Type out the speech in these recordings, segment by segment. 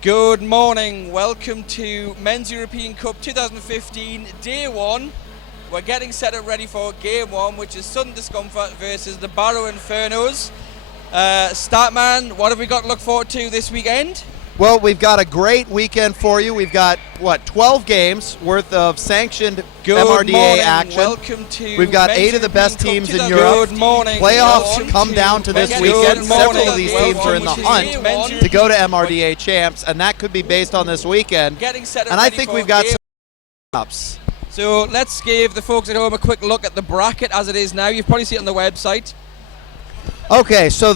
Good morning, welcome to Men's European Cup 2015 Day 1. We're getting set up ready for Game 1, which is Southern Discomfort versus the Barrow Infernos. Startman, what have we got to look forward to this weekend? Well, we've got a great weekend for you. We've got, 12 games worth of sanctioned MRDA action. Welcome to We've got 8 of the best teams in Europe. Good morning. Playoffs come down to this weekend. Several of these teams are in the hunt to go to MRDA champs, and that could be based on this weekend. And I think we've got some ups. So let's give the folks at home a quick look at the bracket as it is now. You've probably seen it on the website. Okay, so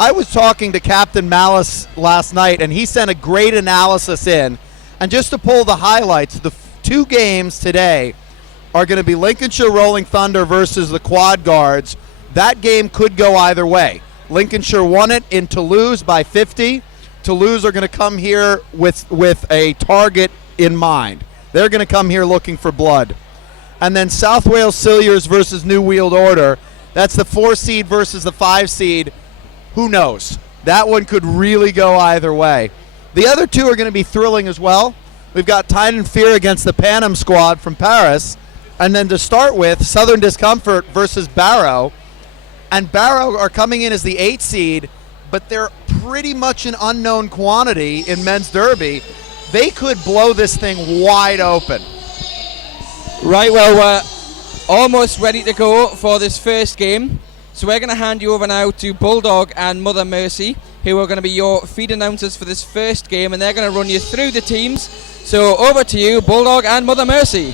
I was talking to Captain Malice last night, and he sent a great analysis in. And just to pull the highlights, the 2 games today are going to be Lincolnshire Rolling Thunder versus the Quad Guards. That game could go either way. Lincolnshire won it in Toulouse by 50. Toulouse are going to come here with a target in mind. They're going to come here looking for blood. And then South Wales Silures versus New World Order. That's the 4 seed versus the 5 seed. Who knows? That one could really go either way. The other 2 are going to be thrilling as well. We've got Tyne and Fear against the Panam Squad from Paris. And then to start with, Southern Discomfort versus Barrow. And Barrow are coming in as the 8 seed, but they're pretty much an unknown quantity in men's derby. They could blow this thing wide open. Right, well, we're almost ready to go for this first game. So we're going to hand you over now to Bulldog and Mother Mercy, who are going to be your feed announcers for this first game, and they're going to run you through the teams. So over to you, Bulldog and Mother Mercy.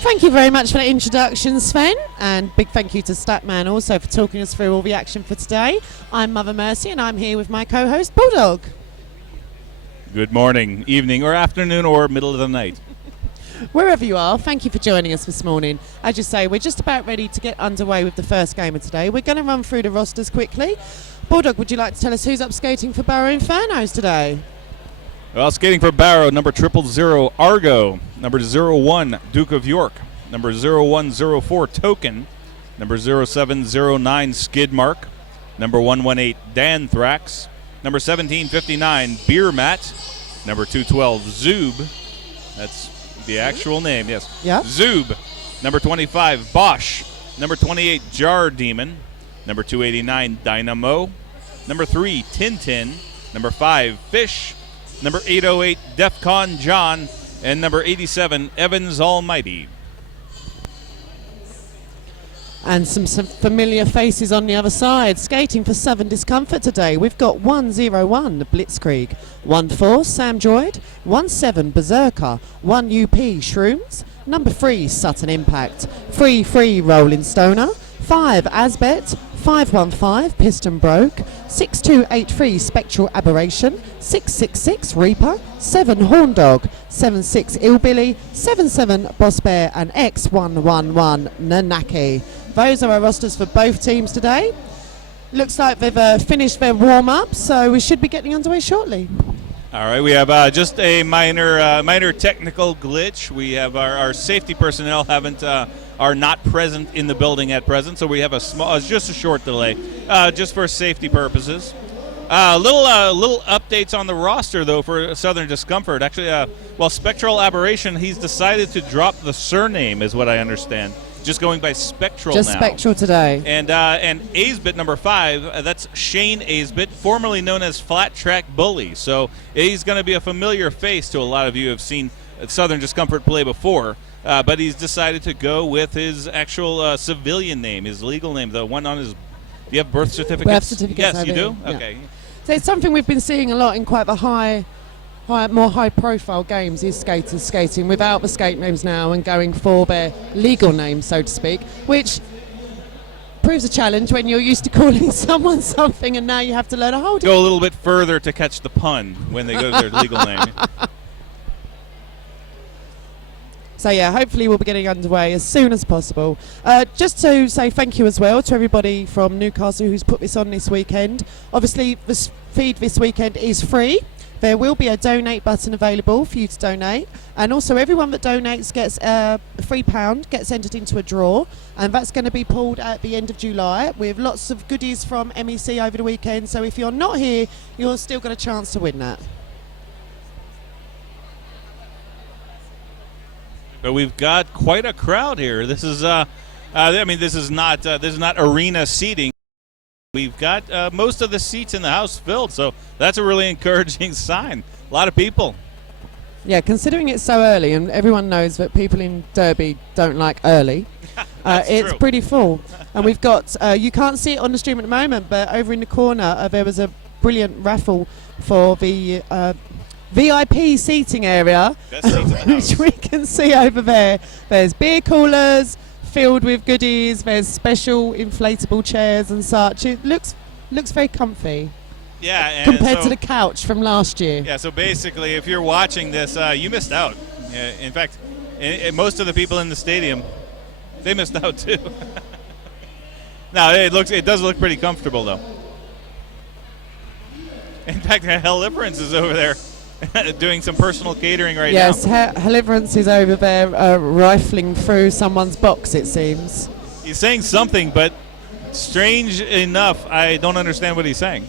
Thank you very much for the introduction, Sven, and big thank you to Statman also for talking us through all the action for today. I'm Mother Mercy, and I'm here with my co-host, Bulldog. Good morning, evening, or afternoon, or middle of the night. Wherever you are, thank you for joining us this morning. As you say, we're just about ready to get underway with the first game of today. We're going to run through the rosters quickly. Bulldog, would you like to tell us who's up skating for Barrow Infernos today? Well, skating for Barrow, number 000 Argo, number 01 Duke of York, number 0104 Token, number 0709 Skidmark, number 118 Danthrax, number 1759 Beer Mat, number 212 Zoob. That's the actual name, yes. Yeah. Zoob. Number 25, Bosch. Number 28, Jar Demon. Number 289, Dynamo. Number 3, Tintin. Number 5, Fish. Number 808, Defcon John. And number 87, Evans Almighty. And some familiar faces on the other side. Skating for Southern Discomfort today, we've got 101 Blitzkrieg, 14 Sam Droid, 17 Berserker, 1 UP Shrooms, number 3 Sutton Impact, 3 Rolling Stoner, 5 Asbet, 515 Piston Broke, 6283 Spectral Aberration, 666 Reaper, 7 Horn Dog, 76 Illbilly, 77 Boss Bear, and X111 Nanaki. Those are our rosters for both teams today. Looks like they've finished their warm-up, so we should be getting underway shortly. All right, we have just a minor technical glitch. We have our safety personnel are not present in the building at present, so we have just a short delay, just for safety purposes. Little updates on the roster though for Southern Discomfort. Actually, Spectral Aberration, he's decided to drop the surname, is what I understand. Just going by Spectral just now. Spectral today. And Aesbit number 5, that's Shane Aesbit, formerly known as Flat Track Bully. So he's going to be a familiar face to a lot of you who have seen Southern Discomfort play before. But he's decided to go with his actual civilian name, his legal name, the one on his. Do you have birth certificates? Birth certificates. Yes, you do. Yeah. Okay. So it's something we've been seeing a lot in quite the more high-profile games, is skaters skating without the skate names now and going for their legal names, so to speak, which proves a challenge when you're used to calling someone something and now you have to learn a whole. Go a little bit further to catch the pun when they go to their legal name. So yeah, hopefully we'll be getting underway as soon as possible. Just to say thank you as well to everybody from Newcastle who's put this on this weekend. Obviously, this feed this weekend is free. There will be a donate button available for you to donate, and also everyone that donates gets a £3, gets entered into a draw, and that's going to be pulled at the end of July with lots of goodies from MEC over the weekend. So if you're not here, you've still got a chance to win that. But we've got quite a crowd here. This is, this is not arena seating. We've got most of the seats in the house filled, so that's a really encouraging sign. A lot of people. Yeah, considering it's so early, and everyone knows that people in Derby don't like early, it's true. pretty full. And we've got, you can't see it on the stream at the moment, but over in the corner there was a brilliant raffle for the VIP seating area, Best seats in the house. which we can see over there. There's beer coolers filled with goodies, there's special inflatable chairs and such. It looks very comfy. Yeah, and compared so, to the couch from last year. Yeah, so basically, if you're watching this, you missed out. In fact, most of the people in the stadium, they missed out too. No, it does look pretty comfortable though. In fact, Deliverance is over there doing some personal catering right now. Yes, Deliverance is over there rifling through someone's box, it seems. He's saying something, but strange enough, I don't understand what he's saying.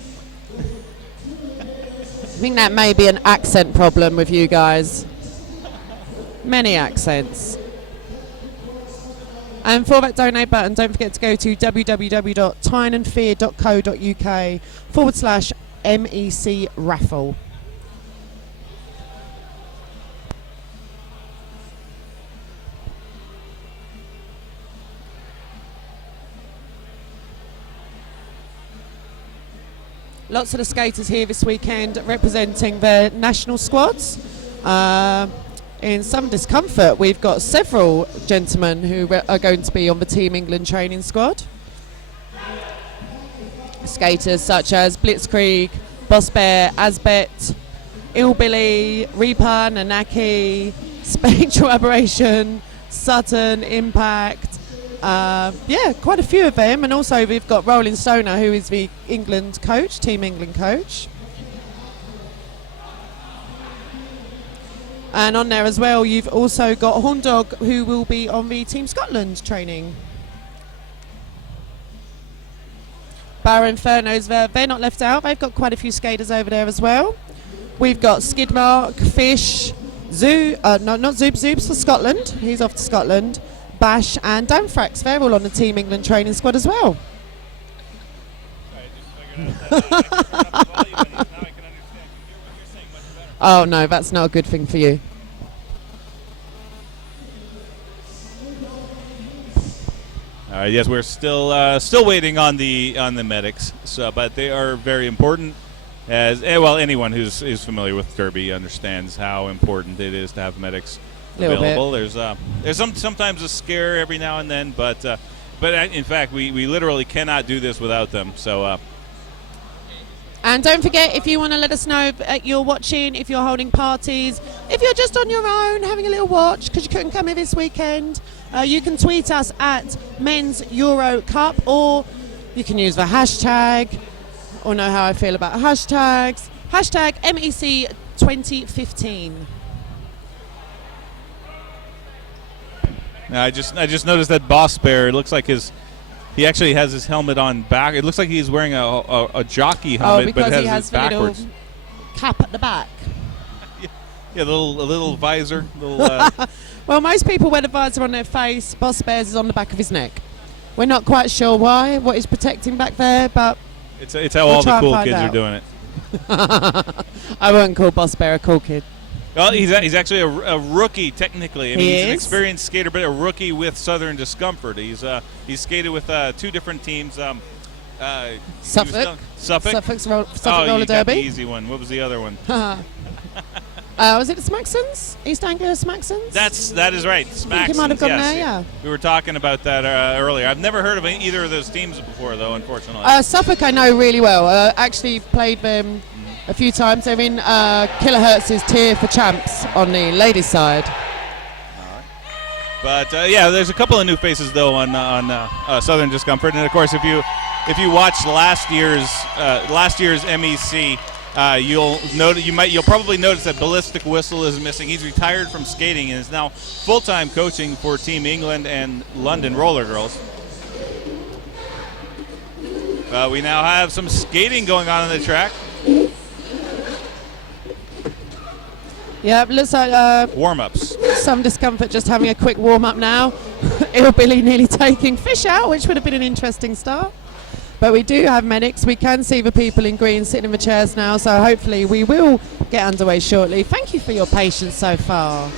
I think that may be an accent problem with you guys. Many accents. And for that donate button, don't forget to go to www.tyneandfear.co.uk/MEC raffle. Lots of the skaters here this weekend representing their national squads. In some Discomfort, we've got several gentlemen who are going to be on the Team England training squad. Skaters such as Blitzkrieg, Boss Bear, Asbet, Ilbilly, Reaper, Nanaki, Spectral Aberration, Sutton, Impact. Quite a few of them, and also we've got Rolling Stoner, who is the England coach, Team England coach. And on there as well, you've also got Horndog, who will be on the Team Scotland training. Barrow Infernos, they're not left out. They've got quite a few skaters over there as well. We've got Skidmark, Fish, Zoobs for Scotland. He's off to Scotland. Bash and Danfrax, they're all on the Team England training squad as well. Oh no, that's not a good thing for you. Yes, we're still waiting on the medics, but they are very important. As anyone who's familiar with Derby understands how important it is to have medics available. There's sometimes a scare every now and then, but in fact we literally cannot do this without them. So. And don't forget, if you want to let us know that you're watching, if you're holding parties, if you're just on your own having a little watch because you couldn't come here this weekend, you can tweet us at Men's Euro Cup, or you can use the hashtag, or know how I feel about hashtags. Hashtag MEC 2015. Now, I just noticed that Boss Bear. It looks like he actually has his helmet on back. It looks like he's wearing a jockey helmet, but it has his backwards. Little cap at the back. Yeah, a little visor. Well, most people wear the visor on their face. Boss Bear's is on the back of his neck. We're not quite sure why, what he's protecting back there, but it's how all the cool kids are doing it. I wouldn't call Boss Bear a cool kid. Well, he's actually a rookie technically. I mean, he's an is? experienced skater, but a rookie with Southern Discomfort. He's skated with two different teams. Suffolk. Suffolk Roller you got Derby. the easy one. What was the other one? Was it the Smacksons? East Anglia Smacksons? That is right. I think he might have gone there, yeah. We were talking about that earlier. I've never heard of either of those teams before, though, unfortunately. Suffolk I know really well. Actually played them a few times. They're in Kilohertz's tier for champs on the ladies' side. But there's a couple of new faces though on Southern Discomfort, and of course if you watched last year's MEC, You'll probably notice that Ballistic Whistle is missing. He's retired from skating and is now full-time coaching for Team England and London Roller Girls. We now have some skating going on the track. Yeah, looks like Warm-ups. some Discomfort just having a quick warm-up now. Illbilly nearly taking fish out, which would have been an interesting start. But we do have medics. We can see the people in green sitting in the chairs now, so hopefully we will get underway shortly. Thank you for your patience so far.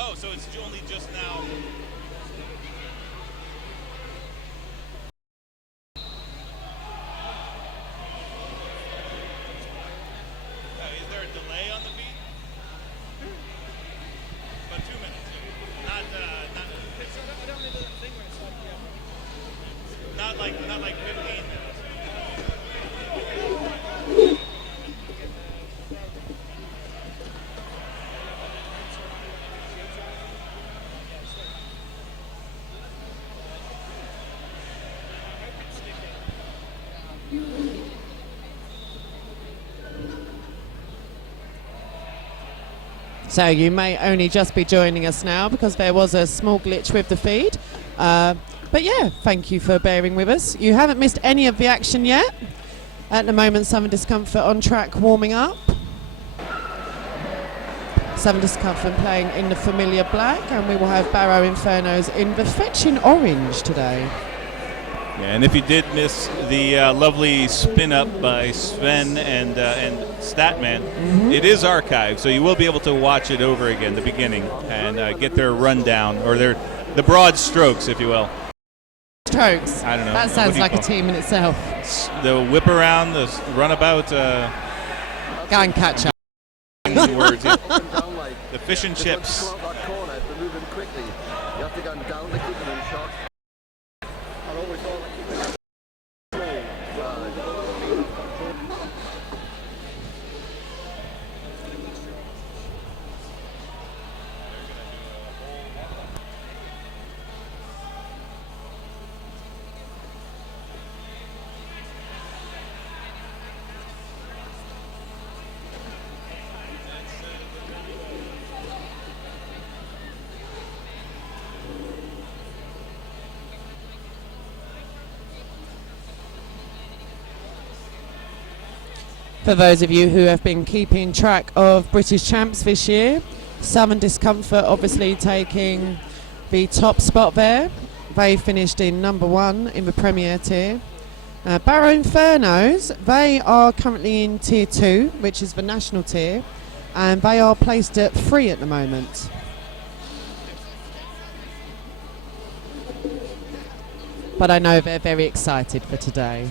Oh, so it's only just now. Is there a delay on the beat? About 2 minutes. Not like 15 minutes. So you may only just be joining us now because there was a small glitch with the feed. But yeah, thank you for bearing with us. You haven't missed any of the action yet. At the moment, Southern Discomfort on track warming up. Southern Discomfort playing in the familiar black, and we will have Barrow Infernos in the fetching orange today. Yeah, and if you did miss the lovely spin-up by Sven and Statman, it is archived, so you will be able to watch it over again, the beginning, and get their rundown, or the broad strokes, if you will. Strokes? I don't know. That sounds like a team in itself. The whip around, the runabout. Go and catch up. Words, yeah. The fish and chips. For those of you who have been keeping track of British champs this year, Southern Discomfort obviously taking the top spot there. They finished in number 1 in the Premier tier. Barrow Infernos, they are currently in tier 2, which is the national tier, and they are placed at 3 at the moment. But I know they're very excited for today.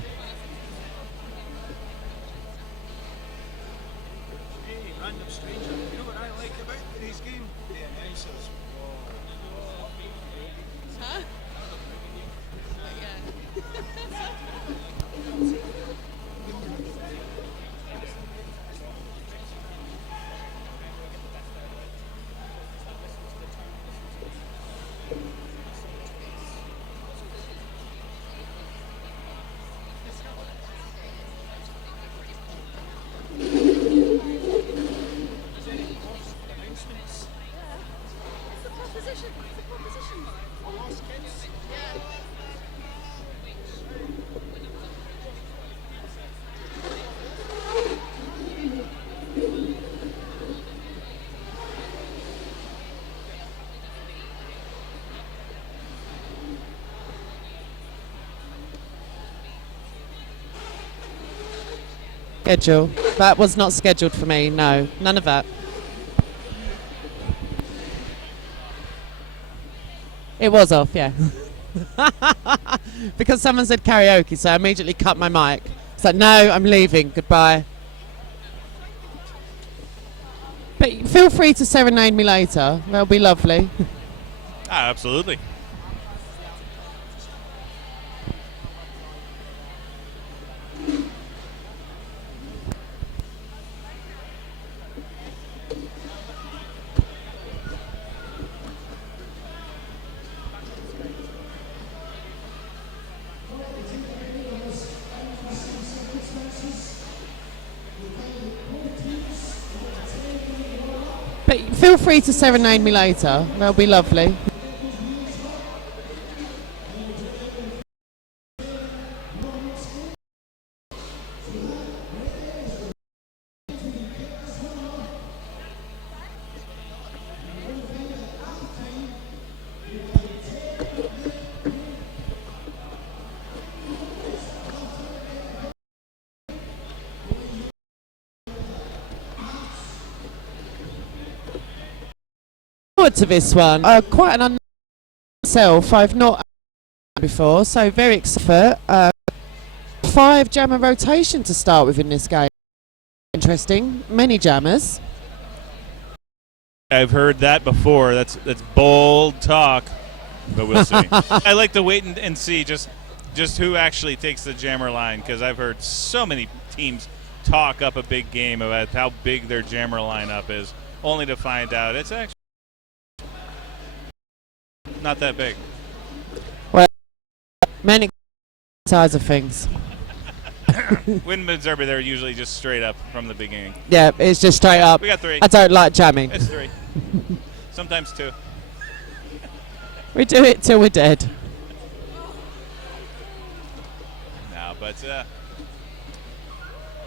schedule. That was not scheduled for me, no. None of that. It was off, yeah. Because someone said karaoke, so I immediately cut my mic. It's like, no, I'm leaving, goodbye. But feel free to serenade me later, that'll be lovely. Absolutely. But feel free to serenade me later, that'll be lovely. To this one, quite an unknown myself. I've not before, so very excited. 5 jammer rotation to start with in this game. Interesting, many jammers. I've heard that before. That's bold talk, but we'll see. I like to wait and see just who actually takes the jammer line, because I've heard so many teams talk up a big game about how big their jammer lineup is, only to find out it's actually not that big. Well, many sides of things. Windmills Derby, they're usually just straight up from the beginning. Yeah, it's just straight up. We got 3. I don't like jamming. It's 3. Sometimes 2. We do it till we're dead. No, but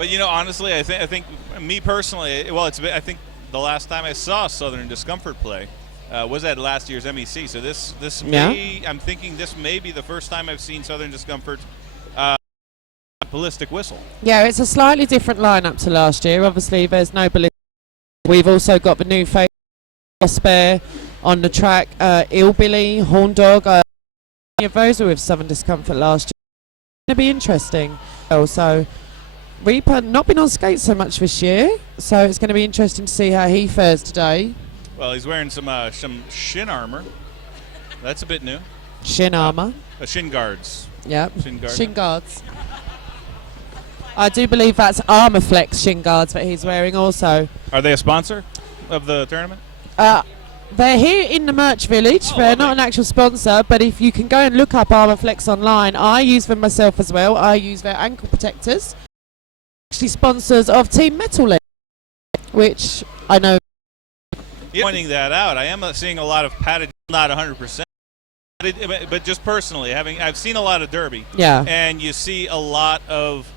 you know, honestly, I think me personally, well, I think the last time I saw Southern Discomfort play was at last year's MEC. So this may, I'm thinking this may be the first time I've seen Southern Discomfort ballistic whistle. Yeah, it's a slightly different lineup to last year. Obviously, there's no ballistic. We've also got the new face Spare on the track, Illbilly, Horn Dog. Any of those were with Southern Discomfort last year. It's going to be interesting. Also, Reaper not been on skates so much this year, so it's going to be interesting to see how he fares today. Well, he's wearing some shin armor. That's a bit new. Shin armor. Shin guards. Yep. Shin guards. I do believe that's Armor Flex shin guards that he's wearing also. Are they a sponsor of the tournament? They're here in the merch village. They're not an actual sponsor, but if you can go and look up Armor Flex online, I use them myself as well. I use their ankle protectors. Actually sponsors of Team Metal League, which I know. Pointing that out, I am seeing a lot of padded, not 100%, but just personally, I've seen a lot of derby, and you see a lot of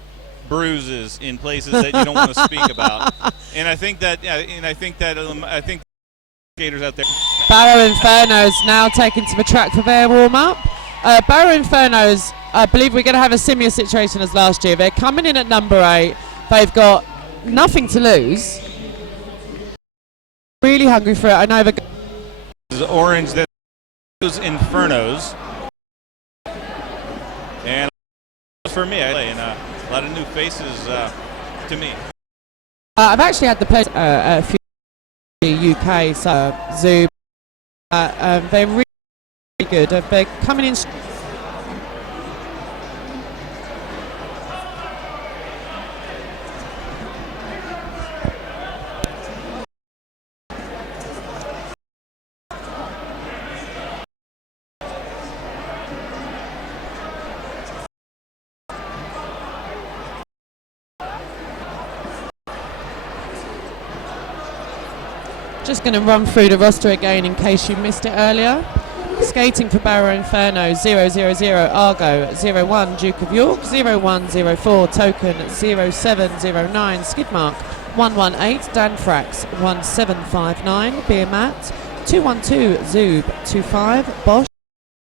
bruises in places that you don't want to speak about, and I think skaters out there. Barrow Infernos now taken to the track for their warm-up. Barrow Infernos, I believe we're going to have a similar situation as last year. They're coming in at number 8. They've got nothing to lose. Really hungry for it. I know the. This is orange. That is Infernos, and for me, and a lot of new faces to me. I've actually had the pleasure a few UK, so Zoom. They're really good. They're coming in. Just going to run through the roster again in case you missed it earlier. Skating for Barrow Inferno, 000 Argo, 01 Duke of York, 0104 Token, 0709 Skidmark, 118 Dan Frax, 1759 Beer Matt, 212 Zoob, 25 Bosch,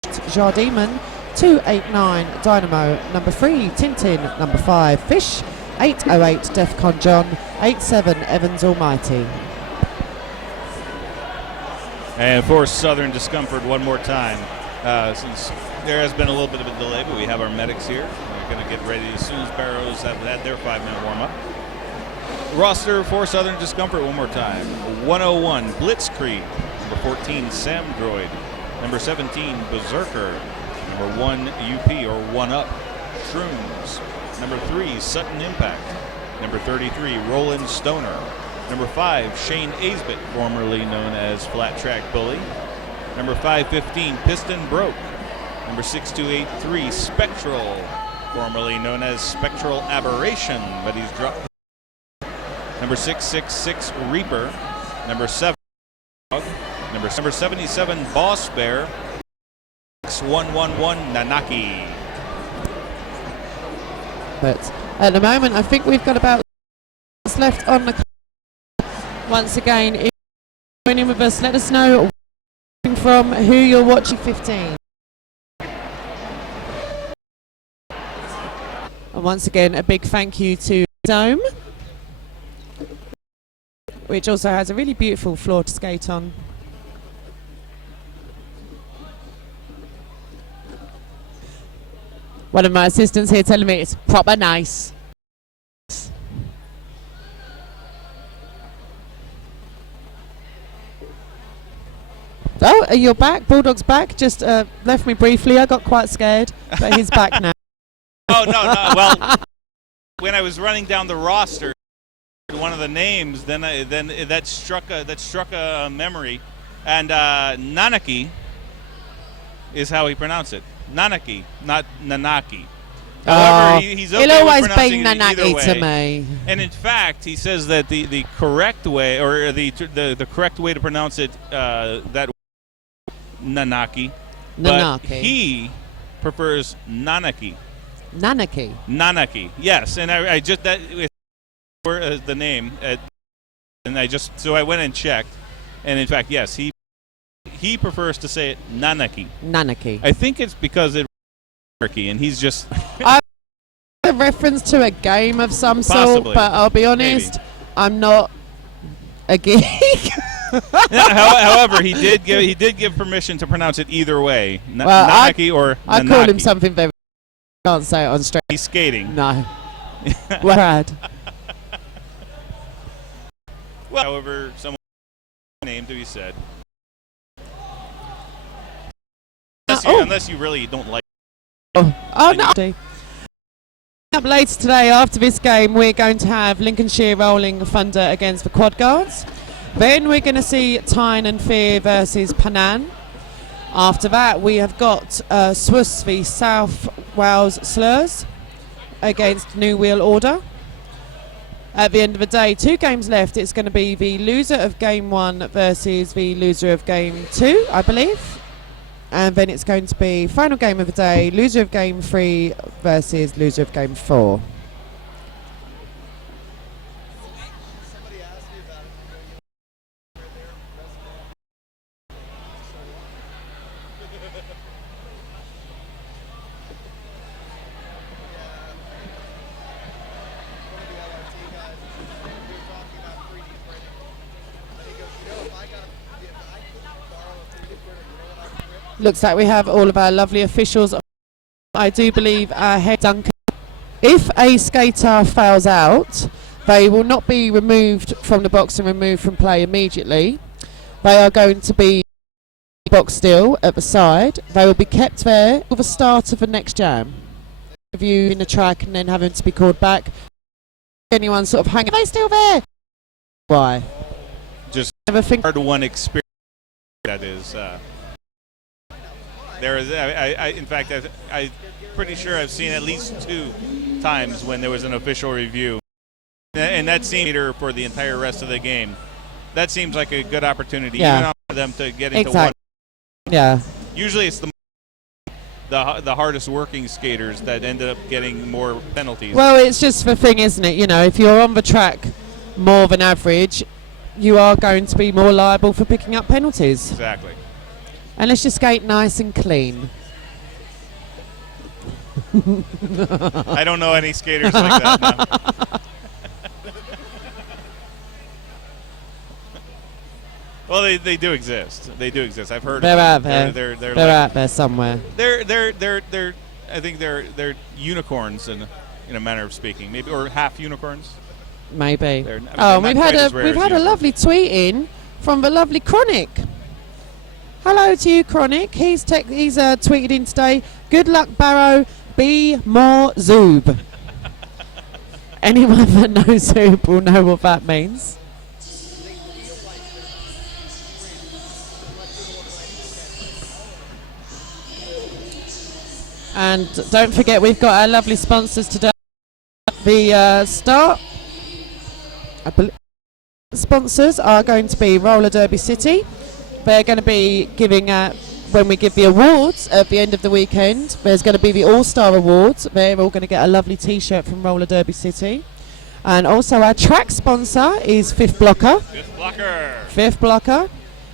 Jardemon, 289 Dynamo, number 3 Tintin, number 5 Fish, 808 Defcon John, 87 Evans Almighty. And for Southern Discomfort, one more time. Since there has been a little bit of a delay, but we have our medics here. We're going to get ready as soon as Barrows have had their 5-minute warm-up. Roster for Southern Discomfort, one more time. 101, Blitzkrieg. Number 14, Sam Droid. Number 17, Berserker. Number 1, UP, or 1-Up, Shrooms. Number 3, Sutton Impact. Number 33, Roland Stoner. Number 5, Shane Aisbett, formerly known as Flat Track Bully. Number 515, Piston Broke. Number 6283, Spectral, formerly known as Spectral Aberration, but he's dropped. Number 666, Reaper. Number 7, Number 77, Boss Bear. 6111, Nanaki. But at the moment, I think we've got about left on the. Once again, if you're joining with us, let us know from who you're watching 15. And once again, a big thank you to Dome, which also has a really beautiful floor to skate on. One of my assistants here telling me it's proper nice. Oh, you're back. Bulldog's back. Just left me briefly. I got quite scared, but he's back now. Oh, no. Well, when I was running down the roster, one of the names, then that struck a memory, and Nanaki is how he pronounced it. Nanaki, not Nanaki. However, he's okay it'll with always pronouncing be it either Nanaki way. to me. And in fact, he says that the correct way, or the correct way to pronounce it, that Nanaki, but he prefers Nanaki. Nanaki, yes. And I just that is the name, and I went and checked, and in fact, yes, he prefers to say it Nanaki. I think it's because it's Turkey, and he's just a reference to a game of some Possibly. sort, but I'll be honest, Maybe. I'm not a geek. However, he did give permission to pronounce it either way, Well, Nanaki or I Nanaki. call him something very. Can't say it on straight. He's skating. No. Brad. Well, however, someone name to be said. Unless you really don't like. Oh no. Up later today, after this game, we're going to have Lincolnshire Rolling Thunder against the Quad Guards. Then we're going to see Tyne and Fear versus Panam. After that, we have got Swiss v South Wales Silures against New Wheel Order. At the end of the day, 2 games left. It's going to be the loser of Game 1 versus the loser of Game 2, I believe. And then it's going to be final game of the day, loser of Game 3 versus loser of Game 4. Looks like we have all of our lovely officials. I do believe our head Duncan. If a skater fails out, they will not be removed from the box and removed from play immediately. They are going to be boxed still at the side. They will be kept there till the start of the next jam. Review in the track and then having to be called back. Anyone sort of hanging, are they still there? Why? Just Never think. hard-won experience. That is. There is, in fact, I'm pretty sure I've seen at least 2 times when there was an official review, and that seemed for the entire rest of the game. That seems like a good opportunity, even for them to get into one. Yeah. Usually, it's the hardest working skaters that ended up getting more penalties. Well, it's just the thing, isn't it? You know, if you're on the track more than average, you are going to be more liable for picking up penalties. Exactly. And let's just skate nice and clean. I don't know any skaters like that. No. Well, they do exist. They do exist. I've heard. They're out of them. there. They're They're like, out there somewhere. They're. I think they're unicorns in a manner of speaking, maybe, or half unicorns. Maybe. They're not We've quite had as rare as a unicorns. lovely tweet in from the lovely Chronic. Hello to you, Chronic. He's tweeted in today. Good luck, Barrow. Be more Zoob. Anyone that knows Zoob will know what that means. And don't forget, we've got our lovely sponsors today. The start sponsors are going to be Roller Derby City. They're going to be giving when we give the awards at the end of the weekend, there's going to be the All-Star Awards. They're all going to get a lovely T-shirt from Roller Derby City. And also our track sponsor is Fifth Blocker. Fifth Blocker.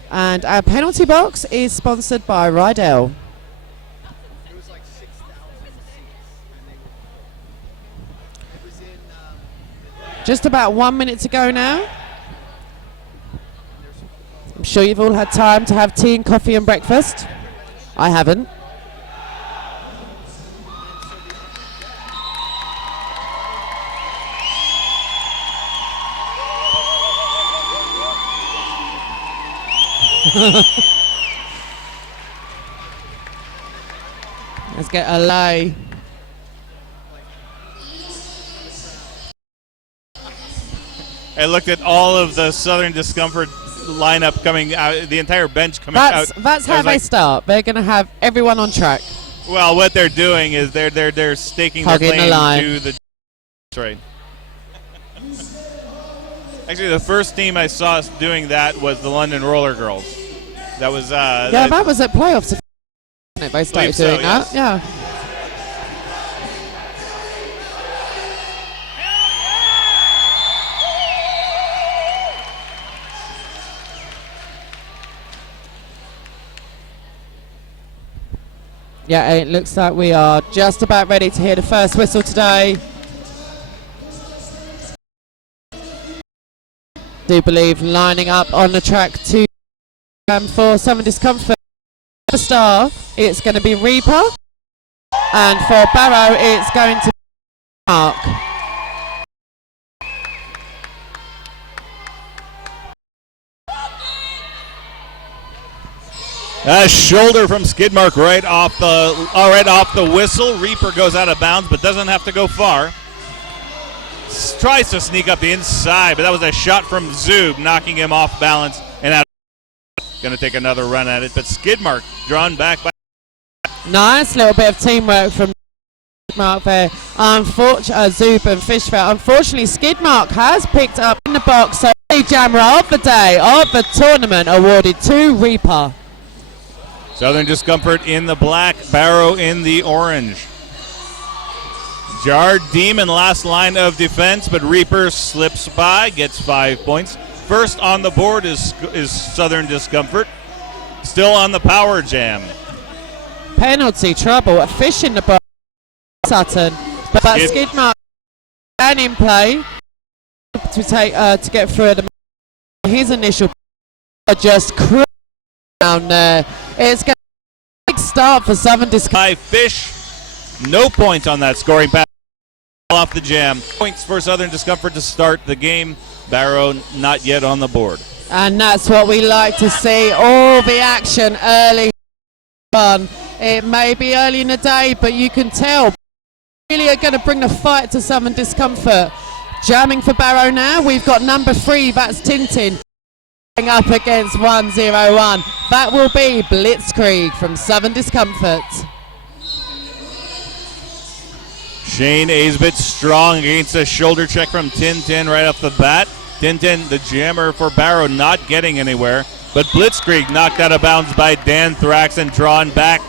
And our penalty box is sponsored by Rydell. Just about 1 minute to go now. I'm sure you've all had time to have tea and coffee and breakfast. I haven't. Let's get a lay. I looked at all of the Southern Discomfort lineup coming out, the entire bench coming out. That's how they start. They're going to have everyone on track. Well, what they're doing is they're staking their Hugging the line. claim to the. That's right. Actually, the first team I saw doing that was the London Roller Girls. That was. That was at playoffs. They started doing that. Yes. Yeah. Yeah, it looks like we are just about ready to hear the first whistle today. Do believe lining up on the track to for Southern Discomfort. For Star, it's going to be Reaper, and for Barrow, it's going to be Mark. A shoulder from Skidmark right off the whistle. Reaper goes out of bounds, but doesn't have to go far. Tries to sneak up the inside, but that was a shot from Zoob, knocking him off balance and out. Going to take another run at it, but Skidmark drawn back by. Nice little bit of teamwork from Skidmark there. Zoob and Fishfelt. Unfortunately, Skidmark has picked up in the box. So the jammer of the day of the tournament awarded to Reaper. Southern Discomfort in the black, Barrow in the orange. Jarred Demon last line of defense, but Reaper slips by, gets 5 points. First on the board is Southern Discomfort. Still on the power jam. Penalty trouble, a fish in the box. Sutton, but Skidmark can in play to get through the. His initial just down there. It's going to be a big start for Southern Discomfort. Fish, no points on that scoring pass off the jam. Points for Southern Discomfort to start the game. Barrow not yet on the board. And that's what we like to see, all the action early fun. It may be early in the day, but you can tell really are going to bring the fight to Southern Discomfort. Jamming for Barrow now, we've got number 3, that's Tintin. Up against 101. That will be Blitzkrieg from Southern Discomfort. Shane Aisbett strong against a shoulder check from Tintin right off the bat. Tintin, the jammer for Barrow, not getting anywhere. But Blitzkrieg knocked out of bounds by Dan Thrax and drawn back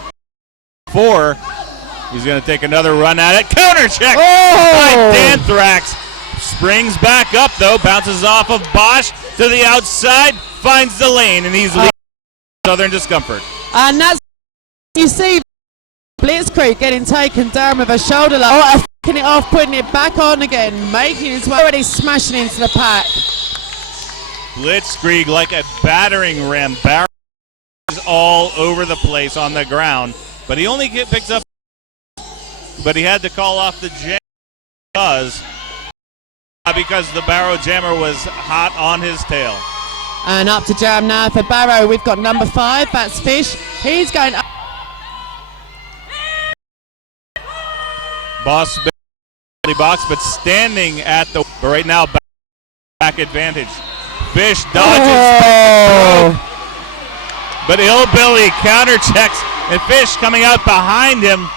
4. He's going to take another run at it. Counter check by Dan Thrax. Springs back up though, bounces off of Bosch to the outside, finds the lane, and he's leading Southern Discomfort. And that's, you see, Blitzkrieg Blitzkrieg getting taken down with a shoulder lock. Oh, taking it off, putting it back on again, making his way, already smashing into the pack. Blitzkrieg like a battering ram. Barrow is all over the place on the ground, but he only picks up. But he had to call off the jam because the Barrow jammer was hot on his tail. And up to jam now for Barrow. We've got number 5, that's Fish. He's going up. Boss box, but standing at the right now back advantage. Fish dodges, but Illbilly counterchecks, and Fish coming out behind him.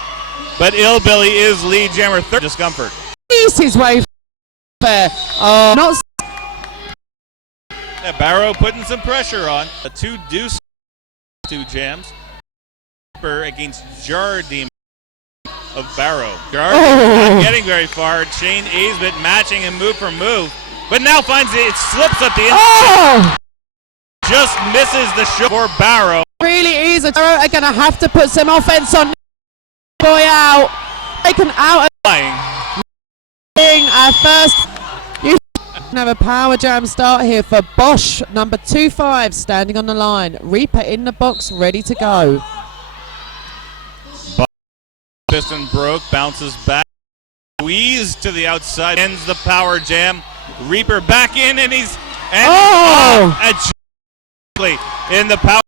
But Illbilly is lead jammer. Third Discomfort. He's his way there. Oh, not. Yeah, Barrow putting some pressure on. A 2 deuce, 2 jams. Against Jardim of Barrow. Jardim not getting very far. Shane Aisbett matching him move for move. But now finds it slips up the inside. Just misses the shot for Barrow. Really easy. Barrow are going to have to put some offense on. Boy out. Taken out. Our first. You have a power jam start here for Bosch. Number 25 standing on the line. Reaper in the box, ready to go. Piston broke, bounces back. Squeeze to the outside, ends the power jam. Reaper back in, and he's in the power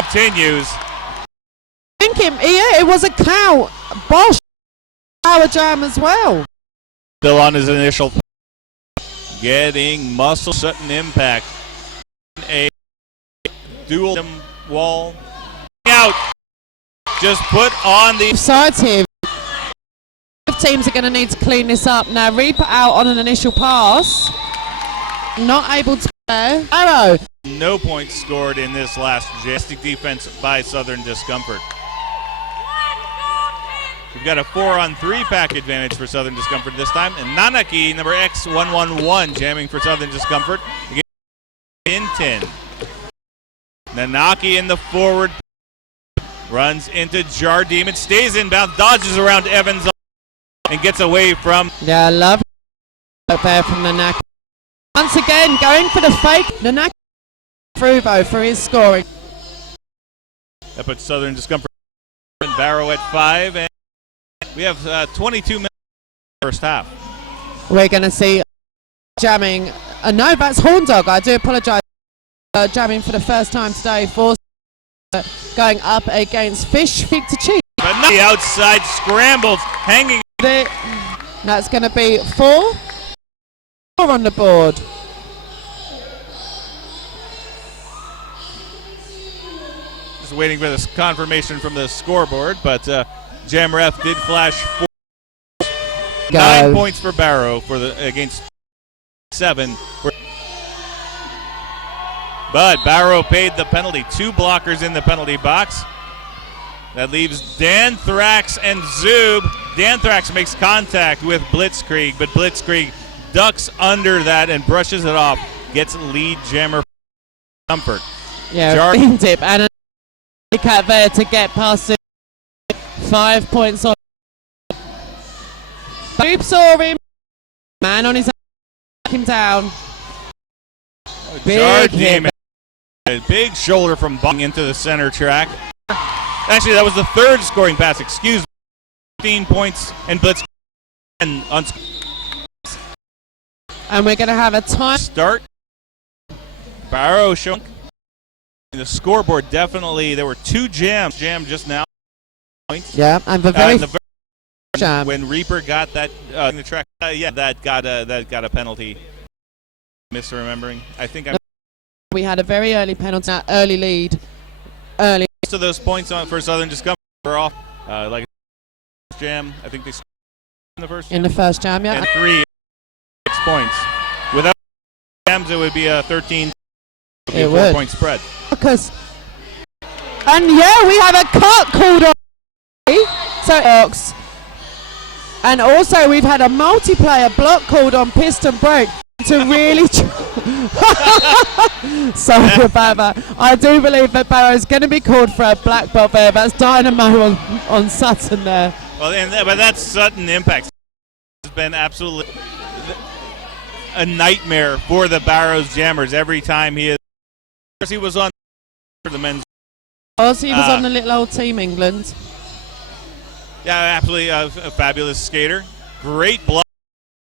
continues. Thinking, yeah, it was a count. Bosch power jam as well. Still on his initial, getting muscle sudden impact. A dual wall out. Just put on the sides here. Teams are going to need to clean this up now. Reaper out on an initial pass. Not able to go. Arrow. No points scored in this last majestic defense by Southern Discomfort. We've got a 4-on-3 pack advantage for Southern Discomfort this time. And Nanaki, number X111, jamming for Southern Discomfort. In 10. Nanaki in the forward. Runs into Jardim. It stays inbound. Dodges around Evans and gets away from. Yeah, I love it there from Nanaki. Once again, going for the fake. Nanaki through though for his scoring. That puts Southern Discomfort and Barrow at 5. And we have 22 minutes first half. We're going to see jamming. No, that's Horn Dog. I do apologise. Jamming for the first time today for going up against Fish. Feet to cheek. But not the outside scrambles, hanging. That's going to be 4 on the board. Just waiting for this confirmation from the scoreboard, but Jam Ref did flash 4. 9 points for Barrow for the against 7. But Barrow paid the penalty. 2 blockers in the penalty box. That leaves Danthrax and Zub. Danthrax makes contact with Blitzkrieg, but Blitzkrieg ducks under that and brushes it off. Gets lead jammer comfort. Yeah, dip and a cat there to get past it. 5 points on. Boop saw him. Man on his own. Him down. Big hit. A big shoulder from Bong into the center track. Actually, that was the 3rd scoring pass. Excuse me. 15 points and Blitz. And we're going to have a time start. Barrow showing the scoreboard. Definitely, there were 2 jams. Jam just now. Points. Yeah, and the very jam. When Reaper got that in the track. Yeah, that got a penalty. Misremembering. I think we had a very early penalty, early lead. Early. Most of those points on for Southern Discomfort were off. Like jam, I think they scored in the first jam. In the first jam, yeah. And 3 6 points. Without jams, it would be a 13. It would be a 4-point spread. Because, and yeah, we have a cut called on. So, and also we've had a multiplayer block called on Piston Break to really Sorry about that. I do believe that Barrow's going to be called for a black belt there. That's Dynamo on Sutton there. Well, but that's Sutton Impact. It's been absolutely a nightmare for the Barrows Jammers every time he is. Of course, he was on for the men's. Oh, so he was on the little old team, England. Yeah, absolutely a fabulous skater. Great block.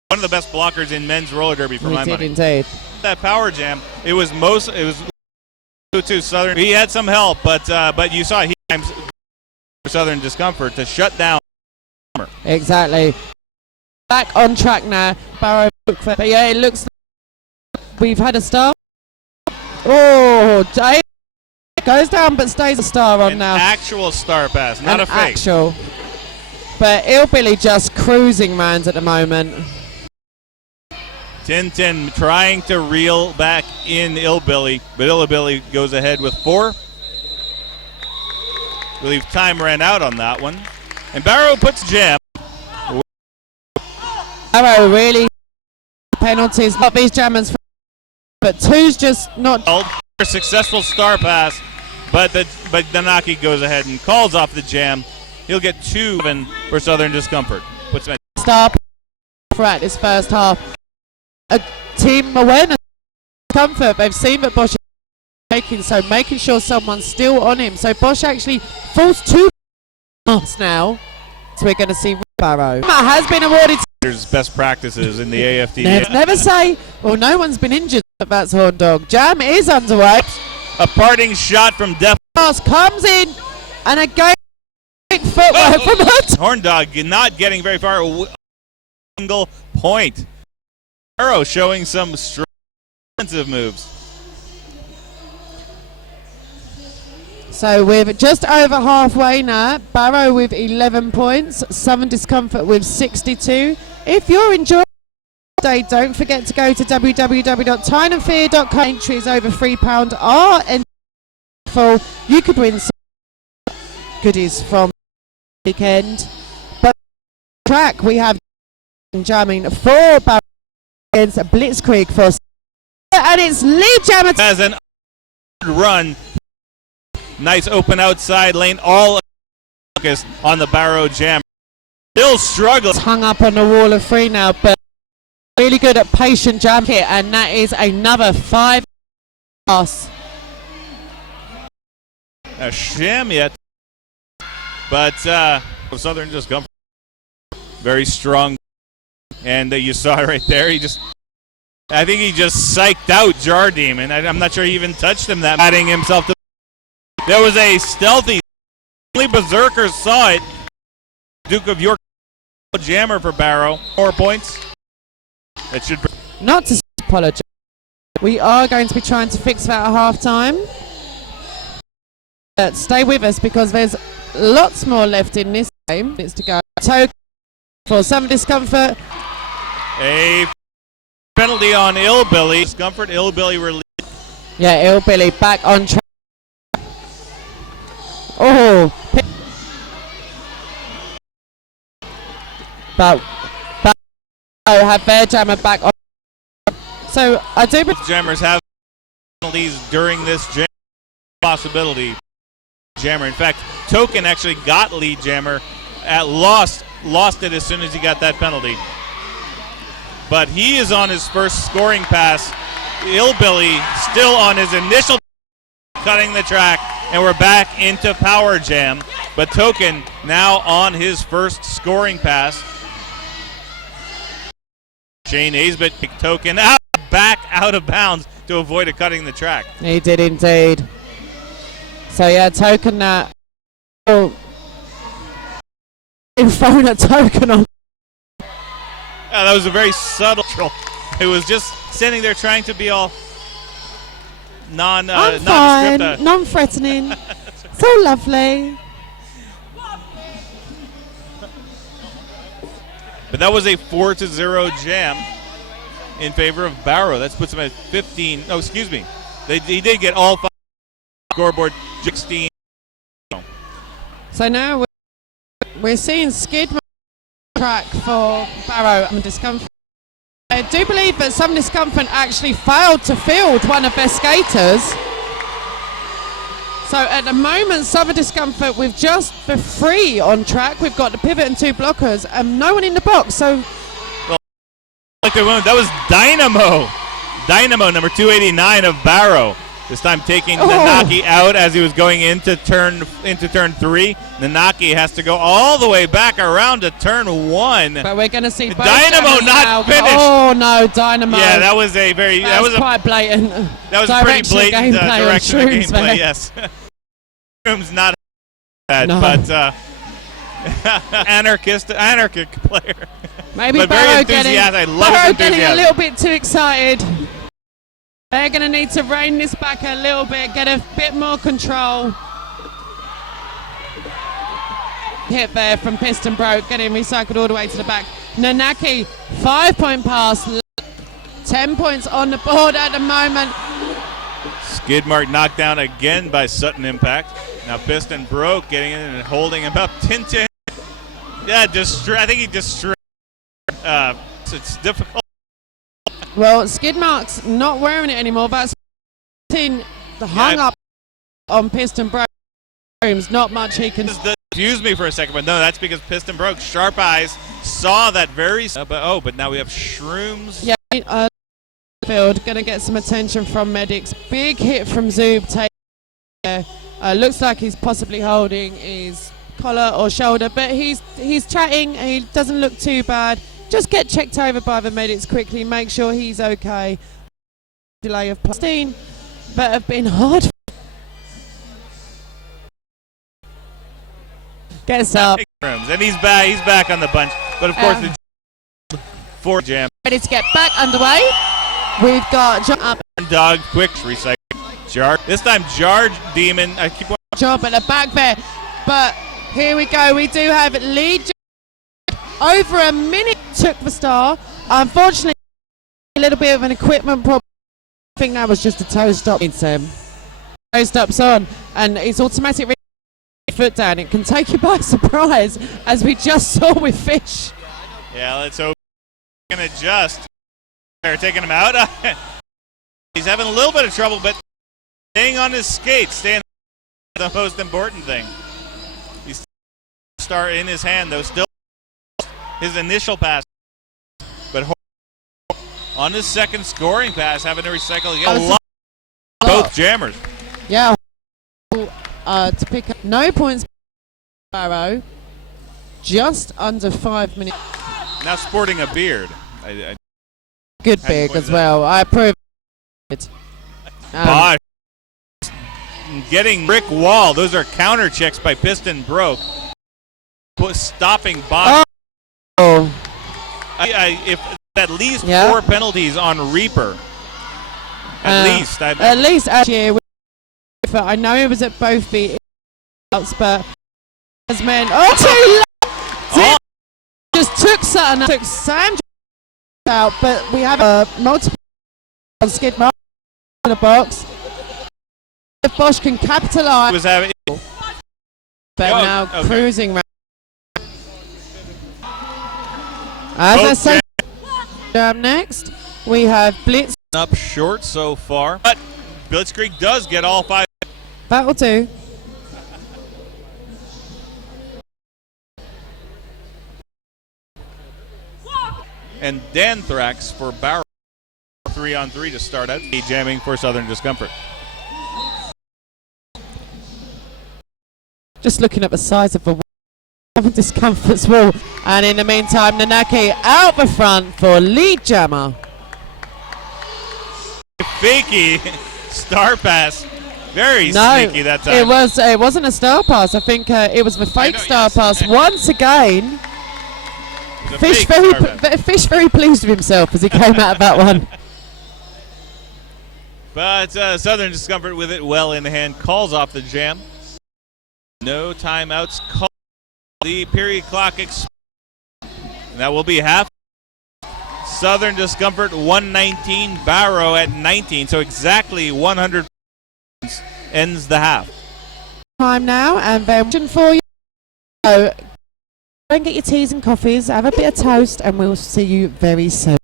One of the best blockers in men's roller derby for my money. Indeed. That power jam, it was to Southern. He had some help, but you saw he times Southern Discomfort to shut down. Exactly. Back on track now, Barrow. But yeah, it looks like we've had a star. Oh, Jay goes down but stays a star on now. Actual star pass, not a fake. Actual. But Hillbilly just cruising mans at the moment. Tintin trying to reel back in Hillbilly, but Hillbilly goes ahead with 4. I believe time ran out on that one. And Barrow puts jam. Barrow really penalties, not these jammers, but 2's just not. A successful star pass, but Danaki goes ahead and calls off the jam. He'll get 2 for Southern Discomfort. Puts him at star threat this first half. A team awareness, comfort. They've seen that Bosch is making sure someone's still on him. So Bosch actually falls 2 months now. So we're going to see Barrow. Has been awarded. There's best practices in the AFD. Never say, well, no one's been injured. That's Horn Dog. Jam is underway. A parting shot from Def. Comes in, and a great footwork from her. Horn Dog not getting very far. Single point. Barrow showing some strong defensive moves. So we're just over halfway now. Barrow with 11 points. Southern Discomfort with 62. If you're enjoying the day, don't forget to go to www.tyneandfear.com. Entries over £3 are full. You could win some goodies from the weekend. But track we have jamming for Barrow against Blitzkrieg for, and it's Lee Jammer as an run. Nice open outside lane, all focused on the Barrow Jam. Still struggling. Hung up on the wall of 3 now, but really good at patient jam here, and that is another 5 pass. A sham yet, but Southern Discomfort very strong, and you saw it right there. I think he just psyched out Jardim, and I'm not sure he even touched him. That adding himself to. There was a stealthy. Only Berserkers saw it. Duke of York jammer for Barrow. 4 points. That should. Not to apologize. We are going to be trying to fix that at half time. Stay with us because there's lots more left in this game. It's to go. Token for some discomfort. A penalty on Hillbilly. Discomfort. Hillbilly release. Yeah, Hillbilly back on track. Oh, but have their jammer back on. So I do. Jammers have penalties during this jam possibility. Jammer. In fact, Token actually got lead jammer. Lost it as soon as he got that penalty. But he is on his first scoring pass. Hillbilly still on his initial cutting the track. And we're back into Power Jam. But Token now on his first scoring pass. Shane Aisbett kicked Token back out of bounds to avoid cutting the track. He did indeed. So yeah, Token in phone a Token on. That was a very subtle. It was just sitting there trying to be all non-fine, non-threatening. So lovely. But that was a 4-0 jam in favor of Barrow. That puts them at 15. Oh, excuse me. He did get all 5 scoreboard. 16. So now we're seeing skid track for Barrow and Discomfort. I do believe that some Discomfort actually failed to field one of their skaters. So at the moment, Southern Discomfort with just the 3 on track. We've got the pivot and 2 blockers and no one in the box. So that was Dynamo number 289 of Barrow. This time taking Nanaki out as he was going into turn 3. Nanaki has to go all the way back around to turn 1. But we're going to see both Dynamo not finished. Oh no, Dynamo. Yeah, that was a very that was quite blatant. That was a pretty blatant direction of gameplay. There. Yes, Shrooms not bad, no. but anarchic player. Maybe but Barrow very enthusiastic. I love Barrow his getting enthusiasm. a little bit too excited. They're going to need to rein this back a little bit, get a bit more control. Hit there from Piston Broke, getting recycled all the way to the back. Nanaki, 5-point pass, 10 points on the board at the moment. Skid mark knocked down again by Sutton Impact. Now Piston Broke getting in and holding him up. Tintin. Yeah, I think he destroyed. It's difficult. Well, Skid Mark's not wearing it anymore. That's hung up on Piston Broke. Not much he can. Excuse me for a second, but no, that's because Piston Broke. Sharp eyes saw that very. But now we have Shrooms. Yeah, field gonna get some attention from medics. Big hit from Zoob. Looks like he's possibly holding his collar or shoulder, but he's chatting. He doesn't look too bad. Just get checked over by the medics quickly. Make sure he's okay. Delay of +15, but have been hard. Gets up. And he's back on the bunch. But of course the 4 jam. Ready to get back underway. We've got John up. Dog quick recycle. Jar. This time Jar Demon. I keep on. Job at the back there. But here we go. We do have lead. Over a minute took the star. Unfortunately, a little bit of an equipment problem. I think that was just a toe stop. It's toe stops on, and it's automatic foot down. It can take you by surprise, as we just saw with Fish. Yeah, let's hope he can adjust. They're taking him out. He's having a little bit of trouble, but staying on his skates, staying the most important thing. He's star in his hand, though, still his initial pass. But on his second scoring pass, having to recycle again. A lot both jammers. Yeah. To pick up no points. Barrow. Just under 5 minutes. Now sporting a beard. Good beard as well. I approve it. Bosch getting brick wall. Those are counter checks by Piston Broke. Stopping Bosch. Oh. If at least 4 penalties on Reaper. At least. At least actually, I know it was at both the outs, but as men. Just took Sutton, took Sam out, but we have multiple on Skid Mark in the box. If Bosch can capitalise, but cruising round. As I said, next we have Blitz. Up short so far, but Blitzkrieg does get all 5. That'll do. And Danthrax for Barrow 3-on-3 to start out. Jamming for Southern Discomfort. Just looking at the size of the Discomfort's wall. And in the meantime, Nanaki out the front for lead jammer. Fakey star pass. Very sneaky that time. It wasn't a star pass. I think it was the fake star pass. Once again, Fish very pleased with himself as he came out of that one. But Southern Discomfort with it well in hand. Calls off the jam. No timeouts. Call the period clock. And that will be half. Southern Discomfort 119. Barrow at 19. So exactly 100 ends the half. Time now, and then for you. So, go and get your teas and coffees, have a bit of toast, and we'll see you very soon.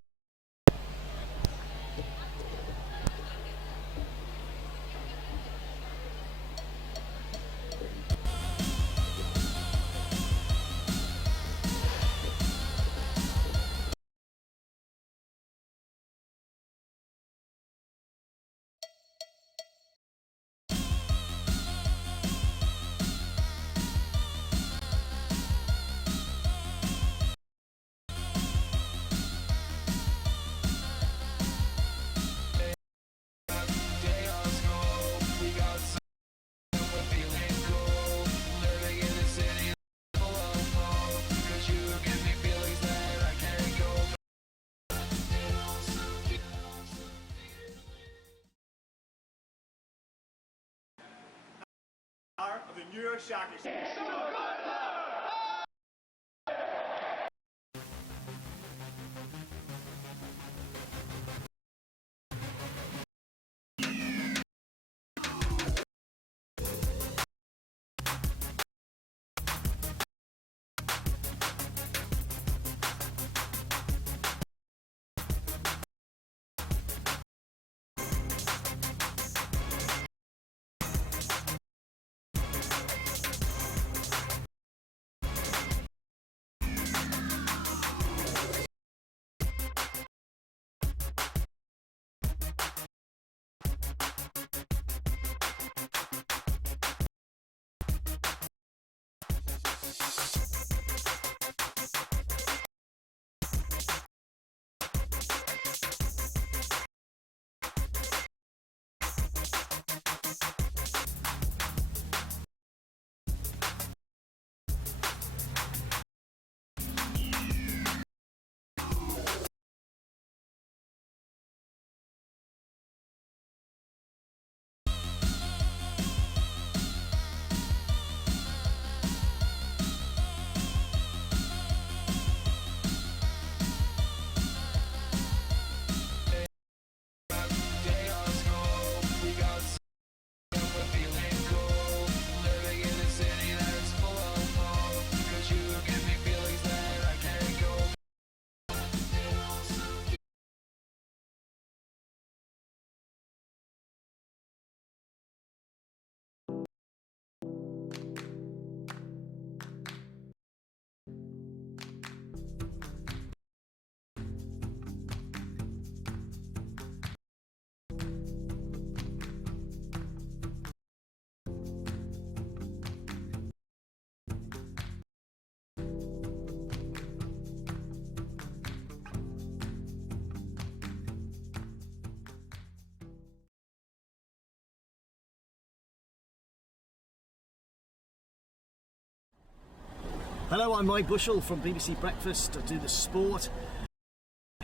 Hello, I'm Mike Bushell from BBC Breakfast. I do the sport.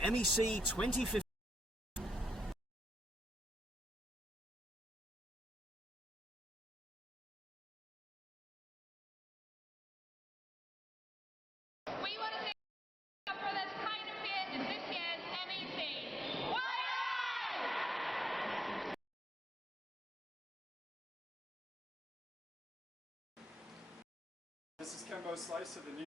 MEC 2015. We want to see for this Tyne and Fear is this year's MEC. This is Kembo Slice of the New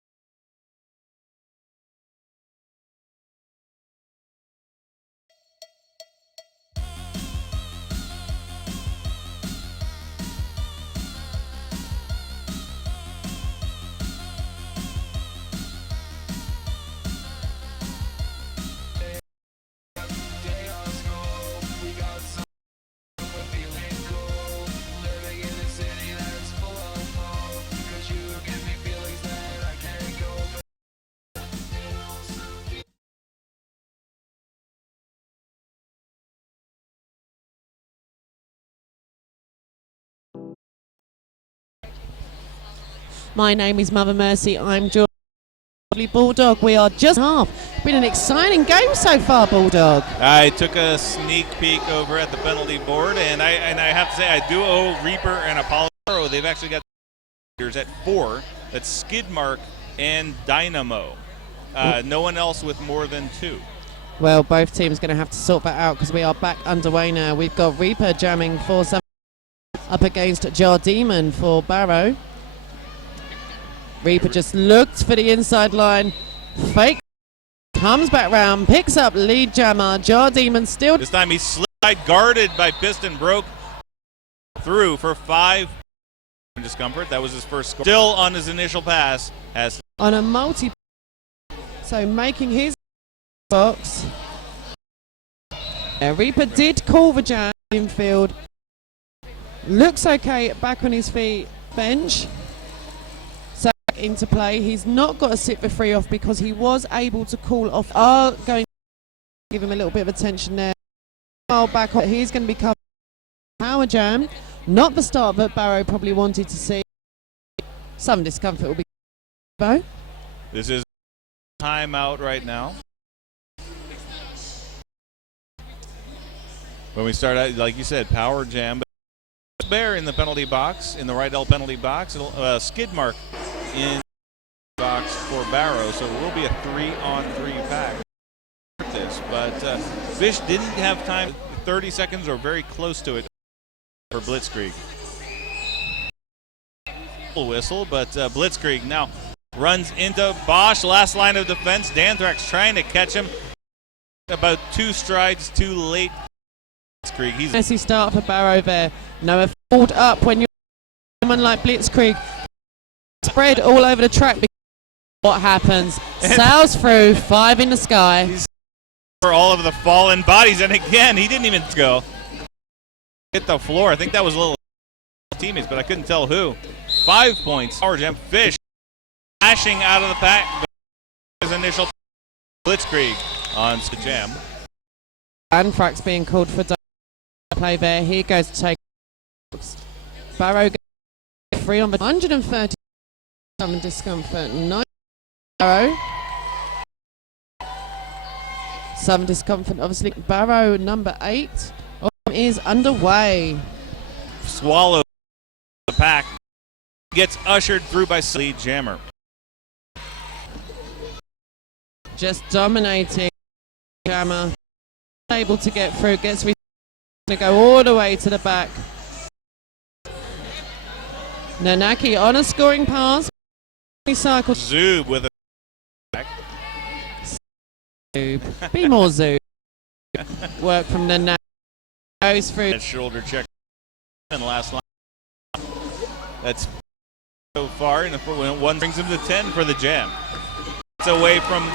My name is Mother Mercy. I'm George Bulldog. We are just half. Been an exciting game so far, Bulldog. I took a sneak peek over at the penalty board, and I have to say I do owe Reaper and Apollo. They've actually got leaders at 4. That's Skidmark and Dynamo. No one else with more than 2. Well, both teams going to have to sort that out because we are back underway now. We've got Reaper jamming for some up against Jar Demon for Barrow. Reaper just looked for the inside line. Fake. Comes back round. Picks up lead jammer. Jar Demon still. This time he slid guarded by Piston. Broke through for 5. Discomfort. That was his first score. Still on his initial pass. Has on a multi. So making his box. Reaper did call the jam infield. Looks okay back on his feet. Bench. Into play. He's not got to sit the free off because he was able to call off. Are going to give him a little bit of attention there. Back on. He's going to be covered. Power jam. Not the start that Barrow probably wanted to see. Some discomfort will be. Bo. This is timeout right now. When we start out, like you said, power jam. Bear in the penalty box, in the right L penalty box. Skid mark in the box for Barrow, so it will be a 3-on-3 pack. This, but Fish didn't have time, 30 seconds or very close to it for Blitzkrieg. Whistle, but Blitzkrieg now runs into Bosch, last line of defense. Danthrax trying to catch him about 2 strides too late. Blitzkrieg, he's Messy start for Barrow there. No, fold up when you're someone like Blitzkrieg. Spread all over the track. What happens? Sails through, 5 in the sky. For all of the fallen bodies, and again, he didn't even go. Hit the floor. I think that was a little teammates, but I couldn't tell who. 5 points. Power jam. Fish flashing out of the pack. His initial Blitzkrieg on the jam. Anthrax being called for play there. He goes to take Barrow free on the 130. Discomfort. 9 Barrow. Some Discomfort. Obviously, Barrow number 8 is underway. Swallow the pack. Gets ushered through by lead jammer. Just dominating. Jammer. Able to get through. Gets to go all the way to the back. Nanaki on a scoring pass. Cycle. Zoob with a back. Zoob. Be more Zoob. Work from Nanaki. Goes through. That shoulder check. And last line. That's so far. And one brings him to 10 for the jam. It's away from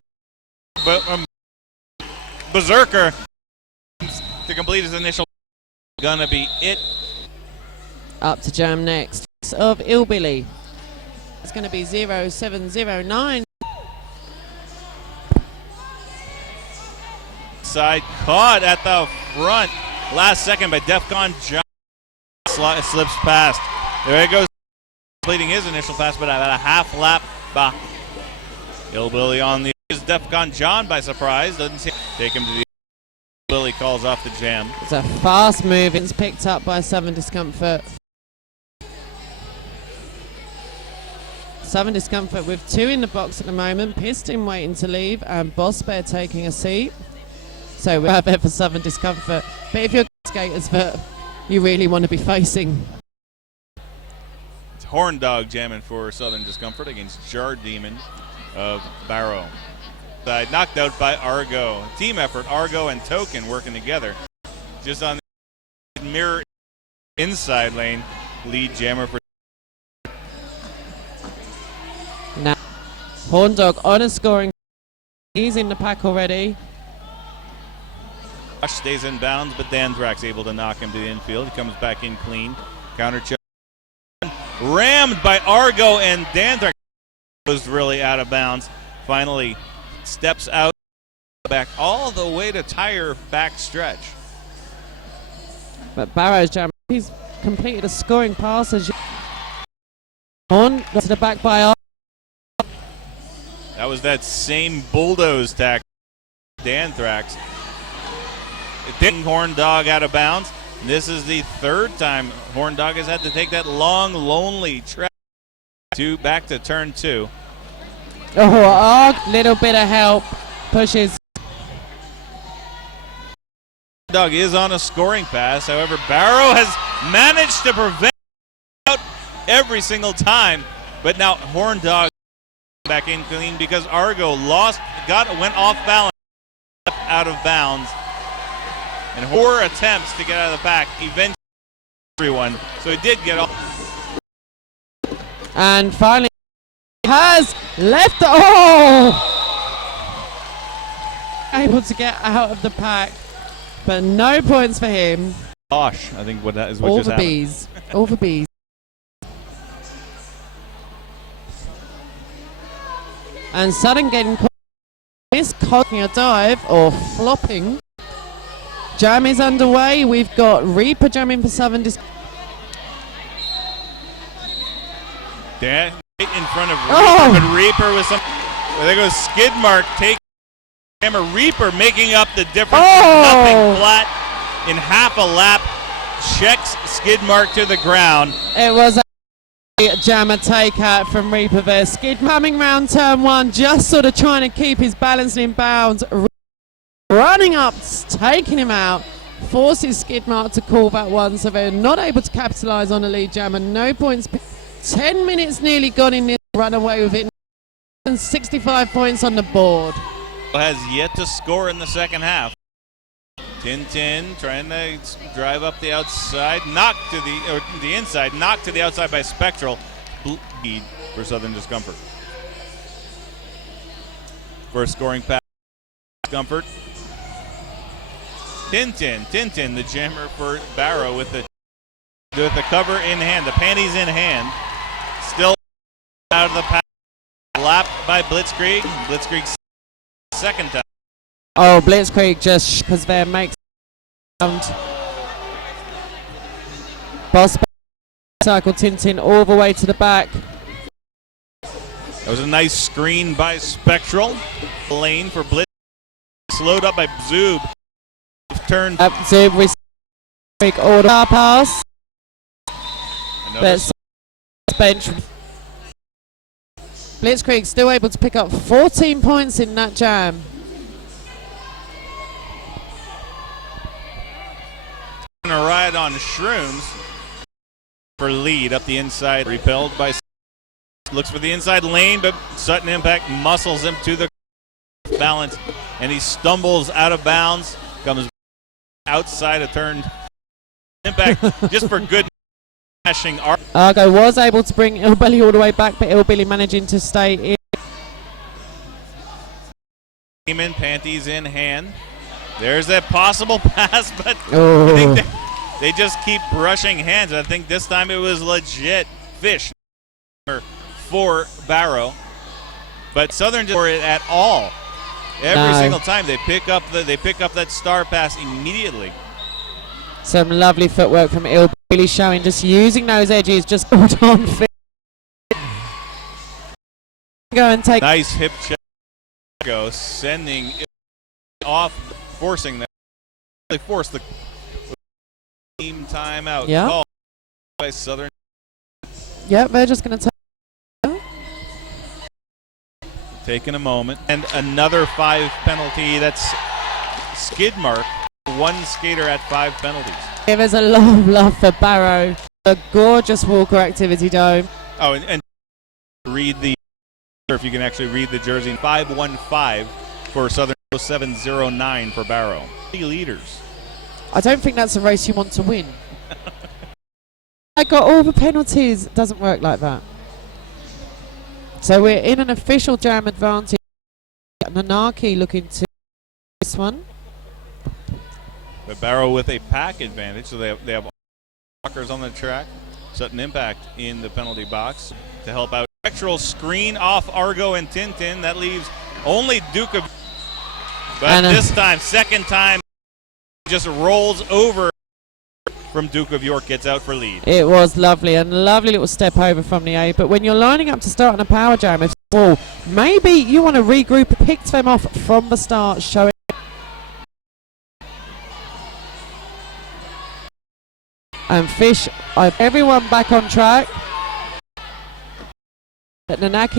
Berserker to complete his initial. Gonna be it. Up to jam next. Of Illbilly. It's going to be 0709. Side caught at the front. Last second by Defcon John. Slips past. There he goes. Completing his initial pass, but about a half lap back. Illbilly on the is Defcon John by surprise. Doesn't see take him to the Billy calls off the jam. It's a fast move. It's picked up by 7 Discomfort. 7 Discomfort with 2 in the box at the moment. Piston waiting to leave and Boss Bear taking a seat. So we're there for 7 Discomfort. But if you're skaters that you really want to be facing. It's Horn Dog jamming for Southern Discomfort against Jar Demon of Barrow. Side knocked out by Argo. Team effort, Argo and Token working together. Just on the mirror inside lane, lead jammer for now. Horn Dog on a scoring. He's in the pack already. Josh stays in bounds, but Danthrax able to knock him to the infield. He comes back in clean. Counter check. Rammed by Argo, and Danthrax was really out of bounds. Finally steps out back all the way to tire back stretch. But Barrow's jam. He's completed a scoring pass as on to the back by Argo. That was that same bulldoze tack. Danthrax. Horn Dog out of bounds. This is the 3rd time Horn Dog has had to take that long, lonely trek back to turn 2. Oh, little bit of help. Pushes. Dog is on a scoring pass. However, Barrow has managed to prevent out every single time. But now Horn Dog back in clean because Argo went off balance, out of bounds. And 4 attempts to get out of the pack, eventually everyone. So he did get off. And finally has left. Able to get out of the pack, but no points for him. Gosh, I think what that is what all just the happened. bees. All the bees. And Sudden getting caught. Miscocking a dive or flopping. Jam is underway. We've got Reaper jamming for 7. Dan right in front of Reaper, but Reaper with some. Well, there goes Skidmark. Take Hammer. Reaper making up the difference. Nothing flat in half a lap. checks Skidmark to the ground. It was a jammer takeout from Reaper there. Skid coming round turn one, just sort of trying to keep his balance in bounds. Running up, taking him out, forces Skidmark to call that one, so they're not able to capitalise on a lead jammer. No points. 10 minutes nearly gone in this, run away with it. And 65 points on the board. Has yet to score in the second half. Tintin trying to drive up the outside, knocked to the inside, knocked to the outside by Spectral. Lead for Southern Discomfort. First scoring pass, Discomfort. Tintin, the jammer for Barrow with the cover in hand, the panties in hand. Still out of the pass, lapped by Blitzkrieg. Blitzkrieg second time. Oh, Blitzkrieg just because there makes sound. Boss circle Tintin all the way to the back. That was a nice screen by Spectral. Lane for Blitz. Slowed up by Zoob. Turn. Zoob with big order pass. But bench. Blitzkrieg still able to pick up 14 points in that jam. A ride on Shrooms for lead up the inside, repelled by looks for the inside lane, but Sudden Impact muscles him to the balance, and he stumbles out of bounds, comes outside a turn. Impact just for good mashing. Argo was able to bring Illbilly all the way back, but Illbilly managing to stay in. Demon panties in hand. There's that possible pass, but Oh. I think they just keep brushing hands. I think this time it was legit fish for Barrow, but Southern didn't for it at all. Every single time they pick up that star pass immediately. Some lovely footwork from Illbilly showing, just using those edges, just on fit. Go and take Nice hip check. Go sending it off, forcing that. They forced the team timeout. Yeah. Call by Southern. Yep, they're just going to take. Taking a moment. And another 5 penalty. That's Skidmark. One skater at 5 penalties. Yeah, there's a lot of love for Barrow. A gorgeous Walker activity dome. Oh, and read the, or if you can actually read the jersey. 515 for Southern, 709 for Barrow. 3 leaders. I don't think that's a race you want to win. I got all the penalties. It doesn't work like that. So we're in an official jam advantage. Nanaki looking to this one. But Barrow with a pack advantage, so they have blockers on the track. Sudden Impact in the penalty box to help out. Spectral screen off Argo and Tintin. That leaves only Duke of. But this time, second time, just rolls over from Duke of York, gets out for lead. It was lovely, and lovely little step over from the A. But when you're lining up to start on a power jam, if maybe you want to regroup, pick them off from the start, showing. And Fish, everyone back on track. But Nanaki.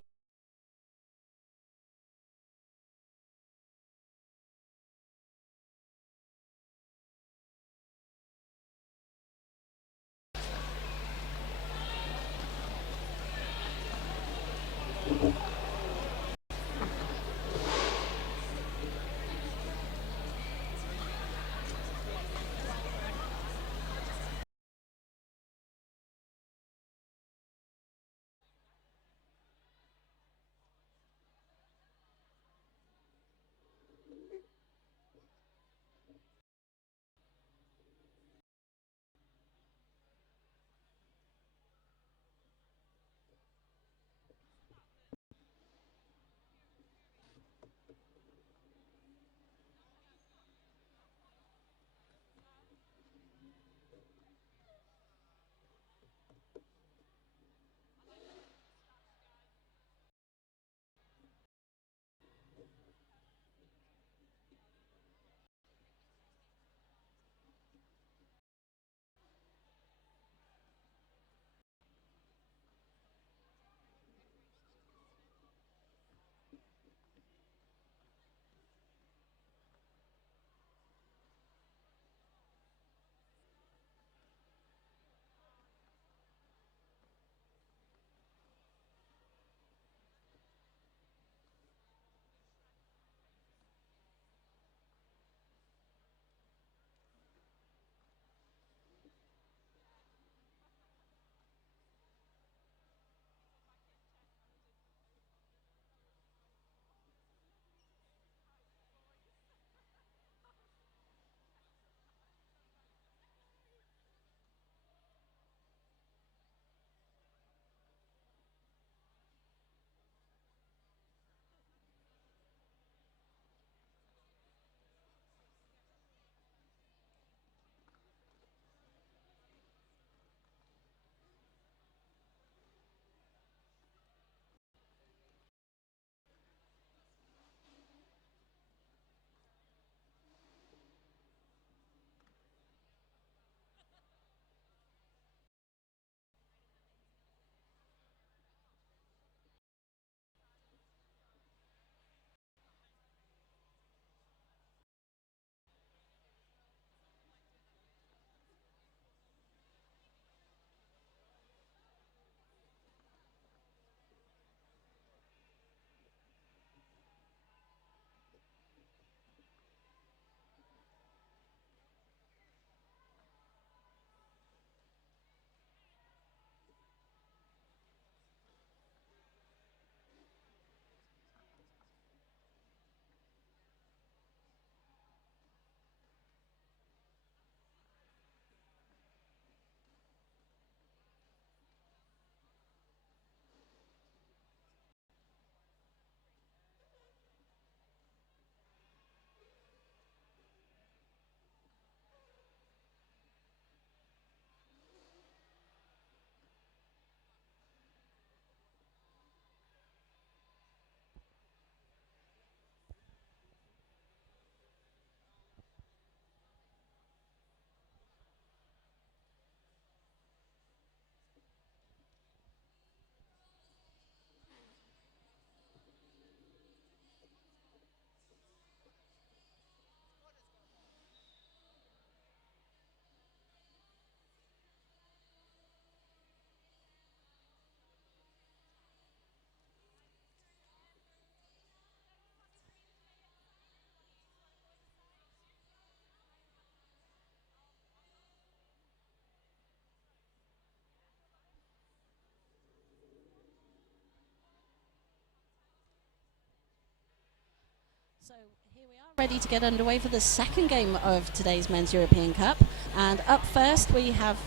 Ready to get underway for the second game of today's Men's European Cup, and up first we have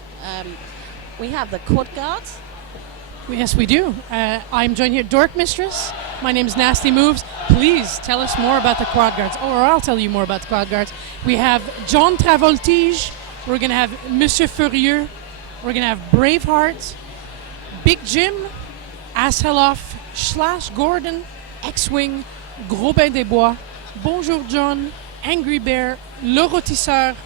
the Quad Guards. Yes, we do. I'm joined here, Dork Mistress. My name is Nasty Moves. Please tell us more about the Quad Guards, or I'll tell you more about the Quad Guards. We have John Travoltige. We're going to have Monsieur Furieux. We're going to have Braveheart, Big Jim, Asseloff, Slash Gordon, X-Wing, Gros Bain des Bois, Bonjour John, Angry Bear, Le Rôtisseur,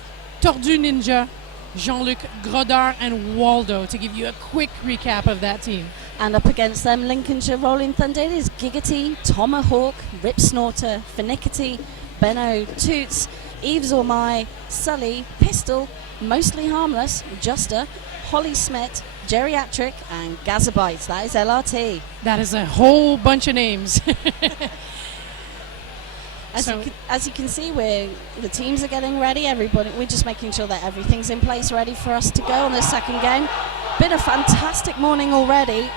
Tordu Ninja, Jean-Luc Grodard, and Waldo, to give you a quick recap of that team. And up against them, Lincolnshire Rolling Thunder is Giggity, Tomahawk, Rip Snorter, Finickety, Benno, Toots, Eves Ormai, Sully, Pistol, Mostly Harmless, Juster, Holly Smith, Geriatric, and Gazabytes. That is LRT. That is a whole bunch of names. As you can see, the teams are getting ready. We're just making sure that everything's in place, ready for us to go on this second game. Been a fantastic morning already.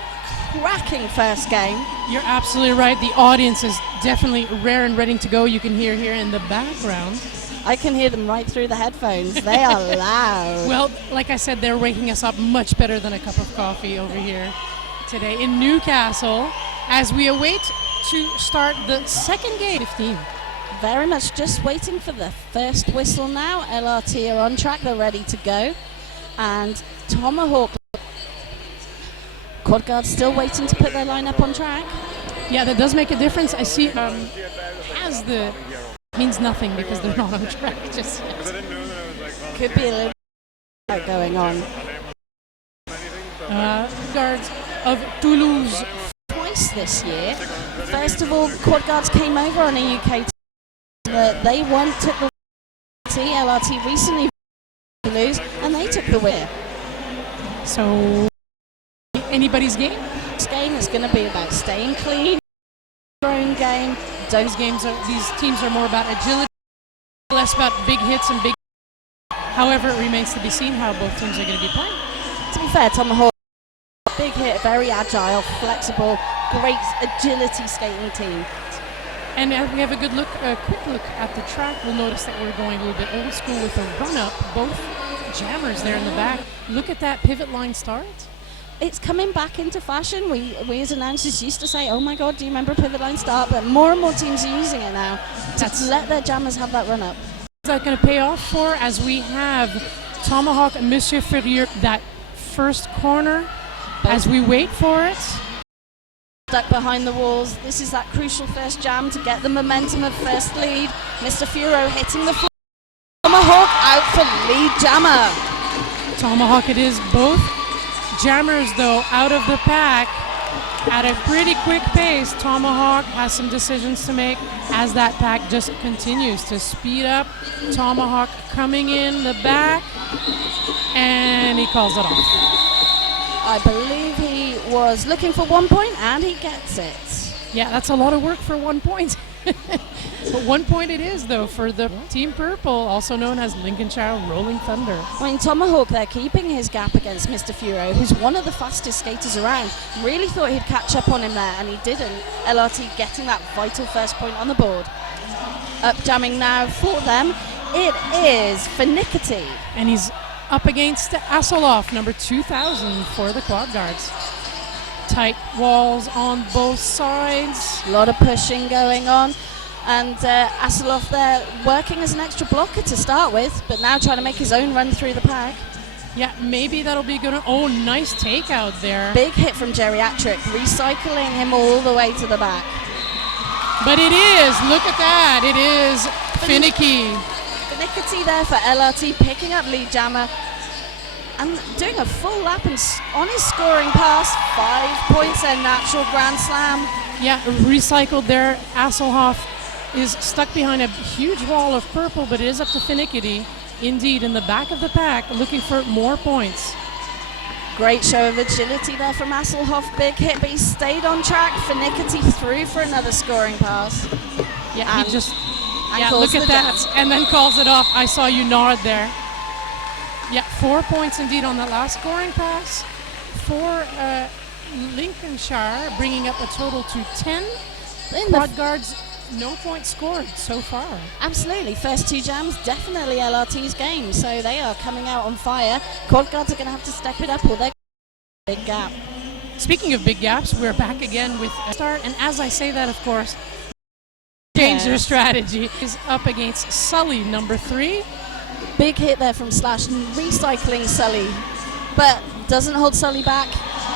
Cracking first game. You're absolutely right. The audience is definitely rare and ready to go. You can hear here in the background. I can hear them right through the headphones. They are loud. Well, like I said, they're waking us up much better than a cup of coffee over here today in Newcastle as we await to start the second game. 15. Very much just waiting for the first whistle now. LRT are on track, they're ready to go. And Tomahawk, Quad Guard still waiting to put their lineup on track. Yeah, that does make a difference. I see means nothing because they're not on track just yet. Could be a little bit going on. Guards of Toulouse. Twice this year. First of all, Quad Guards came over on a UK team. They took the LRT recently lose, and they took the win. So, anybody's game? This game is going to be about staying clean, throwing game. These teams are more about agility, less about big hits and big. However, it remains to be seen how both teams are going to be playing. To be fair, Tomahawk, big hit, very agile, flexible, great agility skating team. And as we have a quick look at the track, we'll notice that we're going a little bit old school with a run-up. Both jammers there in the back. Look at that pivot line start. It's coming back into fashion. We as announcers used to say, oh my God, do you remember pivot line start? But more and more teams are using it now to let their jammers have that run-up. Is that going to pay off for as we have Tomahawk and Monsieur Furieux, that first corner, as we wait for it? Stuck behind the walls. This is that crucial first jam to get the momentum of first lead. Mr. Furo hitting the floor. Tomahawk out for lead jammer. Tomahawk it is. Both jammers, though, out of the pack at a pretty quick pace. Tomahawk has some decisions to make as that pack just continues to speed up. Tomahawk coming in the back, and he calls it off. I believe he was looking for 1 point, and he gets it. Yeah, that's a lot of work for 1 point. But 1 point it is, though, for the Team Purple, also known as Lincolnshire Rolling Thunder. I mean, Tomahawk there keeping his gap against Mr. Furo, who's one of the fastest skaters around. Really thought he'd catch up on him there, and he didn't. LRT getting that vital first point on the board. Up jamming now for them, it is Finickety. And he's up against Asseloff, number 2000 for the Quad Guards. Tight walls on both sides. A lot of pushing going on. And Asseloff there working as an extra blocker to start with, but now trying to make his own run through the pack. Yeah, maybe that'll be good. Oh, nice takeout there. Big hit from Geriatric, recycling him all the way to the back. But it is, look at that, it is Finicky. Finickety there for LRT, picking up lead jammer and doing a full lap and on his scoring pass. 5 points, a natural grand slam. Yeah, recycled there. Asselhoff is stuck behind a huge wall of purple, but it is up to Finickety, indeed, in the back of the pack, looking for more points. Great show of agility there from Asselhoff. Big hit, but he stayed on track. Finickety through for another scoring pass. Yeah, he just... Yeah, look at that, and then calls it off. I saw you nod there. Yeah, 4 points indeed on that last scoring pass for Lincolnshire, bringing up a total to 10. Quad Guards no points scored so far. Absolutely. First two jams, definitely LRT's game. So they are coming out on fire. Quad guards are going to have to step it up or they're big gap. Speaking of big gaps, we're back again with a start. And as I say that, of course, change their strategy is up against Sully, number 3. Big hit there from Slash, recycling Sully, but doesn't hold Sully back.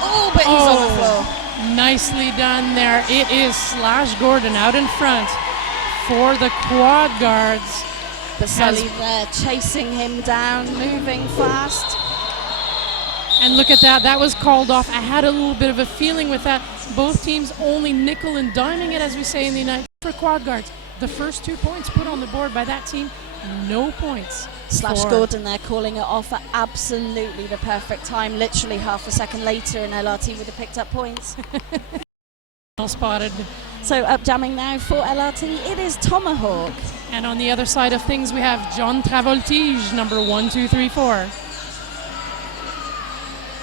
Oh, but he's on the floor. Nicely done there. It is Slash Gordon out in front for the quad guards. But Sully there chasing him down, moving fast. And look at that, that was called off. I had a little bit of a feeling with that. Both teams only nickel and diming it, as we say in the United for quad guards. The first 2 points put on the board by that team, no points. Slash Gordon there calling it off at absolutely the perfect time. Literally half a second later and LRT would have picked up points. Well spotted. So up jamming now for LRT, it is Tomahawk. And on the other side of things we have John Travoltige, number 1, 2, 3, 4.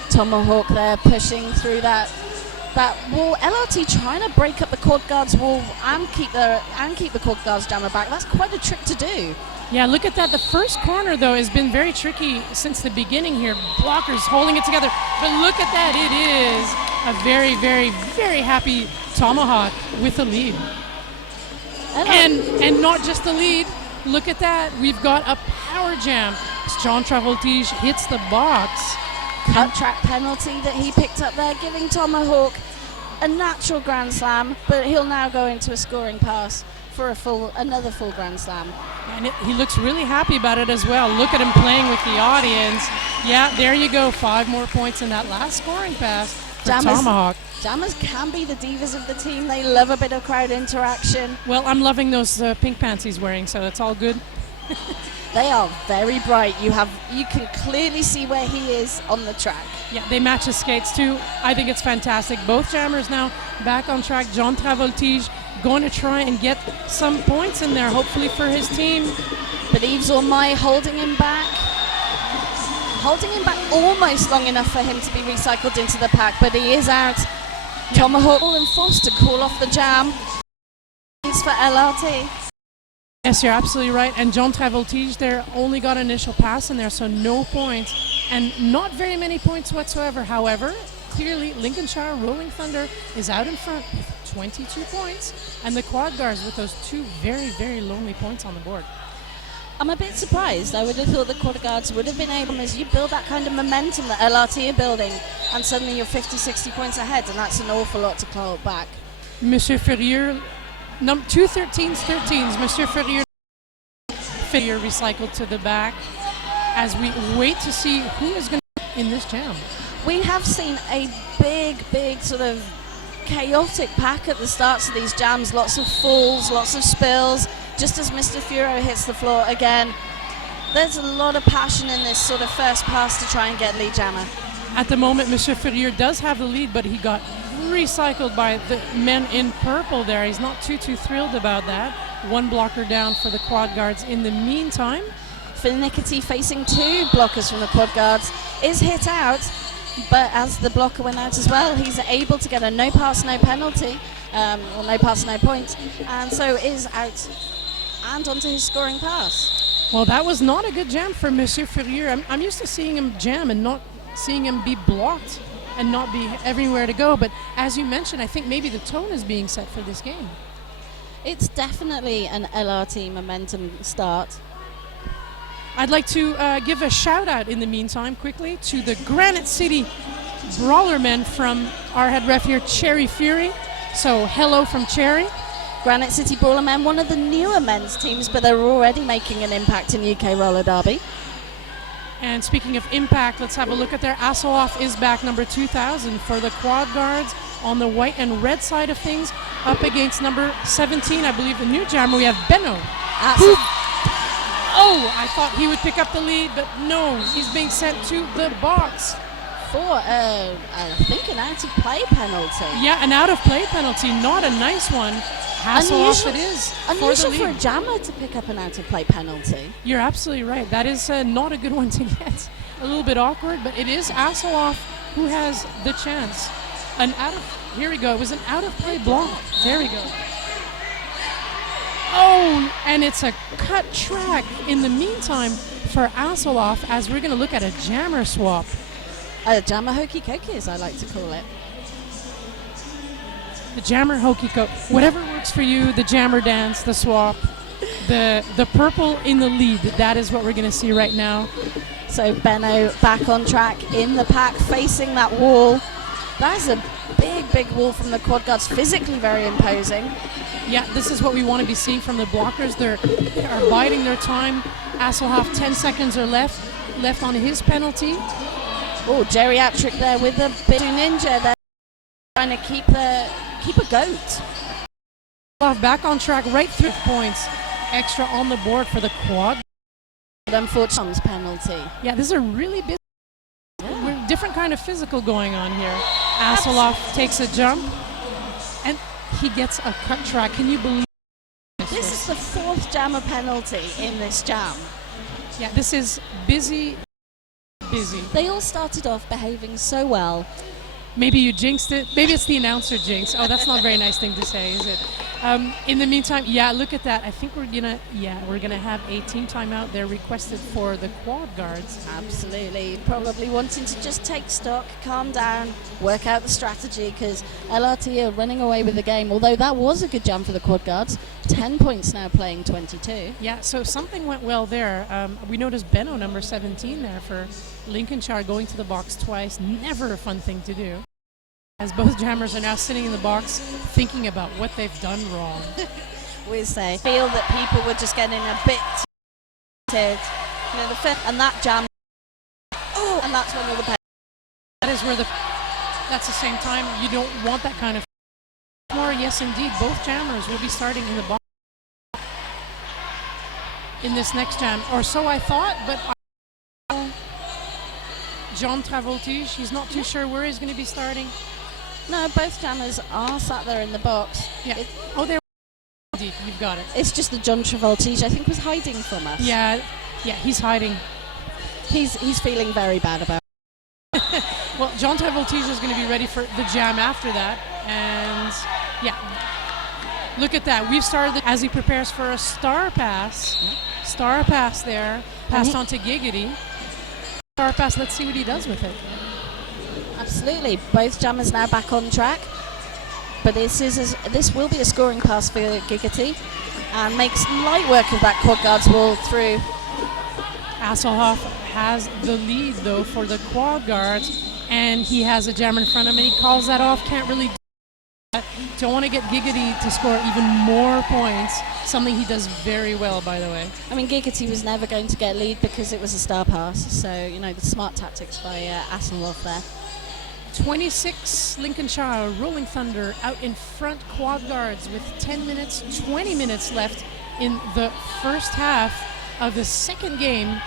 Tomahawk there pushing through that wall. LRT trying to break up the quad guards wall and keep the quad guards jammer back. That's quite a trick to do. Yeah, look at that. The first corner though has been very tricky since the beginning here. Blockers holding it together. But look at that. It is a very, very, very happy Tomahawk with the lead. And not just the lead. Look at that. We've got a power jam. John Travoltige hits the box. Cut track penalty that he picked up there, giving Tomahawk a natural grand slam, but he'll now go into a scoring pass for another full grand slam. And he looks really happy about it as well. Look at him playing with the audience. Yeah, there you go. 5 more points in that last scoring pass for Tomahawk. Jammers can be the divas of the team. They love a bit of crowd interaction. Well, I'm loving those pink pants he's wearing, so that's all good. They are very bright. You can clearly see where he is on the track. Yeah, they match his skates too. I think it's fantastic. Both jammers now back on track. John Travoltige going to try and get some points in there, hopefully for his team. But Yves Ormai holding him back almost long enough for him to be recycled into the pack, but he is out. Yeah. Tomahawk and forced to call off the jam. It's for LRT. Yes, you're absolutely right. And John Travoltige there only got initial pass in there, so no points. And not very many points whatsoever. However, clearly Lincolnshire Rolling Thunder is out in front with 22 points. And the quad guards with those 2 very, very lonely points on the board. I'm a bit surprised. I would have thought the quad guards would have been able, as you build that kind of momentum that LRT are building, and suddenly you're 50, 60 points ahead, and that's an awful lot to claw back. Monsieur Ferrier, 2 13s, Monsieur Ferrier recycled to the back as we wait to see who is going to in this jam. We have seen a big sort of chaotic pack at the starts of these jams. Lots of falls, lots of spills. Just as Mr. Furo hits the floor again, there's a lot of passion in this sort of first pass to try and get lead jammer. At the moment, Monsieur Ferrier does have the lead, but he got recycled by the men in purple there. He's not too thrilled about that. 1 blocker down for the quad guards in the meantime. Finickety facing 2 blockers from the quad guards is hit out, but as the blocker went out as well, he's able to get a no pass, no penalty, or no pass, no point, and so is out and onto his scoring pass. Well, that was not a good jam for Monsieur Ferrier. I'm used to seeing him jam and not seeing him be blocked and not be everywhere to go, but as you mentioned, I think maybe the tone is being set for this game. It's definitely an LRT momentum start. I'd like to give a shout out in the meantime quickly to the Granite City Brawlermen from our head ref here, Cherry Fury. So hello from Cherry. Granite City Brawlermen, one of the newer men's teams, but they're already making an impact in UK Roller Derby. And speaking of impact, let's have a look at their Asseloff is back, number 2000 for the quad guards on the white and red side of things, up against number 17, I believe the new jammer. We have Benno. I thought he would pick up the lead, but no, he's being sent to the box. For, I think, an out-of-play penalty. Yeah, an out-of-play penalty, not a nice one. Hasselhoff it is. Unusual for a jammer to pick up an out-of-play penalty. You're absolutely right. That is not a good one to get. A little bit awkward, but it is Hasselhoff who has the chance. Here we go. It was an out-of-play block. There we go. And it's a cut track in the meantime for Hasselhoff, as we're going to look at a jammer swap. A jammer hokey cokey, as I like to call it. The jammer hokey coke, whatever works for you, the jammer dance, the swap, the purple in the lead, that is what we're going to see right now. So Benno back on track in the pack, facing that wall. That's a big wall from the quad guards, physically very imposing. Yeah, this is what we want to be seeing from the blockers. They are biding their time. Hasselhoff, 10 seconds are left on his penalty. Oh, geriatric there with the big ninja there, trying to keep a goat. Back on track, right through points. Extra on the board for the quad. Unfortunate penalty. Yeah, this is a really big, different kind of physical going on here. Hasselhoff takes a jump, and he gets a cut track. Can you believe this is the 4th jammer penalty in this jam. Yeah, this is busy. They all started off behaving so well. Maybe you jinxed it. Maybe it's the announcer jinx. Oh, that's not a very nice thing to say, is it? In the meantime, yeah, look at that. I think we're gonna have a team timeout there requested for the quad guards. Absolutely, probably wanting to just take stock, calm down, work out the strategy, because LRT are running away with the game. Although that was a good jam for the quad guards. 10 points now, playing 22. Yeah, so something went well there. We noticed Benno, number 17 there for Lincolnshire, going to the box twice. Never a fun thing to do. As both jammers are now sitting in the box thinking about what they've done wrong. We say, feel that people were just getting a bit too, the fifth, and that jam. Oh, and that's when all the. That is where that's the same time you don't want that kind of. More, yes, indeed, both jammers will be starting in the box in this next jam, or so I thought, but. John Travoltige, he's not too sure where he's going to be starting. No, both jammers are sat there in the box. Yeah. They're deep. You've got it. It's just that John Travoltige, I think, was hiding from us. Yeah, he's hiding. He's feeling very bad about it. Well, John Travoltige is going to be ready for the jam after that. And, yeah, look at that. We've started as he prepares for a star pass. Star pass there. Passed on to Giggity. Star pass, let's see what he does with it. Absolutely, both jammers now back on track, but this will be a scoring pass for Giggity, and makes light work of that quad guards wall through. Hasselhoff has the lead though for the quad guards, and he has a jammer in front of him, and he calls that off. Can't really do that. Don't want to get Giggity to score even more points, something he does very well, by the way. I mean, Giggity was never going to get lead because it was a star pass, so the smart tactics by Hasselhoff there. 26 Lincolnshire, Rolling Thunder out in front, quad guards with 20 minutes left in the first half of the second game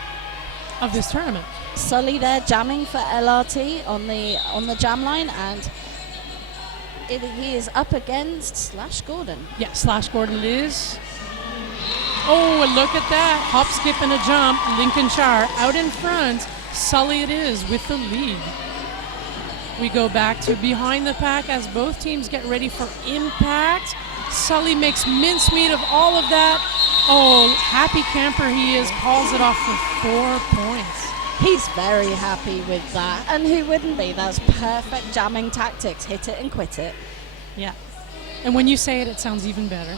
of this tournament. Sully there jamming for LRT on the jam line, and he is up against Slash Gordon. Yeah, Slash Gordon it is. Oh, and look at that. Hop, skip, and a jump. Lincolnshire out in front. Sully it is with the lead. We go back to behind the pack as both teams get ready for impact. Sully makes mincemeat of all of that. Oh, happy camper he is, calls it off for 4 points. He's very happy with that. And who wouldn't be? That's perfect jamming tactics. Hit it and quit it. Yeah. And when you say it, it sounds even better.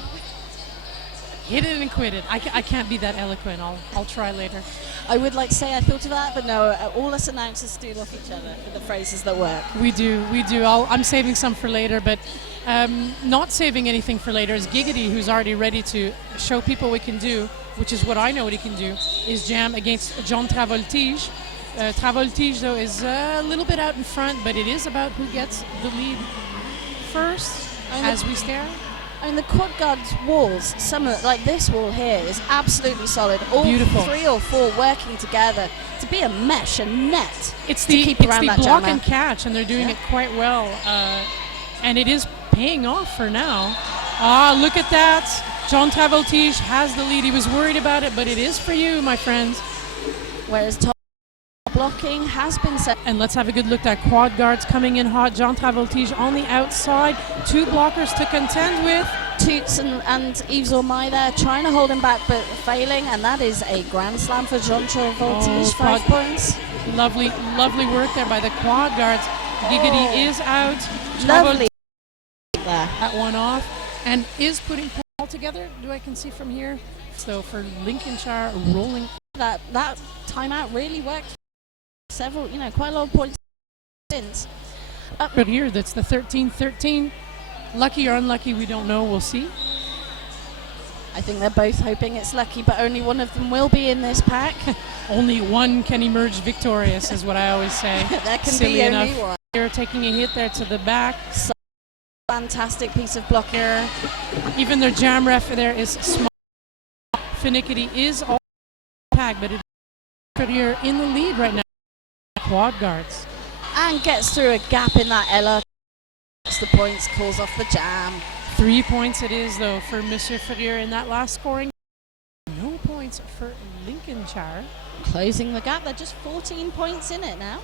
Hit it and quit it. I can't be that eloquent. I'll try later. I would like to say I thought of that, but no, all us announcers steal off each other for the phrases that work. We do. I'm saving some for later, but not saving anything for later is Giggity, who's already ready to show people what he can do, which is what I know what he can do, is jam against John Travoltige. Travoltige, though, is a little bit out in front, but it is about who gets the lead first as we stare. I mean, the quad guards walls, some of like this wall here is absolutely solid. All beautiful. 3 or 4 working together to be a mesh, a net. It's to the keep around that block jammer. and catch, and they're doing it quite well, and it is paying off for now. Look at that! John Travoltige has the lead. He was worried about it, but it is for you, my friends. Whereas top blocking has been set. And let's have a good look at quad guards coming in hot. John Travoltige on the outside. 2 blockers to contend with. Toots and Yves Ormai there trying to hold him back but failing, and that is a grand slam for John Travoltige, 5 points. Lovely work there by the quad guards. Giggity is out. Lovely there. That one off, and is putting Paul together. I can see from here. So for Lincolnshire rolling. That timeout really worked. Several, quite a lot of points since. But here, that's the 13-13. Lucky or unlucky, we don't know. We'll see. I think they're both hoping it's lucky, but only one of them will be in this pack. Only one can emerge victorious, is what I always say. There can Silly be enough. only one. They're taking a hit there to the back. Fantastic piece of block here. Even their jam ref there is small. Finickety is all pack, but it's here in the lead right now. Quad guards. And gets through a gap in that Ella. Gets the points, calls off the jam. 3 points it is, though, for Monsieur Ferrier in that last scoring. No points for Lincolnshire. Closing the gap. They're just 14 points in it now.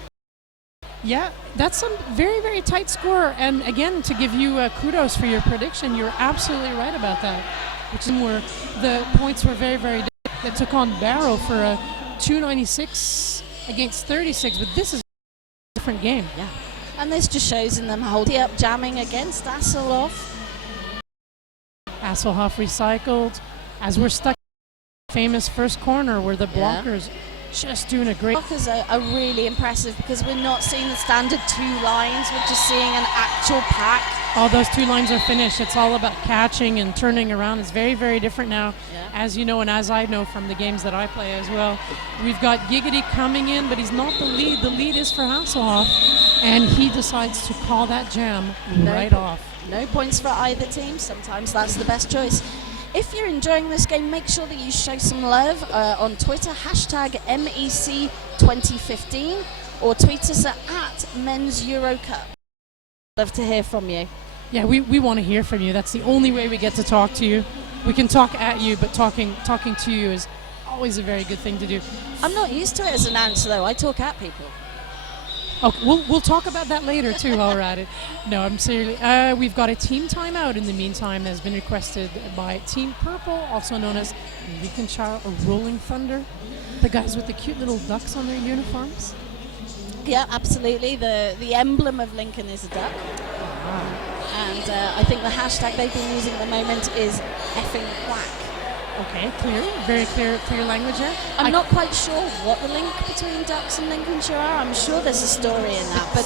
Yeah, that's some very, very tight score. And again, to give you kudos for your prediction, you're absolutely right about that. Which is where the points were very, very different. They took on Barrow for a 296 against 36, but this is a different game. Yeah. And this just shows in them holding up, jamming against Hasselhoff. Hasselhoff recycled. As we're stuck in the famous first corner where the blockers just doing a great... Blockers are really impressive because we're not seeing the standard 2 lines. We're just seeing an actual pack. All those 2 lines are finished. It's all about catching and turning around. It's very, very different now, as you know and as I know from the games that I play as well. We've got Giggity coming in, but he's not the lead. The lead is for Hasselhoff, and he decides to call that jam right off. No points for either team. Sometimes that's the best choice. If you're enjoying this game, make sure that you show some love on Twitter, #MEC2015, or tweet us at Men's Euro Cup. Love to hear from you. Yeah, we want to hear from you. That's the only way we get to talk to you. We can talk at you, but talking to you is always a very good thing to do. I'm not used to it as an announcer, though. I talk at people. Okay, we'll talk about that later too while we're at it. No, I'm serious. We've got a team timeout in the meantime that has been requested by Team Purple, also known as Lincolnshire or Rolling Thunder. The guys with the cute little ducks on their uniforms. Yeah, absolutely. The emblem of Lincoln is a duck. And I think the hashtag they've been using at the moment is effing whack. Okay, clear. Very clear language there. I'm not quite sure what the link between ducks and Lincolnshire are. I'm sure there's a story in that. But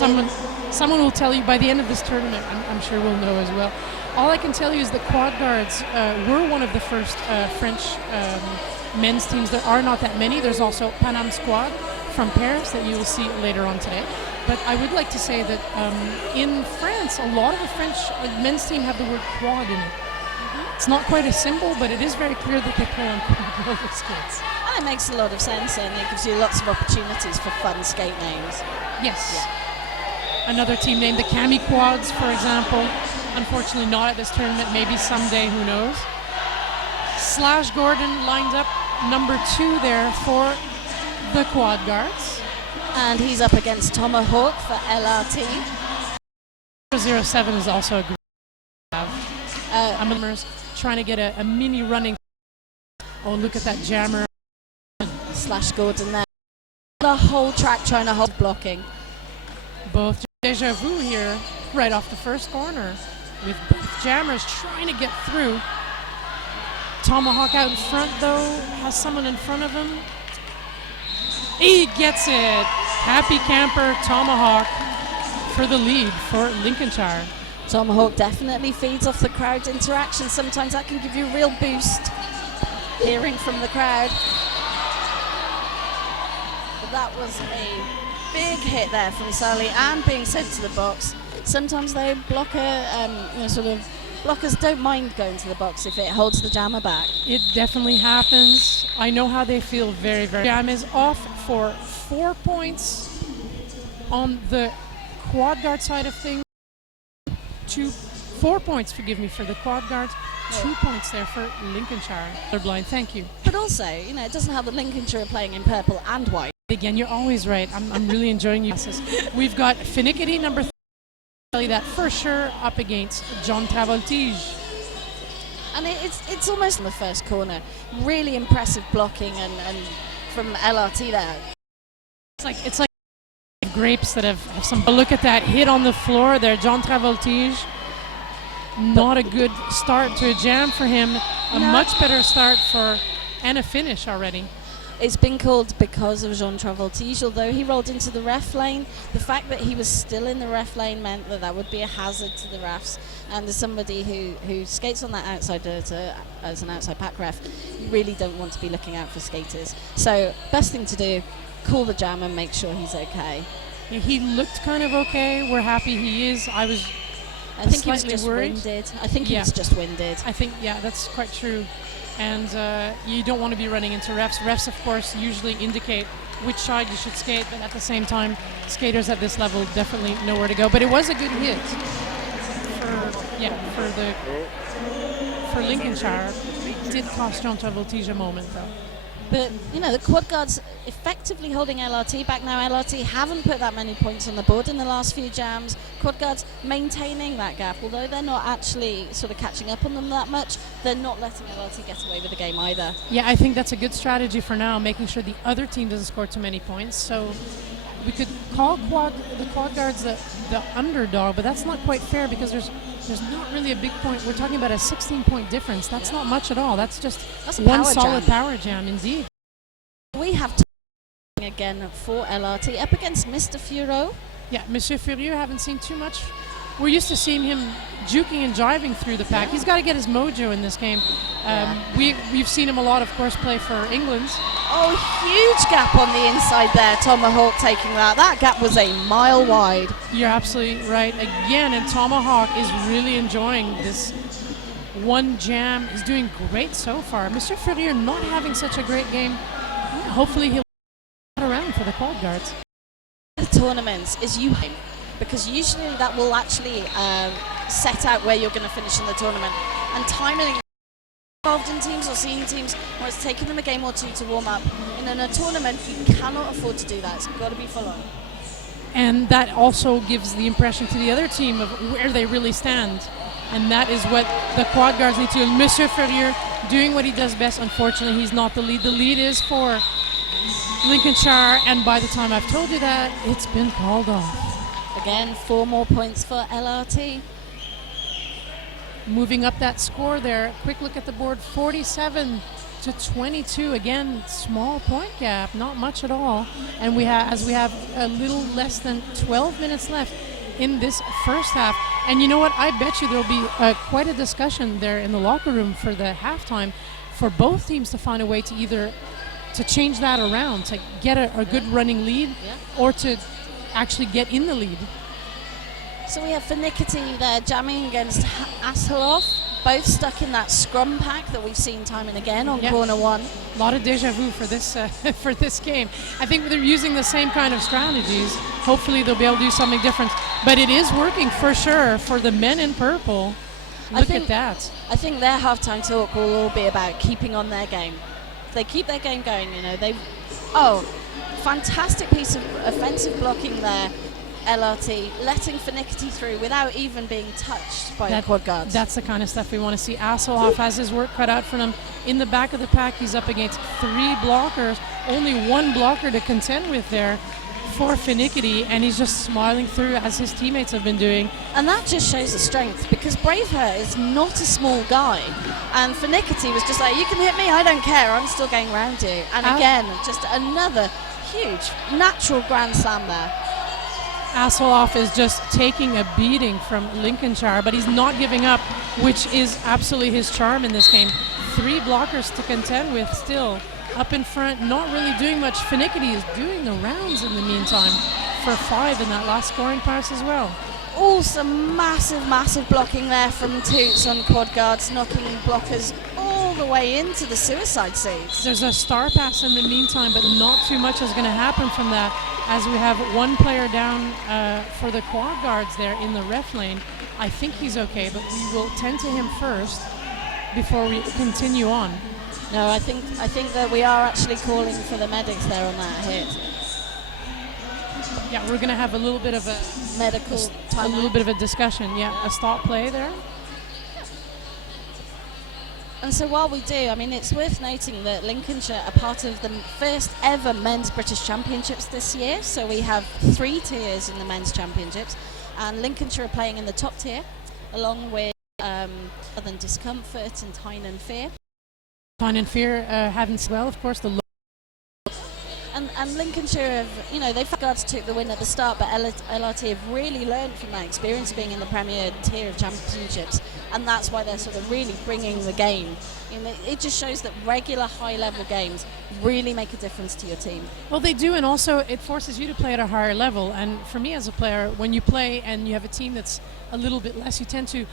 someone will tell you by the end of this tournament. I'm sure we'll know as well. All I can tell you is that quad guards were one of the first French men's teams. There are not that many. There's also Panam Squad from Paris that you will see later on today. But I would like to say that in France, a lot of the French men's team have the word quad in it. It's not quite a symbol, but it is very clear that they play on quad roller skates. And it makes a lot of sense, and it gives you lots of opportunities for fun skate names. Yes. Yeah. Another team named the Cami Quads, for example. Unfortunately not at this tournament, maybe someday, who knows. Slash Gordon lined up number 2 there for the quad guards. And he's up against Tomahawk for LRT. 07 is also a great I'm trying to get a mini running. Oh, look at that jammer. Slash Gordon there. The whole track trying to hold blocking. Both Deja Vu here, right off the first corner, with both jammers trying to get through. Tomahawk out in front, though, has someone in front of him. He gets it. Happy camper Tomahawk for the lead for Lincolnshire. Tomahawk definitely feeds off the crowd interaction. Sometimes that can give you a real boost, hearing from the crowd. But that was a big hit there from Sully and being sent to the box. Sometimes though, blockers don't mind going to the box if it holds the jammer back. It definitely happens. I know how they feel very, very. Jam is off for 4 points on the quad guard side of things. 4 points, forgive me, for the quad guards. 2 points there for Lincolnshire. They're blind, thank you. But also, it doesn't help that Lincolnshire are playing in purple and white. Again, you're always right. I'm really enjoying you. We've got Finickety number 3. That for sure up against John Travoltige. And it's almost in the first corner. Really impressive blocking and from LRT there. It's like grapes that have some. Look at that hit on the floor there, John Travoltige. Not a good start to a jam for him. A much better start and a finish already. It's been called because of Jean Travoltige, although he rolled into the ref lane. The fact that he was still in the ref lane meant that would be a hazard to the refs. And as somebody who skates on that outside as an outside pack ref, you really don't want to be looking out for skaters. So best thing to do, call the jam and make sure he's okay. Yeah, he looked kind of okay. We're happy he is. I think he was just worried. winded. I think he was just winded. I think, that's quite true. And you don't want to be running into refs. Refs, of course, usually indicate which side you should skate, but at the same time, skaters at this level definitely know where to go. But it was a good hit for Lincolnshire. It did cost John Travoltige a moment, though. But, the quad guards effectively holding LRT back now. LRT haven't put that many points on the board in the last few jams. Quad guards maintaining that gap, although they're not actually sort of catching up on them that much. They're not letting LRT get away with the game either. Yeah, I think that's a good strategy for now, making sure the other team doesn't score too many points. So we could call the quad guards the underdog, but that's not quite fair because there's not really a big point. We're talking about a 16-point difference. That's not much at all. That's one solid power jam, indeed. We have again for LRT up against Mr. Furo. Yeah, Monsieur Furieux, haven't seen too much. We're used to seeing him juking and jiving through the pack. He's got to get his mojo in this game. We've seen him a lot, of course, play for England. Oh, huge gap on the inside there. Tomahawk taking that. That gap was a mile wide. You're absolutely right. Again, and Tomahawk is really enjoying this one jam. He's doing great so far. Mr. Furieux not having such a great game. Hopefully he'll get around for the quad guards. The tournaments is because usually that will actually set out where you're going to finish in the tournament. And timing involved in teams or seeing teams where it's taking them a game or two to warm up. In a tournament, you cannot afford to do that. It's got to be full on. And that also gives the impression to the other team of where they really stand. And that is what the quad guards need to do. Monsieur Ferrier doing what he does best. Unfortunately, he's not the lead. The lead is for Lincolnshire, and by the time I've told you that, it's been called off. Again, 4 more points for LRT. Moving up that score there. Quick look at the board, 47-22. Again, small point gap, not much at all. And we have a little less than 12 minutes left in this first half. And you know what? I bet you there'll be quite a discussion there in the locker room for the halftime for both teams to find a way to either to change that around, to get a good running lead, or to actually get in the lead. So we have Finickety there jamming against Asselhoff, both stuck in that scrum pack that we've seen time and again on corner one. A lot of deja vu for this for this game. I think they're using the same kind of strategies. Hopefully they'll be able to do something different. But it is working for sure for the men in purple. Look at that. I think their halftime talk will all be about keeping on their game. If they keep their game going, fantastic piece of offensive blocking there. LRT letting Finickety through without even being touched by the quad guards. That's the kind of stuff we want to see. Asselhoff has his work cut out for him. In the back of the pack, he's up against 3 blockers. Only 1 blocker to contend with there for Finickety, and he's just smiling through as his teammates have been doing. And that just shows the strength, because Braveheart is not a small guy. And Finickety was just like, you can hit me, I don't care, I'm still going around you. And again, just another huge natural grand slam there. Asselhoff is just taking a beating from Lincolnshire, but he's not giving up, which is absolutely his charm in this game. 3 blockers to contend with still. Up in front, not really doing much. Finickety is doing the rounds in the meantime for 5 in that last scoring pass as well. Some massive blocking there from Toots on quad guards, knocking blockers all the way into the suicide seats. There's a star pass in the meantime, but not too much is going to happen from that, as we have 1 player down for the quad guards there in the ref lane. I think he's okay, but we will tend to him first before we continue on. No, I think that we are actually calling for the medics there on that hit. Yeah, we're going to have a little bit of a medical time, a little bit of a discussion. Yeah, a stop play there. And so while we do, I mean, it's worth noting that Lincolnshire are part of the first ever men's British Championships this year. So we have 3 tiers in the men's championships, and Lincolnshire are playing in the top tier, along with other than Discomfort and Tyne and Fear. Tyne and Fear having well, of course, the And Lincolnshire have, they've guards took the win at the start, but LRT have really learned from that experience of being in the Premier tier of championships, and that's why they're sort of really bringing the game. It just shows that regular high-level games really make a difference to your team. Well, they do, and also it forces you to play at a higher level. And for me as a player, when you play and you have a team that's a little bit less, you tend to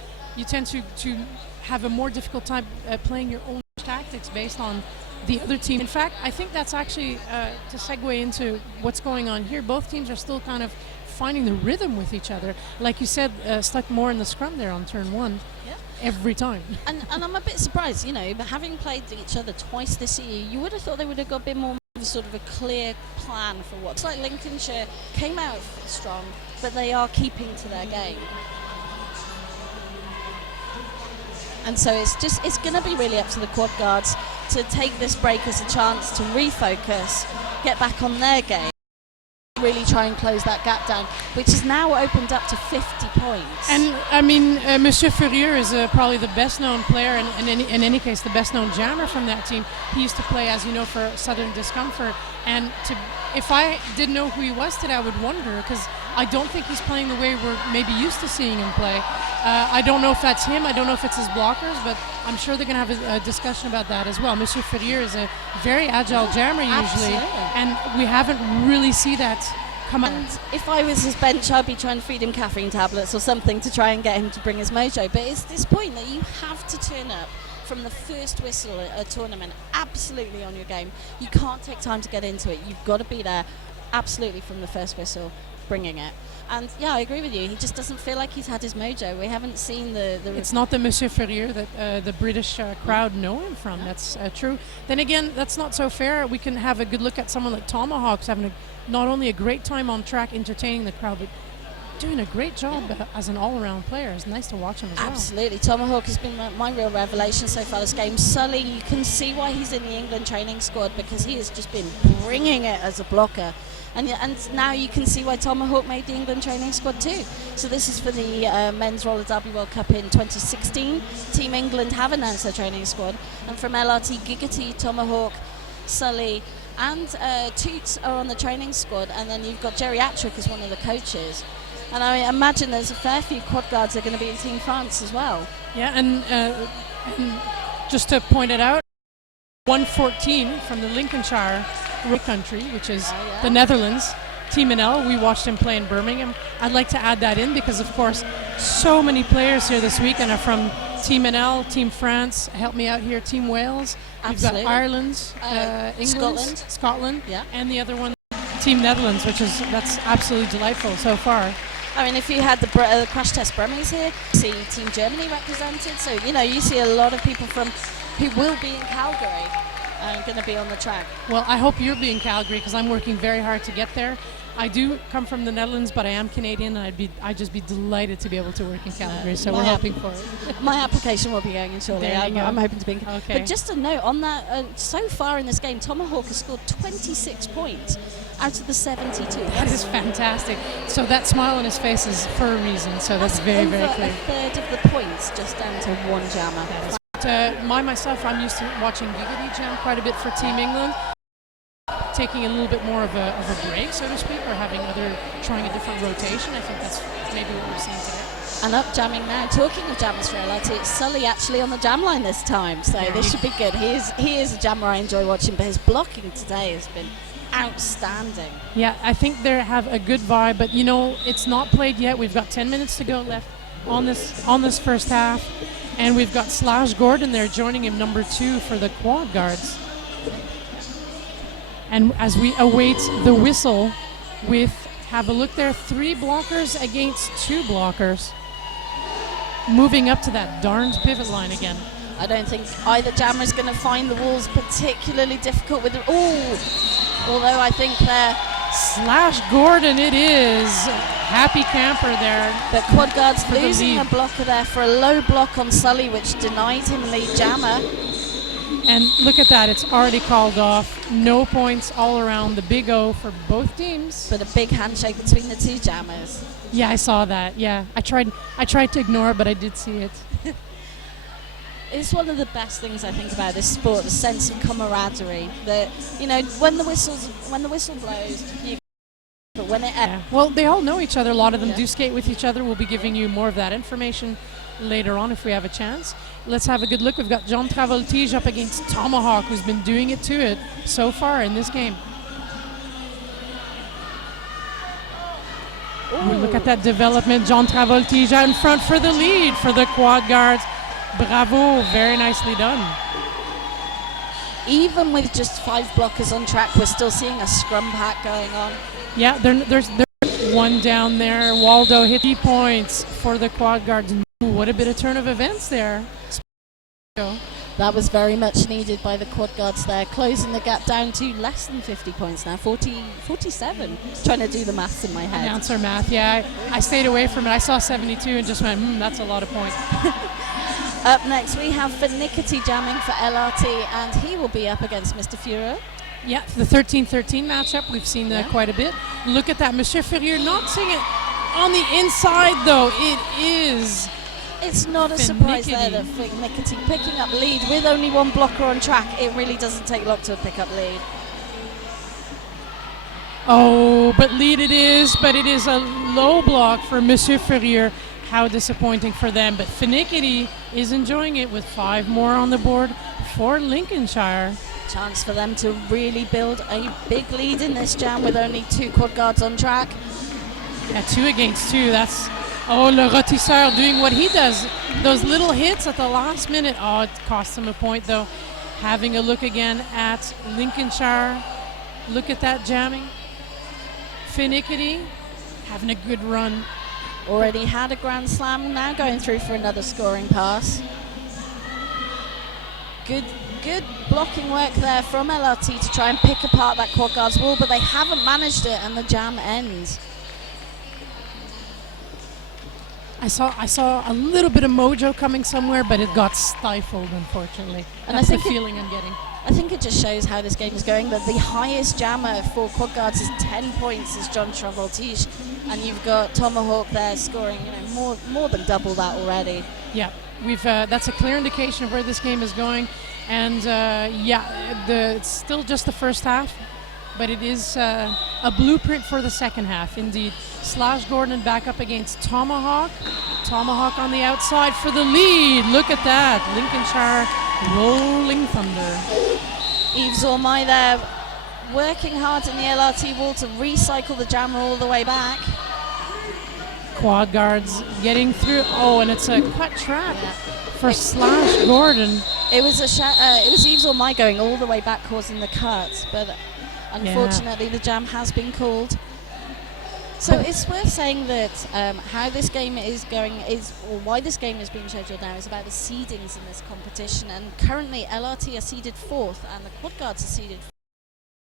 have a more difficult time playing your own tactics based on the other team. In fact, I think that's actually to segue into what's going on here. Both teams are still kind of finding the rhythm with each other. Like you said, stuck more in the scrum there on turn 1. Yeah. Every time. And I'm a bit surprised, but having played each other twice this year, you would have thought they would have got a bit more of sort of a clear plan for what. It's like Lincolnshire came out strong, but they are keeping to their game. And so it's going to be really up to the quad guards to take this break as a chance to refocus, get back on their game, really try and close that gap down, which is now opened up to 50 points. And I mean, Monsieur Ferrier is probably the best known player, and in any case, the best known jammer from that team. He used to play, as you know, for Southern Discomfort. And if I didn't know who he was today, I would wonder, because I don't think he's playing the way we're maybe used to seeing him play. I don't know if that's him. I don't know if it's his blockers, but I'm sure they're going to have a discussion about that as well. Monsieur Ferrier is a very agile jammer usually, and we haven't really seen that come out. And if I was his bench, I'd be trying to feed him caffeine tablets or something to try and get him to bring his mojo. But it's this point that you have to turn up from the first whistle at a tournament absolutely on your game. You can't take time to get into it. You've got to be there absolutely from the first whistle, bringing it. And yeah, I agree with you. He just doesn't feel like he's had his mojo. We haven't seen the It's not the Monsieur Ferrier that the British crowd know him from. That's true. Then again, that's not so fair. We can have a good look at someone like Tomahawk's having not only a great time on track entertaining the crowd, but doing a great job as an all-around player. It's nice to watch him as well. Absolutely. Tomahawk has been my real revelation so far this game. Sully, you can see why he's in the England training squad, because he has just been bringing it as a blocker. And now you can see why Tomahawk made the England training squad too. So this is for the Men's Roller Derby World Cup in 2016. Team England have announced their training squad. And from LRT, Giggity, Tomahawk, Sully and Toots are on the training squad. And then you've got Geriatric as one of the coaches. And I imagine there's a fair few quad guards that are going to be in Team France as well. Yeah, and just to point it out, 114 from the Lincolnshire country, which is the Netherlands. Team NL, we watched him play in Birmingham. I'd like to add that in because, of course, so many players here this weekend are from Team NL, Team France, help me out here, Team Wales. Absolutely. We've got Ireland, England, Scotland, and the other one, Team Netherlands, that's absolutely delightful so far. I mean, if you had the Crash Test Brummies here, you see Team Germany represented. So, you see a lot of people who will be in Calgary going to be on the track. Well, I hope you'll be in Calgary because I'm working very hard to get there. I do come from the Netherlands, but I am Canadian, and I'd just be delighted to be able to work in Calgary. So we're hoping for it. My application will be going in shortly. I'm hoping to be. Okay. But just a note on that: so far in this game, Tomahawk has scored 26 points out of the 72. That is fantastic. So that smile on his face is for a reason. So that's very, very clear. A third of the points just down to one jammer. Myself, I'm used to watching Giggity jam quite a bit for Team England. Taking a little bit more of a break, so to speak, or trying a different rotation. I think that's maybe what we're seeing today. And up jamming now. Talking of jammers for LRT, it's Sully actually on the jam line this time, so this should be good. He is a jammer I enjoy watching, but his blocking today has been outstanding. Yeah, I think they have a good vibe, but it's not played yet. We've got 10 minutes to go left on this first half, and we've got Slash Gordon there joining him, number 2 for the quad guards. And as we await the whistle, have a look there, 3 blockers against 2 blockers. Moving up to that darned pivot line again. I don't think either jammer is going to find the walls particularly difficult with although I think they're... Slash Gordon it is. happy camper there. But Quad Guard's For the losing lead. a blocker there for a low block on Sully, which denied him lead jammer. And look at that, it's already called off. No points all around, the big O for both teams. But a big handshake between the two jammers. Yeah, I saw that. Yeah, I tried to ignore it, but I did see it. It's one of the best things I think about this sport, the sense of camaraderie. That, you know, when the whistle blows, but when it Yeah. Well, they all know each other. A lot of them Yeah. do skate with each other. We'll be giving you more of that information later on if we have a chance. Let's have a good look. We've got John Travoltige up against Tomahawk, who's been doing it to it so far in this game. Ooh, look at that development. John Travoltige out in front for the lead for the Quad Guards. Bravo, very nicely done. even with just 5 blockers on track, we're still seeing a scrum pack going on. Yeah, there's one down there. Waldo hit 3 points for the Quad Guards. Ooh, what a bit of turn of events there. That was very much needed by the Quad Guards there, closing the gap down to less than 50 points now, 47. Trying to do the maths in my head. Announcer math, yeah. I stayed away from it. I saw 72 and just went, that's a lot of points. Up next, we have Finickety jamming for LRT, and he will be up against Mr. Furo. Yeah, the 13-13 matchup. We've seen that quite a bit. Look at that. Monsieur Ferrier not seeing it on the inside, though. It is... It's not a surprise there that Finickety picking up lead with only 1 blocker on track. It really doesn't take long to pick up lead. Oh, but lead it is, but it is a low block for Monsieur Ferrier. How disappointing for them. But Finickety is enjoying it with 5 more on the board for Lincolnshire. Chance for them to really build a big lead in this jam with only 2 Quad Guards on track. Yeah, 2 against 2. That's... Oh, Le Rotisseur doing what he does. Those little hits at the last minute. Oh, it cost him a point, though. Having a look again at Lincolnshire. Look at that jamming. Finickety having a good run. Already had a Grand Slam, now going through for another scoring pass. Good blocking work there from LRT to try and pick apart that Quad Guard's wall, but they haven't managed it, and the jam ends. I saw a little bit of mojo coming somewhere, but it got stifled, unfortunately. And that's I think the feeling I'm getting. I think it just shows how this game is going, that the highest jammer for Quad Guards is 10 points is John Travoltige, and you've got Tomahawk there scoring, more than double that already. Yeah, we've that's a clear indication of where this game is going, and it's still just the first half, but it is a blueprint for the second half, indeed. Slash Gordon back up against Tomahawk. Tomahawk on the outside for the lead. Look at that. Lincolnshire rolling thunder. Yves Ormai there working hard in the LRT wall to recycle the jammer all the way back. Quad Guards getting through. Oh, and it's a cut trap for Slash Gordon. It was it was Yves Ormai going all the way back causing the cut, but unfortunately the jam has been called. So it's worth saying that how this game is going or why this game is being scheduled now is about the seedings in this competition, and currently LRT are seeded 4th and the Quad Guards are seeded 5th.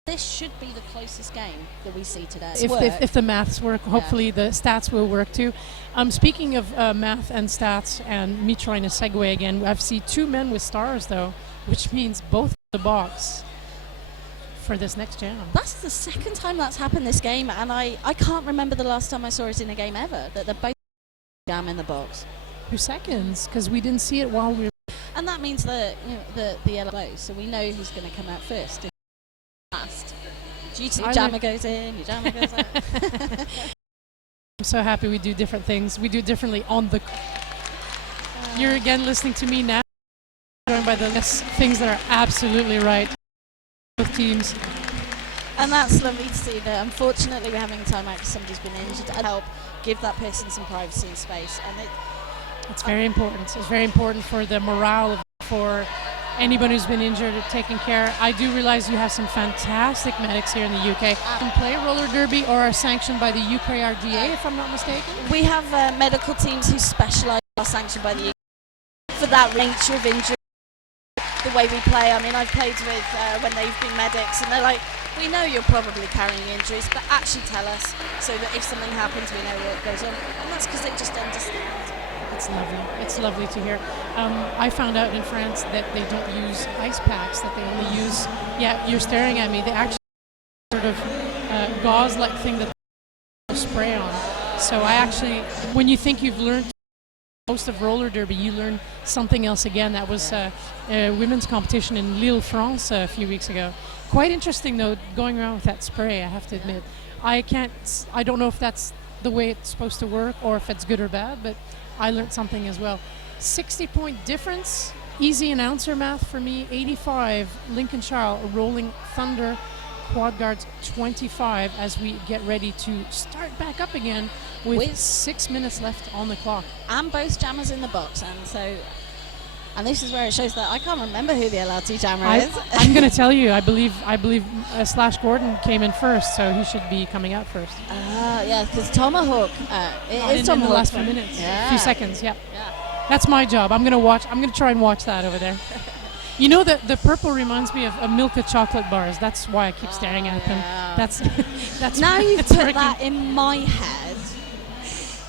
This should be the closest game that we see today. If the maths work, hopefully the stats will work too. Speaking of math and stats, and me trying to segue again, I've seen 2 men with stars though, which means both the box for this next jam. That's the second time that's happened this game, and I can't remember the last time I saw it in a game ever, that they're both jam in the box. 2 seconds, because we didn't see it while we were... And that means that the LO, so we know who's going to come out first. Last. Your jammer goes in, your jammer goes out. I'm so happy we do different things. We do differently on the... You're again listening to me now, joined by the things that are absolutely right. Both teams. And that's lovely to see that. Unfortunately, we're having time out because somebody's been injured, and help give that person some privacy and space. And it's very important. It's very important for the morale for anybody who's been injured, taking care. I do realize you have some fantastic medics here in the UK. Can play roller derby or are sanctioned by the UK RDA, if I'm not mistaken. We have medical teams who specialise, are sanctioned by the UK for that nature of injury. The way we play, I mean, I've played with when they've been medics, and they're like, we know you're probably carrying injuries, but actually tell us so that if something happens, we know what goes on. And that's because they just understand. It's lovely. It's lovely to hear. I found out in France that they don't use ice packs, that they only use, yeah, you're staring at me, they actually sort of gauze-like thing that they spray on. So I actually, when you think you've learned most of roller derby, you learn something else again. That was a women's competition in Lille, France a few weeks ago. Quite interesting though, going around with that spray, I have to admit. I don't know if that's the way it's supposed to work or if it's good or bad, but I learned something as well. 60-point difference, easy announcer math for me, 85 Lincolnshire Rolling Thunder, Quad Guards 25 as we get ready to start back up again with 6 minutes left on the clock. And both jammers in the box, and this is where it shows that I can't remember who the LRT jammer is. I'm going to tell you, I believe Slash Gordon came in first, so he should be coming out first. Yeah, because Tomahawk, it is Tomahawk. In the last few minutes, yeah. a few seconds, yeah. That's my job. I'm going to try and watch that over there. You know that the purple reminds me of Milka chocolate bars. That's why I keep staring at them. That's now you've it's put working. that in my head.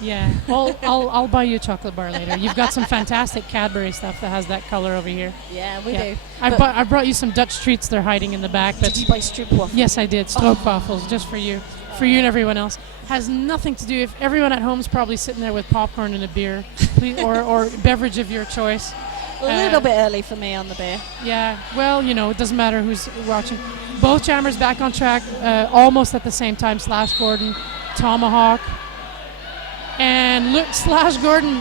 Yeah, well, I'll buy you a chocolate bar later. You've got some fantastic Cadbury stuff that has that color over here. Yeah, we do. I brought you some Dutch treats. They're hiding in the back. But did you buy stroopwafels? Yes, I did. Stroopwafels, just for you and everyone else. Has nothing to do. If everyone at home's probably sitting there with popcorn and a beer, or beverage of your choice. A little bit early for me on the beer. Yeah, well, it doesn't matter who's watching. Both jammers back on track, almost at the same time. Slash Gordon, Tomahawk. And look, Slash Gordon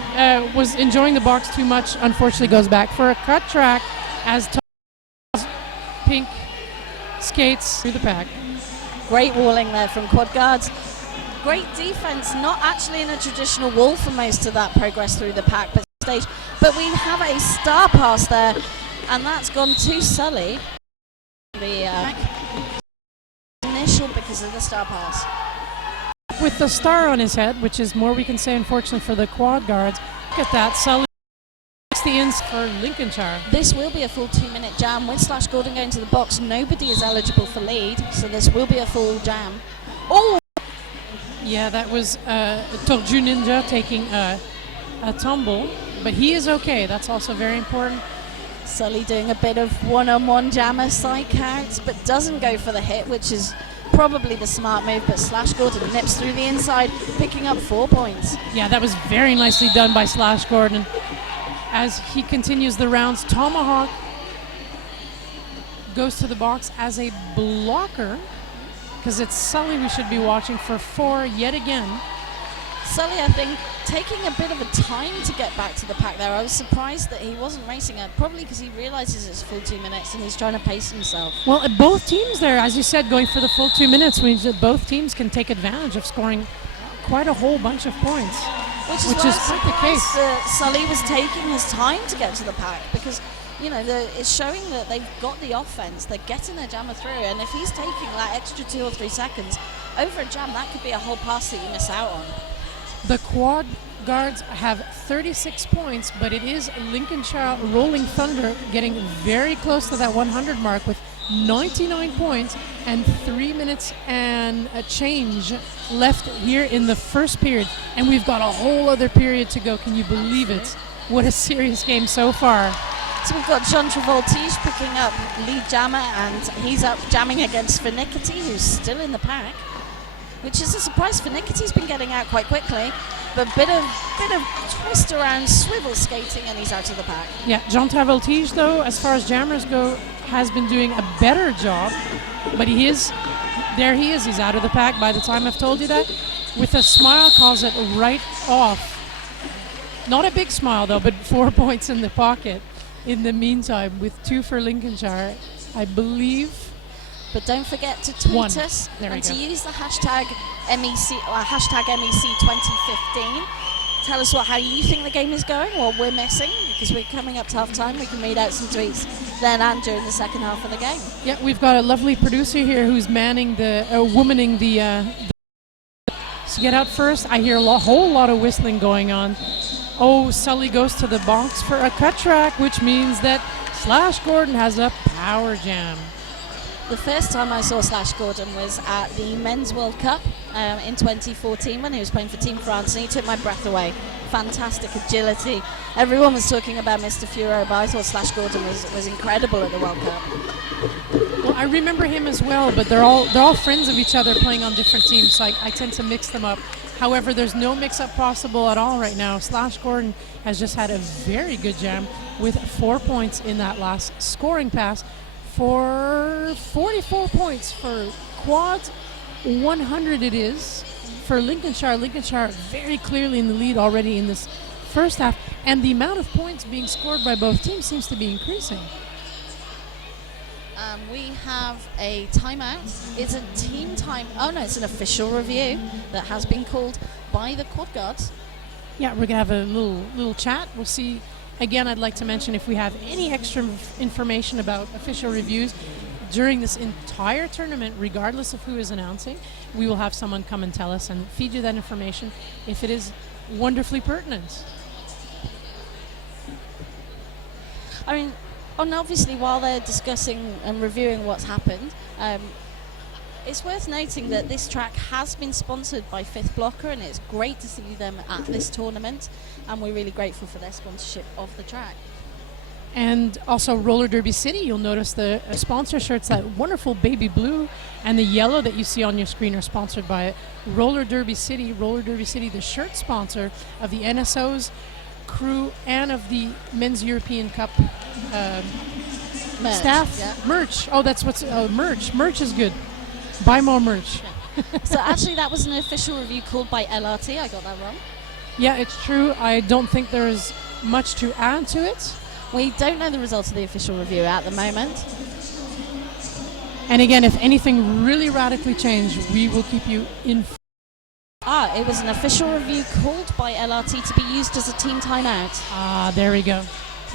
was enjoying the box too much, unfortunately goes back for a cut track as Tomahawk's pink skates through the pack. Great walling there from Quad Guards. Great defense, not actually in a traditional wall for most of that progress through the pack, but stage. But we have a star pass there, and that's gone to Sully. The initial because of the star pass. With the star on his head, which is more we can say unfortunately for the Quad Guards. Look at that, Sully 60 ins for Lincolnshire. This will be a full 2-minute jam with Slash Gordon going to the box. Nobody is eligible for lead, so this will be a full jam. Oh! Yeah, that was Torju Ninja taking a tumble, but he is okay. That's also very important. Sully doing a bit of one-on-one jammer side counts, but doesn't go for the hit, which is probably the smart move, but Slash Gordon nips through the inside, picking up 4 points. Yeah, that was very nicely done by Slash Gordon. As he continues the rounds, Tomahawk goes to the box as a blocker, because it's Sully we should be watching for 4 yet again. Sully, I think, taking a bit of a time to get back to the pack there. I was surprised that he wasn't racing it, probably because he realizes it's full 2 minutes and he's trying to pace himself. Well, both teams there, as you said, going for the full 2 minutes means that both teams can take advantage of scoring quite a whole bunch of points. Which is quite the case. Sully was taking his time to get to the pack because, it's showing that they've got the offense. They're getting their jammer through, and if he's taking that extra 2 or 3 seconds over a jam, that could be a whole pass that you miss out on. The Quad Guards have 36 points, but it is Lincolnshire Rolling Thunder getting very close to that 100 mark with 99 points and 3 minutes and a change left here in the first period. And we've got a whole other period to go. Can you believe it? What a serious game so far. So we've got John Travoltige picking up lead jammer, and he's up jamming against Finickety, who's still in the pack. Which is a surprise. Finickety's been getting out quite quickly, but bit of twist around, swivel skating, and he's out of the pack. Yeah, Jean Travoltige, though, as far as jammers go, has been doing a better job, but he's out of the pack by the time I've told you that. With a smile, calls it right off. Not a big smile, though, but 4 points in the pocket in the meantime, with 2 for Lincolnshire, I believe. But don't forget to tweet us and to use the hashtag MEC2015. Tell us how you think the game is going, what we're missing, because we're coming up to half time. We can read out some tweets then and during the second half of the game. Yeah, we've got a lovely producer here who's manning womaning the so get out first. I hear a whole lot of whistling going on. Oh, Sully goes to the box for a cut track, which means that Slash Gordon has a power jam. The first time I saw Slash Gordon was at the Men's World Cup in 2014 when he was playing for Team France, and he took my breath away. Fantastic agility. Everyone was talking about Mr. Furo, but I thought Slash Gordon was incredible at the World Cup. Well, I remember him as well, but they're all friends of each other playing on different teams, so I tend to mix them up. However, there's no mix-up possible at all right now. Slash Gordon has just had a very good jam with 4 points in that last scoring pass for 44 points for quads. 100 it is for Lincolnshire. Lincolnshire very clearly in the lead already in this first half, and the amount of points being scored by both teams seems to be increasing. We have a timeout. It's a team time. Oh no, it's an official review that has been called by the quad guards. Yeah, we're gonna have a little chat. We'll see. Again, I'd like to mention if we have any extra information about official reviews during this entire tournament, regardless of who is announcing, we will have someone come and tell us and feed you that information if it is wonderfully pertinent. I mean, and obviously while they're discussing and reviewing what's happened, it's worth noting that this track has been sponsored by Fifth Blocker, and it's great to see them at this tournament, and we're really grateful for their sponsorship of the track. And also Roller Derby City, you'll notice the sponsor shirts, that wonderful baby blue and the yellow that you see on your screen are sponsored by Roller Derby City. Roller Derby City, the shirt sponsor of the NSO's crew and of the Men's European Cup Merch, staff. yeah. Merch. Oh, that's what's merch. Merch is good. Buy more merch. So actually that was an official review called by LRT. I got that wrong. Yeah, it's true. I don't think there's much to add to it. We don't know the results of the official review at the moment. And again, if anything really radically changed, we will keep you informed. It was an official review called by LRT to be used as a team timeout. There we go.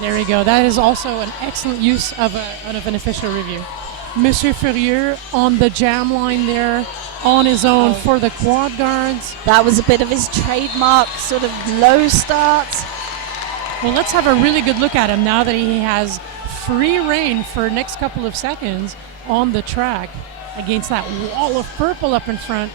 There we go. That is also an excellent use of an official review. Monsieur Furieux on the jam line there, on his own for the quad guards. That was a bit of his trademark sort of low start. Well, let's have a really good look at him now that he has free reign for next couple of seconds on the track against that wall of purple up in front.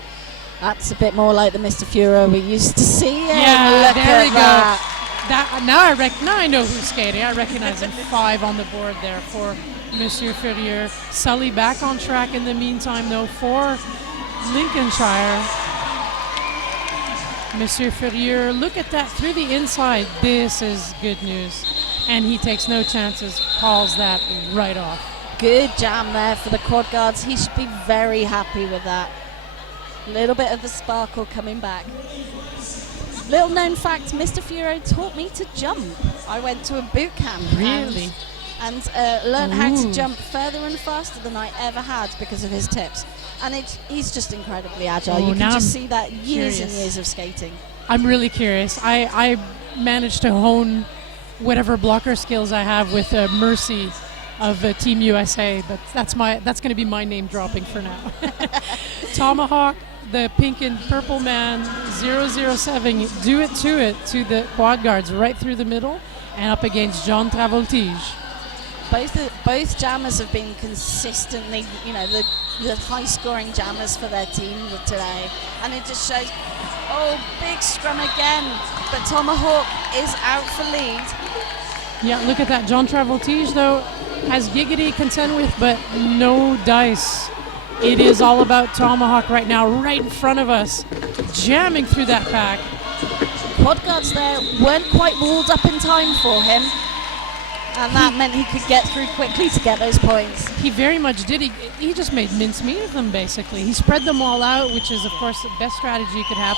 That's a bit more like the Mr. Furo we used to see. Yeah, look there at we that. go. Now I know who's skating. I recognize him. 5 on the board there for Monsieur Furieux. Sully back on track in the meantime, though, for Lincolnshire. Monsieur Furieux, look at that through the inside. This is good news. And he takes no chances, calls that right off. Good jam there for the quad guards. He should be very happy with that. A little bit of the sparkle coming back. Little known fact, Mr. Furo taught me to jump. I went to a boot camp. Really? And learned how to jump further and faster than I ever had because of his tips. And he's just incredibly agile. You can just see that years and years of skating. I'm really curious. I managed to hone whatever blocker skills I have with Mercy of Team USA, but that's going to be my name dropping for now. Tomahawk, the pink and purple man, 007, do it to the quad guards right through the middle and up against John Travoltige. Both jammers have been consistently, the high-scoring jammers for their team today, and it just shows. Oh, big scrum again, but Tomahawk is out for lead. Yeah, look at that. John Travoltige, though, has Giggity contend with, but no dice. It is all about Tomahawk right now, right in front of us, jamming through that pack. Quad guards there weren't quite walled up in time for him. And that meant he could get through quickly to get those points. He very much did. He just made mincemeat of them, basically. He spread them all out, which is, of course, the best strategy you could have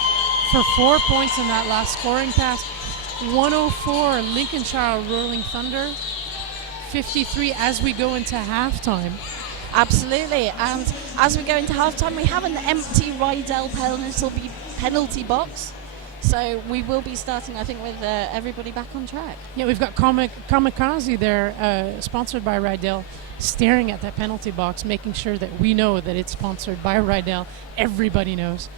for 4 points in that last scoring pass. 104, Lincolnshire Rolling Thunder. 53 as we go into halftime. Absolutely. And as we go into halftime, we have an empty Rydell penalty box. So we will be starting, I think, with everybody back on track. Yeah, we've got Kamikaze there, sponsored by Rydell, staring at that penalty box, making sure that we know that it's sponsored by Rydell. Everybody knows.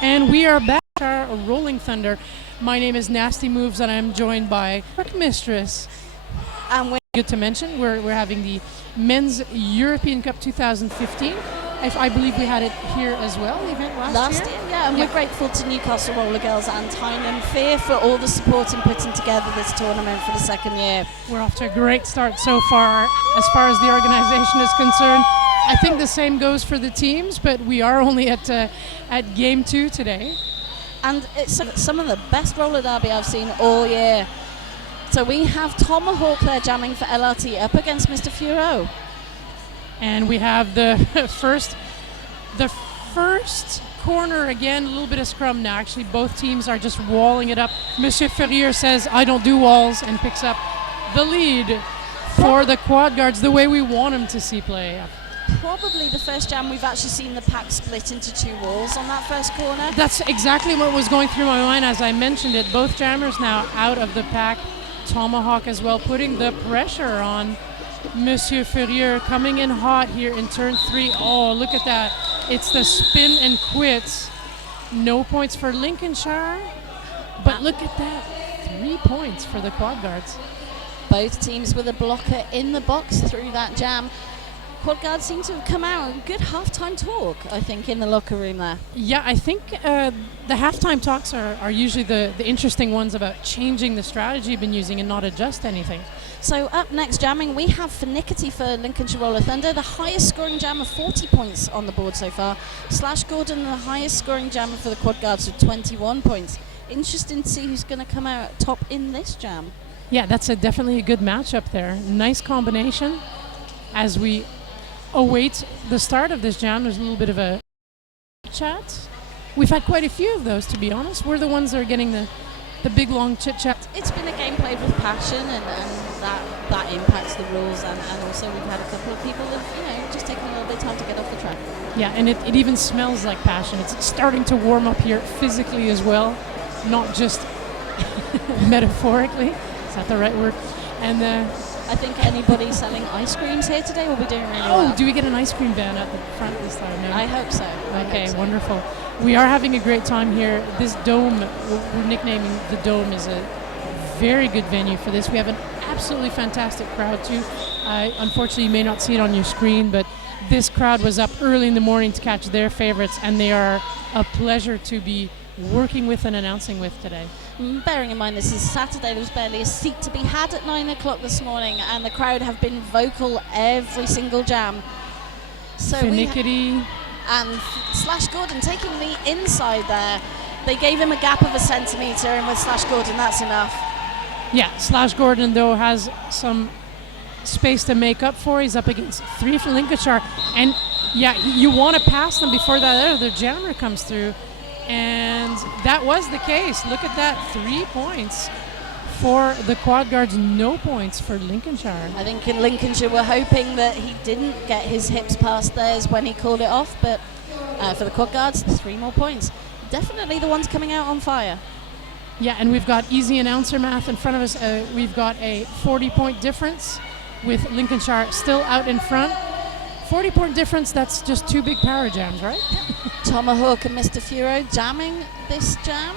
And we are back to our Rolling Thunder. My name is Nasty Moves, and I'm joined by Mistress. And we're Good to mention, we're having the Men's European Cup 2015. I believe we had it here as well, the event last year. Yeah, and we're grateful to Newcastle Roller Girls and Tyne and Fear for all the support in putting together this tournament for the second year. We're off to a great start so far as the organization is concerned. I think the same goes for the teams, but we are only at game 2 today. And it's some of the best roller derby I've seen all year. So we have Tomahawk there jamming for LRT up against Mr. Furo. And we have the first corner again, a little bit of scrum now. Actually, both teams are just walling it up. Monsieur Ferrier says, I don't do walls, and picks up the lead for the quad guards the way we want them to see play. Probably the first jam we've actually seen the pack split into 2 walls on that first corner. That's exactly what was going through my mind as I mentioned it. Both jammers now out of the pack. Tomahawk as well, putting the pressure on Monsieur Ferrier, coming in hot here in turn 3. Oh, look at that. It's the spin and quits. No points for Lincolnshire, but look at that. 3 points for the quad guards. Both teams with a blocker in the box through that jam. Quad guards seem to have come out. A good halftime talk, I think, in the locker room there. Yeah, I think the halftime talks are usually the interesting ones about changing the strategy you've been using and not adjust anything. So up next jamming, we have Finickety for Lincolnshire Roller Thunder, the highest scoring jammer, 40 points on the board so far. Slash Gordon, the highest scoring jammer for the quad guards with 21 points. Interesting to see who's going to come out top in this jam. Yeah, that's definitely a good matchup there. Nice combination. As we await the start of this jam, there's a little bit of a chat. We've had quite a few of those, to be honest. We're the ones that are getting the big long chit chat. It's been a game played with passion, and that impacts the rules, and also we've had a couple of people that just taking a little bit of time to get off the track. Yeah, and it even smells like passion. It's starting to warm up here physically as well, not just metaphorically. Is that the right word? And I think anybody selling ice creams here today will be doing really well. Oh, do we get an ice cream van at the front this time? No? I hope so. Okay, wonderful. We are having a great time here. This dome, we're nicknaming the dome, is a very good venue for this. We have an absolutely fantastic crowd too. Unfortunately, you may not see it on your screen, but this crowd was up early in the morning to catch their favorites, and they are a pleasure to be working with and announcing with today. Bearing in mind this is Saturday, there was barely a seat to be had at 9 o'clock this morning, and the crowd have been vocal every single jam. So Finickety and Slash Gordon taking the inside there. They gave him a gap of 1 centimetre, and with Slash Gordon that's enough. Yeah, Slash Gordon though has some space to make up for. He's up against 3 for Lincolnshire, and yeah, you want to pass them before that other jammer comes through. And that was the case. Look at that, 3 points for the quad guards, no points for Lincolnshire. I think in Lincolnshire we're hoping that he didn't get his hips past theirs when he called it off, but for the quad guards, 3 more points. Definitely the ones coming out on fire. Yeah, and we've got easy announcer math in front of us. We've got a 40-point difference with Lincolnshire still out in front. 40-point difference, that's just 2 big power jams, right? Tomahawk and Mr. Furo jamming this jam.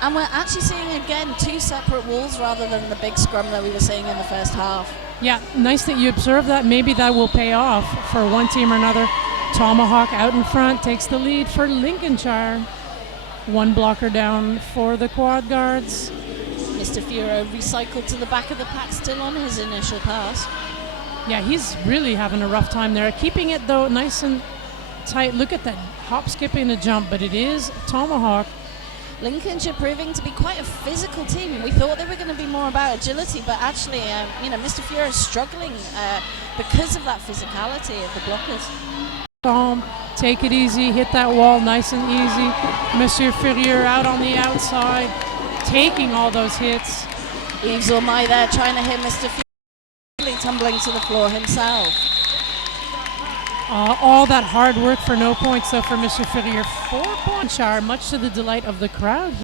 And we're actually seeing, again, 2 separate walls rather than the big scrum that we were seeing in the first half. Yeah, nice that you observed that. Maybe that will pay off for one team or another. Tomahawk out in front takes the lead for Lincolnshire. 1 blocker down for the quad guards. Mr. Furo recycled to the back of the pack, still on his initial pass. Yeah, he's really having a rough time there. Keeping it, though, nice and tight. Look at that hop, skip, and a jump, but it is Tomahawk. Lincolnshire proving to be quite a physical team. We thought they were going to be more about agility, but actually, Mr. Furo is struggling because of that physicality of the blockers. Calm, take it easy, hit that wall nice and easy. Monsieur Ferrier out on the outside, taking all those hits. Yves Ormai there trying to hit Mr. Furo. Tumbling to the floor himself. All that hard work for no points, though, for Mr. Ferrier. 4 points, much to the delight of the crowd.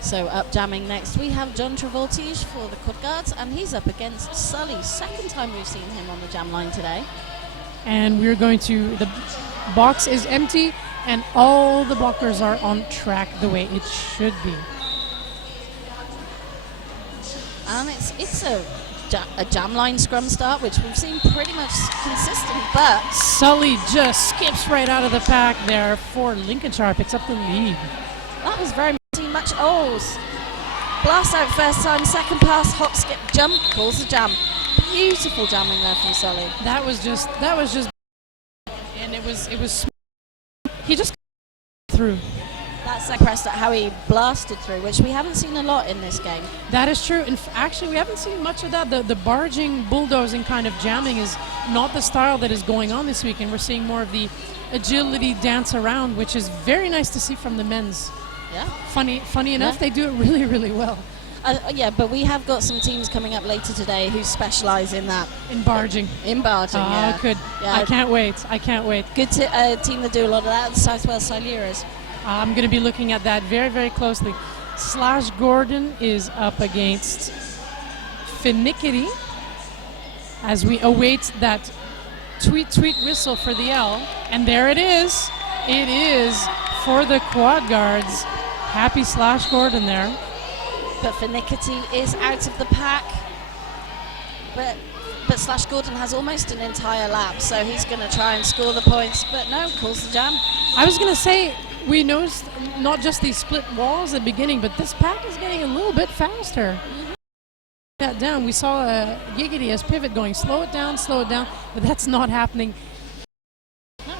So up jamming next, we have John Travoltige for the quad guards, and he's up against Sully. Second time we've seen him on the jam line today. and we're going to, the box is empty, and all the blockers are on track the way it should be. And it's a jam line scrum start, which we've seen pretty much consistent, but Sully just skips right out of the pack there for Lincolnshire, picks up the lead. that was very much. Oh, blast out first time, second pass, hop, skip, jump, calls the jam. Beautiful jamming there from Sully. That was just, and it was. He just through. That's impressed at how he blasted through, which we haven't seen a lot in this game. That is true. And actually, we haven't seen much of that. The barging, bulldozing kind of jamming is not the style that is going on this weekend. We're seeing more of the agility dance around, which is very nice to see from the men's. Yeah. Funny enough, they do it really, really well. Yeah, but we have got some teams coming up later today who specialise in that. In barging. In barging, yeah. Good. Yeah. I can't wait. Good team that do a lot of that, the South Wales Silures. I'm going to be looking at that very, very closely. Slash Gordon is up against Finickety as we await that tweet whistle for the L. And there it is. It is for the quad guards. Happy Slash Gordon there. But Finickety is out of the pack. But Slash Gordon has almost an entire lap, so he's going to try and score the points. But no, calls the jam. I was going to say, we noticed not just these split walls at the beginning, but this pack is getting a little bit faster. That down, we saw Giggity as pivot going, slow it down, but that's not happening. No.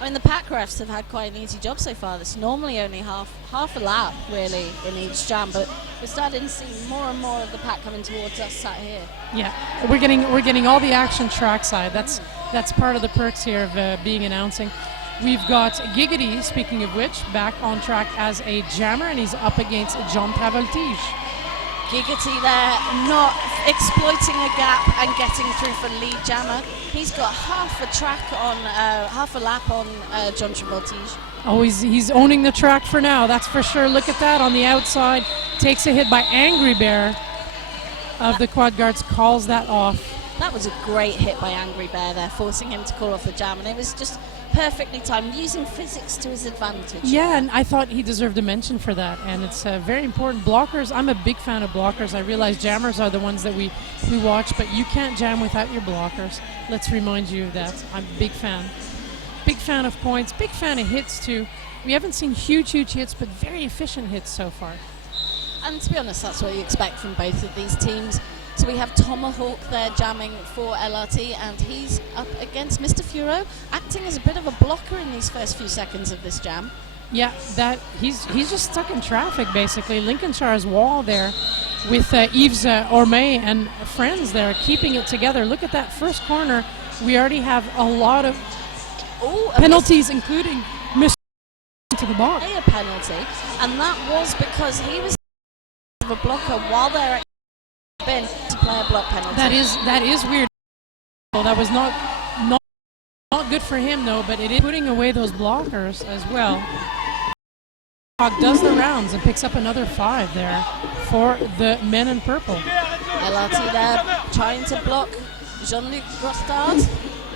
I mean, the pack refs have had quite an easy job so far. It's normally only half a lap, really, in each jam, but we're starting to see more and more of the pack coming towards us sat here. Yeah, we're getting all the action trackside. That's part of the perks here of being announcing. We've got Giggity, speaking of which, back on track as a jammer, and he's up against John Travoltige. Giggity there, not exploiting a gap and getting through for lead jammer. He's got half a lap on John Travoltige. Oh, he's owning the track for now, that's for sure. Look at that on the outside. Takes a hit by Angry Bear of the quad guards, calls that off. That was a great hit by Angry Bear there, forcing him to call off the jam, and it was just perfectly timed, using physics to his advantage. Yeah, and I thought he deserved a mention for that, and it's very important. Blockers, I'm a big fan of blockers. I realize jammers are the ones that we watch, but you can't jam without your blockers. Let's remind you of that. I'm a big fan. Big fan of points, big fan of hits too. We haven't seen huge hits, but very efficient hits so far. And to be honest, that's what you expect from both of these teams. So we have Tomahawk there jamming for LRT, and he's up against Mr. Furo, acting as a bit of a blocker in these first few seconds of this jam. Yeah, that he's just stuck in traffic basically. Lincolnshire's wall there with Yves Orme and friends there keeping it together. Look at that first corner. We already have a lot of penalties, including miss to the box. A penalty, and that was because he was a blocker while they're been to play a block penalty. That is weird. Well, that was not good for him though, but it is putting away those blockers as well. Does the rounds and picks up another 5 there for the men in purple. LRT there trying to block Jean-Luc Grostard.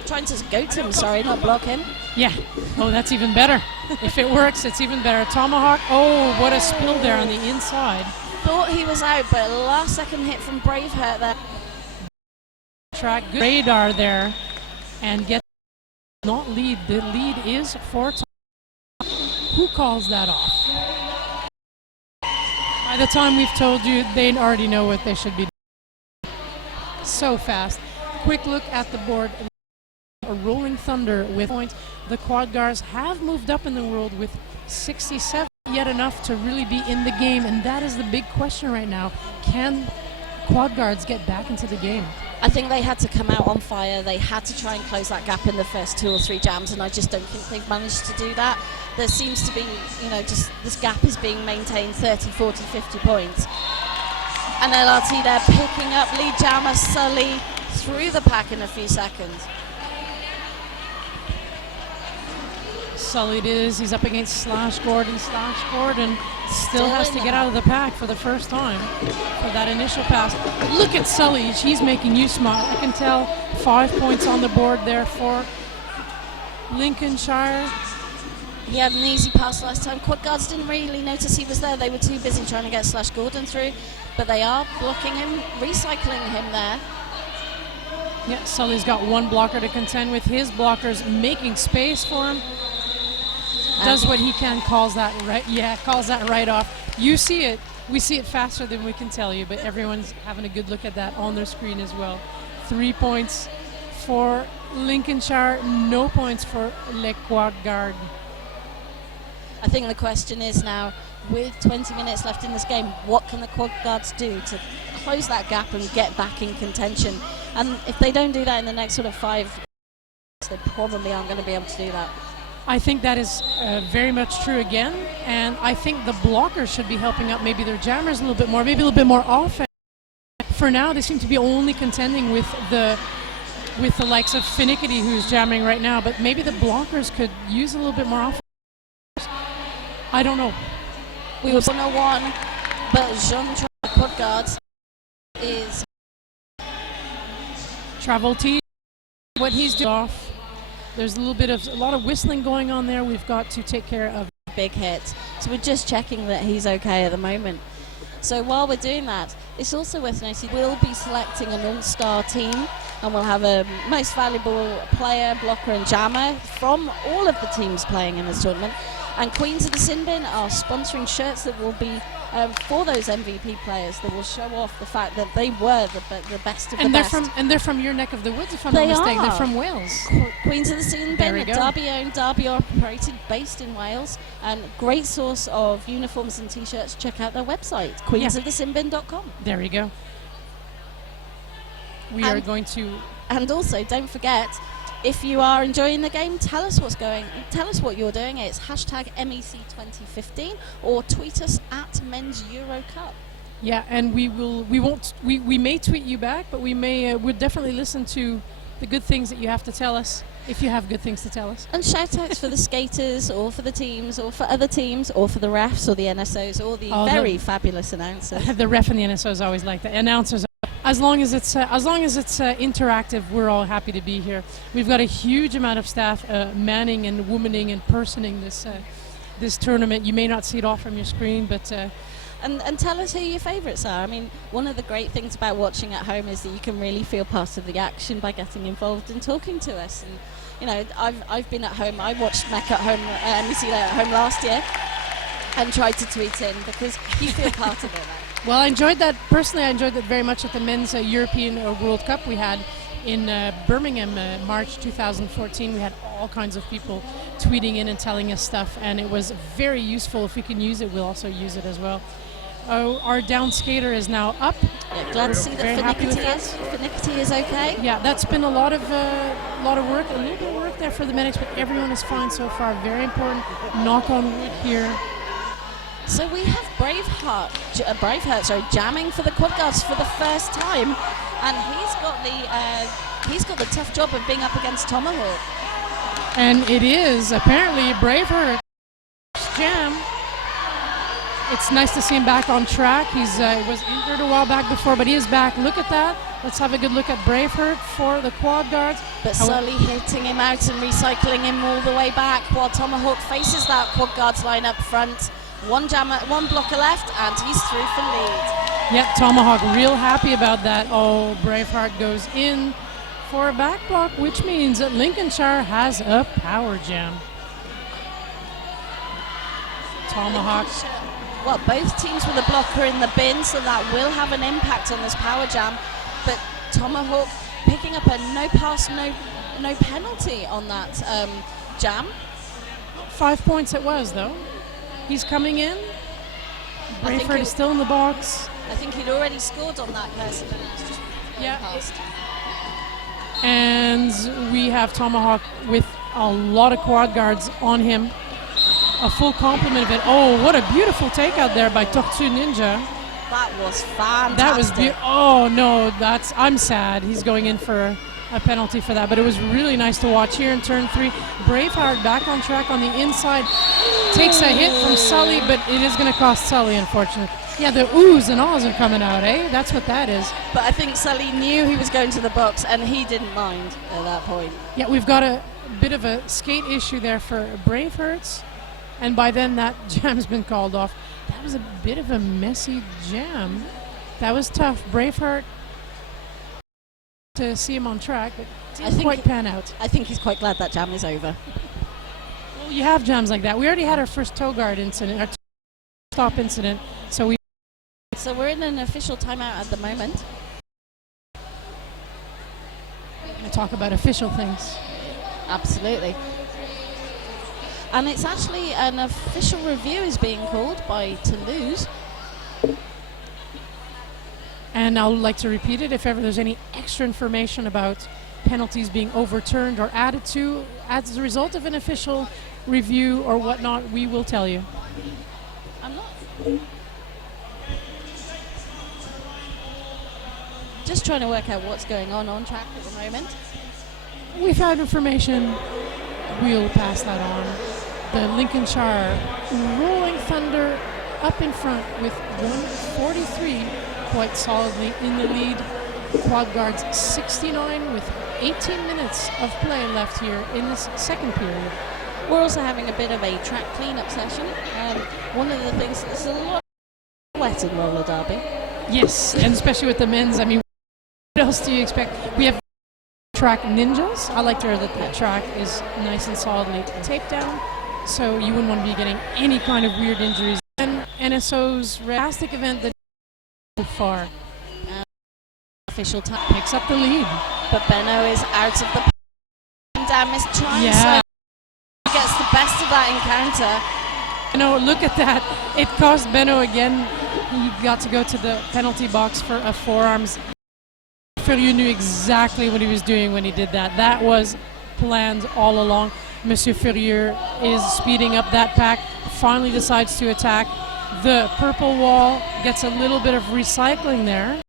Trying to go to him, sorry, not block him. Yeah. Oh, that's even better. If it works, it's even better. Tomahawk. Oh, what a spill there on the inside. Thought he was out, but last second hit from Braveheart there. Track good radar there, and get not lead. The lead is for Tomahawk. Who calls that off? By the time we've told you, they already know what they should be doing. So fast. Quick look at the board. A rolling thunder with points. The quad guards have moved up in the world with 67. Yet enough to really be in the game, and that is the big question right now. Can quad guards get back into the game? I think they had to come out on fire. They had to try and close that gap in the first 2 or 3 jams, and I just don't think they've managed to do that. There seems to be, just this gap is being maintained 30, 40, 50 points. And LRT there picking up lead jammer Sully through the pack in a few seconds. Sully it is. He's up against Slash Gordon. Slash Gordon still has to get out of the pack for the first time for that initial pass. Look at Sully. She's making you smile. I can tell 5 points on the board there for Lincolnshire. He had an easy pass last time. Quad guards didn't really notice he was there. They were too busy trying to get Slash Gordon through. But they are blocking him, recycling him there. Yeah, Sully's got one blocker to contend with. His blockers making space for him. Does what he can, calls that right. Yeah, calls that right off. You see it. We see it faster than we can tell you, but everyone's having a good look at that on their screen as well. 3 points for Lincolnshire, no points for Le Quad Guard. I think the question is now, with 20 minutes left in this game, what can the Quad Guards do to close that gap and get back in contention? And if they don't do that in the next sort of 5, they probably aren't going to be able to do that. I think that is very much true again, and I think the blockers should be helping out maybe their jammers a little bit more, maybe a little bit more offense. For now, they seem to be only contending with the likes of Finickety, who's jamming right now, but maybe the blockers could use a little bit more offense. I don't know. We were 101, but Jean Quad Guards is Travolti, what he's doing off. There's a lot of whistling going on there. We've got to take care of big hits. So we're just checking that he's okay at the moment. So while we're doing that, it's also worth noting we'll be selecting an all-star team, and we'll have a most valuable player, blocker and jammer from all of the teams playing in this tournament. And Queens of the Sin Bin are sponsoring shirts that will be for those MVP players that will show off the fact that they were the best of the best. And they're from your neck of the woods, if I'm not mistaken. They're from Wales. Queens of the Sin Bin, a Derby-owned, Derby-operated, based in Wales, and great source of uniforms and T-shirts. Check out their website, queensofthesinbin.com. There you go. We are going to... And also, don't forget, if you are enjoying the game, tell us what you're doing. It's hashtag MEC2015 or tweet us at Men's Euro Cup. Yeah, and we may tweet you back, but we'd definitely listen to the good things that you have to tell us, if you have good things to tell us. And shout outs for the skaters or for the teams or for other teams or for the refs or the NSOs or the very fabulous announcers. The ref and the NSOs always like that. Announcers. As long as it's interactive, we're all happy to be here. We've got a huge amount of staff manning and womaning and personing this tournament. You may not see it all from your screen, but and tell us who your favourites are. I mean, one of the great things about watching at home is that you can really feel part of the action by getting involved and talking to us. And you know, I've been at home. I watched MEC at home, MEC at home last year, and tried to tweet in because you feel part of it. Well, I enjoyed that. Personally, I enjoyed that very much at the Men's European World Cup we had in Birmingham, March 2014. We had all kinds of people tweeting in and telling us stuff, and it was very useful. If we can use it, we'll also use it as well. Our down skater is now up. Yeah, glad to see that Finickety is okay. Yeah, that's been a lot of work, a little bit of work there for the medics, but everyone is fine so far. Very important. Knock on wood here. So we have Braveheart jamming for the Quad Guards for the first time, and he's got the tough job of being up against Tomahawk. And it is apparently Braveheart jam. It's nice to see him back on track. He was injured a while back before, but he is back. Look at that. Let's have a good look at Braveheart for the Quad Guards. But Sully hitting him out and recycling him all the way back while Tomahawk faces that Quad Guards line up front. One blocker left, and he's through for lead. Yep, Tomahawk real happy about that. Oh, Braveheart goes in for a back block, which means that Lincolnshire has a power jam. Tomahawk. Well, both teams with a blocker in the bin, so that will have an impact on this power jam. But Tomahawk picking up a no pass, no penalty on that jam. 5 points it was, though. He's coming in. Braveheart is still in the box. I think he'd already scored on that person. Past. And we have Tomahawk with a lot of Quad Guards on him. A full complement of it. Oh, what a beautiful takeout there by Tortue Ninja. That was fantastic. That was beautiful. Oh no, I'm sad. He's going in for a penalty for that. But it was really nice to watch here in turn 3. Braveheart back on track on the inside. Takes a hit from Sully, but it is going to cost Sully, unfortunately. Yeah, the oohs and ahs are coming out, eh? That's what that is. But I think Sully knew he was going to the box, and he didn't mind at that point. Yeah, we've got a bit of a skate issue there for Bravehearts, and by then that jam's been called off. That was a bit of a messy jam. That was tough. Braveheart, to see him on track, but didn't quite pan out. I think he's quite glad that jam is over. Well, you have jams like that. We already had our first toe guard incident, our stop incident, so we're in an official timeout at the moment. We talk about official things. Absolutely. And it's actually an official review is being called by Toulouse. And I'd like to repeat it, if ever there's any extra information about penalties being overturned or added to as a result of an official review or whatnot, we will tell you. I'm not just trying to work out what's going on track at the moment. We've had information, we'll pass that on. The Lincolnshire Rolling Thunder up in front with 143 quite solidly in the lead. Quad Guards 69 with 18 minutes of play left here in this second period. We're also having a bit of a track clean-up session. One of the things, there's a lot of wet in roller derby. Yes, and especially with the men's. I mean, what else do you expect? We have track ninjas. I like to hear that the track is nice and solidly taped down, so you wouldn't want to be getting any kind of weird injuries. And NSO's fantastic event that so far. Official time picks up the lead. But Benno is out of the down Miss Chine, yeah. So gets the best of that encounter. You know, look at that. It cost Benno again. He got to go to the penalty box for a forearms. Furieux knew exactly what he was doing when he did that. That was planned all along. Monsieur Furieux is speeding up that pack, finally decides to attack. The purple wall gets a little bit of recycling there.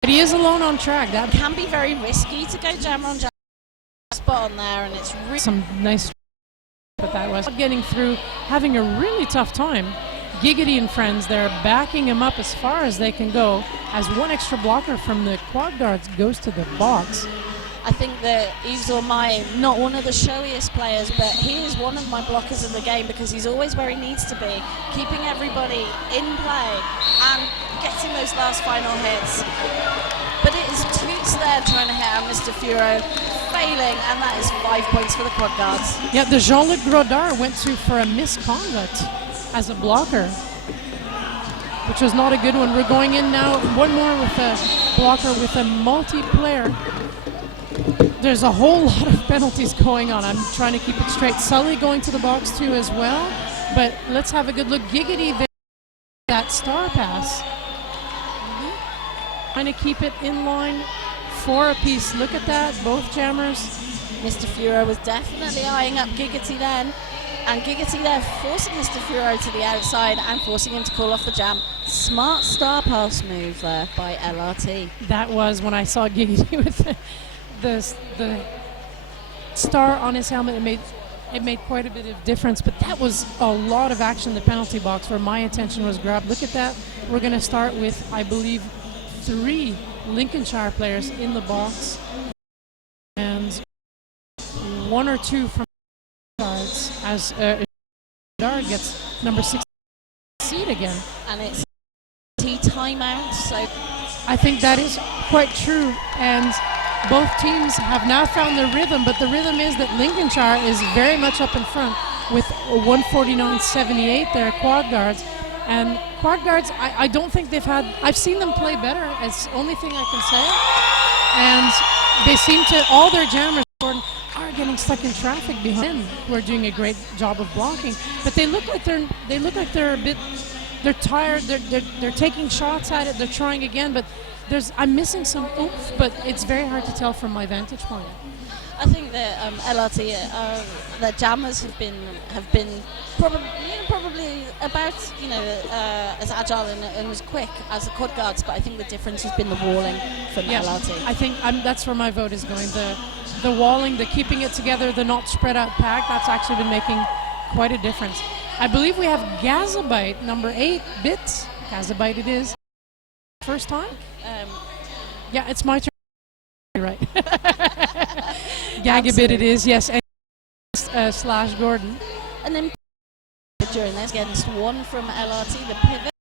But he is alone on track. That can be very risky to go jam on jam spot on there, and it's really some nice. But that was getting through, having a really tough time. Giggity and friends, they're backing him up as far as they can go, as one extra blocker from the Quad Guards goes to the box. I think that Yves Ormai, not one of the showiest players, but he is one of my blockers in the game because he's always where he needs to be, keeping everybody in play and getting those last final hits. But it is Toots there trying to hit out Mr. Furo, failing, and that is 5 points for the Quad Guards. Yeah, the Jean-Luc Grodard went to for a misconduct as a blocker, which was not a good one. We're going in now, one more with a blocker with a multiplayer. There's a whole lot of penalties going on. I'm trying to keep it straight. Sully going to the box too as well, but let's have a good look. Giggity there, that star pass. Trying to keep it in line, 4 apiece. Look at that, both jammers. Mr. Furo was definitely eyeing up Giggity then. And Giggity there forcing Mr. Furo to the outside and forcing him to call off the jam. Smart star pass move there by LRT. That was when I saw Giggity with the star on his helmet. It made quite a bit of difference, but that was a lot of action in the penalty box where my attention was grabbed. Look at that. We're going to start with, I believe, 3 Lincolnshire players in the box and 1 or 2 from guards as Dard gets number 6 seat again. And it's timeout, so I think that is quite true, and both teams have now found their rhythm, but the rhythm is that Lincolnshire is very much up in front with 149.78 there, Quad Guards. And Quad Guards, I don't think they've had, I've seen them play better, as the only thing I can say. And they seem to, all their jammers are getting stuck in traffic behind, who are doing a great job of blocking. But they look like they're a bit, they're tired, they're taking shots at it, they're trying again, but I'm missing some oomph, but it's very hard to tell from my vantage point. I think that LRT, their jammers have been probably about as agile and as quick as the quad guards, but I think the difference has been the walling from LRT. I think that's where my vote is going. The walling, the keeping it together, the not spread out pack, that's actually been making quite a difference. I believe we have Gazabite, number 8 bits. Gazabite it is. First time? Yeah, it's my turn. Right. Gagabit it is, yes. And slash Gordon. And then during this against one from LRT, the pivot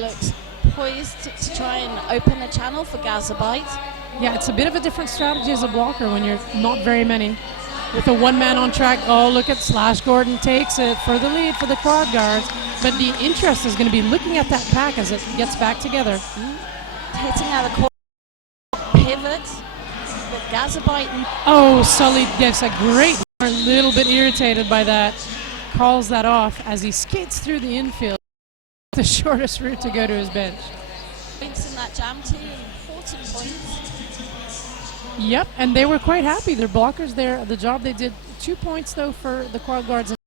looks poised to try and open a channel for Gazabite. Yeah, it's a bit of a different strategy as a blocker when you're not very many. With a one man on track, oh, look at Slash Gordon takes it for the lead for the quad guards. But the interest is going to be looking at that pack as it gets back together. Hitting out the corner. Pivot with Gazabite. Oh, Sully gets a great, a little bit irritated by that, calls that off as he skates through the infield. The shortest route to go to his bench. Points in that jam too, important points. Yep, and they were quite happy. Their blockers there, the job they did. 2 points though for the quad guards and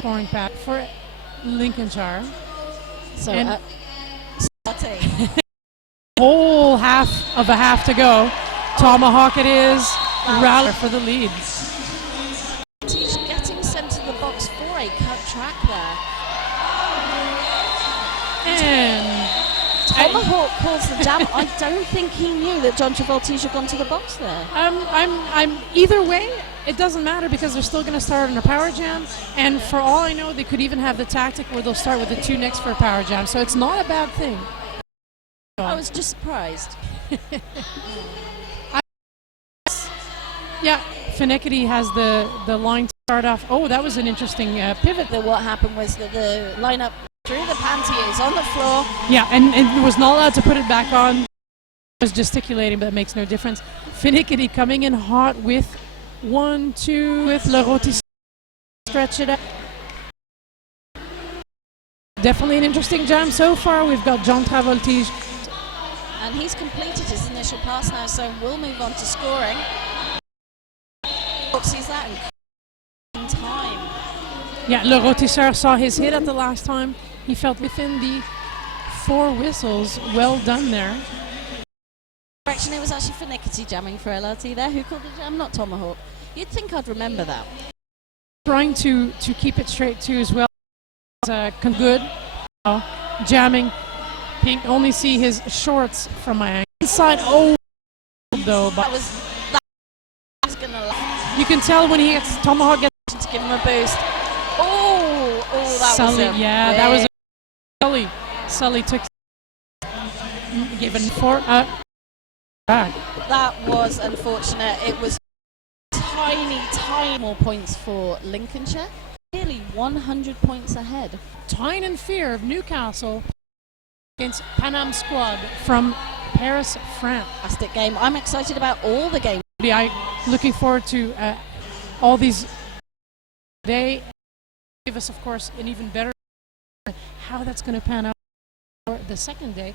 scoring pack for Lincolnshire. So, whole half of a half to go. Tomahawk it is. Rally for the lead. He's getting sent to the box for a cut track there. And Tomahawk calls the jam. I don't think he knew that John Travoltige had gone to the box there. I'm either way. It doesn't matter because they're still going to start on a power jam, and for all I know, they could even have the tactic where they'll start with the 2 next for a power jam. So it's not a bad thing. I was just surprised. Yeah, Finneckety has the line to start off. Oh, that was an interesting pivot. What happened was that the lineup threw the panties on the floor. Yeah, and was not allowed to put it back on. Was gesticulating, but it makes no difference. Finneckety coming in hot with 1, 2 with Le Roti. Stretch it up. Definitely an interesting jam so far. We've got John Travoltige. And he's completed his initial pass now, so we'll move on to scoring. Sees that in time. Yeah, Le Rotisseur saw his hit at the last time. He felt within the 4 whistles. Well done there. Correction, it was actually Finneckety jamming for LRT there. Who called the jam? Not Tomahawk. You'd think I'd remember that. Trying to keep it straight too as well. Good. Jamming. Pink only see his shorts from my angle. Inside, oh, though. But that was gonna. You can tell when he gets Tomahawk gets to give him a boost. Oh, that Sully, was that was Sully. Sully took given 4 back. That was unfortunate. It was tiny more points for Lincolnshire. Nearly 100 points ahead. Tyne and Fear of Newcastle against Panam Squad from Paris, France. Fantastic game. I'm excited about all the games. I'm looking forward to all these. They give us, of course, an even better how that's going to pan out for the second day.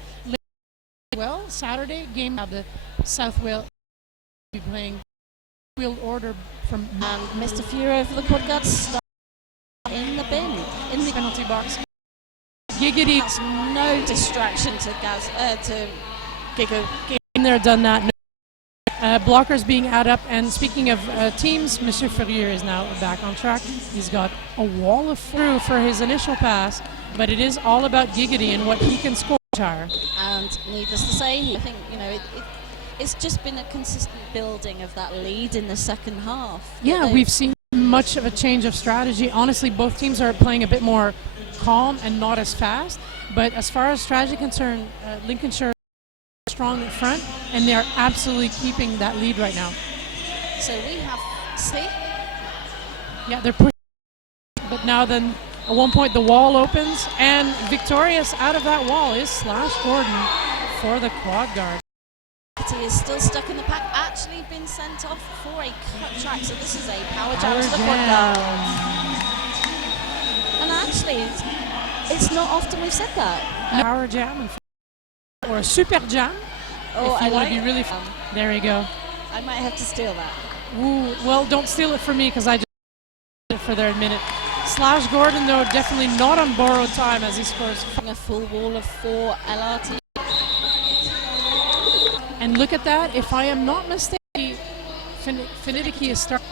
Well, Saturday game of the South Wales will be playing wheeled order from and Mr. Fury for the quad guards start in the bin in the penalty box. Giggity. That's no distraction to Gigo. They're done that. Blockers being added up, and speaking of teams, Monsieur Ferrier is now back on track. He's got a wall of through for his initial pass, but it is all about Giggity and what he can score. And needless to say, I think it's just been a consistent building of that lead in the second half. Yeah, we've seen much of a change of strategy. Honestly, both teams are playing a bit more calm and not as fast. But as far as strategy concerned, Lincolnshire strong in front, and they're absolutely keeping that lead right now. So we have Steve. Yeah, they're pushing, but now then at one point the wall opens, and victorious out of that wall is Slash Gordon for the quad guard. He is still stuck in the pack, actually been sent off for a cut track, so this is a power jam to the quad guard. And actually, it's not often we've said that. Power jam or a super jam. Oh, if you I want like to be really fun. There you go. I might have to steal that. Ooh, well, don't steal it from me because I just did it for their minute. Slash Gordon, though, definitely not on borrowed time as he scores. A full wall of 4 LRT. And look at that. If I am not mistaken, Finidiki is starting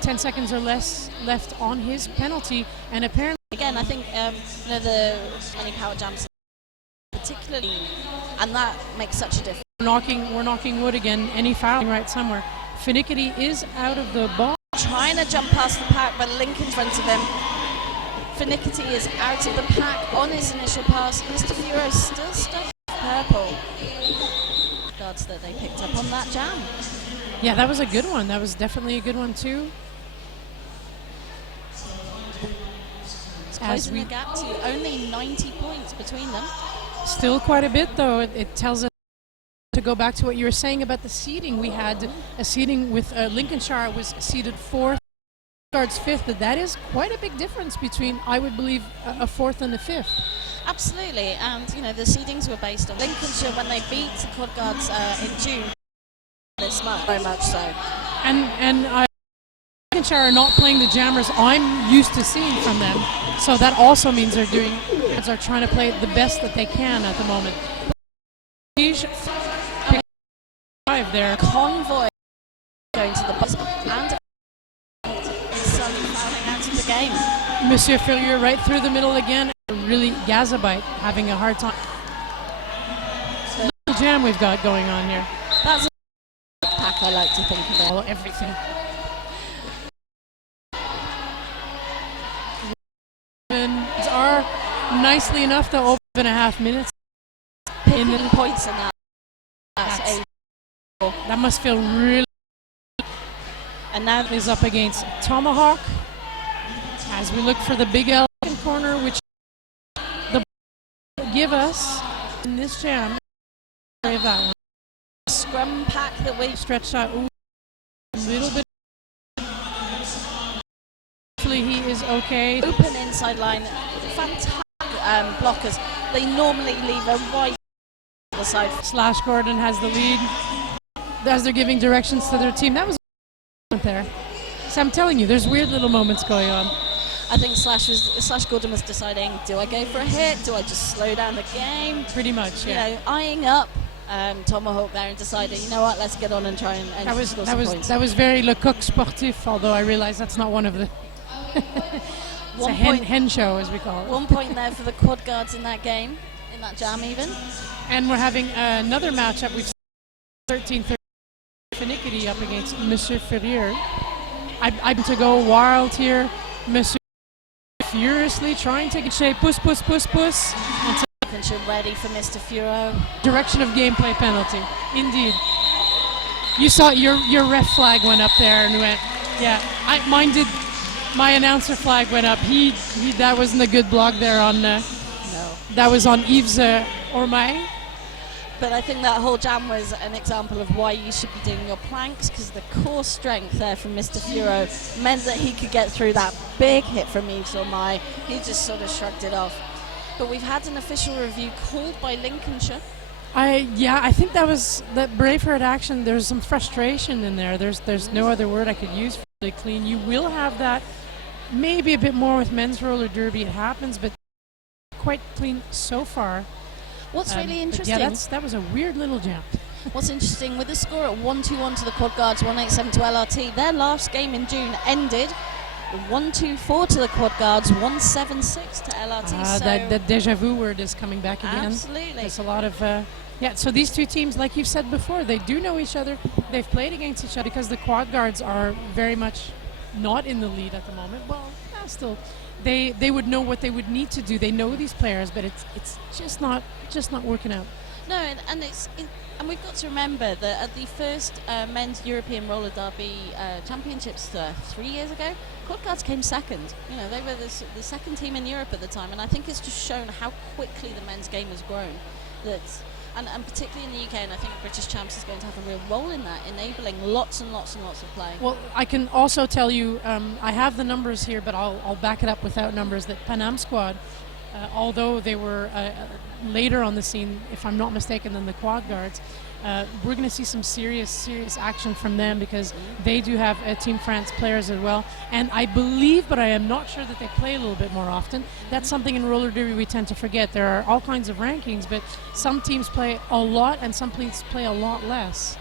10 seconds or less left on his penalty. And apparently... Again, I think the many power jams particularly, and that makes such a difference. We're knocking wood again. Any fouling right somewhere. Finidiki is out of the ball. Trying to jump past the pack, but Lincoln in front of him. Finidiki is out of the pack on his initial pass. Mr. Furo still stuck with purple. Regards that they picked up on that jam. Yeah, that was a good one. That was definitely a good one too. It's closing the gap to only 90 points between them. Still quite a bit, though. It tells us to go back to what you were saying about the seeding. We had a seeding with Lincolnshire was seeded 4th, guards 5th. That is quite a big difference between, I would believe, a 4th and a 5th. Absolutely, and you know the seedings were based on Lincolnshire when they beat the Quad Guards in June this month, very much so. And Lincolnshire are not playing the jammers I'm used to seeing from them, so that also means they're trying to play the best that they can at the moment. There. Convoy going to the bus and Sully fouling out of the game. Monsieur Furieux right through the middle again. Really Gazabite having a hard time. Little jam we've got going on here. That's a pack I like to think of it. Oh, everything. Are nicely enough to open 1.5 minutes. Picking points in that. That must feel really. And now he's up against Tomahawk as we look for the big L corner, which the give us in this jam. That one. Scrum pack that we stretched out a little bit. Hopefully he is okay. Open inside line, fantastic blockers. They normally leave a wide on the side. Slash Gordon has the lead as they're giving directions to their team. That was there. So I'm telling you, there's weird little moments going on. I think Slash Gordon was deciding, do I go for a hit? Do I just slow down the game? Pretty much, yeah. You know, eyeing up Tomahawk there and deciding, you know what, let's get on and try and score some points. That was very Le Coq Sportif, although I realize that's not one of the. It's a hen show, as we call it. 1 point there for the Quad Guards in that game, in that jam even. And we're having another matchup. We've 13-13 Finidiki up against Monsieur Furieux. I'm to go wild here. Monsieur furiously trying to get shape. Puss. Lincolnshire ready for Mr. Furo. Direction of gameplay penalty. Indeed. You saw your ref flag went up there and went, yeah. Mine did. My announcer flag went up. He that wasn't a good block there on. No. That was on Yves Ormay. But I think that whole jam was an example of why you should be doing your planks, because the core strength there from Mr. Furo meant that he could get through that big hit from Yves Ormay. He just sort of shrugged it off. But we've had an official review called by Lincolnshire. I think that was that Braveheart action. There's some frustration in there. There's no other word I could use for really clean. You will have that maybe a bit more with men's roller derby. It happens, but quite clean so far. What's really interesting? Yeah, that was a weird little jam. What's interesting with the score at 1-2-1 to the Quad Guards, 187 to LRT. Their last game in June ended 1-2-4 to the Quad Guards, 1-7-6 to LRT. That deja vu word is coming back again. Absolutely. There's a lot of. So these two teams, like you've said before, they do know each other. They've played against each other because the Quad Guards are very much not in the lead at the moment. Well, still, they would know what they would need to do. They know these players, but it's just not working out. No, and we've got to remember that at the first men's European roller derby championships 3 years ago, Quad Guards came second. You know, they were the second team in Europe at the time, and I think it's just shown how quickly the men's game has grown. And particularly in the UK, and I think British Champs is going to have a real role in that, enabling lots and lots and lots of play. Well, I can also tell you, I have the numbers here, but I'll back it up without numbers, that Panam Squad, although they were later on the scene, if I'm not mistaken, than the Quad Guards, We're going to see some serious action from them because they do have Team France players as well. And I believe, but I am not sure, that they play a little bit more often. That's something in roller derby we tend to forget. There are all kinds of rankings, but some teams play a lot and some teams play a lot less.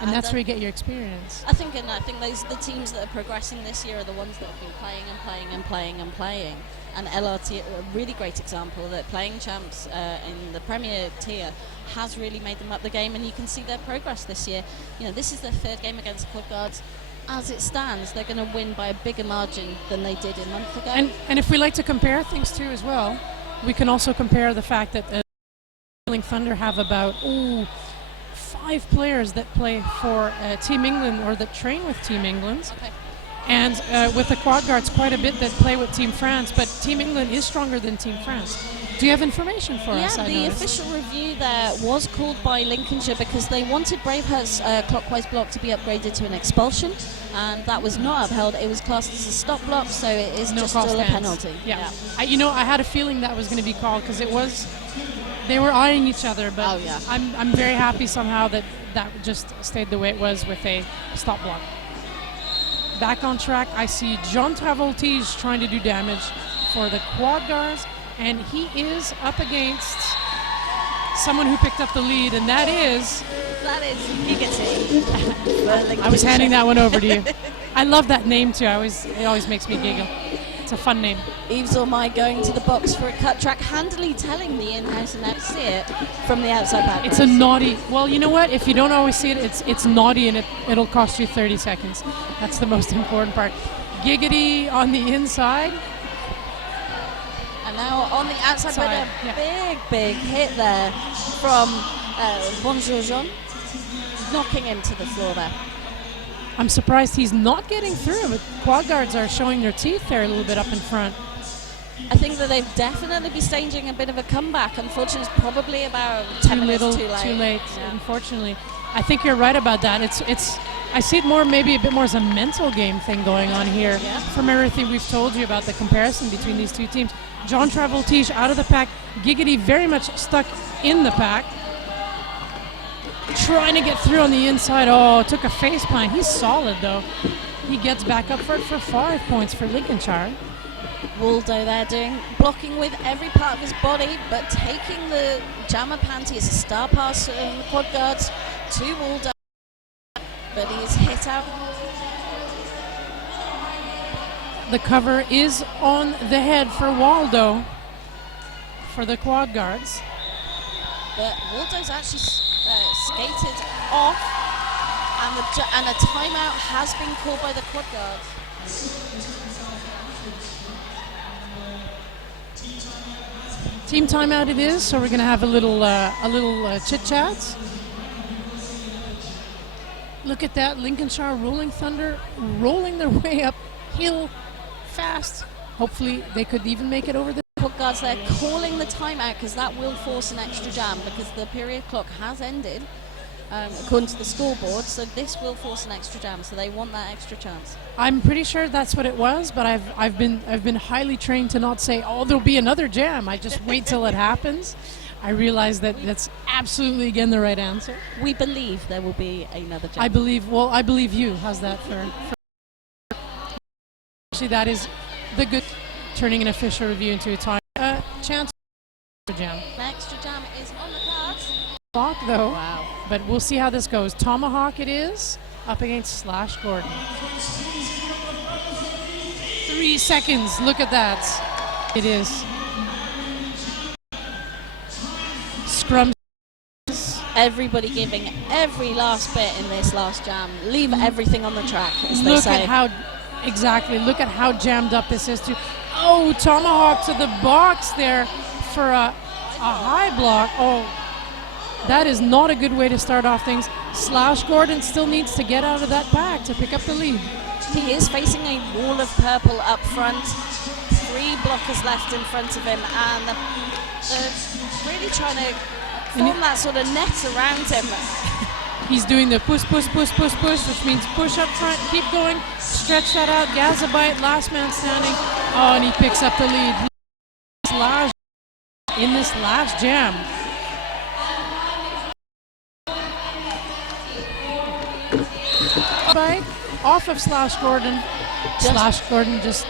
And that's where you get your experience. I think those the teams that are progressing this year are the ones that have been playing and playing and playing and playing. And LRT, a really great example, that playing champs in the Premier tier has really made them up the game, and you can see their progress this year. You know, this is their third game against Quad Guards. As it stands, they're going to win by a bigger margin than they did a month ago. And if we like to compare things too as well, we can also compare the fact that Rolling Thunder have about 5 players that play for Team England or that train with Team England. Okay. And with the Quad Guards, quite a bit that play with Team France, but Team England is stronger than Team France. Do you have information for us? Yeah, the official review there was called by Lincolnshire because they wanted Braveheart's clockwise block to be upgraded to an expulsion, and that was not upheld. It was classed as a stop block, so it is just still a penalty. Yeah. I had a feeling that was going to be called because it was. They were eyeing each other, but I'm very happy somehow that just stayed the way it was with a stop block. Back on track, I see John Travoltige trying to do damage for the Quad Guards, and he is up against someone who picked up the lead, and that is Giggity. I was handing that one over to you. I love that name too. It always makes me giggle. It's a fun name. Yves Ormai going to the box for a cut track, handily telling the in-house and out see it from the outside back. It's a naughty. Well, you know what? If you don't always see it, it's naughty, and it'll cost you 30 seconds. That's the most important part. Giggity on the inside. And now on the outside, with a big hit there from Bonjour Jean, knocking him to the floor there. I'm surprised he's not getting through, but Quad Guards are showing their teeth there a little bit up in front. I think that they've definitely been staging a bit of a comeback. Unfortunately, it's probably about 10 minutes too late. Yeah. Unfortunately. I think you're right about that. I see it maybe a bit more as a mental game thing going on here from everything we've told you about the comparison between these two teams. John Travoltige out of the pack, Giggity very much stuck in the pack. Trying to get through on the inside. Oh, took a face plant. He's solid though. He gets back up for it for 5 points for Lincolnshire. Waldo there blocking with every part of his body, but taking the jammer panty as a star pass the Quad Guards to Waldo. But he's hit out. The cover is on the head for Waldo for the Quad Guards. But Waldo's actually skated off, and a timeout has been called by the Quad Guards. Team timeout it is, so we're going to have a little chit chat. Look at that, Lincolnshire Rolling Thunder rolling their way uphill fast. Hopefully they could even make it over the Quad Guards there calling the timeout because that will force an extra jam because the period clock has ended according to the scoreboard, so this will force an extra jam, so they want that extra chance. I'm pretty sure that's what it was, but I've been highly trained to not say, oh, there'll be another jam. I just wait till it happens. I realize that that's absolutely again the right answer. We believe there will be another jam. I believe you. How's that for actually that is the good turning an official review into a time chance for jam. The extra jam is on the cards. Clock though. Wow. But we'll see how this goes. Tomahawk it is up against Slash Gordon. 3 seconds. Look at that. It is. Scrum. Everybody giving every last bit in this last jam. Leave everything on the track, as they Look say. Look at how jammed up this is too. Oh, Tomahawk to the box there for a high block. Oh, that is not a good way to start off things. Slash Gordon still needs to get out of that pack to pick up the lead. He is facing a wall of purple up front. 3 blockers left in front of him, and they're really trying to form that sort of net around him. He's doing the push, which means push up front, keep going, stretch that out, Gazabite, last man standing. Oh, and he picks up the lead. Slash in this last jam. off of Slash Gordon. Slash Gordon just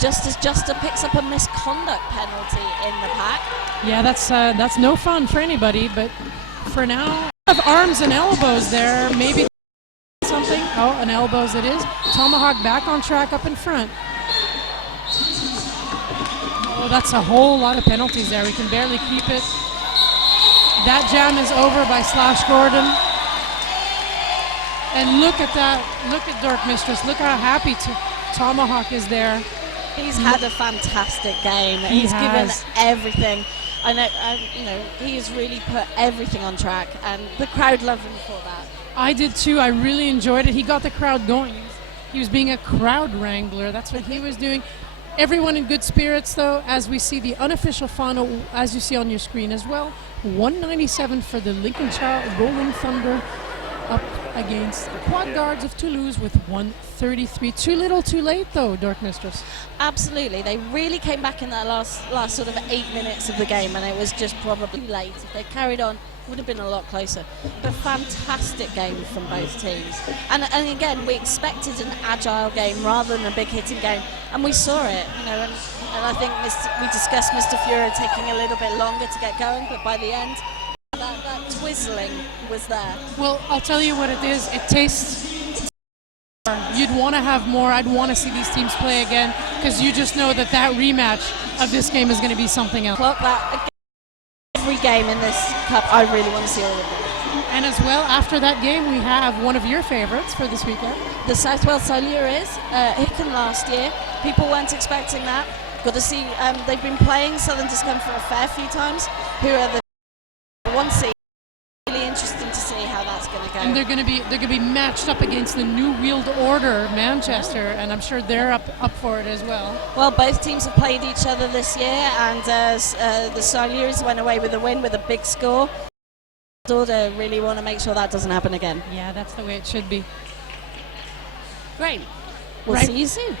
as Juster picks up a misconduct penalty in the pack. Yeah, that's no fun for anybody, but for now, of arms and elbows there, maybe something. Oh, an elbows it is. Tomahawk back on track up in front. Oh, that's a whole lot of penalties there. We can barely keep it. That jam is over by Slash Gordon. And look at that. Look at Dork Mistress. Look how happy Tomahawk is there. He's had a fantastic game. He's given everything. I know, he's really put everything on track, and the crowd love him for that. I did too. I really enjoyed it. He got the crowd going. He was being a crowd wrangler. That's what he was doing. Everyone in good spirits, though, as we see the unofficial final, as you see on your screen as well. 197 for the Lincolnshire Rolling Thunder, up against the Quad Guards of Toulouse with 133. Too little, too late, though, Dork Mistress. Absolutely. They really came back in that last sort of 8 minutes of the game, and it was just probably late. If they carried on, it would have been a lot closer. But fantastic game from both teams. And again, we expected an agile game rather than a big hitting game, and we saw it. And I think we discussed Mr. Fury taking a little bit longer to get going, but by the end, that twizzling was there. Well, I'll tell you what it is. It tastes. You'd want to have more. I'd want to see these teams play again, because you just know that rematch of this game is going to be something else. Every game in this cup, I really want to see all of them. And as well, after that game, we have one of your favorites for this weekend. The South Wales Silures, Hicken last year. People weren't expecting that. Got to see, they've been playing Southern Discomfort a fair few times, who are the one seed. Really interesting to see how that's going to go. And they're going to be matched up against the New Wheeled Order Manchester, and I'm sure they're up for it as well. Well, both teams have played each other this year, and the Silures went away with a win with a big score. Order really want to make sure that doesn't happen again. Yeah, that's the way it should be. Great. We'll see you soon.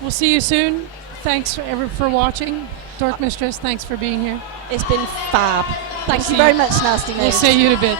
We'll see you soon. Thanks for watching. Dork Mistress, thanks for being here. It's been fab. Thank you very much, Nasty Moves. We'll see you in a bit.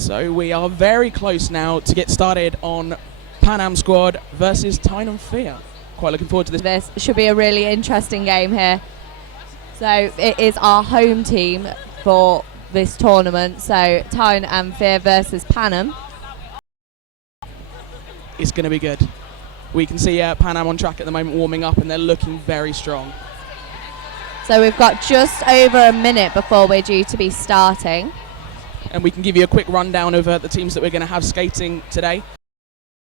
So we are very close now to get started on Panam Squad versus Tyne and Fear. Quite looking forward to this. This should be a really interesting game here. So it is our home team for this tournament. So Tyne and Fear versus Panam. It's going to be good. We can see Panam on track at the moment warming up, and they're looking very strong. So we've got just over a minute before we're due to be starting. And we can give you a quick rundown of the teams that we're going to have skating today.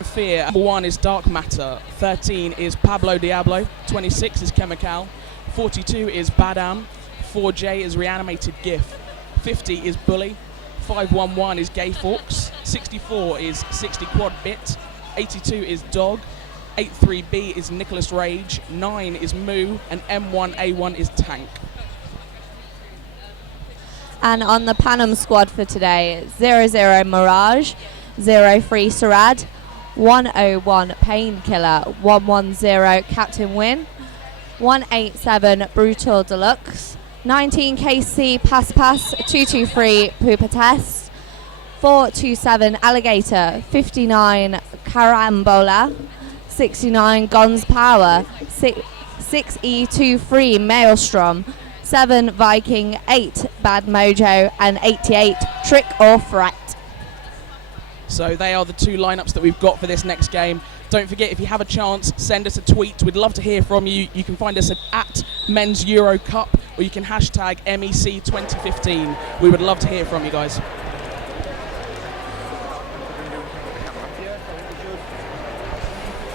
Fear, number 1 is Dark Matter, 13 is Pablo Diablo, 26 is Chemical, 42 is Badam, 4J is Reanimated GIF, 50 is Bully, 511 is Gay Forks, 64 is 60 Quad Bit, 82 is Dog, 83B is Nicholas Rage, 9 is Moo, and M1A1 is Tank. And on the Panam squad for today, 00 Mirage, 03 Sarad, 101 Painkiller, 110 Captain Win, 187 Brutal Deluxe, 19 KC Pass Pass, 223 Pooper Test, 427 Alligator, 59 Carambola, 69 Guns Power, 6E23 Maelstrom, 7 Viking, 8 Bad Mojo, and 88 Trick or Threat. So they are the two lineups that we've got for this next game. Don't forget, if you have a chance, send us a tweet. We'd love to hear from you. You can find us at Men's Euro Cup, or you can hashtag MEC 2015. We would love to hear from you guys.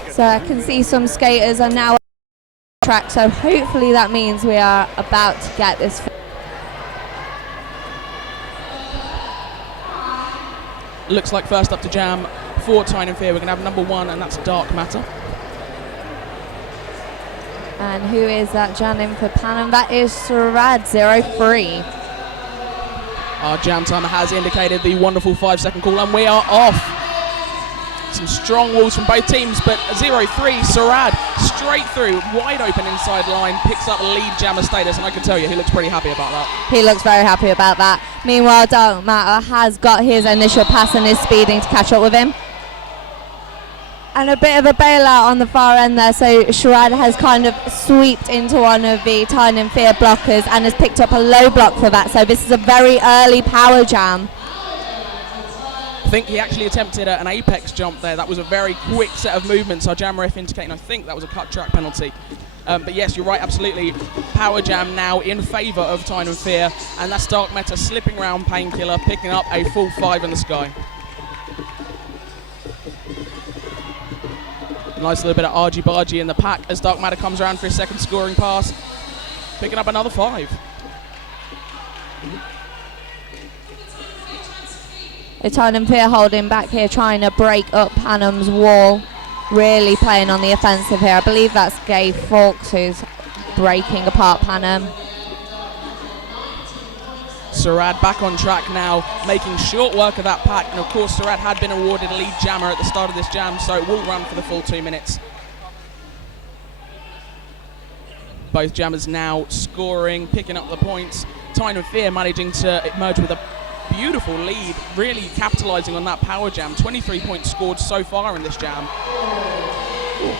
So I can see some skaters are now on the track, so hopefully that means we are about to get this. Looks like first up to jam for Tyne and Fear. We're going to have number 1, and that's Dark Matter. And who is that jamming for Panam? That is Sarad 03. Our jam timer has indicated the wonderful 5-second call, and we are off. Some strong walls from both teams, but 03 Sarad straight through, wide open inside line, picks up lead jammer status, and I can tell you he looks pretty happy about that. He looks very happy about that. Meanwhile, Dark Matter has got his initial pass and is speeding to catch up with him. And a bit of a bailout on the far end there, so Sarad has kind of sweeped into one of the Tyne and Fear blockers and has picked up a low block for that, so this is a very early power jam. I think he actually attempted an apex jump there. That was a very quick set of movements. Our jam ref indicating I think that was a cut track penalty. But yes, you're right, absolutely. Power jam now in favour of Tyne and Fear, and that's Dark Matter slipping around Painkiller, picking up a full 5 in the sky. Nice little bit of argy-bargy in the pack as Dark Matter comes around for his second scoring pass, picking up another 5. Tyne and Fear holding back here, trying to break up Panam's wall. Really playing on the offensive here. I believe that's Gay Fawkes who's breaking apart Panam. Sarad back on track now, making short work of that pack. And of course, Sarad had been awarded lead jammer at the start of this jam, so it will run for the full 2 minutes. Both jammers now scoring, picking up the points. Tyne and Fear managing to emerge with a beautiful lead, really capitalising on that power jam. 23 points scored so far in this jam.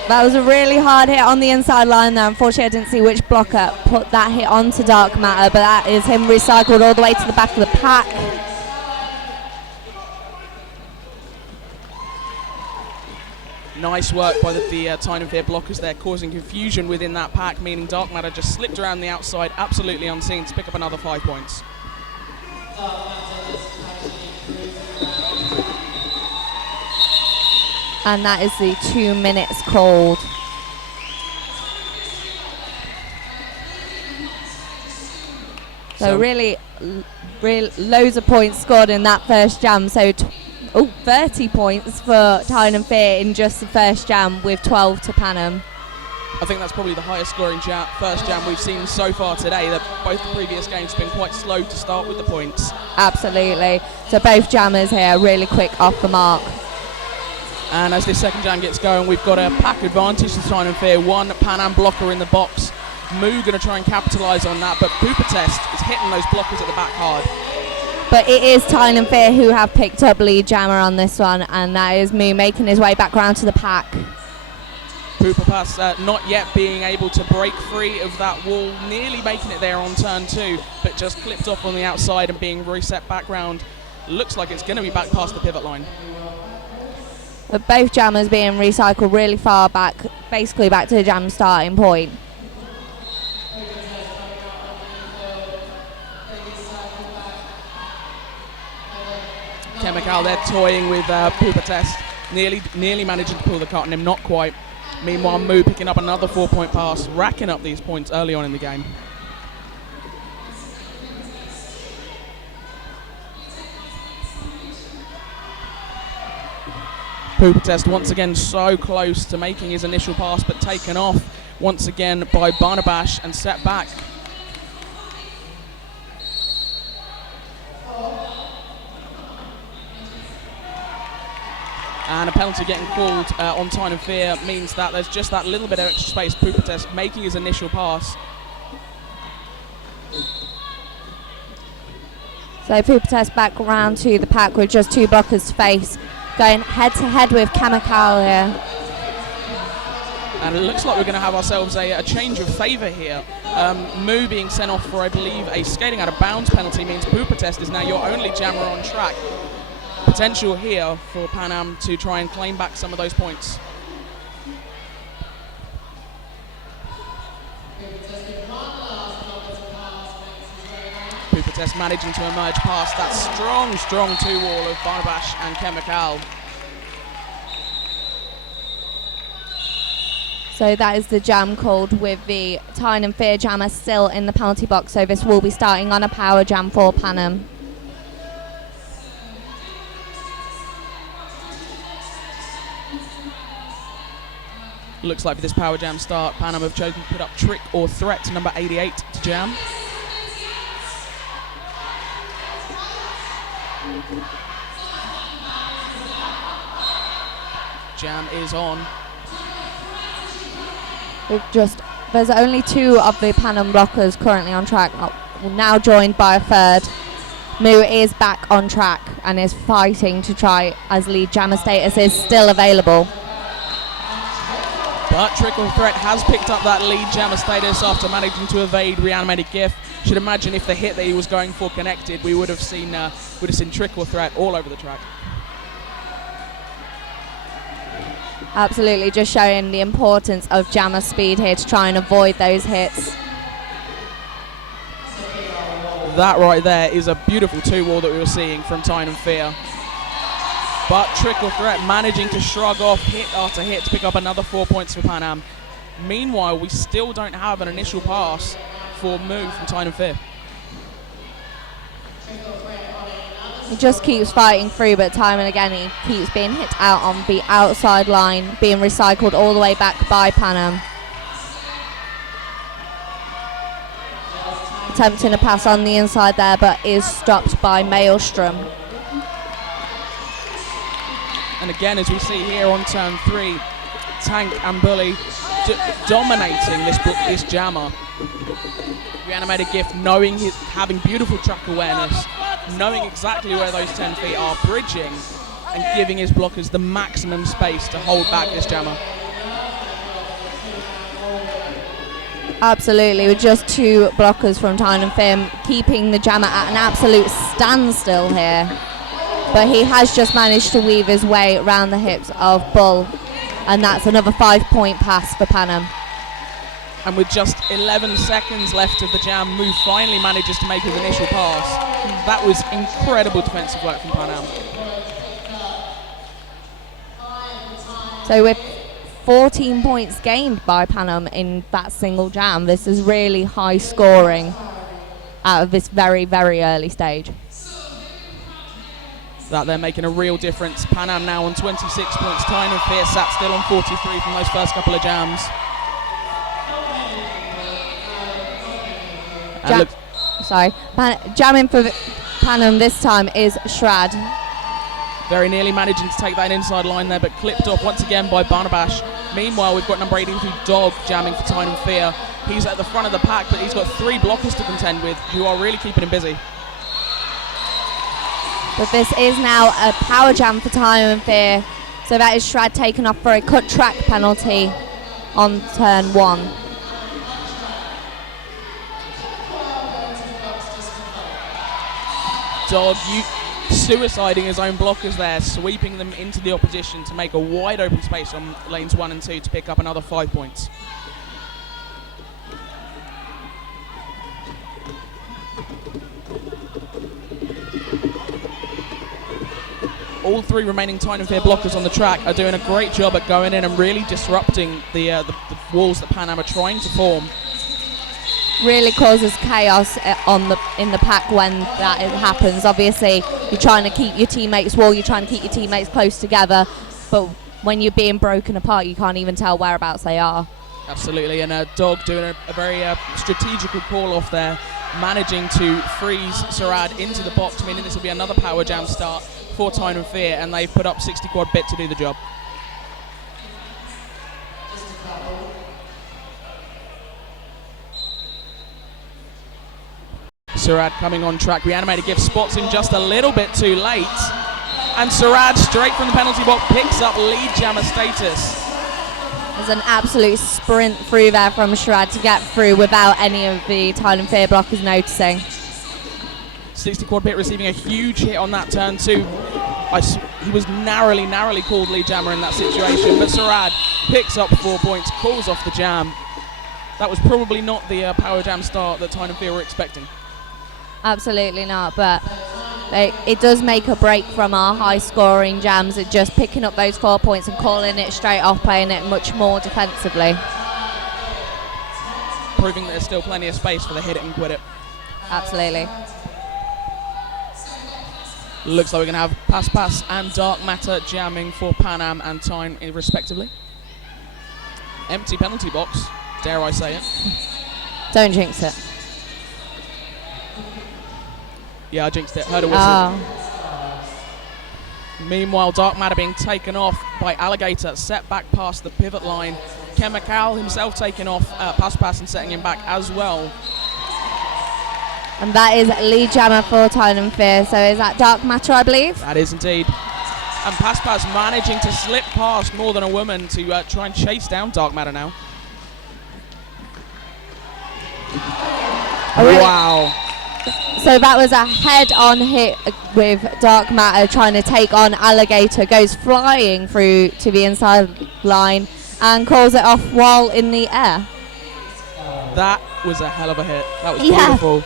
That was a really hard hit on the inside line there. Unfortunately, I didn't see which blocker put that hit onto Dark Matter, but that is him recycled all the way to the back of the pack. Nice work by the Tyne and Fear blockers there, causing confusion within that pack, meaning Dark Matter just slipped around the outside, absolutely unseen, to pick up another 5 points. And that is the 2 minutes called. So really loads of points scored in that first jam. So 30 points for Tyne and Fear in just the first jam, with 12 to Panam. I think that's probably the highest scoring first jam we've seen so far today. That both the previous games have been quite slow to start with the points. Absolutely. So both jammers here really quick off the mark. And as this second jam gets going, we've got a pack advantage to Tyne and Fear. 1 Panam blocker in the box. Moo going to try and capitalise on that, but Pooper Test is hitting those blockers at the back hard. But it is Tyne and Fear who have picked up lead jammer on this one, and that is Moo making his way back round to the pack. Pupapas not yet being able to break free of that wall, nearly making it there on turn 2, but just clipped off on the outside and being reset back round. Looks like it's going to be back past the pivot line. But both jammers being recycled really far back, basically back to the jam starting point. Chemical there toying with Pooper Test, nearly managing to pull the cart on him, not quite. Meanwhile, Moo picking up another 4-point pass, racking up these points early on in the game. Pooper Test once again so close to making his initial pass, but taken off once again by Barnabash and set back. And a penalty getting called on Tyne and Fear means that there's just that little bit of extra space. Pooper Test making his initial pass. So Pooper Test back round to the pack with just 2 blockers to face, going head to head with Chemical here. And it looks like we're going to have ourselves a change of favour here. Moo being sent off for, I believe, a skating out of bounds penalty means Pooper Test is now your only jammer on track. Potential here for Panam to try and claim back some of those points. Pooper Test managing to emerge past that strong 2-wall of Barnabash and Chemical. So that is the jam called with the Tyne and Fear jammer still in the penalty box, so this will be starting on a power jam for Panam. Looks like for this power jam start, Panam have chosen to put up Trick or Threat, number 88 to jam. Jam is on. There's only 2 of the Panam blockers currently on track, now joined by a third. Moo is back on track and is fighting to try as lead jammer status is still available. But Trick or Threat has picked up that lead jammer status after managing to evade reanimated GIF. Should imagine if the hit that he was going for connected, we would have seen Trick or Threat all over the track. Absolutely, just showing the importance of jammer speed here to try and avoid those hits. That right there is a beautiful 2-wall that we were seeing from Tyne and Fear. But Trick or Threat managing to shrug off hit after hit to pick up another 4 points for Panam. Meanwhile, we still don't have an initial pass for Moo from Tyne and Fear. He just keeps fighting through, but time and again he keeps being hit out on the outside line, being recycled all the way back by Panam. Attempting a pass on the inside there, but is stopped by Maelstrom. And again, as we see here on turn 3, Tank and Bully dominating this jammer. Reanimated GIF knowing having beautiful track awareness, knowing exactly where those 10 feet are, bridging and giving his blockers the maximum space to hold back this jammer. Absolutely, with just 2 blockers from Tyne and Fear, keeping the jammer at an absolute standstill here. But he has just managed to weave his way around the hips of Bull, and that's another 5-point pass for Panam. And with just 11 seconds left of the jam, Moo finally manages to make his initial pass. That was incredible defensive work from Panam. So with 14 points gained by Panam in that single jam, this is really high scoring out of this very, very early stage. That they're making a real difference. Panam now on 26 points. Tyne and Fear sat still on 43 from those first couple of jams. Jamming for Panam this time is Shrad. Very nearly managing to take that inside line there, but clipped off once again by Barnabash. Meanwhile, we've got number 82 Dog jamming for Tyne and Fear. He's at the front of the pack, but he's got 3 blockers to contend with who are really keeping him busy. But this is now a power jam for Tyne and Fear. So that is Shrad taken off for a cut track penalty on turn 1. Dog suiciding his own blockers there, sweeping them into the opposition to make a wide open space on lanes 1 and 2 to pick up another 5 points. All 3 remaining Tyne and Fear blockers on the track are doing a great job at going in and really disrupting the walls that Panam are trying to form. Really causes chaos in the pack when that happens. Obviously, you're trying to keep your teammates you're trying to keep your teammates close together, but when you're being broken apart, you can't even tell whereabouts they are. Absolutely, and Dog doing a very strategical call off there, managing to freeze Sarad into the box, meaning this will be another power jam start for Tyne and Fear, and they've put up 60 quad bit to do the job. Sarad coming on track. Reanimator gift spots him just a little bit too late, and Sarad straight from the penalty box picks up lead jammer status. There's an absolute sprint through there from Shrad to get through without any of the Tyne and Fear blockers noticing. 60 quad bit receiving a huge hit on that turn 2. He was narrowly called lead jammer in that situation, but Sarad picks up 4 points, calls off the jam. That was probably not the power jam start that Tyne and Fear were expecting. Absolutely not, but it does make a break from our high scoring jams at just picking up those 4 points and calling it straight off, playing it much more defensively. Proving that there's still plenty of space for the hit it and quit it. Absolutely. Looks like we're going to have Pass and Dark Matter jamming for Panam and Tyne respectively. Empty penalty box, dare I say it. Don't jinx it. Yeah, I jinxed it. Heard a whistle. Oh. Meanwhile, Dark Matter being taken off by Alligator, set back past the pivot line. Chemical himself taking off Pass and setting him back as well. And that is lead jammer for Tyne and Fear. So is that Dark Matter, I believe? That is indeed. And Pass managing to slip past More Than a Woman to try and chase down Dark Matter now. Oh, really? Wow. So that was a head-on hit with Dark Matter trying to take on Alligator. Goes flying through to the inside line and calls it off while in the air. That was a hell of a hit. That was beautiful.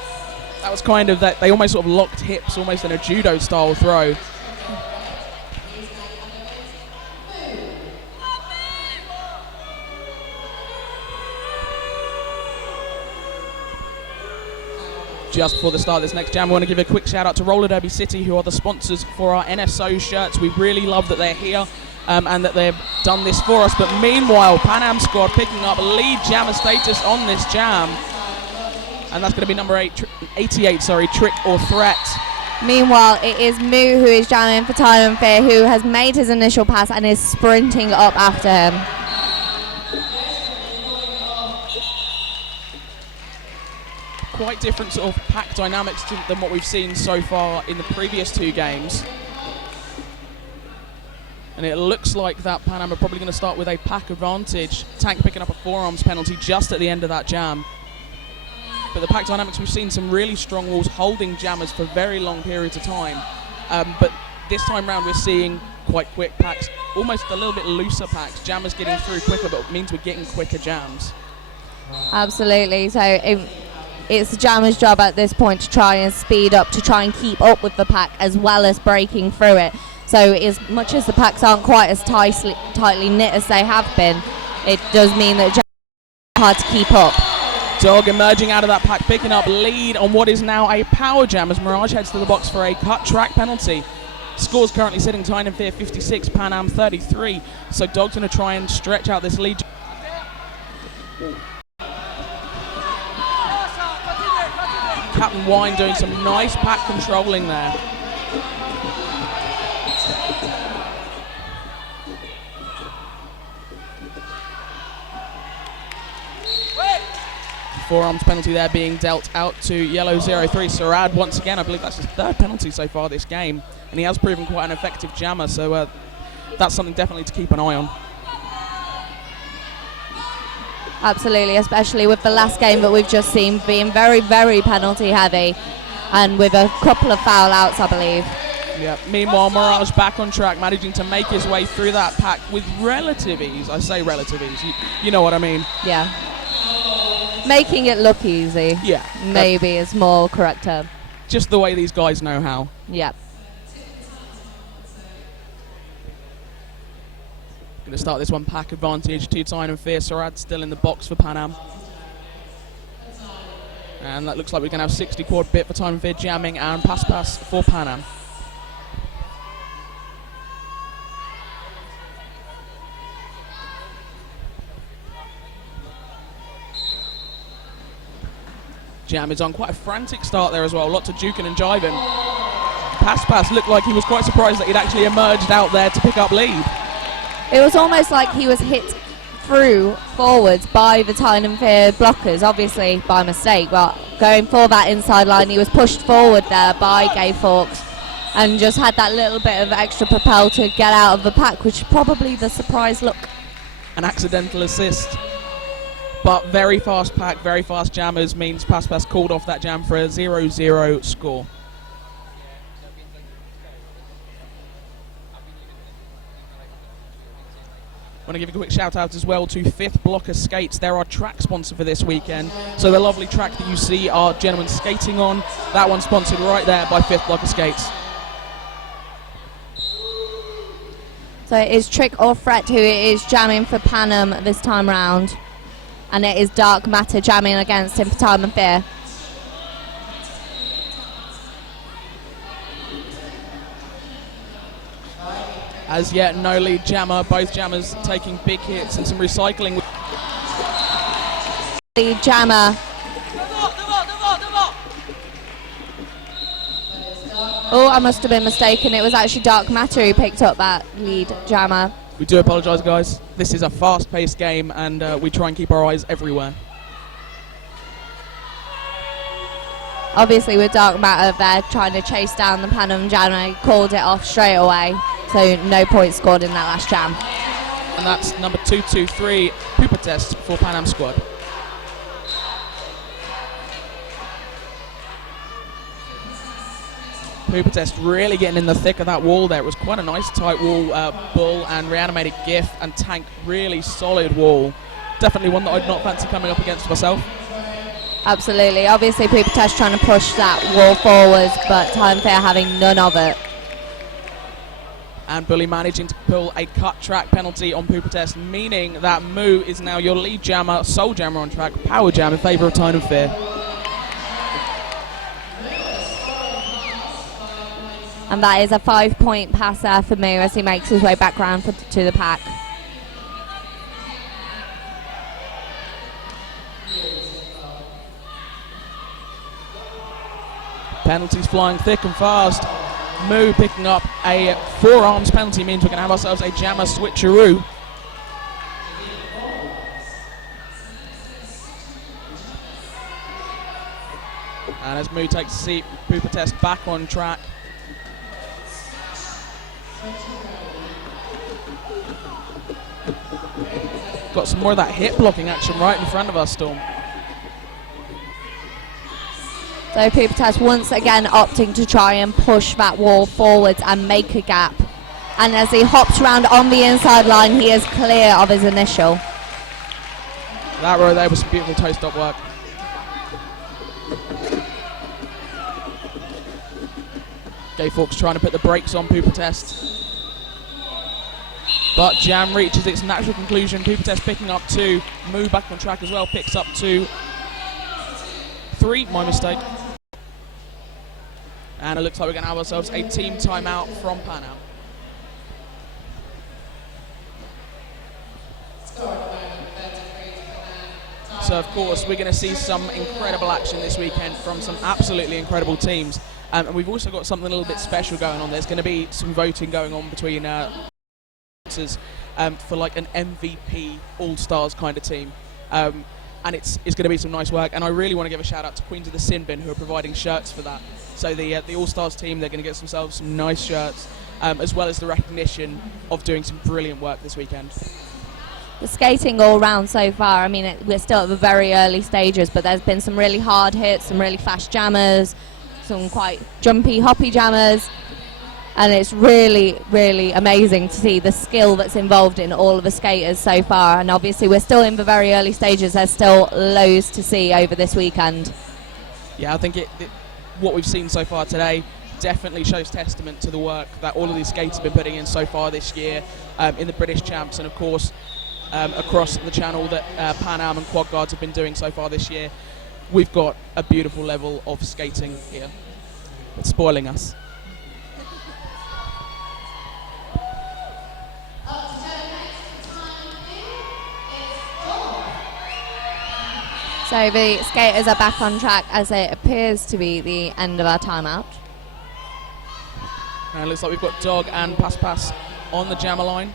That was kind of that. They almost sort of locked hips, almost in a judo style throw. Just before the start of this next jam, we want to give a quick shout out to Roller Derby City, who are the sponsors for our NSO shirts. We really love that they're here and that they've done this for us. But meanwhile, Panam Squad picking up lead jammer status on this jam. And that's going to be number 88, Trick or Threat. Meanwhile, it is Moo who is jamming for Tyne and Fear, who has made his initial pass and is sprinting up after him. Quite different sort of pack dynamics than what we've seen so far in the previous 2 games. And it looks like that Panam are probably going to start with a pack advantage. Tank picking up a forearms penalty just at the end of that jam. But the pack dynamics, we've seen some really strong walls holding jammers for very long periods of time. But this time round we're seeing quite quick packs, almost a little bit looser packs. Jammers getting through quicker, but it means we're getting quicker jams. Absolutely. So it's the jammer's job at this point to try and speed up, to try and keep up with the pack as well as breaking through it. So as much as the packs aren't quite as tightly knit as they have been, it does mean that jammers are hard to keep up. Dog emerging out of that pack, picking up lead on what is now a power jam as Mirage heads to the box for a cut track penalty. Scores currently sitting Tyne and Fear 56, Panam 33. So Dog's going to try and stretch out this lead. Captain Wine doing some nice pack controlling there. forearms penalty there being dealt out to yellow 03. Sarad, once again, I believe that's his third penalty so far this game, and he has proven quite an effective jammer, so that's something definitely to keep an eye on. Absolutely, especially with the last game that we've just seen being very, very penalty heavy, and with a couple of foul outs, I believe. Yeah. Meanwhile, Mirage back on track, managing to make his way through that pack with relative ease. I say relative ease, you know what I mean. Yeah. Making it look easy. Yeah. Maybe is more correct term. Just the way these guys know how. Yep. Going to start this one pack advantage to Tyne and Fear. Sarad still in the box for Panam. And that looks like we're going to have 60 quad bit for Tyne and Fear jamming and pass for Panam. Jam is on quite a frantic start there as well, lots of juking and jiving. Pass looked like he was quite surprised that he'd actually emerged out there to pick up lead. It was almost like he was hit through forwards by the Tyne and Fear blockers, obviously by mistake, but going for that inside line, he was pushed forward there by Gay Fawkes and just had that little bit of extra propel to get out of the pack, which is probably the surprise look. An accidental assist. But very fast pack, very fast jammers means Pass called off that jam for a 0-0 score. I want to give a quick shout out as well to Fifth Blocker Skates. They're our track sponsor for this weekend. So the lovely track that you see our gentlemen skating on, that one's sponsored right there by Fifth Blocker Skates. So it is Trick or Threat who is jamming for Panam this time round. And it is Dark Matter jamming against him for Tyne and Fear. As yet, no lead jammer. Both jammers taking big hits and some recycling. Lead jammer. Oh, I must have been mistaken. It was actually Dark Matter who picked up that lead jammer. We do apologise, guys. This is a fast-paced game, and we try and keep our eyes everywhere. Obviously, with Dark Matter, they're trying to chase down the Panam jammer. He called it off straight away, so no points scored in that last jam. And that's number 223, Pooper Test for Panam Squad. Pooper Test really getting in the thick of that wall there. It was quite a nice tight wall, bull and reanimated GIF and tank, really solid wall. Definitely one that I'd not fancy coming up against myself. Absolutely. Obviously, Pooper Test trying to push that wall forwards, but Tyne and Fear having none of it. And Bully managing to pull a cut track penalty on Pooper Test, meaning that Moo is now your lead jammer, sole jammer on track, power jam in favour of Tyne and Fear. And that is a 5-point pass there for Moo as he makes his way back round to the pack. Penalties flying thick and fast. Moo picking up a forearms penalty means we're going to have ourselves a jammer switcheroo. And as Moo takes a seat, Pooper Test back on track. Got some more of that hip blocking action right in front of us, Storm. So Pooper Test once again opting to try and push that wall forwards and make a gap. And as he hops around on the inside line, he is clear of his initial. That row there was some beautiful toe-stop work. Gay Fawkes trying to put the brakes on Pooper Test. But jam reaches its natural conclusion. Pooper Test picking up 2. Moo back on track as well, picks up 2. 3, my mistake. And it looks like we're going to have ourselves a team timeout from Panam. So of course we're going to see some incredible action this weekend from some absolutely incredible teams. And we've also got something a little bit special going on. There's going to be some voting going on between for like an MVP All-Stars kind of team. and it's going to be some nice work. And I really want to give a shout out to Queens of the Sin Bin, who are providing shirts for that. So the All-Stars team, they're going to get themselves some nice shirts, as well as the recognition of doing some brilliant work this weekend. The skating all round so far, I mean, we're still at the very early stages, but there's been some really hard hits, some really fast jammers, some quite jumpy, hoppy jammers, and it's really, really amazing to see the skill that's involved in all of the skaters so far. And obviously we're still in the very early stages. There's still loads to see over this weekend. Yeah, I think what we've seen so far today definitely shows testament to the work that all of these skaters have been putting in so far this year in the British Champs, and of course across the channel that Panam and Quad Guards have been doing so far this year. We've got a beautiful level of skating here. It's spoiling us. So the skaters are back on track as it appears to be the end of our timeout. And it looks like we've got Dog and Pass on the jammer line.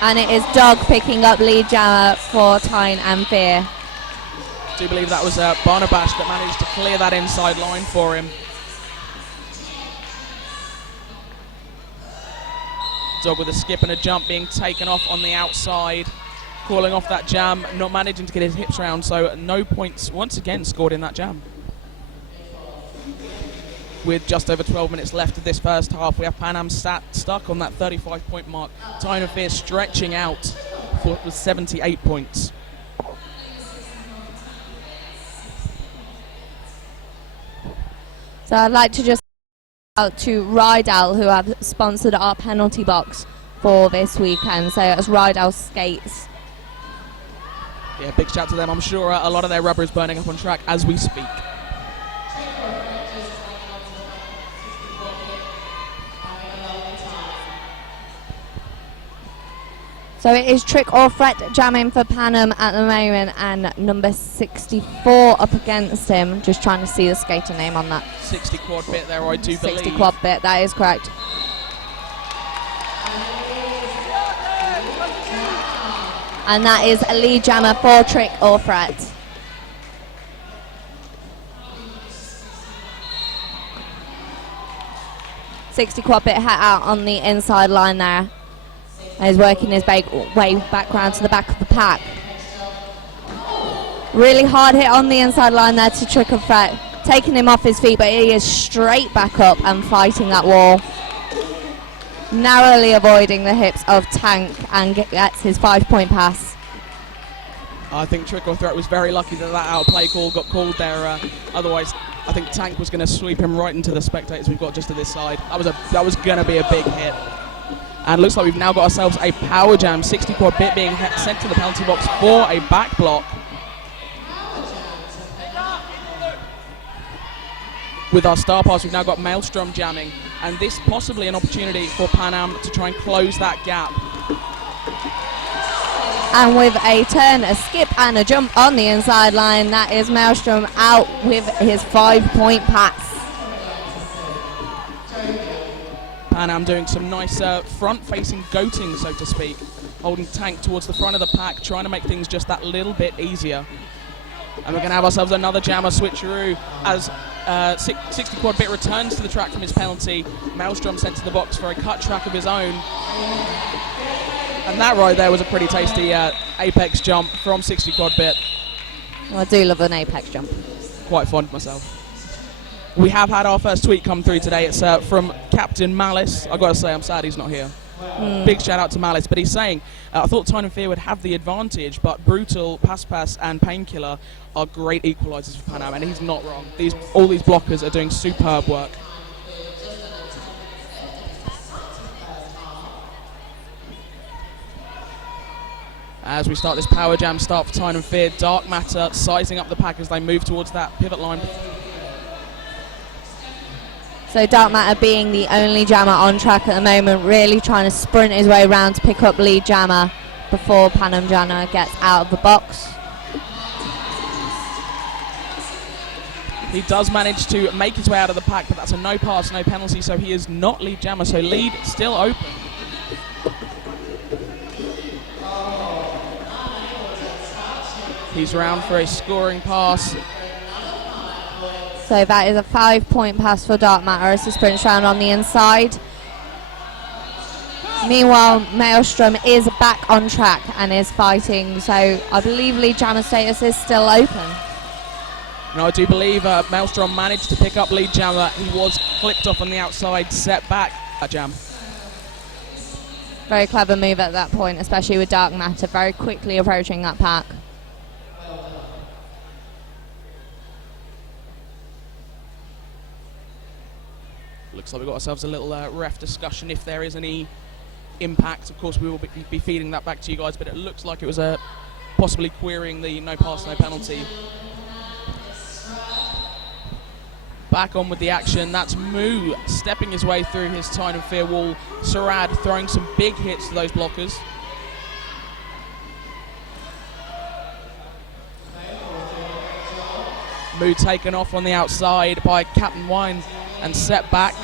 And it is Dog picking up lead jammer for Tyne and Fear. I do believe that was Barnabash that managed to clear that inside line for him. Dog with a skip and a jump being taken off on the outside, calling off that jam, not managing to get his hips round, so no points once again scored in that jam. With just over 12 minutes left of this first half, we have Panam stuck on that 35-point mark. Tyne and Fear stretching out for 78 points. So I'd like to just out to Rydal, who have sponsored our penalty box for this weekend. So it's Rydal Skates. Yeah, big shout to them. I'm sure a lot of their rubber is burning up on track as we speak. So it is Trick or Threat jamming for Panam at the moment, and number 64 up against him. Just trying to see the skater name on that. 60 quad bit there, I do believe. 60 quad bit, that is correct. And that is a lead jammer for Trick or Threat. .60 quad bit hat out on the inside line there. He's working his way back round to the back of the pack. Really hard hit on the inside line there to Trick or Threat, taking him off his feet, but he is straight back up and fighting that wall. Narrowly avoiding the hips of Tank and gets his 5-point pass. I think Trick or Threat was very lucky that outplay call got called there. Otherwise, I think Tank was going to sweep him right into the spectators we've got just to this side. That was going to be a big hit. And looks like we've now got ourselves a power jam. 60 quad bit being sent to the penalty box for a back block. With our star pass, we've now got Maelstrom jamming, and this possibly an opportunity for Panam to try and close that gap. And with a turn, a skip and a jump on the inside line, that is Maelstrom out with his 5-point pass. Panam doing some nice front-facing goating, so to speak, holding Tank towards the front of the pack, trying to make things just that little bit easier. And we're going to have ourselves another jammer switcheroo as 60 quad bit returns to the track from his penalty. Maelstrom sent to the box for a cut track of his own. And that right there was a pretty tasty apex jump from 60 quad bit. Well, I do love an apex jump. Quite fond myself. We have had our first tweet come through today. It's from Captain Malice. I've got to say, I'm sad he's not here. Big shout out to Malice. But he's saying, I thought Tyne and Fear would have the advantage, but Brutal, Pass, and Painkiller are great equalisers for Panam, and he's not wrong. All these blockers are doing superb work. As we start this power jam start for Tyne and Fear, Dark Matter sizing up the pack as they move towards that pivot line. So Dark Matter being the only jammer on track at the moment, really trying to sprint his way around to pick up lead jammer before Panam Jana gets out of the box. He does manage to make his way out of the pack, but that's a no pass, no penalty, so he is not lead jammer, so lead still open. He's round for a scoring pass. So that is a 5-point pass for Dark Matter as he sprints round on the inside. Meanwhile, Maelstrom is back on track and is fighting, so I believe lead jammer status is still open. No, I do believe Maelstrom managed to pick up lead jammer. He was clipped off on the outside, set back at jam. Very clever move at that point, especially with Dark Matter very quickly approaching that pack. Looks like we've got ourselves a little ref discussion if there is any impact. Of course, we will be feeding that back to you guys, but it looks like it was possibly querying the no pass, no penalty. Back on with the action. That's Moo stepping his way through his Tyne and Fear wall. Sarad throwing some big hits to those blockers. Moo taken off on the outside by Captain Wine and set back.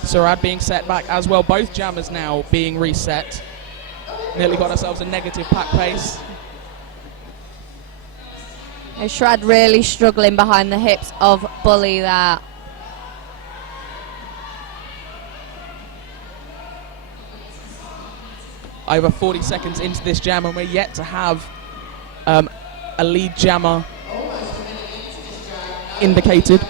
Sarad being set back as well. Both jammers now being reset. Nearly got ourselves a negative pack pace. Shrad really struggling behind the hips of Bully there. Over 40 seconds into this jam and we're yet to have a lead jammer indicated.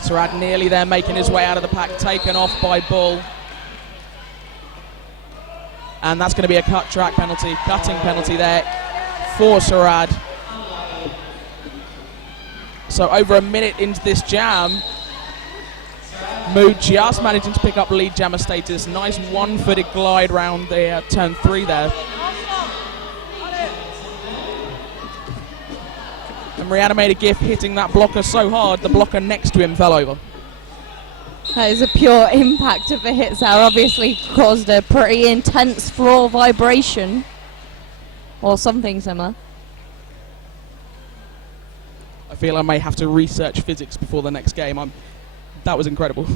Sarad nearly there, making his way out of the pack, taken off by Bull. And that's going to be a cutting penalty there for Sarad. So over a minute into this jam, Moo just managing to pick up lead jammer status. Nice one-footed glide round the turn 3 there. And Reanimated Gift hitting that blocker so hard, the blocker next to him fell over. That is a pure impact of the hits there. Obviously caused a pretty intense floor vibration. Or something similar. I feel I may have to research physics before the next game. That was incredible.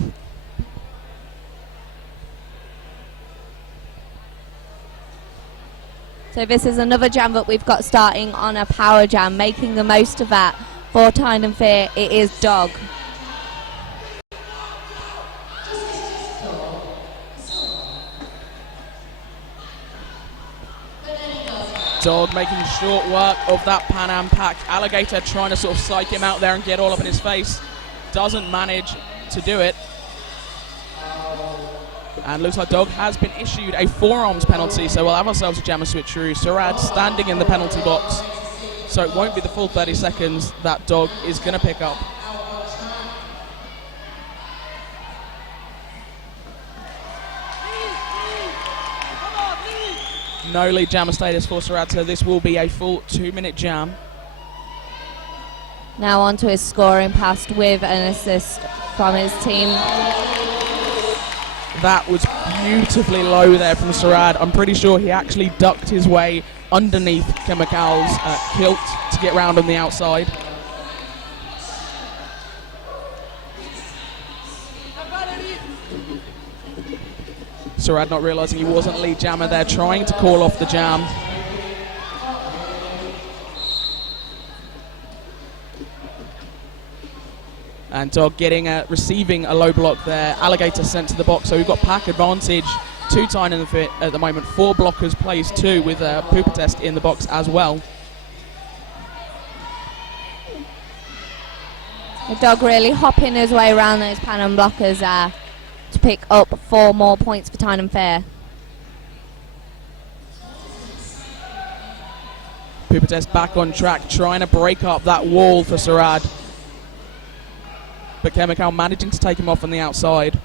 So this is another jam that we've got starting on a power jam, making the most of that for Tyne and Fear. It is Dog. Dog making short work of that Panam pack. Alligator trying to sort of psych him out there and get all up in his face. Doesn't manage to do it. And looks like Dog has been issued a forearms penalty, so we'll have ourselves a jammer switcheroo. Sarad standing in the penalty box, so it won't be the full 30 seconds that Dog is going to pick up. No lead jammer status for Sarad, so this will be a full 2-minute jam. Now onto his scoring pass with an assist from his team. That was beautifully low there from Sarad. I'm pretty sure he actually ducked his way underneath Chemical's kilt to get round on the outside. Sarad not realising he wasn't lead jammer there, trying to call off the jam. And Dog receiving a low block there. Alligator sent to the box, so we've got pack advantage to Tyne and Fear at the moment. 4 blockers plays 2 with a Pooper Test in the box as well. The Dog really hopping his way around those Panam blockers there to pick up 4 more points for Tyne and Fear. Pooper Test back on track, trying to break up that wall for Sarad. But Chemical managing to take him off on the outside.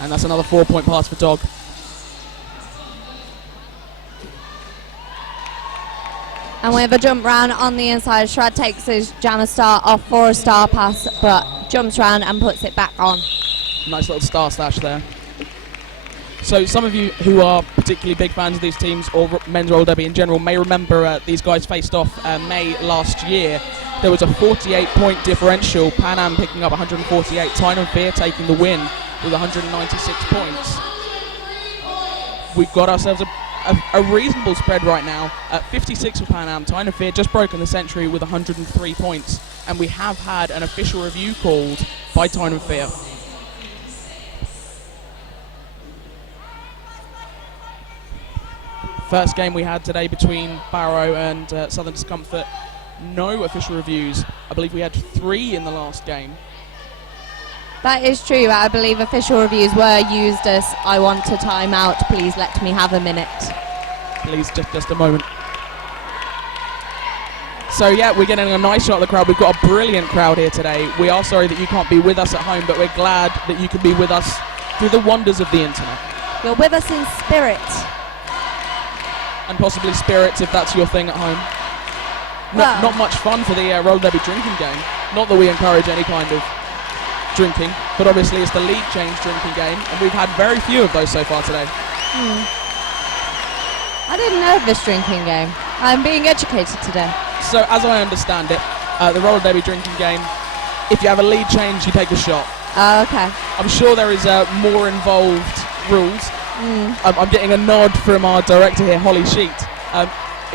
And that's another 4-point pass for Dog. And we have a jump round on the inside. Shrad takes his jammer star off for a star pass, but jumps round and puts it back on. Nice little star stash there. So some of you who are particularly big fans of these teams or men's roller derby in general may remember these guys faced off May last year. There was a 48-point differential, Panam picking up 148, Tyne and Fear taking the win with 196 points. We've got ourselves a reasonable spread right now at 56 for Panam. Tyne and Fear just broken the century with 103 points, and we have had an official review called by Tyne and Fear. First game we had today between Barrow and Southern Discomfort, no official reviews. I believe we had 3 in the last game. That is true. I believe official reviews were used as I want a timeout, please let me have a minute. Please, just a moment. So yeah, we're getting a nice shot of the crowd. We've got a brilliant crowd here today. We are sorry that you can't be with us at home, but we're glad that you can be with us through the wonders of the internet. You're with us in spirit. And possibly spirits if that's your thing at home. Not much fun for the roller derby drinking game. Not that we encourage any kind of drinking, but obviously it's the league change drinking game, and we've had very few of those so far today. I didn't know of this drinking game. I'm being educated today. So as I understand it, the roller derby drinking game, if you have a lead change, you take a shot. Oh, okay. I'm sure there is more involved rules. I'm getting a nod from our director here, Holly Sheet.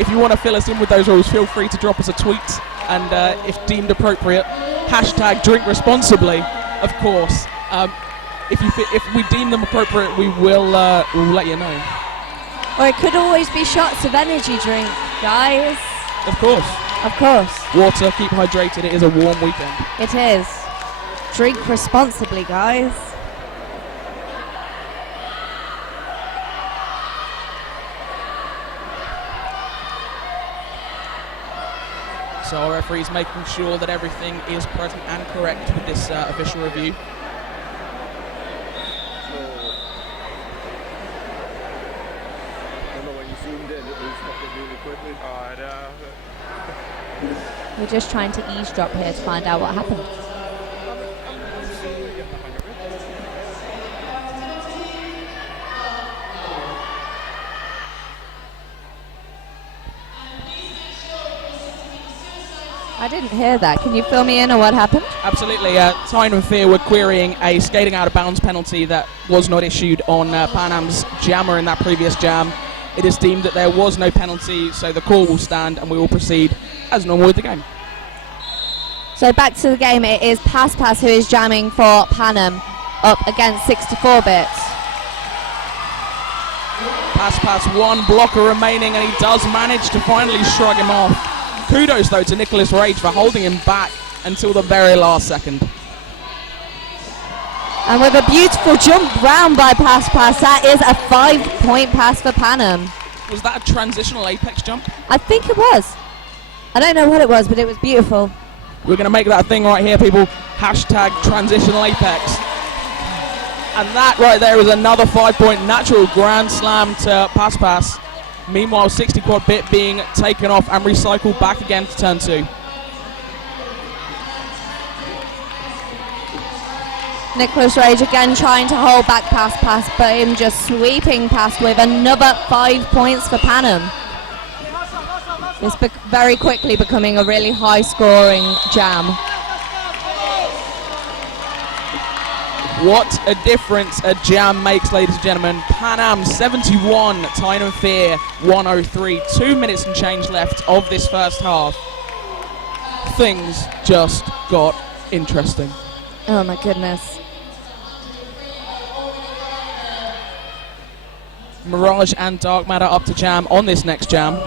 If you want to fill us in with those rules, feel free to drop us a tweet, and if deemed appropriate, hashtag drink responsibly, of course. If we deem them appropriate, we'll let you know. Or it could always be shots of energy drink, guys. Of course. Of course. Water, keep hydrated, it is a warm weekend. It is. Drink responsibly, guys. So our referee's making sure that everything is present and correct with this official review. We're just trying to eavesdrop here to find out what happened. I didn't hear that. Can you fill me in on what happened? Absolutely. Tyne and Fear were querying a skating out of bounds penalty that was not issued on Panam's jammer in that previous jam. It is deemed that there was no penalty, so the call will stand and we will proceed as normal with the game. So back to the game, it is Pass who is jamming for Panam up against 64-bits. Pass, one blocker remaining, and he does manage to finally shrug him off. Kudos though to Nicholas Rage for holding him back until the very last second. And with a beautiful jump round by Pass, that is a 5-point pass for Panam. Was that a transitional apex jump? I think it was. I don't know what it was, but it was beautiful. We're going to make that a thing right here, people. Hashtag transitional apex. And that right there is another 5-point natural grand slam to Pass. Meanwhile, 60 quad bit being taken off and recycled back again to turn 2. Nicholas Rage again trying to hold back Pass, but him just sweeping past with another 5 points for Panam. It's very quickly becoming a really high-scoring jam. What a difference a jam makes, ladies and gentlemen. Panam 71, Tyne and Fear 103. 2 minutes and change left of this first half. Things just got interesting. Oh my goodness. Mirage and Dark Matter up to jam on this next jam.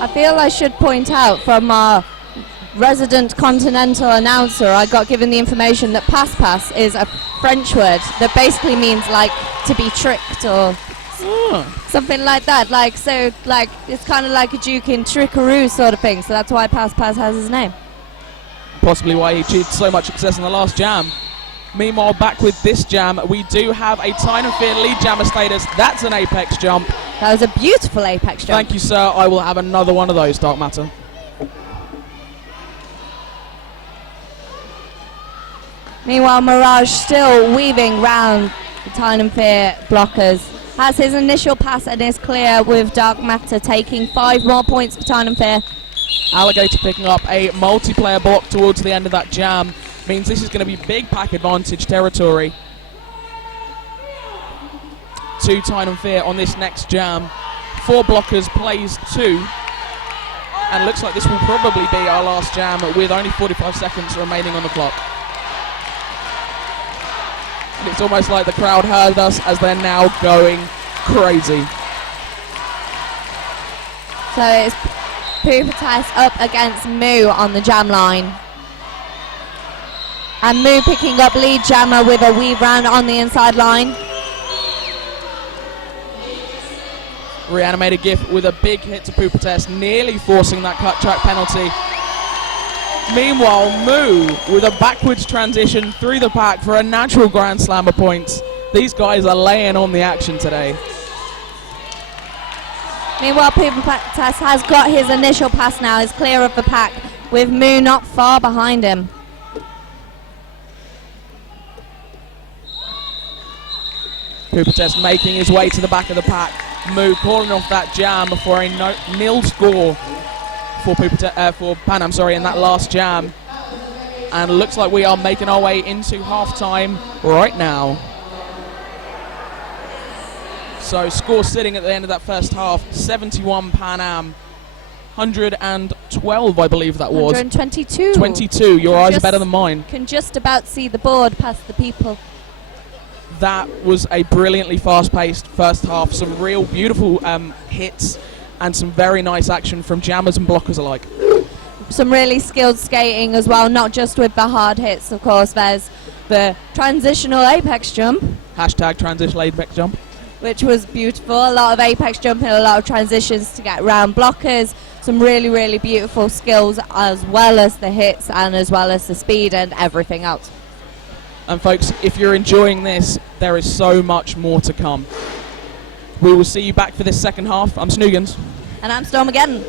I feel I should point out from our resident continental announcer, I got given the information that pass is a French word that basically means like to be tricked or something like that. So it's kind of like a Duke in trickaroo sort of thing. So that's why Pass has his name. Possibly why he achieved so much success in the last jam. Meanwhile, back with this jam, we do have a Tyne and Fear lead jammer status. That's an apex jump. That was a beautiful apex jump. Thank you, sir. I will have another one of those, Dark Matter. Meanwhile, Mirage still weaving round the Tyne and Fear blockers. Has his initial pass and is clear, with Dark Matter taking 5 more points for Tyne and Fear. Alligator picking up a multiplayer block towards the end of that jam. Means this is going to be big pack advantage territory to Tyne and Fear on this next jam. 4 blockers plays 2. And looks like this will probably be our last jam with only 45 seconds remaining on the clock. And it's almost like the crowd heard us as they're now going crazy. So it's Pupitas up against Moo on the jam line. And Moo picking up lead jammer with a weave round on the inside line. Reanimated GIF with a big hit to Pupitas, nearly forcing that cut track penalty. Meanwhile, Moo with a backwards transition through the pack for a natural Grand Slammer points. These guys are laying on the action today. Meanwhile, Pupitas has got his initial pass now, is clear of the pack, with Moo not far behind him. Pupitas making his way to the back of the pack. Moo calling off that jam for a nil score for Panam, in that last jam. And looks like we are making our way into half-time right now. So score sitting at the end of that first half, 71 Panam, 112 I believe that was. 122. 22, your eyes are better than mine. Can just about see the board past the people. That was a brilliantly fast-paced first half. Some real beautiful hits and some very nice action from jammers and blockers alike. Some really skilled skating as well, not just with the hard hits, of course. There's the transitional apex jump. Hashtag transitional apex jump. Which was beautiful. A lot of apex jumping, a lot of transitions to get around blockers. Some really, really beautiful skills, as well as the hits and as well as the speed and everything else. And folks, if you're enjoying this, there is so much more to come. We will see you back for this second half. I'm Snoogans. And I'm Stormageddon.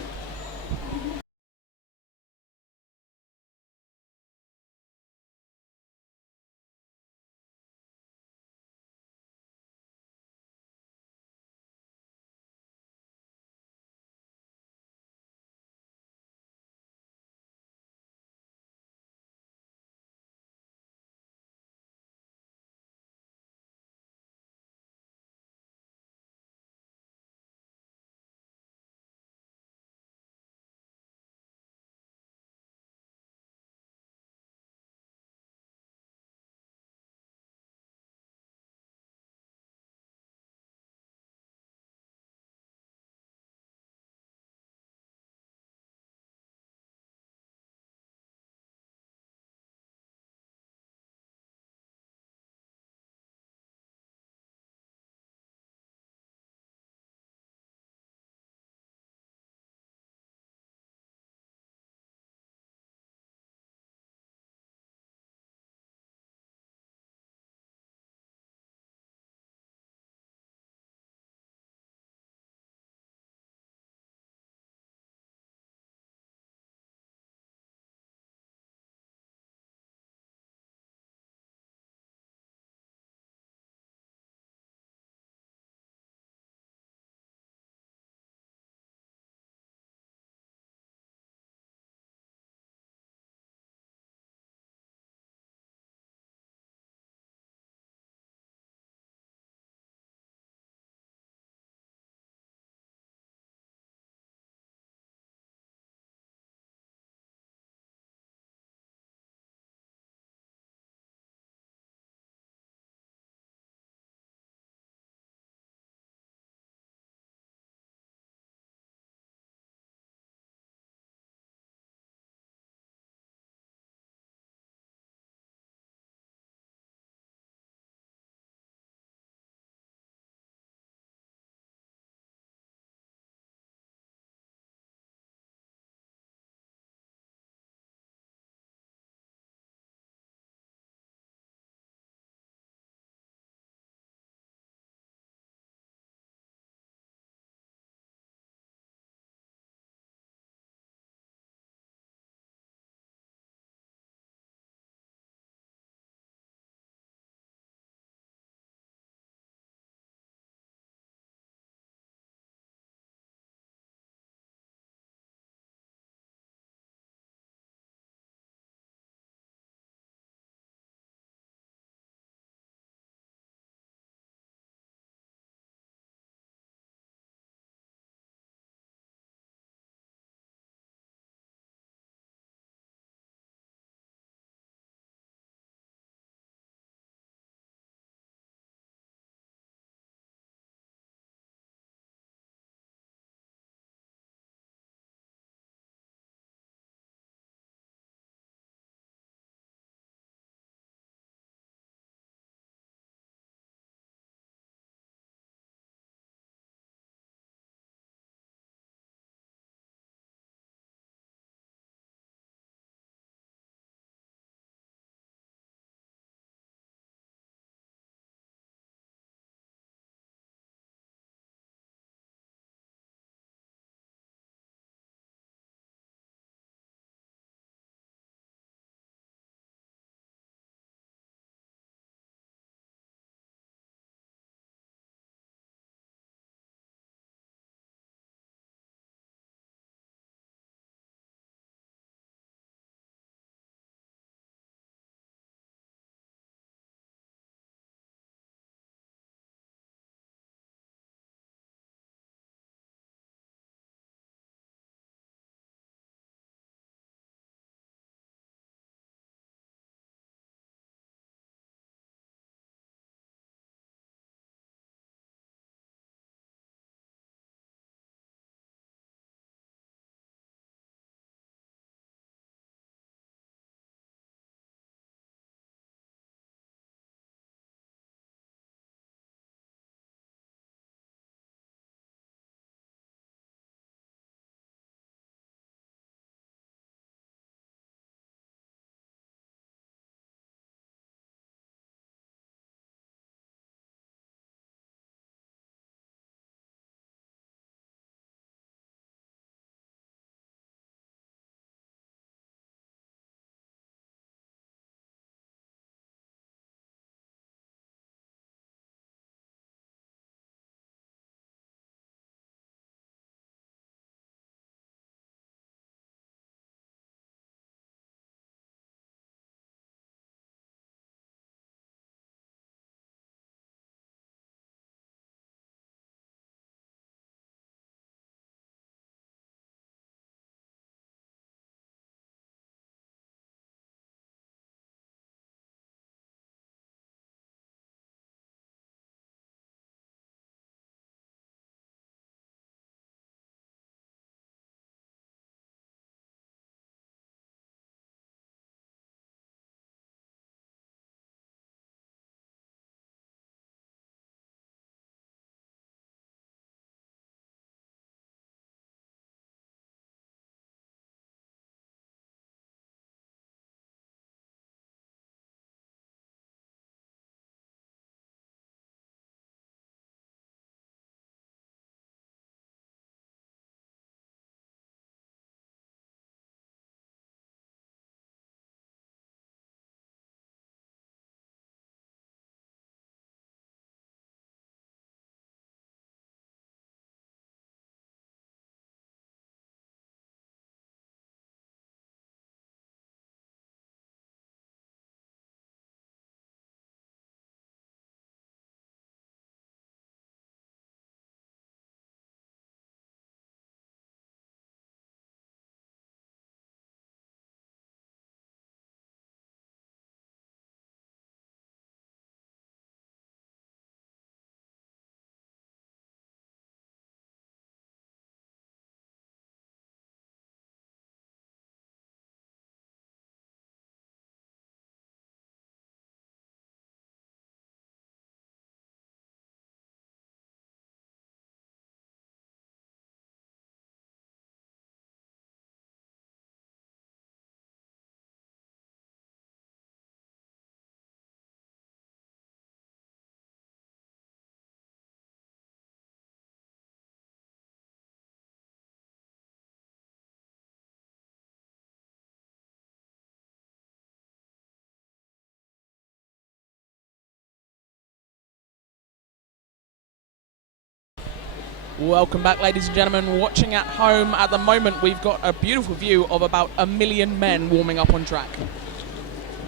Welcome back, ladies and gentlemen. Watching at home at the moment, we've got a beautiful view of about 1 million men warming up on track.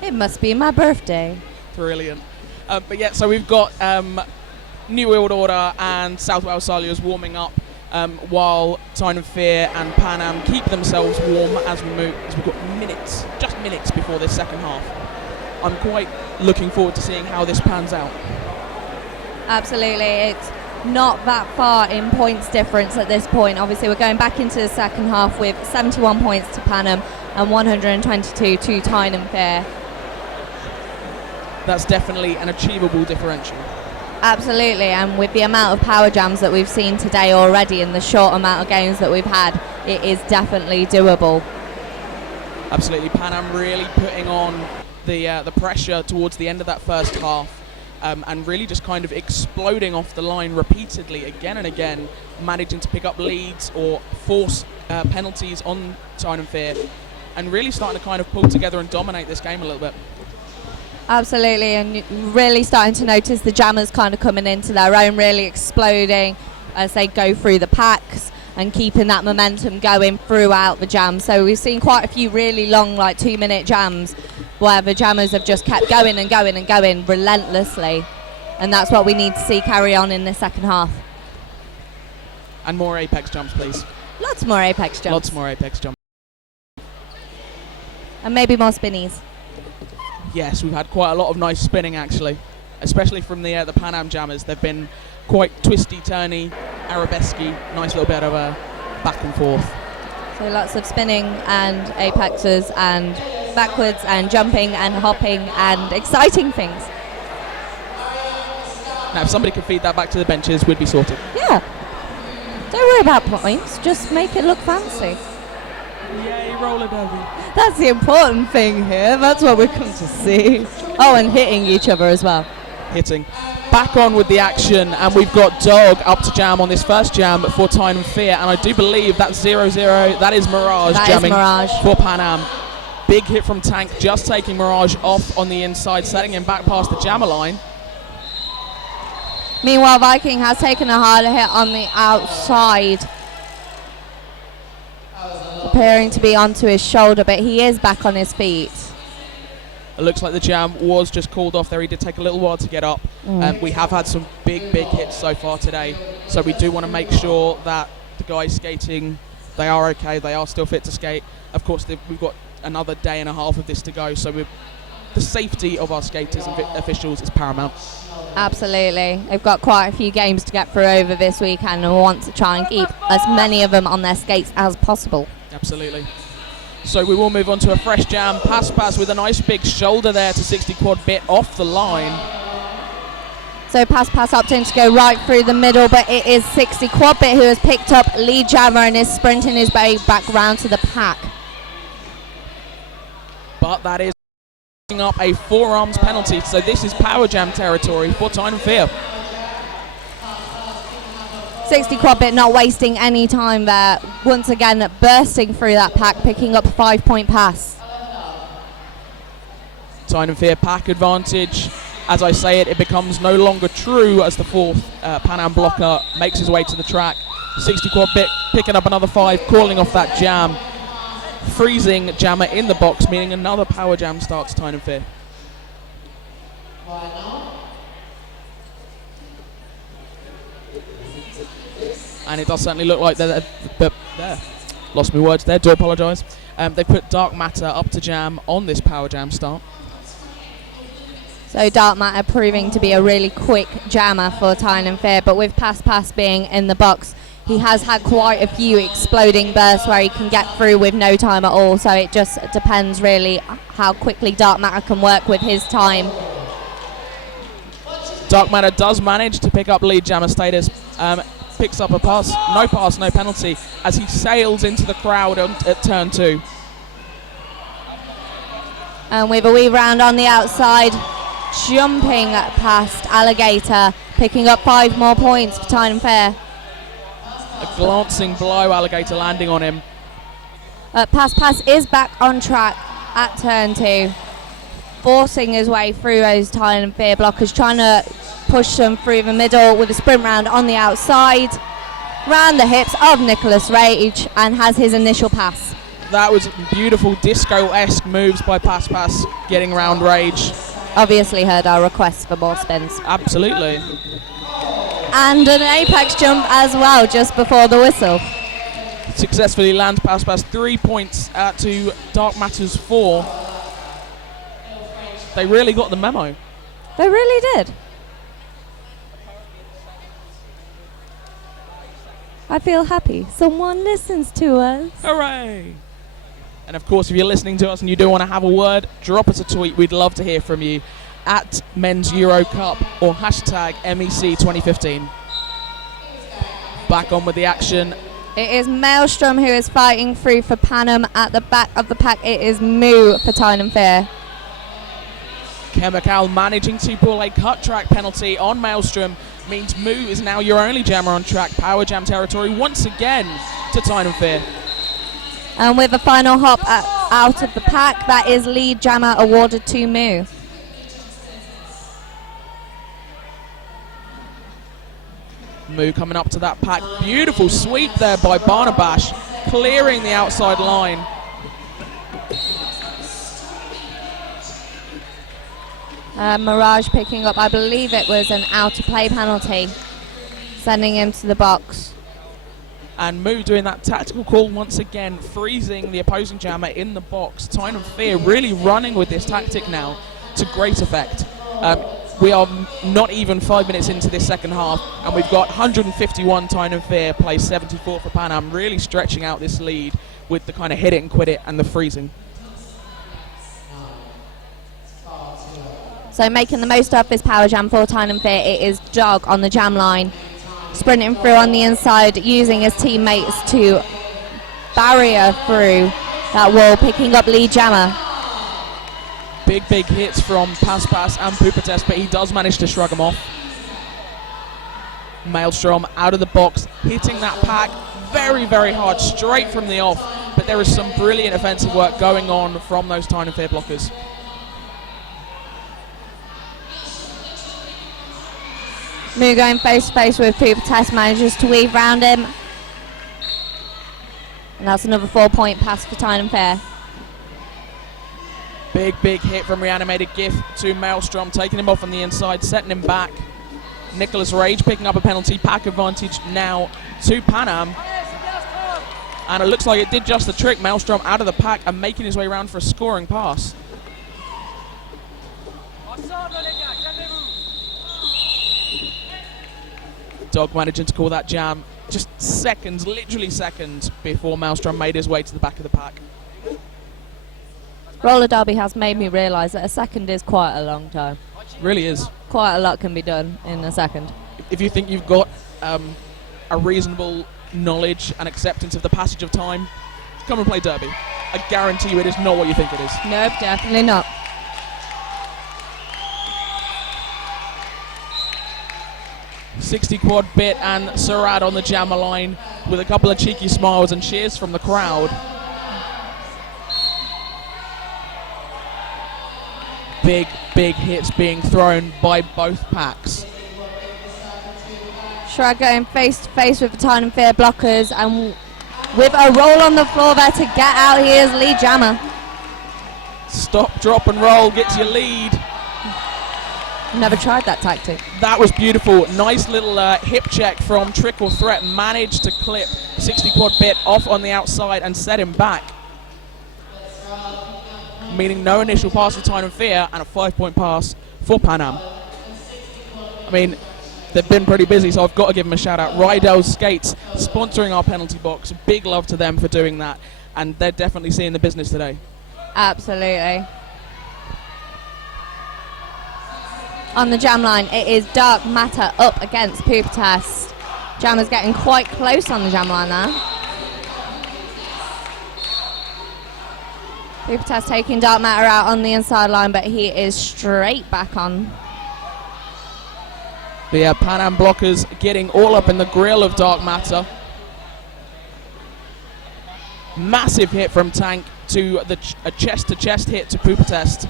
It must be my birthday. Brilliant. But yeah, so we've got New World Order and South Wales Silures warming up while Tyne and Fear and Panam keep themselves warm as we move. As we've got minutes, just minutes before this second half. I'm quite looking forward to seeing how this pans out. Absolutely. It's not that far in points difference at this point. Obviously, we're going back into the second half with 71 points to Panam and 122 to Tyne and Fear. That's definitely an achievable differential. Absolutely, and with the amount of power jams that we've seen today already and the short amount of games that we've had, it is definitely doable. Absolutely, Panam really putting on the pressure towards the end of that first half. And really just kind of exploding off the line repeatedly again and again, managing to pick up leads or force penalties on Tyne and Fear, and really starting to kind of pull together and dominate this game a little bit. Absolutely, and really starting to notice the jammers kind of coming into their own, really exploding as they go through the packs and keeping that momentum going throughout the jam. So we've seen quite a few really long, like 2-minute jams, where the jammers have just kept going and going and going relentlessly, and that's what we need to see carry on in the second half. And more apex jumps, please. Lots more apex jumps. Lots more apex jumps. And maybe more spinnies. Yes, we've had quite a lot of nice spinning actually, especially from the Panam jammers. They've been quite twisty, turny, arabesque-y, nice little bit of a back and forth. So lots of spinning and apexes and backwards and jumping and hopping and exciting things. Now, if somebody could feed that back to the benches, we'd be sorted. Yeah. Don't worry about points, just make it look fancy. Yay, roller derby. That's the important thing here. That's what we've come to see. Oh, and hitting each other as well. Hitting. Back on with the action, and we've got Dog up to jam on this first jam for Tyne and Fear, and I do believe that's 0-0. That is Mirage jamming for Panam. Big hit from Tank, just taking Mirage off on the inside, setting him back past the jammer line. Meanwhile, Viking has taken a hard hit on the outside, appearing to be onto his shoulder, but he is back on his feet. It looks like the jam was just called off there. He did take a little while to get up. We have had some big hits so far today, so we do want to make sure that the guys skating, they are okay, they are still fit to skate. Of course, we've got another day and a half of this to go, so the safety of our skaters and officials is paramount. Absolutely. They've got quite a few games to get through over this weekend, and we want to try and keep as many of them on their skates as possible. Absolutely. So we will move on to a fresh jam. Pass with a nice big shoulder there to 60 quad bit off the line. So pass opting to go right through the middle, but it is 60 quad bit who has picked up lead jammer and is sprinting his way back round to the pack. But that is up a forearms penalty, so this is power jam territory for Tyne and Fear. 60 quad bit not wasting any time there, once again bursting through that pack, picking up a 5-point pass. Tyne and Fear pack advantage. As I say it becomes no longer true as the fourth Panam blocker makes his way to the track. 60 quad bit picking up another 5, calling off that jam. Freezing jammer in the box, meaning another power jam starts Tyne and Fear. And it does certainly look like they're lost my words there, do apologise. They put Dark Matter up to jam on this power jam start. So Dark Matter proving to be a really quick jammer for Tyne and Fear, but with Pass being in the box, he has had quite a few exploding bursts where he can get through with no time at all, so it just depends really how quickly Dark Matter can work with his time. Dark Matter does manage to pick up lead jammer status, picks up a pass, no penalty, as he sails into the crowd at turn 2. And with a weave round on the outside, jumping past Alligator, picking up 5 more points for Tyne and Fear. A glancing blow, Alligator landing on him. Pass is back on track at turn 2, forcing his way through those Tyne and Fear blockers, trying to push them through the middle with a sprint round on the outside. round the hips of Nicholas Rage and has his initial pass. That was beautiful disco-esque moves by Pass, getting around Rage. Obviously heard our request for more spins. Absolutely. And an apex jump as well just before the whistle. Successfully lands Pass 3 points to Dark Matter's 4. They really got the memo. They really did. I feel happy. Someone listens to us. Hooray! And of course, if you're listening to us and you do want to have a word, drop us a tweet. We'd love to hear from you at Men's Euro Cup or hashtag MEC 2015. Back on with the action. It is Maelstrom who is fighting through for Panam. At the back of the pack, it is Moo for Tyne and Fear. Chemical managing to pull a cut track penalty on Maelstrom means Moo is now your only jammer on track. Power jam territory once again to Tyne and Fear. And with a final hop out of the pack, that is lead jammer awarded to Moo. Moo coming up to that pack. Beautiful sweep there by Barnabash, clearing the outside line. Mirage picking up, I believe it was an out of play penalty, sending him to the box. And Moo doing that tactical call once again, freezing the opposing jammer in the box. Tyne and Fear really running with this tactic now to great effect. We are not even 5 minutes into this second half, and we've got 151 Tyne and Fear, place 74 for Panam, really stretching out this lead with the kind of hit it and quit it and the freezing. So making the most of this power jam for Tyne and Fear, it is Dog on the jam line, sprinting through on the inside, using his teammates to barrier through that wall, picking up lead jammer. Big hits from Pass and Pupatest, but he does manage to shrug him off. Maelstrom out of the box, hitting that pack very, very hard, straight from the off, but there is some brilliant offensive work going on from those Tyne and Fear blockers. Moo going face to face with Pupatest, manages to weave round him. And that's another 4-point pass for Tyne and Fear. Big hit from Reanimated Gift to Maelstrom, taking him off on the inside, setting him back. Nicholas Rage picking up a penalty, pack advantage now to Panam. And it looks like it did just the trick. Maelstrom out of the pack and making his way around for a scoring pass. Dog managing to call that jam just seconds, literally seconds, before Maelstrom made his way to the back of the pack. Roller derby has made me realise that a second is quite a long time. Really is. Quite a lot can be done in a second. If you think you've got a reasonable knowledge and acceptance of the passage of time, come and play derby. I guarantee you it is not what you think it is. Nope, definitely not. .60 quad bit and Surad on the jammer line with a couple of cheeky smiles and cheers from the crowd. Big hits being thrown by both packs. Shrug going face to face with the Tyne and Fear blockers, and with a roll on the floor there to get out, he is lead jammer. Stop, drop and roll, gets your lead. Never tried that tactic. That was beautiful. Nice little hip check from Trick or Threat. Managed to clip 60 quad bit off on the outside and set him back. Meaning no initial pass for Tyne and Fear and a 5-point pass for Panam. I mean, they've been pretty busy, so I've got to give them a shout out. Rydell Skates sponsoring our penalty box. Big love to them for doing that, and they're definitely seeing the business today. Absolutely. On the jam line, it is Dark Matter up against Pupatest. Jammer's getting quite close on the jam line there. Pupatest taking Dark Matter out on the inside line, but he is straight back on. The Panam blockers getting all up in the grill of Dark Matter. Massive hit from Tank to a chest-to-chest hit to Pupatest.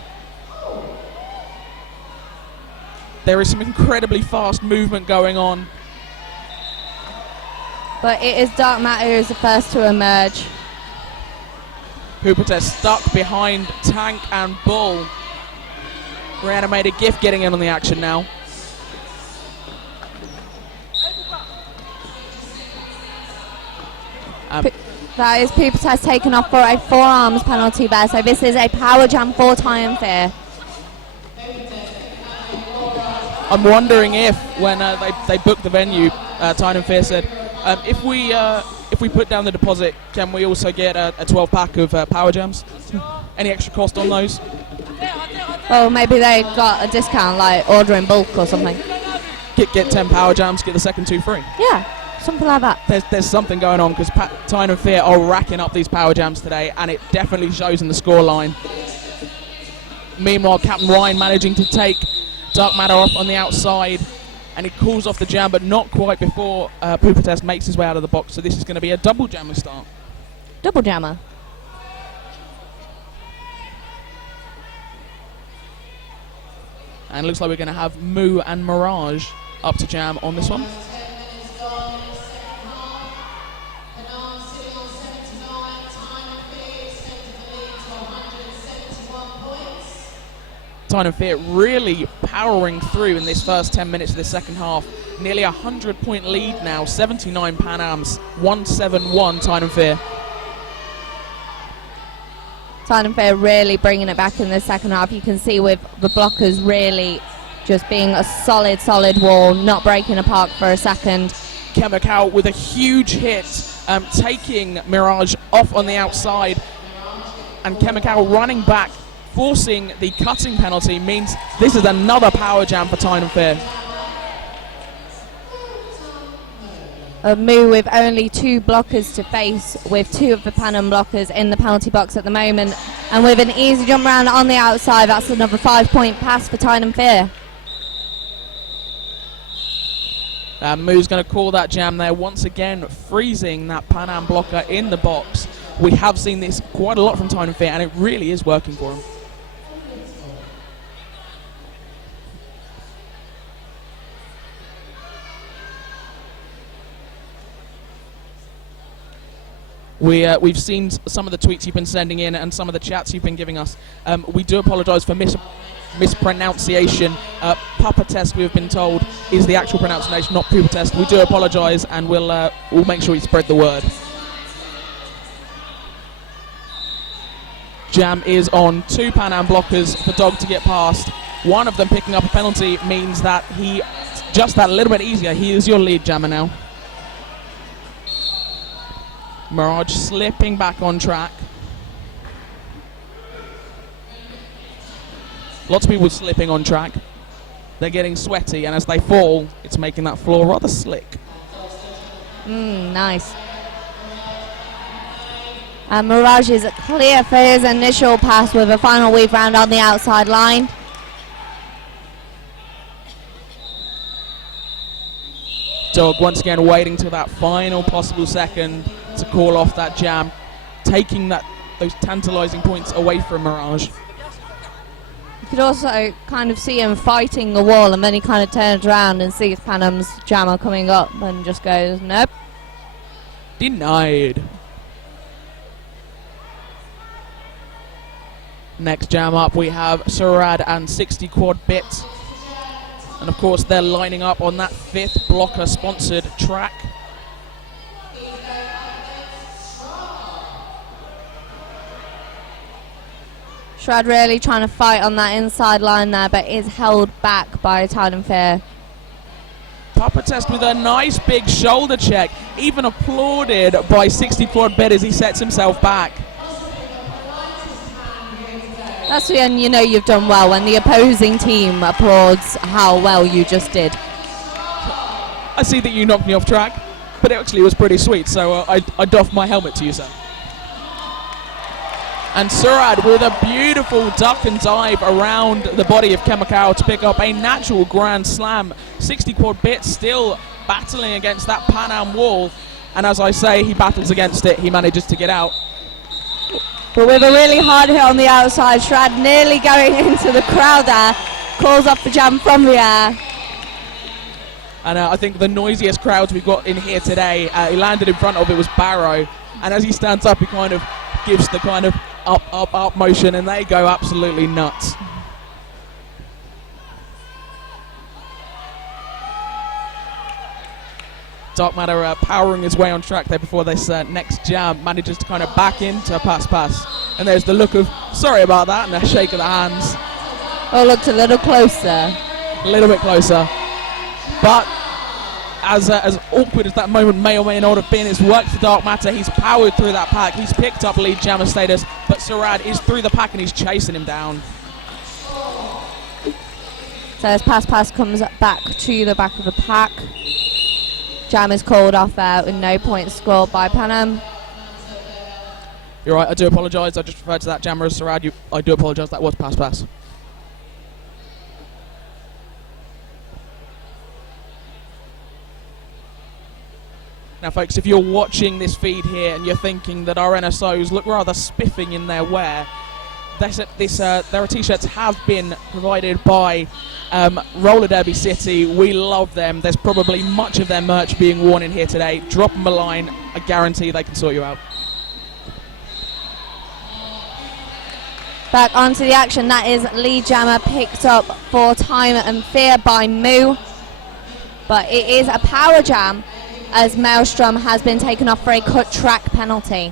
There is some incredibly fast movement going on. But it is Dark Matter who's the first to emerge. Pupates stuck behind Tank and Bull. Reanimated Gift getting in on the action now. That is Pupates taken off for a forearms penalty there. So this is a power jam for Tyne and Fear. I'm wondering if, when they booked the venue, Tyne and Fear said, if we put down the deposit, can we also get a 12-pack of power jams? Any extra cost on those? Well, maybe they got a discount, like order in bulk or something. Get 10 power jams, get the second 2 free. Yeah, something like that. There's something going on because Tyne and Fear are racking up these power jams today, and it definitely shows in the scoreline. Meanwhile, Captain Ryan managing to take Dark Matter off on the outside, and he calls off the jam, but not quite before Pupates makes his way out of the box. So this is going to be a double jammer start. Double jammer. And it looks like we're going to have Moo and Mirage up to jam on this one. Tyne and Fear really powering through in this first 10 minutes of the second half. Nearly 100-point lead now, 79 Panams, 171 Tyne and Fear. Tyne and Fear really bringing it back in the second half. You can see with the blockers really just being a solid wall, not breaking apart for a second. Chemical with a huge hit, taking Mirage off on the outside, and Chemical running back, forcing the cutting penalty, means this is another power jam for Tyne and Fear. A Moo with only 2 blockers to face, with 2 of the Panam blockers in the penalty box at the moment, and with an easy jump round on the outside. That's another 5-point pass for Tyne and Fear. Moo's going to call that jam there, once again freezing that Panam blocker in the box. We have seen this quite a lot from Tyne and Fear, and it really is working for him. We've seen some of the tweets you've been sending in and some of the chats you've been giving us. We do apologise for mispronunciation. Pupates, we have been told, is the actual pronunciation, not Pupates. We do apologise, and we'll make sure we spread the word. Jam is on 2 Panam blockers for Dog to get past. One of them picking up a penalty means that he, just that little bit easier, he is your lead jammer now. Mirage slipping back on track. Lots of people slipping on track. They're getting sweaty, and as they fall, it's making that floor rather slick. Nice. And Mirage is clear for his initial pass with a final weave round on the outside line. Dog once again waiting till that final possible second to call off that jam, taking those tantalising points away from Mirage. You could also kind of see him fighting the wall, and then he kind of turns around and sees Panam's jammer coming up and just goes, nope. Denied. Next jam up we have Surad and 60 Quad Bit. And of course they're lining up on that 5th blocker sponsored track. Shred really trying to fight on that inside line there, but is held back by Tyne and Fear. Pupates with a nice big shoulder check, even applauded by 60 Quad Bit as he sets himself back. That's when you know you've done well, when the opposing team applauds how well you just did. I see that you knocked me off track, but it actually was pretty sweet, so I doff my helmet to you, sir. And Surad with a beautiful duck and dive around the body of Chemical to pick up a natural grand slam. 60 Quad Bit still battling against that Panam wall, and as I say, he battles against it, he manages to get out. But with a really hard hit on the outside, Shrad nearly going into the crowd there, calls off the jam from the air. And I think the noisiest crowds we've got in here today, he landed in front of it was Barrow. And as he stands up, he kind of gives the kind of up motion, and they go absolutely nuts. Dark Matter powering his way on track there before this next jam, manages to kind of back into pass. And there's the look of, sorry about that, and a shake of the hands. Oh, looked a little closer. A little bit closer. But as awkward as that moment may or may not have been, it's worked for Dark Matter. He's powered through that pack. He's picked up lead jammer status, but Sarad is through the pack and he's chasing him down. So as pass comes back to the back of the pack. Jam is called off there with no points scored by Panam. You're right, I do apologise. I just referred to that jammer as Sarad. I do apologise, that was pass. Now, folks, if you're watching this feed here and you're thinking that our NSOs look rather spiffing in their wear, their t-shirts have been provided by Roller Derby City. We love them. There's probably much of their merch being worn in here today. Drop them a line. I guarantee they can sort you out. Back onto the action. That is lead jammer picked up for Tyne and Fear by Moo. But it is a power jam, as Maelstrom has been taken off for a cut track penalty.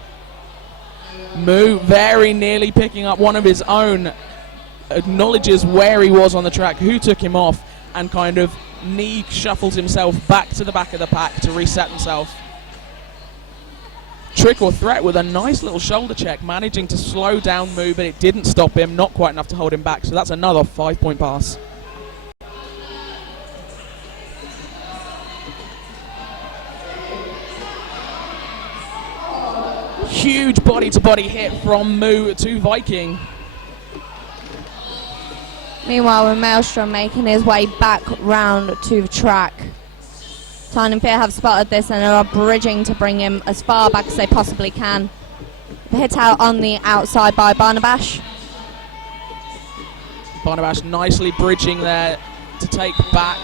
Moo very nearly picking up one of his own, acknowledges where he was on the track, who took him off, and kind of knee shuffles himself back to the back of the pack to reset himself. Trick or threat with a nice little shoulder check, managing to slow down Moo, but it didn't stop him, not quite enough to hold him back, so that's another 5-point pass. Huge body-to-body hit from Moo to Viking. Meanwhile, with Maelstrom making his way back round to the track. Tyne and Fear have spotted this and are bridging to bring him as far back as they possibly can. Hit out on the outside by Barnabash. Barnabash nicely bridging there to take back.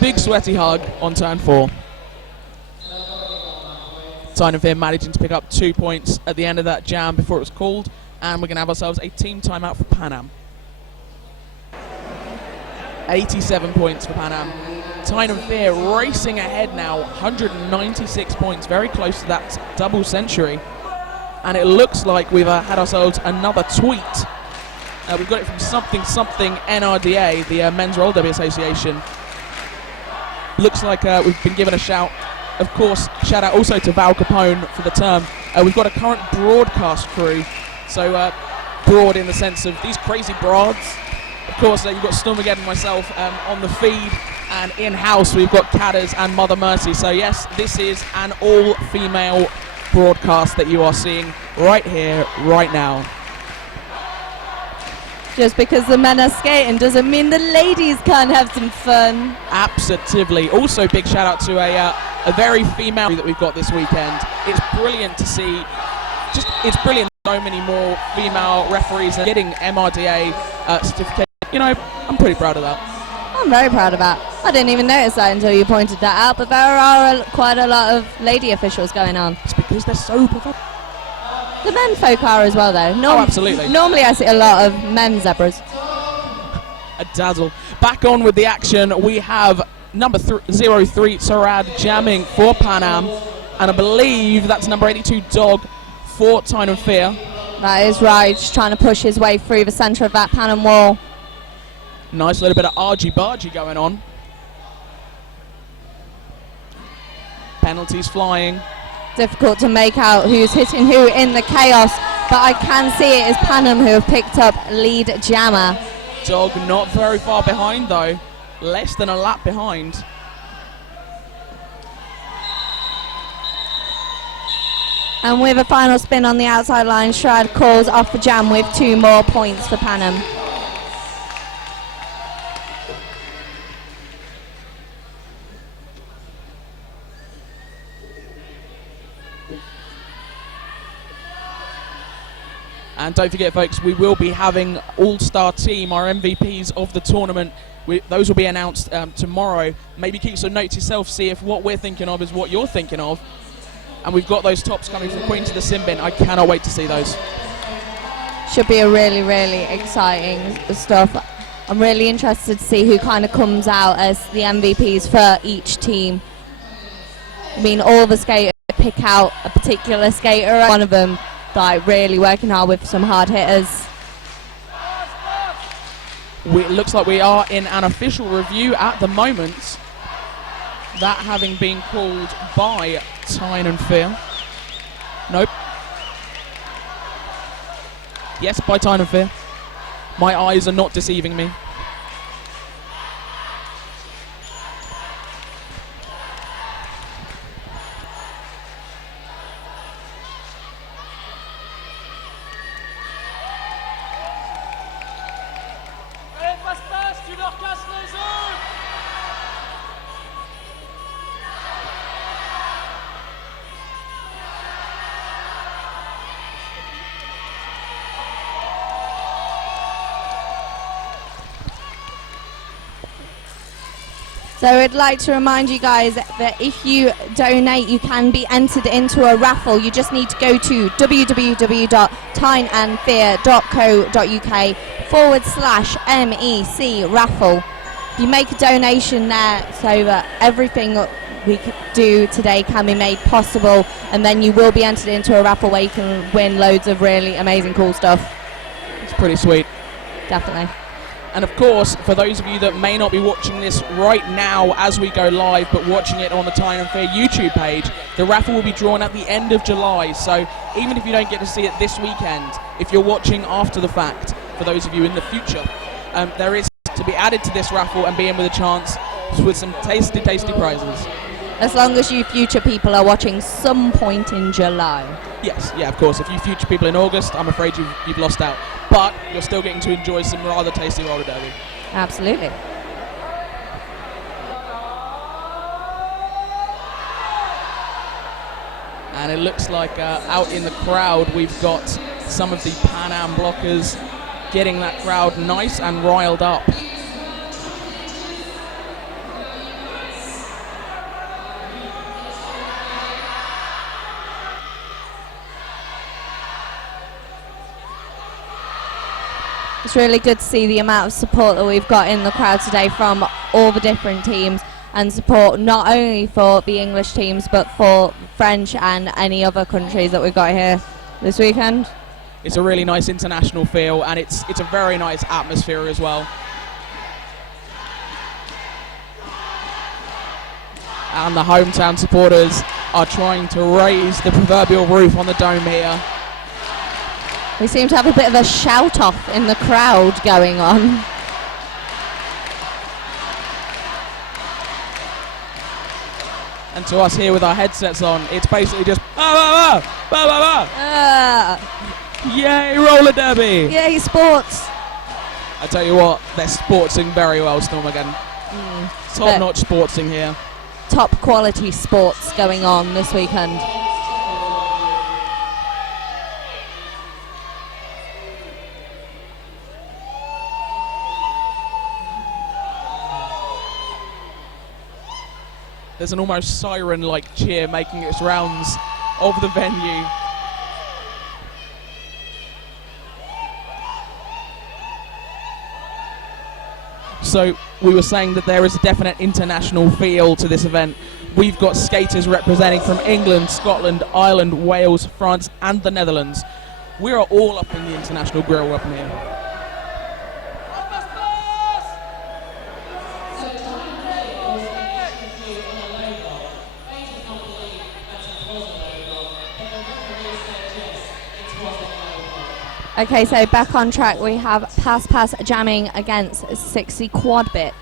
Big sweaty hug on turn 4. Tyne and Fear managing to pick up 2 points at the end of that jam before it was called, and we're going to have ourselves a team timeout for Panam. 87 points for Panam. Tyne and Fear racing ahead now, 196 points, very close to that double century. And it looks like we've had ourselves another tweet. We've got it from something NRDA, the Men's Roller Derby Association. Looks like we've been given a shout. Of course, shout out also to Val Capone for the term. We've got a current broadcast crew, so broad in the sense of these crazy broads. Of course, you've got Stormageddon and myself on the feed, and in-house we've got Cadders and Mother Mercy. So yes, this is an all-female broadcast that you are seeing right here, right now. Just because the men are skating doesn't mean the ladies can't have some fun. Absolutely. Also, big shout out to a very female that we've got this weekend. It's brilliant to see. It's brilliant. So many more female referees are getting MRDA certificate. You know, I'm pretty proud of that. I'm very proud of that. I didn't even notice that until you pointed that out, but there are quite a lot of lady officials going on. It's because they're so professional. The men folk are as well, though. Absolutely. Normally I see a lot of men zebras. A dazzle. Back on with the action. We have number 03 Sarad jamming for Panam, and I believe that's number 82 Dog for Tyne and Fear. That is right. Just trying to push his way through the centre of that Panam wall. Nice little bit of argy-bargy going on. Penalties flying. Difficult to make out who's hitting who in the chaos, but I can see it is Panam who have picked up lead jammer. Dog not very far behind though, less than a lap behind. And with a final spin on the outside line, Shrad calls off the jam with 2 more points for Panam. And don't forget, folks, we will be having All-Star Team, our MVPs of the tournament. Those will be announced tomorrow. Maybe keep some notes yourself, see if what we're thinking of is what you're thinking of. And we've got those tops coming from Queen to the Sin Bin. I cannot wait to see those. Should be a really, really exciting stuff. I'm really interested to see who kind of comes out as the MVPs for each team. I mean, all the skaters pick out a particular skater. One of them, like, really working hard with some hard hitters. It looks like we are in an official review at the moment. That having been called by Tyne and Fear. Nope. Yes, by Tyne and Fear. My eyes are not deceiving me. So I'd like to remind you guys that if you donate, you can be entered into a raffle. You just need to go to www.tyneandfear.co.uk/MEC raffle. You make a donation there so that everything we do today can be made possible, and then you will be entered into a raffle where you can win loads of really amazing cool stuff. It's pretty sweet. Definitely. And of course, for those of you that may not be watching this right now as we go live, but watching it on the Tyne and Fear YouTube page, the raffle will be drawn at the end of July. So even if you don't get to see it this weekend, if you're watching after the fact, for those of you in the future, there is to be added to this raffle and be in with a chance with some tasty, tasty prizes. As long as you future people are watching some point in July. Yes, yeah, of course. If you future people in August, I'm afraid you've lost out. But you're still getting to enjoy some rather tasty roller derby. Absolutely. And it looks like out in the crowd we've got some of the Panam blockers getting that crowd nice and riled up. It's really good to see the amount of support that we've got in the crowd today from all the different teams, and support not only for the English teams but for French and any other countries that we've got here this weekend. It's a really nice international feel, and it's a very nice atmosphere as well. And the hometown supporters are trying to raise the proverbial roof on the dome here. We seem to have a bit of a shout-off in the crowd going on. And to us here with our headsets on, it's basically just ba ba ba ba ba ba. Yay, roller derby! Yay, sports! I tell you what, they're sportsing very well, Stormageddon. Top-notch sportsing here. Top quality sports going on this weekend. There's an almost siren-like cheer making its rounds of the venue. So we were saying that there is a definite international feel to this event. We've got skaters representing from England, Scotland, Ireland, Wales, France and the Netherlands. We are all up in the international grill up in here. Okay, so back on track, we have Pass jamming against 60 quad bit.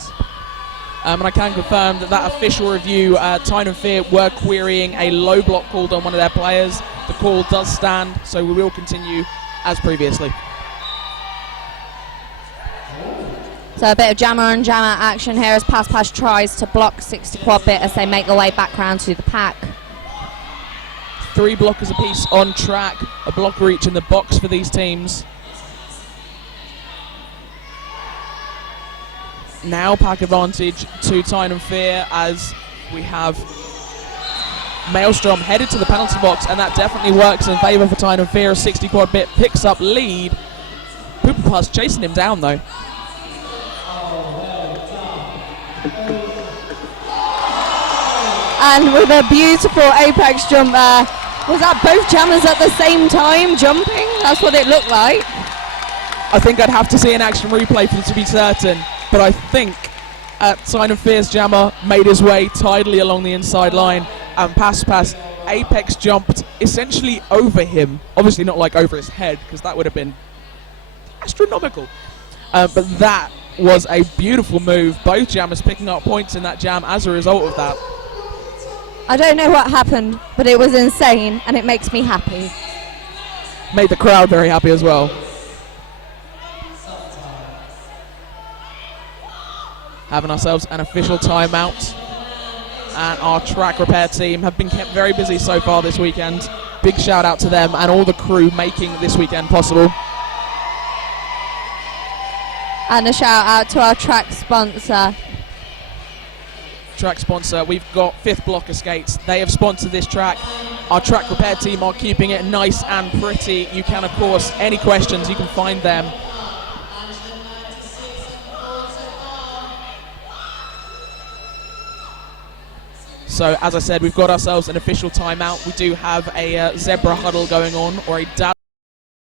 And I can confirm that official review, Tyne and Fear were querying a low block called on one of their players. The call does stand, so we will continue as previously. So a bit of jammer on jammer action here as Pass tries to block 60 quad bit as they make their way back round to the pack. 3 blockers apiece on track, a blocker each in the box for these teams. Now pack advantage to Tyne and Fear as we have Maelstrom headed to the penalty box, and that definitely works in favour for Tyne and Fear. A 60 quad bit picks up lead. Poopapa's chasing him down though. And with a beautiful apex jump there. Was that both jammers at the same time jumping? That's what it looked like. I think I'd have to see an action replay for to be certain, but I think Tyne and Fear's jammer made his way tidily along the inside line, and Pass apex jumped essentially over him. Obviously not like over his head, because that would have been astronomical. But that was a beautiful move. Both jammers picking up points in that jam as a result of that. I don't know what happened, but it was insane, and it makes me happy. Made the crowd very happy as well. Having ourselves an official timeout, and our track repair team have been kept very busy so far this weekend. Big shout out to them and all the crew making this weekend possible. And a shout out to our track sponsor. Track sponsor, we've got Fifth Blocker Skates. They have sponsored this track. Our track repair team are keeping it nice and pretty. You can, of course, any questions, you can find them. So, as I said, we've got ourselves an official timeout. We do have a zebra huddle going on, or a dazzle,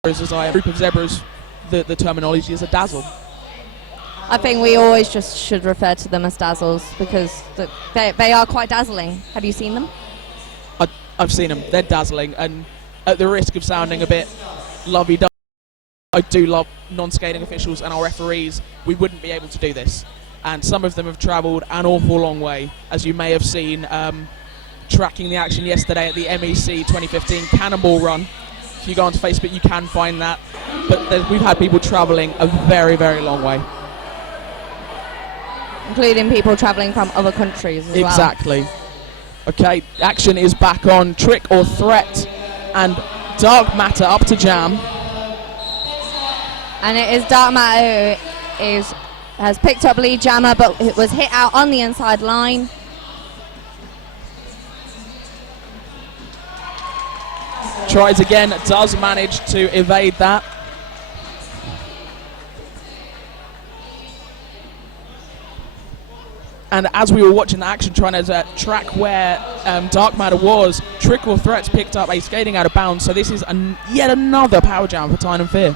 as a group of zebras. The terminology is a dazzle. I think we always just should refer to them as dazzles, because they are quite dazzling. Have you seen them? I've seen them. They're dazzling, and at the risk of sounding a bit lovey-dovey, I do love non-skating officials and our referees. We wouldn't be able to do this. And some of them have travelled an awful long way, as you may have seen tracking the action yesterday at the MEC 2015 Cannonball Run. If you go onto Facebook, you can find that. But we've had people travelling a very, very long way. Including people travelling from other countries as well. Exactly. Okay, action is back on. Trick or Threat and Dark Matter up to jam. And it is Dark Matter who has picked up lead jammer, but it was hit out on the inside line. Tries again, does manage to evade that. And as we were watching the action, trying to track where Dark Matter was, Trick or Threats picked up a skating out of bounds. So this is yet another power jam for Tyne and Fear.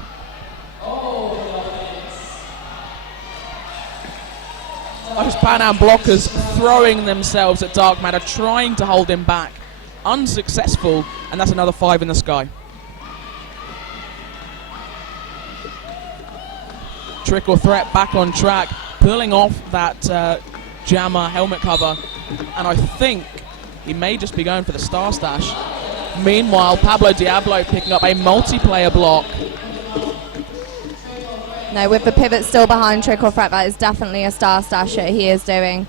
Those Panam blockers throwing themselves at Dark Matter, trying to hold him back. Unsuccessful, and that's another 5 in the sky. Trick or Threat back on track, pulling off that jammer helmet cover, and I think he may just be going for the Star Stash. Meanwhile, Pablo Diablo picking up a multiplayer block. No, with the pivot still behind Trick or Threat, that is definitely a Star Stash that he is doing.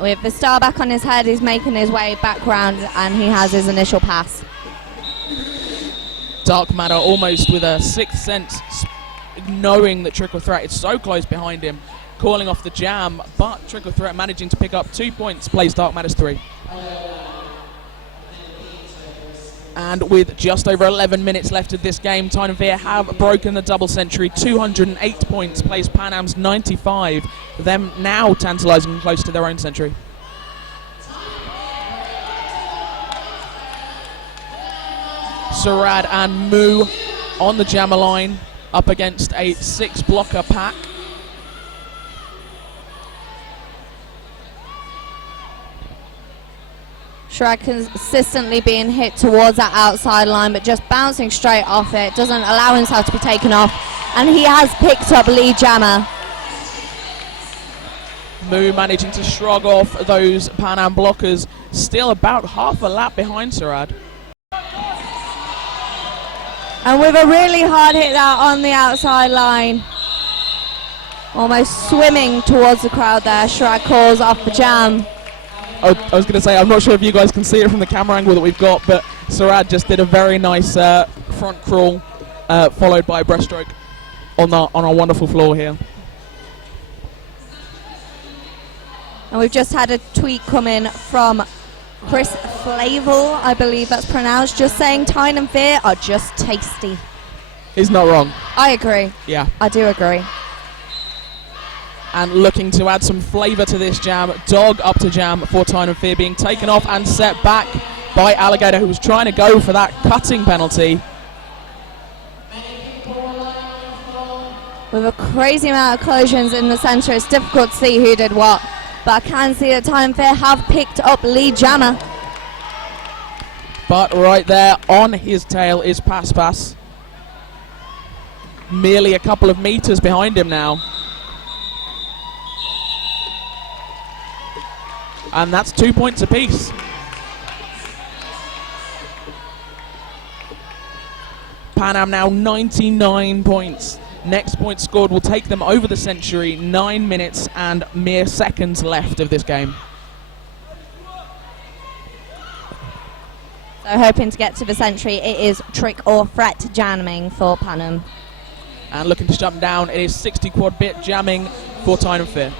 With the star back on his head, he's making his way back round, and he has his initial pass. Dark Matter almost with a sixth sense, knowing that Trick or Threat is so close behind him, calling off the jam, but Trick or Threat managing to pick up 2 points, plays Dark Matter's 3. And with just over 11 minutes left of this game, Tyne and Fear have broken the double century. 208 points, plays Panam's 95. Them now tantalising close to their own century. Sarad and Moo on the jammer line, up against a 6-blocker pack. Shrag consistently being hit towards that outside line, but just bouncing straight off it, doesn't allow himself to be taken off, and he has picked up lead jammer. Moo managing to shrug off those Panam blockers, still about half a lap behind Sarad. And with a really hard hit out on the outside line, almost swimming towards the crowd there, Shrag calls off the jam. I was going to say, I'm not sure if you guys can see it from the camera angle that we've got, but Surad just did a very nice front crawl, followed by a breaststroke on our wonderful floor here. And we've just had a tweet come in from Chris Flavel, I believe that's pronounced, just saying Tyne and Fear are just tasty. He's not wrong. I agree. Yeah. I do agree. And looking to add some flavour to this jam, dog up to jam for Tyne and Fear, being taken off and set back by Alligator, who was trying to go for that cutting penalty. With a crazy amount of collisions in the centre, it's difficult to see who did what. But I can see that Tyne and Fear have picked up lead jammer. But right there on his tail is Pass. Merely a couple of metres behind him now. And that's 2 points apiece. Panam now 99 points. Next point scored will take them over the century. 9 minutes and mere seconds left of this game. So hoping to get to the century, it is trick or threat jamming for Panam. And looking to jump down, it is 60 quad bit jamming for Tyne and Fear.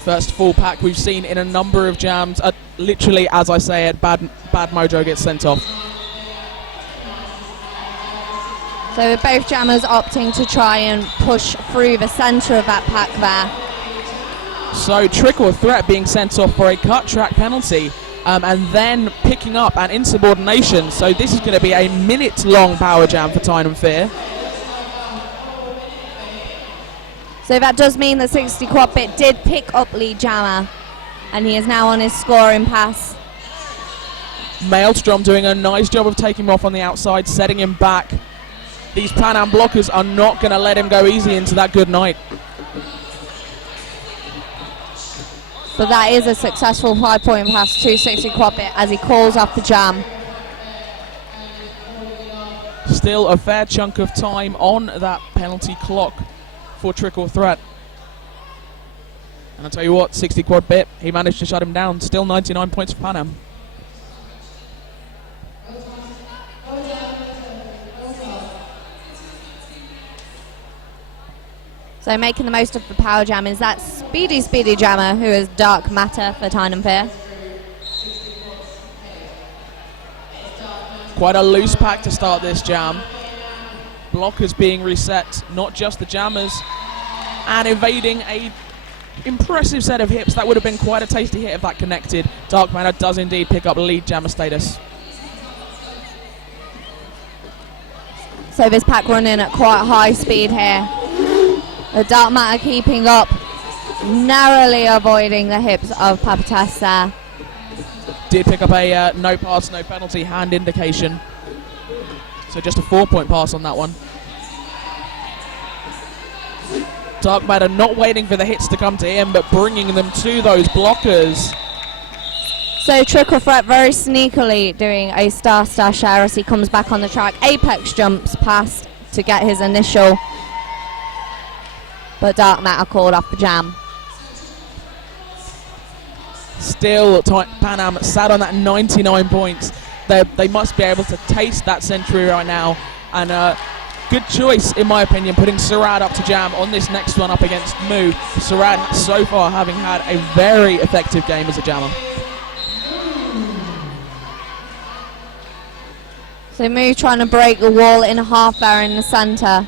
First full pack we've seen in a number of jams. Literally, as I say it, bad mojo gets sent off. So both jammers opting to try and push through the centre of that pack there. So trick or threat being sent off for a cut track penalty, and then picking up an insubordination. So this is going to be a minute-long power jam for Tyne and Fear. So that does mean that 60 quad bit did pick up lead jammer, and he is now on his scoring pass. Maelstrom doing a nice job of taking him off on the outside, setting him back. These Panam blockers are not going to let him go easy into that good night. But that is a successful 5-point pass to 60 quad bit as he calls off the jam. Still a fair chunk of time on that penalty clock for trick or threat. And I'll tell you what, 60 quad bit, he managed to shut him down. Still 99 points for Panam. So making the most of the power jam is that speedy jammer, who is Dark Matter for Tyne and Fear. Quite a loose pack to start this jam. Blockers being reset, not just the jammers, and evading a impressive set of hips. That would have been quite a tasty hit if that connected. Dark Matter does indeed pick up lead jammer status. So this pack running at quite high speed here. The Dark Matter keeping up, narrowly avoiding the hips of Papatas there. Did pick up a no pass, no penalty hand indication. So just a 4-point pass on that one. Dark Matter not waiting for the hits to come to him, but bringing them to those blockers. So Trick or Threat very sneakily doing a star share as he comes back on the track. Apex jumps past to get his initial, but Dark Matter called off the jam. Still Panam sat on that 99 points. They must be able to taste that century right now, and good choice in my opinion putting Surad up to jam on this next one up against Moo. Surad so far having had a very effective game as a jammer. So Moo trying to break the wall in half there in the centre.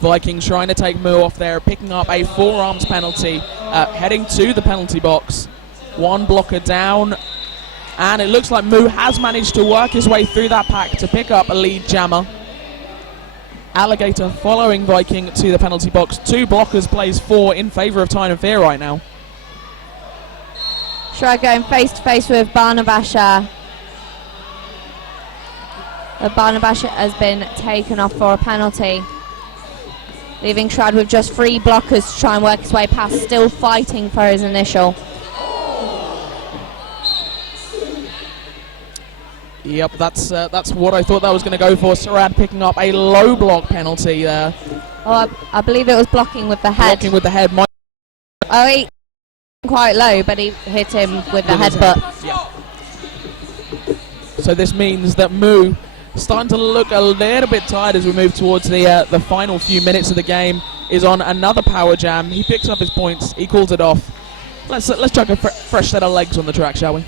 Vikings trying to take Moo off there, picking up a forearms penalty, heading to the penalty box. One blocker down, and it looks like Moo has managed to work his way through that pack to pick up a lead jammer. Alligator following Viking to the penalty box. 2 blockers plays 4 in favour of Tyne and Fear right now. Shrug going face to face with Barnabasha. Barnabasha has been taken off for a penalty, leaving Shrad with just 3 blockers to try and work his way past, still fighting for his initial. Yep, that's what I thought that was going to go for. Sarad picking up a low block penalty there. Oh, I believe it was blocking with the head. Blocking with the head. Oh, he quite low, but he hit him with the headbutt. Yeah. So this means that Moo starting to look a little bit tired as we move towards the final few minutes of the game. Is on another power jam. He picks up his points. He calls it off. Let's chuck a fresh set of legs on the track, shall we?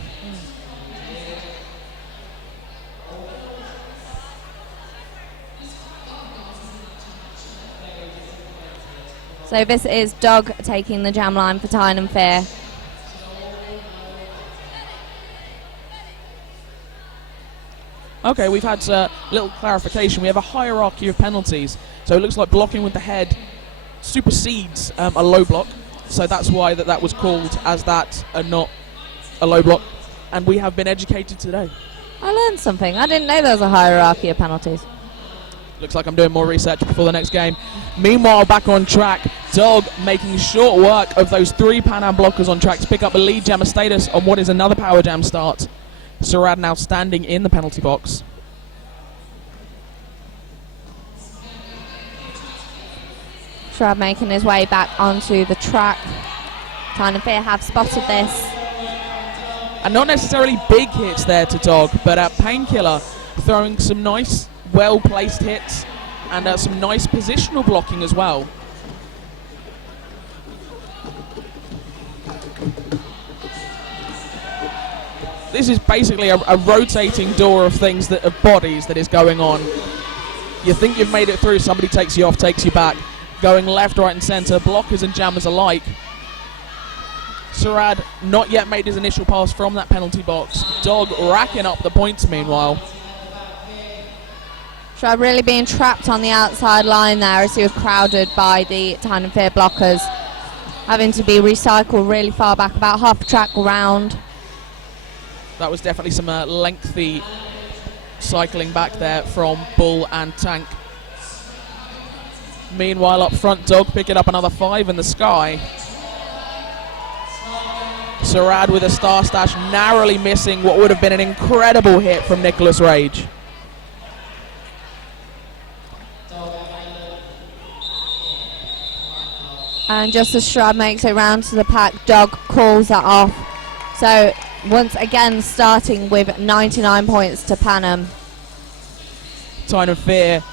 So this is Dog taking the jam line for Tyne and Fear. Okay, we've had a little clarification. We have a hierarchy of penalties. So it looks like blocking with the head supersedes a low block. So that's why that was called as that and not a low block. And we have been educated today. I learned something. I didn't know there was a hierarchy of penalties. Looks like I'm doing more research before the next game. Meanwhile, back on track, Dog making short work of those 3 Panam blockers on track to pick up a lead jammer status on what is another power jam start. Sarad now standing in the penalty box. Sarad making his way back onto the track. Tyne and Fear have spotted this. And not necessarily big hits there to Dog, but Painkiller throwing some nice, well-placed hits and some nice positional blocking as well. This is basically a rotating door of things of bodies that is going on. You think you've made it through, somebody takes you off, takes you back. Going left, right and centre, blockers and jammers alike. Sarad not yet made his initial pass from that penalty box. Dog racking up the points meanwhile. Sarad really being trapped on the outside line there as he was crowded by the Tyne and Fear blockers. Having to be recycled really far back, about half a track round. That was definitely some lengthy cycling back there from Bull and Tank. Meanwhile, up front, Dog picking up another 5 in the sky. Sarad with a star stash, narrowly missing what would have been an incredible hit from Nicholas Rage. And just as Sarad makes it round to the pack, Dog calls that off. So once again starting with 99 points to Panam. Tyne and Fear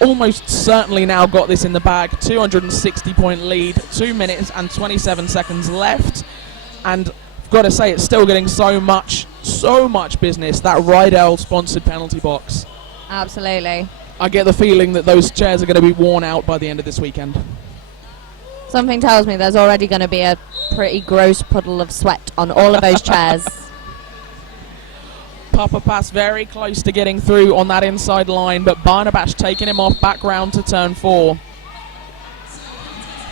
almost certainly now got this in the bag. 260 point lead, 2 minutes and 27 seconds left. And I've got to say, it's still getting so much business, that Rydell sponsored penalty box. Absolutely. I get the feeling that those chairs are going to be worn out by the end of this weekend. Something tells me there's already going to be a pretty gross puddle of sweat on all of those chairs. Papa Pass very close to getting through on that inside line, but Barnabash taking him off back round to turn 4.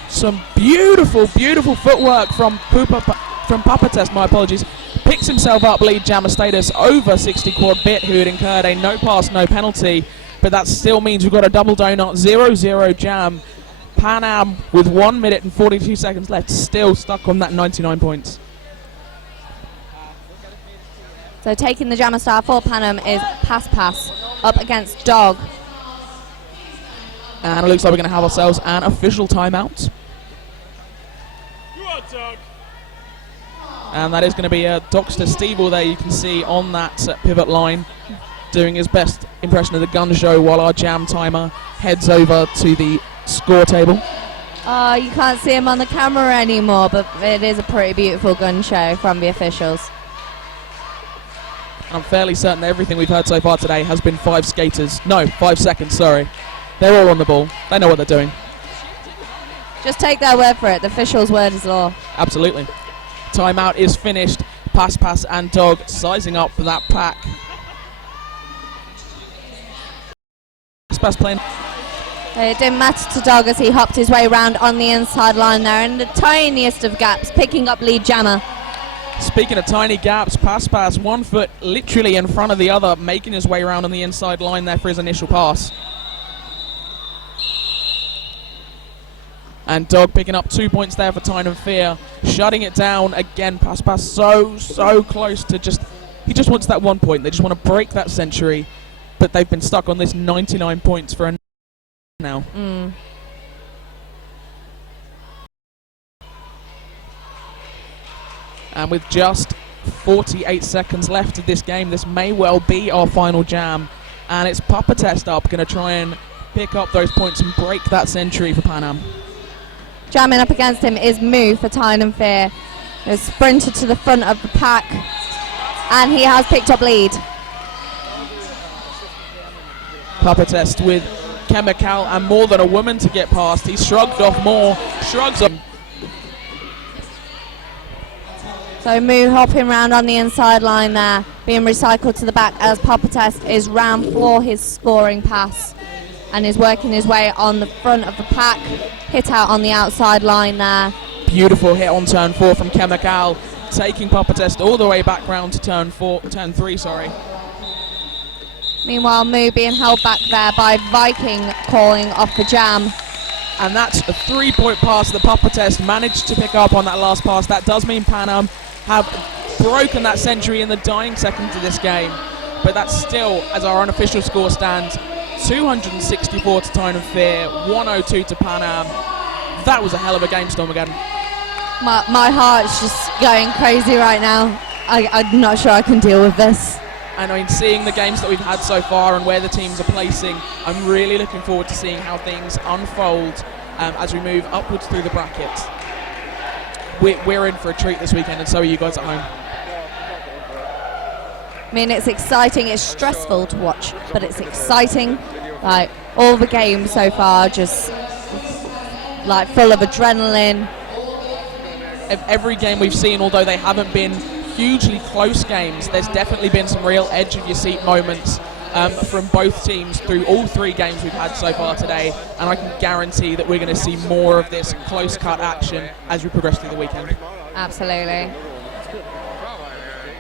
Some beautiful, beautiful footwork from Papa Test, my apologies. Picks himself up lead jammer status over 60 quad bit, who had incurred a no pass, no penalty, but that still means we've got a double donut 0-0 jam. Panam with 1 minute and 42 seconds left, still stuck on that 99 points. So taking the jammer star for Panam is Pass up against Dog. And it looks like we're going to have ourselves an official timeout. And that is going to be Dr. Stevel there, you can see on that pivot line, doing his best impression of the gun show while our jam timer heads over to the score table. Oh, you can't see him on the camera anymore, but it is a pretty beautiful gun show from the officials. I'm fairly certain that everything we've heard so far today has been 5 seconds, sorry. They're all on the ball. They know what they're doing. Just take their word for it. The officials' word is law. Absolutely. Timeout is finished. Pass and Dog sizing up for that pack. Pass playing. It didn't matter to Dog as he hopped his way round on the inside line there in the tiniest of gaps, picking up lead jammer. Speaking of tiny gaps, Pass 1 foot literally in front of the other, making his way around on the inside line there for his initial pass. And Dog picking up 2 points there for Tyne and Fear, shutting it down again. Pass so close to just He just wants that 1 point. They just want to break that century, but they've been stuck on this 99 points for a now. And with just 48 seconds left of this game, this may well be our final jam. And it's Papa Test up, going to try and pick up those points and break that century for Panam. Jamming up against him is Moo for Tyne and Fear. He's sprinted to the front of the pack, and he has picked up lead. Papa Test with Chemical and more than a woman to get past. He shrugged off more, shrugs up. So Moo hopping round on the inside line there, being recycled to the back as Papa Test is round for his scoring pass and is working his way on the front of the pack. Hit out on the outside line there. Beautiful hit on turn 4 from Chemical, taking Papa Test all the way back round to turn 3, sorry. Meanwhile, Moo being held back there by Viking calling off the jam. And that's a 3-point pass that Papa Test managed to pick up on that last pass. That does mean Panam have broken that century in the dying seconds of this game. But that's still, as our unofficial score stands, 264 to Tyne and Fear, 102 to Panam. That was a hell of a game, Storm again. My heart's just going crazy right now. I'm not sure I can deal with this. And I mean, seeing the games that we've had so far and where the teams are placing, I'm really looking forward to seeing how things unfold as we move upwards through the brackets. We're in for a treat this weekend, and so are you guys at home. I mean, it's exciting. It's stressful to watch, but it's exciting. Like, all the games so far just like full of adrenaline. Every game we've seen, although they haven't been hugely close games, there's definitely been some real edge of your seat moments from both teams through all 3 games we've had so far today, and I can guarantee that we're going to see more of this close cut action as we progress through the weekend. Absolutely.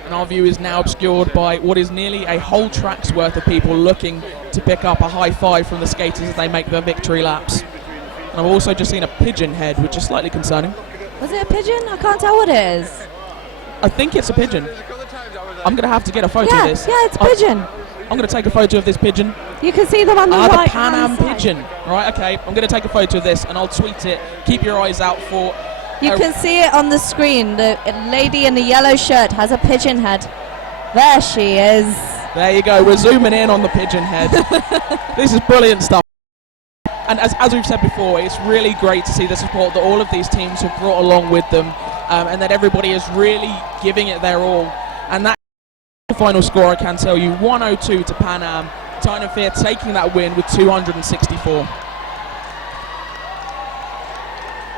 And our view is now obscured by what is nearly a whole track's worth of people looking to pick up a high five from the skaters as they make their victory laps. And I've also just seen a pigeon head, which is slightly concerning. Was it a pigeon? I can't tell what it is. I think it's a pigeon. I'm going to have to get a photo of this. Yeah, it's a pigeon. I'm going to take a photo of this pigeon. You can see them on the right the Panam side. pigeon. Right, okay. I'm going to take a photo of this and I'll tweet it. Keep your eyes out for... You can see it on the screen. The lady in the yellow shirt has a pigeon head. There she is. There you go. We're zooming in on the pigeon head. This is brilliant stuff. And as we've said before, it's really great to see the support that all of these teams have brought along with them, and that everybody is really giving it their all. And that final score, I can tell you, 102 to Panam. Tyne and Fear taking that win with 264.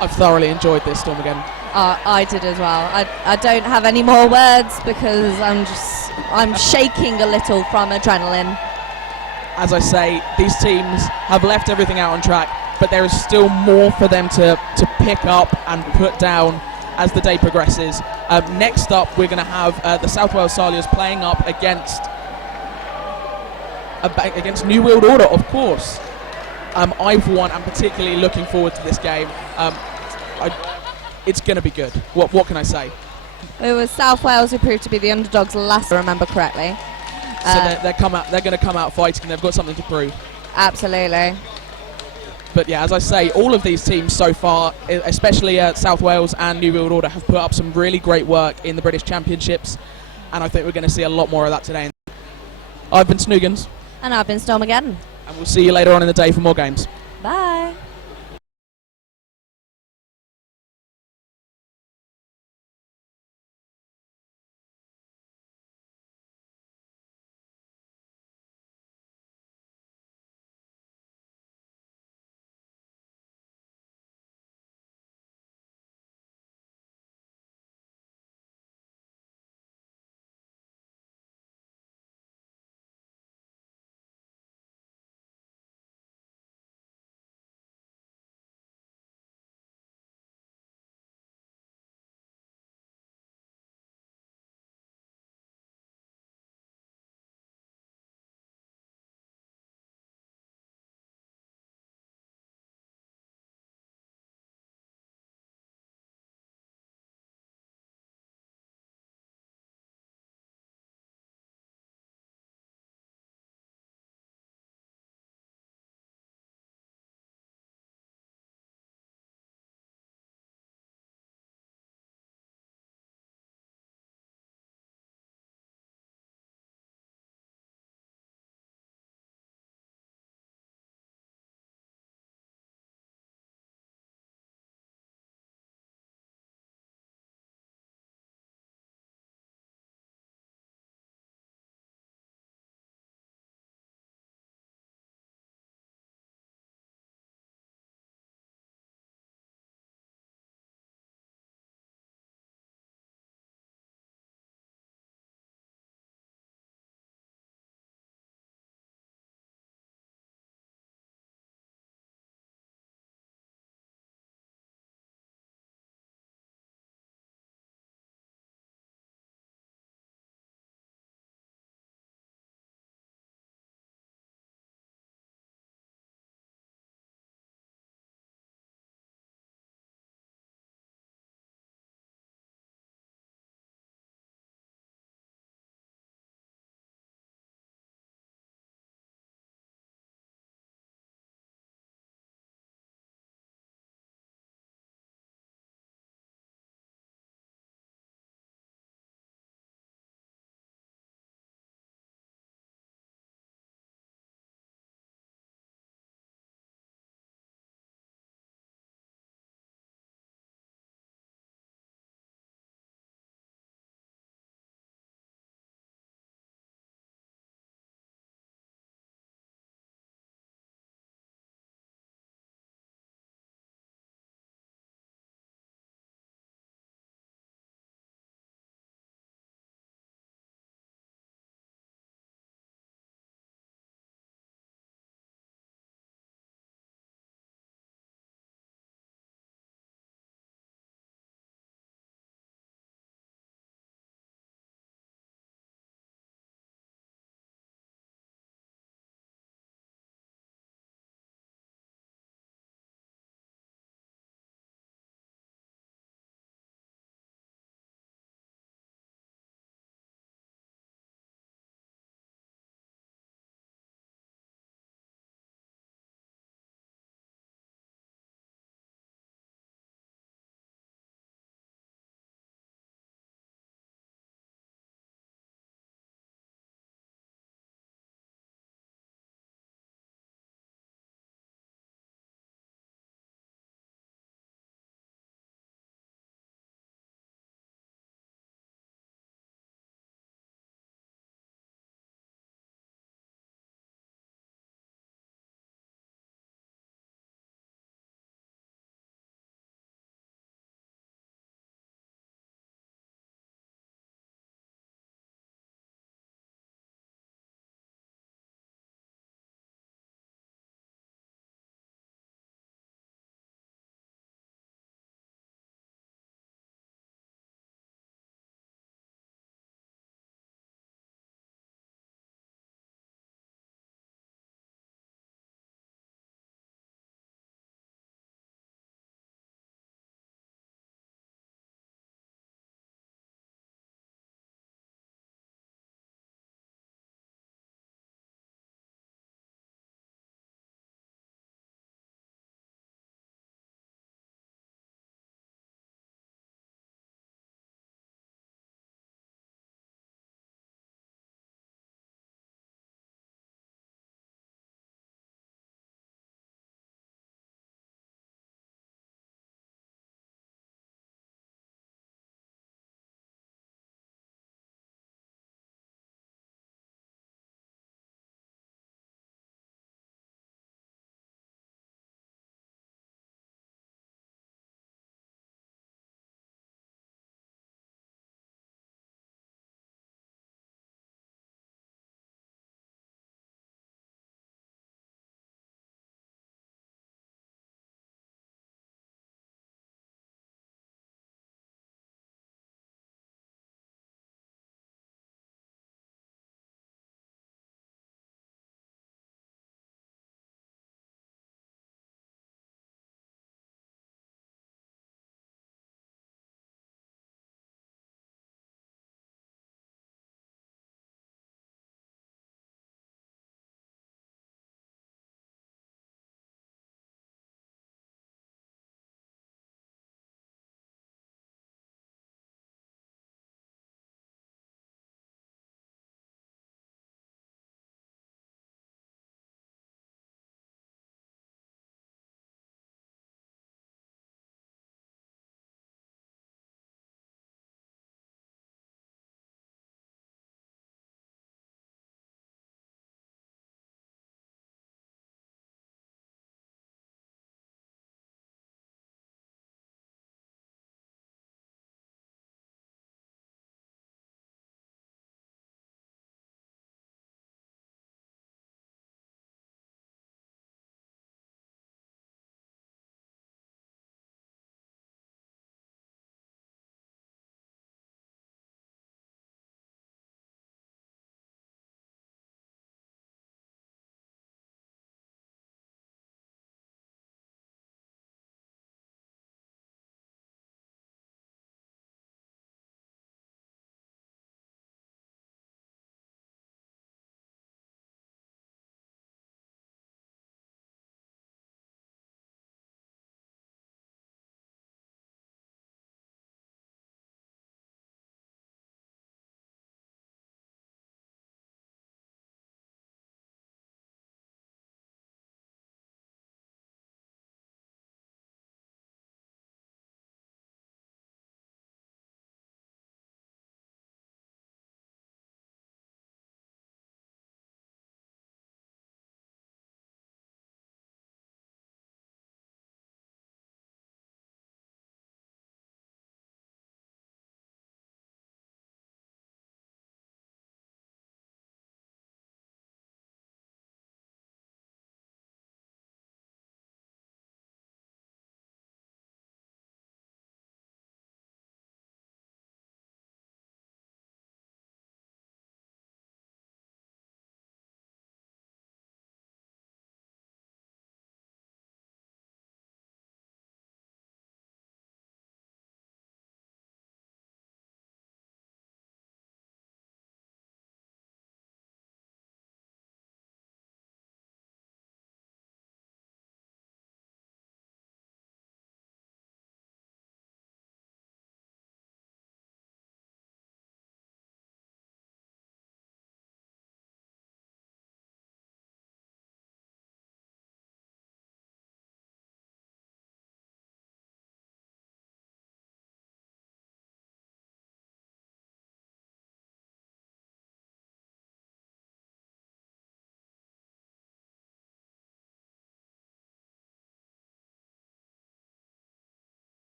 I've thoroughly enjoyed this, Storm again. I did as well. I don't have any more words because I'm shaking a little from adrenaline. As I say, these teams have left everything out on track, but there is still more for them to pick up and put down as the day progresses. Next up, we're going to have the South Wales Silures playing up against New World Order, of course. I, for one, am particularly looking forward to this game. It's going to be good. What can I say? It was South Wales who proved to be the underdogs last, if I remember correctly. So they're going to come out fighting, and they've got something to prove. Absolutely. But yeah, as I say, all of these teams so far, especially South Wales and New World Order, have put up some really great work in the British Championships, and I think we're going to see a lot more of that today. I've been Snoogans. And I've been Stormageddon. And we'll see you later on in the day for more games. Bye.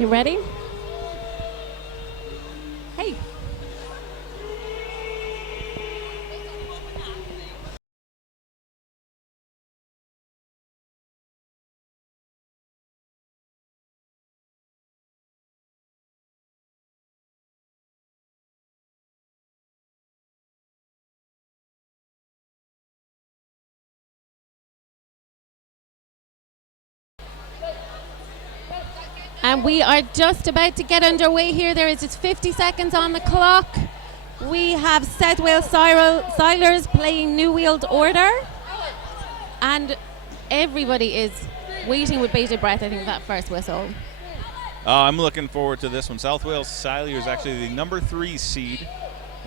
You ready? Hey. And we are just about to get underway here. There is just 50 seconds on the clock. We have South Wales Silures playing New World Order. And everybody is waiting with bated breath, I think, that first whistle. I'm looking forward to this one. South Wales Silures actually the number 3 seed,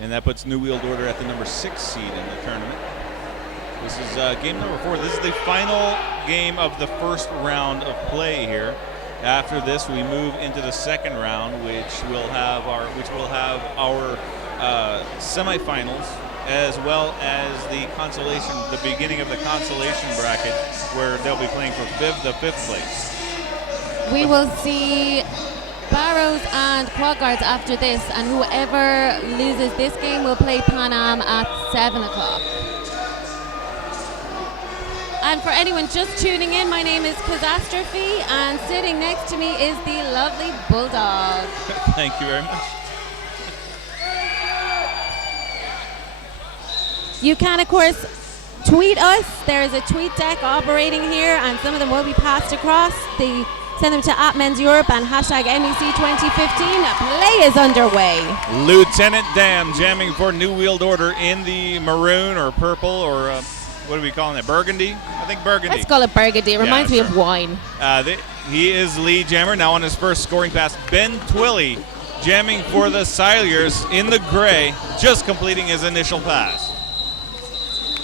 and that puts New World Order at the number 6 seed in the tournament. This is game number 4. This is the final game of the first round of play here. After this, we move into the second round, which will have our semifinals, as well as the consolation, the beginning of the consolation bracket, where they'll be playing for the fifth place. We will see Barrows and Quad Guards after this, and whoever loses this game will play Panam at 7 o'clock. And for anyone just tuning in, my name is Catastrophe, and sitting next to me is the lovely Bulldog. Thank you very much. You can, of course, tweet us. There is a tweet deck operating here, and some of them will be passed across. Send them to @MensEurope and #MEC2015. Play is underway. Lieutenant Dam jamming for New World Order in the maroon or purple or what are we calling it? Burgundy? I think burgundy. Let's call it burgundy. It reminds me of wine. He is lead jammer now on his first scoring pass. Ben Twilley jamming for the Silures in the gray, just completing his initial pass.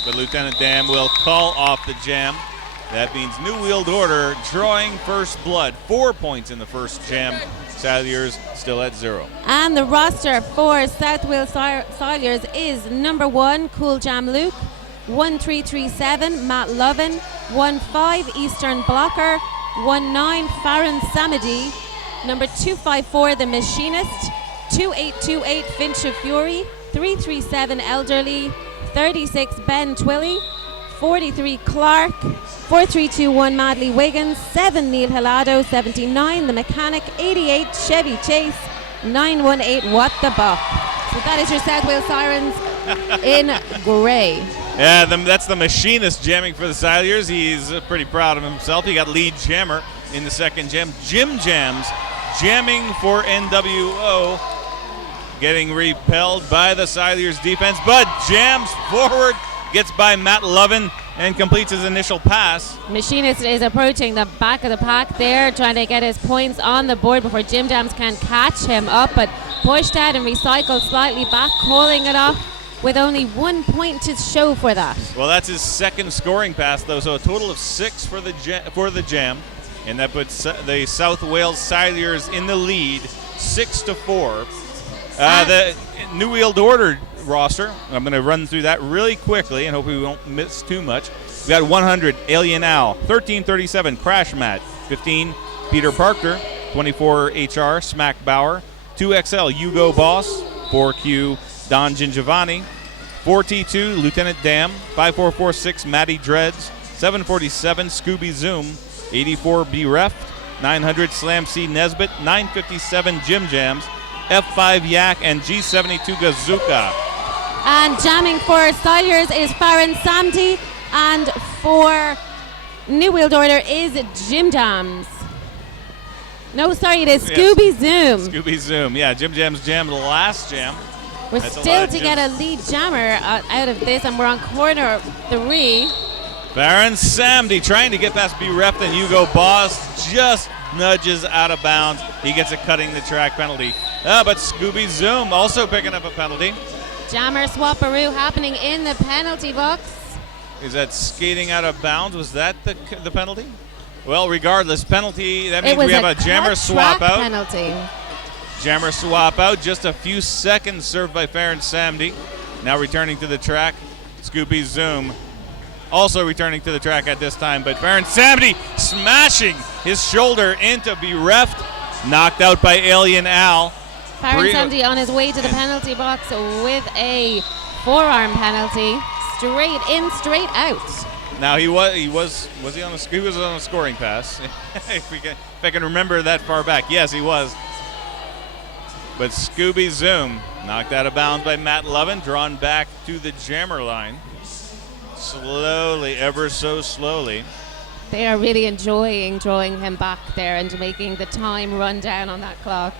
But Lieutenant Dam will call off the jam. That means New World Order drawing first blood. 4 points in the first jam. Silures still at 0. And the roster for South Wales Silures is number 1, Cool Jam Luke. 1337, Matt Lovin. 15, Eastern Blocker. 19, Farron Samadi. Number 254, The Machinist. 2828, Finch of Fury. 337, Elderly. 36, Ben Twilley. 43, Clark. 4321, Madly Wiggins. 7, Neil Hilado. 79, The Mechanic. 88, Chevy Chase. 918, What the Buck. So that is your South Wales Sirens in grey. Yeah, that's the Machinist jamming for the Silures. He's pretty proud of himself. He got lead jammer in the second jam. Jim Jams jamming for NWO. Getting repelled by the Silures defense, but jams forward, gets by Matt Lovin, and completes his initial pass. Machinist is approaching the back of the pack there, trying to get his points on the board before Jim Jams can catch him up, but pushed out and recycled slightly back, calling it off with only 1 point to show for that. Well, that's his second scoring pass, though, so a total of 6 for the jam, and that puts the South Wales Silures in the lead, 6-4. The New World Order roster, I'm going to run through that really quickly and hope we won't miss too much. We got 100, Alien Al. 1337, Crash Mat. 15, Peter Parker. 24, HR, Smack Bauer. 2XL, Hugo Boss. 4Q, Don Gingiovanni. 4T2, Lieutenant Dam. 5446, Matty Dreads. 747, Scooby Zoom. 84, Bereft. 900, Slam C Nesbitt. 957, Jim Jams. F5 Yak and G72 Gazooka. And jamming for Silures is Farron Samdi, and for New World Order is Jim Jams. No, sorry, it is Scooby Zoom. Scooby Zoom, yeah. Jim Jams jammed the last jam. We're still to get a lead jammer out of this, and we're on corner 3. Farron Samdi trying to get past Bereft, and Hugo Boss just nudges out of bounds. He gets a cutting the track penalty. But Scooby Zoom also picking up a penalty. Jammer swapperoo happening in the penalty box. Is that skating out of bounds? Was that the penalty? Well, regardless, penalty. That means we have a jammer swap out. Penalty. Jammer swap out. Just a few seconds served by Farron Samdi. Now returning to the track, Scooby Zoom. Also returning to the track at this time, but Farron Samdi smashing his shoulder into Bereft. Knocked out by Alien Al. Farron Sandy on his way to the penalty box with a forearm penalty. Straight in, straight out. Now he was on a scoring pass. if I can remember that far back. Yes, he was. But Scooby Zoom knocked out of bounds by Matt Lovin, drawn back to the jammer line. Slowly, ever so slowly. They are really enjoying drawing him back there and making the time run down on that clock.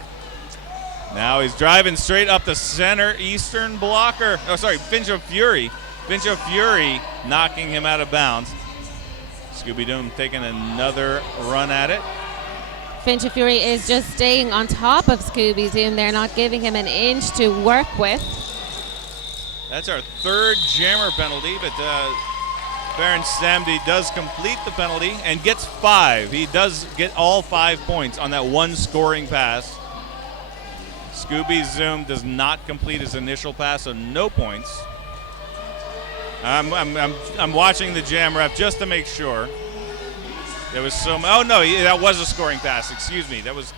Now he's driving straight up the center eastern blocker. Oh, sorry, Finch of Fury. Finch of Fury knocking him out of bounds. Scooby Doom taking another run at it. Finch of Fury is just staying on top of Scooby Zoom. They're not giving him an inch to work with. That's our third jammer penalty, but Baron Samdi does complete the penalty and gets 5. He does get all 5 points on that one scoring pass. Scooby Zoom does not complete his initial pass, so no points. I'm watching the jam ref just to make sure. There was oh no, that was a scoring pass. Excuse me, that was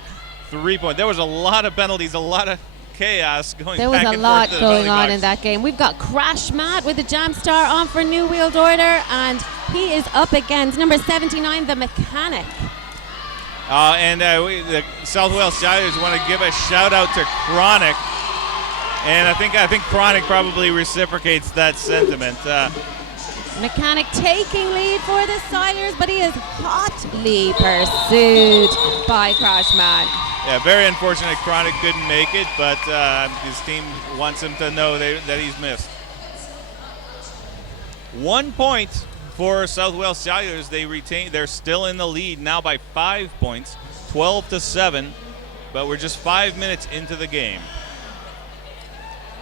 3 points. There was a lot of penalties, a lot of chaos going. There was back a and lot forth to the going penalty on box. in that game. We've got Crash Matt with the jam star on for New Wheeled Order, and he is up against number 79, the Mechanic. The South Wales Silures want to give a shout out to Chronic, and I think Chronic probably reciprocates that sentiment. Mechanic taking lead for the Silures, but he is hotly pursued by Crash Matt. Yeah, very unfortunate Chronic couldn't make it, but his team wants him to know that he's missed. 1 point for South Wales Silures. They're still in the lead now by 5 points, 12-7, but we're just 5 minutes into the game.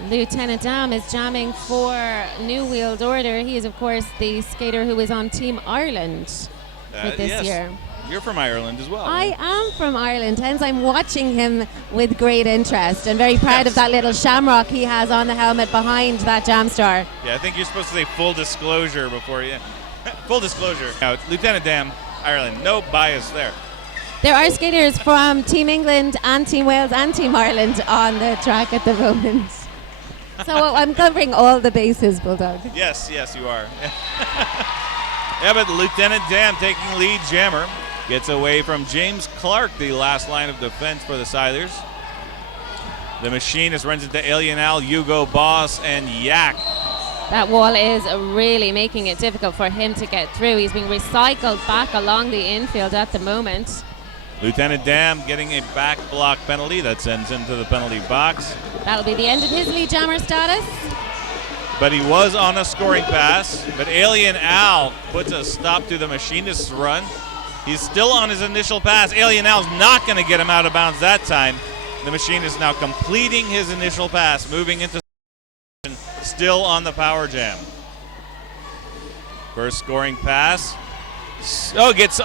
Lieutenant Dam is jamming for New Wheeled Order. He is, of course, the skater who is on Team Ireland for this yes. year. You're from Ireland as well. I am from Ireland, hence I'm watching him with great interest and very proud of that little shamrock he has on the helmet behind that jam star. Yeah, I think you're supposed to say full disclosure before you. Full disclosure. Now, Lieutenant Dam, Ireland, no bias there. There are skaters from Team England and Team Wales and Team Ireland on the track at the moment. So I'm covering all the bases, Bulldog. Yes, you are. Yeah, but Lieutenant Dam taking lead jammer. Gets away from James Clark, the last line of defense for the Silures. The Machinist runs into Alien Al, Hugo Boss, and Yak. That wall is really making it difficult for him to get through. He's being recycled back along the infield at the moment. Lieutenant Dam getting a back block penalty that sends him to the penalty box. That'll be the end of his lead jammer status. But he was on a scoring pass. But Alien Al puts a stop to the Machinist's run. He's still on his initial pass. Alien Al's not going to get him out of bounds that time. The Machinist now completing his initial pass, moving into still on the power jam. First scoring pass.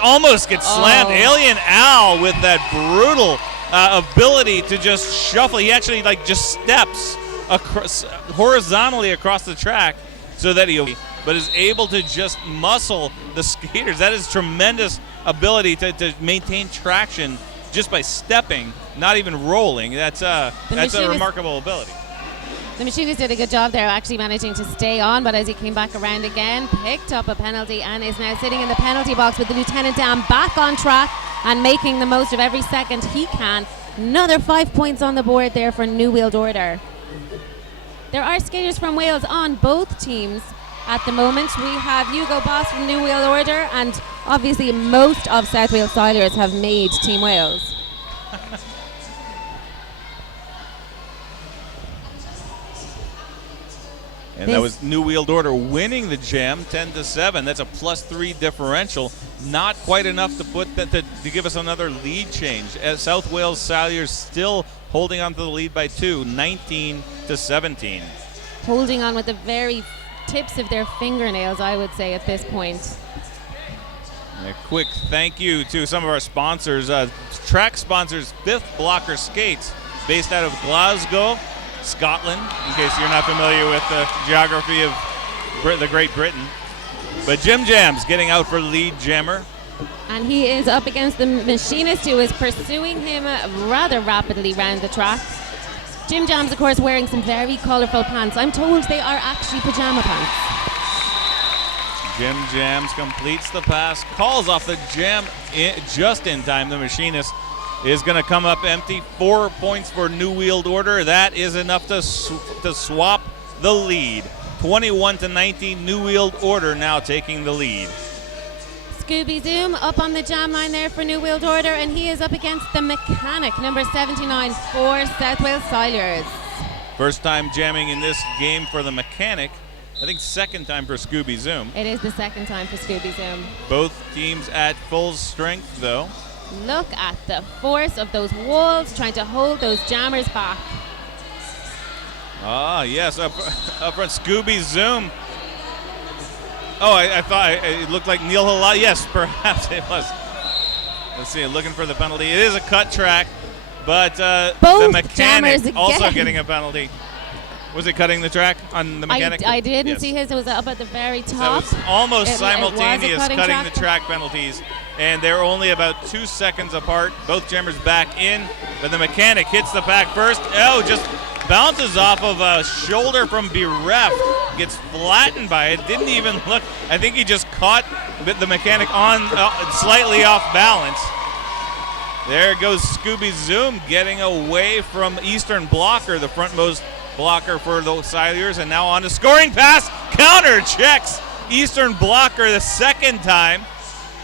Almost gets slammed. Alien Al with that brutal ability to just shuffle. He actually just steps horizontally across the track so that but is able to just muscle the skaters. That is tremendous ability to maintain traction just by stepping, not even rolling. That's a remarkable ability. The Machinist did a good job there, actually managing to stay on, but as he came back around again, picked up a penalty and is now sitting in the penalty box with the Lieutenant Dam back on track and making the most of every second he can. Another 5 points on the board there for New Wheeled Order. There are skaters from Wales on both teams at the moment. We have Hugo Boss from New Wheeled Order, and obviously most of South Wales Silures have made Team Wales. And that was New Wheeled Order winning the jam 10-7. That's a +3 differential. Not quite enough to put that to give us another lead change. As South Wales Silures still holding on to the lead by 2, 19-17. Holding on with the very tips of their fingernails, I would say, at this point. And a quick thank you to some of our sponsors. Track sponsors, Fifth Blocker Skates, based out of Glasgow, Scotland, in case you're not familiar with the geography of the Great Britain. But Jim Jam's getting out for lead jammer. And he is up against the machinist, who is pursuing him rather rapidly round the track. Jim Jam's, of course, wearing some very colourful pants. I'm told they are actually pyjama pants. Jim Jams completes the pass, calls off the jam just in time. The machinist is going to come up empty. 4 points for New Wheeled Order. That is enough to swap the lead. 21-19, New Wheeled Order now taking the lead. Scooby Zoom up on the jam line there for New Wheeled Order, and he is up against the mechanic, number 79 for South Wales Silures. First time jamming in this game for the mechanic. I think second time for Scooby Zoom. It is the second time for Scooby Zoom. Both teams at full strength, though. Look at the force of those walls trying to hold those jammers back. Ah, yes, up front, Scooby Zoom. Oh, I thought it looked like Neil Halal. Yes, perhaps it was. Let's see, looking for the penalty. It is a cut track, but the mechanic also getting a penalty. Was it cutting the track on the mechanic? I didn't see his. It was up at the very top. So it was almost simultaneous cutting the track penalties, and they're only about 2 seconds apart. Both jammers back in, but the mechanic hits the pack first. Oh, just bounces off of a shoulder from Bereft, gets flattened by it, didn't even look. I think he just caught the mechanic on slightly off balance. There goes Scooby Zoom getting away from Eastern Blocker, the frontmost blocker for the Silures, and now on to scoring pass, counter checks Eastern Blocker the second time,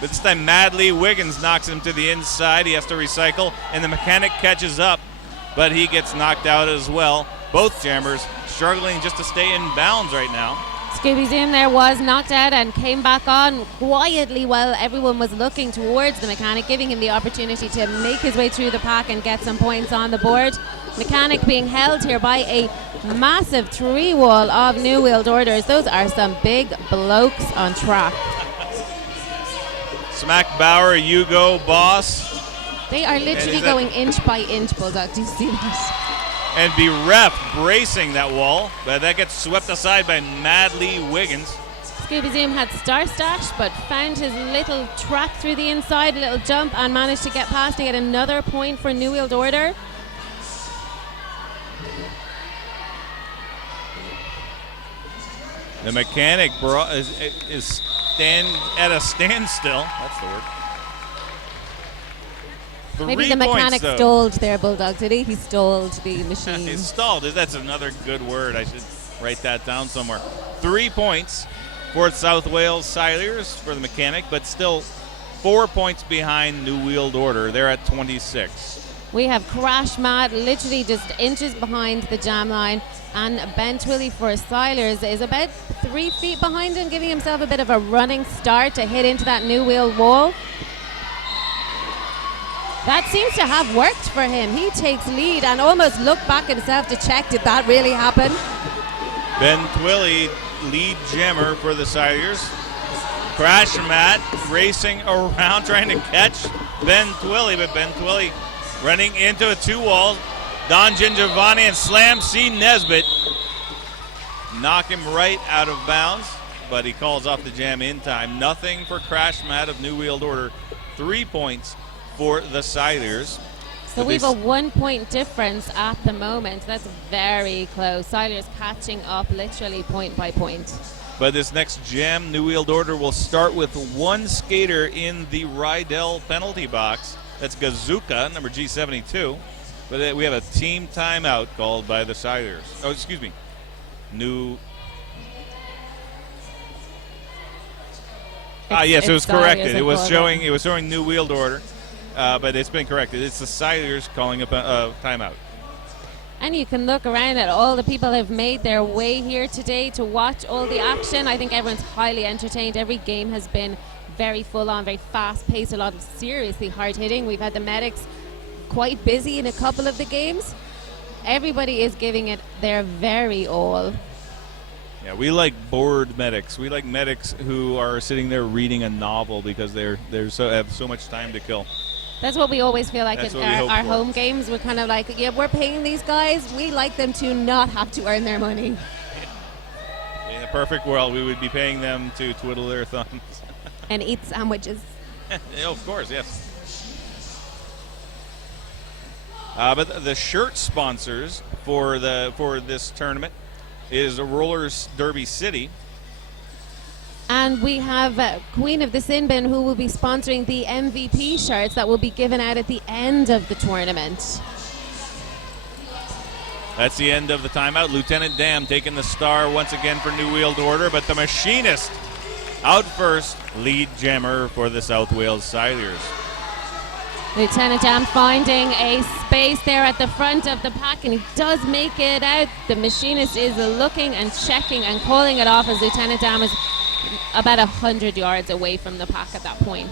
but this time Madly Wiggins knocks him to the inside. He has to recycle, and the mechanic catches up, but he gets knocked out as well. Both jammers struggling just to stay in bounds right now. Scooby Zoom there was knocked out and came back on quietly while everyone was looking towards the mechanic, giving him the opportunity to make his way through the pack and get some points on the board. Mechanic being held here by a massive tree wall of New Wheeled Orders. Those are some big blokes on track. Smack Bauer, you go, boss. They are literally going inch by inch, Bulldog. Do you see that? And Bereft bracing that wall, but that gets swept aside by Madly Wiggins. Scooby Zoom had Star Stash, but found his little track through the inside, a little jump, and managed to get past to get another point for New Wheeled Order. The mechanic is at a standstill. That's the word. Maybe the mechanic stalled there, Bulldog, did he? He stalled the machine. He stalled. That's another good word. I should write that down somewhere. 3 points for South Wales Silures for the mechanic, but still 4 points behind New Wheeled Order. They're at 26. We have Crash Matt literally just inches behind the jam line, and Ben Twilly for Silures is about 3 feet behind him, giving himself a bit of a running start to hit into that New Wheel wall. That seems to have worked for him. He takes lead and almost looked back at himself to check, did that really happen? Ben Twilly, lead jammer for the Silures. Crash Matt racing around trying to catch Ben Twilly, but Ben Twilly running into a 2-wall. Don Gingiovanni and Slam C. Nesbitt knock him right out of bounds, but he calls off the jam in time. Nothing for Crash Matt of New Wheeled Order. 3 points for the Silures. So we have a 1 point difference at the moment. That's very close. Silures catching up literally point by point. But this next jam, New Wheeled Order will start with one skater in the Rydell penalty box. That's Gazuka, number G72. But we have a team timeout called by the Silures. Oh, excuse me. Yes, it was corrected. It was showing New Wheeled Order. But it's been corrected. It's the Silures calling up a timeout. And you can look around at all the people who have made their way here today to watch all the action. I think everyone's highly entertained. Every game has been very full on, very fast paced, a lot of seriously hard hitting. We've had the medics quite busy in a couple of the games. Everybody is giving it their very all. Yeah, we like bored medics. We like medics who are sitting there reading a novel because they have so much time to kill. That's what we always feel like in our home games. We're kind of like, yeah, we're paying these guys. We like them to not have to earn their money. In a perfect world, we would be paying them to twiddle their thumbs. And eat sandwiches. Of course, yes. But the shirt sponsors for this tournament is Rollers Derby City. And we have Queen of the Sin Bin, who will be sponsoring the MVP shirts that will be given out at the end of the tournament. That's the end of the timeout. Lieutenant Dam taking the star once again for New Wheeled Order, but the Machinist out first, lead jammer for the South Wales Silures. Lieutenant Dam finding a space there at the front of the pack, and he does make it out. The Machinist is looking and checking and calling it off as Lieutenant Dam is about 100 yards away from the pack at that point.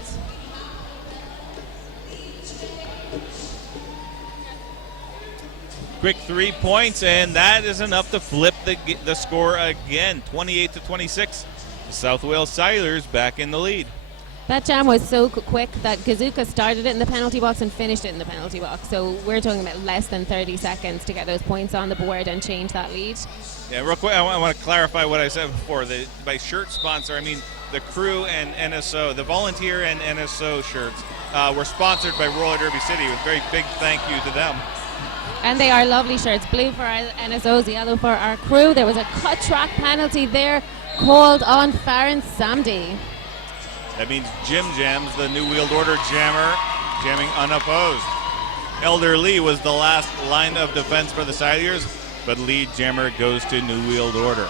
Quick 3 points, and that is enough to flip the score again. 28-26. The South Wales Silures back in the lead. That jam was so quick that Gazuka started it in the penalty box and finished it in the penalty box. So we're talking about less than 30 seconds to get those points on the board and change that lead. Yeah, real quick, I want to clarify what I said before. By shirt sponsor, I mean the crew and NSO, the volunteer and NSO shirts were sponsored by Roller Derby City. A very big thank you to them. And they are lovely shirts. Blue for our NSOs, yellow for our crew. There was a cut track penalty there called on Farron Samdi. That means Jim Jams, the New Wheeled Order jammer, jamming unopposed. Elder Lee was the last line of defense for the Silures, but lead jammer goes to New Wheeled Order.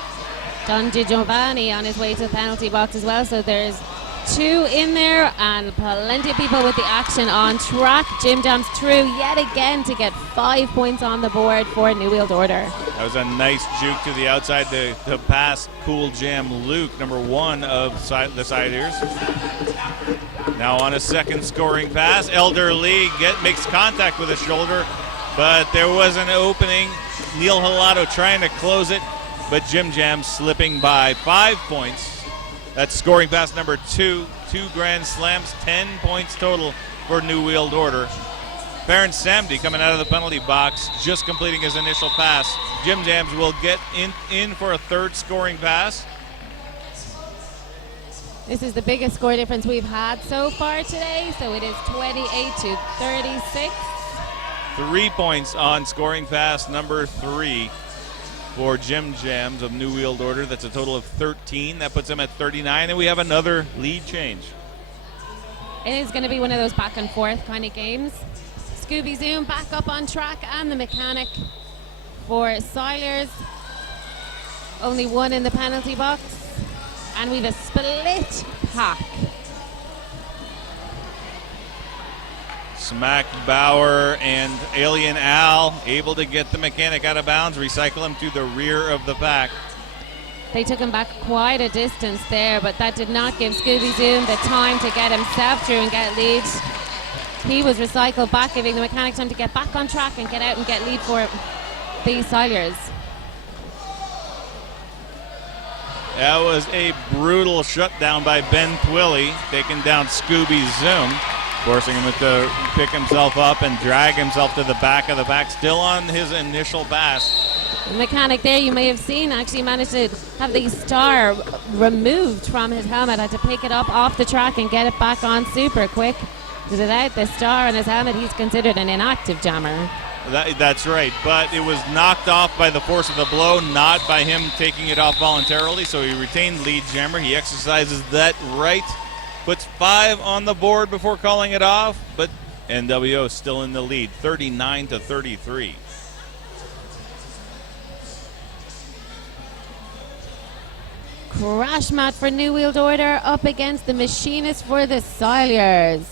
Don Giovanni on his way to the penalty box as well, so there's two in there and plenty of people with the action on track. Jim Jams through yet again to get 5 points on the board for New Wheeled Order. That was a nice juke to the outside to pass Cool Jam Luke, number 1 of the Silures. Now on a second scoring pass, Elder Lee makes contact with his shoulder, but there was an opening. Neil Halato trying to close it, but Jim Jam slipping by 5 points. That's scoring pass number 2, 2 grand slams, 10 points total for New Wheeled Order. Farron Samdi coming out of the penalty box, just completing his initial pass. Jim Jams will get in for a third scoring pass. This is the biggest score difference we've had so far today, so it is 28-36. 3 points on scoring pass number 3 for Jim Jams of New Wheeled Order. That's a total of 13. That puts him at 39, and we have another lead change. It is going to be one of those back and forth kind of games. Scooby Zoom back up on track, and the mechanic for Silures. Only one in the penalty box, and we've a split pack. Smack Bauer and Alien Al able to get the mechanic out of bounds, recycle him to the rear of the pack. They took him back quite a distance there, but that did not give Scooby Zoom the time to get himself through and get lead. He was recycled back, giving the mechanic time to get back on track and get out and get lead for the Silures. That was a brutal shutdown by Ben Twilley, taking down Scooby Zoom, forcing him to pick himself up and drag himself to the back of the pack, still on his initial pass. The mechanic there, you may have seen, actually managed to have the star removed from his helmet. Had to pick it up off the track and get it back on super quick. Without the star on his helmet, he's considered an inactive jammer. That's right, but it was knocked off by the force of the blow, not by him taking it off voluntarily, so he retained lead jammer. He exercises that right, puts 5 on the board before calling it off, but NWO still in the lead, 39-33. Crash mat for New Wheeled Order up against the Machinist for the Silures.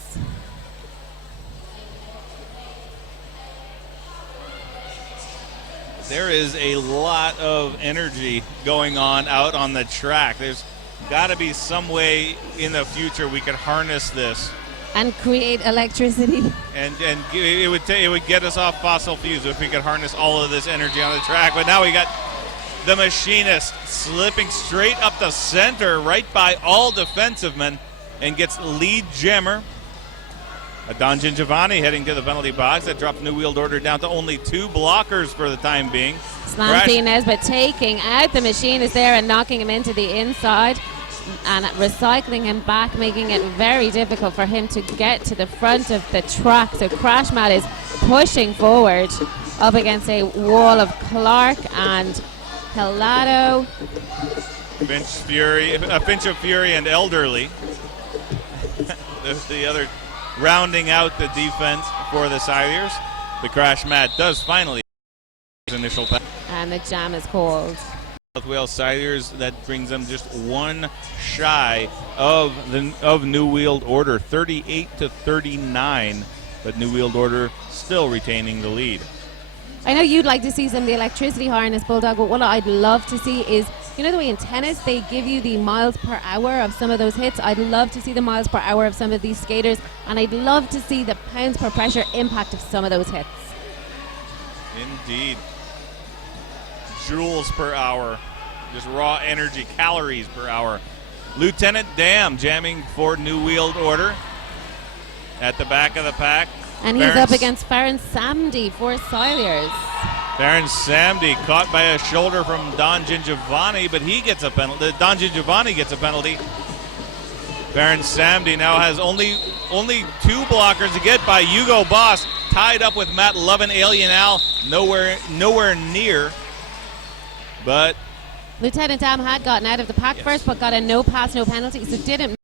There is a lot of energy going on out on the track. There's got to be some way in the future we could harness this and create electricity. And it would get us off fossil fuels if we could harness all of this energy on the track. But now we got the Machinist slipping straight up the center, right by all defensive men, and gets lead jammer. Donjan Giovanni heading to the penalty box. That drops New Wheeled Order down to only 2 blockers for the time being. Slanty Nesbitt taking out the Machinist there and knocking him into the inside. and recycling him back, making it very difficult for him to get to the front of the track. So Crash Mat is pushing forward up against a wall of Clark and Hilado. Finch of Fury and Elderly. The other rounding out the defense for the Silures. The Crash Mat does finally his initial pass. And the jam is called. South Wales Silures, that brings them just one shy of New World Order, 38-39, but New World Order still retaining the lead. I know you'd like to see some of the electricity harness, Bulldog, but what I'd love to see is, you know the way in tennis they give you the miles per hour of some of those hits? I'd love to see the miles per hour of some of these skaters, and I'd love to see the pounds per pressure impact of some of those hits. Indeed. Joules per hour, just raw energy, calories per hour. Lieutenant Dam jamming for New World Order at the back of the pack. And he's up against Farron Samdi for Silures. Farron Samdi caught by a shoulder from Don Gingiovanni, but he gets a penalty. Don Gingiovanni gets a penalty. Farron Samdi now has only 2 blockers to get by Hugo Boss, tied up with Matt Lovin. Alien Al nowhere near. But Lieutenant Dam had gotten out of the pack first, but got a no pass, no penalty, so didn't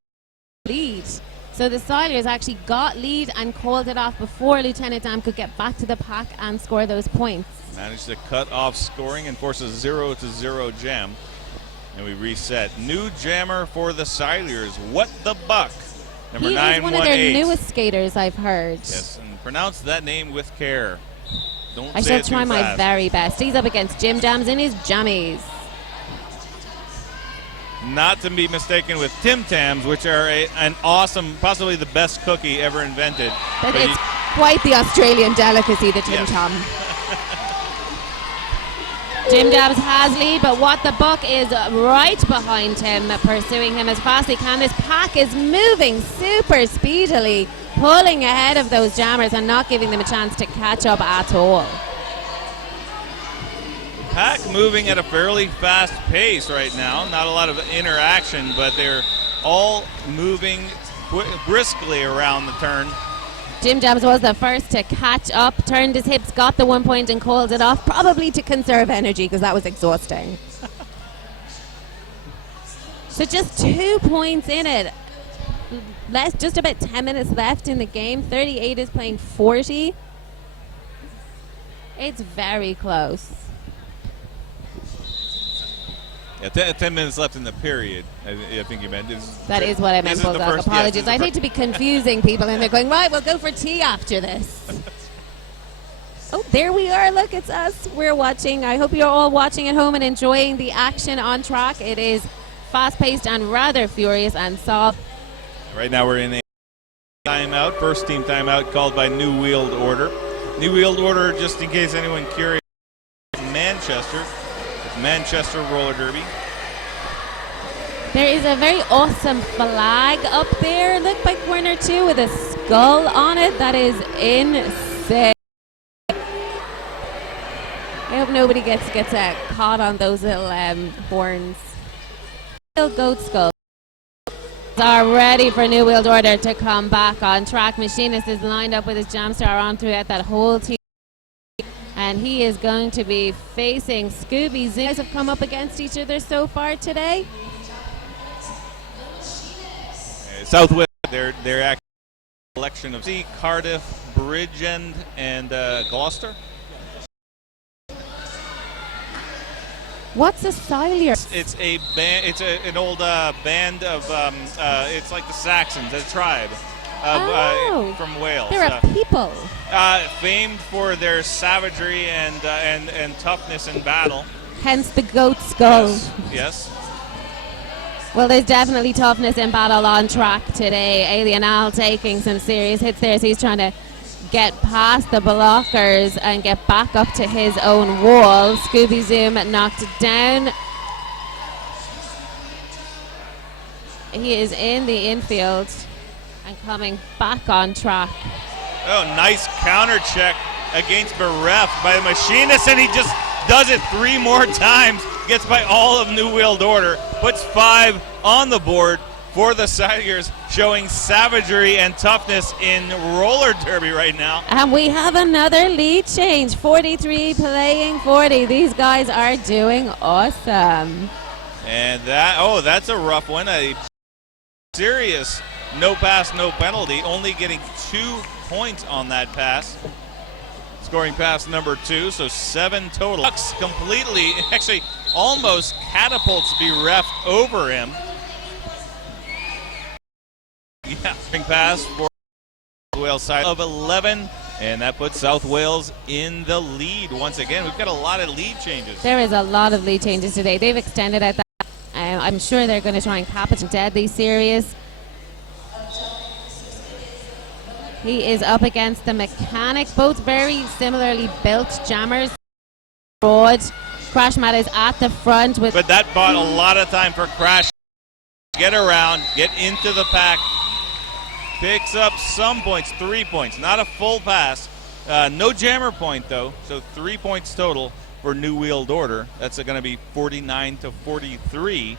lead. So the Silures actually got lead and called it off before Lieutenant Dam could get back to the pack and score those points. Managed to cut off scoring and force a 0-0 jam. And we reset. New jammer for the Silures. What the Buck? Number 918. He is one of their newest skaters, I've heard. Yes, and pronounce that name with care. I shall try my very best. He's up against Jim Dams in his jammies. Not to be mistaken with Tim Tams, which are an awesome, possibly the best cookie ever invented. But it's quite the Australian delicacy, the Tim Tam. Jim Dams has lead, but What the Buck is right behind him, pursuing him as fast as he can. This pack is moving super speedily, pulling ahead of those jammers and not giving them a chance to catch up at all. Pack moving at a fairly fast pace right now. Not a lot of interaction, but they're all moving briskly around the turn. Jim Dams was the first to catch up, turned his hips, got the 1 point and called it off, probably to conserve energy because that was exhausting. So just 2 points in it. Just about 10 minutes left in the game. 38 is playing 40. It's very close. Yeah, 10 minutes left in the period, I think you meant. That is what I meant, Bulldog. Apologies. I hate to be confusing people, and they're going, right, we'll go for tea after this. Oh, there we are. Look, it's us. We're watching. I hope you're all watching at home and enjoying the action on track. It is fast-paced and rather furious and soft. Right now we're in a timeout, first team timeout called by New World Order. New World Order, just in case anyone curious, Manchester roller derby. There is a very awesome flag up there. Look by corner 2 with a skull on it. That is insane. I hope nobody gets caught on those little horns. Little goat skull. Are ready for New World Order to come back on track. Machinist is lined up with his jam star on throughout that whole team. And he is going to be facing Scooby Zoo. You guys have come up against each other so far today. Southwest, they're actually a collection of Cardiff, Bridgend, and Gloucester. What's a Silure? It's a band. It's an old band of. It's like the Saxons, a tribe from Wales. They're a people. Famed for their savagery and toughness in battle. Hence the goat skull. Yes. Well, there's definitely toughness in battle on track today. Alien Al taking some serious hits there, so he's trying to get past the blockers and get back up to his own wall. Scooby Zoom knocked down. He is in the infield and coming back on track. Oh, nice counter check against bereft by the Machinist, and he just does it 3 more times. Gets by all of New World Order. puts 5 on the board for the Silures, showing savagery and toughness in roller derby right now. And we have another lead change. 43 playing 40. These guys are doing awesome. And that's a rough one. A serious no pass, no penalty, only getting 2 points on that pass. Scoring pass number 2, so 7 total. Completely, actually almost catapults bereft over him. Yeah, pass for Wales side of 11, and that puts South Wales in the lead once again. We've got a lot of lead changes. There is a lot of lead changes today. They've extended out that. I'm sure they're going to try and cap it deadly serious. He is up against the Mechanic, both very similarly built jammers. Broad. Crash Mat is at the front with. But that bought a lot of time for Crash. Get around, get into the pack. Picks up some points, 3 points, not a full pass. No jammer point though, so 3 points total for New Wheeled Order. That's going to be 49-43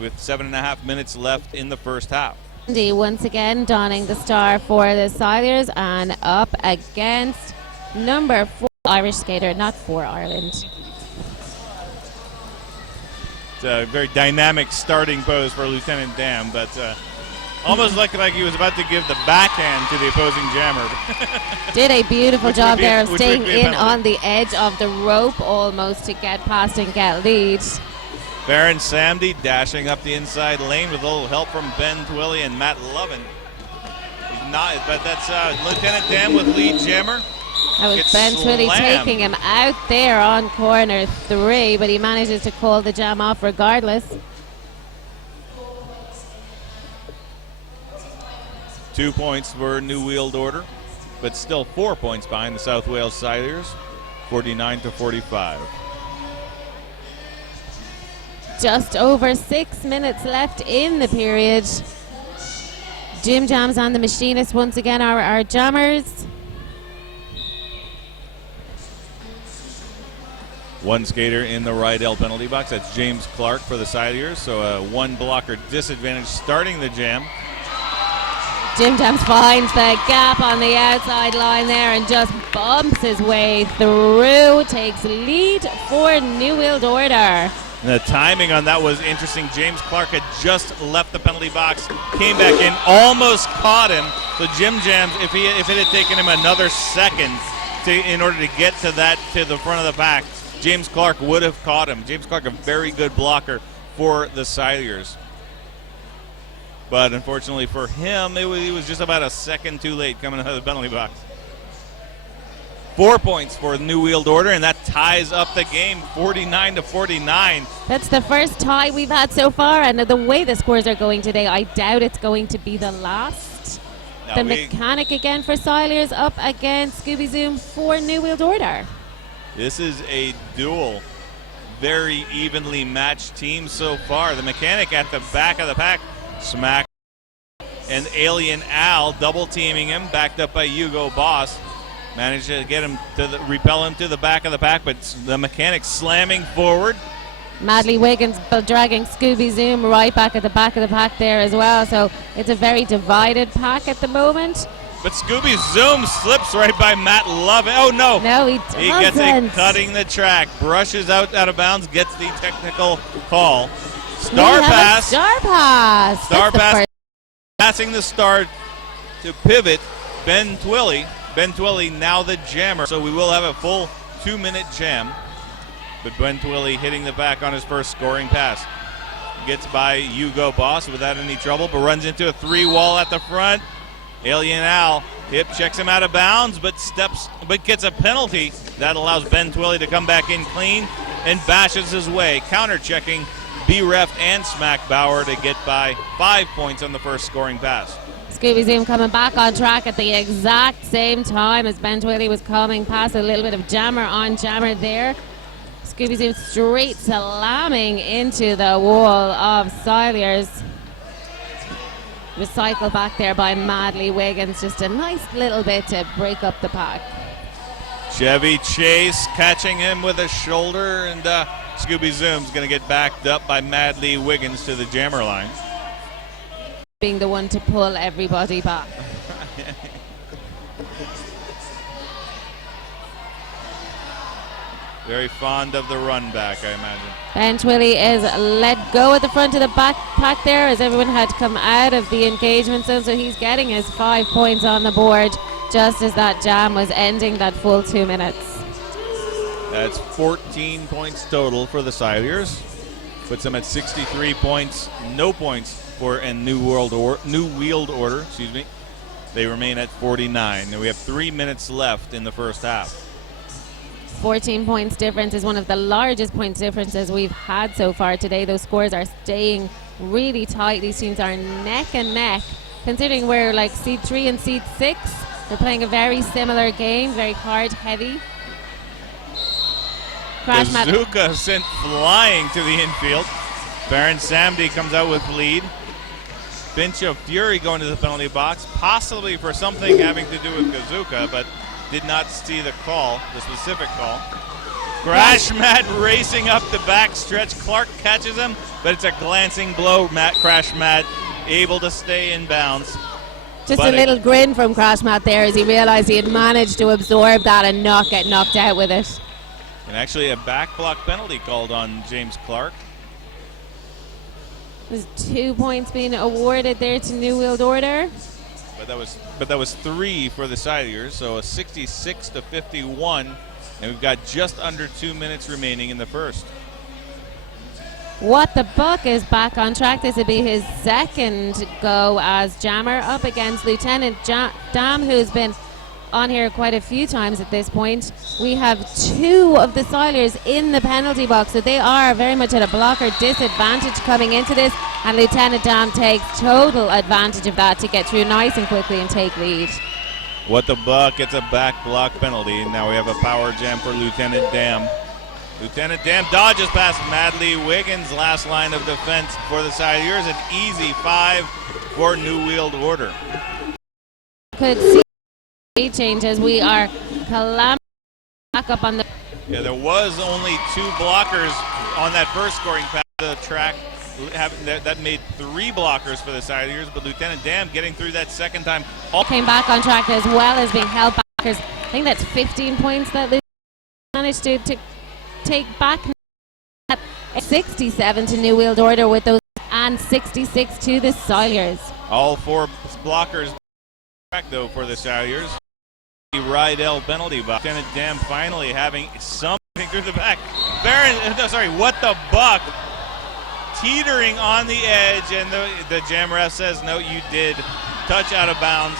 with 7.5 minutes left in the first half. Once again donning the star for the Silures and up against number 4 Irish skater, not for Ireland. It's a very dynamic starting pose for Lieutenant Dan, but almost looked like he was about to give the backhand to the opposing jammer. Did a beautiful job there of staying in penalty. on the edge of the rope almost to get past and get lead. Baron Samdi dashing up the inside lane with a little help from Ben Twilley and Matt Lovin. He's not, but that's Lieutenant Dan with lead jammer. That was Gets Ben Twilley slammed. taking him out there on corner 3, but he manages to call the jam off regardless. 2 points for New Wheeled Order, but still 4 points behind the South Wales Silures, 49-45. Just over 6 minutes left in the period. Jim Jams and the Machinist once again are our jammers. One skater in the Rydell penalty box. That's James Clark for the Silures, so a 1 blocker disadvantage starting the jam. Jim Jams finds the gap on the outside line there and just bumps his way through. Takes lead for New Wheeled Order. And the timing on that was interesting. James Clark had just left the penalty box, came back in, almost caught him. So Jim Jams, if it had taken him another second in order to get to the front of the pack, James Clark would have caught him. James Clark, a very good blocker for the Silures. But unfortunately for him, he was just about a second too late coming out of the penalty box. 4 points for New Wheeled Order, and that ties up the game, 49-49. That's the first tie we've had so far, and the way the scores are going today, I doubt it's going to be the last. The Mechanic again for Silures up against Scooby Zoom for New Wheeled Order. This is a duel. Very evenly matched team so far. The Mechanic at the back of the pack, smack, and Alien Al double teaming him, backed up by Hugo Boss. Managed to get him to repel him to the back of the pack, but the Mechanic slamming forward. Madly Wiggins dragging Scooby Zoom right back at the back of the pack there as well. So it's a very divided pack at the moment. But Scooby Zoom slips right by Matt Lovin. Oh no! No, he doesn't. He gets it cutting the track, brushes out of bounds, gets the technical call. Star pass. Star pass. Star pass. Passing the star to pivot. Ben Twilley. Ben Twilley now the jammer, so we will have a full 2-minute jam. But Ben Twilley hitting the back on his first scoring pass. Gets by Hugo Boss without any trouble, but runs into a 3-wall at the front. Alien Al hip checks him out of bounds, but gets a penalty. That allows Ben Twilley to come back in clean and bashes his way. Counter checking B-Ref and Smack Bauer to get by 5 points on the first scoring pass. Scooby Zoom coming back on track at the exact same time as Ben Twilley was coming past. A little bit of jammer on jammer there. Scooby Zoom straight slamming into the wall of Silures. Recycle back there by Madly Wiggins. Just a nice little bit to break up the pack. Chevy Chase catching him with a shoulder, and Scooby Zoom's going to get backed up by Madly Wiggins to the jammer line. Being the one to pull everybody back. Very fond of the run back, I imagine. Ben Twilly is let go at the front of the back pack there as everyone had come out of the engagement zone, so he's getting his 5 points on the board just as that jam was ending that full 2 minutes. That's 14 points total for the Silures. Puts them at 63 points, no points for a New Wheeled Order, excuse me. They remain at 49, and we have 3 minutes left in the first half. 14 points difference is one of the largest points differences we've had so far today. Those scores are staying really tight. These teams are neck and neck. Considering we're like seed 3 and seed 6, they're playing a very similar game, very hard, heavy. Bazooka sent flying to the infield. Baron Samdi comes out with lead. Pinch of Fury going to the penalty box, possibly for something having to do with Bazooka, but did not see the call, the specific call. Crash Mat racing up the back stretch. Clark catches him, but it's a glancing blow. Crash Mat able to stay in bounds. Just a little grin from Crash Mat there as he realized he had managed to absorb that and not get knocked out with it. And actually a back block penalty called on James Clark. There's 2 points being awarded there to New Wheeled Order. But that was 3 for the Silures, so a 66-51, and we've got just under 2 minutes remaining in the first. What the Buck is back on track. This will be his second go as jammer up against Lieutenant Dam, who's been on here quite a few times at this point. We have 2 of the Silures in the penalty box, so they are very much at a blocker disadvantage coming into this, and Lieutenant Dam takes total advantage of that to get through nice and quickly and take lead. What the Buck gets a back block penalty, and now we have a power jam for Lieutenant Dam. Lieutenant Dam dodges past Madly Wiggins, last line of defense for the Silures, an easy 5 for New Wheeled Order. Could see change as we are clambering back up on the. Yeah, there was only 2 blockers on that first scoring pass. The track that made 3 blockers for the Silures, but Lieutenant Dam getting through that second time. Came back on track as well as being held back. I think that's 15 points that Lieutenant managed to take back. 67 to New Wheeled Order with those, and 66 to the Silures. All 4 blockers back though for the Silures. Rydell penalty box. Lieutenant Dam finally having something through the back. What the Buck teetering on the edge, and the jam ref says no, you did touch out of bounds,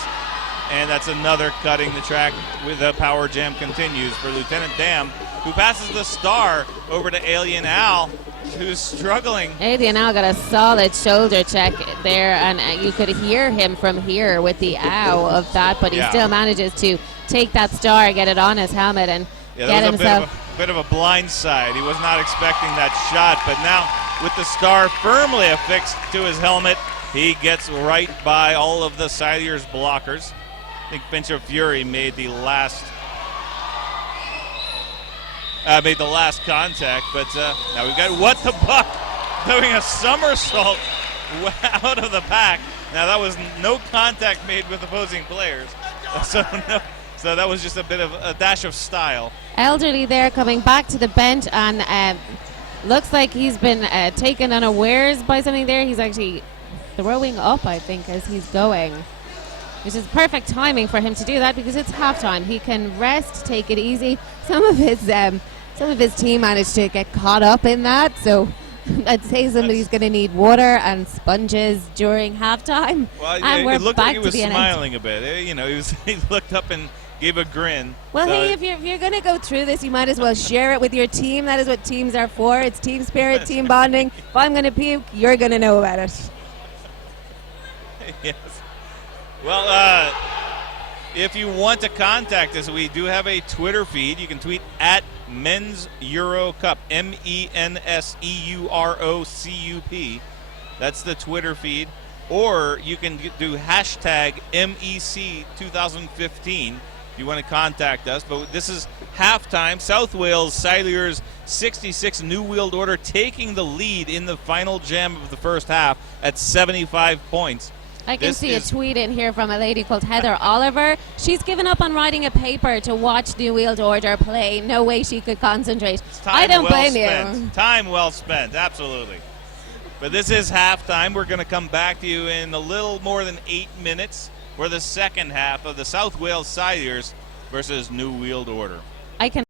and that's another cutting the track. With the power jam continues for Lieutenant Dam, who passes the star over to Alien Al, who's struggling. Alien Al got a solid shoulder check there, and you could hear him from here with the ow of that, but he still manages to take that star, get it on his helmet, and get himself. A bit of a blind side. He was not expecting that shot, but now with the star firmly affixed to his helmet, he gets right by all of the Silures blockers. I think Pinch of Fury made the last contact, but now we've got What the Buck doing a somersault out of the pack. Now that was no contact made with opposing players, so that was just a bit of a dash of style. Elderly there coming back to the bench, and looks like he's been taken unawares by something there. He's actually throwing up, I think, as he's going, which is perfect timing for him to do that because it's halftime. He can rest, take it easy. Some of his team managed to get caught up in that, so I'd say somebody's going to need water and sponges during halftime. Well, and we're it looked back like he was to the smiling a bit. He looked up and gave a grin. Well, hey, if you're going to go through this, you might as well share it with your team. That is what teams are for. It's team spirit, team bonding. If I'm going to puke, you're going to know about it. Yes. Well, if you want to contact us, we do have a Twitter feed. You can tweet at Men's Euro Cup, MENSEUROCUP. That's the Twitter feed. Or you can do hashtag MEC 2015. if you want to contact us. But this is halftime. South Wales Silures 66, New World Order taking the lead in the final jam of the first half at 75 points. I can see a tweet in here from a lady called Heather Oliver. She's given up on writing a paper to watch New World Order play. No way she could concentrate. I don't blame you. Time well spent, absolutely. But this is halftime. We're going to come back to you in a little more than 8 minutes for the second half of the South Wales Silures versus New World Order. I can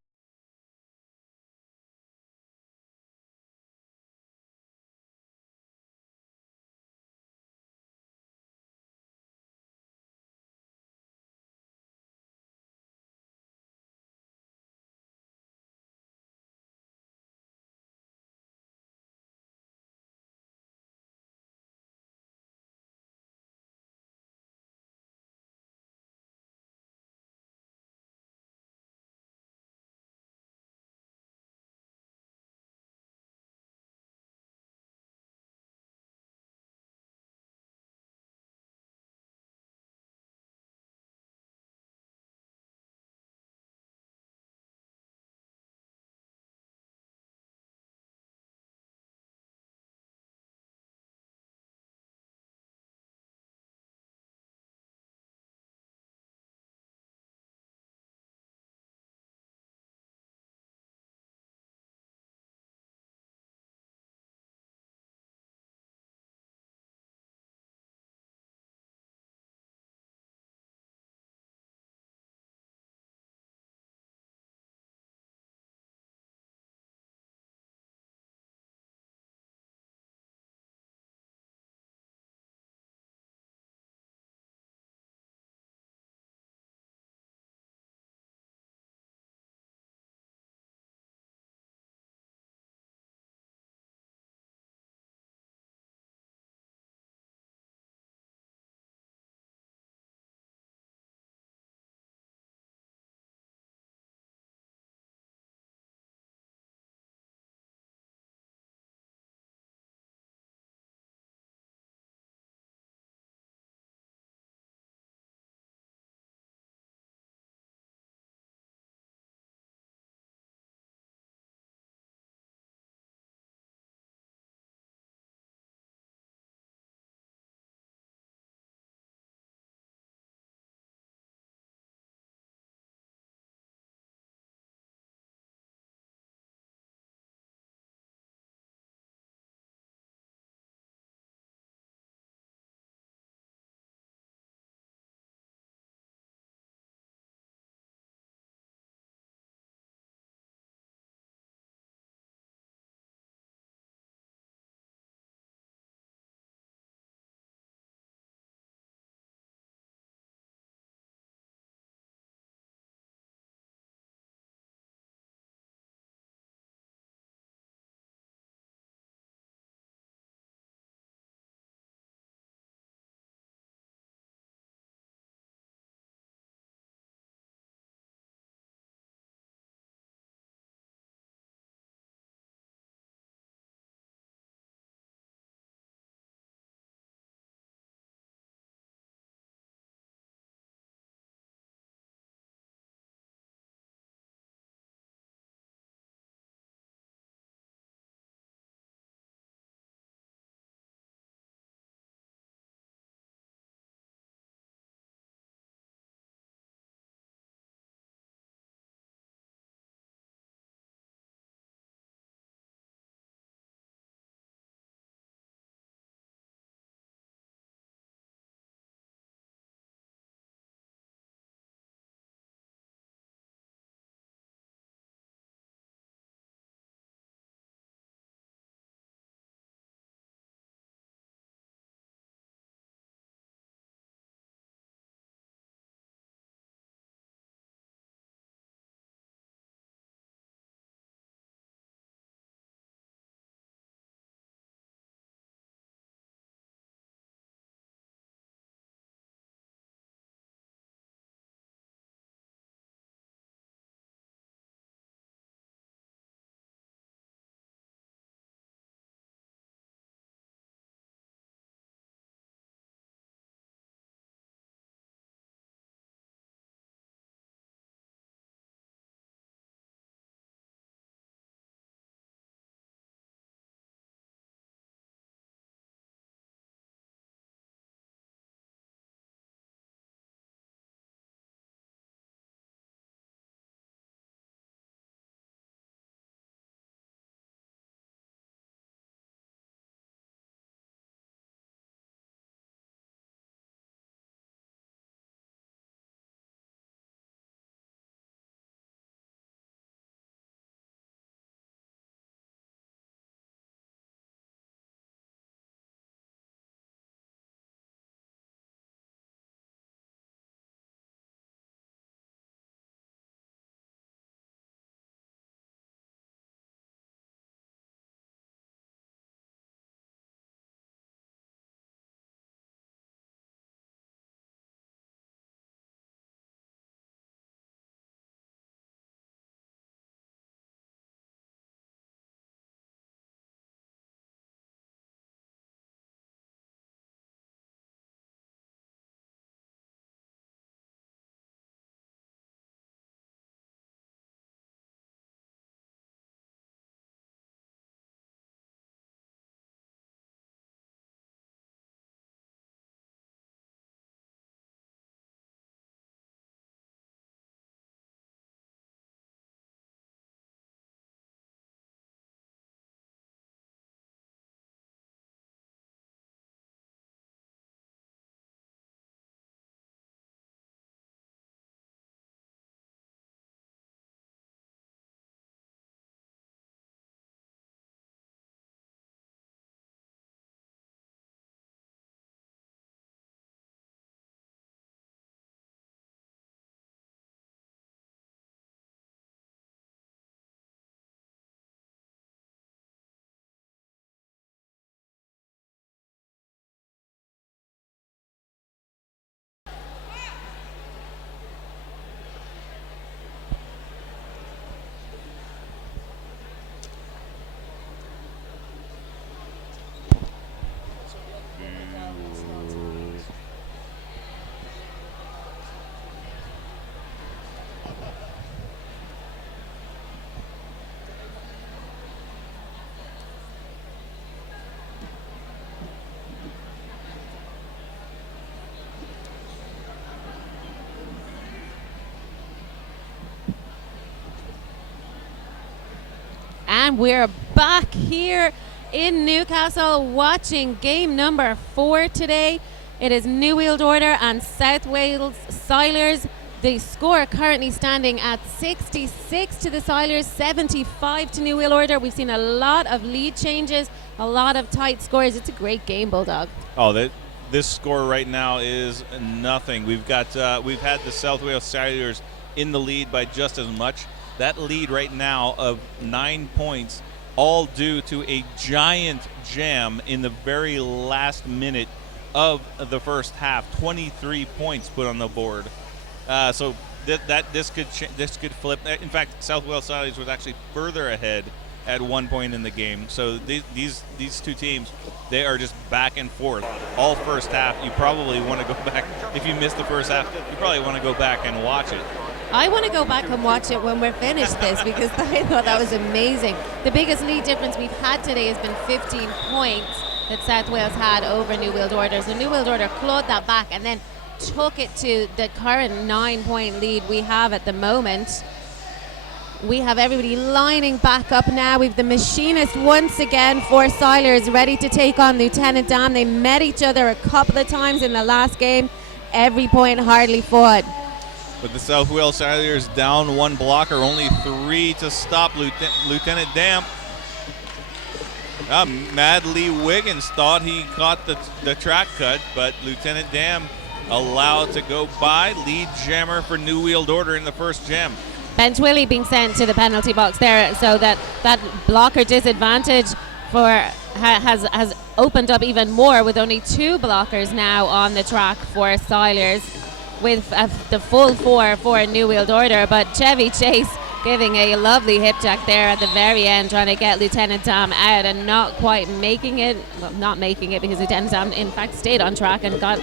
And we're back here in Newcastle watching game number 4 today. It is New World Order and South Wales Silures. The score currently standing at 66 to the Silures, 75 to New World Order. We've seen a lot of lead changes, a lot of tight scores. It's a great game, Bulldog. Oh, this score right now is nothing. We've had the South Wales Silures in the lead by just as much. That lead right now of 9 points, all due to a giant jam in the very last minute of the first half. 23 points put on the board. So this could flip. In fact, South Wales Silures was actually further ahead at one point in the game. So these two teams, they are just back and forth all first half. You probably want to go back. If you missed the first half, you probably want to go back and watch it. I want to go back and watch it when we're finished this because I thought that was amazing. The biggest lead difference we've had today has been 15 points that South Wales had over New World Order. So New World Order clawed that back and then took it to the current 9-point lead we have at the moment. We have everybody lining back up now. We've the machinist once again for Silures ready to take on Lieutenant Dan. They met each other a couple of times in the last game. Every point hardly fought. But the South Wales Silures down one blocker, only 3 to stop Lieutenant Dan. Mad Lee Wiggins thought he caught the track cut, but Lieutenant Dan allowed to go by. Lead jammer for New World Order in the first jam. Ben Twilly being sent to the penalty box there, so that blocker disadvantage has opened up even more with only 2 blockers now on the track for Silures, with the full 4 for New World Order. But Chevy Chase giving a lovely hip jack there at the very end, trying to get Lieutenant Dan out and not quite making it. Well, not making it because Lieutenant Dan in fact stayed on track and got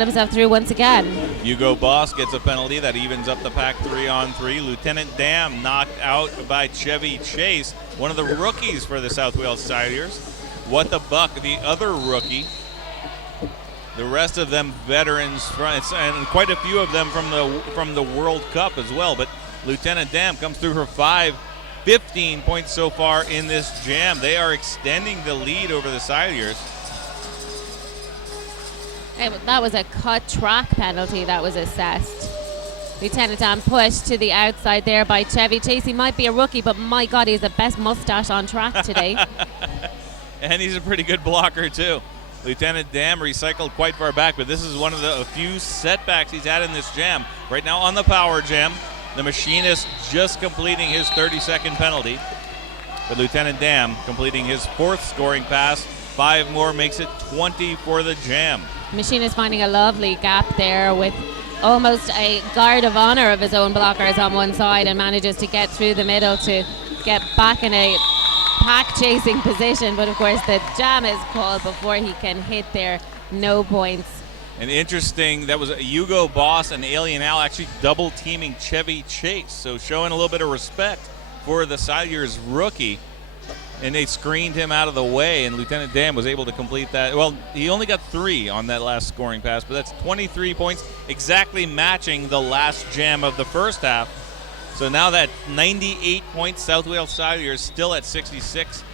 himself through once again. Hugo Boss gets a penalty that evens up the pack 3-on-3. Lieutenant Dan knocked out by Chevy Chase, one of the rookies for the South Wales Silures. What the buck, the other rookie. The rest of them veterans, and quite a few of them from the World Cup as well. But Lieutenant Dan comes through for 15 points so far in this jam. They are extending the lead over the Silures. That was a cut track penalty that was assessed. Lieutenant Dan pushed to the outside there by Chevy Chase. He might be a rookie, but my God, he has the best mustache on track today. And he's a pretty good blocker too. Lieutenant Dan recycled quite far back, but this is one of the few setbacks he's had in this jam. Right now on the power jam, the machinist just completing his 30-second penalty. But Lieutenant Dan completing his 4th scoring pass. 5 more makes it 20 for the jam. Machine is finding a lovely gap there with almost a guard of honor of his own blockers on one side and manages to get through the middle to get back in a pack chasing position. But of course the jam is called before he can hit there. No points. And interesting, that was Hugo Boss and Alien Al actually double teaming Chevy Chase. So showing a little bit of respect for the Silures rookie. And they screened him out of the way, and Lieutenant Dan was able to complete that. Well, he only got 3 on that last scoring pass, but that's 23 points, exactly matching the last jam of the first half. So now that 98 points, South Wales Silures still at 66.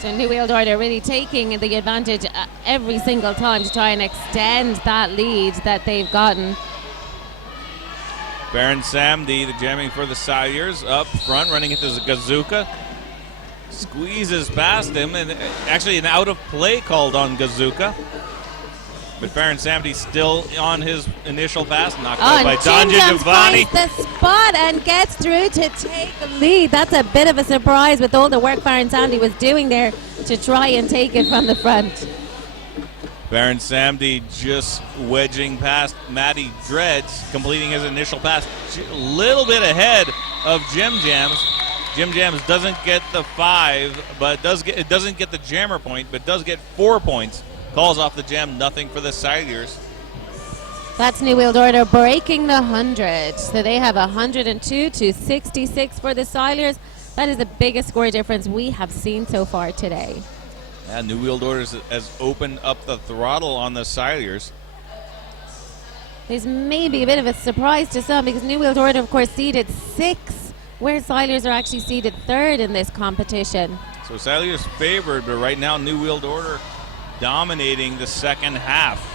So New World Order really taking the advantage every single time to try and extend that lead that they've gotten. Baron Samdi, the jamming for the Silures, up front, running into the Gazuka. Squeezes past him, and actually an out of play called on Gazuka. But Baron Samdi still on his initial pass, knocked out by Donja Giovanni. Finds the spot and gets through to take the lead. That's a bit of a surprise with all the work Baron Samdi was doing there to try and take it from the front. Baron Samdi just wedging past Matty Dreads, completing his initial pass. A little bit ahead of Jim Jams. Jim Jams doesn't get the 5, but it doesn't get the jammer point, but does get 4 points. Calls off the jam, nothing for the Silures. That's New World Order breaking the 100. So they have 102 to 66 for the Silures. That is the biggest score difference we have seen so far today. Yeah, New World Order has opened up the throttle on the Silures. There's maybe a bit of a surprise to some because New World Order, of course, seeded 6 where Silures are actually seeded third in this competition. So Silures favored, but right now New World Order dominating the second half.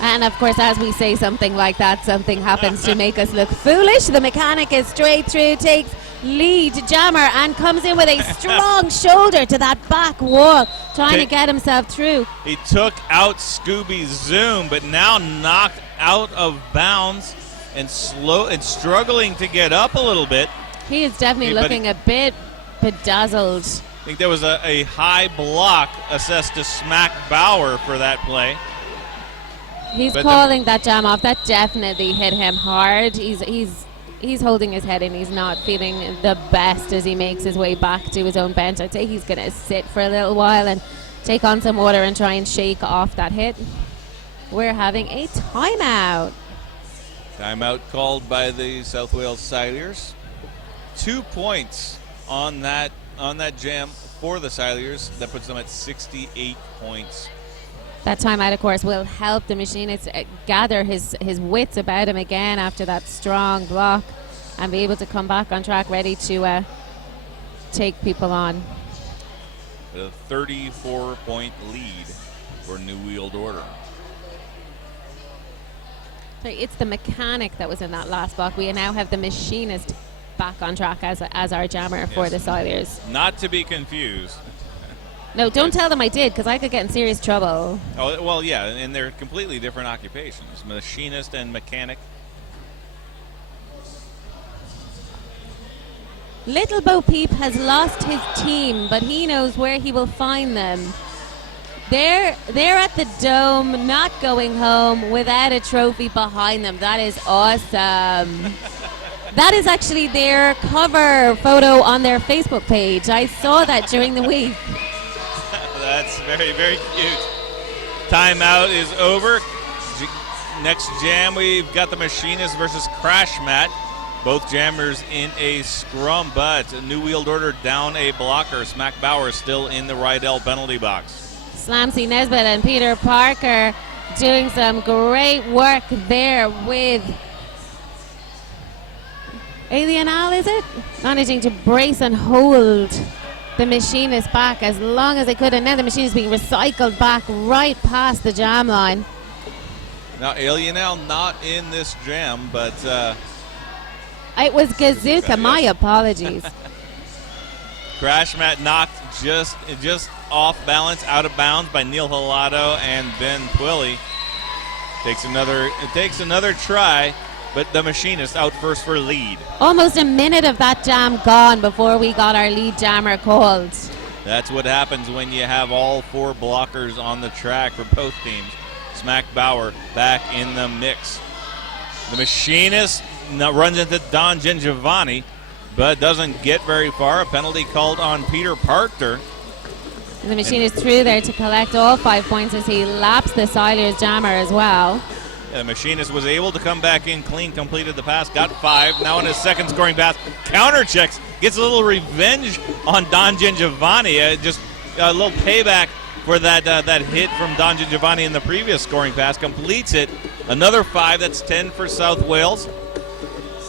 And of course, as we say something like that, something happens to make us look foolish. The mechanic is straight through, takes lead jammer and comes in with a strong shoulder to that back wall, trying to get himself through. He took out Scooby Zoom, but now knocked out of bounds and struggling to get up a little bit. He is definitely looking a bit bedazzled. I think there was a high block assessed to Smack Bauer for that play. He's calling that jam off. That definitely hit him hard. He's holding his head and he's not feeling the best as he makes his way back to his own bench. I'd say he's going to sit for a little while and take on some water and try and shake off that hit. We're having a timeout. Timeout called by the South Wales Silures. 2 points on that jam for the Silures. That puts them at 68 points. That timeout, of course, will help the machinist gather his wits about him again after that strong block and be able to come back on track ready to take people on. A 34-point lead for New World Order. So it's the mechanic that was in that last block. We now have the machinist back on track as our jammer for the Silures. Not to be confused. No, don't tell them I did, because I could get in serious trouble. Oh, well, yeah, and they're completely different occupations, machinist and mechanic. Little Bo Peep has lost his team, but he knows where he will find them. They're at the Dome, not going home without a trophy behind them. That is awesome. That is actually their cover photo on their Facebook page. I saw that during the week. That's very, very cute. Timeout is over. Next jam, we've got the Machinist versus Crash Mat. Both jammers in a scrum, but New World Order down a blocker. Smack Bauer still in the Rydell penalty box. Slamsy Nesbitt and Peter Parker doing some great work there with Alien Al, is it? Managing to brace and hold the machinist back as long as they could, and now the machine is being recycled back right past the jam line. Now Alien Al not in this jam, but it was Gazuka. My apologies. Crash Mat knocked just off balance, out of bounds by Neil Hilado and Ben Twilley. Takes another try, but the machinist out first for lead. Almost a minute of that jam gone before we got our lead jammer called. That's what happens when you have all four blockers on the track for both teams. Smack Bauer back in the mix. The machinist runs into Don Gingiovanni, but doesn't get very far. A penalty called on Peter Parker. The machinist through there to collect all 5 points as he laps the Silures jammer as well. The machinist was able to come back in clean, completed the pass, got 5. Now in his second scoring pass, counter checks, gets a little revenge on Don Gingiovanni. Just a little payback for that hit from Don Gingiovanni in the previous scoring pass. Completes it. Another 5. That's 10 for South Wales.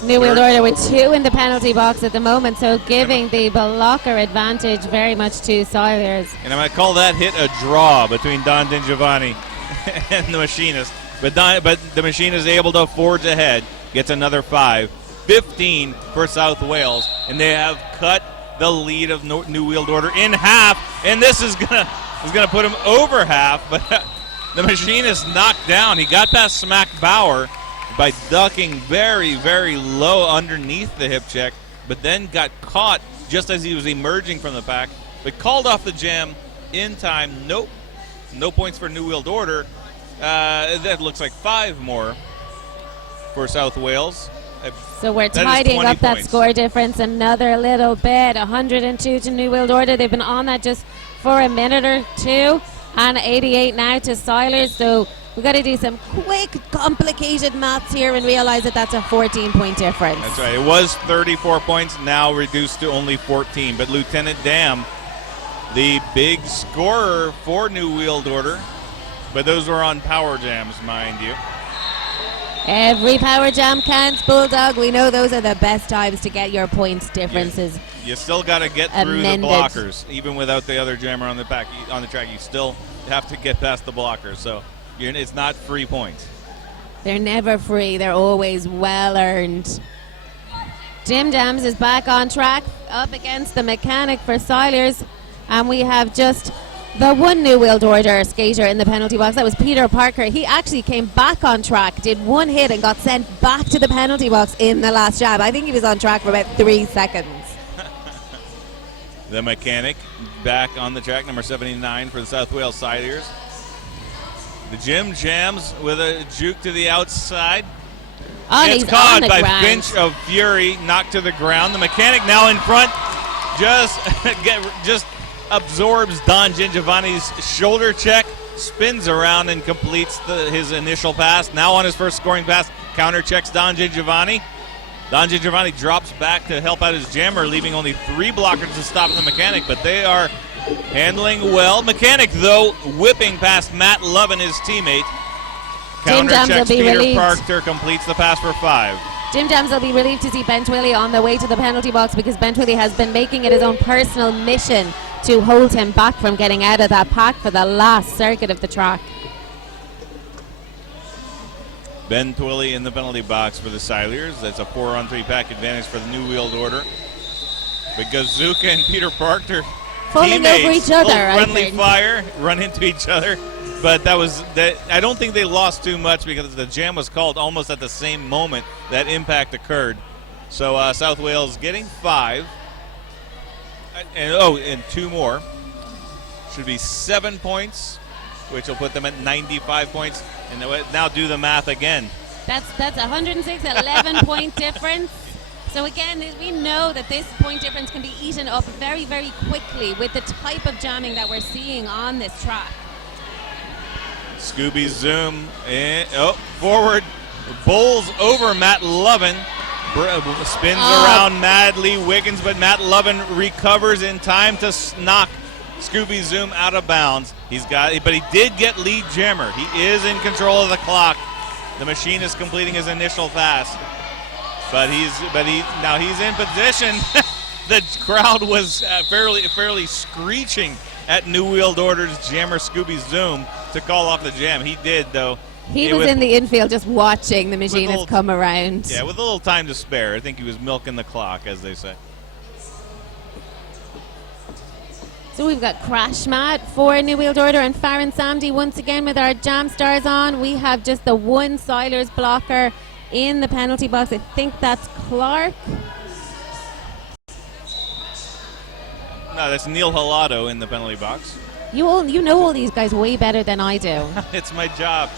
New World Order with 2 in the penalty box at the moment, so giving the blocker advantage very much to Silures. And I'm going to call that hit a draw between Don Gingiovanni and the machinist. But the machine is able to forge ahead, gets another 5. 15 for South Wales, and they have cut the lead of New World Order in half, and this is gonna put him over half, but the machinist knocked down. He got past Smack Bauer by ducking very, very low underneath the hip check, but then got caught just as he was emerging from the pack, but called off the jam in time. Nope, no points for New World Order. That looks like 5 more for South Wales. So we're tidying up that score difference another little bit. 102 to New World Order. They've been on that just for a minute or two. And 88 now to Silures. So we've got to do some quick, complicated maths here and realize that that's a 14-point difference. That's right. It was 34 points, now reduced to only 14. But Lieutenant Dam, the big scorer for New World Order. But those were on power jams, mind you. Every power jam counts, Bulldog. We know those are the best times to get your points differences. You still got to get through amended. the blockers, even without the other jammer on the track. You still have to get past the blockers, so it's not free points. They're never free. They're always well earned. Jim Dams is back on track, up against the mechanic for Silures, and we have just the one New World Order skater in the penalty box. That was Peter Parker. He actually came back on track, did one hit, and got sent back to the penalty box in the last jab. I think he was on track for about 3 seconds. The mechanic back on the track, number 79 for the South Wales Silures. The Jim jams with a juke to the outside. Oh, it's he's caught on the by ground. Finch of Fury, knocked to the ground. The mechanic now in front, just absorbs Don Gingiovanni's shoulder check, spins around and completes his initial pass. Now on his first scoring pass, counter checks Don Gingiovanni. Don Gingiovanni drops back to help out his jammer, leaving only 3 blockers to stop the mechanic, but they are handling well. Mechanic, though, whipping past Matt Lovin, his teammate. Jim Dams will Counter-checks be Peter relieved. Parker, completes the pass for 5. Jim Dams will be relieved to see Ben Twilley on the way to the penalty box, because Ben Twilley has been making it his own personal mission to hold him back from getting out of that pack for the last circuit of the track. Ben Twilley in the penalty box for the Silures. That's a 4-on-3 pack advantage for the New World Order. But Gazuka and Peter Parker, Falling teammates, over each other, little I friendly think. fire, run into each other. But I don't think they lost too much, because the jam was called almost at the same moment that impact occurred. So South Wales getting 5. And 2 more. Should be 7 points, which will put them at 95 points. And now do the math again. That's 106, 11-point difference. So again, we know that this point difference can be eaten up very, very quickly with the type of jamming that we're seeing on this track. Scooby Zoom, forward, bowls over Matt Lovin, spins around Madly Wiggins, but Matt Lovin recovers in time to knock Scooby Zoom out of bounds. But he did get lead jammer. He is in control of the clock. The machine is completing his initial pass, but now he's in position. The crowd was fairly screeching at New World Order's jammer Scooby Zoom to call off the jam. He did, though. He was in the infield just watching the machinist come around. Yeah, with a little time to spare. I think he was milking the clock, as they say. So we've got Crash Mat for New World Order and Farron Samdi once again with our jam stars on. We have just the one Silures blocker in the penalty box. I think that's Clark. No, that's Neil Halato in the penalty box. You know all these guys way better than I do. It's my job.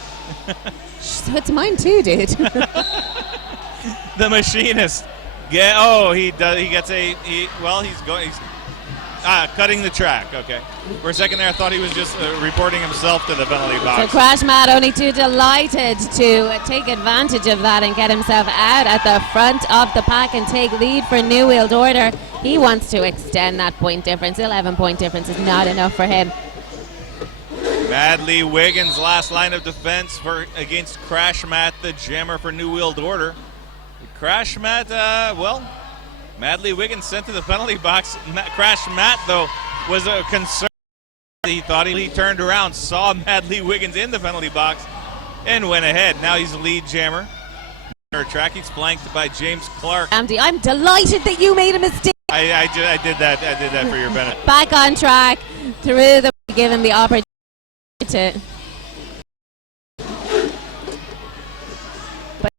So it's mine too, dude. The machinist. Yeah. He does. He gets he's cutting the track. Okay. For a second there, I thought he was just reporting himself to the penalty box. So Crash Mat only too delighted to take advantage of that and get himself out at the front of the pack and take lead for New World Order. He wants to extend that point difference. 11-point difference is not enough for him. Madly Wiggins, last line of defense against Crash Mat, the jammer for New World Order. Crash Mat, Madly Wiggins sent to the penalty box. Crash Mat, though, was a concern. He thought he turned around, saw Madly Wiggins in the penalty box, and went ahead. Now he's the lead jammer. Track, he's flanked by James Clark. Andy, I'm delighted that you made a mistake. I did that for your benefit. Back on track, through the given the opportunity to. But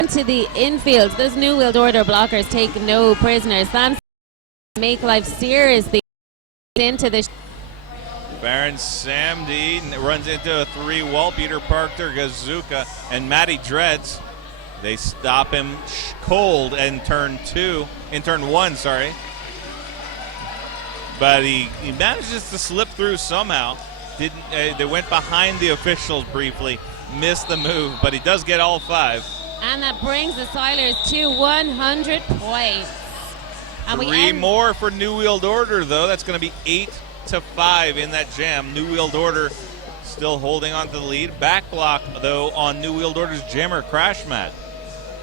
into the infield, those New World Order blockers take no prisoners. That's make life seriously into the. Baron Samdi runs into a 3-wall. Peter Parker, Gazuka, and Matty Dreads. They stop him cold in turn 1, sorry. But he manages to slip through somehow. They went behind the officials briefly, missed the move, but he does get all 5. And that brings the Silures to 100 points. And 3 more for New World Order, though. That's going to be 8-5 in that jam. New World Order still holding on to the lead. Back block, though, on New Wheeled Order's jammer, Crash Mat.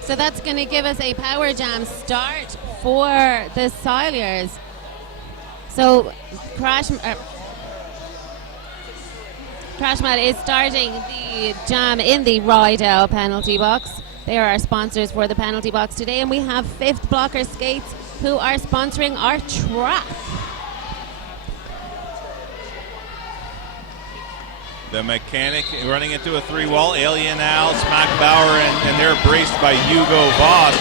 So that's going to give us a power jam start for the Silures. So Crash Mat is starting the jam in the Rydell penalty box. They are our sponsors for the penalty box today, and we have Fifth Blocker Skates who are sponsoring our track. The Mechanic running into a 3-wall. Alien Al, Smack Bauer, and they're braced by Hugo Voss.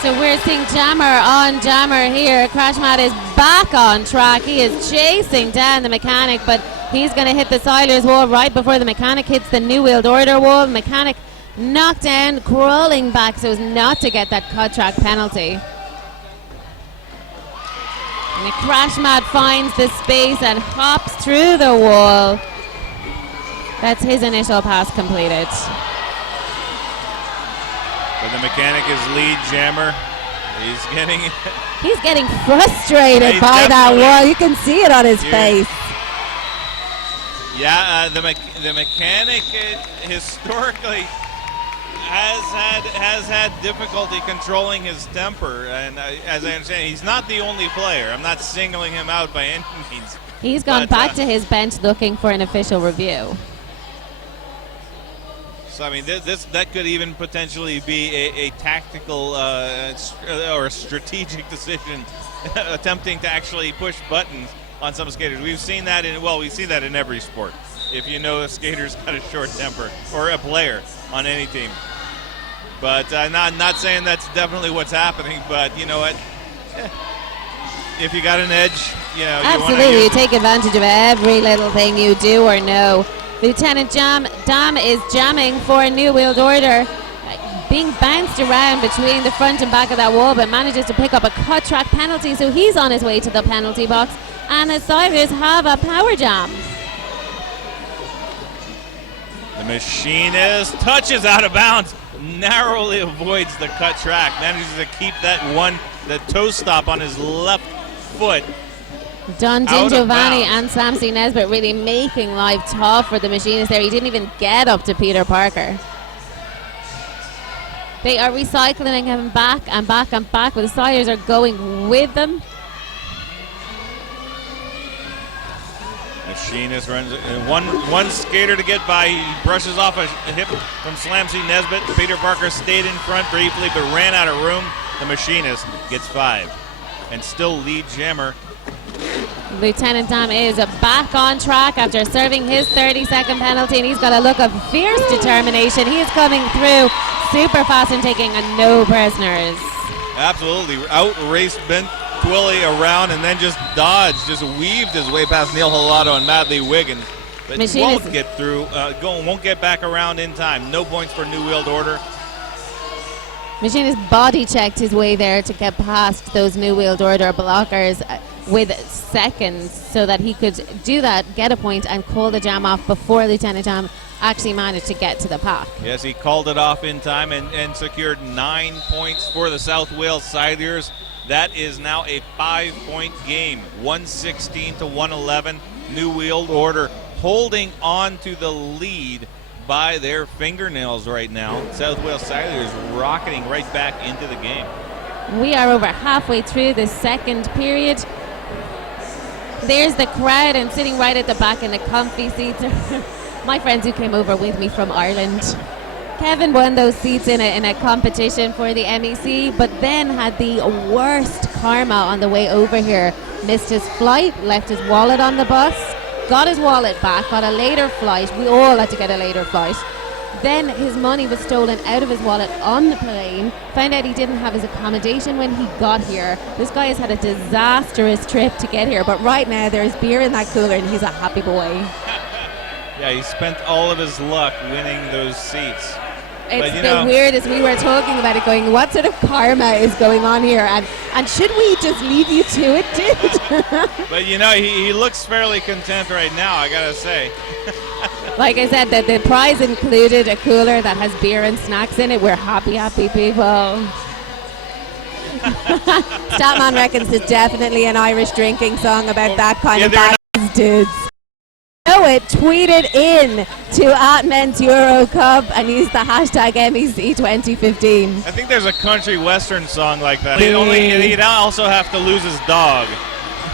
So we're seeing jammer on jammer here. Crash Mat is back on track. He is chasing down the Mechanic, but he's going to hit the Silures wall right before the Mechanic hits the New Wheeled Order wall. Mechanic knocked down, crawling back so as not to get that cut track penalty. And Crash Mat finds the space and hops through the wall. That's his initial pass completed. But the Mechanic is lead jammer. He's getting frustrated by that wall. You can see it on his face. Yeah, the Mechanic historically has had difficulty controlling his temper, and as I understand, he's not the only player. I'm not singling him out by any means. He's gone back to his bench looking for an official review. So I mean, that could even potentially be a tactical or a strategic decision, attempting to actually push buttons on some skaters. We've seen that in every sport. If you know a skater's got a short temper, or a player on any team. But not saying that's definitely what's happening. But you know what? If you got an edge, Absolutely, you take advantage of every little thing you do or know. Lieutenant Dam is jamming for New Wheeled Order, being bounced around between the front and back of that wall, but manages to pick up a cut track penalty, so he's on his way to the penalty box, and the Silures have a power jam. The Machinist touches out of bounds, narrowly avoids the cut track, manages to keep the toe stop on his left foot. Don Giovanni and Sam C. Nesbitt really making life tough for the Machinist there. He didn't even get up to Peter Parker. They are recycling him back and back and back, but the Silures are going with them. Machinist runs one skater to get by. He brushes off a hip from Slam C. Nesbitt. Peter Parker stayed in front briefly but ran out of room. The Machinist gets 5 and still lead jammer. Lieutenant Dam is back on track after serving his 30-second penalty, and he's got a look of fierce determination. He is coming through super fast and taking no prisoners. Absolutely. Out-raced Ben Twilly around and then just weaved his way past Neil Halato and Madley Wiggins. But won't get through, won't get back around in time. No points for New Wheeled Order. Machinist body checked his way there to get past those New Wheeled Order blockers with seconds so that he could do that, get a point, and call the jam off before Lieutenant Dam actually managed to get to the pack. Yes, he called it off in time and secured 9 points for the South Wales Silures. That is now a 5-point game, 116 to 111. New Wheeled Order holding on to the lead by their fingernails right now. South Wales Silures rocketing right back into the game. We are over halfway through the second period. There's the crowd, and sitting right at the back in the comfy seats my friends who came over with me from Ireland. Kevin won those seats in a competition for the MEC, but then had the worst karma on the way over here. Missed his flight, left his wallet on the bus, got his wallet back, got a later flight. We all had to get a later flight. Then his money was stolen out of his wallet on the plane. Found out he didn't have his accommodation when he got here. This guy has had a disastrous trip to get here, but right now there's beer in that cooler and he's a happy boy. Yeah, he spent all of his luck winning those seats. It's But, you the know, weirdest. We were talking about it, going, what sort of karma is going on here? And should we just leave you to it, dude? But you know, he looks fairly content right now, I gotta say. Like I said, the prize included a cooler that has beer and snacks in it. We're happy people. Statman reckons it's definitely an Irish drinking song about that kind of bad dudes. Know it, tweet it in to @Men's Euro Cup and use the hashtag MEC 2015. I think there's a country western song like that. He'd also have to lose his dog.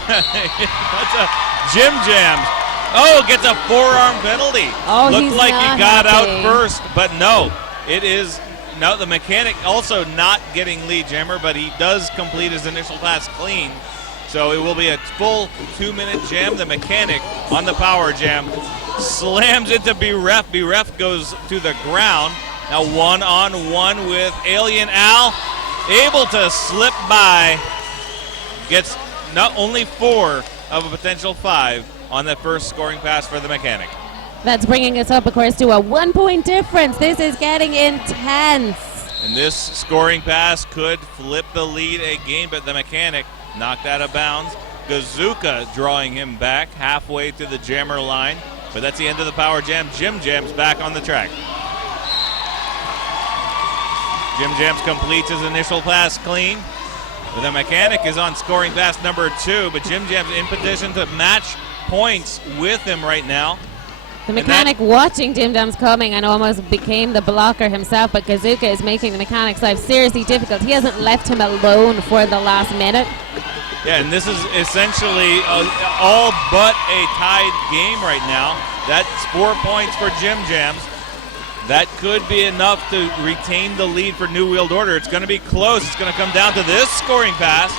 That's a Jim Jams. Oh, gets a forearm penalty. Oh, Looked like he got happy. out first, but no. It is no, the mechanic also not getting lead jammer, but he does complete his initial pass clean. So it will be a full 2-minute jam. The mechanic on the power jam slams into Bereft. Bereft goes to the ground. Now 1-on-1 with Alien Al. Able to slip by. Gets not only 4 of a potential 5 on that first scoring pass for the mechanic. That's bringing us up, of course, to a 1-point difference. This is getting intense. And this scoring pass could flip the lead again, but the mechanic knocked out of bounds. Gazuka drawing him back halfway to the jammer line, but that's the end of the power jam. Jim Jams back on the track. Jim Jams completes his initial pass clean. But the mechanic is on scoring pass number 2, but Jim Jams in position to match points with him right now. The mechanic watching Jim Jams coming and almost became the blocker himself, but Gazuka is making the mechanic's life seriously difficult. He hasn't left him alone for the last minute. Yeah, and this is essentially all but a tied game right now. That's 4 points for Jim Jams. That could be enough to retain the lead for New World Order. It's going to be close. It's going to come down to this scoring pass.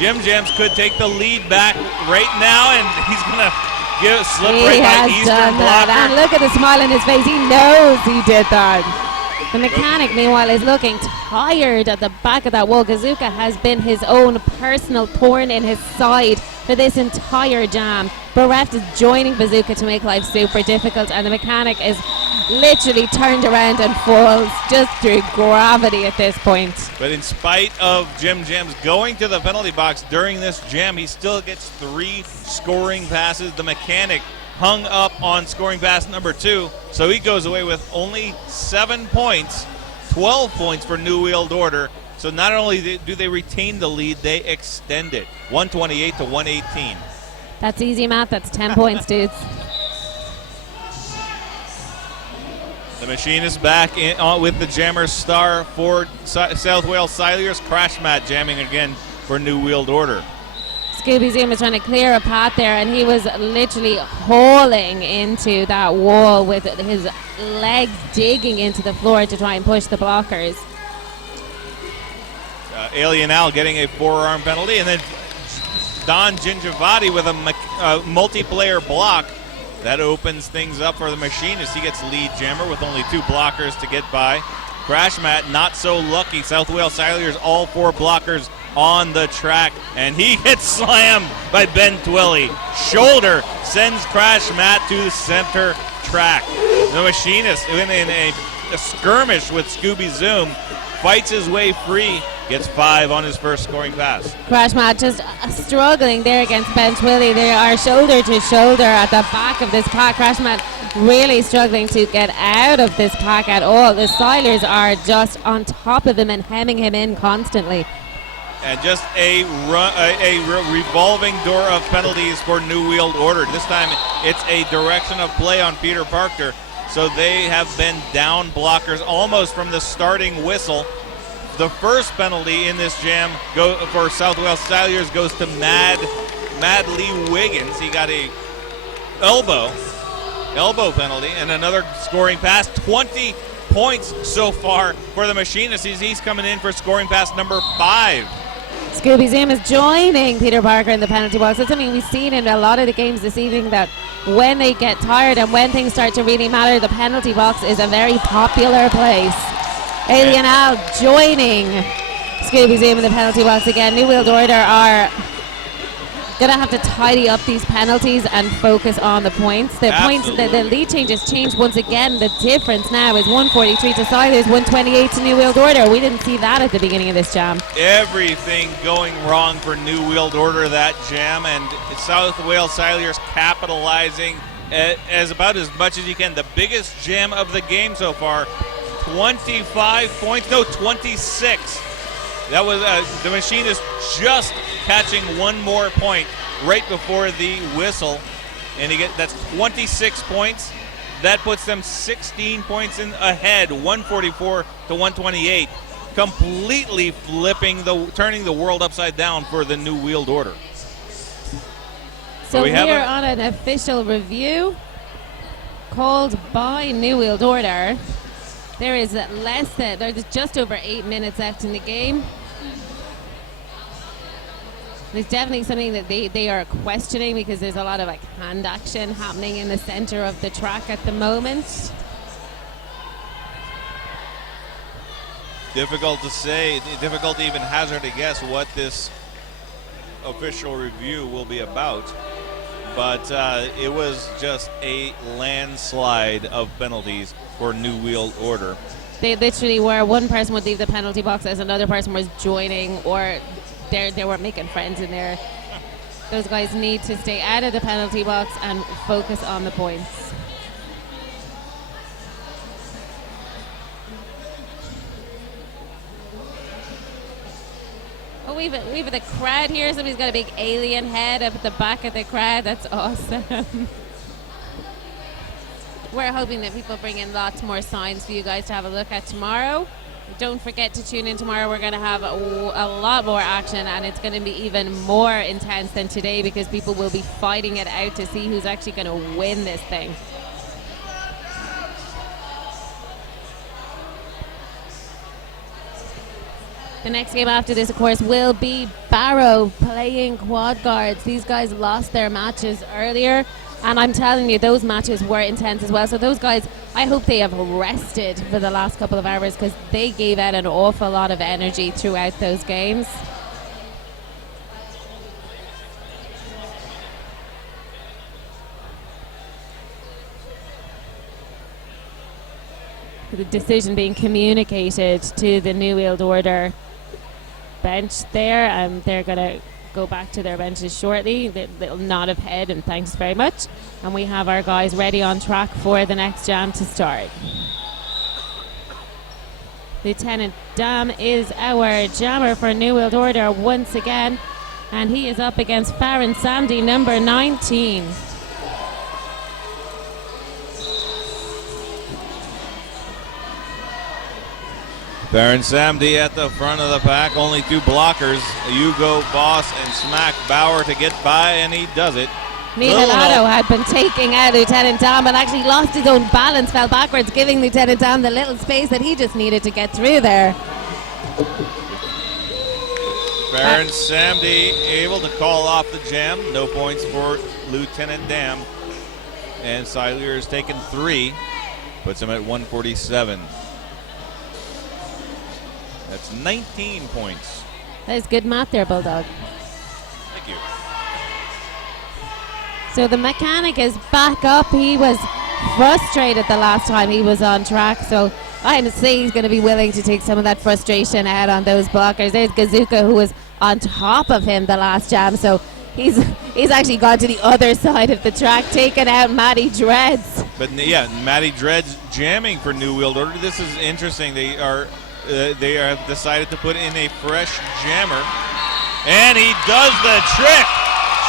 Jim Jams could take the lead back right now, and he's going to slip right by Eastern blocker. And look at the smile on his face. He knows he did that. The mechanic, meanwhile, is looking tired at the back of that wall. Gazuka has been his own personal thorn in his side for this entire jam. Bereft is joining Bazooka to make life super difficult, and the mechanic is literally turned around and falls just through gravity at this point. But in spite of Jim Jams going to the penalty box during this jam, he still gets 3 scoring passes. The mechanic hung up on scoring pass number 2, so he goes away with only 7 points, 12 points for New World Order. So not only do they retain the lead, they extend it, 128 to 118. That's easy math. That's 10 points, dudes. The machine is back in, with the jammer star for South Wales Silures. Crash mat jamming again for New World Order. Scooby Zoom was trying to clear a path there, and he was literally hauling into that wall with his legs digging into the floor to try and push the blockers. Alien Al getting a forearm penalty, and then Don Gingivati with a multiplayer block. That opens things up for the machinist. He gets lead jammer with only 2 blockers to get by. Crash mat not so lucky. South Wales Silures all 4 blockers on the track, and he gets slammed by Ben Twilly. Shoulder sends Crash mat to the center track. The machinist in a skirmish with Scooby Zoom fights his way free, gets 5 on his first scoring pass. Crash mat just struggling there against Ben Twilly. They are shoulder to shoulder at the back of this pack. Crash mat really struggling to get out of this pack at all. The Silures are just on top of him and hemming him in constantly. And just a revolving door of penalties for New World Order. This time it's a direction of play on Peter Parker. So they have been down blockers almost from the starting whistle. The first penalty in this jam for South Wales Silures goes to Mad Lee Wiggins. He got a elbow penalty and another scoring pass. 20 points so far for the machinist. He's coming in for scoring pass number 5. Scooby Zoom is joining Peter Parker in the penalty box. That's something we've seen in a lot of the games this evening, that when they get tired and when things start to really matter, the penalty box is a very popular place. Alien Al joining Scooby Zoom in the penalty box again. New World Order are gonna have to tidy up these penalties and focus on the points. The points, the Absolutely. lead changes changed once again. The difference now is 143 to Silures, 128 to New World Order. We didn't see that at the beginning of this jam. Everything going wrong for New World Order that jam, and South Wales Silures capitalizing as about as much as you can. The biggest jam of the game so far, 25 points, no, 26. That was the machine is just catching one more point right before the whistle, and that's 26 points. That puts them 16 points in ahead, 144 to 128, completely turning the world upside down for the New World Order. So we're on an official review called by New World Order. There's just over 8 minutes left in the game. There's definitely something that they are questioning because there's a lot of hand action happening in the center of the track at the moment. Difficult to say, difficult to even hazard a guess what this official review will be about. But it was just a landslide of penalties for New World Order. They literally were, one person would leave the penalty box as another person was joining, or they were making friends in there. Those guys need to stay out of the penalty box and focus on the points. Oh, we've the crowd here. Somebody's got a big alien head up at the back of the crowd. That's awesome. We're hoping that people bring in lots more signs for you guys to have a look at tomorrow. Don't forget to tune in tomorrow. We're going to have a lot more action, and it's going to be even more intense than today because people will be fighting it out to see who's actually going to win this thing. The next game after this, of course, will be Barrow playing Quad Guards. These guys lost their matches earlier, and I'm telling you, those matches were intense as well. So those guys, I hope they have rested for the last couple of hours because they gave out an awful lot of energy throughout those games. The decision being communicated to the New World Order bench there, and they're going to go back to their benches shortly. Little nod of head and thanks very much, and we have our guys ready on track for the next jam to start. Lieutenant Dam is our jammer for New World Order once again, and he is up against Farron Sandy, number 19. Baron Samdi at the front of the pack, only two blockers, Hugo, Boss, and Smack Bauer to get by, and he does it. Neil Helato had been taking out Lieutenant Dam and actually lost his own balance, fell backwards, giving Lieutenant Dam the little space that he just needed to get through there. Baron Samdi able to call off the jam, no points for Lieutenant Dam. And Silures taken 3, puts him at 147. That's 19 points. That is good math there, Bulldog. Thank you. So the mechanic is back up. He was frustrated the last time he was on track, so I'm saying he's going to be willing to take some of that frustration out on those blockers. There's Gazuka, who was on top of him the last jam, so he's actually gone to the other side of the track, taking out Matty Dreads. But yeah, Matty Dreads jamming for New World Order. This is interesting. They have decided to put in a fresh jammer, and he does the trick.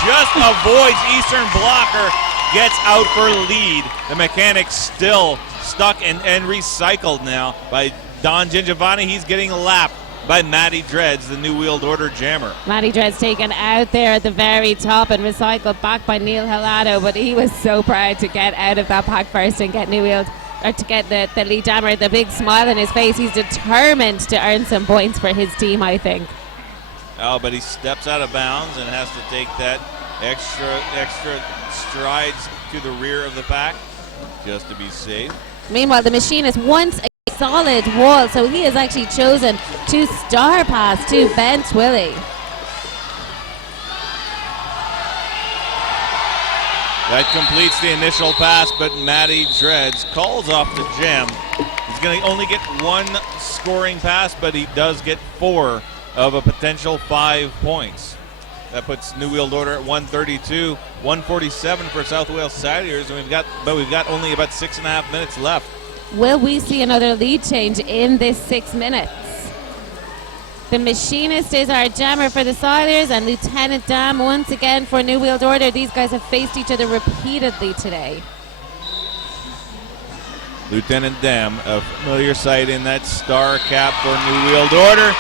Just avoids Eastern blocker, gets out for lead. The mechanic still stuck and recycled now by Don Gingivani. He's getting lapped by Matty Dreads, the New World Order jammer. Matty Dreads taken out there at the very top and recycled back by Neil Helato, but he was so proud to get out of that pack first and get New World, or to get the lead jammer. The big smile on his face. He's determined to earn some points for his team, I think. Oh, but he steps out of bounds and has to take that extra strides to the rear of the pack just to be safe. Meanwhile, the machinist wants a solid wall, so he has actually chosen to star pass to Ben Twilley. That completes the initial pass, but Matty Dreads calls off the jam. He's going to only get one scoring pass, but he does get 4 of a potential 5 points. That puts New World Order at 132, 147 for South Wales Silures, and we've got only about 6.5 minutes left. Will we see another lead change in this 6 minutes? The Machinist is our jammer for the Silures, and Lieutenant Dam once again for New World Order. These guys have faced each other repeatedly today. Lieutenant Dam, a familiar sight in that star cap for New World Order.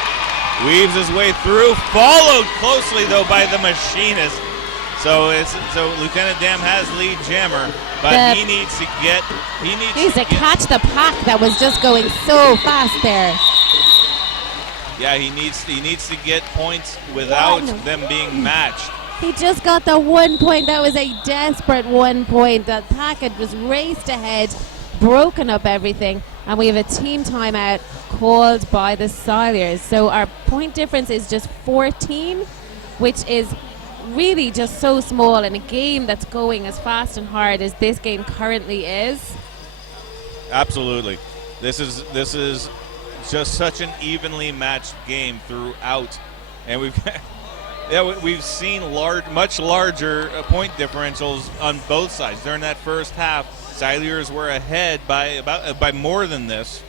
Weaves his way through, followed closely though by the Machinist. So Lieutenant Dam has lead jammer, but he needs to catch the pack that was just going so fast there. Yeah, he needs to get points without them being matched. He just got the 1 point. That was a desperate 1 point. That packet was raced ahead, broken up everything, and we have a team timeout called by the Silures. So our point difference is just 14, which is really just so small in a game that's going as fast and hard as this game currently is. Absolutely. This is just such an evenly matched game throughout, and we've seen much larger point differentials on both sides. During that first half, Silures were ahead by more than this,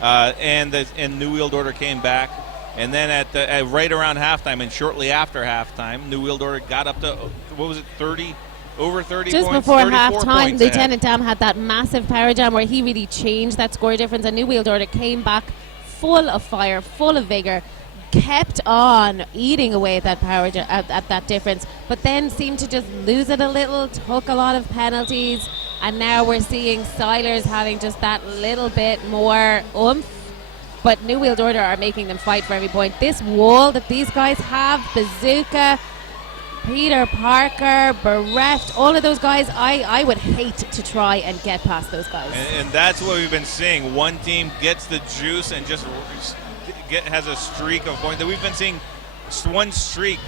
and New World Order came back, and then at right around halftime and shortly after halftime, New World Order got up to over 30 just points. Before halftime, Lieutenant Dam had that massive power jam where he really changed that score difference, and New World Order came back full of fire, full of vigor, kept on eating away at that power at that difference, but then seemed to just lose it a little, took a lot of penalties, and now we're seeing Silures having just that little bit more oomph. But New World Order are making them fight for every point. This wall that these guys have, Bazooka, Peter Parker, Bereft, all of those guys, I would hate to try and get past those guys. And that's what we've been seeing. One team gets the juice and just has a streak of points. We've been seeing one streak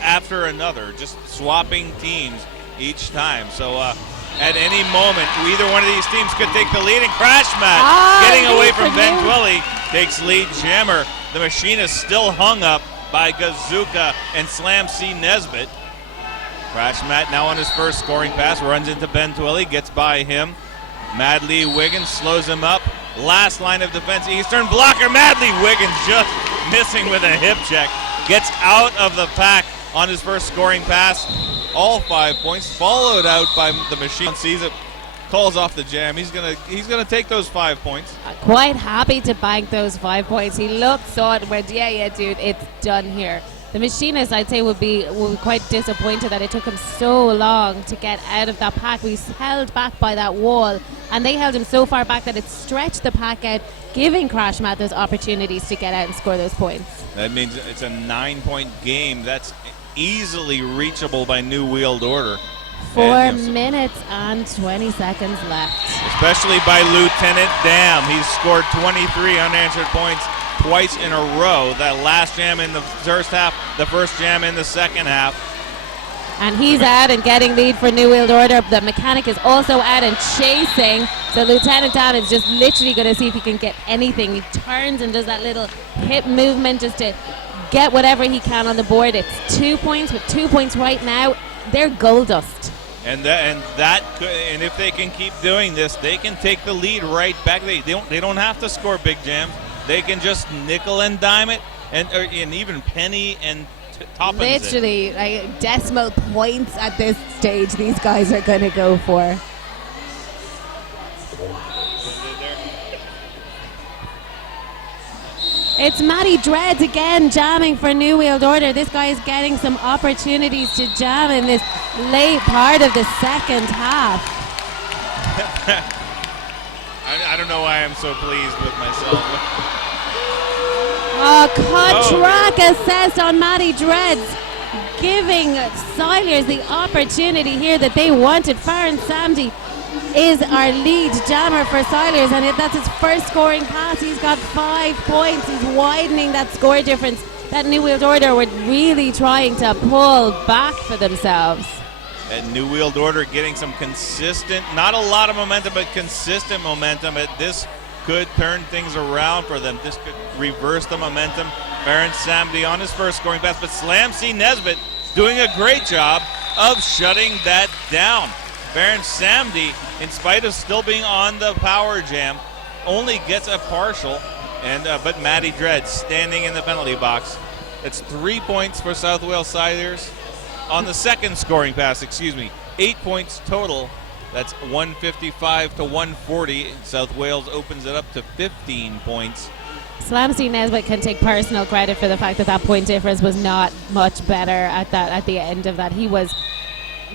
after another, just swapping teams each time. So at any moment, either one of these teams could take the lead. And Crash Mat, getting away from Ben Twilly, takes lead jammer. The Machinist still hung up by Gazooka and Slam C. Nesbitt. Crash Mat now on his first scoring pass, runs into Ben Twilly, gets by him. Madly Wiggins slows him up. Last line of defense, Eastern blocker. Madly Wiggins just missing with a hip check. Gets out of the pack on his first scoring pass. All 5 points, followed out by the Machine. Sees it, calls off the jam. He's gonna take those 5 points. Quite happy to bank those 5 points. He looked, saw it, and went, yeah, dude, it's done here. The Machinist, I'd say, would be quite disappointed that it took him so long to get out of that pack. We held back by that wall, and they held him so far back that it stretched the pack out, giving Crash Mat those opportunities to get out and score those points. That means it's a 9-point game. That's easily reachable by New World Order. 4 minutes and 20 seconds left. Especially by Lieutenant Dam. He's scored 23 unanswered points twice in a row. That last jam in the first half, the first jam in the second half. And he's out and getting lead for New World Order. The Mechanic is also out and chasing. So Lieutenant Dam is just literally going to see if he can get anything. He turns and does that little hip movement just to get whatever he can on the board. It's 2 points. With 2 points right now, they're gold dust. And if they can keep doing this, they can take the lead right back. They don't have to score big jams. They can just nickel and dime it, and even penny and top it. Literally, like decimal points at this stage. These guys are going to go for. It's Matty Dreads again jamming for New World Order. This guy is getting some opportunities to jam in this late part of the second half. I don't know why I'm so pleased with myself. Track assessed on Matty Dreads, giving Silures the opportunity here that they wanted. Farron Samdi is our lead jammer for Silures, and that's his first scoring pass. He's got 5 points. He's widening that score difference that New World Order were really trying to pull back for themselves. And New Wheeled Order getting some consistent, not a lot of momentum, but consistent momentum. This could turn things around for them. This could reverse the momentum. Baron Samdi on his first scoring pass, but Slam C. Nesbitt doing a great job of shutting that down. Baron Samdi, in spite of still being on the power jam, only gets a partial, but Maddie Dredd standing in the penalty box. It's 3 points for South Wales Silures on the second scoring pass, 8 points total. That's 155 to 140. South Wales opens it up to 15 points. Slamsy Nesbitt can take personal credit for the fact that point difference was not much better at the end of that. He was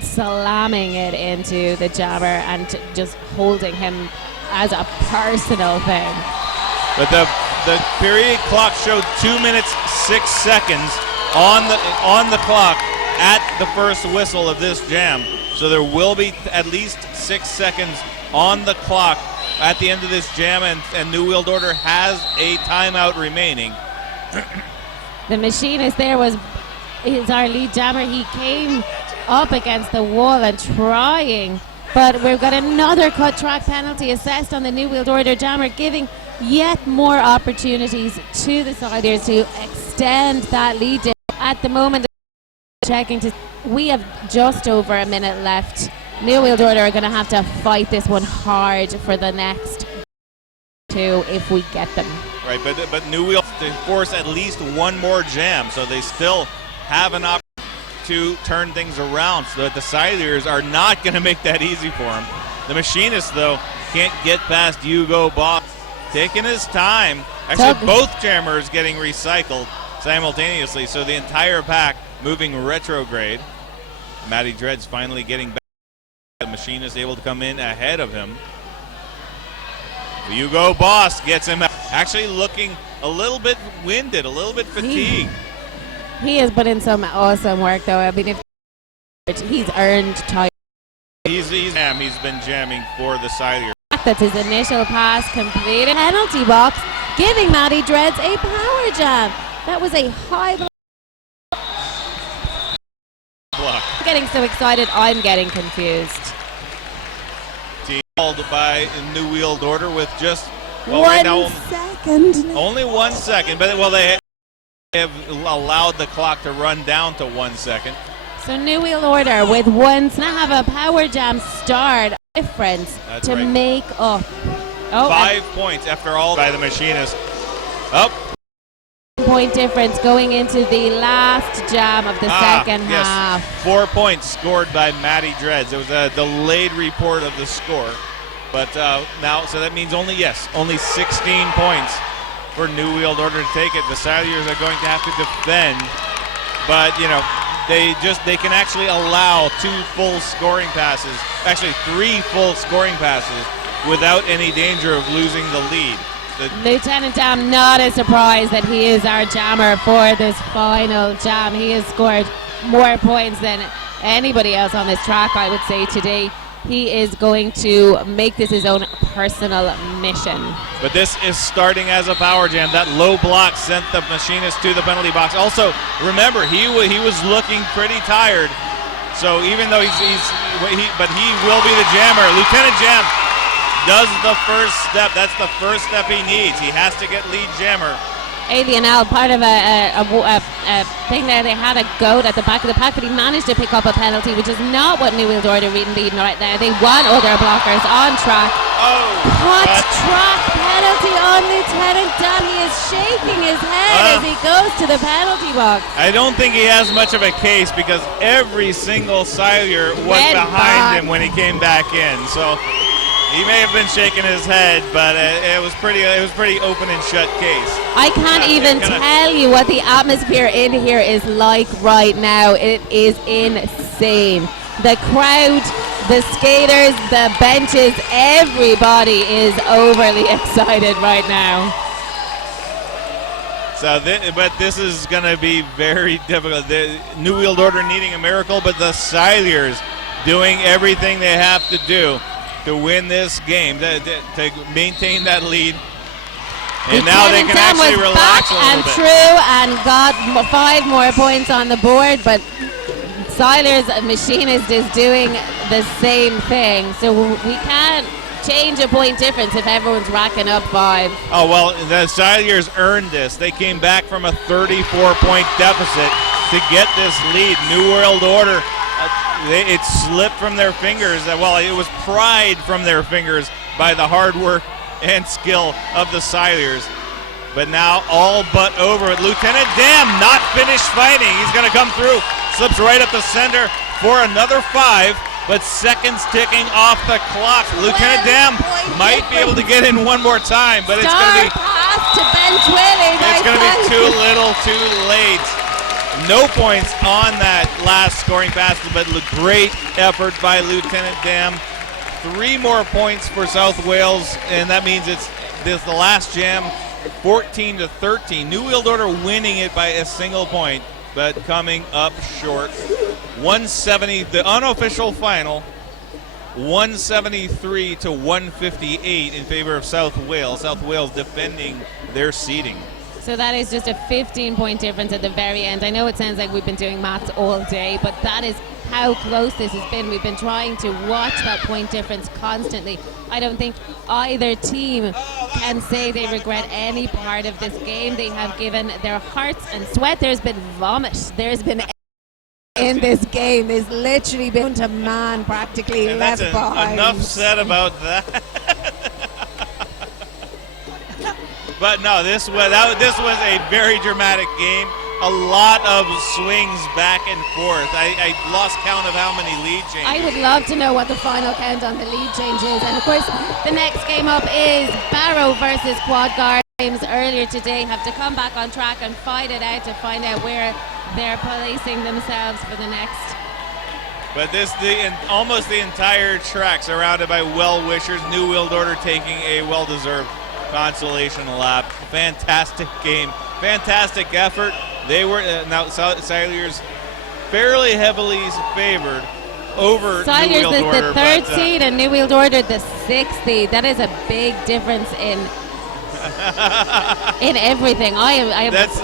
slamming it into the jammer and just holding him as a personal thing. But the period clock showed 2 minutes 6 seconds on the clock at the first whistle of this jam. So there will be at least 6 seconds on the clock at the end of this jam, and New Wheeled Order has a timeout remaining. The machinist there is our lead jammer. He came up against the wall and trying, but we've got another cut track penalty assessed on the New Wheeled Order jammer, giving yet more opportunities to the Silures to extend that lead. At the moment, we have just over a minute left. New Wheeled Order are going to have to fight this one hard for the next two if we get them. Right, but New Wheel to force at least one more jam, so they still have an opportunity to turn things around. So that the Silures are not going to make that easy for them. The machinist, though, can't get past Hugo Boss, taking his time. Actually, both jammers getting recycled simultaneously, so the entire pack moving retrograde. Matty Dredd's finally getting back. The machinist able to come in ahead of him. Hugo Boss gets him out. Actually looking a little bit winded, a little bit fatigued. He has put in some awesome work, though. I mean, if he's earned time. He's been jamming for the Silures. That's his initial pass completed. Penalty box, giving Matty Dreads a power jam. That was a high block. I'm getting so excited, I'm getting confused. Team called by New Wheeled Order with just right now, second. Only 1 second, but they have allowed the clock to run down to 1 second. So New Wheeled Order with one now have a power jam start difference to make up. 5 points after all by the machinist. Point difference going into the last jam of the second half. 4 points scored by Matty Dreads. It was a delayed report of the score, but now, so that means only 16 points for New Wheeled Order to take it. The Silures are going to have to defend, but they can actually allow 2 full scoring passes, actually 3 full scoring passes, without any danger of losing the lead. Lieutenant Dam, not a surprise that he is our jammer for this final jam. He has scored more points than anybody else on this track, I would say, today. He is going to make this his own personal mission. But this is starting as a power jam. That low block sent the machinist to the penalty box. Also, remember, he was looking pretty tired. So even though he will be the jammer. Lieutenant Jam does the first step. That's the first step he needs. He has to get lead jammer. AVNL, part of a thing there, they had a goat at the back of the pack, but he managed to pick up a penalty, which is not what New Wheeled Order leading right now. They want other blockers on track. Hot track penalty on Lieutenant Dan. He is shaking his head as he goes to the penalty box. I don't think he has much of a case because every single Silure was behind him when he came back in. So he may have been shaking his head, but it was pretty open and shut case. I can't even tell you what the atmosphere in here is like right now. It is insane. The crowd, the skaters, the benches, everybody is overly excited right now. So, but this is going to be very difficult. The New Wheeled Order needing a miracle, but the Silures doing everything they have to do to win this game, to maintain that lead. And now they can actually relax a little bit. And true and got 5 more points on the board, but Silures Machinist is doing the same thing, so we can't change a point difference if everyone's racking up 5. Oh, well, the Silures earned this. They came back from a 34-point deficit to get this lead. New World Order, it slipped from their fingers. Well, it was pried from their fingers by the hard work and skill of the Silures. But now all but over. Lieutenant Dam not finished fighting. He's going to come through. Slips right up the center for another 5. But seconds ticking off the clock. Lieutenant Dam might be able to get in one more time, but it's going to be pass to Ben Twilly. It's going to be too little, too late. No points on that last scoring pass, but great effort by Lieutenant Dam. 3 more points for South Wales, and that means it's the last jam, 14-13. New World Order winning it by a single point, but coming up short. 170, the unofficial final, 173 to 158 in favor of South Wales. South Wales defending their seeding. So that is just a 15-point difference at the very end. I know it sounds like we've been doing maths all day, but that is how close this has been. We've been trying to watch that point difference constantly. I don't think either team can say they regret any part of this game. They have given their hearts and sweat. There's been vomit. There's been in this game. There's literally been to man practically and left behind. Enough said about that. But no, this was a very dramatic game. A lot of swings back and forth. I lost count of how many lead changes. I would love to know what the final count on the lead change is. And of course, the next game up is Barrow versus Quad Guard. Games earlier today have to come back on track and fight it out to find out where they're placing themselves for the next. But almost the entire track surrounded by well-wishers. New World Order taking a well-deserved consolation lap. Fantastic game. Fantastic effort. They were now Silures fairly heavily favored over Silures New World Order. The third seed and New World Order the 6th seed. That is a big difference in everything. That's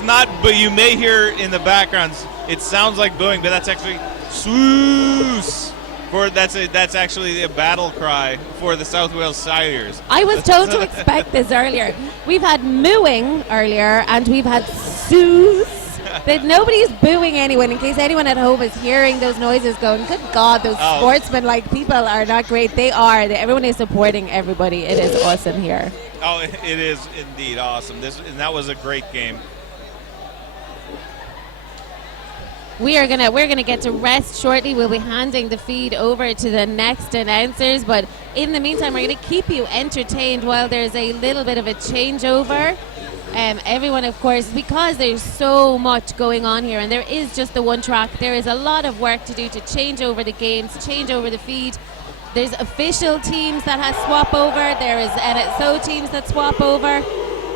not. But you may hear in the background. It sounds like booing, but that's actually Swoos. That's actually a battle cry for the South Wales Silures. I was told to expect this earlier. We've had mooing earlier, and we've had soos. That nobody's booing anyone. In case anyone at home is hearing those noises, going, "Good God, those sportsman-like people are not great." They are. Everyone is supporting everybody. It is awesome here. Oh, it is indeed awesome. And that was a great game. We're gonna get to rest shortly. We'll be handing the feed over to the next announcers, but in the meantime, we're gonna keep you entertained while there's a little bit of a changeover. Everyone, of course, because there's so much going on here, and there is just the one track. There is a lot of work to do to change over the games, change over the feed. There's official teams that has swap over. There is NSO teams that swap over.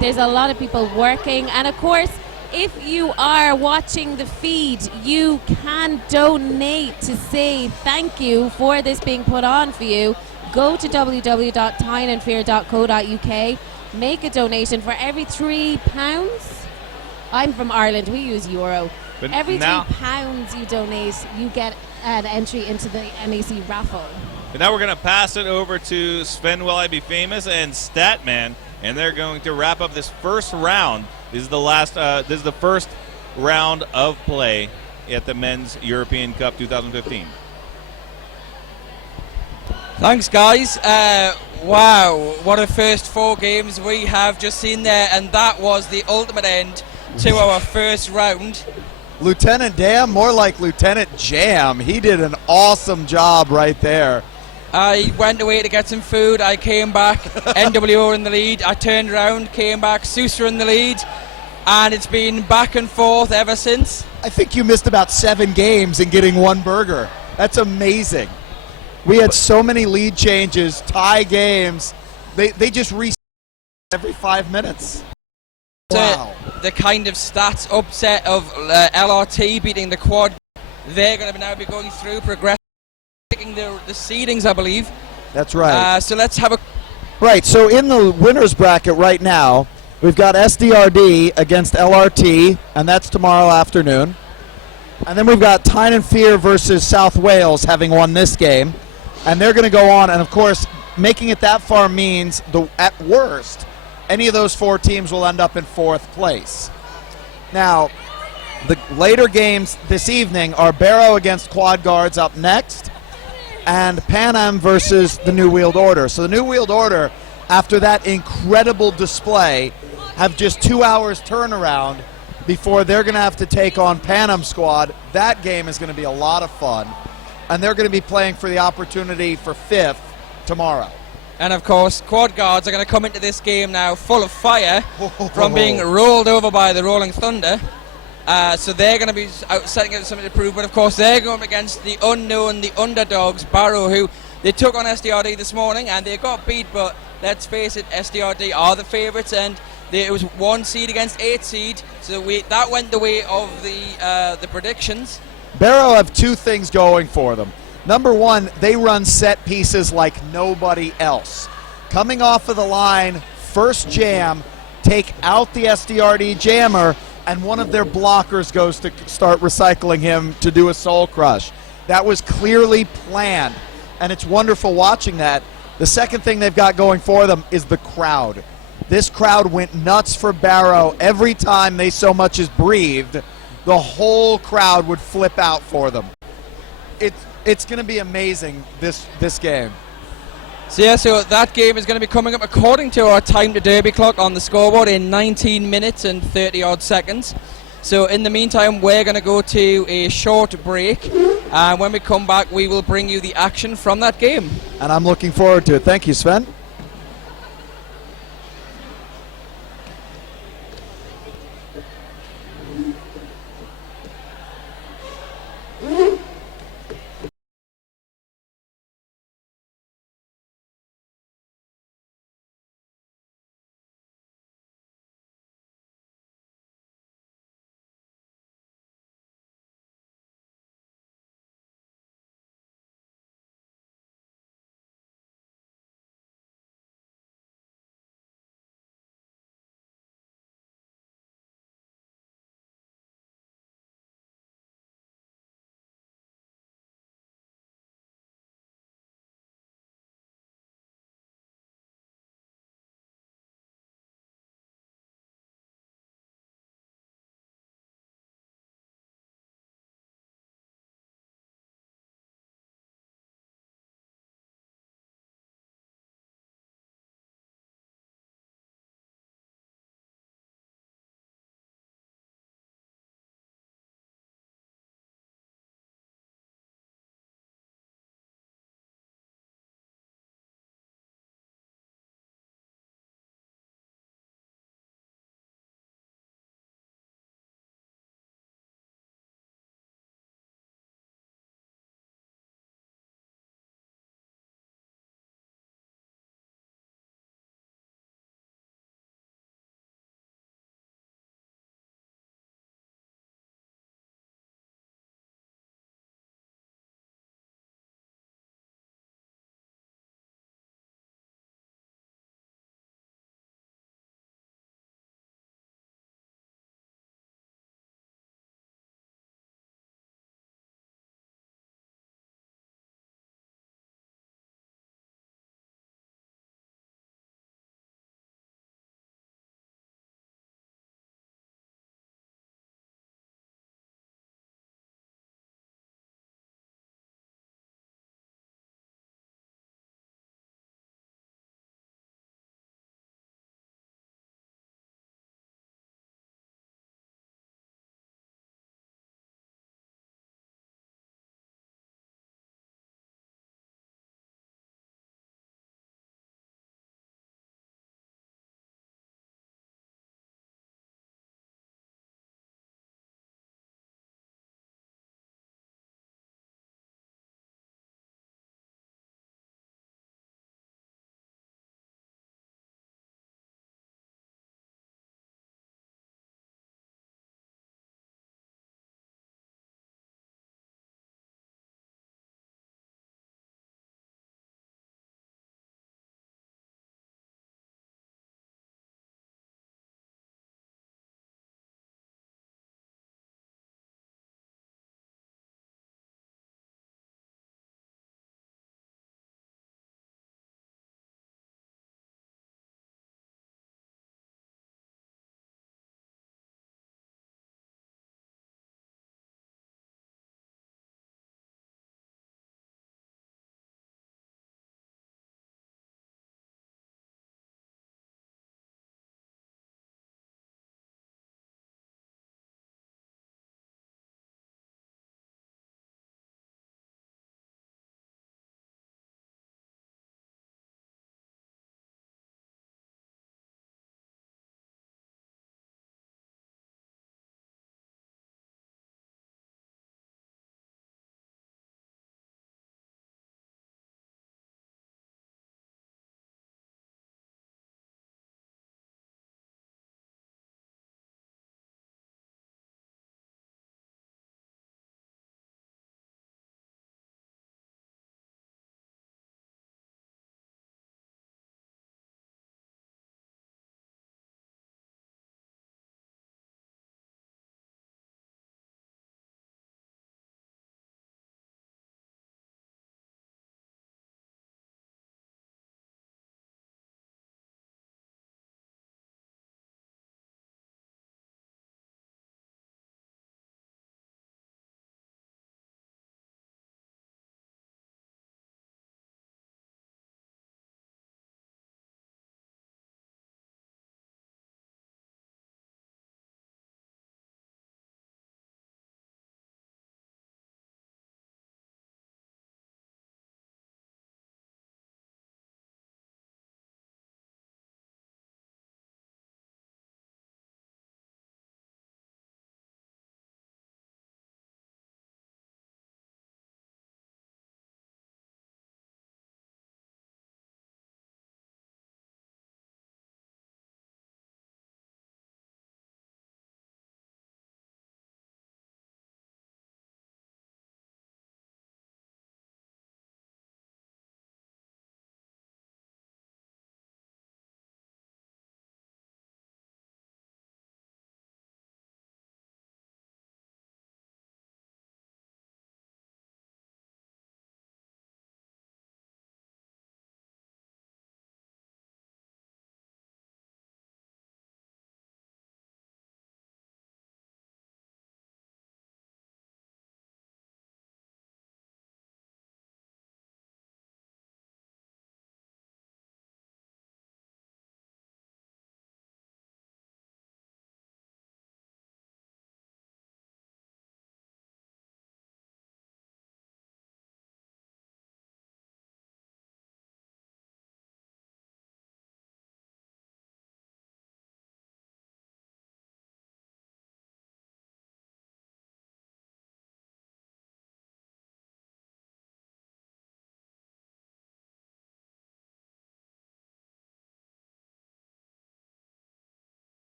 There's a lot of people working, and of course, if you are watching the feed, you can donate to say thank you for this being put on for you. Go to www.tyneandfear.co.uk, make a donation for every £3. I'm from Ireland, we use euro. But every £3 you donate, you get an entry into the NEC raffle. But now we're going to pass it over to Sven Will I Be Famous and Statman, and they're going to wrap up this first round. This is the first round of play at the Men's European Cup 2015. Thanks, guys. Wow, what a first 4 games we have just seen there, and that was the ultimate end to our first round. Lieutenant Dam, more like Lieutenant Jam. He did an awesome job right there. I went away to get some food. I came back, NWO in the lead. I turned around, came back, Sousa in the lead, and it's been back and forth ever since. I think you missed about 7 games in getting 1 burger. That's amazing. We had so many lead changes, tie games. They just reset every 5 minutes. Wow. The kind of stats upset of LRT beating the quad. They're going to now be going through progress. The seedings, I believe. That's right. So let's have a... Right, so in the winner's bracket right now, we've got SDRD against LRT, and that's tomorrow afternoon. And then we've got Tyne and Fear versus South Wales, having won this game. And they're going to go on, and of course, making it that far means, at worst, any of those 4 teams will end up in 4th place. Now, the later games this evening are Barrow against Quad Guards up next, and Panam versus the New Wheeled Order. So the New Wheeled Order, after that incredible display, have just 2 hours turnaround before they're going to have to take on Panam Squad. That game is going to be a lot of fun, and they're going to be playing for the opportunity for 5th tomorrow. And of course, Quad Guards are going to come into this game now full of fire from being rolled over by the Rolling Thunder. So they're going to be out setting out something to prove, but of course they're going up against the unknown, the underdogs, Barrow, who they took on SDRD this morning and they got beat, but let's face it, SDRD are the favourites, and it was 1 seed against 8 seed, so that went the way of the predictions. Barrow have 2 things going for them. Number 1, they run set pieces like nobody else. Coming off of the line, first jam, take out the SDRD jammer, and one of their blockers goes to start recycling him to do a soul crush. That was clearly planned, and it's wonderful watching that. The second thing they've got going for them is the crowd. This crowd went nuts for Barrow. Every time they so much as breathed, the whole crowd would flip out for them. It's going to be amazing, this game. So that game is going to be coming up according to our time to derby clock on the scoreboard in 19 minutes and 30 odd seconds. So in the meantime, we're going to go to a short break, and when we come back we will bring you the action from that game. And I'm looking forward to it. Thank you, Sven.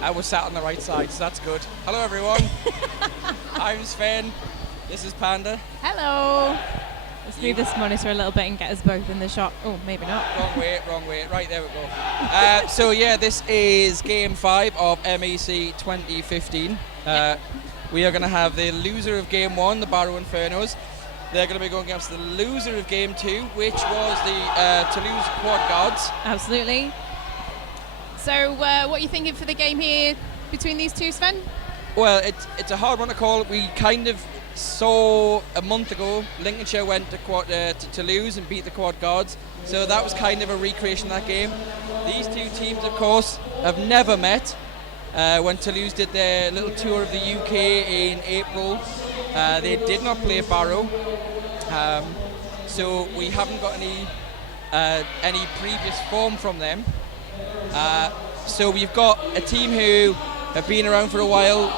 I was sat on the right side, so that's good. Hello, everyone. I'm Sven. This is Panda. Hello. Let's move this monitor a little bit and get us both in the shot. Oh, maybe not. Wrong way. Right, there we go. So, yeah, this is Game 5 of MEC 2015. We are going to have the loser of Game 1, the Barrow Infernos. They're going to be going against the loser of Game 2, which was the Toulouse Quad Guards. Absolutely. So, what are you thinking for the game here between these two, Sven? Well, it's a hard one to call. We kind of saw a month ago Lincolnshire went to Toulouse and beat the Quad Guards, so that was kind of a recreation of that game. These two teams, of course, have never met. When Toulouse did their little tour of the UK in April, they did not play Barrow, so we haven't got any previous form from them. So we've got a team who have been around for a while.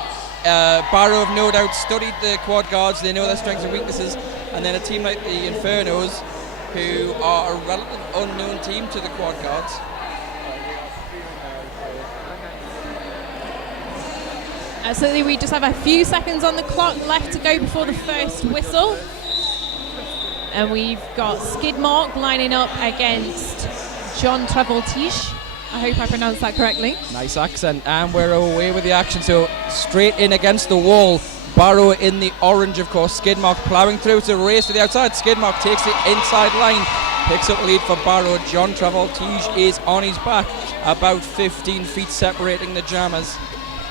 Barrow have no doubt studied the Quad Guards, they know their strengths and weaknesses, and then a team like the Infernos, who are a relative unknown team to the Quad Guards. Absolutely, we just have a few seconds on the clock left to go before the first whistle. And we've got Skidmark lining up against John Travoltige. I hope I pronounced that correctly. Nice accent, and we're away with the action, so straight in against the wall. Barrow in the orange, of course. Skidmark ploughing through to race to the outside. Skidmark takes the inside line, picks up the lead for Barrow. John Travoltige is on his back, about 15 feet separating the jammers.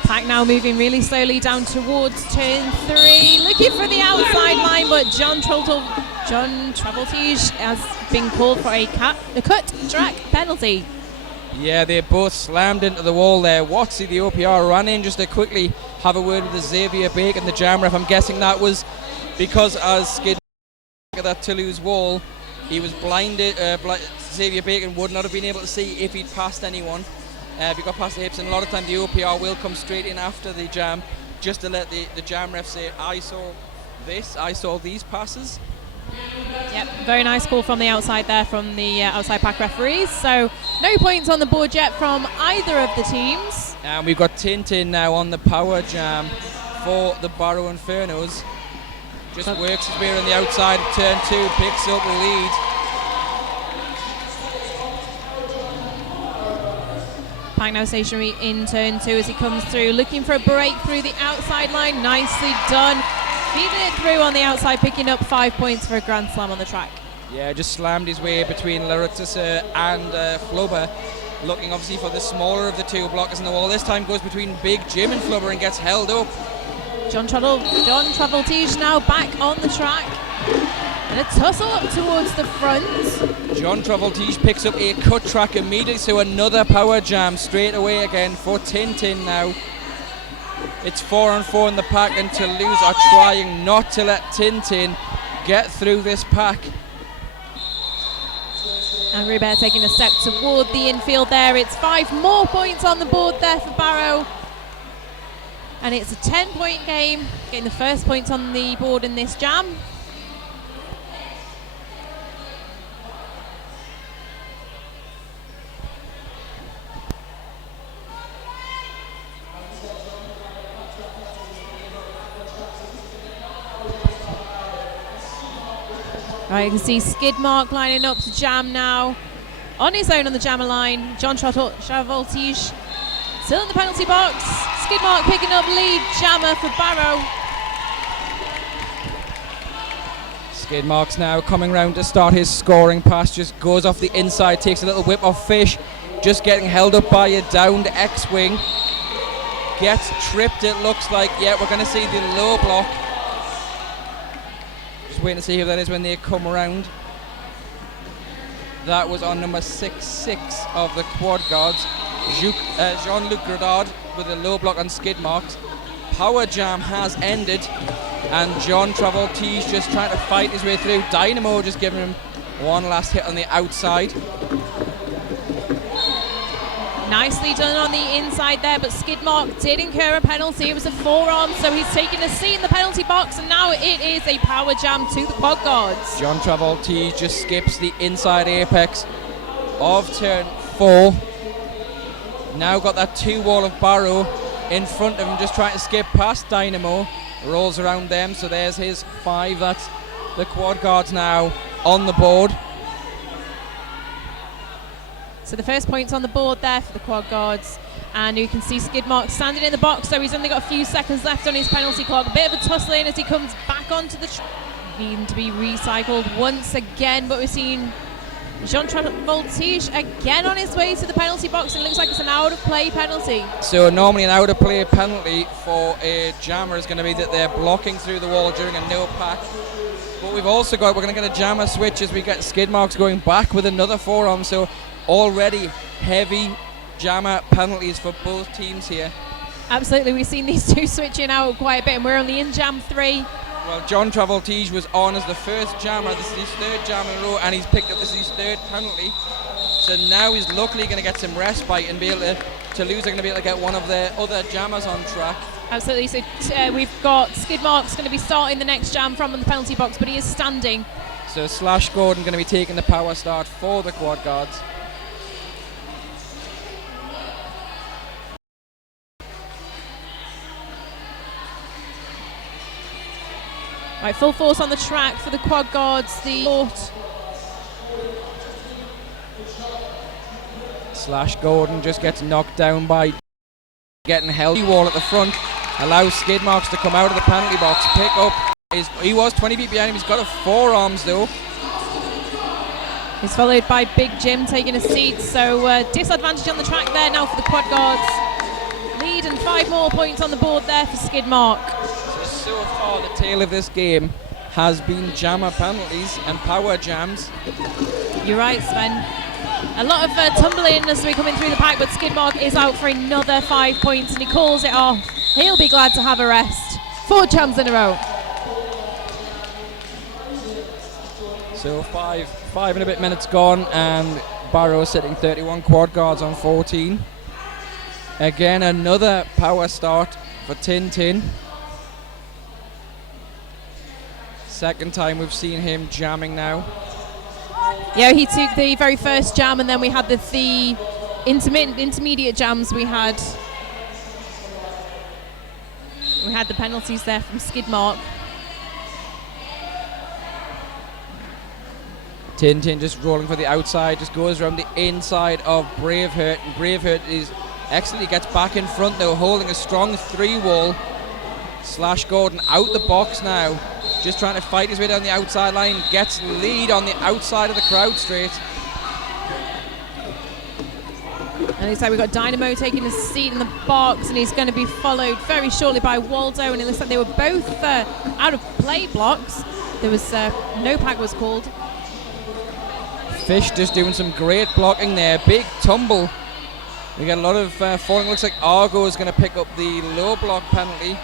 Pack now moving really slowly down towards turn 3, looking for the outside line, but John Travoltige has been called for a cut track penalty. Yeah, they both slammed into the wall there. Watsy, the OPR, ran in just to quickly have a word with the Xavier Bacon, the jam ref. I'm guessing that was because as Skid at that Toulouse wall, he was blinded. Xavier Bacon would not have been able to see if he'd passed anyone. If he got past the hips, and a lot of time the OPR will come straight in after the jam, just to let the jam ref say, I saw this, I saw these passes. Yep, very nice call from the outside there from the outside pack referees. So no points on the board yet from either of the teams. And we've got Tintin now on the power jam for the Barrow Infernos. Just works his way on the outside of turn 2, picks up the lead. Pack now stationary in turn 2 as he comes through, looking for a break through the outside line. Nicely done. Feeding it through on the outside, picking up 5 points for a grand slam on the track. Yeah, just slammed his way between Larutusa and Flubber, looking obviously for the smaller of the two blockers in the wall. This time goes between Big Jim and Flubber and gets held up. John Travoltige now back on the track. And a tussle up towards the front. John Travoltige picks up a cut track immediately, so another power jam straight away again for Tintin now. It's 4-on-4 in the pack, and Toulouse are trying not to let Tintin get through this pack. And Rubert taking a step toward the infield there. It's 5 more points on the board there for Barrow. And it's a 10-point game, getting the first points on the board in this jam. Right, you can see Skidmark lining up to jam now. On his own on the jammer line, John Travoltige still in the penalty box. Skidmark picking up lead jammer for Barrow. Skidmark's now coming round to start his scoring pass, just goes off the inside, takes a little whip off Fish, just getting held up by a downed X-Wing. Gets tripped, it looks like. Yeah, we're going to see the low block. Just waiting to see who that is when they come around. That was on number 6-6 of the Quad Guards, Jean-Luc Gredard with a low block on Skidmarks. Power jam has ended, and John Travoltige just trying to fight his way through. Dynamo just giving him one last hit on the outside. Nicely done on the inside there, but Skidmark did incur a penalty. It was a forearm, so he's taking a seat in the penalty box, and now it is a power jam to the Quad Guards. John Travoltige just skips the inside apex of turn 4. Now got that 2-wall of Barrow in front of him, just trying to skip past Dynamo. Rolls around them, so there's his 5. That's the quad guards now on the board. So the first point's on the board there for the quad guards. And you can see Skidmark standing in the box, so he's only got a few seconds left on his penalty clock. A bit of a tussling as he comes back onto the needing to be recycled once again, but we're seeing Jean-Travel Voltige again on his way to the penalty box, and it looks like it's an out of play penalty. So normally an out of play penalty for a jammer is going to be that they're blocking through the wall during a no pack. But we're going to get a jammer switch as we get Skidmarks going back with another forearm, so already heavy jammer penalties for both teams here. Absolutely, we've seen these two switching out quite a bit, and we're only in jam 3. Well, John Travoltige was on as the first jammer. This is his 3rd jammer in a row, and he's picked up this is his 3rd penalty. So now he's luckily going to get some respite and be able to Toulouse are going to be able to get one of their other jammers on track. Absolutely, so we've got Skidmark's going to be starting the next jam from the penalty box, but he is standing. So Slash Gordon going to be taking the power start for the quad guards. Right, full force on the track for the quad guards. The court. Slash Gordon just gets knocked down by getting held. Wall at the front allows Skidmarks to come out of the penalty box. Pick up. He was 20 feet behind him. He's got a forearms though. He's followed by Big Jim taking a seat. So disadvantage on the track there now for the quad guards. Lead and 5 more points on the board there for Skidmark. So far the tale of this game has been jammer penalties and power jams. You're right, Sven. A lot of tumbling as we're coming through the pack, but Skidmark is out for another 5 points and he calls it off. He'll be glad to have a rest. 4 jams in a row. So five and a bit minutes gone, and Barrow sitting 31, quad guards on 14. Again, another power start for Tintin. Second time we've seen him jamming now. Yeah, he took the very first jam, and then we had the intermediate jams. We had the penalties there from Skidmark. Tintin just rolling for the outside, just goes around the inside of Braveheart, and Braveheart is excellent. He gets back in front though, holding a strong 3-wall. Slash Gordon out the box now, just trying to fight his way down the outside line, gets lead on the outside of the crowd straight. And it looks like we've got Dynamo taking a seat in the box, and he's going to be followed very shortly by Waldo, and it looks like they were both out of play blocks. There was no pack was called. Fish just doing some great blocking there, big tumble. We got a lot of falling. Looks like Argo is going to pick up the low block penalty.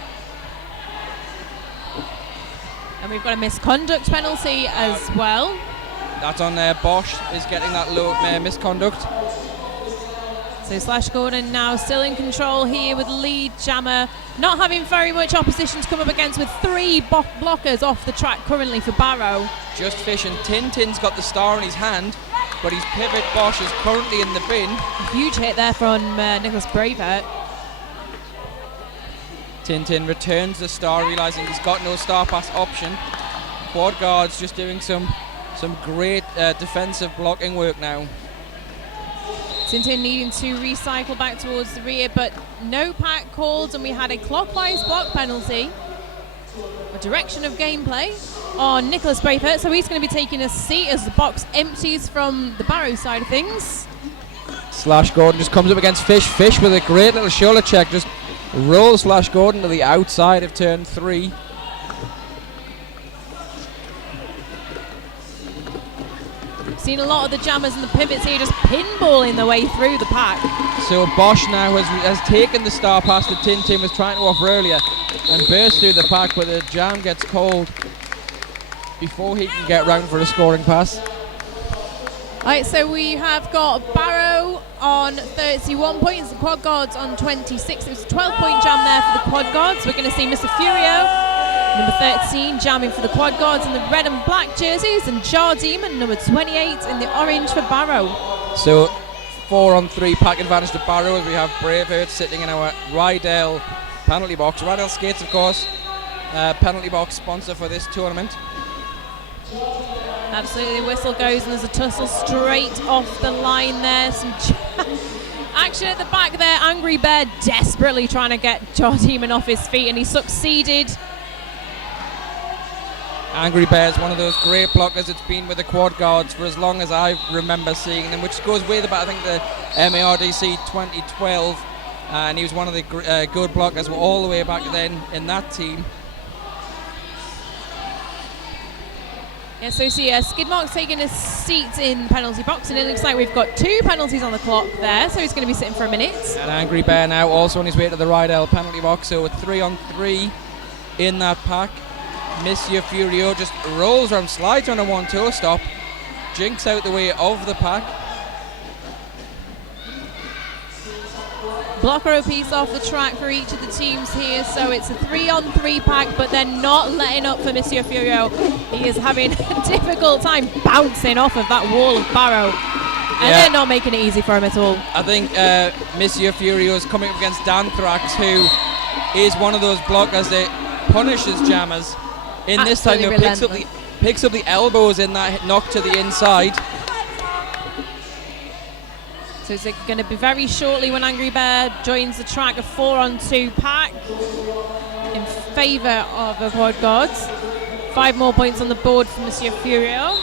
And we've got a misconduct penalty as well. That's on there. Bosch is getting that low misconduct. So Slash Gordon now still in control here with lead jammer, not having very much opposition to come up against, with 3 blockers off the track currently for Barrow. Just Fish, and Tintin's got the star in his hand, but his pivot Bosch is currently in the bin. A huge hit there from Nicholas Braveheart. Tintin returns the star, realising he's got no star pass option. Quad guards just doing some great defensive blocking work now. Tintin needing to recycle back towards the rear, but no pack called, and we had a clockwise block penalty, a direction of gameplay on Nicholas Braveheart, so he's going to be taking a seat as the box empties from the Barrow side of things. Slash Gordon just comes up against Fish. Fish with a great little shoulder check, just rolls Slash Gordon to the outside of turn 3. Seen a lot of the jammers and the pivots here just pinballing their way through the pack. So Bosch now has taken the star pass that Tintin was trying to offer earlier and bursts through the pack, but the jam gets called before he can get round for a scoring pass. Right, so we have got Barrow on 31 points, the quad guards on 26. It was a 12-point jam there for the quad guards. We're going to see Mr. Furio, number 13, jamming for the quad guards in the red and black jerseys, and Jar Demon, number 28, in the orange for Barrow. So 4-on-3 pack advantage to Barrow as we have Braveheart sitting in our Rydell penalty box. Rydell Skates, of course, penalty box sponsor for this tournament. Absolutely, the whistle goes and there's a tussle straight off the line there. Some action at the back there. Angry Bear desperately trying to get John Demon off his feet, and he succeeded. Angry Bear is one of those great blockers. It's been with the quad guards for as long as I remember seeing them, which goes way back, I think, the MARDC 2012, and he was one of the good blockers all the way back then in that team. Yeah, so see, Skidmark's taking a seat in penalty box, and it looks like we've got 2 penalties on the clock there, so he's going to be sitting for a minute. And Angry Bear now also on his way to the Rydell penalty box, so with 3-on-3 in that pack. Monsieur Furio just rolls around, slides on a 1-2 stop, jinks out the way of the pack. Blocker a piece off the track for each of the teams here, so it's a 3-on-3 pack, but they're not letting up for Monsieur Furio. He is having a difficult time bouncing off of that wall of Barrow, and they're not making it easy for him at all. I think Monsieur Furio is coming up against Danthrax, who is one of those blockers that punishes jammers. In this time, he picks up the elbows in that knock to the inside. So it's going to be very shortly when Angry Bear joins the track, a 4-on-2 pack in favour of the quad guards. 5 more points on the board for Monsieur Furio.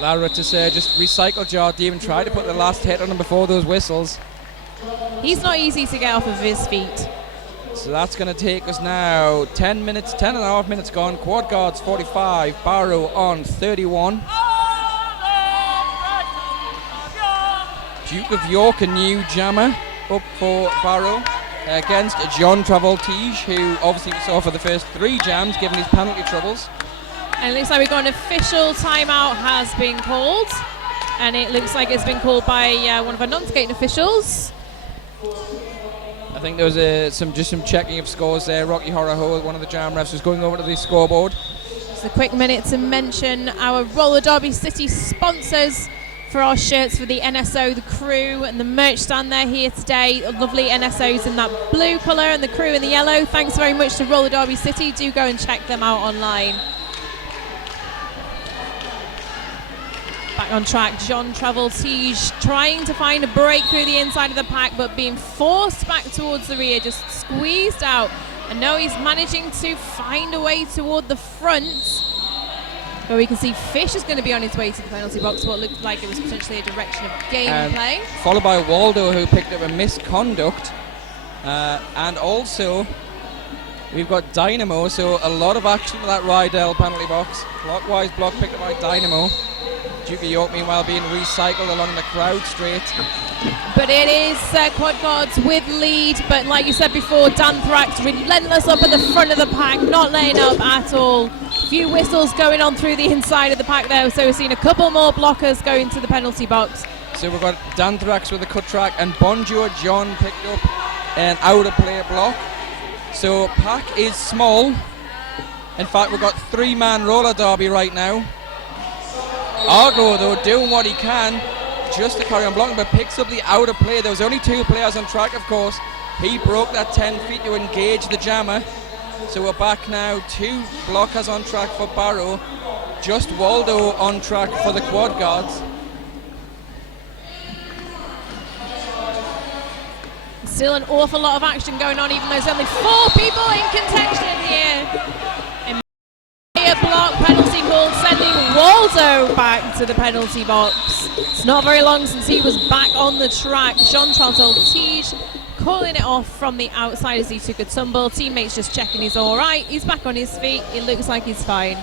Lara to say just recycle Jardim and try to put the last hit on him before those whistles. He's not easy to get off of his feet. So that's going to take us now 10 minutes, 10 and a half minutes gone. Quad guards 45, Barrow on 31. Duke of York, a new jammer up for Barrow against John Travoltige, who obviously we saw for the first 3 jams given his penalty troubles. And it looks like we've got an official timeout has been called, and it looks like it's been called by one of our non-skating officials. I think there was some checking of scores there. Rocky Horror Hole, one of the jam refs, was going over to the scoreboard. Just a quick minute to mention our Roller Derby City sponsors for our shirts for the NSO, the crew, and the merch stand there here today. Lovely NSOs in that blue colour and the crew in the yellow. Thanks very much to Roller Derby City. Do go and check them out online. Back on track, John Travoltige trying to find a break through the inside of the pack, but being forced back towards the rear, just squeezed out. And now he's managing to find a way toward the front, where we can see Fish is going to be on his way to the penalty box, what looked like it was potentially a direction of gameplay. Followed by Waldo, who picked up a misconduct. And also, we've got Dynamo, so a lot of action for that Rydell penalty box. Clockwise block picked up by Dynamo. Duke of York, meanwhile, being recycled along the crowd straight. But it is quad guards with lead, but like you said before, Danthrax relentless up at the front of the pack, not letting up at all. Few whistles going on through the inside of the pack there, so we're seeing a couple more blockers going to the penalty box. So we've got Danthrax with a cut track, and Bonjour John picked up an outer player block. So pack is small. In fact, we've got 3-man roller derby right now. Argo, though, doing what he can just to carry on blocking, but picks up the outer play. There was only 2 players on track, of course. He broke that 10 feet to engage the jammer. So we're back now, 2 blockers on track for Barrow. Just Waldo on track for the quad guards. Still an awful lot of action going on, even though there's only 4 people in contention here. A block penalty called, sending Waldo back to the penalty box. It's not very long since he was back on the track. Jean Travoltige calling it off from the outside as he took a tumble. Teammates just checking he's all right. He's back on his feet. It looks like he's fine.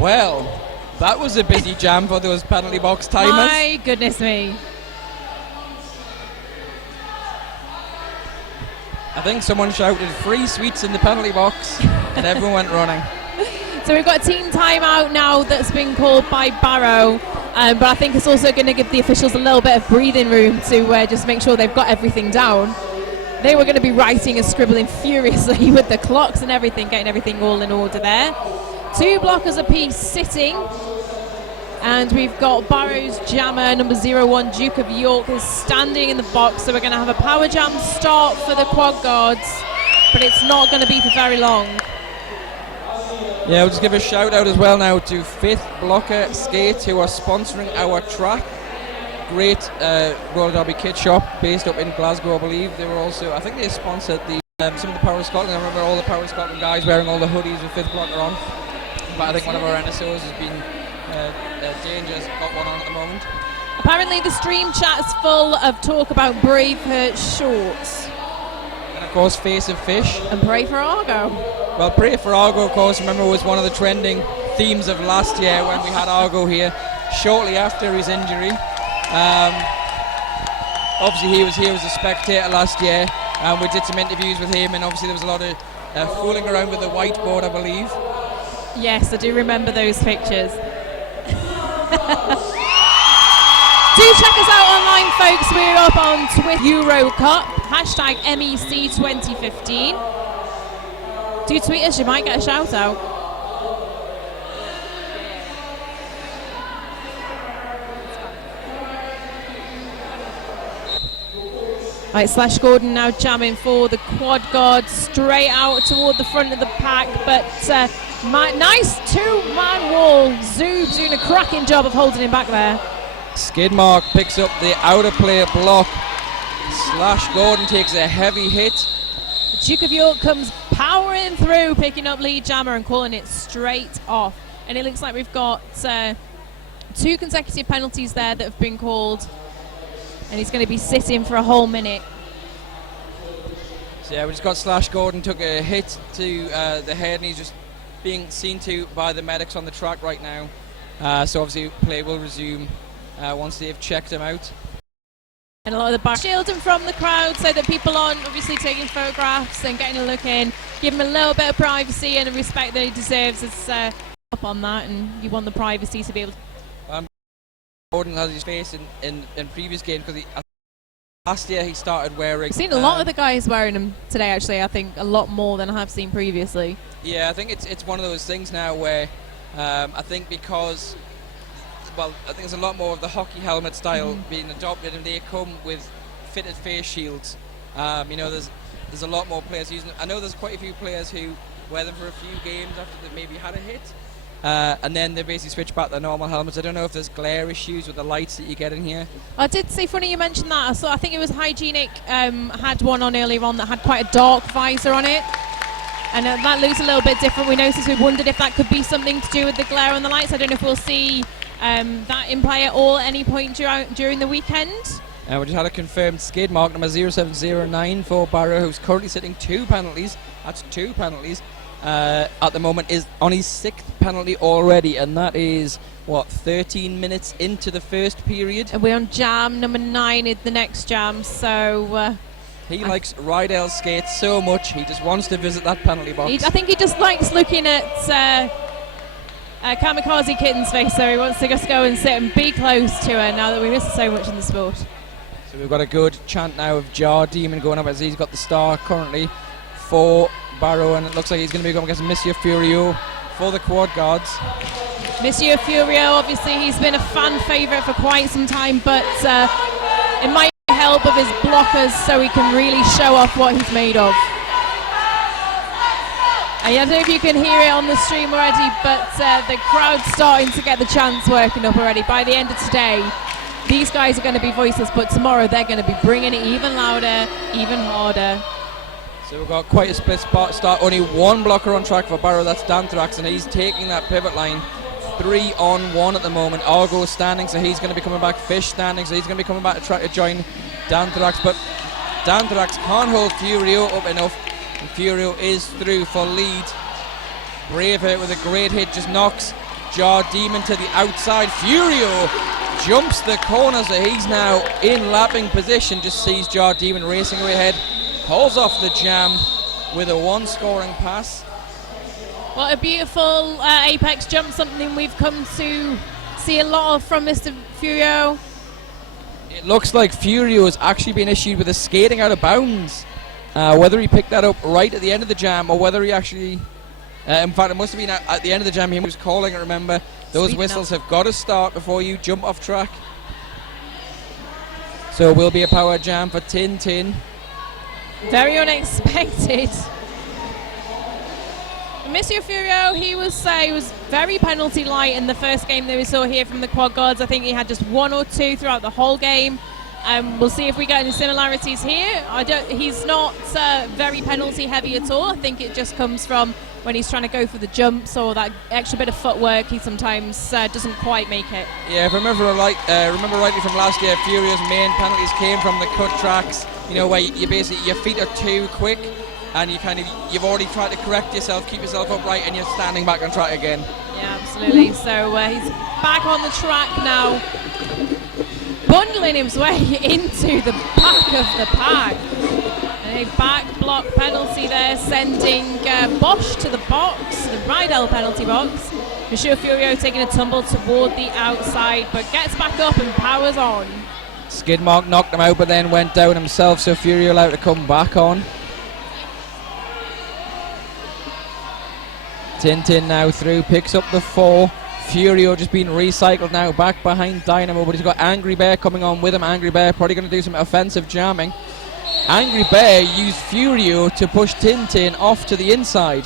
Well, that was a busy jam for those penalty box timers. My goodness me. I think someone shouted free sweets in the penalty box and everyone went running. So we've got a team timeout now that's been called by Barrow, but I think it's also going to give the officials a little bit of breathing room to just make sure they've got everything down. They were going to be writing and scribbling furiously with the clocks and everything, getting everything all in order there. 2 blockers apiece sitting. And we've got Barrow's jammer, number 01, Duke of York, is standing in the box. So we're going to have a power jam start for the quad guards, but it's not going to be for very long. Yeah, we'll just give a shout out as well now to Fifth Blocker Skates, who are sponsoring our track. Great roller derby kit shop based up in Glasgow, I believe. They were also, I think they sponsored the some of the Power of Scotland. I remember all the Power of Scotland guys wearing all the hoodies with Fifth Blocker on. But I think one of our NSOs has been Danger's got one on at the moment. Apparently the stream chat's full of talk about Braveheart shorts. And of course Face of Fish. And Pray for Argo. Well, Pray for Argo, of course, remember, was one of the trending themes of last year when we had Argo here shortly after his injury. Obviously he was here as a spectator last year, and we did some interviews with him, and obviously there was a lot of fooling around with the whiteboard, I believe. Yes, I do remember those pictures. Do check us out online, folks. We're up on Twitter, Euro Cup, hashtag MEC 2015. Do tweet us, you might get a shout out. Right, Slash Gordon now jamming for the quad guard, straight out toward the front of the pack, but nice two-man wall. Zoob's doing a cracking job of holding him back there. Skidmark picks up the outer player block. Slash Gordon takes a heavy hit. The Duke of York comes powering through, picking up lead jammer and calling it straight off. And it looks like we've got 2 consecutive penalties there that have been called. And he's going to be sitting for a whole minute. So yeah, we just got Slash Gordon took a hit to the head, and he's just being seen to by the medics on the track right now. So obviously play will resume once they've checked him out. And a lot of the back shielding from the crowd so that people aren't obviously taking photographs and getting a look in. Give him a little bit of privacy and the respect that he deserves. It's up on that, and you want the privacy to be able to. Gordon has his face in previous games because last year he started wearing. I've seen a lot of the guys wearing them today, actually. I think a lot more than I have seen previously. Yeah, I think it's one of those things now where I think because. Well, I think there's a lot more of the hockey helmet style being adopted, and they come with fitted face shields. There's a lot more players using. I know there's quite a few players who wear them for a few games after they maybe had a hit, and then they basically switch back to their normal helmets. I don't know if there's glare issues with the lights that you get in here. I did see, funny you mentioned that. I think it was Hygienic had one on earlier on that had quite a dark visor on it. And that looks a little bit different. We noticed, we wondered if that could be something to do with the glare on the lights. I don't know if we'll see that in play at all at any point during the weekend. We just had a confirmed skid mark, number 0709 for Barrow, who's currently sitting 2 penalties. That's 2 penalties. At the moment is on his 6th penalty already, and that is, 13 minutes into the first period. And we're on jam number 9 is the next jam, so... he likes Rydell's skates so much, he just wants to visit that penalty box. I think he just likes looking at Kamikaze Kitten's face, so he wants to just go and sit and be close to her now that we miss her so much in the sport. So we've got a good chant now of Jar Demon going up as he's got the star currently for Barrow, and it looks like he's going to be going against Monsieur Furio for the quad guards. Monsieur Furio, obviously he's been a fan favourite for quite some time, but it might help of his blockers so he can really show off what he's made of. And I don't know if you can hear it on the stream already, but the crowd's starting to get the chants working up already. By the end of today, these guys are going to be voiceless, but tomorrow they're going to be bringing it even louder, even harder. So we've got quite a split start. Only 1 blocker on track for Barrow, that's Danthrax, and he's taking that pivot line. 3-on-1 at the moment. Argo standing, so he's going to be coming back. Fish standing, so he's going to be coming back to try to join Danthrax, but Danthrax can't hold Furio up enough, and Furio is through for lead. Braveheart with a great hit just knocks Jar Demon to the outside. Furio jumps the corner, so he's now in lapping position. Just sees Jar Demon racing away ahead, pulls off the jam with a 1 scoring pass. What a beautiful apex jump, something we've come to see a lot of from Mr. Furio. It looks like Furio has actually been issued with a skating out of bounds. Whether he picked that up right at the end of the jam or whether he actually... in fact, it must have been at the end of the jam. He was calling it, remember. Those Speeding whistles up. have got to start before you jump off track. So will be a power jam for Tin. Very unexpected. Monsieur Furio, he was very penalty light in the first game that we saw here from the Quad Guards. I think he had just 1 or 2 throughout the whole game. We'll see if we get any similarities here. He's not very penalty heavy at all. I think it just comes from when he's trying to go for the jumps or that extra bit of footwork. He sometimes doesn't quite make it. Yeah, if I remember rightly from last year, Furio's main penalties came from the cut tracks. You know, where you basically your feet are too quick, and you've already tried to correct yourself, keep yourself upright, and you're standing back on track again. Yeah, absolutely. So he's back on the track now, bundling his way into the back of the pack. And a back block penalty there, sending Bosch to the box, the Rydell penalty box. Monsieur Furio taking a tumble toward the outside, but gets back up and powers on. Skidmark knocked him out, but then went down himself, so Furio allowed to come back on. Tin now through, picks up the 4. Furio just being recycled now back behind Dynamo, but he's got Angry Bear coming on with him. Angry Bear probably going to do some offensive jamming. Angry Bear used Furio to push Tin off to the inside.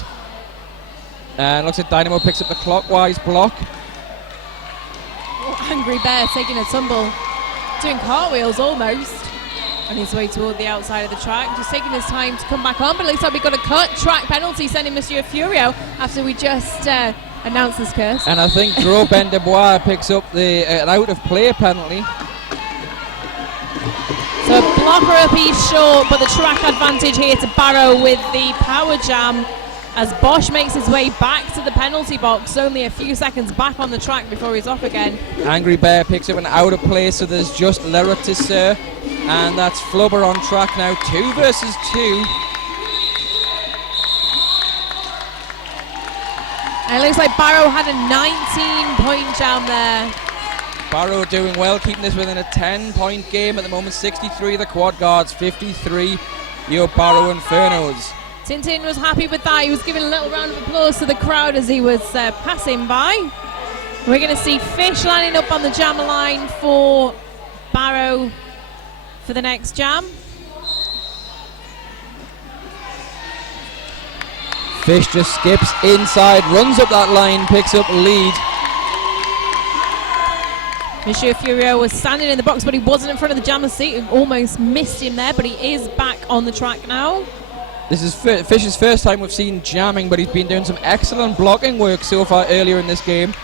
And looks like Dynamo picks up the clockwise block. Oh, Angry Bear taking a tumble, doing cartwheels almost on his way toward the outside of the track, just taking his time to come back on, but it looks like we got a cut track penalty sending Monsieur Furio after we just announced this curse. And I think Gros Ben de Bois picks up an out of play penalty. So a blocker a piece short, but the track advantage here to Barrow with the power jam as Bosch makes his way back to the penalty box, only a few seconds back on the track before he's off again. Angry Bear picks up an out of play, so there's just Leroy Tisseur, and that's Flubber on track now, 2 versus 2. And it looks like Barrow had a 19-point jam there. Barrow doing well, keeping this within a 10-point game at the moment. 63 the Quad Guards, 53 your Barrow Infernos. Tin was happy with that. He was giving a little round of applause to the crowd as he was passing by. We're going to see Fish lining up on the jam line for Barrow for the next jam. Fish just skips inside, runs up that line, picks up lead. Monsieur Furio was standing in the box, but he wasn't in front of the jammer seat. Almost missed him there, but he is back on the track now. This is Fish's first time we've seen jamming, but he's been doing some excellent blocking work so far earlier in this game.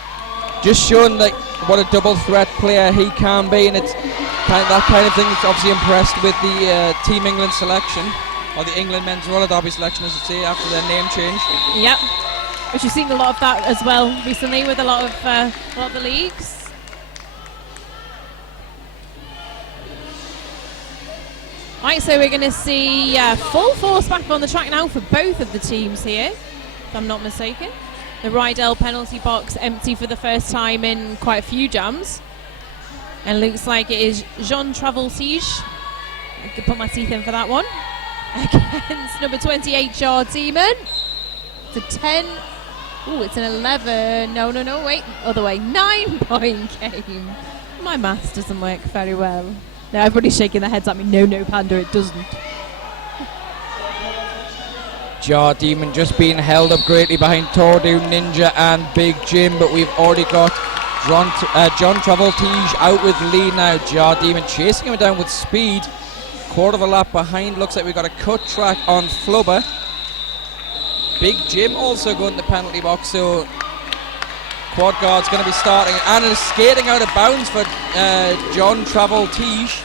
Just showing like what a double threat player he can be, and it's that kind of thing that's obviously impressed with the Team England selection, or the England men's roller derby selection, as I say, after their name change. Yep, which you've seen a lot of that as well recently with a lot of the leagues. Right, so we're going to see full force back on the track now for both of the teams here, if I'm not mistaken. The Rydell penalty box empty for the first time in quite a few jams. And looks like it is Jean Travoltige. I could put my teeth in for that one. Against number 28, Jar Demon. It's a 10. Ooh, it's an 11. No, wait. Other way. 9-point game. My maths doesn't work very well. Now everybody's shaking their heads at me. No, Panda, it doesn't. Jar Demon just being held up greatly behind Tordu, Ninja and Big Jim, but we've already got John Travoltige out with the lead now. Jar Demon chasing him down with speed. Quarter of a lap behind. Looks like we've got a cut track on Flubber. Big Jim also going to the penalty box, so Quad Guard's going to be starting, and is skating out of bounds for John Travoltige.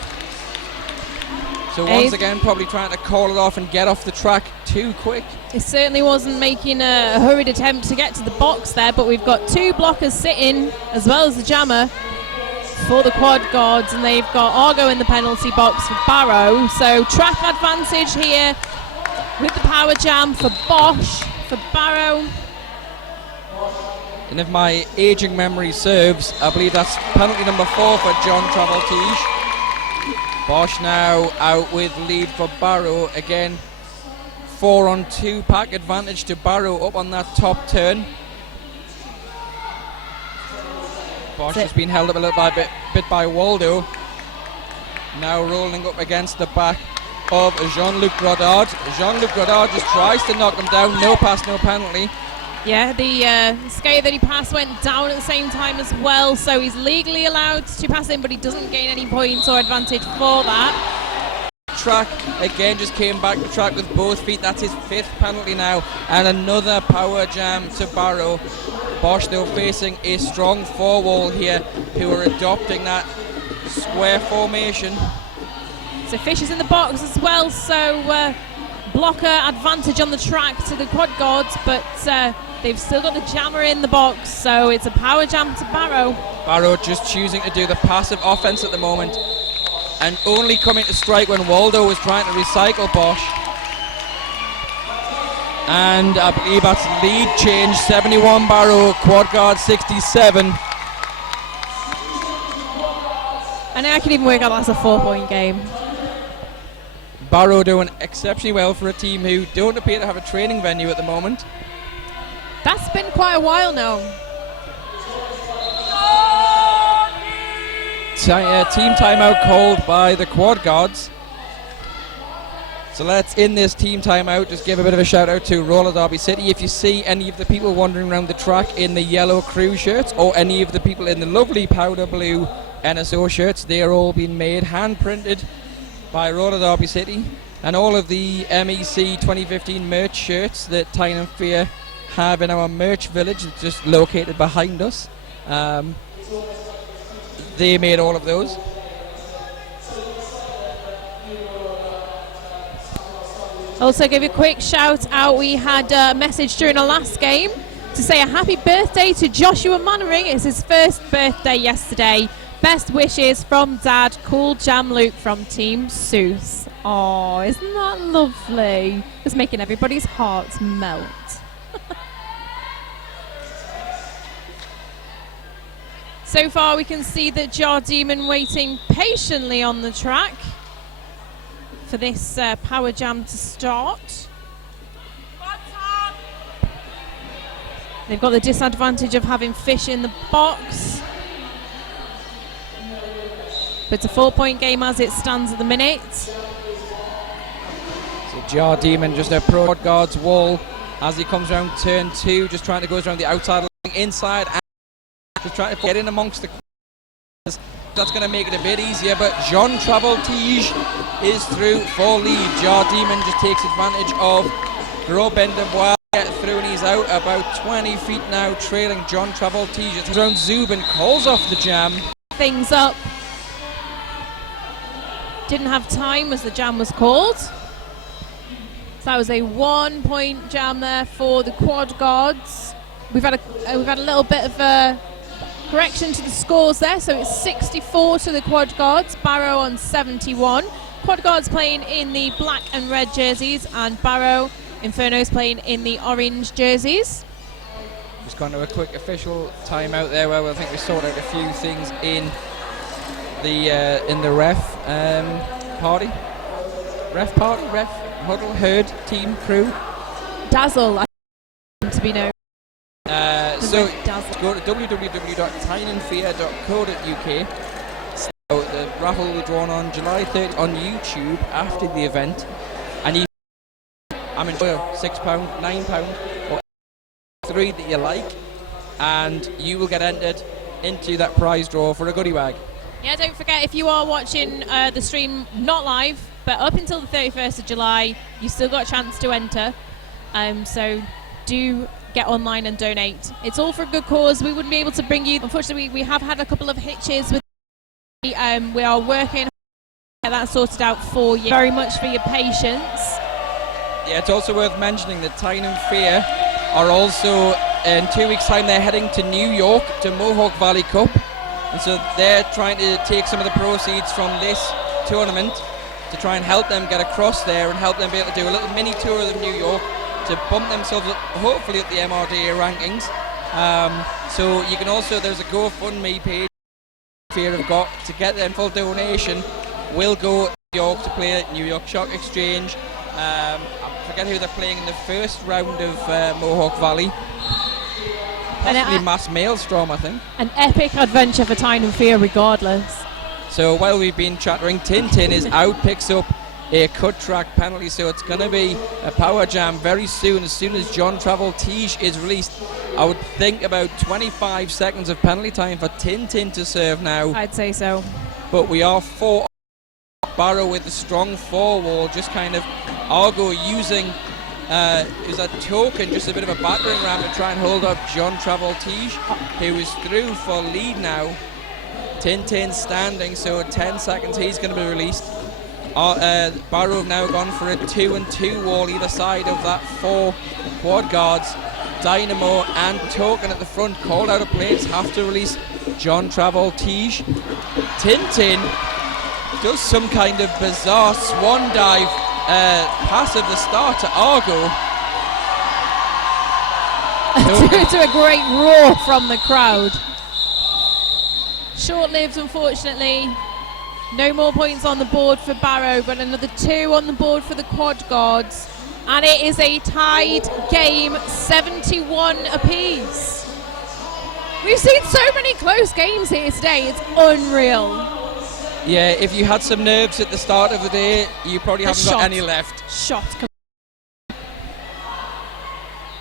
So once again, probably trying to call it off and get off the track too quick. It certainly wasn't making a hurried attempt to get to the box there, but we've got 2 blockers sitting, as well as the jammer, for the Quad Guards, and they've got Argo in the penalty box for Barrow. So track advantage here with the power jam for Bosch, for Barrow. And if my aging memory serves, I believe that's penalty number 4 for John Travoltige. Bosch now out with lead for Barrow. Again, 4-on-2 pack advantage to Barrow up on that top turn. Bosch has been held up a little bit by Waldo. Now rolling up against the back of Jean-Luc Godard. Jean-Luc Godard just tries to knock him down. No pass, no penalty. Yeah, the skater that he passed went down at the same time as well, so he's legally allowed to pass him, but he doesn't gain any points or advantage for that. Track again, just came back to track with both feet. That's his 5th penalty now, and another power jam to Barrow. Bosch though facing a strong four-wall here, who are adopting that square formation. So Fish is in the box as well, so blocker advantage on the track to the quad guards, but they've still got the jammer in the box, so it's a power jam to Barrow. Barrow just choosing to do the passive offense at the moment, and only coming to strike when Waldo was trying to recycle Bosch. And I believe that's lead change, 71 Barrow, quad guard 67. And I can even work out that's a 4-point game. Barrow doing exceptionally well for a team who don't appear to have a training venue at the moment. That's been quite a while now. Team timeout called by the quad guards. So let's, in this team timeout, just give a bit of a shout out to Roller Derby City. If you see any of the people wandering around the track in the yellow crew shirts, or any of the people in the lovely powder blue NSO shirts, they are all being made, hand printed by Roller Derby City. And all of the MEC 2015 merch shirts that Tyne and Fear have in our merch village, just located behind us. They made all of those. Also give a quick shout out, we had a message during our last game to say a happy birthday to Joshua Mannering. It's his first birthday yesterday. Best wishes from Dad, Cool Jam Luke from Team Seuss. Oh, isn't that lovely? It's making everybody's hearts melt. So far we can see that Jar Demon waiting patiently on the track for this power jam to start. They've got the disadvantage of having Fish in the box. But it's a 4-point game as it stands at the minute. So Jar Demon just a pro guard's wall as he comes around turn 2, just trying to go around the outside line, inside, and just trying to get in amongst the corners. That's going to make it a bit easier, but Jean Travoltige is through for lead. Jar Demon just takes advantage of Gros Bendebois, get through, and he's out about 20 feet now, trailing John Travoltige. It's around Zubin, calls off the jam. Things up. Didn't have time as the jam was called. So that was a 1-point jam there for the quad guards. We've had a little bit of a correction to the scores there, so it's 64 to the quad guards, Barrow on 71. Quad guards playing in the black and red jerseys, and Barrow Infernos playing in the orange jerseys. Just gone to a quick official timeout there where I think we sorted out a few things in the ref huddle, herd, team, crew. Dazzle, I think to be known. So go to www.tyneandfear.co.uk. So the raffle will be drawn on July 3rd on YouTube after the event, and you enjoy £6, £9, or 3 that you like, and you will get entered into that prize draw for a goodie bag. Yeah, don't forget, if you are watching the stream not live, but up until the 31st of July, you still got a chance to enter. So do get online and donate. It's all for a good cause. We wouldn't be able to bring you, unfortunately we have had a couple of hitches with we are working to get that sorted out for you. Very much for your patience. Yeah, it's also worth mentioning that Tyne and Fear are also, in 2 weeks time, they're heading to New York to Mohawk Valley Cup, and so they're trying to take some of the proceeds from this tournament to try and help them get across there and help them be able to do a little mini tour of New York to bump themselves up, hopefully up the MRDA rankings. So you can also, there's a GoFundMe page Fear have got to get them full donation. Will go to New York to play at New York Stock Exchange. I forget who they're playing in the first round of Mohawk Valley. Possibly mass maelstrom, I think. An epic adventure for Tyne and Fear regardless. So while we've been chattering, Tintin is out, picks up a cut track penalty, so it's going to be a power jam very soon as John Travoltige is released. I would think about 25 seconds of penalty time for Tintin to serve now. I'd say so. But we are 4. Barrow with the strong 4 wall, just kind of Argo using is a token, just a bit of a battering ram to try and hold up John Travoltige, who is through for lead now. Tintin standing, so 10 seconds he's going to be released. Barrow have now gone for a 2-and-2 wall either side of that 4 quad guards. Dynamo and Token at the front, called out of plates, have to release John Travoltige. Tintin does some kind of bizarre swan dive pass of the start to Argo. to a great roar from the crowd. Short-lived, unfortunately. No more points on the board for Barrow, but another 2 on the board for the quad guards. And it is a tied game, 71 apiece. We've seen so many close games here today, it's unreal. Yeah, if you had some nerves at the start of the day, you probably haven't got any left. Shot.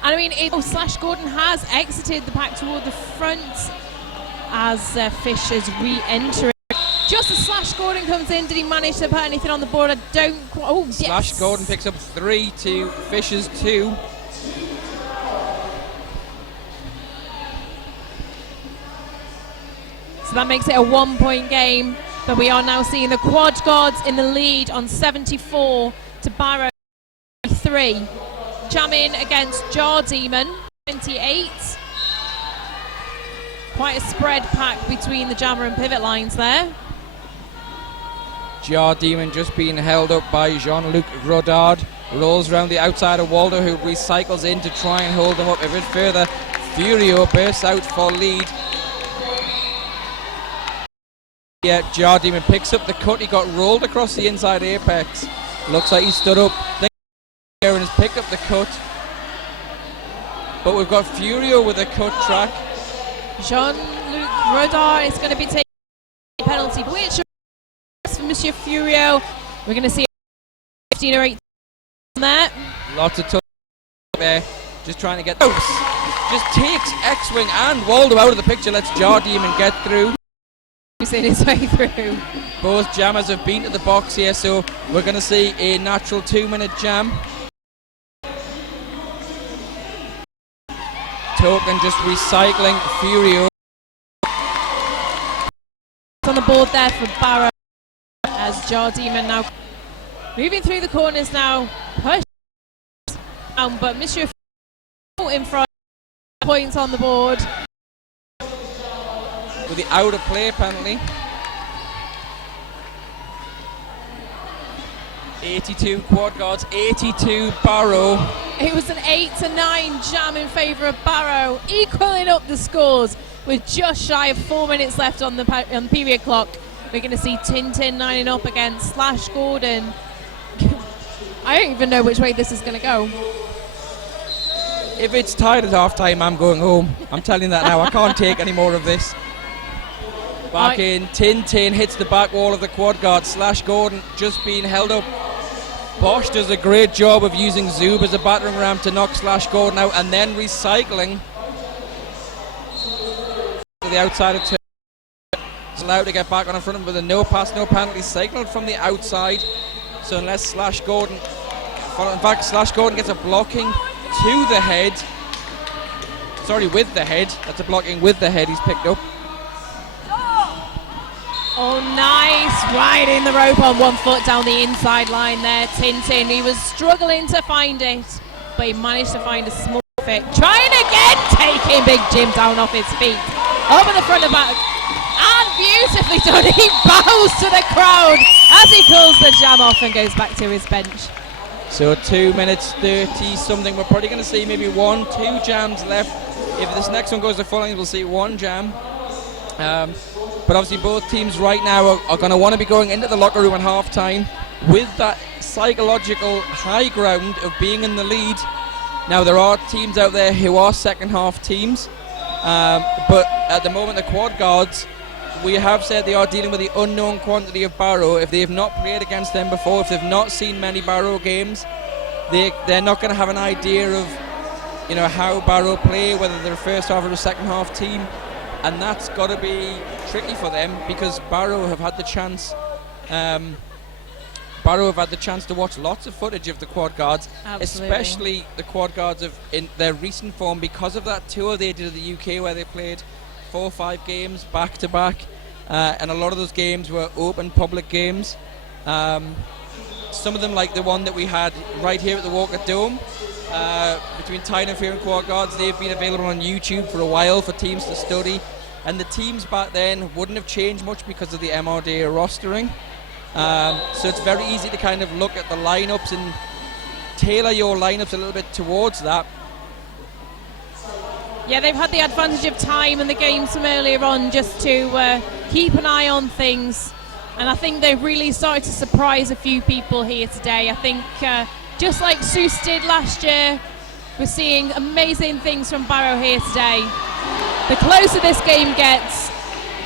And I mean, Slash Gordon has exited the pack toward the front as Fish is re-entering. Just as Slash Gordon comes in, did he manage to put anything on the board? I don't quite. Oh, yes. Slash Gordon picks up 3 to Fish's 2. So that makes it a 1-point game. But we are now seeing the quad guards in the lead on 74 to Barrow 3. Jam in against Jar Demon 28. Quite a spread pack between the jammer and pivot lines there. Jar Demon just being held up by Jean-Luc Rodard. Rolls around the outside of Waldo, who recycles in to try and hold them up a bit further. Furio bursts out for lead. Yeah, Jar Demon picks up the cut. He got rolled across the inside apex. Looks like he stood up there and has picked up the cut. But we've got Furio with a cut track. Jean-Luc Rodard is going to be taking a penalty, which for Monsieur Furio. We're going to see 15 or 8 on there. Lots of touch there. Just trying to get those. Just takes X-Wing and Waldo out of the picture. Lets Jar Demon get through. He's in his way through. Both jammers have been to the box here, so we're going to see a natural 2-minute jam. Token just recycling Furio. On the board there for Barrow as Jar Demon now moving through the corners now. Push down, but Monsieur in front. Points on the board. With the out of play penalty. 82 quad guards, 82 Barrow. It was an 8-9 jam in favour of Barrow, equaling up the scores with just shy of 4 minutes left on the period clock. We're going to see Tintin lining up against Slash Gordon. I don't even know which way this is going to go. If it's tied at half time, I'm going home. I'm telling you that now. I can't take any more of this. Back in, Tintin hits the back wall of the quad guard. Slash Gordon just being held up. Bosch does a great job of using Zoob as a battering ram to knock Slash Gordon out and then recycling to the outside of turn. Is allowed to get back on in front of him with a no pass, no penalty signaled from the outside. So unless Slash Gordon, in fact, Slash Gordon gets a blocking to the head. Sorry, with the head. That's a blocking with the head he's picked up. Oh, nice. Riding the rope on 1 foot down the inside line there. Tintin, he was struggling to find it, but he managed to find a small fit. Trying again, taking Big Jim down off his feet. Over the front of back. And beautifully done. He bows to the crowd as he pulls the jam off and goes back to his bench. So 2 minutes 30 something. We're probably going to see maybe 1-2 jams left. If this next one goes to full length, we'll see 1 jam. But obviously both teams right now are going to want to be going into the locker room at half time with that psychological high ground of being in the lead. Now there are teams out there who are second half teams, But at the moment, the quad guards, we have said they are dealing with the unknown quantity of Barrow. If they have not played against them before, if they've not seen many Barrow games, they're not going to have an idea of how Barrow play, whether they're a first half or a second half team, and that's got to be tricky for them because Barrow have had the chance. Barrow have had the chance to watch lots of footage of the quad guards, especially the quad guards in their recent form because of that tour they did to the UK where they played 4 or 5 games back to back, and a lot of those games were open public games. Some of them, like the one that we had right here at the Walker Dome between Tyne and Fear and quad guards, they've been available on YouTube for a while for teams to study, and the teams back then wouldn't have changed much because of the MRD rostering. So it's very easy to kind of look at the lineups and tailor your lineups a little bit towards that. Yeah, they've had the advantage of time and the games from earlier on just to keep an eye on things, and I think they've really started to surprise a few people here today. I think just like Seuss did last year, we're seeing amazing things from Barrow here today. The closer this game gets,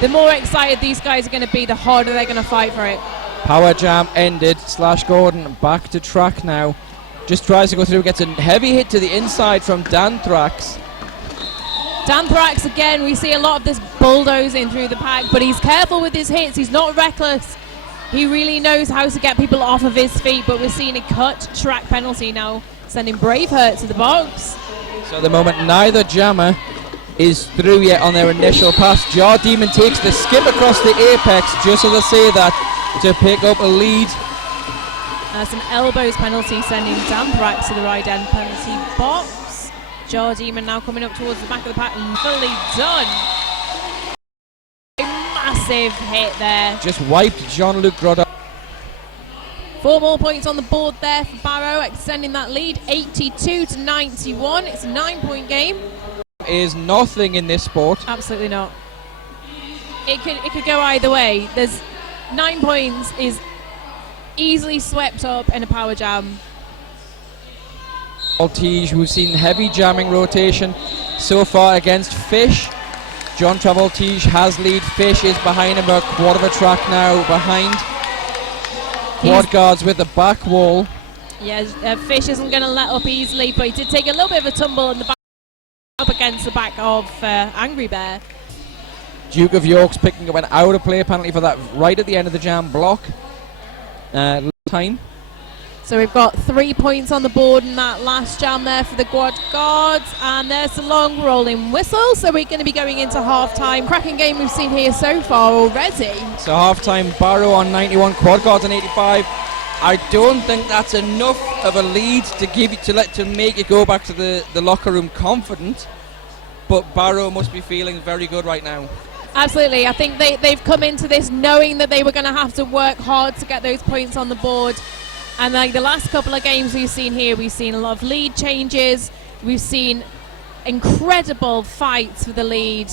the more excited these guys are going to be, the harder they're going to fight for it. Power jam ended. Slash Gordon back to track now. Just tries to go through, gets a heavy hit to the inside from Danthrax. Danthrax again, we see a lot of this bulldozing through the pack, but he's careful with his hits, he's not reckless. He really knows how to get people off of his feet, but we're seeing a cut track penalty now, sending Braveheart to the box. So at the moment, neither jammer is through yet on their initial pass. Jar Demon takes the skip across the apex, just as I say that, to pick up a lead. That's an elbows penalty, sending Danthrax to the right end penalty box. Jar Demon now coming up towards the back of the pack and fully done. A massive hit there. Just wiped Jean-Luc Grodin. 4 more points on the board there for Barrow, extending that lead 82-91. It's a 9-point game. Is nothing in this sport. Absolutely not. It could go either way. There's 9 points is easily swept up in a power jam. Voltige, we've seen heavy jamming rotation so far against Fish. John Travoltige has lead. Fish is behind him, about a quarter of a track now behind. Quad guards with the back wall. Yeah, Fish isn't going to let up easily, but he did take a little bit of a tumble in the back up against the back of Angry Bear. Duke of York's picking up an out of play penalty for that right at the end of the jam block. Time. So we've got 3 points on the board in that last jam there for the quad guards, and there's the long rolling whistle. So we're going to be going into half time. Cracking game we've seen here so far already. So half time, Barrow on 91, quad guards on 85. I don't think that's enough of a lead to give you to make you go back to the locker room confident, but Barrow must be feeling very good right now. Absolutely. I think they've come into this knowing that they were going to have to work hard to get those points on the board. And like the last couple of games we've seen here, we've seen a lot of lead changes. We've seen incredible fights for the lead.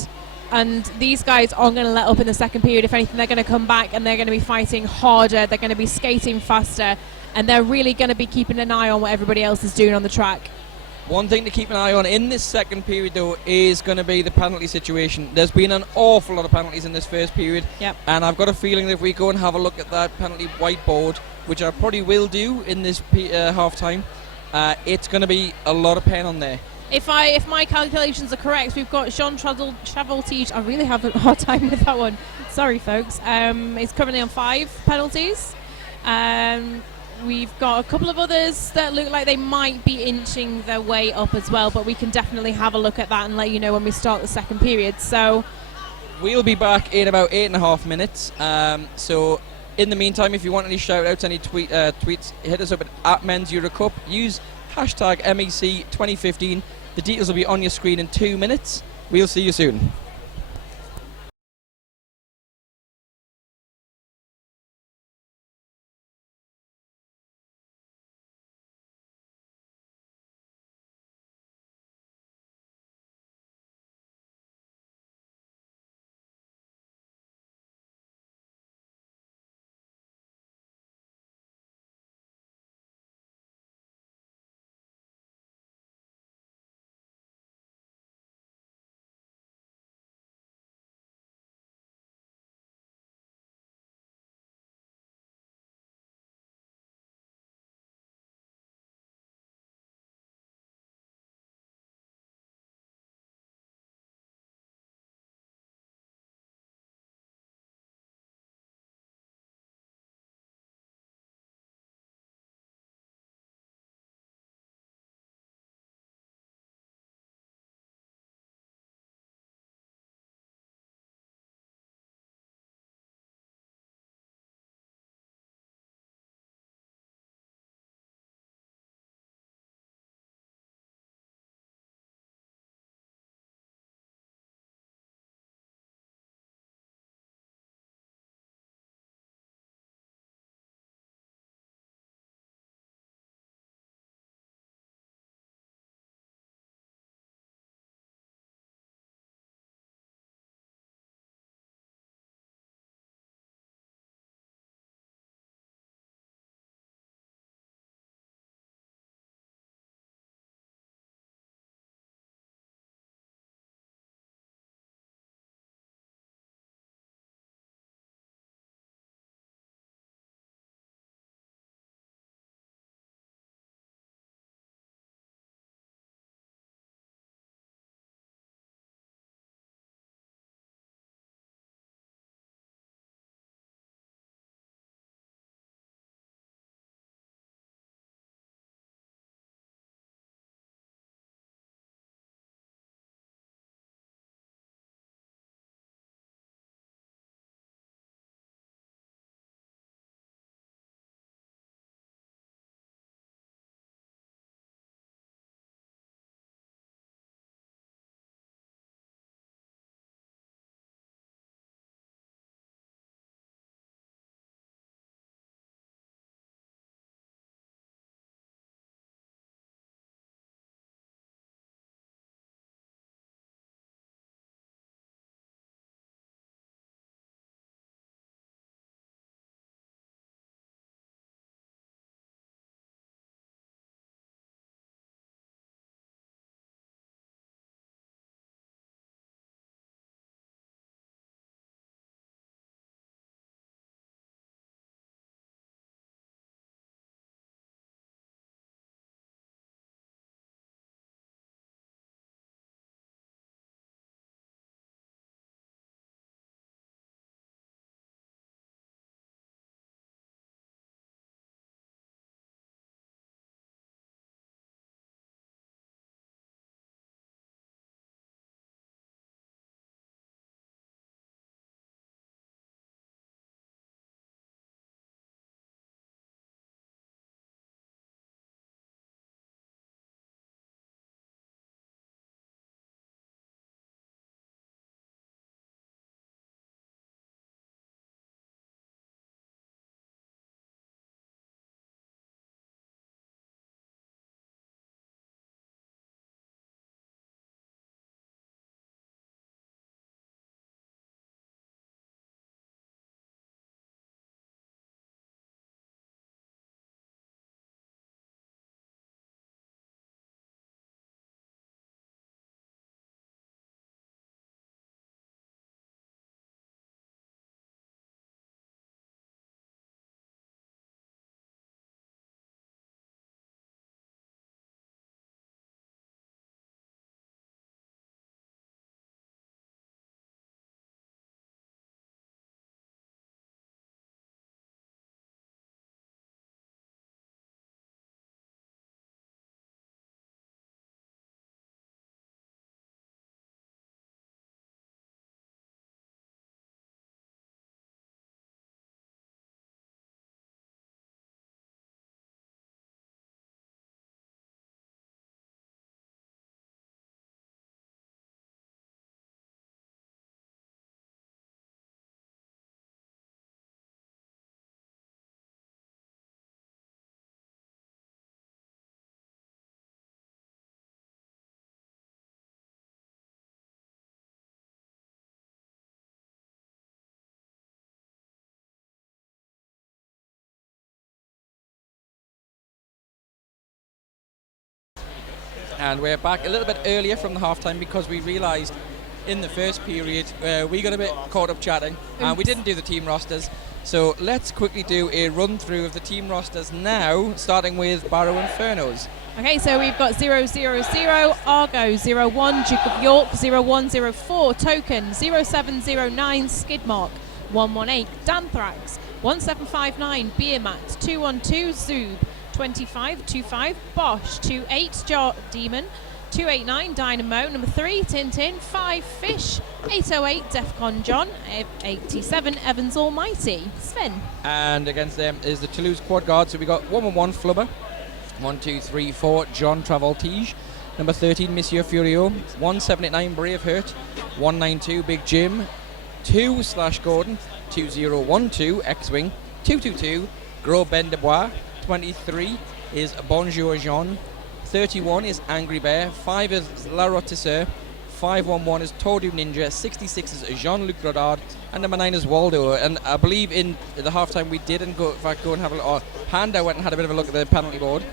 And these guys aren't going to let up in the second period. If anything, they're going to come back and they're going to be fighting harder. They're going to be skating faster. And they're really going to be keeping an eye on what everybody else is doing on the track. One thing to keep an eye on in this second period, though, is going to be the penalty situation. There's been an awful lot of penalties in this first period. Yep. And I've got a feeling that if we go and have a look at that penalty whiteboard, which I probably will do in this half-time, it's going to be a lot of pen on there. If my calculations are correct, we've got Jean Travoltige. I really have a hard time with that one. Sorry, folks. He's currently on 5 penalties. We've got a couple of others that look like they might be inching their way up as well, but we can definitely have a look at that and let you know when we start the second period. So we'll be back in about 8.5 minutes. So in the meantime, if you want any shout-outs, any tweets, hit us up at Men's Euro Cup. Use hashtag MEC2015. The details will be on your screen in 2 minutes. We'll see you soon. And we're back a little bit earlier from the half-time because we realised in the first period we got a bit caught up chatting and we didn't do the team rosters. So let's quickly do a run-through of the team rosters now, starting with Barrow Infernos. Okay, so we've got 000, Argo 01, Duke of York 0104, Token 0709, Skidmark 118, Danthrax 1759, Beermat 212, Zoob 2525, Bosch 28, Jar Demon 289, Dynamo number 3, Tintin 5, Fish 808, Defcon John 87, Evans Almighty. Sven. And against them is the Toulouse Quad Guard. So we got 111 Flubber, 1, 2, 3, 4 John Travoltige, number 13 Monsieur Furio, 1789 Braveheart, 192 Big Jim, 2 / Gordon, 2012 X-Wing, 222 Gros Ben de Bois, 23 is Bonjour Jean, 31 is Angry Bear, 5 is La Rotisseur, 511 is Tordu Ninja, 66 is Jean-Luc Rodard, and number 9 is Waldo. And I believe in the halftime we did go and have a look, or Panda went and had a bit of a look at the penalty board.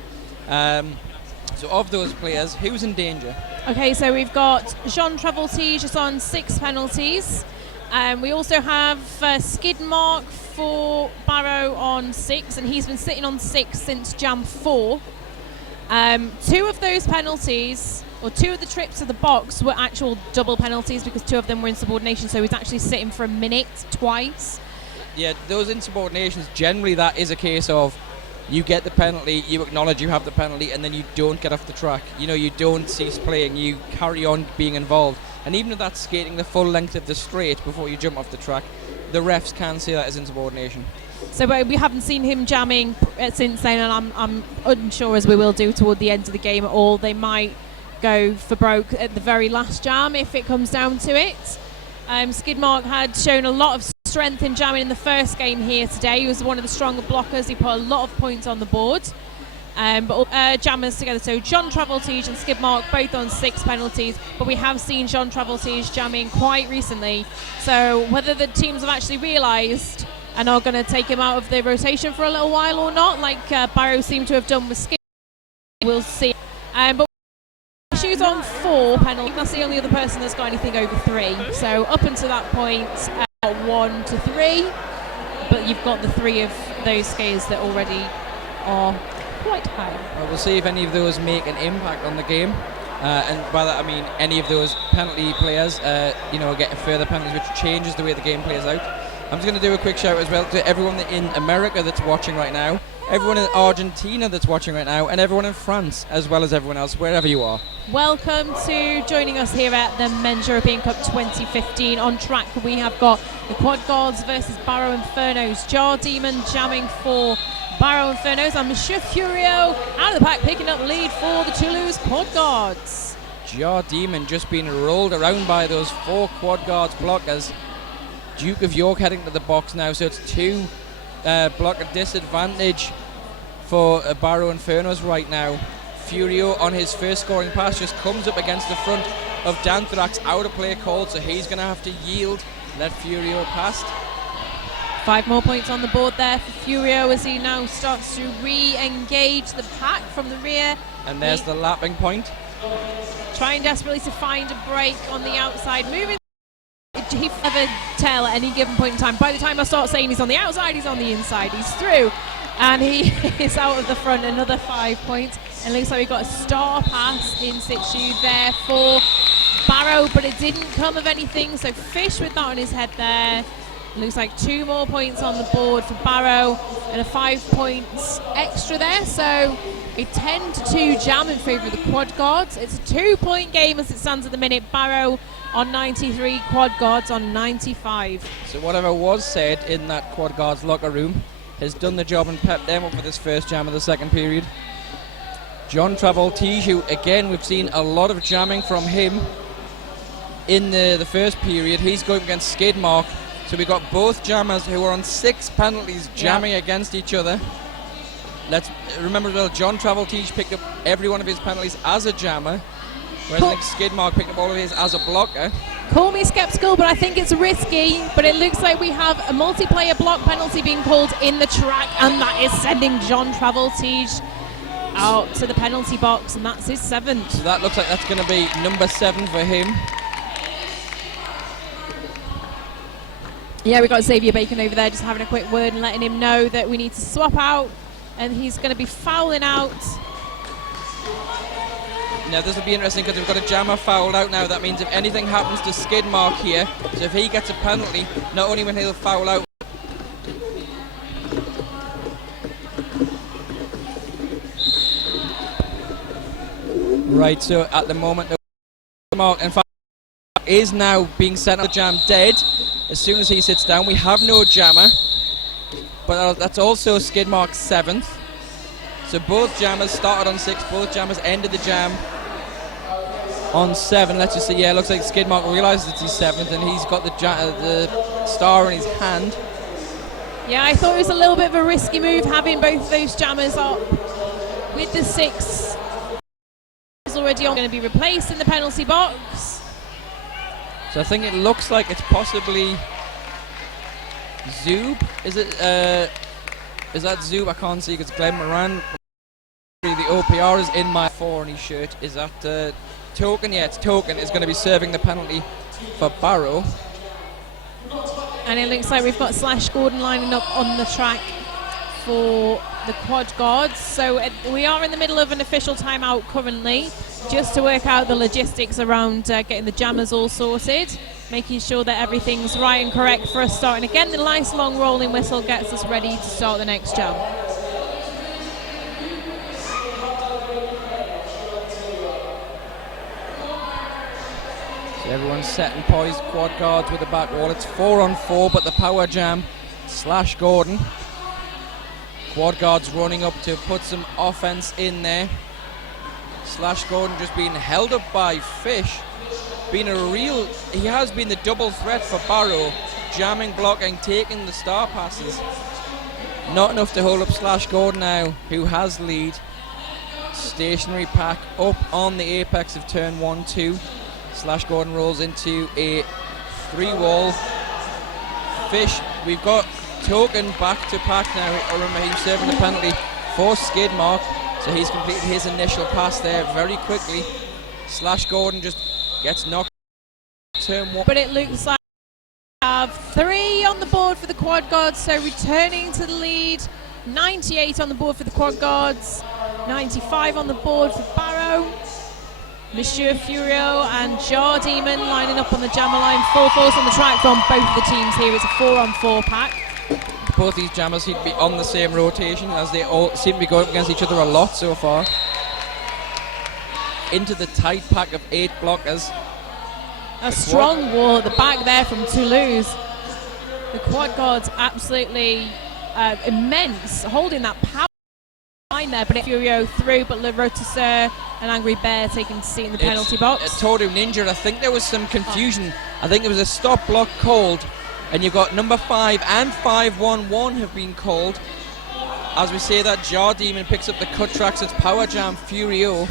So of those players, who's in danger? Okay, so we've got Jean Travoltige is on 6 penalties. We also have Skidmark for Barrow on 6, and he's been sitting on 6 since Jam 4. 2 of those penalties, or 2 of the trips to the box, were actual double penalties because 2 of them were in subordination, so he's actually sitting for a minute twice. Yeah, those insubordinations, generally that is a case of you get the penalty, you acknowledge you have the penalty, and then you don't get off the track. You know, you don't cease playing, you carry on being involved. And even if that's skating the full length of the straight before you jump off the track, the refs can say that as insubordination. So we haven't seen him jamming since then, and I'm unsure, as we will do toward the end of the game, at all. They might go for broke at the very last jam if it comes down to it. Skidmark had shown a lot of strength in jamming in the first game here today. He was one of the stronger blockers. He put a lot of points on the board. But jammers together, so John Travoltige and Skidmark both on 6 penalties, but we have seen John Travoltige jamming quite recently. So whether the teams have actually realised and are going to take him out of the rotation for a little while or not, like Barrow seemed to have done with Skid, we'll see. But she's on 4 penalties. That's the only other person that's got anything over 3. So up until that point, 1 to 3, but you've got the 3 of those skaters that already are quite high. Well, we'll see if any of those make an impact on the game. And by that I mean any of those penalty players, get further penalties, which changes the way the game plays out. I'm just going to do a quick shout as well to everyone in America that's watching right now, everyone in Argentina that's watching right now, and everyone in France, as well as everyone else, wherever you are. Welcome to joining us here at the Men's European Cup 2015. On track, we have got the Quad Guards versus Barrow Infernos. Jar Demon jamming for Barrow Infernos, and Monsieur Furio out of the pack, picking up lead for the Toulouse Quad Guards. Jar Demon just being rolled around by those 4 Quad Guards blockers. Duke of York heading to the box now, so it's 2 blocker disadvantage for Barrow Infernos right now. Furio on his first scoring pass just comes up against the front of Danthrax, out of play called, so he's going to have to yield, let Furio past. 5 more points on the board there for Furio as he now starts to re-engage the pack from the rear. And there's the lapping point. Trying desperately to find a break on the outside, moving. He never tell at any given point in time. By the time I start saying he's on the outside, he's on the inside. He's through, and he is out of the front. Another 5 points. And looks like we've got a star pass in situ there for Barrow, but it didn't come of anything. So Fish with that on his head there. Looks like 2 more points on the board for Barrow and a 5 points extra there. So a 10-2 jam in favour of the Quad Guards. It's a 2-point game as it stands at the minute. Barrow on 93, Quad Guards on 95. So whatever was said in that Quad Guards locker room has done the job and pepped them up for this first jam of the second period. John Travoltige, who again we've seen a lot of jamming from him in the first period. He's going against Skidmark. So we've got both jammers who are on 6 penalties jamming against each other. Let's remember as well, John Travoltige picked up every one of his penalties as a jammer, whereas I think Skidmark picked up all of his as a blocker. Call me skeptical, but I think it's risky. But it looks like we have a multiplayer block penalty being called in the track, and that is sending John Travoltige out to the penalty box, and that's his 7th. So that looks like that's going to be number 7 for him. Yeah, we've got Xavier Bacon over there just having a quick word and letting him know that we need to swap out, and he's going to be fouling out. Now this will be interesting because we've got a jammer fouled out now. That means if anything happens to Skidmark here, so if he gets a penalty, not only will he'll foul out. Right, so at the moment, Skidmark in fact is now being sent out jam dead. As soon as he sits down, we have no jammer, but that's also Skidmark's 7th. So both jammers started on 6, both jammers ended the jam on 7. Let's just see. Yeah, it looks like Skidmark realises it's his 7th, and he's got the star in his hand. Yeah, I thought it was a little bit of a risky move having both of those jammers up with the 6. He's already going to be replaced in the penalty box. So I think it looks like it's possibly Zoob. Is it? Is that Zoob? I can't see because Glenn Moran. The OPR is in my 4 on his shirt. Is that Token? Yeah, it's Token is going to be serving the penalty for Barrow. And it looks like we've got Slash Gordon lining up on the track for the quad guards. So we are in the middle of an official timeout currently, just to work out the logistics around getting the jammers all sorted, making sure that everything's right and correct for us starting again. The nice long rolling whistle gets us ready to start the next jam. So everyone's set and poised, quad guards with the back wall. It's 4 on 4, but the power jam, Slash Gordon. Quad guards running up to put some offense in there. Slash Gordon just being held up by Fish. He has been the double threat for Barrow. Jamming, blocking, taking the star passes. Not enough to hold up Slash Gordon now, who has lead. Stationary pack up on the apex of turn 1-2. Slash Gordon rolls into a 3-wall. Fish, we've got Token back to pack now. Remember, he's serving the penalty for Skidmark, so he's completed his initial pass there very quickly. Slash Gordon just gets knocked turn 1. But it looks like we have 3 on the board for the quad guards, so returning to the lead. 98 on the board for the quad guards, 95 on the board for Barrow. Monsieur Furio and Jar Demon lining up on the jammer line. Full force on the track from both of the teams here. It's a 4-on-4 pack. Both these jammers seem to be on the same rotation, as they all seem to be going up against each other a lot so far. Into the tight pack of 8 blockers. A strong wall at the back there from Toulouse. The quad guards absolutely immense, holding that power line there, but Furio through, but Le Rotisseur and Angry Bear taking seat in the penalty box. Tordu Ninja, I think there was some confusion. I think there was a stop block called, and you've got number 5 and 5-1-1 have been called. As we say that, Jar Demon picks up the cut tracks. It's Power Jam Furio.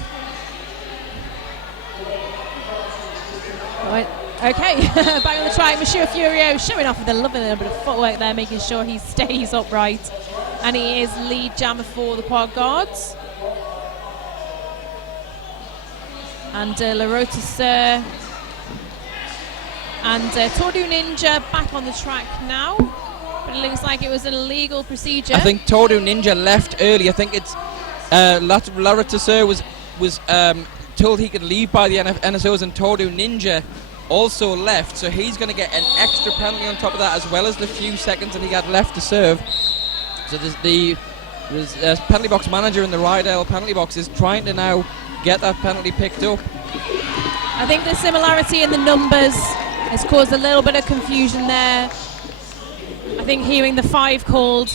Right. Okay, back on the track, Monsieur Furio showing off with a lovely little bit of footwork there, making sure he stays upright. And he is lead jammer for the quad guards. And Le Rotisseur and Tordu Ninja back on the track now. But it looks like it was an illegal procedure. I think Tordu Ninja left early. I think it's La Rotisseur was told he could leave by the NSOs, and Tordu Ninja also left, so he's going to get an extra penalty on top of that, as well as the few seconds that he had left to serve. So there's penalty box manager in the Rydell penalty box is trying to now get that penalty picked up. I think the similarity in the numbers has caused a little bit of confusion there. I think hearing the 5 called,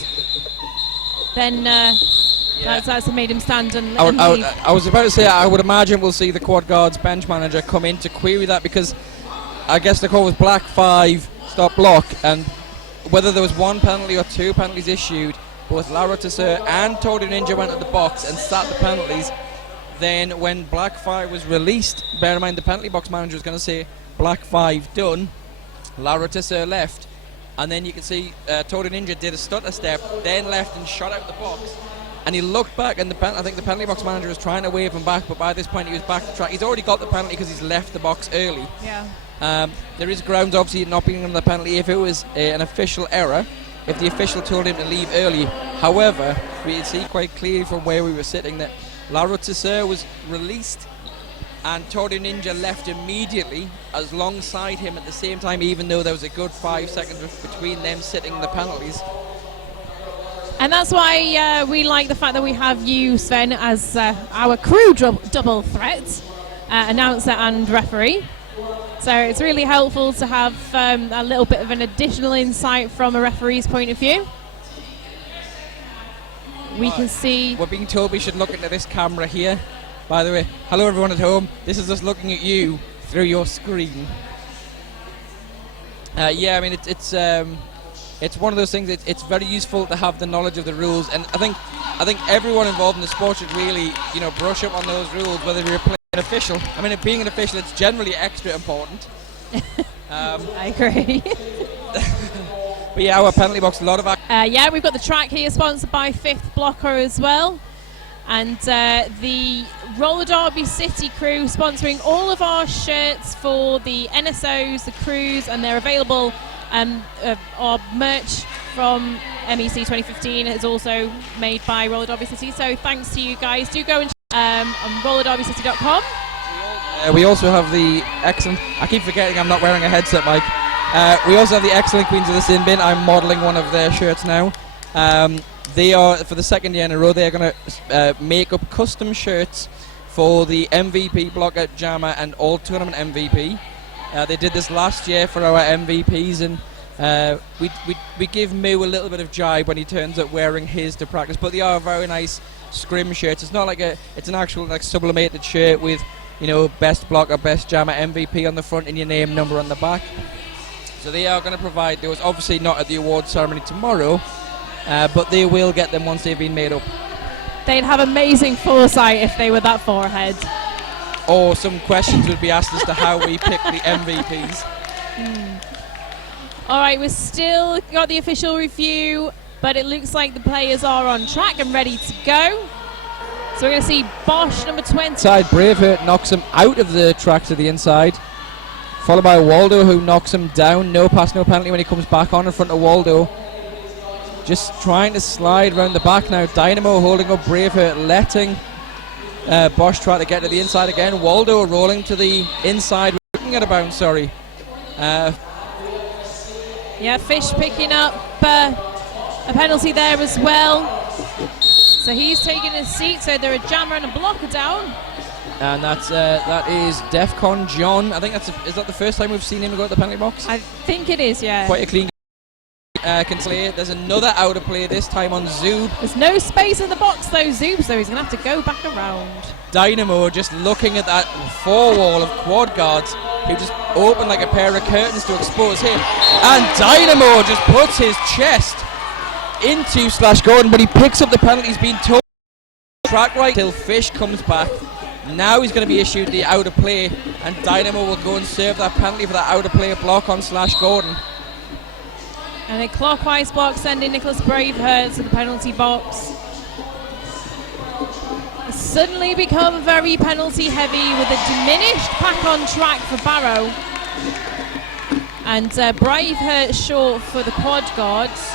then that's made him stand and leave. I was about to say, I would imagine we'll see the quad guards bench manager come in to query that, because I guess the call was black 5 stop block, and whether there was 1 penalty or 2 penalties issued, both La Rotisseur and Tordu Ninja went at the box and sat the penalties. Then when black 5 was released, bear in mind the penalty box manager was going to say black 5 done, La Rotisseur left, and then you can see Tordu Ninja did a stutter step, then left and shot out the box. and he looked back, and I think the penalty box manager was trying to wave him back, but by this point he was back to track. He's already got the penalty because he's left the box early. Yeah. There is grounds, obviously, not being on the penalty if it was an official error, if the official told him to leave early. However, we could see quite clearly from where we were sitting that La Rotisserie was released and Tornado Ninja left immediately alongside him at the same time, even though there was a good 5 seconds between them sitting the penalties. And that's why we like the fact that we have you, Sven, as our crew double threat, announcer and referee. So it's really helpful to have a little bit of an additional insight from a referee's point of view. We can see... We're being told we should look into this camera here. By the way, hello everyone at home. This is us looking at you through your screen. Yeah, I mean, it's one of those things. It's very useful to have the knowledge of the rules, and I think everyone involved in the sport should really, brush up on those rules, whether you're playing an official. I mean, being an official, it's generally extra important. I agree. But yeah, our penalty box, a lot of... yeah, we've got the track here sponsored by Fifth Blocker as well. And the Roller Derby City crew sponsoring all of our shirts for the NSOs, the crews, and they're available. Our merch from MEC 2015 is also made by Roller Derby City. So thanks to you guys. Do go and on rollerderbycity.com. We also have the excellent... I keep forgetting I'm not wearing a headset mic. We also have the excellent Queens of the Sin Bin. I'm modelling one of their shirts now. They are, for the second year in a row, they're going to make up custom shirts for the MVP blocker, Jammer, and all tournament MVP. They did this last year for our MVPs, and we give Moo a little bit of jibe when he turns up wearing his to practice. But they are very nice scrim shirts. It's not like it's an actual sublimated shirt with best blocker, best Jammer, MVP on the front and your name, number on the back. So they are going to provide those. Obviously not at the awards ceremony tomorrow. But they will get them once they've been made up. They'd have amazing foresight if they were that far ahead. Or some questions would be asked as to how we pick the MVPs. All right, we've still got the official review, but it looks like the players are on track and ready to go. So we're going to see Bosch, number 20. Side Braveheart knocks him out of the track to the inside, followed by Waldo, who knocks him down. No pass, no penalty when he comes back on in front of Waldo. Just trying to slide around the back now. Dynamo holding up Braveheart, letting Bosch try to get to the inside again. Waldo rolling to the inside, looking at a bounce, sorry. Yeah, Fish picking up a penalty there as well. So he's taking his seat, so they're a Jammer and a blocker down. And that is Defcon John. I think is that the first time we've seen him go at the penalty box? I think it is, yeah. Quite a clean can play. There's another out of play, this time on Zoob. There's no space in the box though, Zoob, so he's going to have to go back around. Dynamo just looking at that four wall of quad guards who just open like a pair of curtains to expose him. And Dynamo just puts his chest into Slash Gordon, but he picks up the penalty. He's been told track right till Fish comes back. Now he's going to be issued the out of play, and Dynamo will go and serve that penalty for that out of play block on Slash Gordon. And a clockwise block sending Nicholas Braveheart to the penalty box. It's suddenly become very penalty heavy with a diminished pack on track for Barrow. And Braveheart short for the quad guards.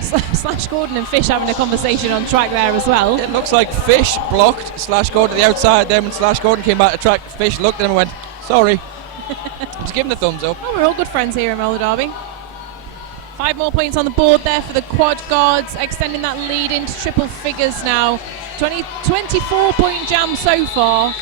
Slash Gordon and Fish having a conversation on track there as well. It looks like Fish blocked Slash Gordon to the outside. Then when Slash Gordon came back to track, Fish looked at him and went, sorry. Just give him the thumbs up. Oh, we're all good friends here in Roller Derby. 5 more points on the board there for the quad guards, extending that lead into triple figures now. 24-point jam so far,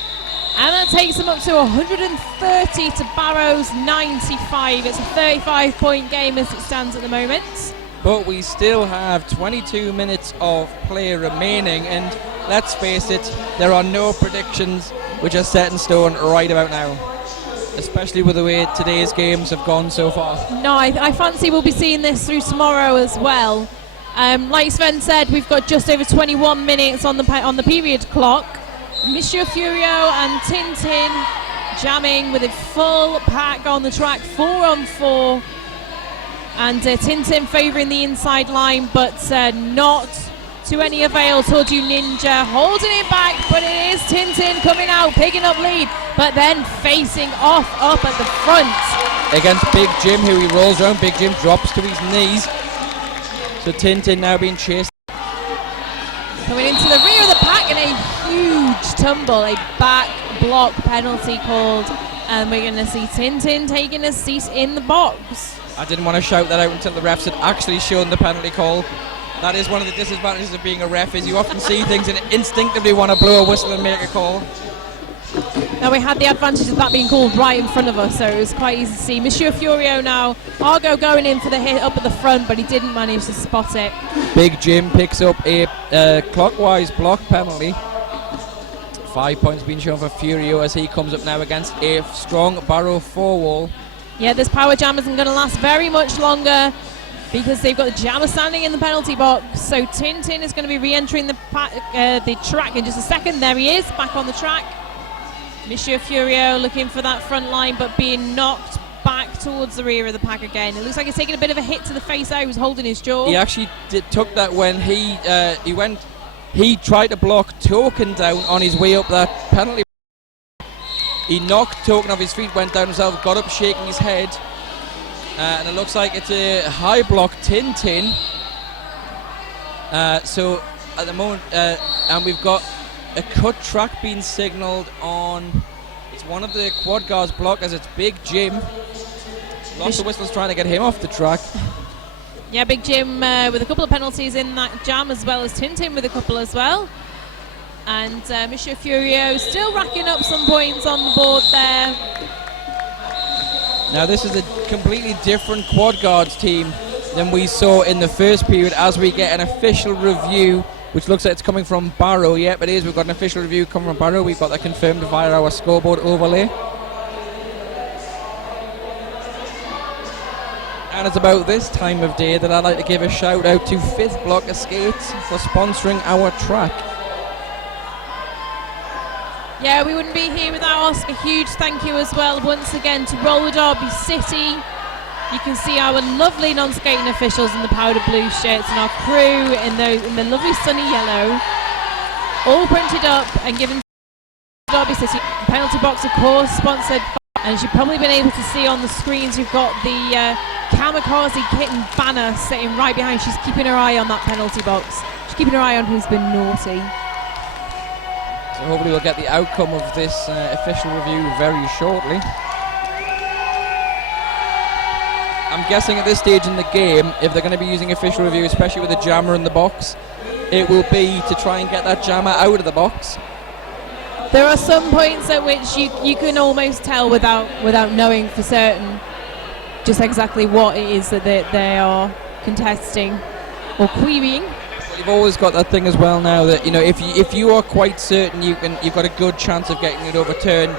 and that takes them up to 130 to Barrow's 95. It's a 35-point game as it stands at the moment. But we still have 22 minutes of play remaining, and let's face it, there are no predictions which are set in stone right about now, especially with the way today's games have gone so far. No, I fancy we'll be seeing this through tomorrow as well. Like Sven said, we've got just over 21 minutes on the period clock. Monsieur Furio and Tintin jamming with a full pack on the track, 4-on-4. And Tintin favouring the inside line, but not to any avail. Torju Ninja holding it back, but it is Tintin coming out, picking up lead, but then facing off up at the front. Against Big Jim, who he rolls around. Big Jim drops to his knees. So Tintin now being chased. Coming into the rear of the pack and a huge tumble, a back block penalty called, and we're going to see Tintin taking a seat in the box. I didn't want to shout that out until the refs had actually shown the penalty call. That is one of the disadvantages of being a ref, is you often see things and instinctively want to blow a whistle and make a call. Now we had the advantage of that being called right in front of us, so it was quite easy to see. Monsieur Furio now, Argo going in for the hit up at the front, but he didn't manage to spot it. Big Jim picks up a clockwise block penalty. 5 points being shown for Furio as he comes up now against a strong Barrow four-wall. Yeah, this power jam isn't going to last very much longer because they've got the jammer standing in the penalty box. So Tintin is going to be re-entering the track in just a second. There he is, back on the track. Monsieur Furio looking for that front line, but being knocked back towards the rear of the pack again. It looks like he's taking a bit of a hit to the face there. He was holding his jaw. He actually took that when he tried to block Token down on his way up that penalty. He knocked Token off his feet, went down himself, got up shaking his head, and it looks like it's a high block Tintin. So at the moment, and we've got a cut track being signalled on. It's one of the quad guards block as it's Big Jim. Lots of whistles trying to get him off the track. Yeah, Big Jim with a couple of penalties in that jam, as well as Tintin with a couple as well. And Monsieur Furio still racking up some points on the board there. Now this is a completely different quad guards team than we saw in the first period, as we get an official review, which looks like it's coming from Barrow. Yep, it is. We've got an official review coming from Barrow. We've got that confirmed via our scoreboard overlay. And it's about this time of day that I'd like to give a shout out to 5th Block Escapes for sponsoring our track. Yeah, we wouldn't be here without us. A huge thank you as well once again to Roller Derby City. You can see our lovely non-skating officials in the powder blue shirts and our crew in the lovely sunny yellow, all printed up and given to Derby City. Penalty box, of course, sponsored by, and as you've probably been able to see on the screens, you've got the Kamikaze Kitten banner sitting right behind. She's keeping her eye on that penalty box. She's keeping her eye on who's been naughty. So hopefully we'll get the outcome of this official review very shortly. I'm guessing at this stage in the game, if they're going to be using official review, especially with the jammer in the box, it will be to try and get that jammer out of the box. There are some points at which you can almost tell without knowing for certain just exactly what it is that they are contesting or querying. You've always got that thing as well now that, you know, if you are quite certain you've got a good chance of getting it overturned,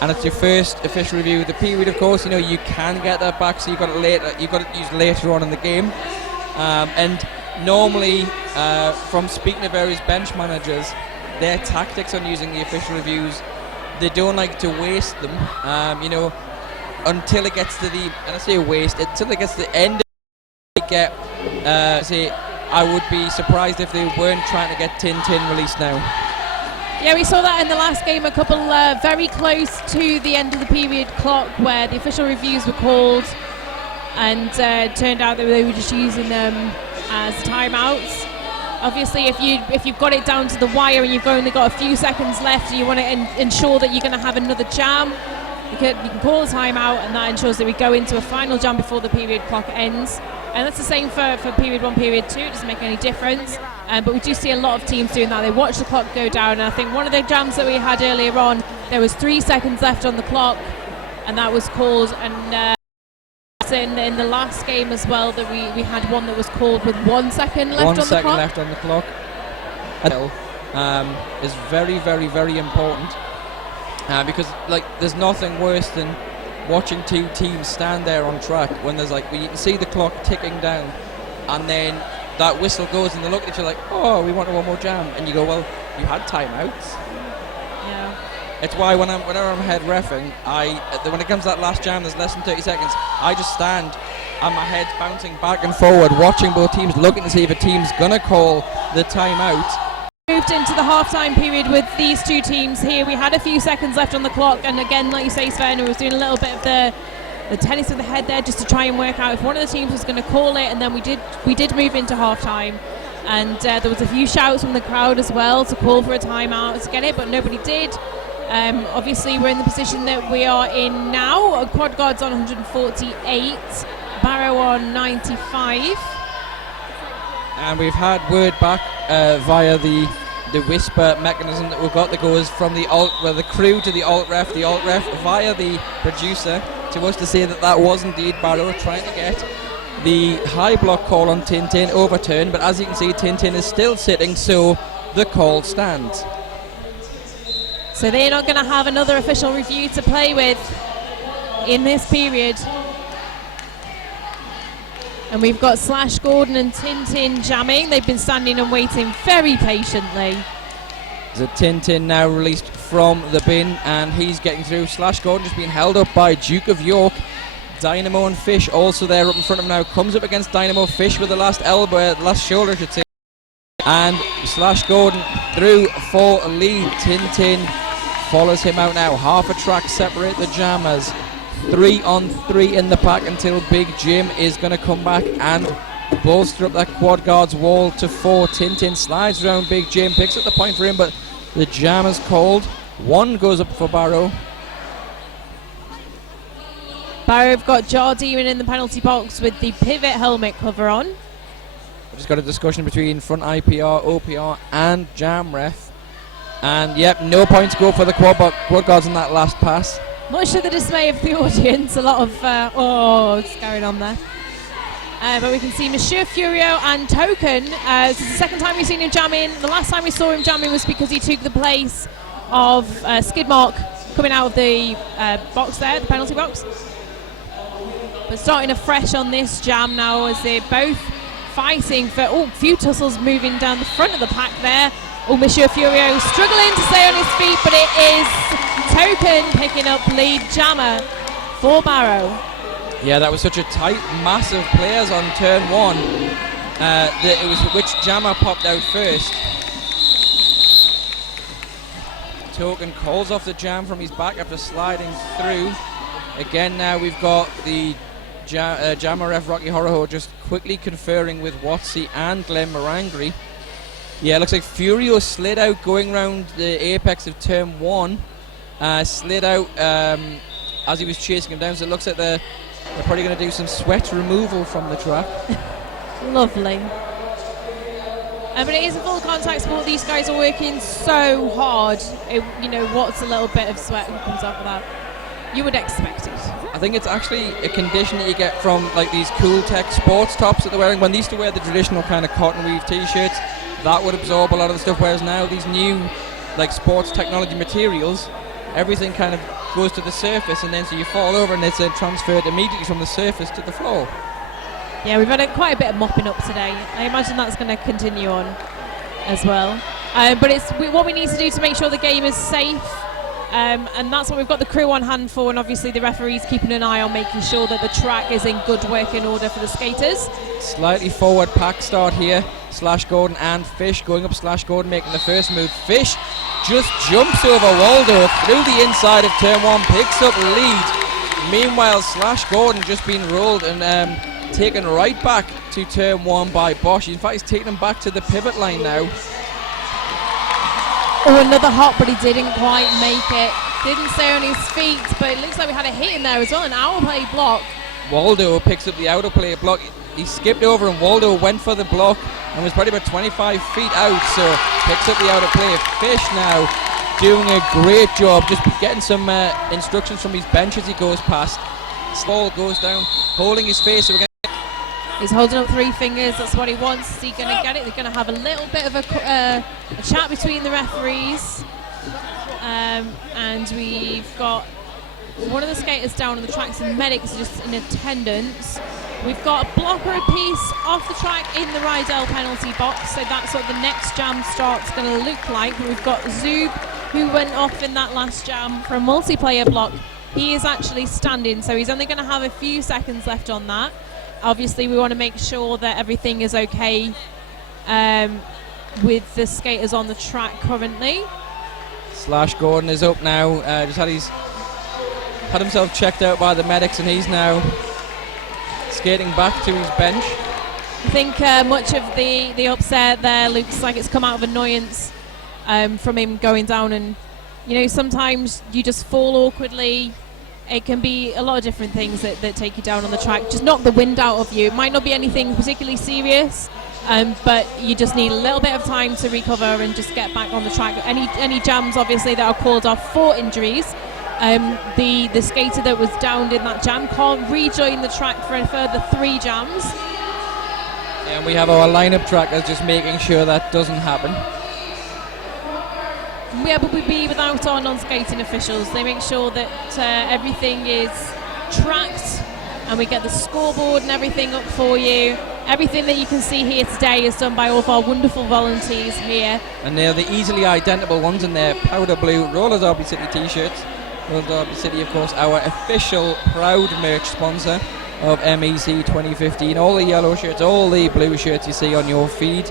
and it's your first official review of the period, of course, you know, you can get that back, so you've got it used later on in the game. And normally, from speaking to various bench managers, their tactics on using the official reviews, they don't like to waste them, you know, until it gets to the, and I say waste, until it gets to the end, I would be surprised if they weren't trying to get Tintin released now. Yeah, we saw that in the last game, a couple very close to the end of the period clock where the official reviews were called, and turned out that they were just using them as timeouts. Obviously, if you've got it down to the wire and you've only got a few seconds left and you want to ensure that you're going to have another jam, you can call a timeout, and that ensures that we go into a final jam before the period clock ends. And that's the same for period 1, period 2. It doesn't make any difference. But we do see a lot of teams doing that. They watch the clock go down. And I think one of the jams that we had earlier on, there was 3 seconds left on the clock, and that was called. And in the last game as well, that we had one that was called with 1 second left on the clock. 1 second left on the clock. Is very, very, very important. Because there's nothing worse than watching two teams stand there on track when you can see the clock ticking down, and then that whistle goes and they look at each other like, oh, we want one more jam, and you go, well, you had timeouts. Yeah. It's why whenever I'm head reffing, when it comes to that last jam, there's less than 30 seconds, I just stand and my head's bouncing back and forward, watching both teams, looking to see if a team's gonna call the timeout. Moved into the half-time period with these two teams here. We had a few seconds left on the clock, and again, like you say, Sven, was doing a little bit of the tennis with the head there just to try and work out if one of the teams was going to call it, and then we did move into half-time. And there was a few shouts from the crowd as well to call for a timeout to get it, but nobody did. Obviously, we're in the position that we are in now. Quad Guards on 148, Barrow on 95. And we've had word back via the whisper mechanism that we've got that goes from the crew to the alt ref via the producer to us to say that was indeed Barrow trying to get the high block call on Tintin overturned, but as you can see, Tintin is still sitting, so the call stands. So they're not going to have another official review to play with in this period. And we've got Slash Gordon and Tintin jamming. They've been standing and waiting very patiently. The Tintin now released from the bin, and he's getting through. Slash Gordon just being held up by Duke of York. Dynamo and Fish also there up in front of him now. Comes up against Dynamo. Fish with the last shoulder, I should say. And Slash Gordon through for a lead. Tintin follows him out now. Half a track separate the jammers. 3-on-3 in the pack until Big Jim is going to come back and bolster up that Quad Guards wall to 4. Tintin slides around Big Jim, picks up the point for him, but the jammers called. 1 goes up for Barrow. Barrow have got Jardine in the penalty box with the pivot helmet cover on. We've just got a discussion between front IPR, OPR and jam ref. And yep, no points go for the Quad Guards on that last pass. Much to the dismay of the audience, a lot of what's going on there. But we can see Monsieur Furio and Token. This is the second time we've seen him jamming. The last time we saw him jamming was because he took the place of Skidmark coming out of the box there, the penalty box. But starting afresh on this jam now as they're both fighting for a few tussles moving down the front of the pack there. Monsieur Furio struggling to stay on his feet, but it is Token picking up lead jammer for Barrow. Yeah, that was such a tight mass of players on turn 1 that it was which jammer popped out first. Token calls off the jam from his back after sliding through. Again now we've got the jammer ref Rocky Horoho just quickly conferring with Watsy and Glenn Marangri. Yeah, it looks like Furio slid out going round the apex of turn 1. Slid out as he was chasing him down, so it looks like they're probably going to do some sweat removal from the track. Lovely. But it is a full contact sport. These guys are working so hard. What's a little bit of sweat that comes off of that? You would expect it. I think it's actually a condition that you get from like these cool tech sports tops that they're wearing. When they used to wear the traditional kind of cotton weave t-shirts, that would absorb a lot of the stuff, whereas now these new like sports technology materials, everything kind of goes to the surface, and then so you fall over and it's transferred immediately from the surface to the floor. Yeah, we've had quite a bit of mopping up today. I imagine that's going to continue on as well. But it's what we need to do to make sure the game is safe. And that's what we've got the crew on hand for, and obviously the referees keeping an eye on making sure that the track is in good working order for the skaters. Slightly forward pack start here. Slash Gordon and Fish going up. Slash Gordon making the first move. Fish just jumps over Waldo through the inside of turn 1, picks up lead. Meanwhile, Slash Gordon just been rolled and taken right back to turn 1 by Bosch. In fact, he's taken him back to the pivot line now. Oh, another hop, but he didn't quite make it. Didn't stay on his feet, but it looks like we had a hit in there as well, an hour play block. Waldo picks up the outer play block. He skipped over and Waldo went for the block and was probably about 25 feet out, so picks up the outer play. Fish now doing a great job, just getting some instructions from his bench as he goes past. Stall goes down, holding his face. So he's holding up 3 fingers, that's what he wants. Is he going to get it? They're going to have a little bit of a chat between the referees. And we've got one of the skaters down on the tracks and medics just in attendance. We've got a blocker apiece off the track in the Rydell penalty box, so that's what the next jam start's going to look like. We've got Zoob, who went off in that last jam for a multiplayer block. He is actually standing, so he's only going to have a few seconds left on that. Obviously, we want to make sure that everything is okay with the skaters on the track currently. Slash Gordon is up now. Just had himself checked out by the medics, and he's now skating back to his bench. I think much of the upset there looks like it's come out of annoyance from him going down, and sometimes you just fall awkwardly. It can be a lot of different things that take you down on the track. Just knock the wind out of you. It might not be anything particularly serious, but you just need a little bit of time to recover and just get back on the track. Any jams, obviously, that are called off for injuries. The skater that was downed in that jam can't rejoin the track for a further 3 jams. And we have our lineup trackers just making sure that doesn't happen. Yeah, but we'd be without our non-skating officials. They make sure that everything is tracked, and we get the scoreboard and everything up for you. Everything that you can see here today is done by all of our wonderful volunteers here. And they're the easily identifiable ones in their powder blue Roller Derby City t-shirts. Roller Derby City, of course, our official proud merch sponsor of MEC 2015. All the yellow shirts, all the blue shirts you see on your feed,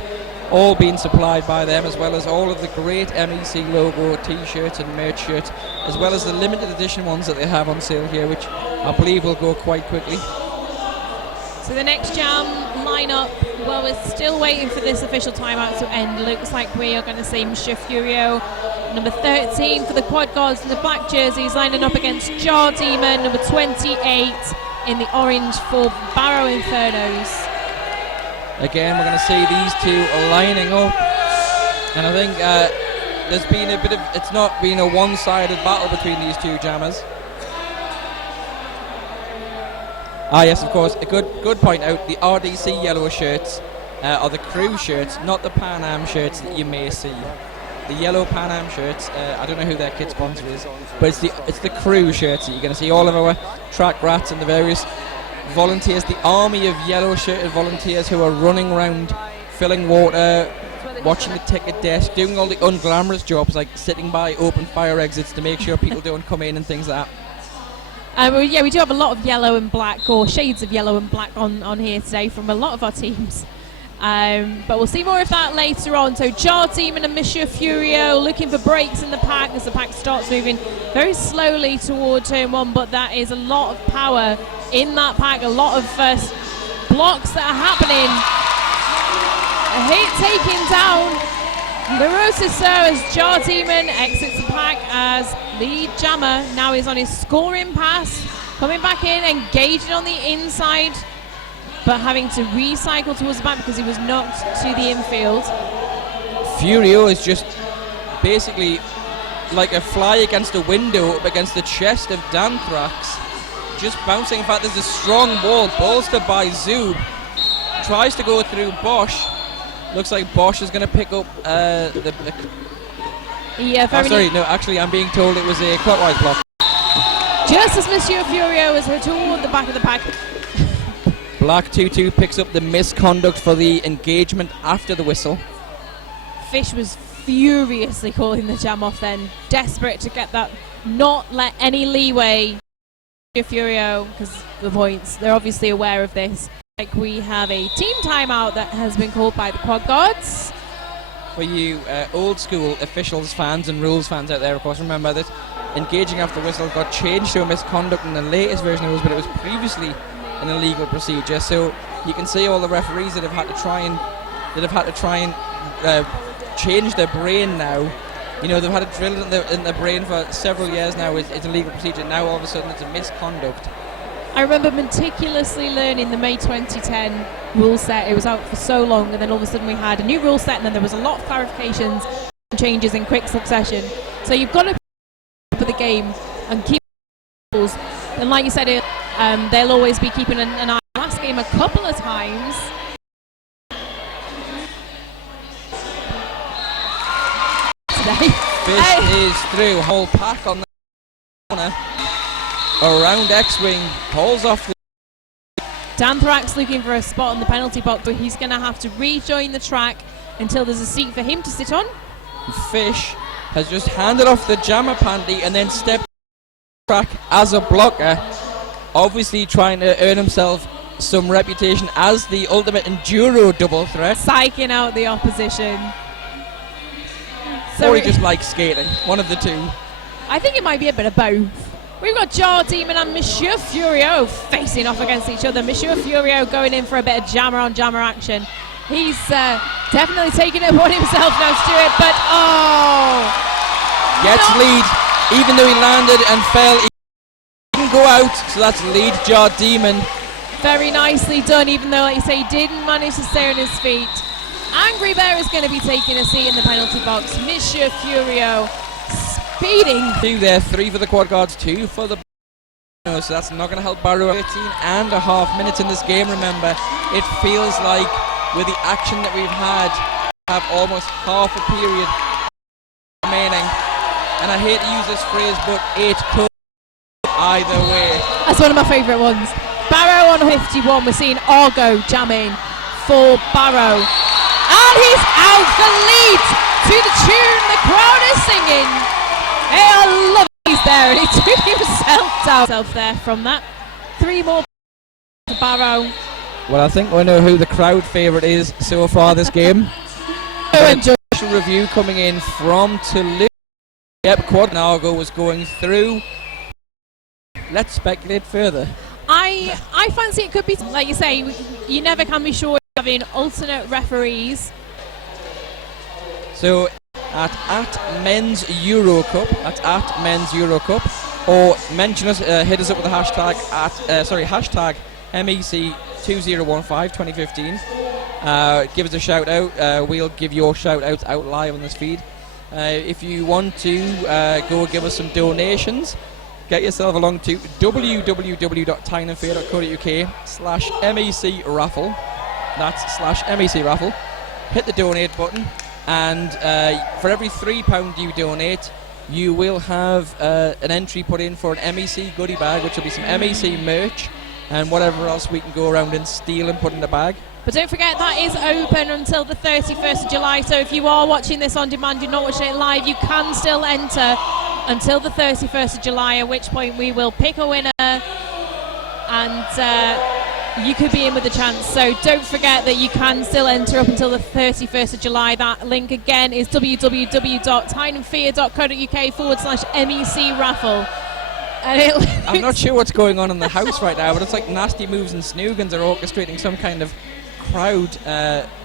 all being supplied by them, as well as all of the great MEC logo t-shirts and merch shirts, as well as the limited edition ones that they have on sale here, which I believe will go quite quickly. So the next jam lineup, well, we're still waiting for this official timeout to end. Looks like we are going to see Monsieur Furio, number 13 for the Quad Gods in the black jerseys, lining up against Jar Demon, number 28 in the orange for Barrow Infernos. Again, we're going to see these two lining up, and I think there's been a bit of, it's not been a one-sided battle between these two jammers. Yes, of course, a good point out, the RDC yellow shirts are the crew shirts, not the Pan Am shirts that you may see. The yellow Pan Am shirts, I don't know who their kit sponsor is, but it's the crew shirts that you're going to see. All of our track rats and the various volunteers, the army of yellow shirted volunteers who are running around filling water, watching the ticket desk, doing all the unglamorous jobs like sitting by open fire exits to make sure people don't come in and things like that. Yeah, we do have a lot of yellow and black, or shades of yellow and black on here today from a lot of our teams. But we'll see more of that later on. So Jar Demon and Monsieur Furio looking for breaks in the pack as the pack starts moving very slowly toward turn 1, but that is a lot of power in that pack, a lot of blocks that are happening. A hit taken down. The Rosa Sir as Jar Demon exits the pack as the jammer now is on his scoring pass, coming back in, engaging on the inside, but having to recycle towards the back because he was knocked to the infield. Furio is just basically like a fly against a window up against the chest of Danthrax, just bouncing. In fact, there's a strong wall bolstered by Zub. Tries to go through Bosch. Looks like Bosch is going to pick up actually I'm being told it was a clockwise block. Just as Monsieur Furio is toward the back of the pack. Black 2-2 picks up the misconduct for the engagement after the whistle. Fish was furiously calling the jam off then, desperate to get that, not let any leeway. Furio, because the points, they're obviously aware of this. Like, we have a team timeout that has been called by the Quad Gods. For you old school officials fans and rules fans out there, of course, remember that engaging after the whistle got changed to a misconduct in the latest version of the rules, but it was previously an illegal procedure. So you can see all the referees that have had to try and change their brain now. You know, they've had it drilled in their brain for several years now. It's a legal procedure. Now all of a sudden it's a misconduct. I remember meticulously learning the May 2010 rule set. It was out for so long, and then all of a sudden we had a new rule set, and then there was a lot of clarifications and changes in quick succession. So you've got to keep up with the game and keep rules. And like you said, they'll always be keeping an eye on the last game a couple of times. Fish is through, whole pack on the corner. Around X-Wing, pulls off the... Danthrax looking for a spot on the penalty box, but he's going to have to rejoin the track until there's a seat for him to sit on. Fish has just handed off the jammer panty and then stepped track as a blocker, obviously trying to earn himself some reputation as the ultimate enduro double threat. Psyching out the opposition. So or he just likes skating. One of the two. I think it might be a bit of both. We've got Jar Demon and Monsieur Furio facing off against each other. Monsieur Furio going in for a bit of jammer on jammer action. He's definitely taking it upon himself now to do it, but gets lead, even though he landed and fell. He didn't go out, so that's lead Jar Demon. Very nicely done, even though, like you say, he didn't manage to stay on his feet. Angry Bear is going to be taking a seat in the penalty box. Monsieur Furio speeding. 2 there, 3 for the quad guards, 2 for the so that's not going to help Barrow. 13.5 minutes in this game, remember. It feels like with the action that we've had, have almost half a period remaining. And I hate to use this phrase, but it could either way. That's one of my favourite ones. Barrow on 51, we're seeing Argo jamming for Barrow. And he's out for lead to the tune the crowd is singing. Hey, I love it. He's there and he took himself down there from that. 3 more to Barrow. Well, I think we know who the crowd favourite is so far this game. Special review coming in from Toulouse. Yep, Quad Argo was going through. Let's speculate further. I fancy it could be, like you say, you never can be sure having alternate referees. So at Men's Euro Cup, or mention us, hit us up with the hashtag hashtag MEC2015 2015. Give us a shout out. We'll give your shout outs out live on this feed. If you want to go give us some donations, get yourself along to www.tyneandfear.co.uk/MEC raffle. That's /MEC raffle. Hit the donate button, and for every £3 you donate, you will have an entry put in for an MEC goodie bag, which will be some MEC merch and whatever else we can go around and steal and put in the bag. But don't forget, that is open until the 31st of July, so if you are watching this on demand, you're not watching it live, you can still enter until the 31st of July, at which point we will pick a winner and you could be in with a chance. So don't forget that you can still enter up until the 31st of July. That link again is www.tyneandfear.co.uk/MEC raffle. I'm not sure what's going on in the house right now, but it's like Nasty Moves and Snoogans are orchestrating some kind of crowd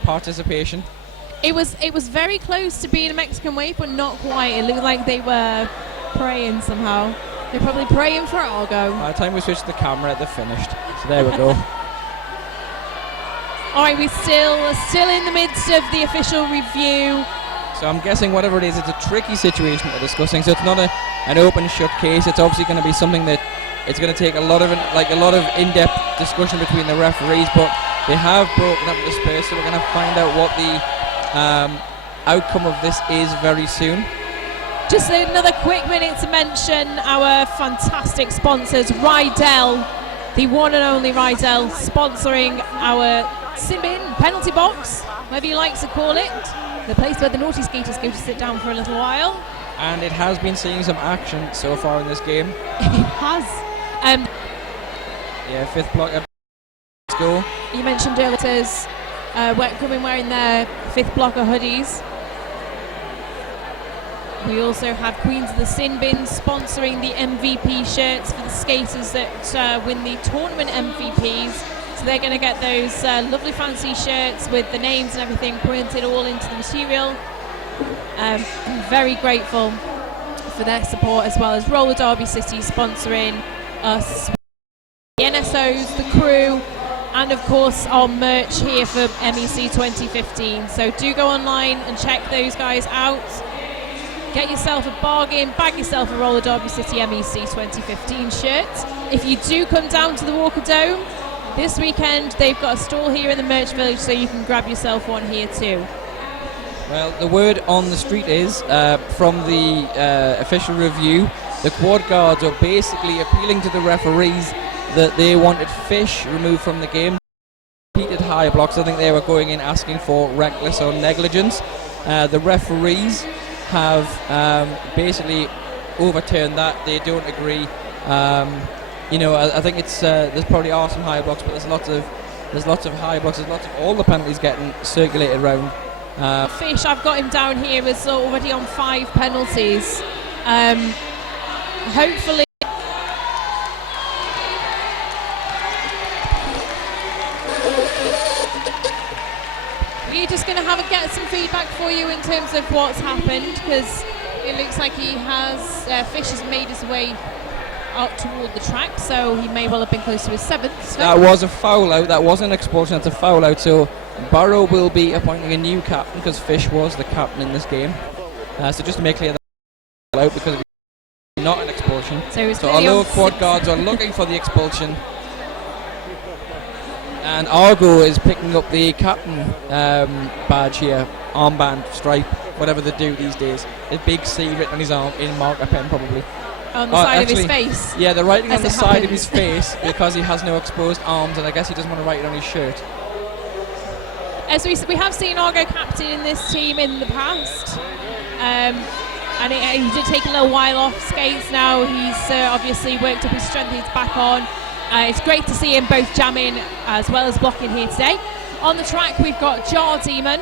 participation. It was very close to being a Mexican wave, but not quite. It looked like they were praying somehow. They're probably praying for Argo. By the time we switch the camera, they're finished. So there we go. All right, we're still in the midst of the official review. So I'm guessing whatever it is, it's a tricky situation we're discussing. So it's not an open shut case. It's obviously going to be something that it's going to take a lot of in-depth discussion between the referees. But they have broken up the space, so we're going to find out what the outcome of this is very soon. Just another quick minute to mention our fantastic sponsors, Rydell, the one and only Rydell, sponsoring our Simbin penalty box, whatever you like to call it. The place where the naughty skaters go to sit down for a little while. And it has been seeing some action so far in this game. It has. Yeah, 5th block. Let's go. You mentioned earlier wearing their 5th blocker hoodies. We also have Queens of the Sin Bin sponsoring the MVP shirts for the skaters that win the tournament MVPs. So they're going to get those lovely fancy shirts with the names and everything printed all into the material. I'm very grateful for their support, as well as Roller Derby City sponsoring us, the NSOs, the crew, and of course our merch here for MEC 2015. So do go online and check those guys out. Get yourself a bargain, bag yourself a Roller Derby City MEC 2015 shirt. If you do come down to the Walker Dome this weekend, they've got a stall here in the merch village, so you can grab yourself one here too. Well, the word on the street is, from the official review, the quad guards are basically appealing to the referees that they wanted fish removed from the game. Repeated high blocks, I think they were going in asking for reckless or negligence. The referees have basically overturned that. They don't agree. I think it's there's probably are some high blocks, but there's lots of high blocks. There's lots of all the penalties getting circulated around Fish, I've got him down here as already on 5 penalties. Hopefully. We're just going to get some feedback for you in terms of what's happened, because it looks like he has Fish has made his way out toward the track, so he may well have been close to his 7th. So. That was a foul out. That wasn't an expulsion. That's a foul out. So Barrow will be appointing a new captain because Fish was the captain in this game. So just to make clear that out, because it's not an expulsion. So our lower quad guards are looking for the expulsion. And Argo is picking up the captain badge here, armband, stripe, whatever they do these days. A big C written on his arm in marker pen, probably. On the side of his face? Yeah, they're writing on the side of his face because he has no exposed arms, and I guess he doesn't want to write it on his shirt. As we have seen Argo captain in this team in the past, and he did take a little while off skates. Now he's obviously worked up his strength, he's back on. It's great to see him both jamming as well as blocking here today. On the track we've got Jar Demon,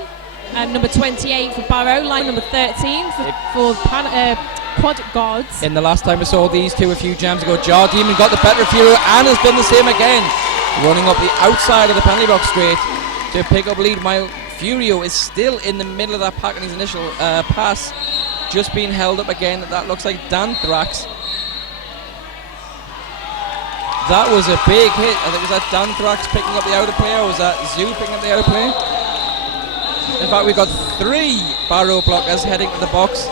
number 28 for Barrow, line number 13 for Quad Gods. In the last time we saw these two a few jams ago, Jar Demon got the better of Furio and has done the same again, running up the outside of the penalty box straight to pick up lead, while Furio is still in the middle of that pack in his initial pass, just being held up again. That looks like Danthrax. That was a big hit. I think was that Danthrax picking up the outer player, or was that Zoo picking up the outer player? In fact, we've got 3 Barrow blockers heading to the box.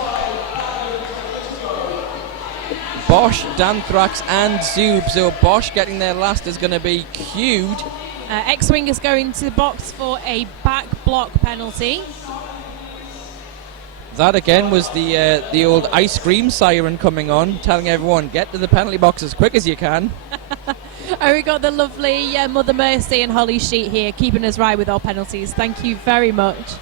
Bosch, Danthrax and Zoob. So Bosch getting there last is going to be queued. X-Wing is going to the box for a back block penalty. That again was the old ice cream siren coming on, telling everyone, get to the penalty box as quick as you can. We got the lovely Mother Mercy and Holly Sheet here, keeping us right with our penalties. Thank you very much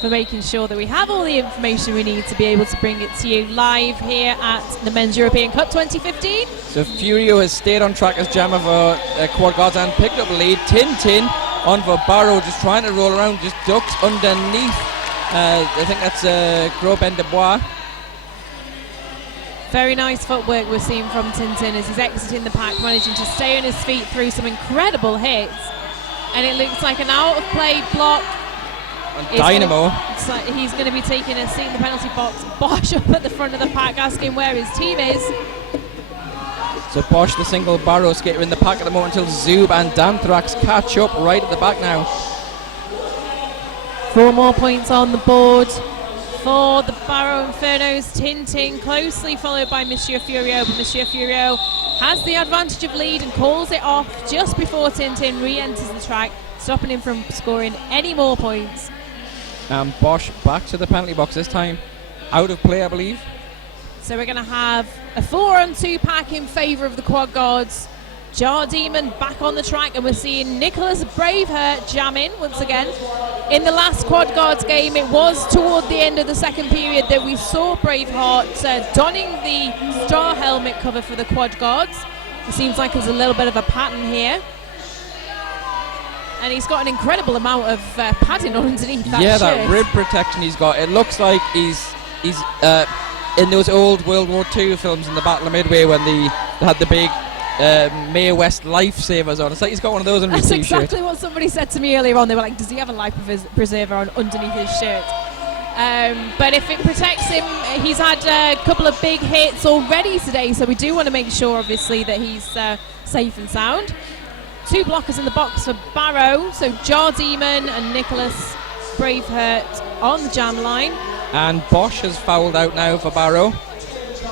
for making sure that we have all the information we need to be able to bring it to you live here at the Men's European Cup 2015. So Furio has stayed on track as jammer for Quad Guards and picked up the lead. Tintin on for Barrow, just trying to roll around, just ducks underneath. I think that's Gros Ben de Bois. Very nice footwork we're seeing from Tintin as he's exiting the pack, managing to stay on his feet through some incredible hits. And it looks like an out-of-play block. And Dynamo. It's like he's going to be taking a seat in the penalty box. Bosch up at the front of the pack asking where his team is. So Bosch, the single Barrow skater, in the pack at the moment until Zoob and Danthrax catch up right at the back now. 4 more points on the board for the Barrow Infernos. Tintin closely followed by Monsieur Furio, but Monsieur Furio has the advantage of lead and calls it off just before Tintin re-enters the track, stopping him from scoring any more points. And Bosch back to the penalty box this time, out of play I believe. So we're going to have a 4-on-2 pack in favour of the Quad Guards. Jar Demon back on the track, and we're seeing Nicholas Braveheart jamming once again. In the last Quad Guards game, it was toward the end of the second period that we saw Braveheart donning the star helmet cover for the Quad Guards. It seems like there's a little bit of a pattern here. And he's got an incredible amount of padding underneath that shirt. That rib protection he's got. It looks like he's in those old World War II films in the Battle of Midway when they had the big Mae West lifesavers on. It's like he's got one of those on his That's t-shirt. exactly what somebody said to me earlier on. They were like, does he have a life preserver on underneath his shirt? But if it protects him, he's had a couple of big hits already today, so we do want to make sure obviously that he's safe and sound. 2 blockers in the box for Barrow, so Jar Demon and Nicholas Braveheart on the jam line. And Bosch has fouled out now for Barrow.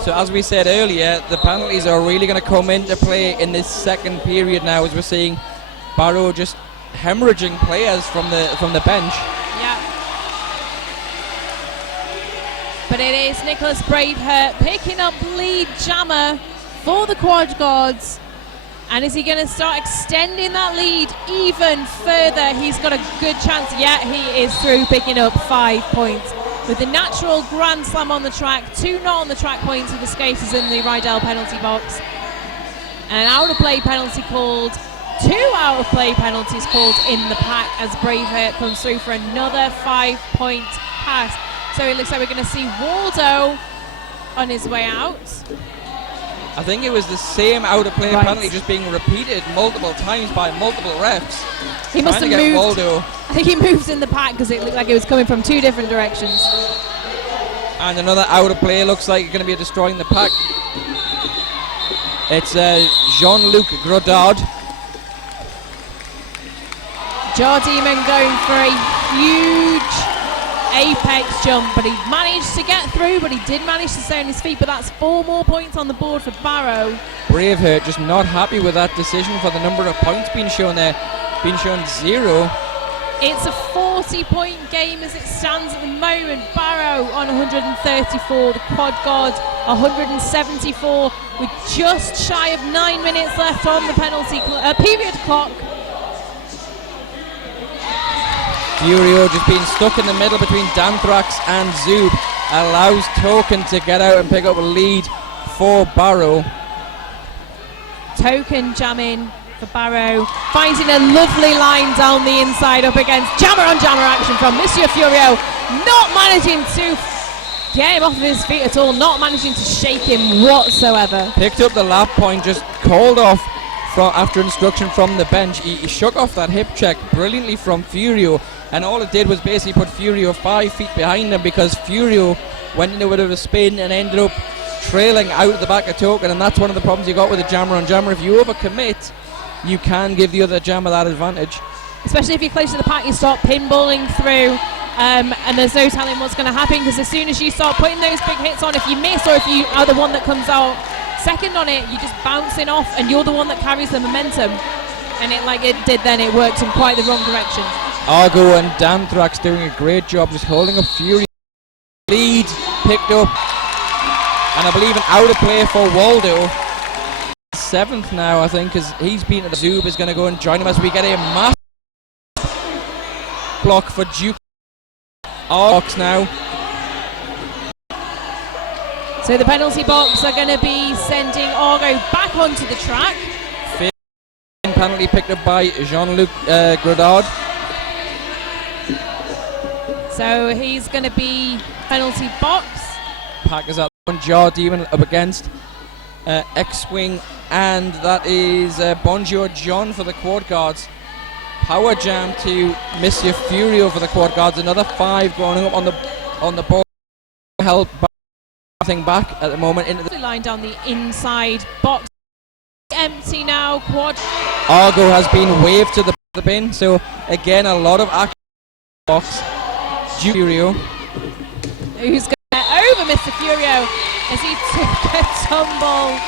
So as we said earlier, the penalties are really going to come into play in this second period now, as we're seeing Barrow just hemorrhaging players from the bench. Yeah. But it is Nicholas Braveheart picking up lead jammer for the Quad Guards. And is he going to start extending that lead even further? He's got a good chance. Yeah, he is through, picking up 5 points. With the natural Grand Slam on the track, 2 not on the track points for the skaters in the Rydell penalty box. And an out-of-play penalty called 2 out of play penalties called in the pack as Braveheart comes through for another 5-point pass. So it looks like we're going to see Waldo on his way out. I think it was the same out of play penalty just being repeated multiple times by multiple refs. He must have moved. Waldo. I think he moved in the pack because it looked like it was coming from 2 different directions. And another out of play looks like it's going to be destroying the pack. It's Jean-Luc Grodard. Jardimon going for a huge apex jump, but he managed to get through, but he did manage to stay on his feet, but that's 4 more points on the board for Barrow. Braveheart just not happy with that decision for the number of points being shown there. Being shown 0. It's a 40-point game as it stands at the moment. Barrow on 134, the Quad Guard 174, with just shy of 9 minutes left on the penalty period clock. Furio just being stuck in the middle between Danthrax and Zub allows Token to get out and pick up a lead for Barrow. Token jamming for Barrow, finding a lovely line down the inside up against jammer on jammer action from Monsieur Furio, not managing to get him off of his feet at all, not managing to shake him whatsoever. Picked up the lap point, just called off after instruction from the bench. He shook off that hip check brilliantly from Furio, and all it did was basically put Furio 5 feet behind him, because Furio went into a bit of a spin and ended up trailing out at the back of Token, and that's one of the problems you got with the jammer on jammer. If you overcommit, you can give the other jammer that advantage. Especially if you're close to the pack, you start pinballing through, and there's no telling what's going to happen, because as soon as you start putting those big hits on, if you miss or if you are the one that comes out second on it, you're just bouncing off and you're the one that carries the momentum. And it did then, it worked in quite the wrong direction. Argo and Danthrax doing a great job just holding up Fury. Lead picked up, and I believe an out of play for Waldo. 7th now, I think, because he's been at the Zub is going to go and join him as we get a massive block for Duke. Box now. So the penalty box are going to be sending Argo back onto the track. Penalty picked up by Jean-Luc Grodard. So he's going to be penalty box. Packers out one, Jardimon up against X-Wing, and that is Bonjour John for the Quad Guards. Power jam to Monsieur Furio for the Quad Guards. Another 5 going up on the ball. Held nothing back at the moment. Into the line down the inside box. Empty now. Quad. Argo has been waved to the bin. So again, a lot of action box. Furio, who's going to get over Mr. Furio as he took a tumble.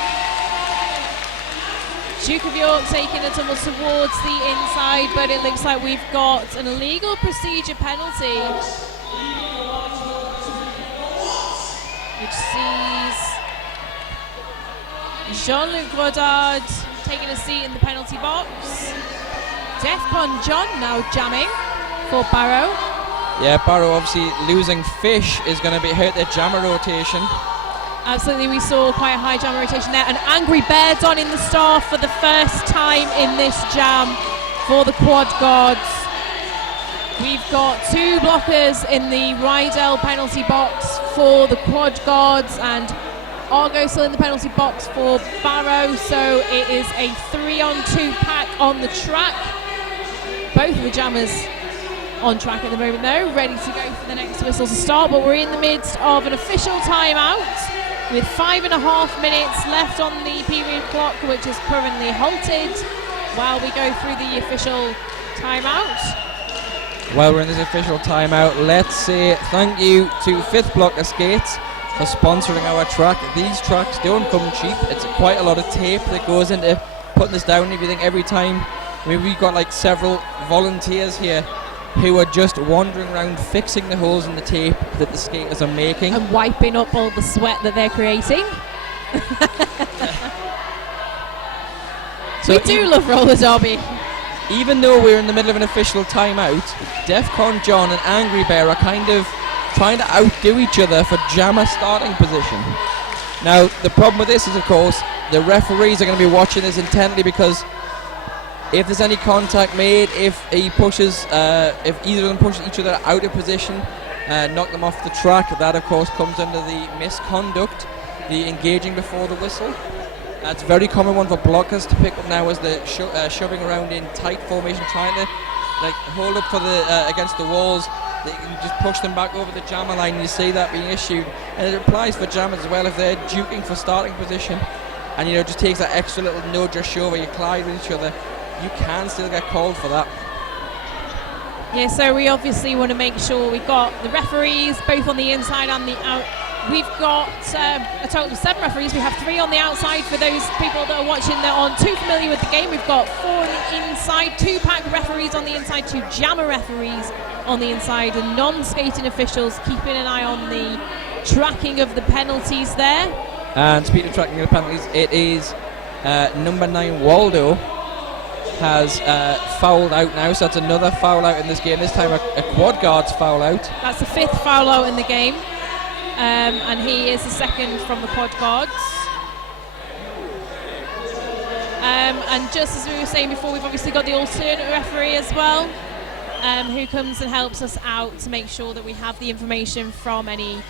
Duke of York taking a tumble towards the inside, but it looks like we've got an illegal procedure penalty, which sees Jean-Luc Grodard taking a seat in the penalty box. Defcon John now jamming for Barrow. Yeah, Barrow obviously losing Fish is going to hurt their jammer rotation. Absolutely, we saw quite a high jammer rotation there. And Angry Bear Don in the star for the first time in this jam for the Quad Guards. We've got 2 blockers in the Rydell penalty box for the Quad Guards, and Argo still in the penalty box for Barrow. So it is a 3-on-2 pack on the track. Both of the jammers on track at the moment though, ready to go for the next whistle to start, but we're in the midst of an official timeout with 5.5 minutes left on the period clock, which is currently halted while we go through the official timeout. While we're in this official timeout, let's say thank you to 5th Blocker Skates for sponsoring our track. These tracks don't come cheap. It's quite a lot of tape that goes into putting this down and everything every time. I mean, we've got like several volunteers here who are just wandering around fixing the holes in the tape that the skaters are making. And wiping up all the sweat that they're creating. So we do love roller derby. Even though we're in the middle of an official timeout, Defcon John and Angry Bear are kind of trying to outdo each other for jammer starting position. Now, the problem with this is, of course, the referees are going to be watching this intently, because if there's any contact made, if he pushes, if either of them pushes each other out of position, knock them off the track, that of course comes under the misconduct, the engaging before the whistle. It's a very common one for blockers to pick up now as they're shoving around in tight formation, trying to like hold up for the against the walls. They can just push them back over the jammer line, and you see that being issued. And it applies for jammers as well if they're duking for starting position, and you know, just takes that extra little nudge or shove where you collide with each other. You can still get called for that. Yeah, so we obviously want to make sure we've got the referees both on the inside and the out. We've got a total of 7 referees. We have 3 on the outside for those people that are watching that aren't too familiar with the game. We've got 4 on the inside, 2 pack referees on the inside, 2 jammer referees on the inside, and non-skating officials keeping an eye on the tracking of the penalties there. And speaking of tracking of the penalties, it is number 9 Waldo has fouled out now, so that's another foul out in this game. This time a quad guard's foul out. That's the 5th foul out in the game. And he is the 2nd from the quad guards. And just as we were saying before, we've obviously got the alternate referee as well, who comes and helps us out to make sure that we have the information from any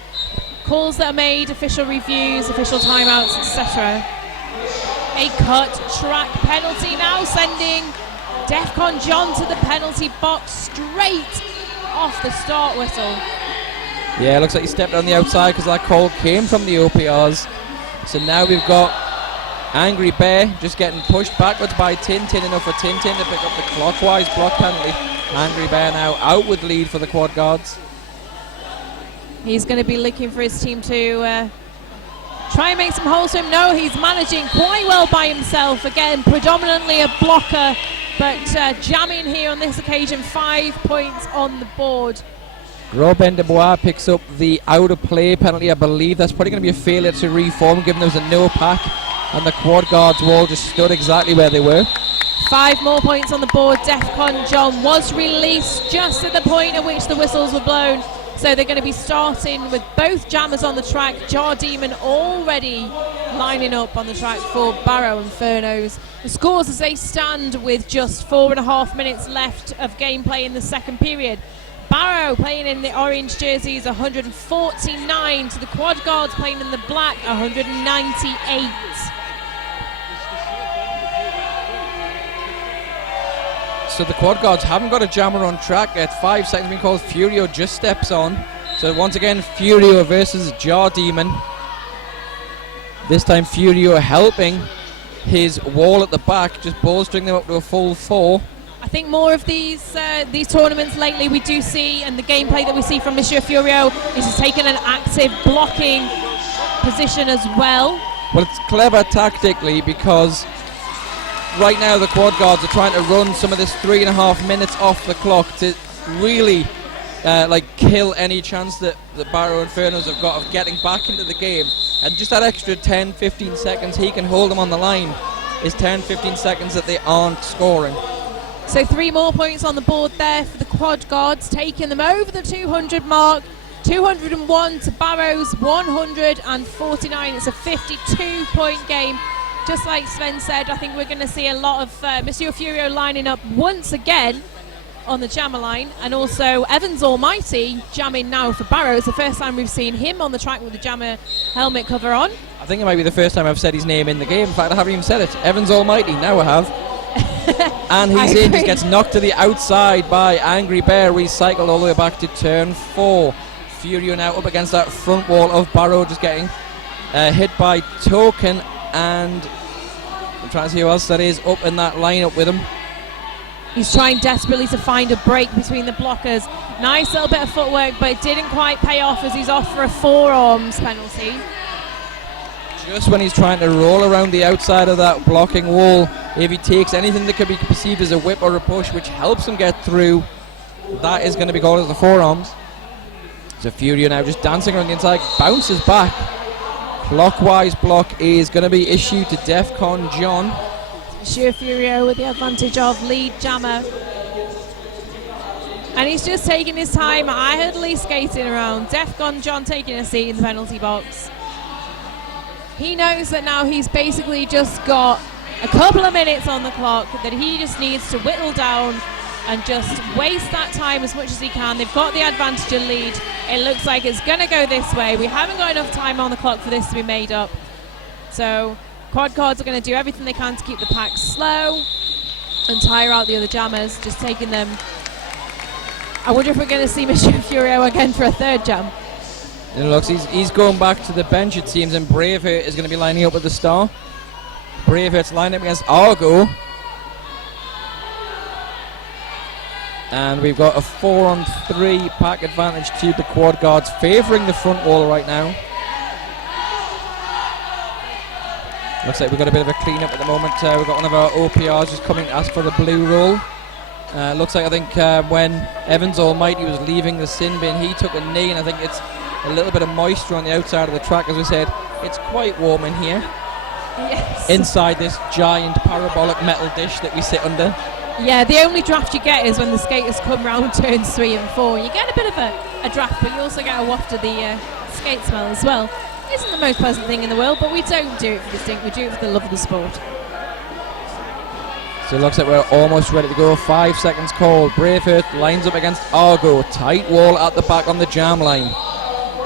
calls that are made, official reviews, official timeouts, etc. A cut track penalty now, sending Defcon John to the penalty box straight off the start whistle. Yeah, looks like he stepped on the outside because that call came from the OPRs. So now we've got Angry Bear just getting pushed backwards by Tintin, enough for Tintin to pick up the clockwise block penalty. Angry Bear now out with lead for the quad guards. He's going to be looking for his team to try and make some holes for him. No, he's managing quite well by himself. Again, predominantly a blocker, but jamming here on this occasion. 5 points on the board. Robin Dubois picks up the out of play penalty. I believe that's probably going to be a failure to reform, given there was a no pack and the quad guards wall just stood exactly where they were. 5 more points on the board. Defcon John was released just at the point at which the whistles were blown, so they're going to be starting with both jammers on the track. Jar Demon already lining up on the track for Barrow Infernos. The scores as they stand with just 4.5 minutes left of gameplay in the second period. Barrow playing in the orange jerseys, 149 to the quad guards playing in the black, 198. So the quad guards haven't got a jammer on track at 5 seconds being called. Furio just steps on. So once again, Furio versus Jar Demon. This time Furio helping his wall at the back, just bowstring them up to a full 4. I think more of these tournaments lately we do see, and the gameplay that we see from Monsieur Furio is he's taken an active blocking position as well. Well, it's clever tactically because right now the quad guards are trying to run some of this 3.5 minutes off the clock to really kill any chance that the Barrow Infernos have got of getting back into the game. And just that extra 10-15 seconds he can hold them on the line is 10-15 seconds that they aren't scoring. So 3 more points on the board there for the quad guards, taking them over the 200 mark. 201 to Barrow's 149. It's a 52-point game. Just like Sven said, I think we're going to see a lot of Monsieur Furio lining up once again on the jammer line, and also Evans Almighty jamming now for Barrow. It's the first time we've seen him on the track with the jammer helmet cover on. I think it might be the first time I've said his name in the game. In fact, I haven't even said it. Evans Almighty, now I have. And he's in, just gets knocked to the outside by Angry Bear, recycled all the way back to turn 4. Furio now up against that front wall of Barrow, just getting hit by Token, and I'm trying to see who else that is up in that lineup with him. He's trying desperately to find a break between the blockers. Nice little bit of footwork, but it didn't quite pay off as he's off for a forearms penalty. Just when he's trying to roll around the outside of that blocking wall, if he takes anything that could be perceived as a whip or a push which helps him get through, that is going to be called as the forearms. So Furio now just dancing around the inside, bounces back. Clockwise block is going to be issued to Defcon John. Monsieur Furio with the advantage of lead jammer. And he's just taking his time, idly skating around. Defcon John taking a seat in the penalty box. He knows that now he's basically just got a couple of minutes on the clock that he just needs to whittle down and just waste that time as much as he can. They've got the advantage and lead. It looks like it's going to go this way. We haven't got enough time on the clock for this to be made up. So quad cards are going to do everything they can to keep the pack slow and tire out the other jammers, just taking them. I wonder if we're going to see Monsieur Furio again for a third jam. It looks he's going back to the bench, it seems, and Braveheart is going to be lining up with the star. Braveheart's lining up against Argo. And we've got a 4-on-3 pack advantage to the quad guards, favouring the front wall right now. Looks like we've got a bit of a clean-up at the moment. We've got one of our OPRs just coming to ask for the blue roll. Looks like, I think, when Evans Almighty was leaving the sin bin, he took a knee, and I think it's a little bit of moisture on the outside of the track. As we said, it's quite warm in here. Yes. Inside this giant parabolic metal dish that we sit under. Yeah, the only draft you get is when the skaters come round turns 3 and 4. You get a bit of a draft, but you also get a waft of the skate smell as well. It isn't the most pleasant thing in the world, but we don't do it for the stink, we do it for the love of the sport. So it looks like we're almost ready to go. 5 seconds called. Braveheart lines up against Argo. Tight wall at the back on the jam line.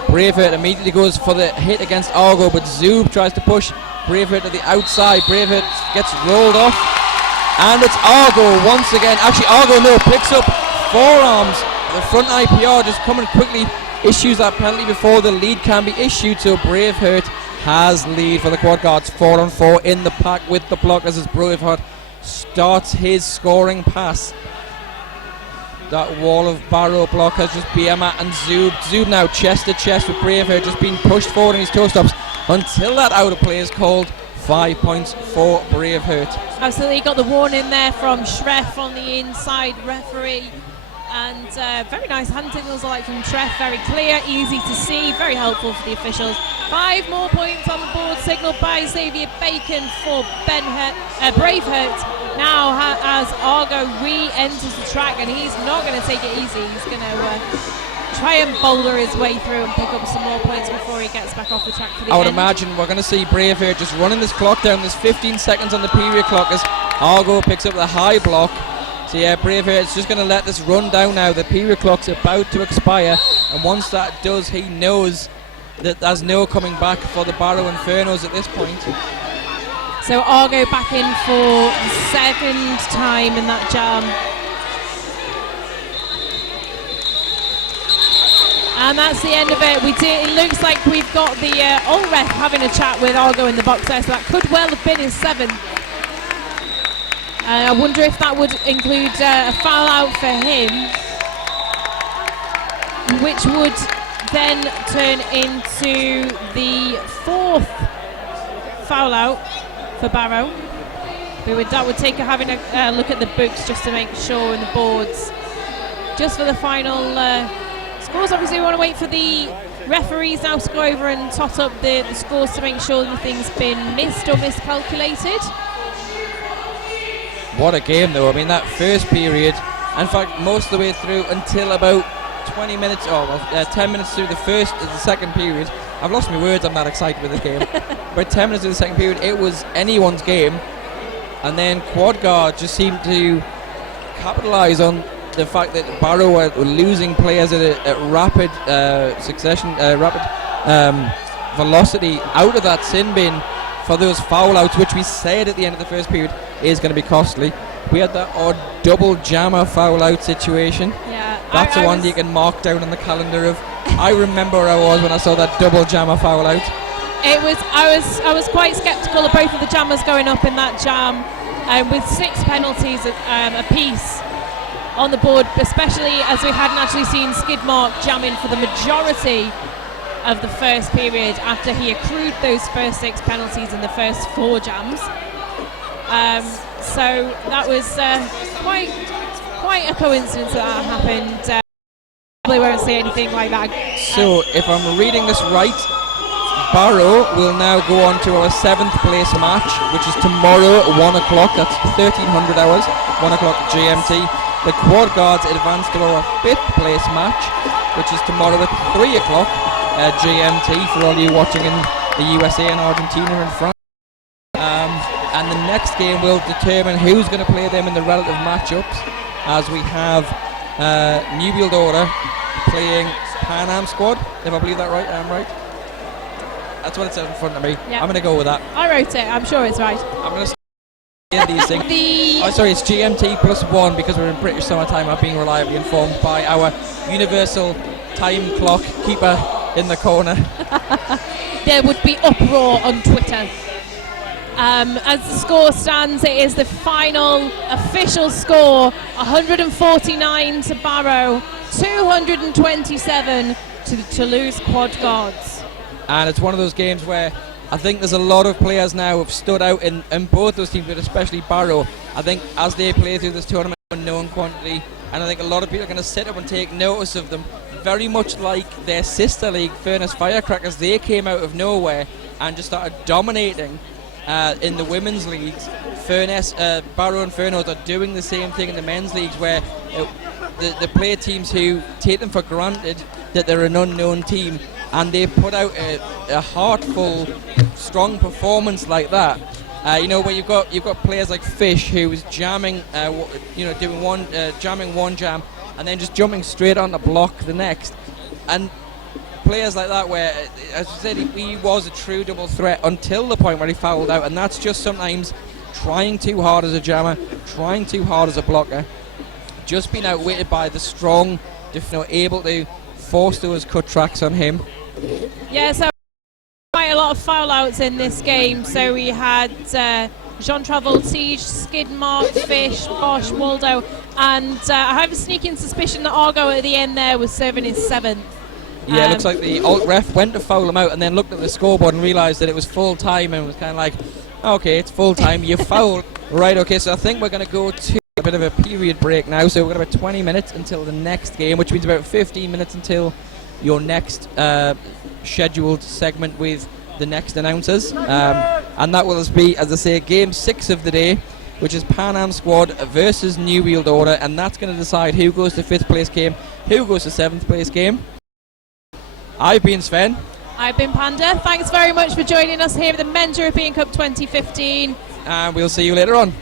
Braveheart immediately goes for the hit against Argo, but Zoob tries to push Braveheart to the outside. Braveheart gets rolled off, and it's Argo once again. Actually, Argo picks up forearms. The front IPR just coming quickly, issues that penalty before the lead can be issued. So Braveheart has lead for the quad guards. 4-on-4 in the pack with the blockers as Braveheart starts his scoring pass. That wall of Barrow blockers, just Biamat and Zoob. Zoob now chest to chest with Braveheart, just being pushed forward in his toe stops until that out of play is called. 5 points for Braveheart. Absolutely, got the warning there from Schreff on the inside referee, and very nice hand signals like from Treff, very clear, easy to see, very helpful for the officials. 5 more points on the board, signalled by Xavier Bacon for Braveheart. Now as Argo re-enters the track, and he's not going to take it easy, he's going to try and boulder his way through and pick up some more points before he gets back off the track for the I would end. imagine we're going to see Braveheart just running this clock down. There's 15 seconds on the period clock as Argo picks up the high block. So yeah, Braveheart's just going to let this run down now. The period clock's about to expire, and once that does, he knows that there's no coming back for the Barrow Infernos at this point. So Argo back in for the second time in that jam. And that's the end of it. It looks like we've got the old ref having a chat with Argo in the box there, so that could well have been his 7th. I wonder if that would include a foul out for him, which would then turn into the 4th foul out for Barrow. That would take having a look at the books just to make sure, in the boards, just for the final scores. Obviously we want to wait for the referees now to go over and tot up the scores to make sure nothing's been missed or miscalculated. What a game though. I mean, that first period, in fact most of the way through until about 10 minutes through the second period. I've lost my words, I'm that excited with this game. About 10 minutes through the second period, it was anyone's game, and then quad guard just seemed to capitalise on the fact that Barrow were losing players at a rapid velocity out of that sin bin for those foul outs, which we said at the end of the first period is going to be costly. We had that odd double jammer foul out situation. Yeah, that's the one you can mark down on the calendar of. I remember where I was when I saw that double jammer foul out. I was quite sceptical of both of the jammers going up in that jam, with 6 penalties apiece on the board, especially as we hadn't actually seen Skidmark jamming for the majority of the first period after he accrued those first 6 penalties in the first 4 jams. So that was quite a coincidence that happened. Probably won't say anything like that. So if I'm reading this right, Barrow will now go on to our 7th place match, which is tomorrow at 1 o'clock. That's 1300 hours, 1 o'clock GMT. The quad guards advance to our 5th place match, which is tomorrow at 3 o'clock GMT for all you watching in the USA and Argentina and France. and the next game will determine who's going to play them in the relative matchups, as we have New World Order playing Panam Squad, if I believe that right. I'm right. That's what it says in front of me. Yep. I'm going to go with that. I wrote it. I'm sure it's right. I'm going to these things. Oh, sorry, it's GMT +1 because we're in British summertime. I'm being reliably informed by our universal time clock keeper in the corner. There would be uproar on Twitter. As the score stands, it is the final official score: 149 to Barrow, 227 to the Toulouse Quad Guards. And it's one of those games where I think there's a lot of players now who have stood out in both those teams, but especially Barrow. I think as they play through this tournament, unknown quantity, and I think a lot of people are going to sit up and take notice of them, very much like their sister league, Furnace Firecrackers. They came out of nowhere and just started dominating in the women's leagues. Barrow Infernos are doing the same thing in the men's leagues, where the player teams who take them for granted that they're an unknown team, and they put out a heartful, strong performance like that. Where you've got players like Fish, who was jamming, jamming one jam, and then just jumping straight on the block the next, and players like that, where, as I said, he was a true double threat until the point where he fouled out, and that's just sometimes trying too hard as a jammer, trying too hard as a blocker, just being outwitted by the strong, able to force those cut tracks on him. Yeah, so quite a lot of foul outs in this game. So we had Jean Travoltige, Skidmark, Fish, Bosch, Waldo, and I have a sneaking suspicion that Argo at the end there was serving his 7th. Yeah, it looks like the alt ref went to foul him out and then looked at the scoreboard and realised that it was full time and was kind of like, okay, it's full time, you fouled. Right, okay, so I think we're going to go to a bit of a period break now. So we've got about 20 minutes until the next game, which means about 15 minutes until your next scheduled segment with the next announcers, and that will be, as I say, game 6 of the day, which is Panam Squad versus New World Order, and that's going to decide who goes to 5th place game, who goes to 7th place game. I've been Sven. I've been Panda. Thanks very much for joining us here at the Men's European Cup 2015, and we'll see you later on.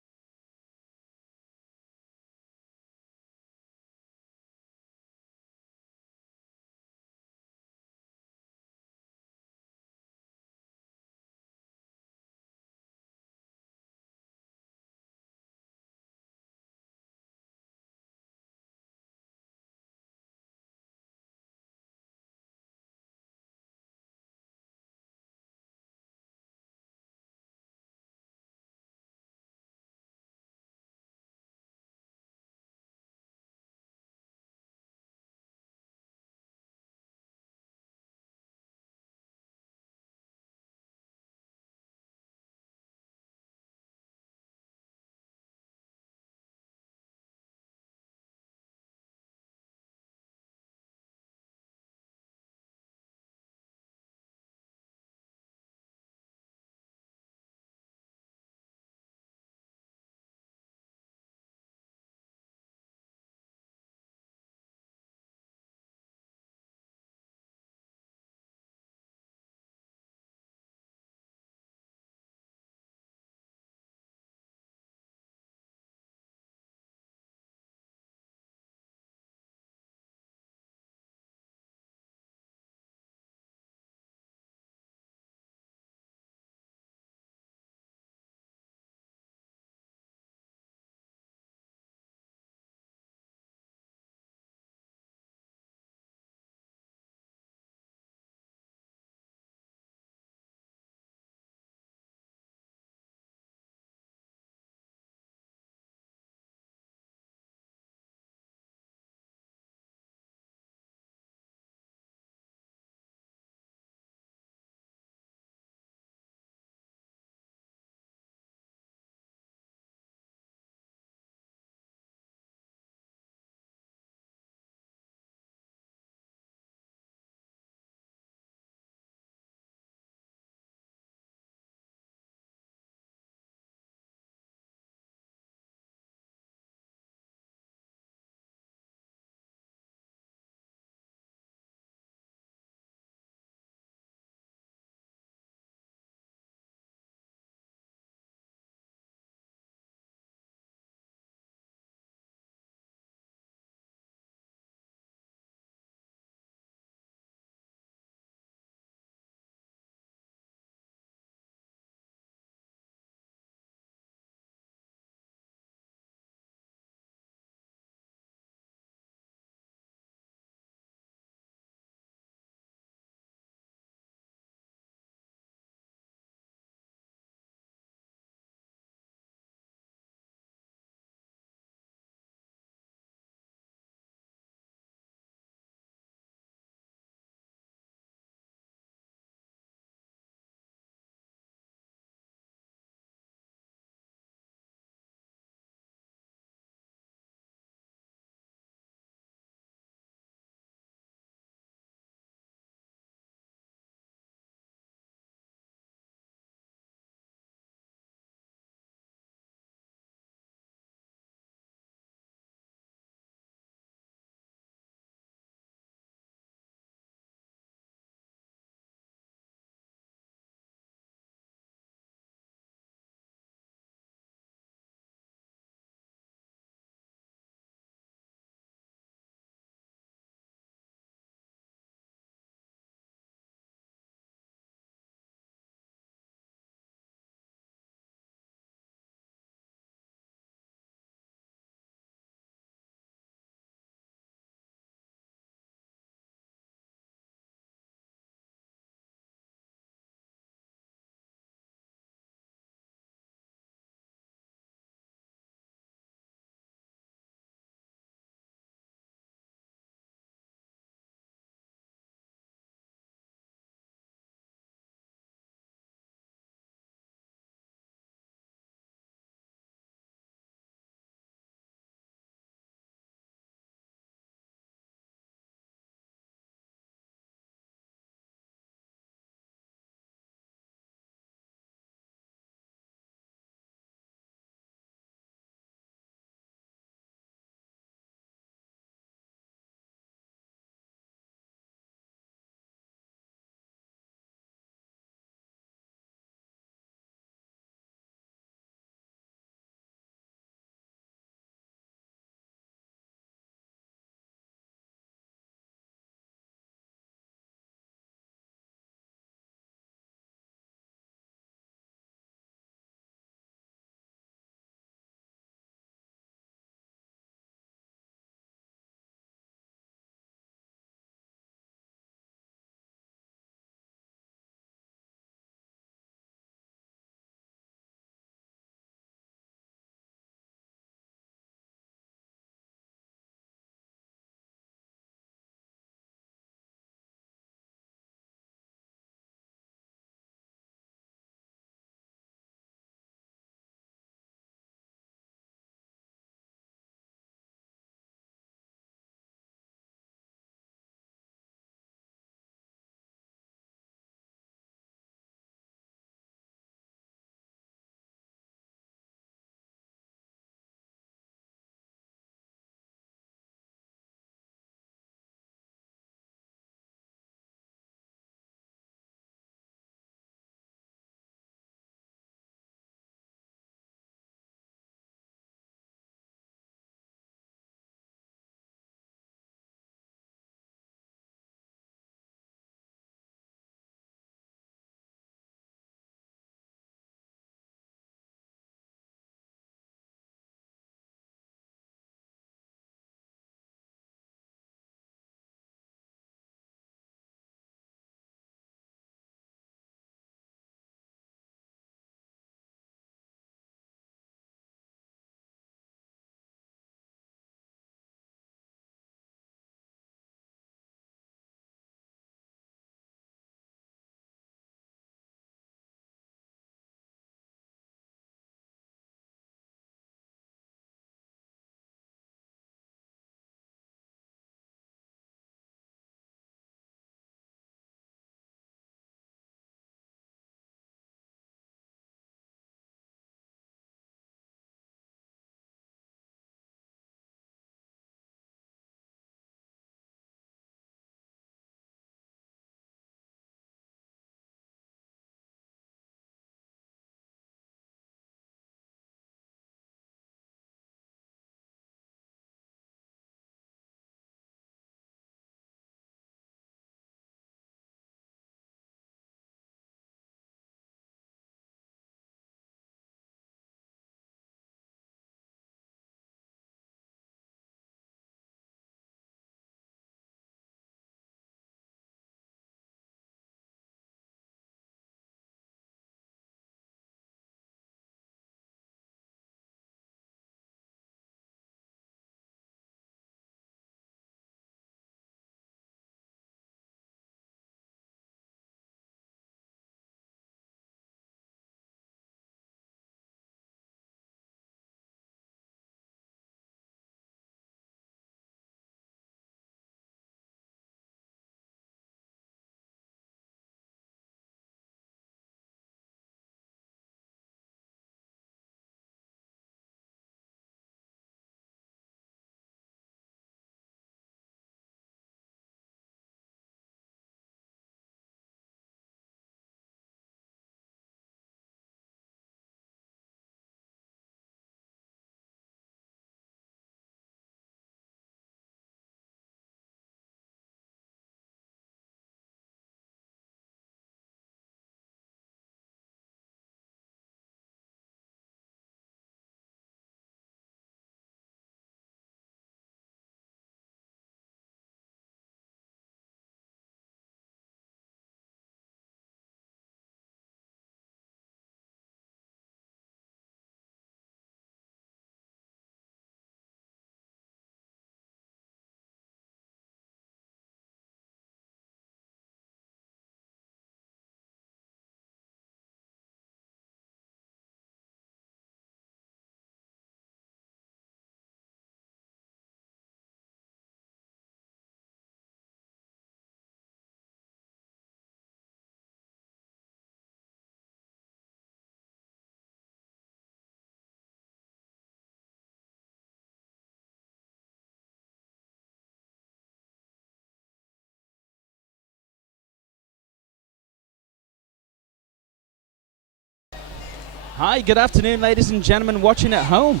Hi, good afternoon, ladies and gentlemen watching at home.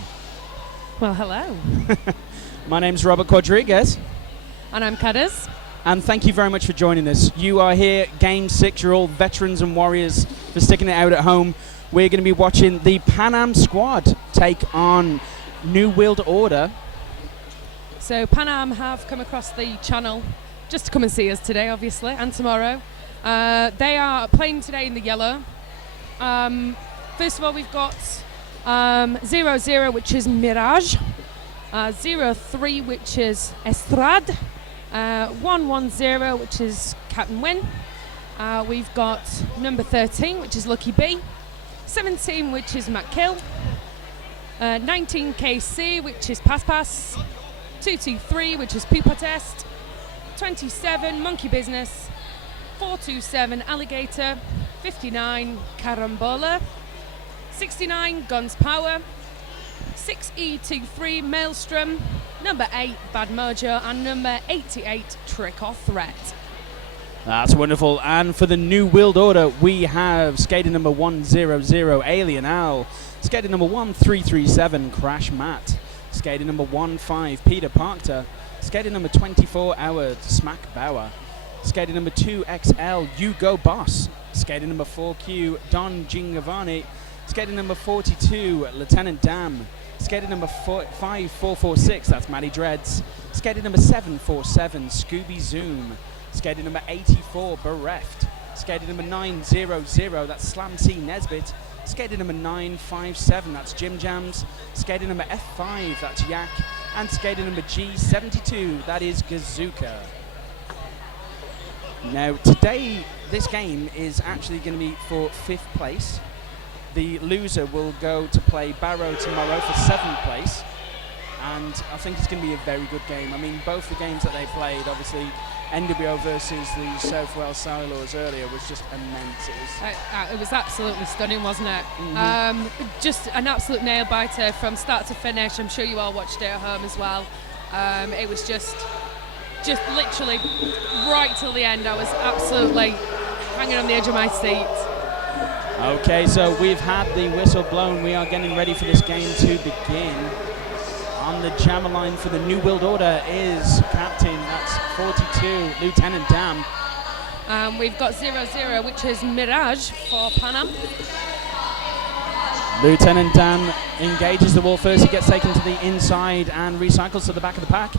Well, hello. My name's Robert Quadriguez. And I'm Cadiz. And thank you very much for joining us. You are here, Game 6. You're all veterans and warriors for sticking it out at home. We're going to be watching the Panam Squad take on New World Order. So Panam have come across the channel just to come and see us today, obviously, and tomorrow. They are playing today in the yellow. First of all, we've got 0-0, which is Mirage. 0-3, which is Estrad. 1-1-0, which is Captain Win. We've got number 13, which is Lucky B. 17, which is Matt Kill. 19 KC, which is Pass Pass. 223, which is Pupa Test. 27, Monkey Business. 427, Alligator. 59, Carambola. 69, Guns Power. 6E23, Maelstrom. Number 8, Bad Mojo. And number 88, Trick or Threat. That's wonderful. And for the New World Order, we have skater number 100, Alien Owl. Skater number 1337, Crash Matt. Skater number 15, Peter Parkter. Skater number 24, Howard Smack Bauer. Skater number 2XL, You Go Boss. Skater number 4Q, Don Gingavani. Skater number 42, Lieutenant Dam. Skater number 5446, that's Matty Dreads. Skater number 747, Scooby Zoom. Skater number 84, Bereft. Skater number 900, that's Slam C Nesbit. Skater number 957, that's Jim Jams. Skater number F5, that's Yak. And skater number G72, that is Gazooka. Now, today, this game is actually going to be for 5th place. The loser will go to play Barrow tomorrow for 7th place. And I think it's going to be a very good game. I mean, both the games that they played, obviously, NWO versus the South Wales Silures earlier was just immense. It was absolutely stunning, wasn't it? Just an absolute nail-biter from start to finish. I'm sure you all watched it at home as well. It was just literally right till the end. I was absolutely hanging on the edge of my seat. Okay, so we've had the whistle blown. We are getting ready for this game to begin. On the jammer line for the New World Order is Captain, that's 42, Lieutenant Dam. We've got 0-0, which is Mirage for Panam. Lieutenant Dam engages the wall first. He gets taken to the inside and recycles to the back of the pack.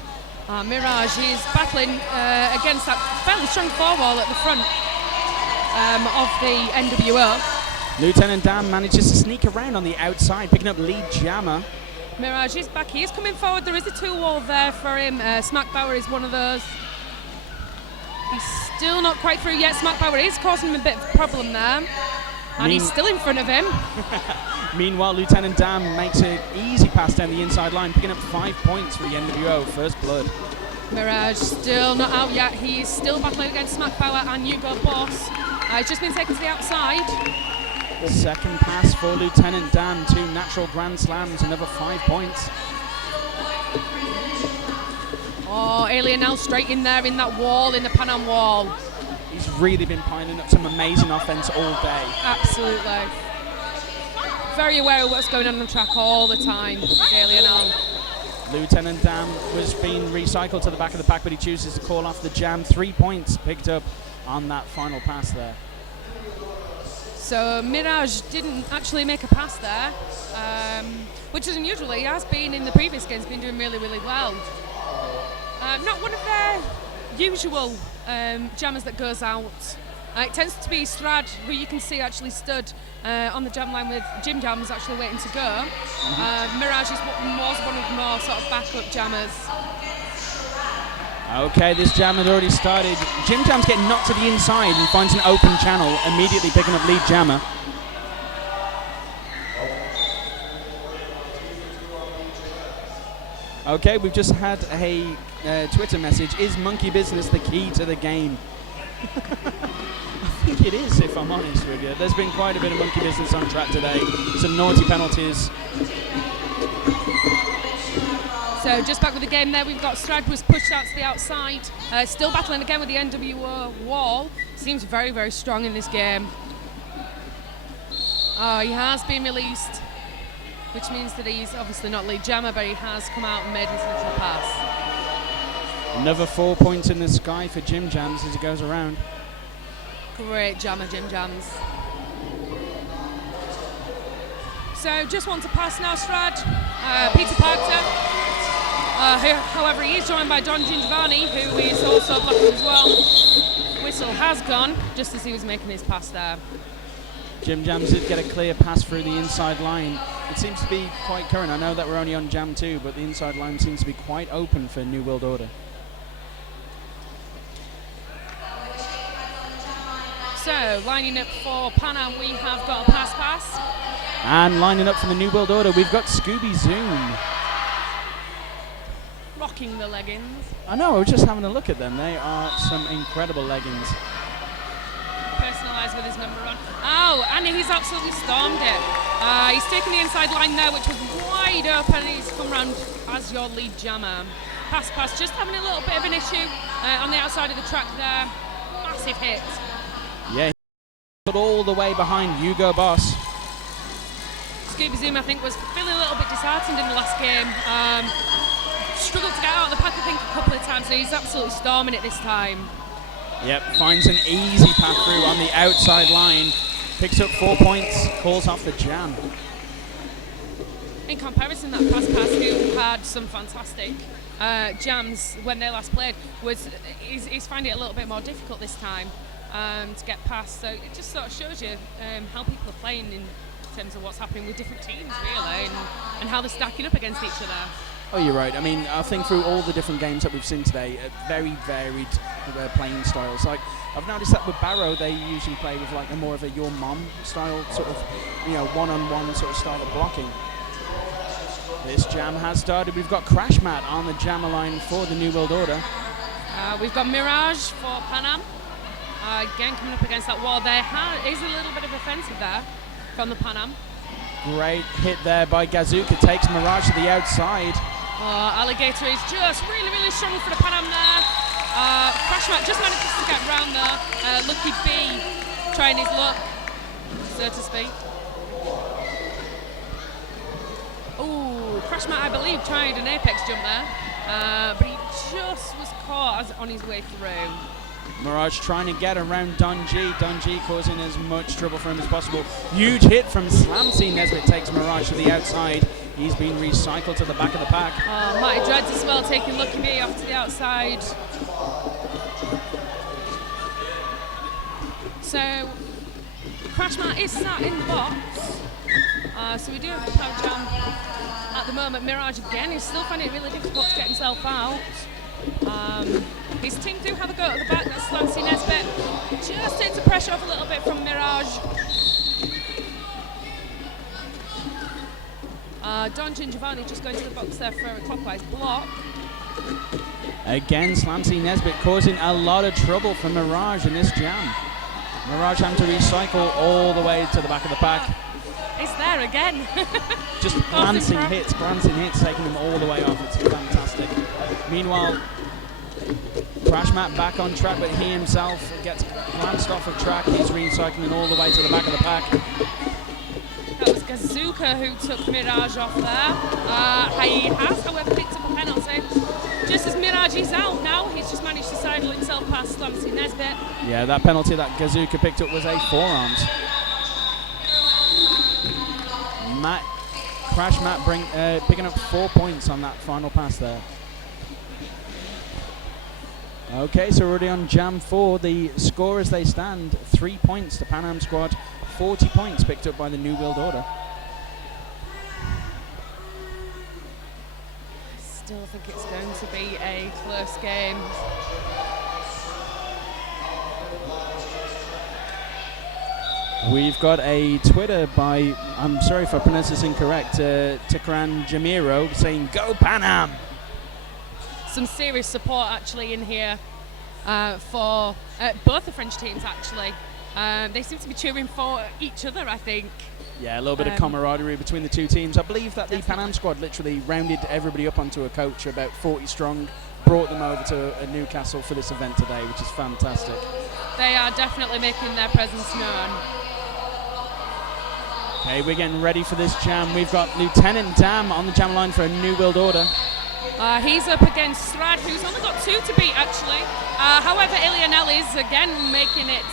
Mirage is battling against that fairly strong four wall at the front of the NWO. Lieutenant Dam manages to sneak around on the outside, picking up lead jammer. Mirage is back. He is coming forward. There is a 2-wall there for him. Smack Bauer is one of those. He's still not quite through yet. Smack Bauer is causing him a bit of a problem there. And he's still in front of him. Meanwhile, Lieutenant Dam makes an easy pass down the inside line, picking up 5 points for the NWO. First blood. Mirage still not out yet. He is still battling against Smack Bauer and Hugo Boss. He's just been taken to the outside. Second pass for Lieutenant Dan, 2 natural grand slams, another 5 points. Oh, Alien now straight in there in that wall, in the Panam wall. He's really been piling up some amazing offense all day. Absolutely. Very aware of what's going on the track all the time, Alien now. Lieutenant Dan was being recycled to the back of the pack, but he chooses to call off the jam. 3 points picked up on that final pass there. So Mirage didn't actually make a pass there, which is unusual. He has been in the previous games, been doing really, really well. Not one of their usual jammers that goes out. It tends to be Strad, who you can see actually stood on the jam line with Jim Jams actually waiting to go. Mirage is one of the more sort of backup jammers. Okay, this jam had already started. Jim Jam's getting knocked to the inside and finds an open channel, immediately picking up lead jammer. Okay, we've just had a Twitter message. Is monkey business the key to the game? I think it is, if I'm honest with you. There's been quite a bit of monkey business on track today. Some naughty penalties. So just back with the game there, we've got Strad was pushed out to the outside. Still battling again with the NWO wall. Seems very, very strong in this game. Oh, he has been released, which means that he's obviously not lead jammer, but he has come out and made his initial pass. Another 4 points in the sky for Jim Jams as he goes around. Great jammer, Jim Jams. So just want to pass now, Strad. Peter Parker. However, he is joined by Don Gingiovanni, who is also blocking as well. Whistle has gone just as he was making his pass there. Jim Jams did get a clear pass through the inside line. It seems to be quite current. I know that we're only on Jam 2, but the inside line seems to be quite open for New World Order. So, lining up for Panam, we have got a pass. And lining up for the New World Order, we've got Scooby Zoom. Rocking the leggings. I know, I was just having a look at them. They are some incredible leggings. Personalised with his number on. Oh, and he's absolutely stormed it. He's taken the inside line there, which was wide open, and he's come round as your lead jammer. Pass, just having a little bit of an issue on the outside of the track there. Massive hit. Yeah, he put all the way behind Hugo Boss. Scooby Zoom, I think, was feeling a little bit disheartened in the last game. Struggled to get out of the pack, I think, a couple of times, so he's absolutely storming it this time. Yep, finds an easy path through on the outside line. Picks up 4 points, calls off the jam. In comparison, that pass, who had some fantastic jams when they last played, he's finding it a little bit more difficult this time to get past. So it just sort of shows you how people are playing in terms of what's happening with different teams, really, and how they're stacking up against each other. Oh, you're right. I mean, I think through all the different games that we've seen today, very varied playing styles. Like, I've noticed that with Barrow, they usually play with like a more of a your mom style, sort of, one-on-one sort of style of blocking. This jam has started. We've got Crash Mat on the jammer line for the New World Order. We've got Mirage for Panam. Again, coming up against that wall. There is a little bit of offensive there from the Panam. Great hit there by Gazooka. Takes Mirage to the outside. Alligator is just really strong for the Panam there. Crash Mat just manages to get round there. Lucky B trying his luck, so to speak. Ooh, Crash Mat, I believe, tried an apex jump there, but he just was caught on his way through. Mirage trying to get around Don G. Don G causing as much trouble for him as possible. Huge hit from Slamsy. Nesbitt takes Mirage to the outside. He's been recycled to the back of the pack. Matty Dreads as well, taking Lucky B off to the outside. So, Crash Mat is sat in the box. So we do have the power jam at the moment. Mirage again is still finding it really difficult to get himself out. His team do have a go at the back. That's Slamsy Nesbitt. Just takes the pressure off a little bit from Mirage. Don Gingiovanni just going to the box there for a clockwise block. Again, Slamsy Nesbitt causing a lot of trouble for Mirage in this jam. Mirage having to recycle all the way to the back of the pack. It's there again. Just glancing hits, taking him all the way off. It's fantastic. Meanwhile, Crash Mat back on track, but he himself gets glanced off of track. He's recycling all the way to the back of the pack. That was Gazooka who took Mirage off there. He has, however, picked up a penalty. Just as Mirage is out now, he's just managed to sidle himself past Slamsy Nesbitt. Yeah, that penalty that Gazooka picked up was a forearms. Crash Mat picking up 4 points on that final pass there. Okay, so we're already on Jam 4. The score as they stand, 3 points to Panam Squad, 40 points picked up by the New World Order. Still think it's going to be a close game. We've got a Twitter by, I'm sorry if I pronounce this incorrect, Tikran Jamiro saying, "Go Panam!" Some serious support actually in here for both the French teams actually. They seem to be cheering for each other, I think. Yeah, a little bit of camaraderie between the two teams. I believe that the Panam Squad literally rounded everybody up onto a coach, about 40 strong, brought them over to Newcastle for this event today, which is fantastic. They are definitely making their presence known. Okay, we're getting ready for this jam. We've got Lieutenant Dam on the jam line for a New World Order. He's up against Strad, who's only got 2 to beat, actually. However, Ilianel is again making it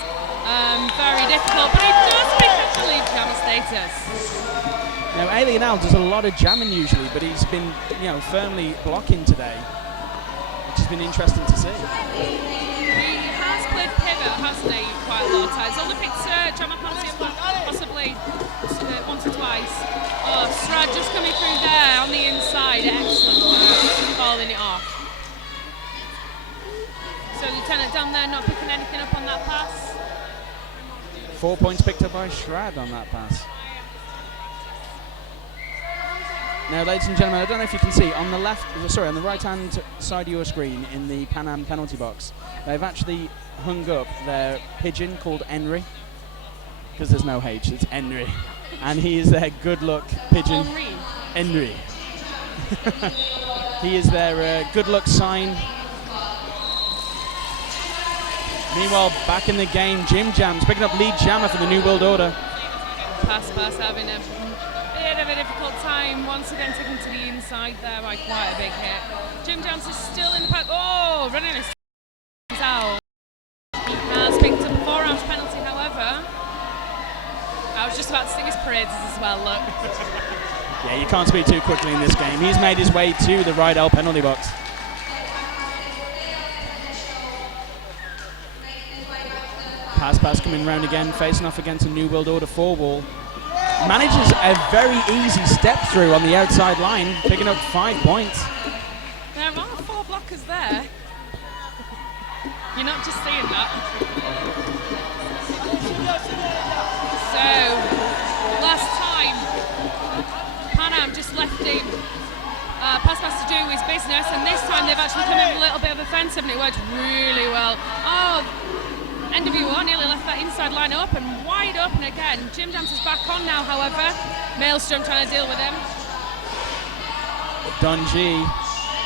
very difficult, but he does pick up the lead jammer status. Now, Ilianel does a lot of jamming usually, but he's been, firmly blocking today, which has been interesting to see. He has played pivot, hasn't he, quite a lot of times. Only picked jammer penalty possibly once or twice. Oh, Strad just coming through there on the inside. Excellent work, calling it off. So Lieutenant down there not picking anything up on that pass. 4 points picked up by Strad on that pass. Now, ladies and gentlemen, I don't know if you can see, on the on the right-hand side of your screen in the Panam penalty box, they've actually hung up their pigeon called Henry, because there's no H, it's Henry. And he is their good luck pigeon. Henry. He is their good luck sign. Meanwhile, back in the game, Jim Jams picking up lead jammer for the New World Order. Pass having a bit of a difficult time. Once again, taken to the inside there by quite a big hit. Jim Jams is still in the pack. Oh, running his out. He has picked up a 4-ounce penalty, however. I was just about to sing his praises as well, look. Yeah, you can't speak too quickly in this game. He's made his way to the Rydell penalty box. Pass coming round again, facing off against a New World Order 4-wall. Manages a very easy step through on the outside line, picking up 5 points. There are 4 blockers there. You're not just seeing that. So, last time, Panam just left him pass to do his business, and this time they've actually come in a little bit of offensive, and it worked really well. Oh, NW1 nearly left that inside line open, wide open again. Jim Jams is back on now, however. Maelstrom trying to deal with him. Don G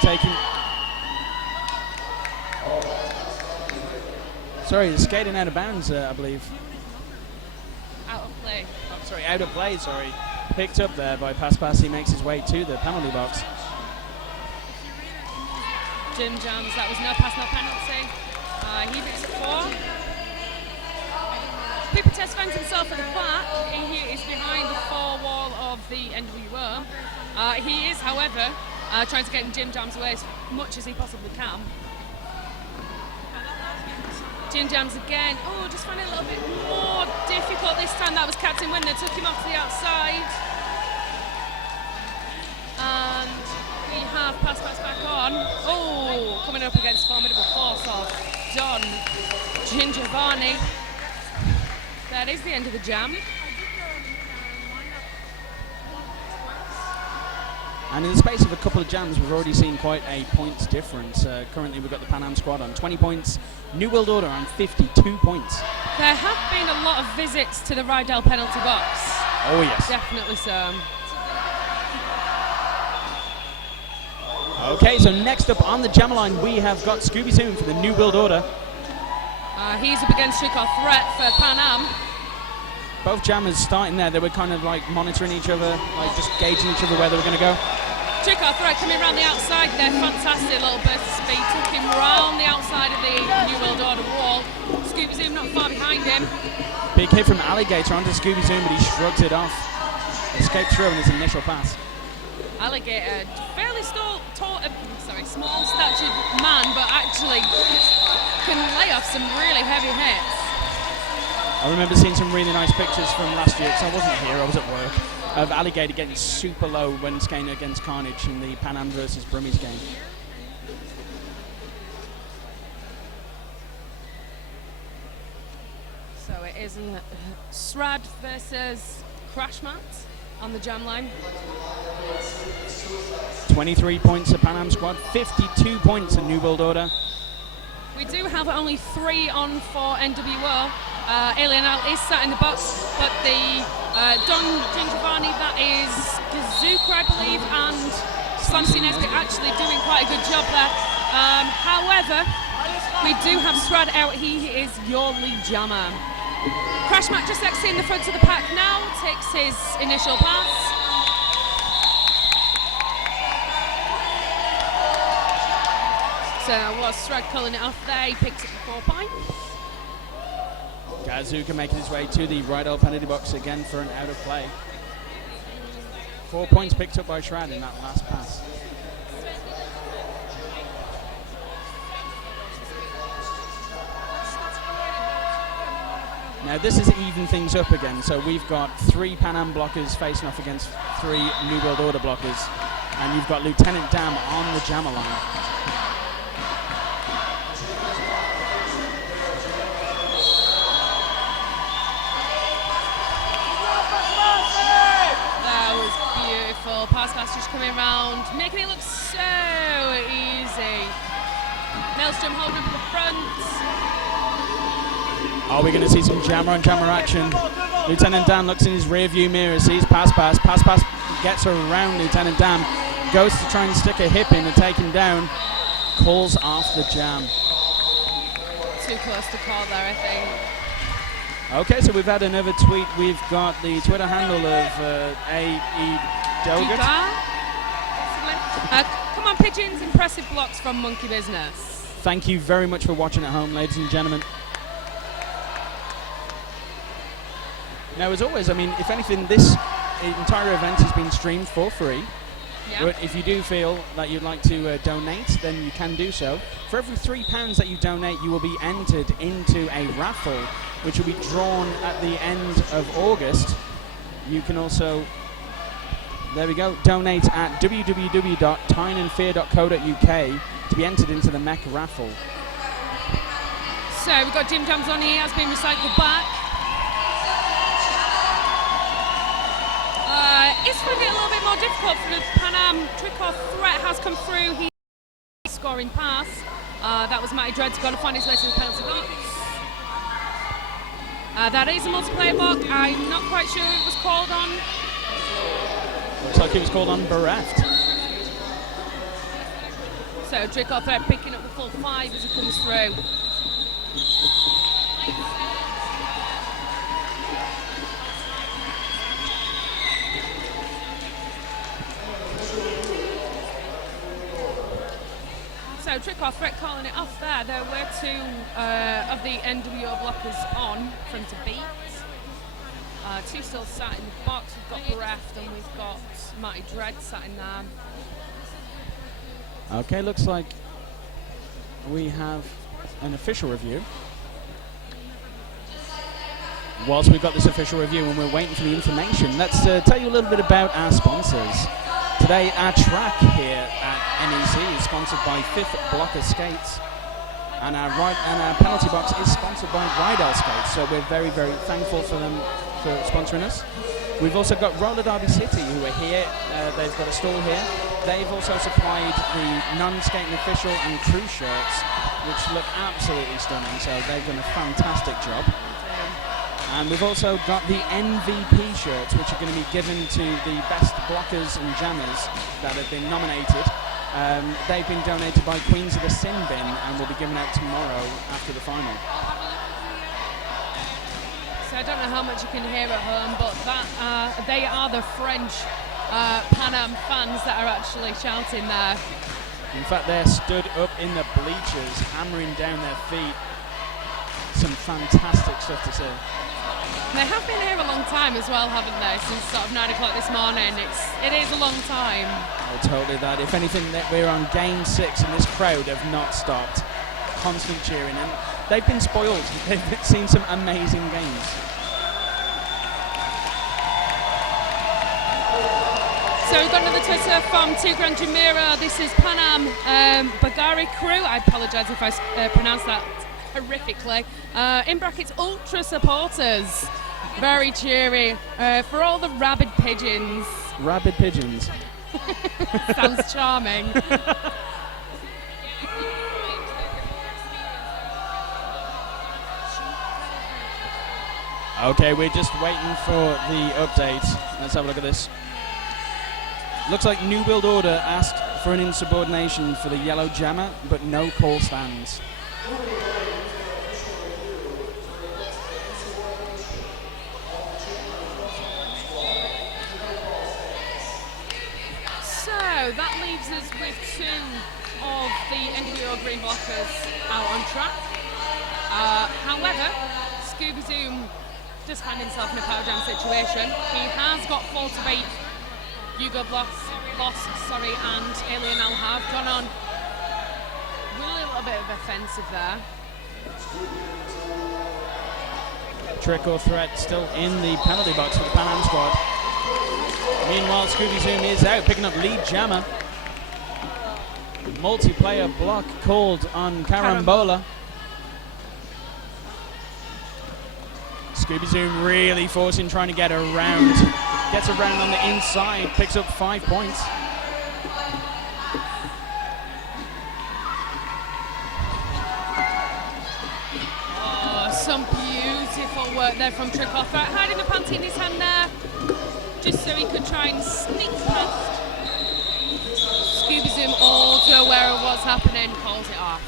taking... Sorry, skating out of bounds, I believe. Out of play. Oh, sorry, out of play, sorry. Picked up there by Pass. He makes his way to the penalty box. Jim Jams, that was no pass, no penalty. He picks up 4. Pooper Test finds himself at the back. He is behind the 4 wall of the NWO. He is, however, trying to get in Jim Jams away as much as he possibly can. Jim Jams again. Oh, just finding it a little bit more difficult this time. That was Captain Win that took him off to the outside. And we have pass back on. Oh, coming up against formidable force of Don Gingiovanni. That is the end of the jam. And in the space of a couple of jams, we've already seen quite a points difference. Currently, we've got the Panam Squad on 20 points, New World Order on 52 points. There have been a lot of visits to the Rydell penalty box. Oh, yes. Definitely so. Okay, so next up on the jam line, we have got Scooby Zoom for the New World Order. He's up against Trick-Off Threat for Panam. Both jammers starting there, they were kind of like monitoring each other, like just gauging each other where they were going to go. Trick-Off Threat coming around the outside there, fantastic little burst of speed, took him round the outside of the New World Order wall. Scooby Zoom not far behind him. Big hit from Alligator onto Scooby Zoom, but he shrugs it off. Escaped through in his initial pass. Alligator, fairly small statured man, but actually can lay off some really heavy hits. I remember seeing some really nice pictures from last year, because I wasn't here, I was at work, of Alligator getting super low when skating against Carnage in the Panam versus Brummies game. So it is Strad versus Crashmat on the jam line. 23 points at Panam Squad, 52 points at New World Order. We do have only 3 on for NWO. Alienal is sat in the box, but the Don Gingiovanni, that is Kazuka, I believe, and Slamsy Nesbitt actually doing quite a good job there. However, we do have Strad out. He is your lead jammer. Crash Matt just exiting the front of the pack now, takes his initial pass. So that was Strad calling it off there, he picks up the 4 points. Gazuka making his way to the right old penalty box again for an out of play. 4 points picked up by Shrad in that last pass. Now this is even things up again, so we've got 3 Panam blockers facing off against 3 New World Order blockers, and you've got Lieutenant Dam on the jammer line. That was beautiful. Pass just coming around, making it look so easy. Maelstrom holding up the front. Are we going to see some jammer on jammer action? Lieutenant Dan looks in his rear view mirror, sees pass, gets around Lieutenant Dan, goes to try and stick a hip in and take him down, calls off the jam. Too close to call there, I think. Okay, so we've had another tweet. We've got the Twitter handle of A.E. Doggett. Come on, Pigeons, impressive blocks from Monkey Business. Thank you very much for watching at home, ladies and gentlemen. Now, as always, I mean, if anything, this entire event has been streamed for free. Yeah. But if you do feel that you'd like to donate, then you can do so. For every £3 that you donate, you will be entered into a raffle, which will be drawn at the end of August. You can also, there we go, donate at www.tyneandfear.co.uk to be entered into the mech raffle. So we've got Jim Jams on here, has been recycled back. It's going to be a little bit more difficult for the Panam. Trick or threat has come through. He's scoring pass. That was Matty Dread's got to find his way to the penalty box. That is a multiplayer block. I'm not quite sure it was called on. Looks like it was called on bereft. So Trick or threat picking up the full 5 as he comes through. So Trick or threat calling it off there. There were 2 of the NWO blockers on front of beat. 2 still sat in the box. We've got bereft and we've got Matty Dread sat in there. Okay, looks like we have an official review. Whilst we've got this official review and we're waiting for the information, let's tell you a little bit about our sponsors. Today, our track here at NEC is sponsored by Fifth Blocker Skates, and our penalty box is sponsored by Rydell Skates. So we're very, very thankful for them for sponsoring us. We've also got Roller Derby City, who are here. They've got a stall here. They've also supplied the non-skating official and crew shirts, which look absolutely stunning. So they've done a fantastic job. And we've also got the MVP shirts, which are going to be given to the best blockers and jammers that have been nominated. They've been donated by Queens of the Sin Bin and will be given out tomorrow after the final. So I don't know how much you can hear at home, but that they are the French Panam fans that are actually shouting there. In fact, they're stood up in the bleachers, hammering down their feet. Some fantastic stuff to see. They have been here a long time as well, haven't they? Since sort of 9 o'clock this morning. It is a long time. Oh, totally that. If anything, we're on game 6 and this crowd have not stopped. Constant cheering, and they've been spoiled. They've seen some amazing games. So we've got another Twitter from Tigran Jamira. This is Panam Bagari crew. I apologise if I pronounced that horrifically. In brackets, ultra supporters. Very cheery. For all the rabid pigeons. Rabid pigeons. Sounds charming. Okay, we're just waiting for the update. Let's have a look at this. Looks like New World Order asked for an insubordination for the yellow jammer, but no call stands. leaves us with two of the NWO green blockers out on track. However, Scooby Zoom does find himself in a power jam situation. He has got 4 to 8. Hugo Boss, and Alien Al have gone on really a little bit of offensive there. Trick or threat still in the penalty box for the Panam Squad. Meanwhile, Scooby Zoom is out, picking up lead jammer. Multiplayer block called on Carambola. Scooby Zoom really forcing, trying to get around. Gets around on the inside, picks up 5 points. Some beautiful work there from Trick or Threat. Hiding the panty in his hand there, just so he could try and sneak past. Scooby Zoom, all too aware of what's happening, calls it off.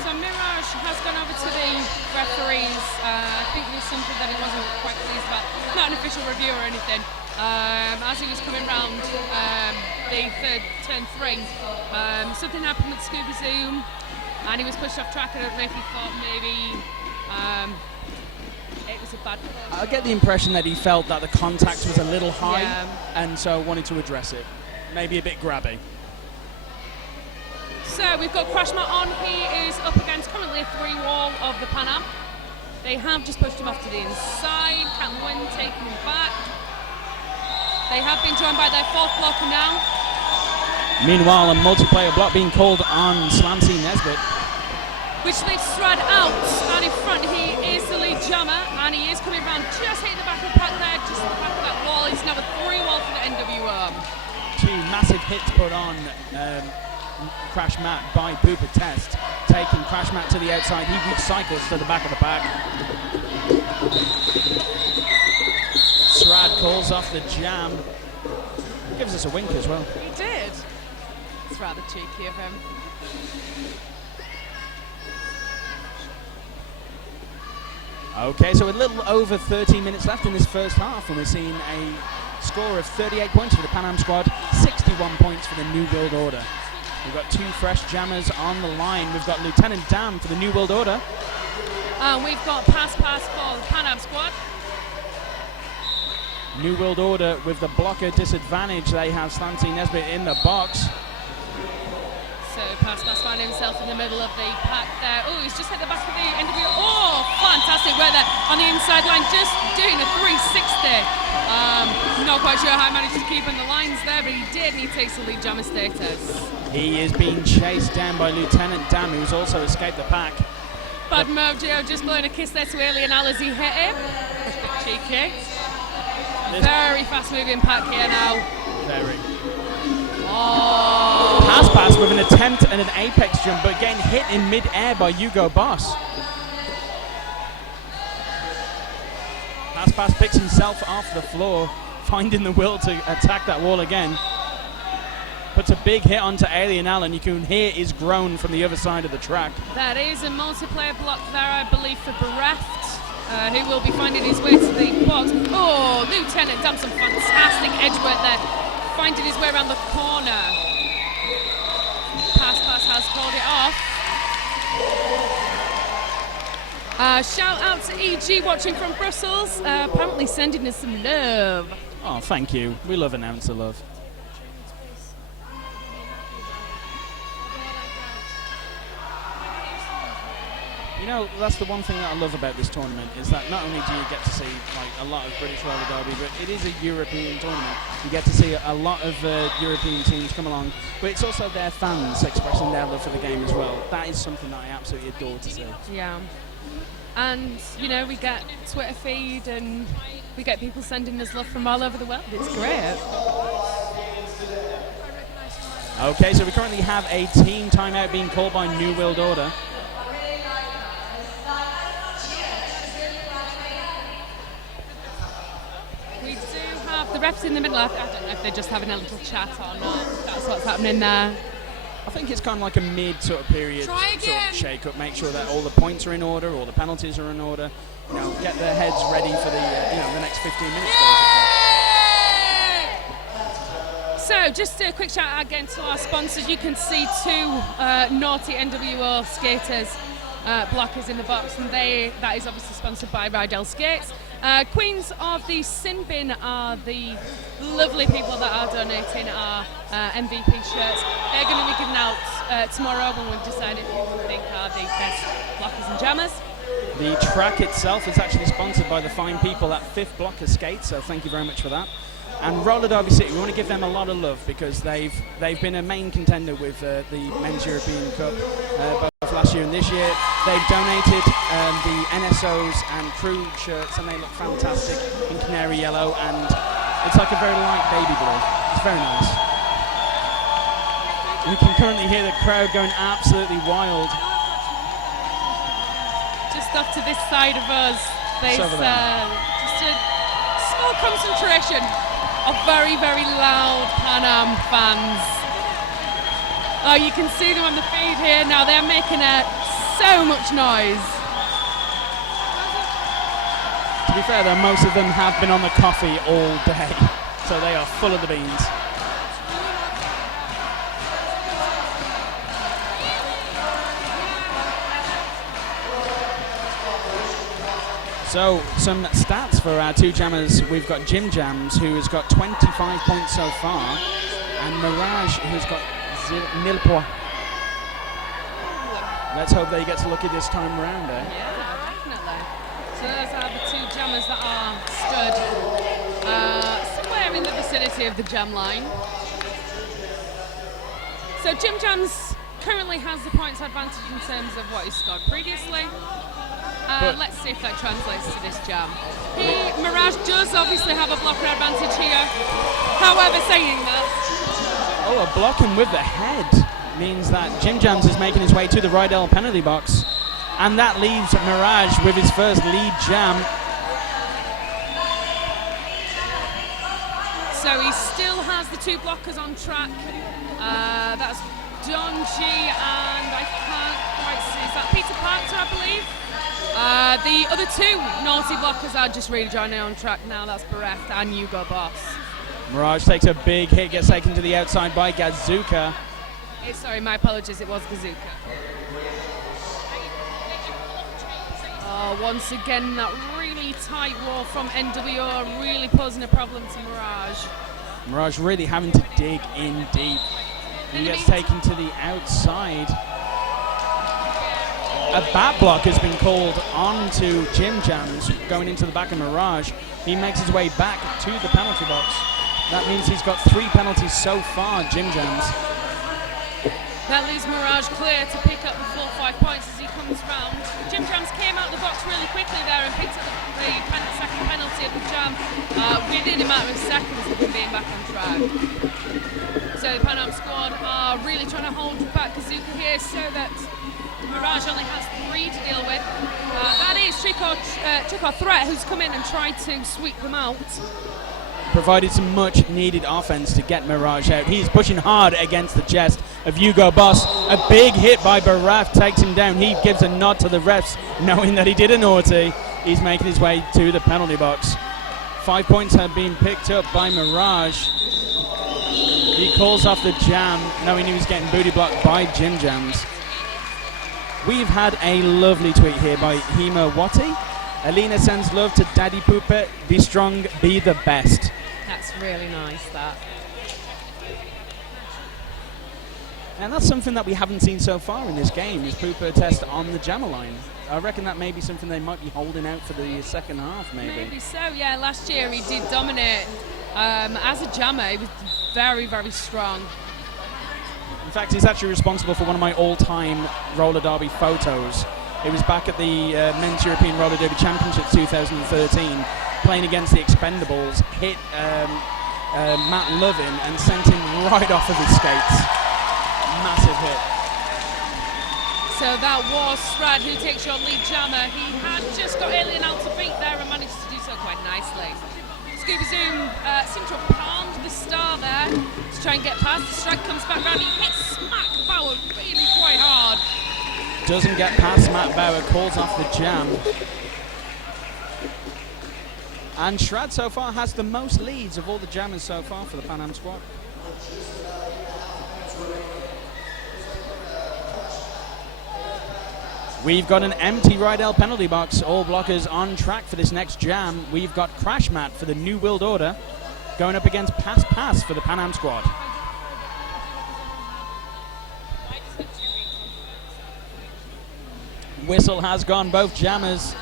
So Mirage has gone over to the referees. I think there's something that he wasn't quite pleased about. Not an official review or anything. As he was coming round the third turn 3, something happened with Scooby Zoom, and he was pushed off track. I don't know if he thought maybe it was a bad call. I get the impression that he felt that the contact was a little high, and so wanted to address it. Maybe a bit grabby. So we've got Crashmat on. He is up against currently a 3-wall of the Panam. They have just pushed him off to the inside. Can't win, taking him back. They have been joined by their 4th blocker now. Meanwhile, a multiplayer block being called on Slancy Nesbitt. Which leaves Strad out, and in front he is the lead jammer, and he is coming around, just hitting the back of the pack there, just the back of that wall. It's now a 3-wall for the NWO. 2 massive hits put on Crash Matt by Booper Test, taking Crash Matt to the outside. He recycles to the back of the pack. Strad calls off the jam. Gives us a wink as well. He did. It's rather cheeky of him. Okay, so a little over 13 minutes left in this first half, and we're seeing a score of 38 points for the Panam Squad, 61 points for the New World Order. We've got 2 fresh jammers on the line. We've got Lieutenant Dam for the New World Order. And we've got pass for the Panam Squad. New World Order with the blocker disadvantage. They have Slancy Nesbitt in the box. So pass finding himself in the middle of the pack there. Oh, he's just hit the back of the NWO. Oh, fantastic work there on the inside line, just doing a 360. Not quite sure how he managed to keep in the lines there, but he did, and he takes the lead jammer status. He is being chased down by Lieutenant Dan, who's also escaped the pack. Bad Mojo just blowing a kiss there to Alien Al as he hit him. A bit cheeky. Very fast moving pack here now. Very. Oh. Pass with an attempt and an apex jump, but getting hit in mid-air by Hugo Boss. Pass picks himself off the floor, finding the will to attack that wall again. Puts a big hit onto Alien Allen. You can hear his groan from the other side of the track. That is a multiplayer block there, I believe, for Bereft, who will be finding his way to the box. Oh, Lieutenant done some fantastic edge work there, finding his way around the corner. Pass has called it off. Shout out to EG watching from Brussels, apparently sending us some love. Oh, thank you. We love announcer love. You know, that's the one thing that I love about this tournament, is that not only do you get to see like a lot of British roller derby, but it is a European tournament. You get to see a lot of European teams come along, but it's also their fans expressing their love for the game as well. That is something that I absolutely adore to see. Yeah. And, you know, we get Twitter feed and we get people sending us love from all over the world. It's great. Okay, so we currently have a team timeout being called by New World Order. The refs in the middle, I don't know if they're just having a little chat or not. That's what's happening there. I think it's kind of like a mid sort of period sort of shake-up. Make sure that all the points are in order, all the penalties are in order. You know, get their heads ready for the the next 15 minutes. So, just a quick shout out again to our sponsors. You can see two naughty NWO skaters blockers in the box, and that is obviously sponsored by Rydell Skates. Queens of the Sin Bin are the lovely people that are donating our MVP shirts. They're going to be given out tomorrow when we've decided who we think are the best blockers and jammers. The track itself is actually sponsored by the fine people at Fifth Blocker Skate, so thank you very much for that. And Roller Derby City, we want to give them a lot of love because they've been a main contender with the Men's European Cup both last year and this year. They've donated the NSOs and crew shirts, and they look fantastic in canary yellow, and it's like a very light baby blue. It's very nice. We can currently hear the crowd going absolutely wild. Just off to this side of us, there's just a small concentration of very, very loud Panam fans. Oh, you can see them on the feed here now. They're making so much noise. To be fair though, most of them have been on the coffee all day, so they are full of the beans. So, some stats for our two jammers. We've got Jim Jams, who has got 25 points so far, and Mirage, who's got 0 points. Let's hope that he gets lucky this time around, eh? Yeah, definitely. So those are the two jammers that are stood somewhere in the vicinity of the jam line. So Jim Jams currently has the points advantage in terms of what he scored previously. Let's see if that translates to this jam. Mirage does obviously have a blocker advantage here. However, saying that... Oh, a blocking with the head means that Jim Jams is making his way to the Rydell penalty box. And that leaves Mirage with his first lead jam. So he still has the two blockers on track. That's Don G and I can't quite see, is that Peter Parker, I believe? The other two naughty blockers are just really joining on track now. That's Bereft and Hugo Boss. Mirage takes a big hit, gets taken to the outside by Gazuka. Sorry, my apologies, it was Gazuka. Once again, that really tight wall from NWO really posing a problem to Mirage. Mirage really having to dig in deep. He gets taken to the outside. A bat block has been called on to Jim Jams going into the back of Mirage. He makes his way back to the penalty box. That means he's got 3 penalties so far, Jim Jams. That leaves Mirage clear to pick up the full 5 points as he comes round. Jim Jams came out of the box really quickly there and picked up the second penalty of the jam within a matter of seconds of him being back on track. So the Panam Squad are really trying to hold back Kazuka here so that Mirage only has 3 to deal with. That is Chico Threat, who's come in and tried to sweep them out. Provided some much needed offense to get Mirage out. He's pushing hard against the chest of Hugo Boss. A big hit by Baraf takes him down. He gives a nod to the refs, knowing that he did a naughty. He's making his way to the penalty box. 5 points have been picked up by Mirage. He calls off the jam, knowing he was getting booty blocked by Jim Jams. We've had a lovely tweet here by Hema Wati. Alina sends love to Daddy Pooper. Be strong, be the best. That's really nice, that. And that's something that we haven't seen so far in this game, is Pooper test on the jammer line. I reckon that may be something they might be holding out for the second half, maybe. Maybe so, yeah. Last year he did dominate as a jammer. He was very, very strong. In fact, he's actually responsible for one of my all-time roller derby photos. It was back at the Men's European Roller Derby Championships 2013, playing against the Expendables, hit Matt Lovin and sent him right off of his skates. Massive hit. So that was Strad who takes your lead jammer. He had just got Alien out to beat there and managed to do so quite nicely. Scooby Zoom seemed to have palmed the star there to try and get past. The strike comes back round. He hits Smack Bauer really quite hard. Doesn't get past Matt Bauer, calls off the jam. And Shrad so far has the most leads of all the jammers so far for the Panam Squad. We've got an empty Rydell penalty box. All blockers on track for this next jam. We've got Crash Mat for the New World Order going up against Pass Pass for the Panam Squad. Whistle has gone. Both jammers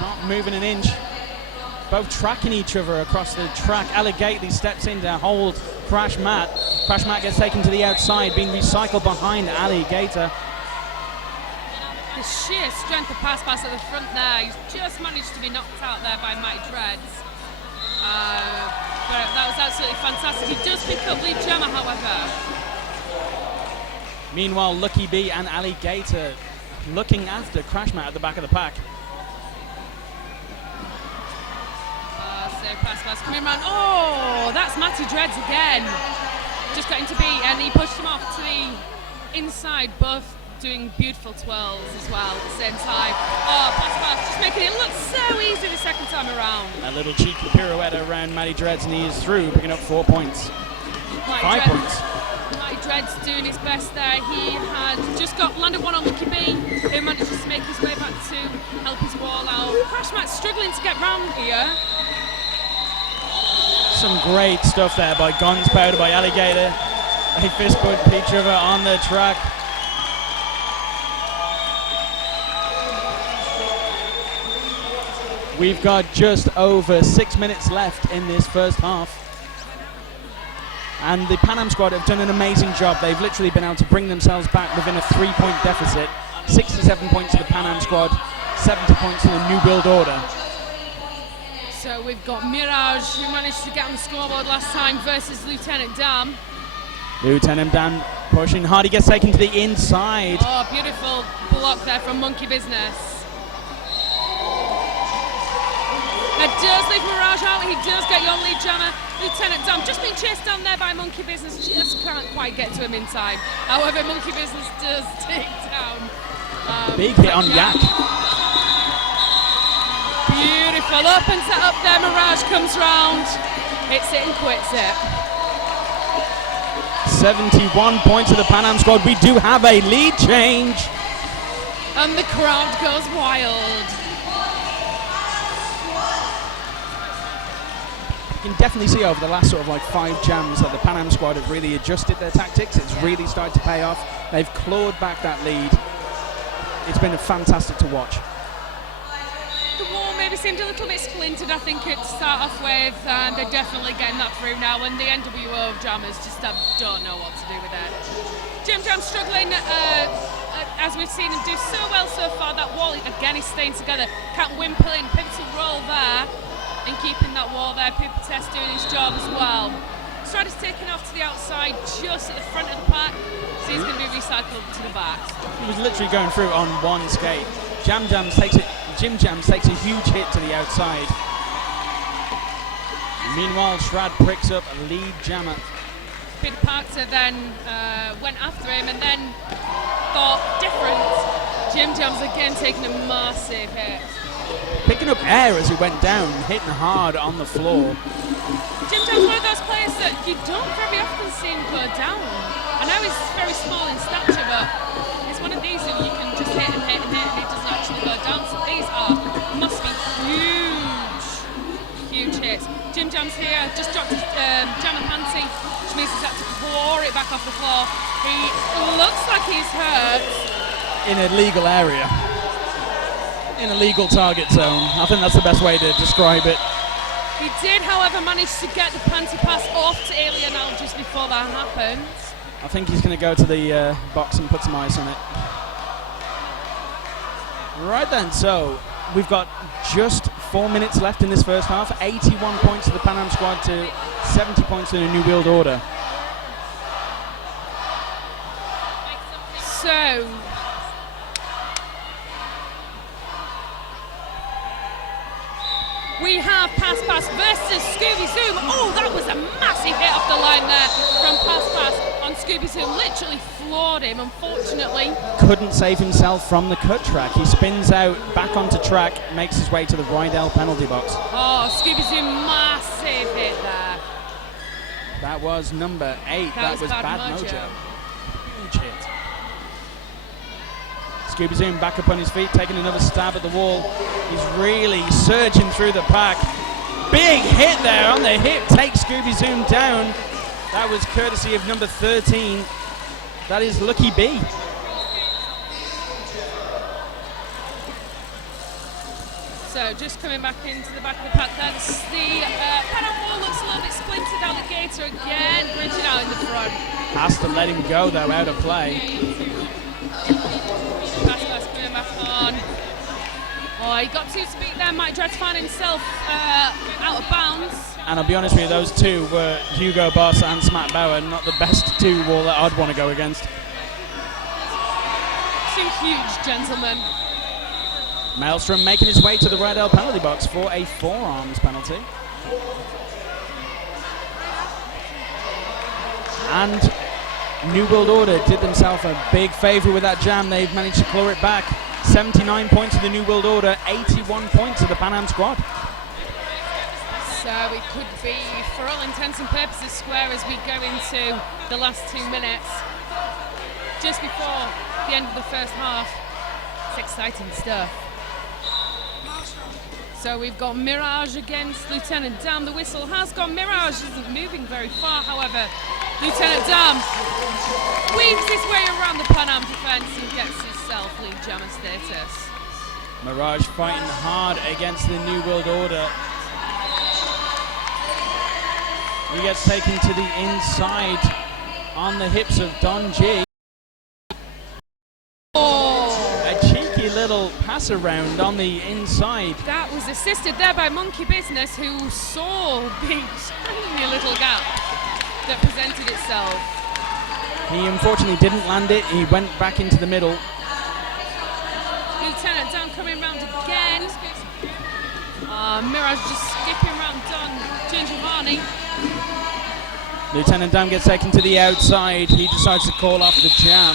not moving an inch. Both tracking each other across the track. Alligator steps in to hold Crash Mat. Crash Mat gets taken to the outside, being recycled behind Alligator. The sheer strength of Pass Pass at the front there. He's just managed to be knocked out there by Matty Dreads. But that was absolutely fantastic. He does pick up lead jammer, however. Meanwhile, Lucky B and Alligator looking after Crash Mat at the back of the pack. So Pass Pass coming around. Oh, that's Matty Dreads again. Just got into B and he pushed him off to the inside, both doing beautiful twirls as well at the same time. Oh, Pass Pass just making it look so easy the second time around. A little cheeky pirouette around Matty Dreads and he is through, picking up 4 points. 5 points. Matty Dreads doing his best there. He had just landed one on Lucky B, who manages to make his way back to help his wall out. Crash Mat struggling to get round here. Some great stuff there by Guns Powder, by Alligator. They fist bump each other on the track. We've got just over 6 minutes left in this first half. And the Panam Squad have done an amazing job. They've literally been able to bring themselves back within a 3-point deficit. 67 points to the Panam Squad, 70 points to the New World Order. So we've got Mirage, who managed to get on the scoreboard last time, versus Lieutenant Dam. Lieutenant Dan pushing hard. He gets taken to the inside. Oh, beautiful block there from Monkey Business. That does leave Mirage out. He does get your lead jammer. Lieutenant Dam just being chased down there by Monkey Business. Just can't quite get to him in time. However, Monkey Business does take down. Big hit on Yak. Beautiful. Up and set up there. Mirage comes round. Hits it and quits it. 71 points to the Panam Squad. We do have a lead change. And the crowd goes wild. You can definitely see over the last sort of like 5 jams that the Panam Squad have really adjusted their tactics. It's really started to pay off. They've clawed back that lead. It's been fantastic to watch. The wall maybe seemed a little bit splintered, I think, to start off with, and they're definitely getting that through now, and the NWO jammers just don't know what to do with it. Jim Jam struggling, as we've seen him do so well so far. That wall, again, is staying together. Can't wimple in, pivotal roll there, and keeping that wall there. Pooper Test doing his job as well. Strider's taken off to the outside, just at the front of the pack, so he's going to be recycled to the back. He was literally going through on one skate. Jim Jams takes a huge hit to the outside. Meanwhile, Shrad picks up a lead jammer. Peter Parker then went after him and then thought different. Jim Jams again taking a massive hit. Picking up air as he went down, hitting hard on the floor. Jim Jams one of those players that you don't very often see him go down. I know he's very small in stature, but it's one of these that you can just hit and hit and hit and he doesn't actually go down. So these must be huge hits. Jim Jams here just dropped his jammer panty, which means he's had to claw it back off the floor. He looks like he's hurt. In a legal area. In a legal target zone. I think that's the best way to describe it. He did, however, manage to get the panty pass off to Alien Al just before that happened. I think he's going to go to the box and put some ice on it. Right then, so we've got just 4 minutes left in this first half. 81 points to the Panam Squad to 70 points to the New World Order. So, we have Pass versus Scooby Zoom. Oh, that was a massive hit off the line there from Pass on Scooby Zoom. Literally floored him, unfortunately. Couldn't save himself from the cut track. He spins out, back onto track, makes his way to the Rydell penalty box. Oh, Scooby Zoom, massive hit there. That was number 8. That was Bad Mojo. Huge hit. Scooby Zoom back up on his feet, taking another stab at the wall. He's really surging through the pack. Big hit there on the hip, takes Scooby Zoom down. That was courtesy of number 13. That is Lucky B. So just coming back into the back of the pack, that's the Panam Wall looks a little bit splintered. Alligator again, bridging out in the front. Has to let him go though, out of play. Pass coming back on. Oh, he got 2 to beat there. Mike Dread found himself out of bounds. And I'll be honest with you, those two were Hugo Boss and Smack Bauer, not the best 2 wall that I'd want to go against. 2 huge gentlemen. Maelstrom making his way to the Rydell penalty box for a forearms penalty. And New World Order did themselves a big favour with that jam. They've managed to claw it back. 79 points to the New World Order, 81 points to the Panam Squad. So it could be, for all intents and purposes, square as we go into the last 2 minutes. Just before the end of the first half. It's exciting stuff. So we've got Mirage against Lieutenant Dam. The whistle has gone. Mirage isn't moving very far, however. Lieutenant Dam weaves his way around the Panam defence and gets himself lead jammer status. Mirage fighting hard against the New World Order. He gets taken to the inside on the hips of Don G. A cheeky little pass around on the inside. That was assisted there by Monkey Business, who saw the tiny little gap that presented itself. He unfortunately didn't land it. He went back into the middle. Lieutenant Dan coming round again. Mirage just skipping round Don Gingivanni. Lieutenant Dam gets taken to the outside. He decides to call off the jam.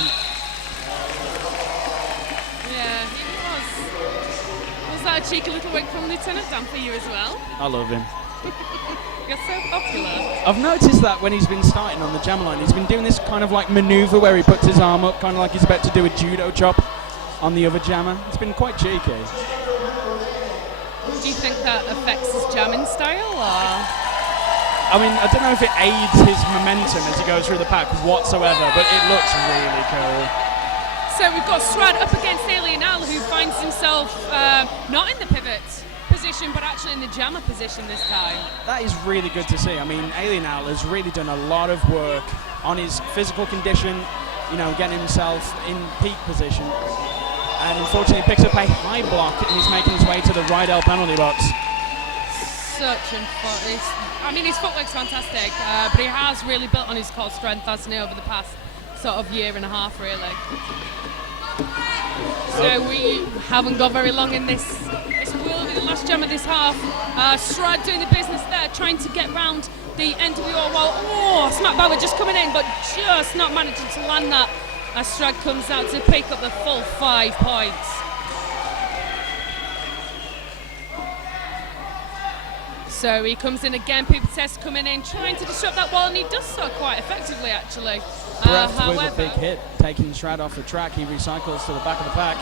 Yeah, he was. Was that a cheeky little wink from Lieutenant Dan for you as well? I love him. You're so popular. I've noticed that when he's been starting on the jam line, he's been doing this kind of like maneuver where he puts his arm up, kind of like he's about to do a judo chop on the other jammer. It's been quite cheeky. Do you think that affects his jamming style, or? I mean, I don't know if it aids his momentum as he goes through the pack whatsoever, but it looks really cool. So we've got Strad up against Alien Al, who finds himself not in the pivot position, but actually in the jammer position this time. That is really good to see. I mean, Alien Al has really done a lot of work on his physical condition, you know, getting himself in peak position. And unfortunately picks up a high block and he's making his way to the Rydell penalty box. I mean, his footwork's fantastic, but he has really built on his core strength, hasn't he, over the past sort of year and a half, really. So we haven't got very long in this. This will be the last jam of this half. Strad doing the business there, trying to get round the NWO wall. Oh, Smack Bauer just coming in, but just not managing to land that as Strad comes out to pick up the full 5 points. So he comes in again, Pooper Test coming in, trying to disrupt that wall, and he does so quite effectively, actually. Breath with a big hit, taking Strad off the track. He recycles to the back of the pack,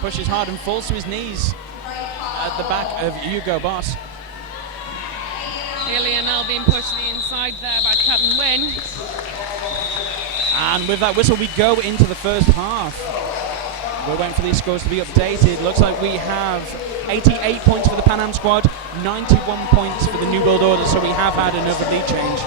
pushes hard and falls to his knees at the back of Hugo Boss. Alien L being pushed to the inside there by Captain Wynn. And with that whistle, we go into the first half. We're waiting for these scores to be updated. Looks like we have 88 points for the Panam Squad, 91 points for the New World Order, so we have had another lead change.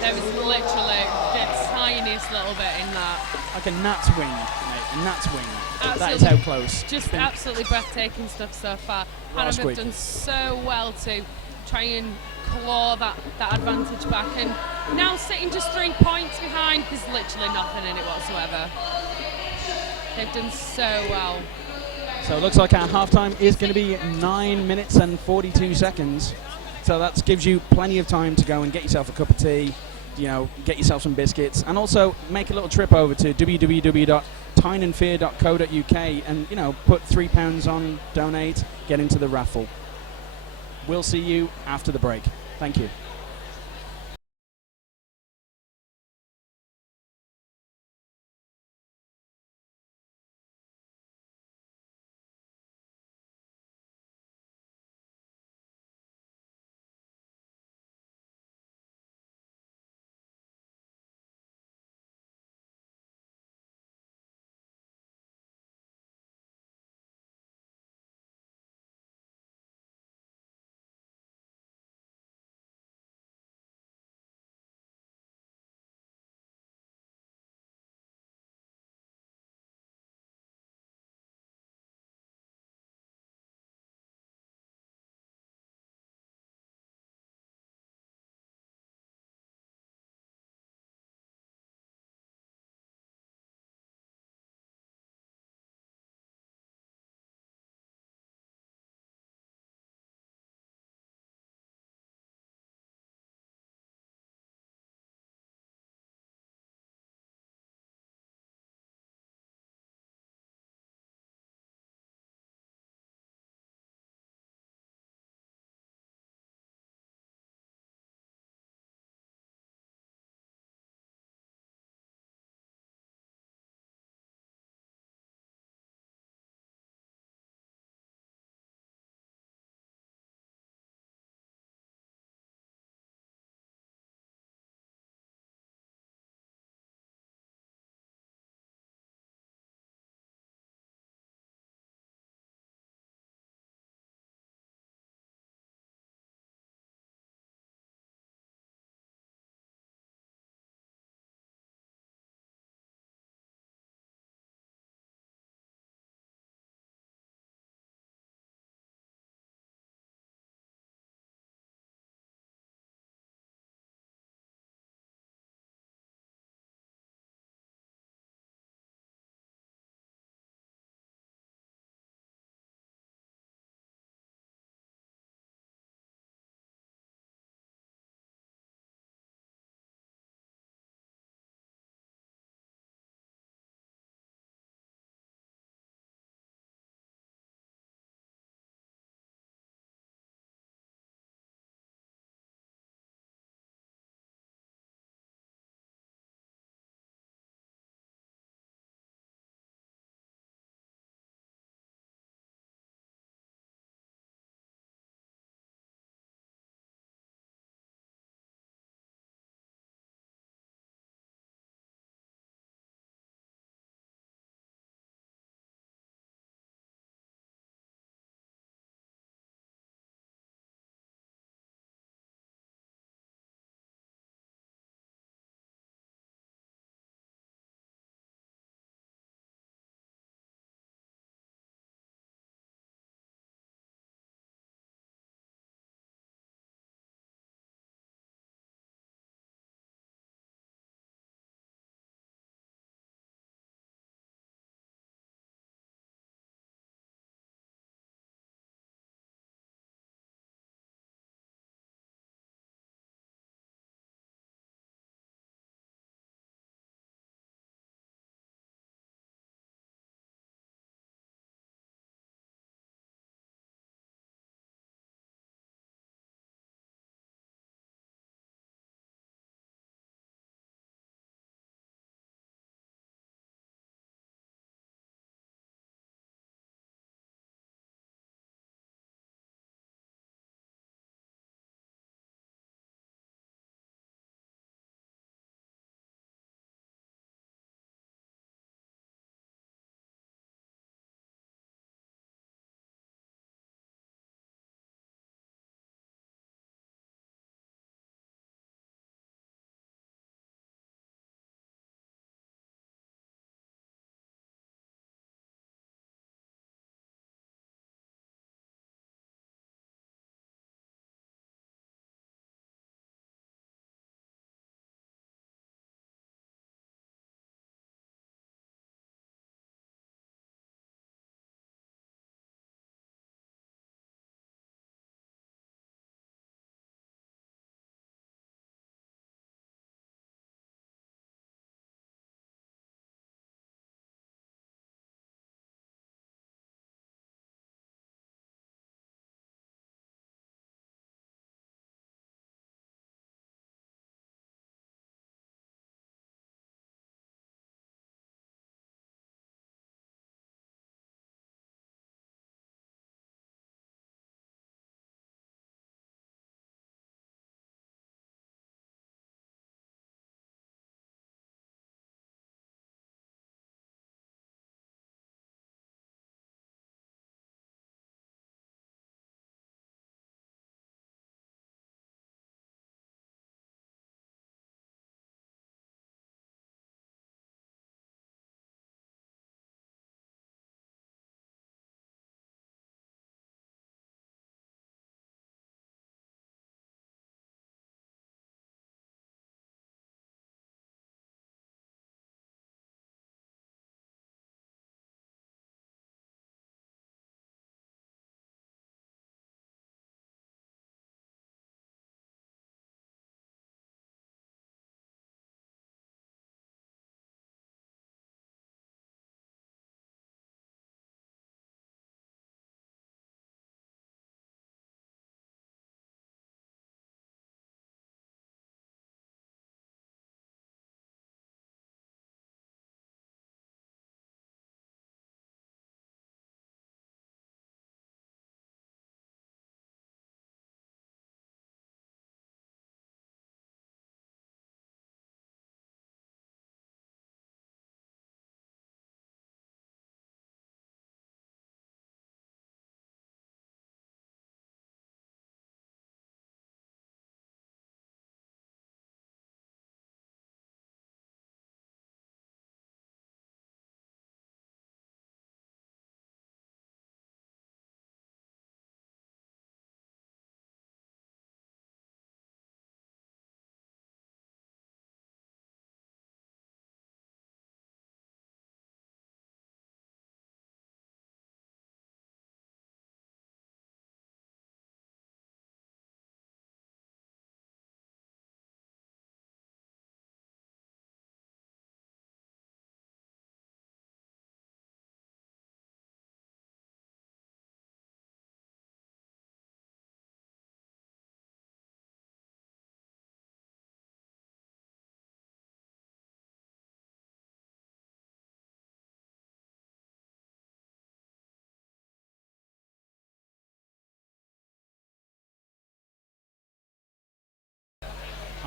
There was literally the tiniest little bit in that. Like a gnat's wing, mate, a gnat's wing. Absolutely, that is how close. Just absolutely breathtaking stuff so far. Panam have done so well to try and claw that advantage back, and now sitting just 3 points behind, there's literally nothing in it whatsoever. They've done so well. So it looks like our halftime is going to be 9 minutes and 42 seconds. So that gives you plenty of time to go and get yourself a cup of tea, get yourself some biscuits, and also make a little trip over to www.tyneandfear.co.uk and, put £3 on, donate, get into the raffle. We'll see you after the break. Thank you.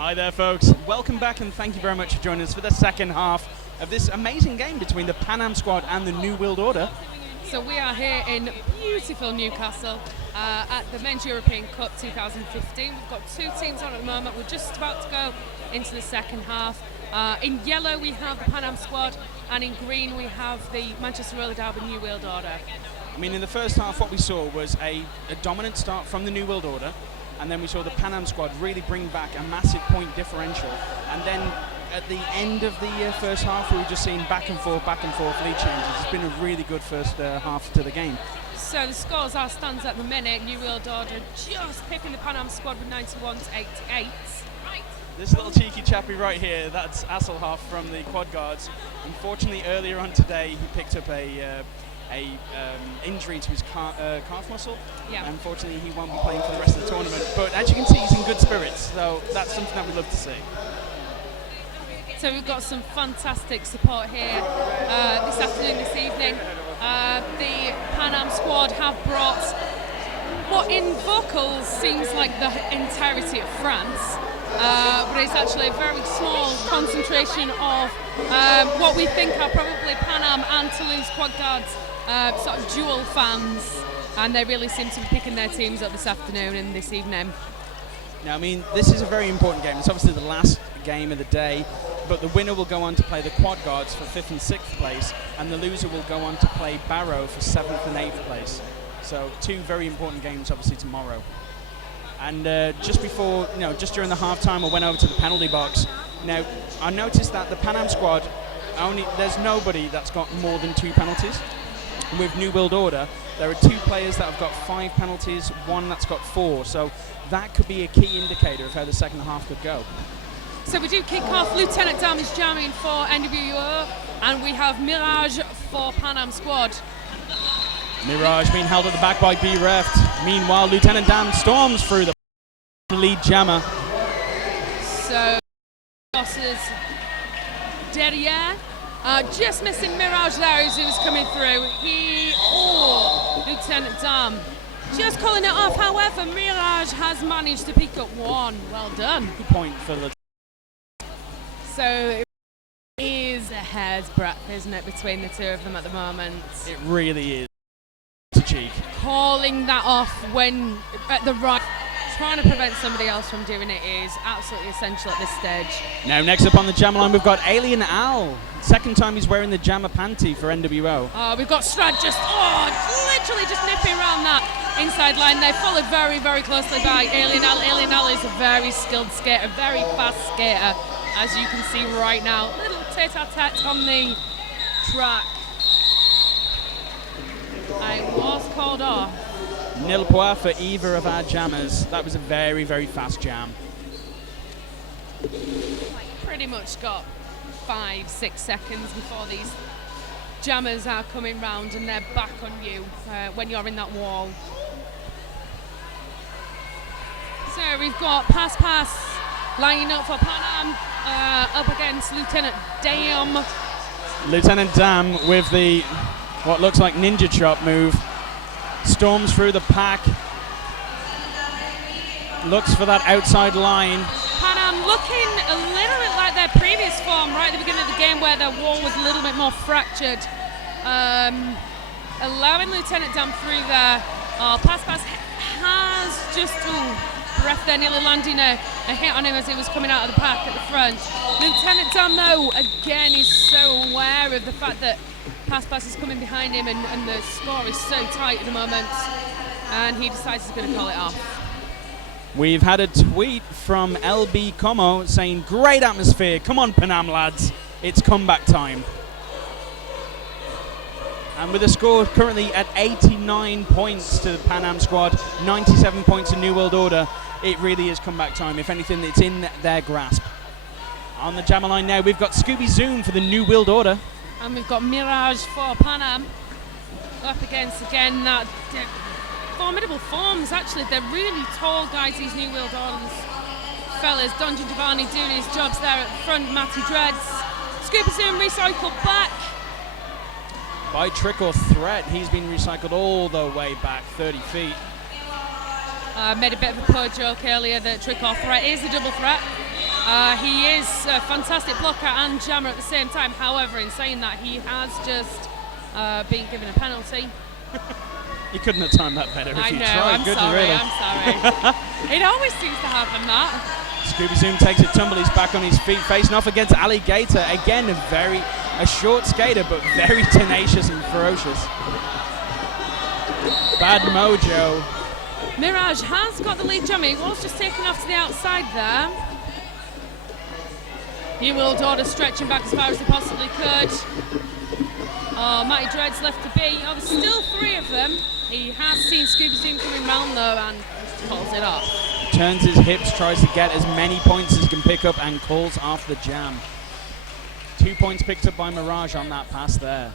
Hi there, folks. Welcome back, and thank you very much for joining us for the second half of this amazing game between the Panam Squad and the New World Order. So we are here in beautiful Newcastle at the Men's European Cup 2015. We've got two teams on at the moment. We're just about to go into the second half. In yellow we have the Panam Squad, and in green we have the Manchester Roller Derby New World Order. I mean, in the first half, what we saw was a dominant start from the New World Order, and then we saw the Panam Squad really bring back a massive point differential. And then at the end of the first half, we were just seeing back and forth lead changes. It's been a really good first half to the game. So the scores are stands at the minute. New World Order just picking the Panam Squad with 91 to 88. This little cheeky chappie right here, that's Asselhoff from the Quad Guards. Unfortunately, earlier on today, he picked up a injury to his calf muscle. Yeah. Unfortunately, he won't be playing for the rest of the tournament. But as you can see, he's in good spirits, so that's something that we love to see. So we've got some fantastic support here this afternoon, this evening. The Panam Squad have brought what in vocals seems like the entirety of France, but it's actually a very small concentration of what we think are probably Panam and Toulouse Quad Guards sort of dual fans, and they really seem to be picking their teams up this afternoon and this evening. Now, I mean, this is a very important game. It's obviously the last game of the day, but the winner will go on to play the Quad Guards for 5th and 6th place, and the loser will go on to play Barrow for 7th and 8th place. So two very important games, obviously, tomorrow. And just before, just during the half-time, I went over to the penalty box. Now, I noticed that the Panam Squad, there's nobody that's got more than 2 penalties. With New World Order, there are 2 players that have got 5 penalties, 1 that's got 4. So that could be a key indicator of how the second half could go. So we do kick off. Lieutenant Dam is jamming for NWO, and we have Mirage for Panam Squad. Mirage being held at the back by B-Reft. Meanwhile, Lieutenant Dam storms through the lead jammer. So, losses derrière. Just missing Mirage there as he was coming through. Lieutenant Dam just calling it off. However, Mirage has managed to pick up 1. Well done. Good point for the... So it is a hair's breadth, isn't it, between the two of them at the moment? It really is. It's a cheek. Calling that off when at the right, trying to prevent somebody else from doing it is absolutely essential at this stage. Now, next up on the jammer line, we've got Alien Al. Second time he's wearing the jammer panty for NWO. We've got Strad just, literally just nipping around that inside line. They're followed very, very closely by Alien Al. Alien Al is a very skilled skater, very fast skater, as you can see right now. Little tete-a-tete on the track. I was called off. Nil point for either of our jammers. That was a very, very fast jam. Pretty much got 5-6 seconds before these jammers are coming round and they're back on you when you're in that wall. So we've got pass lining up for Panam up against Lieutenant Dam. Lieutenant Dam with the what looks like ninja chop move. Storms through the pack. Looks for that outside line. Panam looking a little bit like their previous form right at the beginning of the game, where their wall was a little bit more fractured. Allowing Lieutenant Dam through there. Pass has just breath there, nearly landing a hit on him as he was coming out of the pack at the front. Lieutenant Dam, though, again, is so aware of the fact that Pass is coming behind him and the score is so tight at the moment, and he decides he's going to call it off. We've had a tweet from LB Como saying, great atmosphere, come on Panam lads, it's comeback time. And with the score currently at 89 points to the Panam Squad, 97 points in New World Order, it really is comeback time. If anything, it's in their grasp. On the jammer line now, we've got Scooby Zoom for the New World Order. And we've got Mirage for Panam up against, again, that formidable forms, actually. They're really tall guys, these New World Order fellas. Dungeon Giovanni doing his jobs there at the front, Matty Dreads. Scooby Zoom recycled back. By trick or threat, he's been recycled all the way back 30 feet. Made a bit of a poor joke earlier that trick or threat is a double threat. He is a fantastic blocker and jammer at the same time. However, in saying that, he has just been given a penalty. You couldn't have timed that better if I you know, tried. I'm Good sorry, really. I'm sorry. It always seems to happen, that. Scooby Zoom takes a tumble. He's back on his feet, facing off against Alligator. Again, a short skater, but very tenacious and ferocious. Bad mojo. Mirage has got the lead jammer. He was just taken off to the outside there. He will order stretching back as far as he possibly could. Oh, Matty Dread's left to be. Oh, there's still 3 of them. He has seen Scooby Zoom coming round though and calls it off. Turns his hips, tries to get as many points as he can pick up and calls off the jam. 2 points picked up by Mirage on that pass there.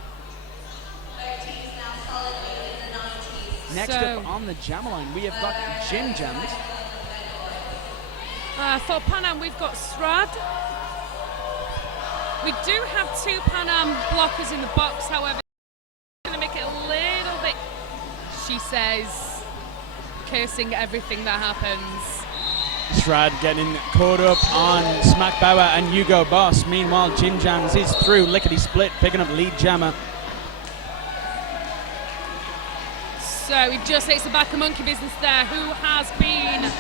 Next up on the jam line, we have got Jim Jams. For Panam, we've got Srad. We do have 2 Panam blockers in the box, however, it's going to make it a little bit, she says, cursing everything that happens. Srad getting caught up on Smack Bauer and Hugo Boss. Meanwhile, Jim Jams is through, lickety split, picking up lead jammer. So he just hits the back of Monkey Business there, who has been...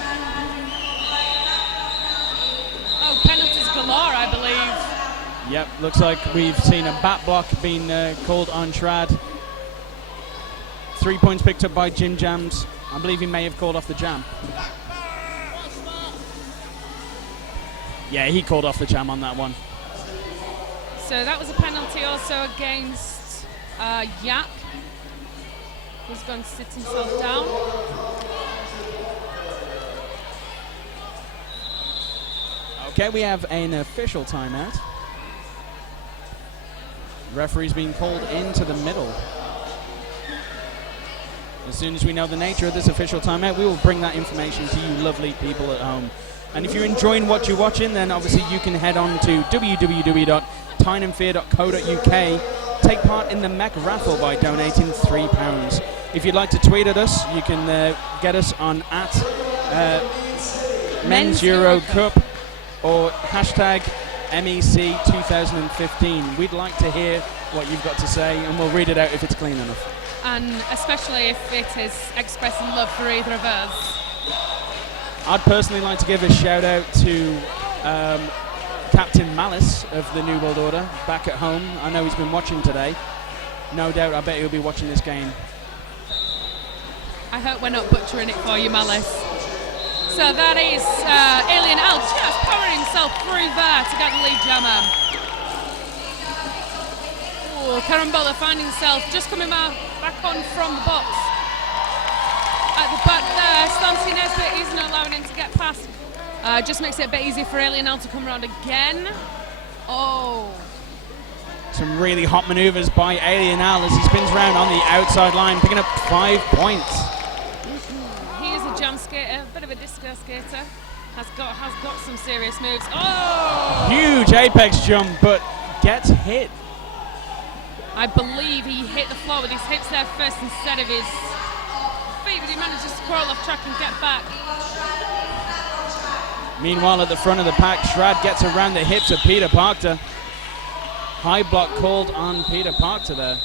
Oh, penalties galore, I believe. Yep, looks like we've seen a bat block being called on Shrad. 3 points picked up by Jim Jams. I believe he may have called off the jam. Yeah, he called off the jam on that one. So that was a penalty also against Yak, who's going to sit himself down. Okay, we have an official timeout. Referee's being called into the middle. As soon as we know the nature of this official timeout, we will bring that information to you lovely people at home. And if you're enjoying what you're watching, then obviously you can head on to www.tyneandfear.co.uk. Take part in the Mech raffle by donating £3. If you'd like to tweet at us, you can get us on at Men's Euro Cup or hashtag MEC 2015. We'd like to hear what you've got to say, and we'll read it out if it's clean enough. And especially if it is expressing love for either of us. I'd personally like to give a shout out to Captain Malice of the New World Order back at home. I know he's been watching today. No doubt, I bet he'll be watching this game. I hope we're not butchering it for you, Malice. So that is Alien Al just powering himself through there to get the lead jammer. Oh, Carambola finding himself just coming back on from the box. At the back there, Stancy Nesbitt isn't allowing him to get past. Just makes it a bit easier for Alien Al to come around again. Oh. Some really hot maneuvers by Alien Al as he spins around on the outside line, picking up 5 points. He is a jump skater, a bit of a disco skater. Has got some serious moves. Oh! Huge apex jump, but gets hit. I believe he hit the floor with his hips there first instead of his feet, but he manages to crawl off track and get back. Meanwhile, at the front of the pack, Shrad gets around the hips of Peter Parker. High block called on Peter Parker there.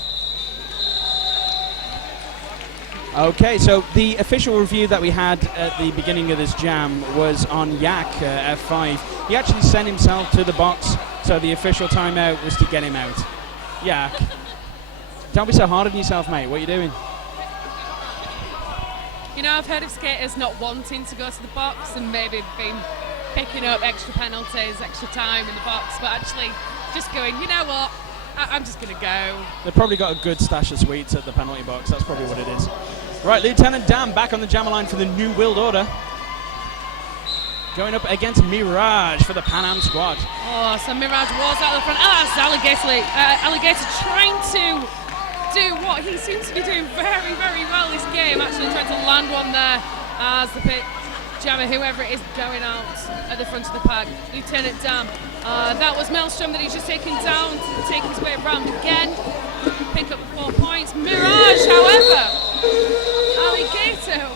Okay, so the official review that we had at the beginning of this jam was on Yak, F5. He actually sent himself to the box, so the official timeout was to get him out. Yak, don't be so hard on yourself, mate. What are you doing? You know, I've heard of skaters not wanting to go to the box and maybe been picking up extra penalties, extra time in the box, but actually just going, you know what, I'm just going to go. They've probably got a good stash of sweets at the penalty box. That's probably what it is. Right, Lieutenant Dan back on the jammer line for the New World Order. Going up against Mirage for the Panam Squad. Oh, so Mirage was out of the front. That's Alligator trying to do what he seems to be doing very, very well this game. Actually trying to land one there as the pit jammer, whoever it is, going out at the front of the pack. Lieutenant Dan. That was Maelstrom that he's just taken down to take his way around again. Pick up 4 points. Mirage, however, Alligator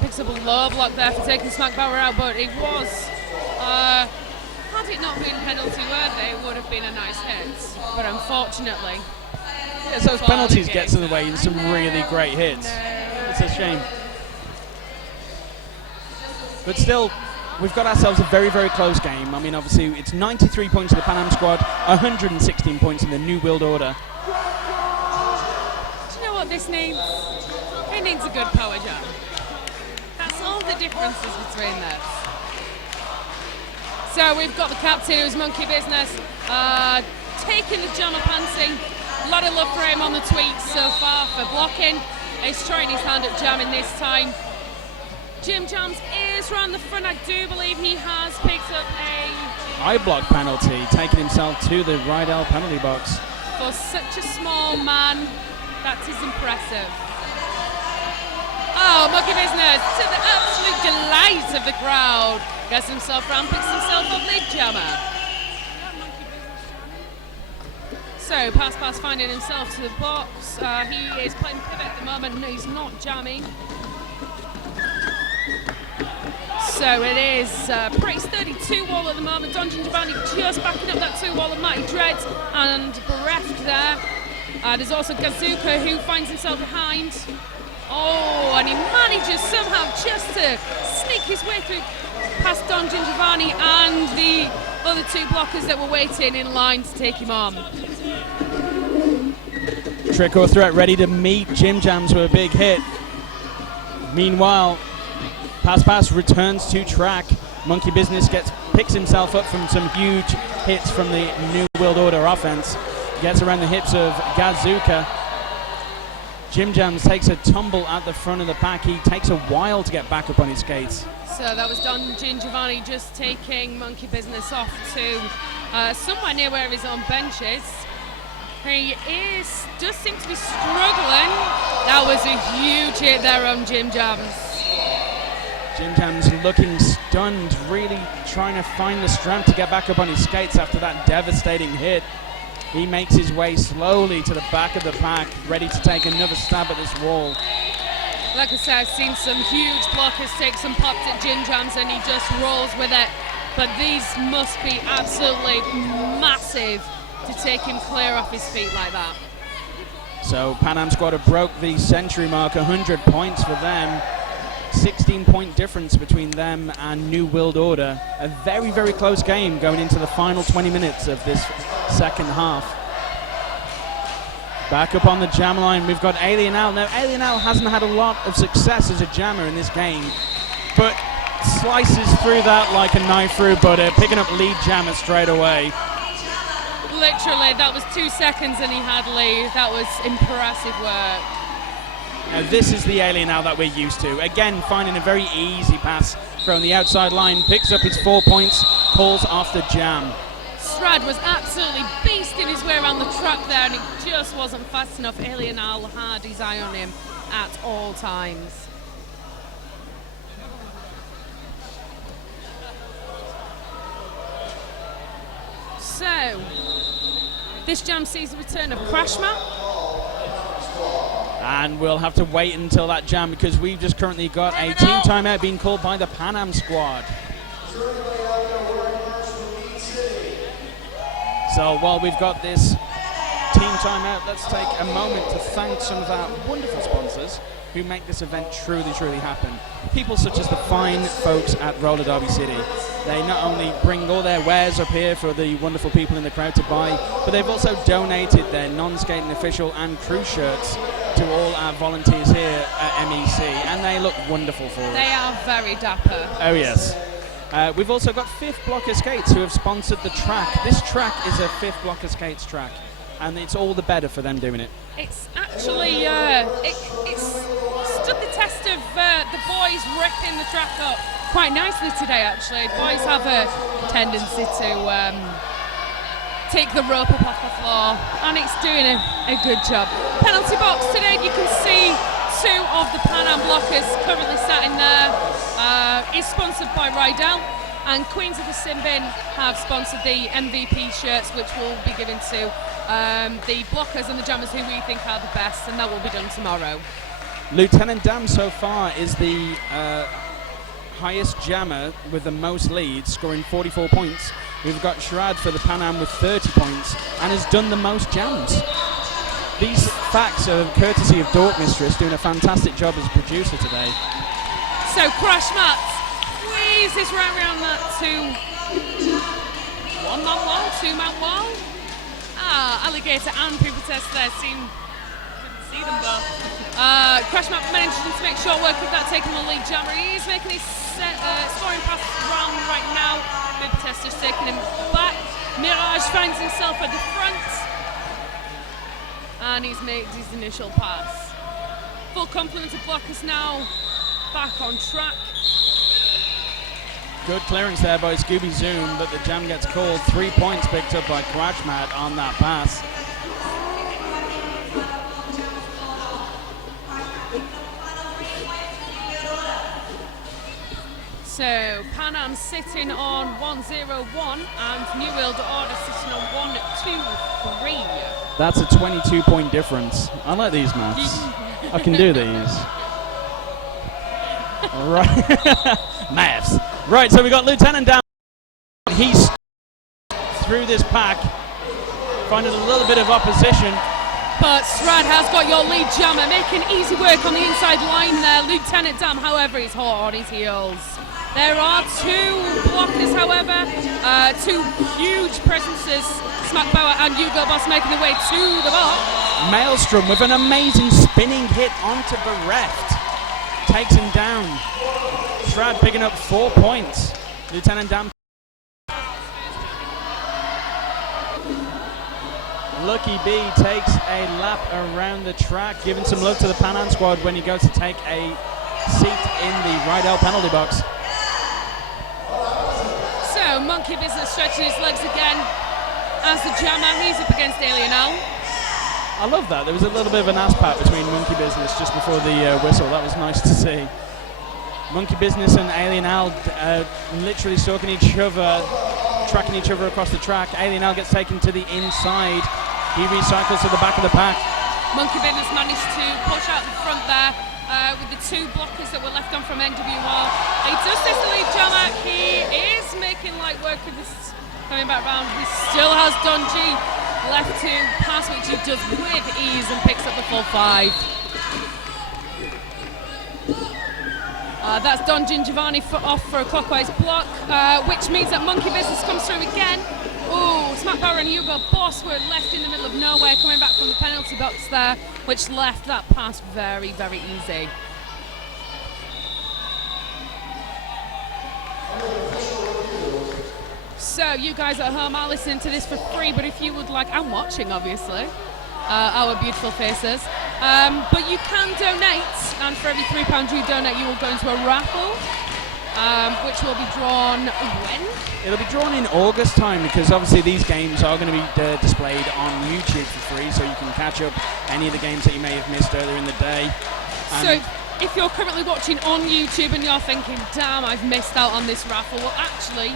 picks up a low block there for taking Smack Bauer out, but it was Had it not been penalty worthy, it would have been a nice hit. But unfortunately, Yes, those penalties get in the way in some really great hits. It's a shame. But still, we've got ourselves a very, very close game. I mean, obviously, it's 93 points in the Panam Squad, 116 points in the New World Order. Do you know what this needs? It needs a good power jam. That's all the differences between this. So we've got the captain, who's Monkey Business, taking the jammer pantsing. A lot of love for him on the tweets so far for blocking. He's trying his hand at jamming this time. Jim Jams is round the front. I do believe he has picked up a Eye block penalty, taking himself to the Rydell penalty box. For such a small man, that is impressive. Oh, Monkey Business, to the absolute delight of the crowd. Gets himself round, picks himself up the jammer. So, Pass finding himself to the box. He is playing pivot at the moment. No, he's not jamming. So it is Price 32 wall at the moment. Don Giovanni just backing up that 2 wall of Matty Dreads and bereft there. There's also Gazuka who finds himself behind. Oh, and he manages somehow just to sneak his way through past Don Giovanni and the other 2 blockers that were waiting in line to take him on. Trick or threat ready to meet Jim Jams with a big hit. Meanwhile, Pass returns to track. Monkey Business picks himself up from some huge hits from the New World Order offense. Gets around the hips of Gazuka. Jim Jams takes a tumble at the front of the pack. He takes a while to get back up on his skates. So that was Don Giovanni just taking Monkey Business off to somewhere near where his own bench is. He does seem to be struggling. That was a huge hit there on Jim Jams. Jim Jams looking stunned, really trying to find the strength to get back up on his skates after that devastating hit. He makes his way slowly to the back of the pack, ready to take another stab at this wall. Like I said, I've seen some huge blockers take some pops at Jim Jams and he just rolls with it. But these must be absolutely massive to take him clear off his feet like that. So Panam Squad have broke the century mark, 100 points for them. 16-point difference between them and New World Order. A very, very close game going into the final 20 minutes of this second half. Back up on the jam line, we've got Alien Al. Now, Alien Al hasn't had a lot of success as a jammer in this game, but slices through that like a knife through butter, picking up lead jammer straight away. Literally, that was 2 seconds and he had lead. That was impressive work. Now this is the Alien Al that we're used to. Again, finding a very easy pass from the outside line, picks up his 4 points, pulls off the jam. Strad was absolutely beasting his way around the track there and it just wasn't fast enough. Alien Al had his eye on him at all times. So, this jam sees the return of Crashmat. And we'll have to wait until that jam because we've just currently got a team timeout being called by the Panam Squad. So while we've got this team timeout, let's take a moment to thank some of our wonderful sponsors who make this event truly, truly happen. People such as the fine folks at Roller Derby City. They not only bring all their wares up here for the wonderful people in the crowd to buy, but they've also donated their non-skating official and crew shirts to all our volunteers here at MEC, and they look wonderful for us. They are very dapper. Oh yes. We've also got Fifth Blocker Skates who have sponsored the track. This track is a Fifth Blocker Skates track, and it's all the better for them doing it. It's actually, it's stood the test of the boys ripping the track up quite nicely today, actually. Boys have a tendency to take the rope up off the floor, and it's doing a good job. Penalty box today, you can see 2 of the Panam blockers currently sat in there. Is sponsored by Rydell, and Queens of the Simbin have sponsored the MVP shirts, which will be given to the blockers and the jammers who we think are the best, and that will be done tomorrow. Lieutenant Dam so far is the highest jammer with the most leads, scoring 44 points. We've got Shrad for the Pan Am with 30 points and has done the most jams. These facts are courtesy of Dork Mistress, doing a fantastic job as a producer today. So Crash Matt squeezes right around that one-man wall, two-man wall. Alligator and People Test there couldn't see them both. Crash Matt managing to make short work of that, taking the lead jammer. He's making his scoring pass round right now. People Test just taking him back. Mirage finds himself at the front. And he's made his initial pass. Full complement of blockers now back on track. Good clearance there by Scooby Zoom, but the jam gets called. 3 points picked up by Crashmat on that pass. So Panam sitting on 101 and New World Order sitting on 123. That's a 22-point difference. I like these maths. I can do these. Right. Maths. Right, so we got Lieutenant down. He's through this pack, finding a little bit of opposition. But Shrad has got your lead jammer, making easy work on the inside line there. Lieutenant Dam, however, is hot on his heels. There are two blockers, however, two huge presences. Smack Bauer and Hugo Boss making their way to the box. Maelstrom with an amazing spinning hit onto Bereft. Takes him down. Shrad picking up 4 points. Lieutenant Dam. Lucky B takes a lap around the track, giving some love to the Panam Squad when he goes to take a seat in the Rydell penalty box. So Monkey Business stretching his legs again as the jammer. He's up against Alien L. I love that. There was a little bit of an ass pat between Monkey Business just before the whistle. That was nice to see. Monkey Business and Alien Al literally stalking each other, tracking each other across the track. Alien Al gets taken to the inside. He recycles to the back of the pack. Monkey Business managed to push out the front there with the two blockers that were left on from NWR. He does this the lead jammer. He is making light work of this coming back round. He still has Don G left to pass, which he does with ease and picks up the full 5. That's Don Giovanni off for a clockwise block, which means that Monkey Business comes through again. Oh, Smack Bauer and Hugo Boss were left in the middle of nowhere, coming back from the penalty box there, which left that pass very, very easy. So you guys at home are listening to this for free, but if you would like, and watching obviously, our beautiful faces, but you can donate, and for every £3 you donate you will go into a raffle, which will be drawn when? It'll be drawn in August time, because obviously these games are going to be displayed on YouTube for free, so you can catch up any of the games that you may have missed earlier in the day. So if you're currently watching on YouTube and you're thinking, damn, I've missed out on this raffle, well actually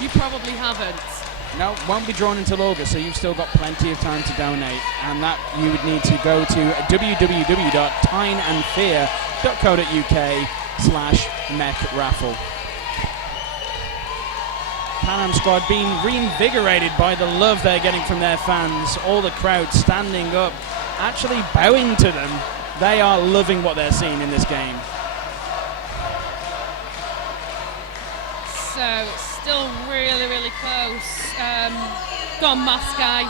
you probably haven't. No, won't be drawn until August, so you've still got plenty of time to donate, and that you would need to go to www.tyneandfear.co.uk/mech-raffle. Panam Squad being reinvigorated by the love they're getting from their fans, all the crowd standing up, actually bowing to them. They are loving what they're seeing in this game. So still really, really close. Go on, Mask Guy.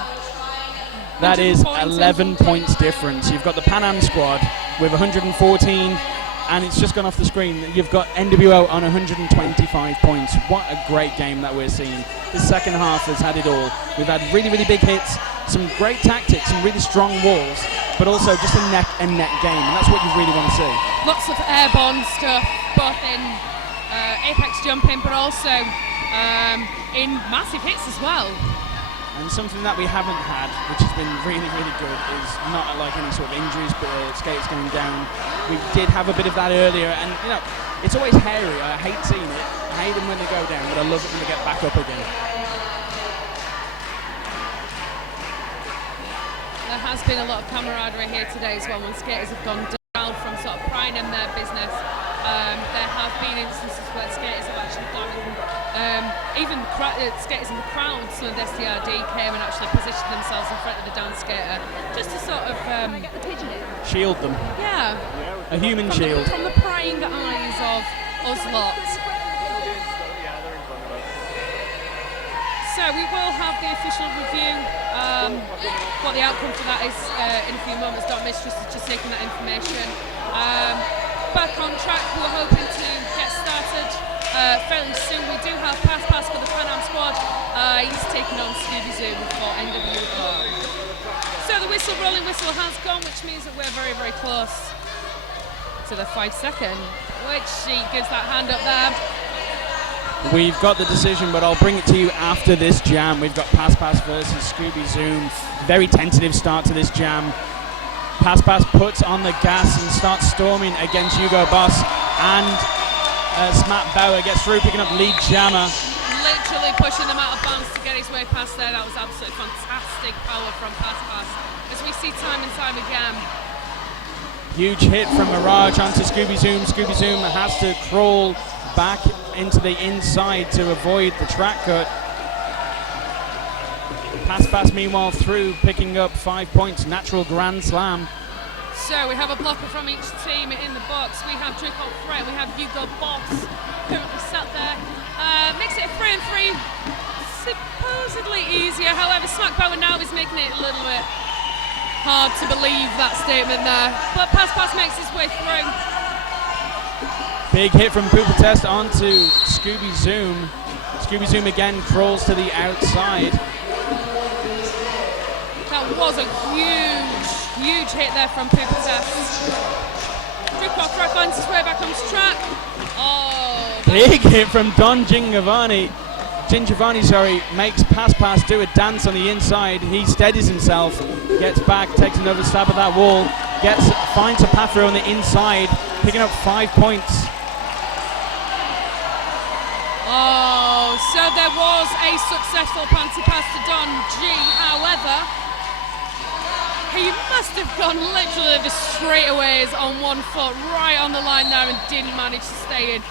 That is 11 points difference. You've got the Panam Squad with 114, and it's just gone off the screen. You've got NWO on 125 points. What a great game that we're seeing. The second half has had it all. We've had really, really big hits, some great tactics, some really strong walls, but also just a neck and neck game, and that's what you really want to see. Lots of airborne stuff, both in apex jumping, but also in massive hits as well. And something that we haven't had, which has been really, really good, is not like any sort of injuries, but skates going down. We did have a bit of that earlier, and you know, it's always hairy. I hate seeing it. I hate them when they go down, but I love it when they get back up again. There has been a lot of camaraderie here today as well when skaters have gone down from sort of prying in their business There have been instances where skaters have actually gone and even skaters in the crowd, some of the STRD came and actually positioned themselves in front of the down skater just to sort of Shield them. yeah, A human shield. from the prying eyes of us lot. So we will have the official review. What the outcome for that is in a few moments. Dot Mistress is just taking that information. Back on track, we're hoping to get started fairly soon. We do have pass for the Panam Squad. He's taking on Scooby Zoom for NWO. So the rolling whistle has gone, which means that we're very, very close to the 5 second, which she gives that hand up there. We've got the decision, but I'll bring it to you after this jam. We've got Pass versus Scooby Zoom. Very tentative start to this jam. Pass puts on the gas and starts storming against Hugo Boss. And Smack Bauer gets through, picking up lead jammer. Literally pushing them out of bounds to get his way past there. That was absolutely fantastic power from Pass. As we see time and time again. Huge hit from Mirage onto Scooby Zoom. Scooby Zoom has to crawl back into the inside to avoid the track cut. Pass meanwhile through, picking up 5 points, natural grand slam. So we have a blocker from each team in the box. We have Trick or Threat, we have Hugo Boss currently sat there. Makes it a 3-on-3, supposedly easier. However, Smack Bauer now is making it a little bit hard to believe that statement there. But Pass makes his way through. Big hit from Pooper Test onto Scooby Zoom. Scooby Zoom again crawls to the outside. That was a huge hit there from Pooper Test. Trick or Threat finds his way back onto track. Oh, big hit from Don Gingiovanni. Makes Pass do a dance on the inside. He steadies himself, gets back, takes another stab at that wall, finds a path through on the inside, picking up 5 points. Oh, so there was a successful panty pass to Don G. However, he must have gone literally the straightaways on 1 foot, right on the line there, and didn't manage to stay in.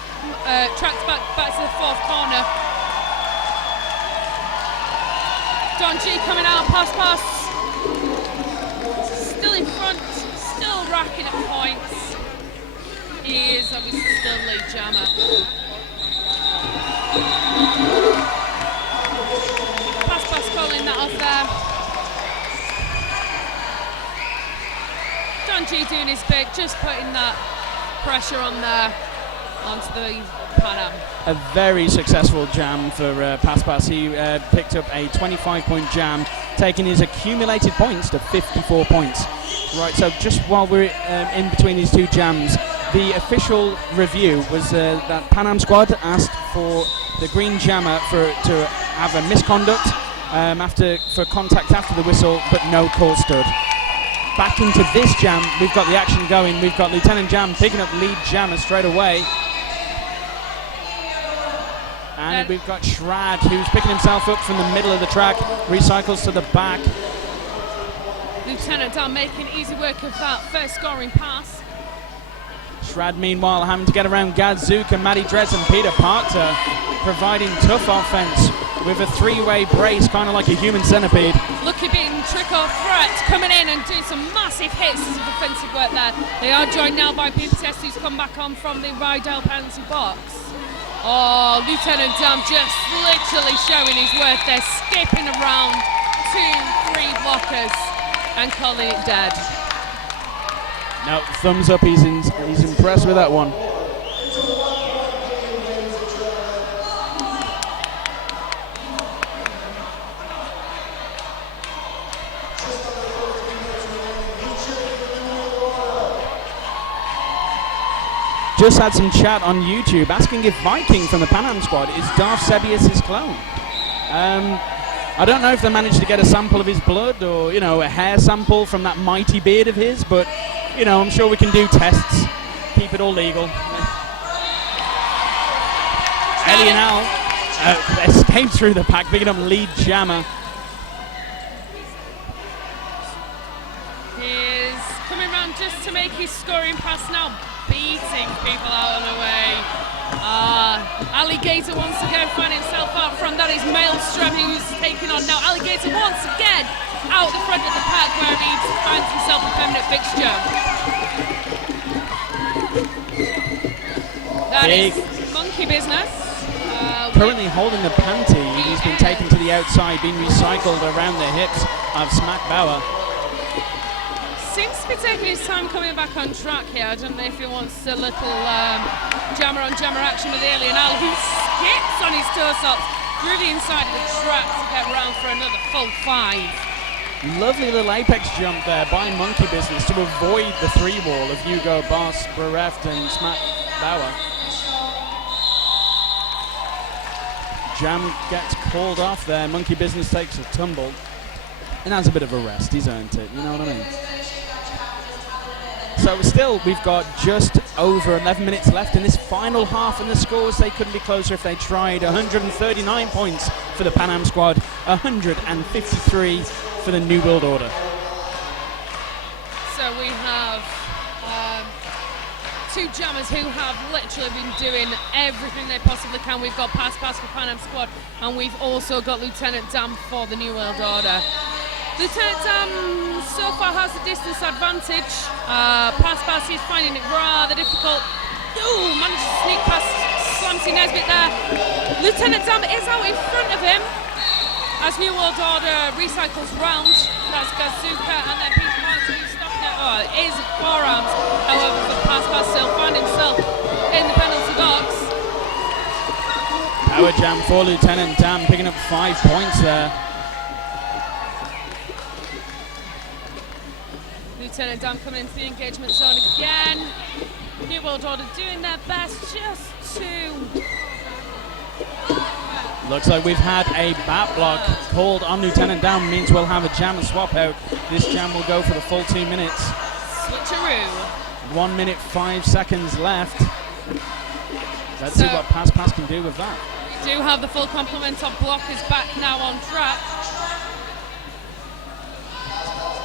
Tracked back to the 4th corner. Don G coming out, pass. Still in front, still racking up points. He is obviously still lead jammer. Pass calling that off there. Don G doing his bit, just putting that pressure on there onto the Panam. A very successful jam for Pass. He picked up a 25-point jam, taking his accumulated points to 54 points. Right, so just while we're in between these two jams, the official review was that Panam Squad asked for the green jammer to have a misconduct for contact after the whistle, but no call stood. Back into this jam, we've got the action going. We've got Lieutenant Jam picking up lead jammer straight away. And we've got Shrad, who's picking himself up from the middle of the track, recycles to the back. Lieutenant Dan making easy work of that first scoring pass. Shrad, meanwhile, having to get around Gadzook and Matty Dredds and Peter Parker, providing tough offense with a 3-way brace, kind of like a human centipede. Lucky being Trick or Threat coming in and doing some massive hits of defensive work there. They are joined now by Pooper Test, who's come back on from the Rydell penalty box. Oh, Lieutenant Dam just literally showing his worth there, skipping around 2-3 blockers and calling it dead. No, thumbs up, he's impressed with that one. Just had some chat on YouTube asking if Viking from the Panam Squad is Darth Sebius' clone. I don't know if they managed to get a sample of his blood or, a hair sample from that mighty beard of his, but, I'm sure we can do tests, keep it all legal. Ellie Al escaped through the pack, picking up lead jammer. He is coming around just to make his scoring pass now. beating people out of the way. Alligator once again finding himself out front. That is Maelstrom who's taking on now. Alligator once again out the front of the pack where he finds himself a permanent fixture. That Big. is Monkey Business. Currently holding the panty. He's been taken to the outside, being recycled around the hips of Smack Bauer. Seems to be taking his time coming back on track here. I don't know if he wants a little jammer on jammer action with Alien Al, who skips on his toe stops through the inside of the track to get round for another full 5. Lovely little apex jump there by Monkey Business to avoid the 3-wall of Hugo Boss, Bereft and Smack Bauer. Jam gets called off there. Monkey Business takes a tumble and has a bit of a rest. He's earned it, you know what I mean? So still, we've got just over 11 minutes left in this final half, and the scores, they couldn't be closer if they tried. 139 points for the Panam Squad, 153 for the New World Order. So we have two jammers who have literally been doing everything they possibly can. We've got Pass for Panam Squad, and we've also got Lieutenant Dan for the New World Order. Lieutenant Dan so far has the distance advantage. Pass is finding it rather difficult. Ooh, managed to sneak past Slamsy Nesbitt there. Lieutenant Dan is out in front of him as New World Order recycles round. That's Gazuka and then Pete Martin who's stopping it. Oh, it is forearms. However, for Pass still find himself in the penalty box. Power jam for Lieutenant Dan, picking up 5 points there. Lieutenant Dan coming into the engagement zone again. New World Order doing their best just to... Looks like we've had a bat block called on Lieutenant Dan, means we'll have a jam and swap out. This jam will go for the full 2 minutes. Switcheroo. 1 minute 5 seconds left. Let's see what Pass can do with that. We do have the full complement of blockers back now on track.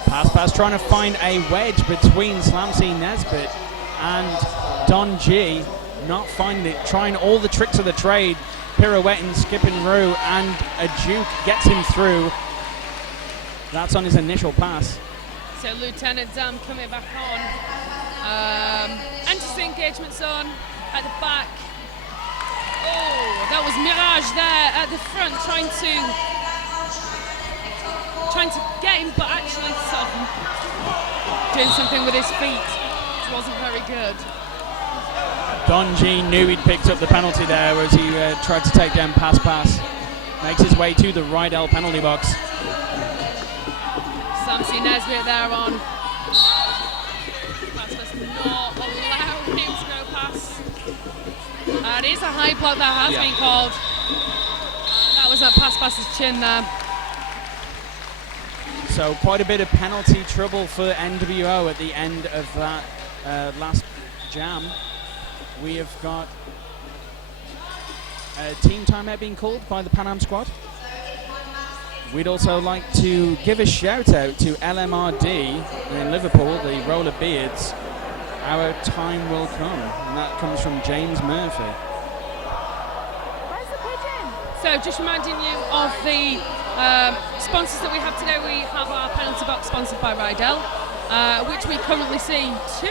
Pass trying to find a wedge between Slamsy Nesbitt and Don G. Not finding it, trying all the tricks of the trade. Pirouetting, skipping roux, and a juke gets him through. That's on his initial pass. So Lieutenant Dan coming back on. Enters the engagement zone at the back. Oh, that was Mirage there at the front trying to get him, but actually sort of doing something with his feet, which wasn't very good. Don G knew he'd picked up the penalty there as he tried to take down Pass. Makes his way to the right L penalty box. Slamsy Nesbitt there on. Pass must not allow him to go past. It is a high block that has been called. That was at Pass's chin there. So quite a bit of penalty trouble for NWO at the end of that last jam. We have got a team timeout being called by the Panam Squad. We'd also like to give a shout out to LMRD in Liverpool, the Roller Beards. Our time will come, and that comes from James Murphy. Where's the pigeon? So just reminding you of the sponsors that we have today. We have our penalty box sponsored by Rydell, which we currently see 2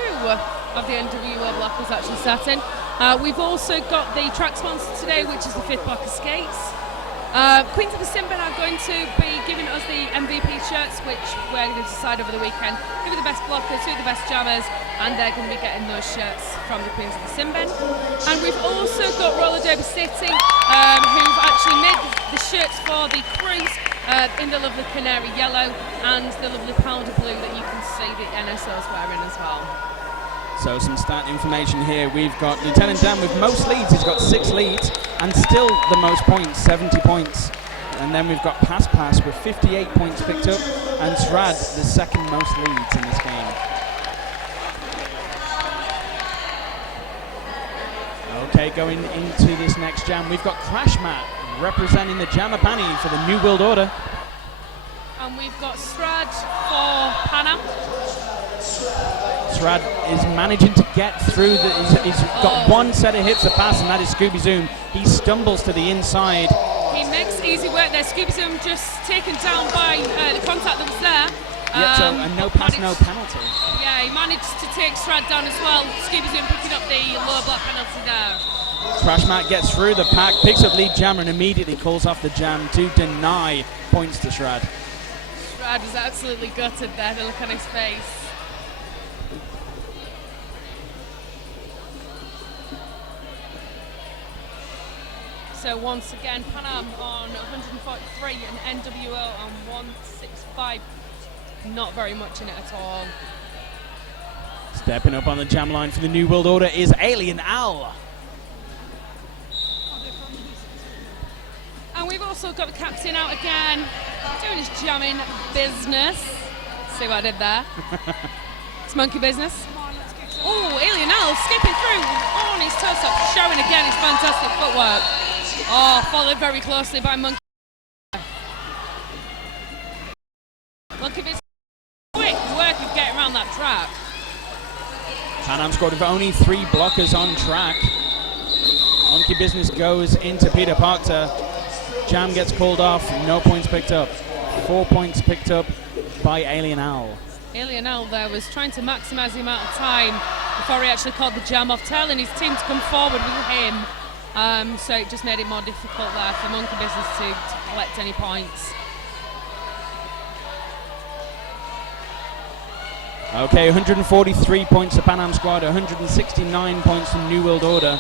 of the NWO blockers actually sat in. We've also got the track sponsor today, which is the 5th Blocker Skates. Queens of the Sinbin are going to be giving us the MVP shirts, which we're going to decide over the weekend. Who are the best blockers, who are the best jammers, and they're going to be getting those shirts from the Queens of the Sinbin. And we've also got Roller Derby City, who've actually made the shirts for the crews in the lovely canary yellow and the lovely powder blue that you can see the NSO's wearing as well. So some stat information here. We've got Lieutenant Dan with most leads. He's got 6 leads and still the most points, 70 points. And then we've got Pass with 58 points picked up, and Srad the second most leads in this game. Okay, going into this next jam, we've got Crash Mat representing the Jamapani for the New World Order. And we've got Srad for Panam. Srad is managing to get through. He's got one set of hits to pass, and that is Scooby Zoom. He stumbles to the inside. He makes easy work there. Scooby Zoom just taken down by the contact that was there. So a no pass, no penalty. Yeah, he managed to take Srad down as well. Scooby Zoom picking up the lower block penalty there. Crash Mat gets through the pack, picks up lead jammer, and immediately calls off the jam to deny points to Srad. Srad was absolutely gutted there, the look on his face. So once again, Panam on 143 and NWO on 165. Not very much in it at all. Stepping up on the jam line for the New World Order is Alien Al. And we've also got the captain out again, doing his jamming business. See what I did there? It's monkey business. Oh, Alien Al skipping through on his toe stop, showing again his fantastic footwork. Oh, followed very closely by Monkey. Monkey business. Quick work of getting around that track. Panam Squad with only 3 blockers on track. Monkey Business goes into Peter Parker. Jam gets called off, no points picked up. 4 points picked up by Alien Al. Alien Al there was trying to maximise the amount of time before he actually called the jam off, telling his team to come forward with him. So it just made it more difficult there for Monkey Business to collect any points. Okay, 143 points to Panam Squad, 169 points to New World Order.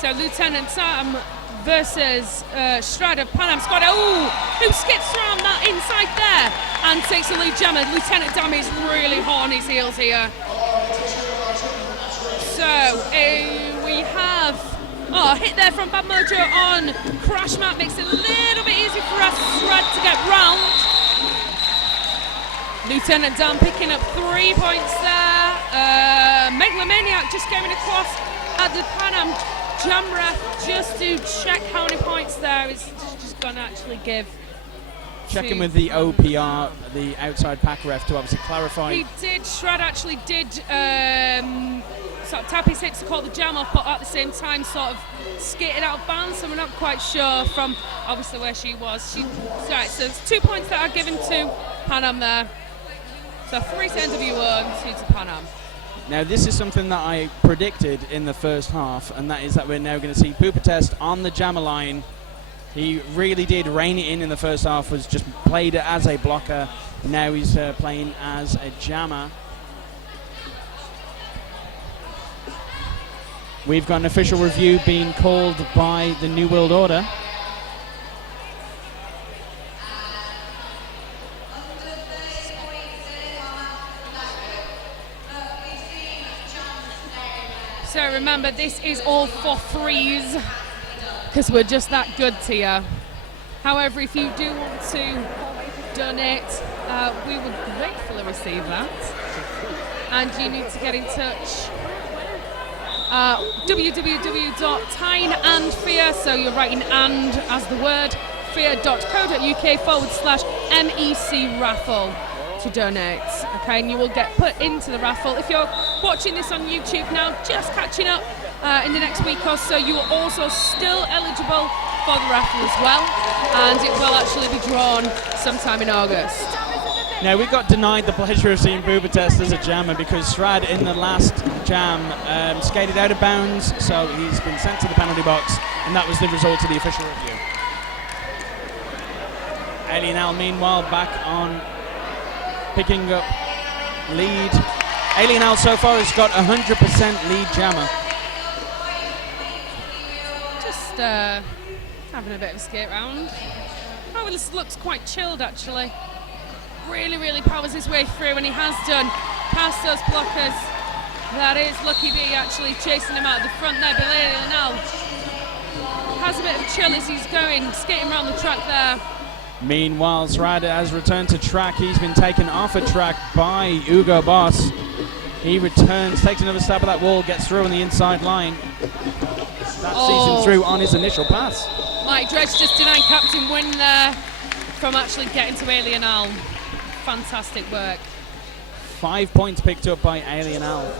So Lieutenant Sam versus Srad of Panam Squad. Oh, who skips around that inside there and takes the lead jammer. Lieutenant Sam is really hot on his heels here. So we have a hit there from Bad Mojo on Crash Mat. Makes it a little bit easy for us Srad to get round. Lieutenant Dan picking up 3 points there. Megalomaniac just going across at the Panam Jam ref just to check how many points there is just going to actually give. Checking with the OPR, the outside pack ref, to obviously clarify. He did, Srad actually did sort of tap his hits to call the jam off, but at the same time sort of skated out of bounds, so we're not quite sure from obviously where she was. Right, so it's 2 points that are given to Panam there. So 3 to NWO and 2 to Panam. Now this is something that I predicted in the first half, and that is that we're now going to see Pooper Test on the jammer line. He really did rein it in the first half, was just played it as a blocker. Now he's playing as a jammer. We've got an official review being called by the New World Order. So remember, this is all for threes, because we're just that good to you. However, if you do want to donate, we would gratefully receive that. And you need to get in touch. www.Tyne and Fear, so you're writing and as the word, fear.co.uk/MEC raffle to donate. Okay, and you will get put into the raffle. If you're watching this on YouTube now, just catching up in the next week or so, you are also still eligible for the raffle as well, and it will actually be drawn sometime in August. Now, we got denied the pleasure of seeing Pooper Test as a jammer because Srad in the last jam skated out of bounds, so he's been sent to the penalty box, and that was the result of the official review. Alien Al, meanwhile, back on picking up lead. Alien Al so far has got 100% lead jammer. Just having a bit of a skate round. Oh, this looks quite chilled actually. Really powers his way through, and he has done past those blockers. That is Lucky B actually chasing him out the front there, but Alien Al has a bit of chill as he's going, skating around the track there. Meanwhile, Srad has returned to track. He's been taken off a track by Hugo Boss. He returns, takes another stab at that wall, gets through on the inside line. That sees him through on his initial pass. Mike Dredge just denying Captain Win there from actually getting to Alien Al. Fantastic work. 5 points picked up by Alien Al.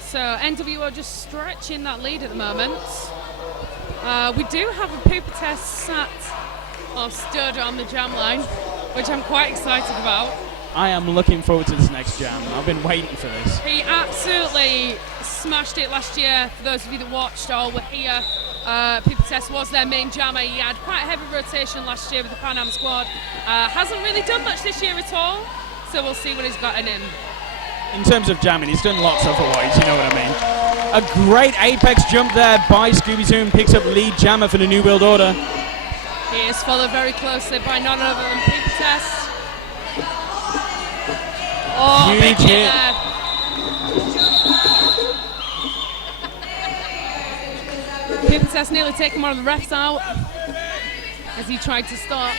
So NWO just stretching that lead at the moment. We do have a pooper test sat or stood on the jam line, which I'm quite excited about. I am looking forward to this next jam. I've been waiting for this. He absolutely smashed it last year. For those of you that watched or were here, Pooper Test was their main jammer. He had quite a heavy rotation last year with the Panam Squad. Hasn't really done much this year at all, so we'll see what he's got in him. In terms of jamming, he's done lots otherwise, you know what I mean. A great apex jump there by Scooby Zoom, picks up lead jammer for the New World Order. He is followed very closely by none other than Pooper Test. Oh, huge big hit. Pooper Test nearly taking one of the refs out as he tried to stop.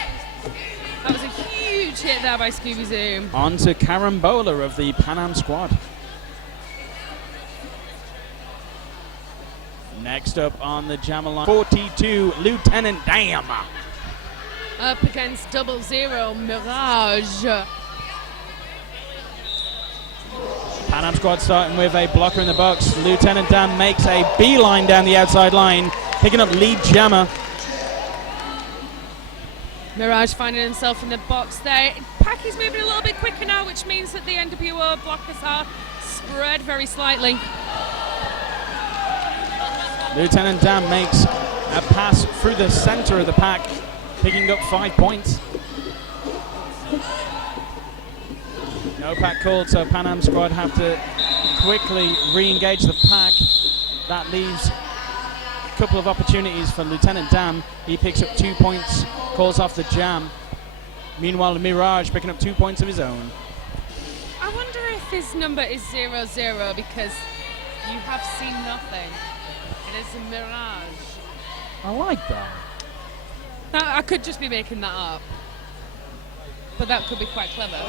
That was a huge hit there by Scooby Zoom. On to Carambola of the Panam Squad. Next up on the jammer line, 42, Lieutenant Dam. Up against 00, Mirage. Panam Squad starting with a blocker in the box. Lieutenant Dan makes a beeline down the outside line, picking up lead jammer. Mirage finding himself in the box there. Packy's moving a little bit quicker now, which means that the NWO blockers are spread very slightly. Lieutenant Dan makes a pass through the center of the pack, picking up 5 points. No pack called, so Panam Squad have to quickly re-engage the pack. That leaves a couple of opportunities for Lieutenant Dan. He picks up 2 points, calls off the jam. Meanwhile, Mirage picking up 2 points of his own. I wonder if his number is 00 because you have seen nothing. It is a Mirage. I like that. Now, I could just be making that up, but that could be quite clever.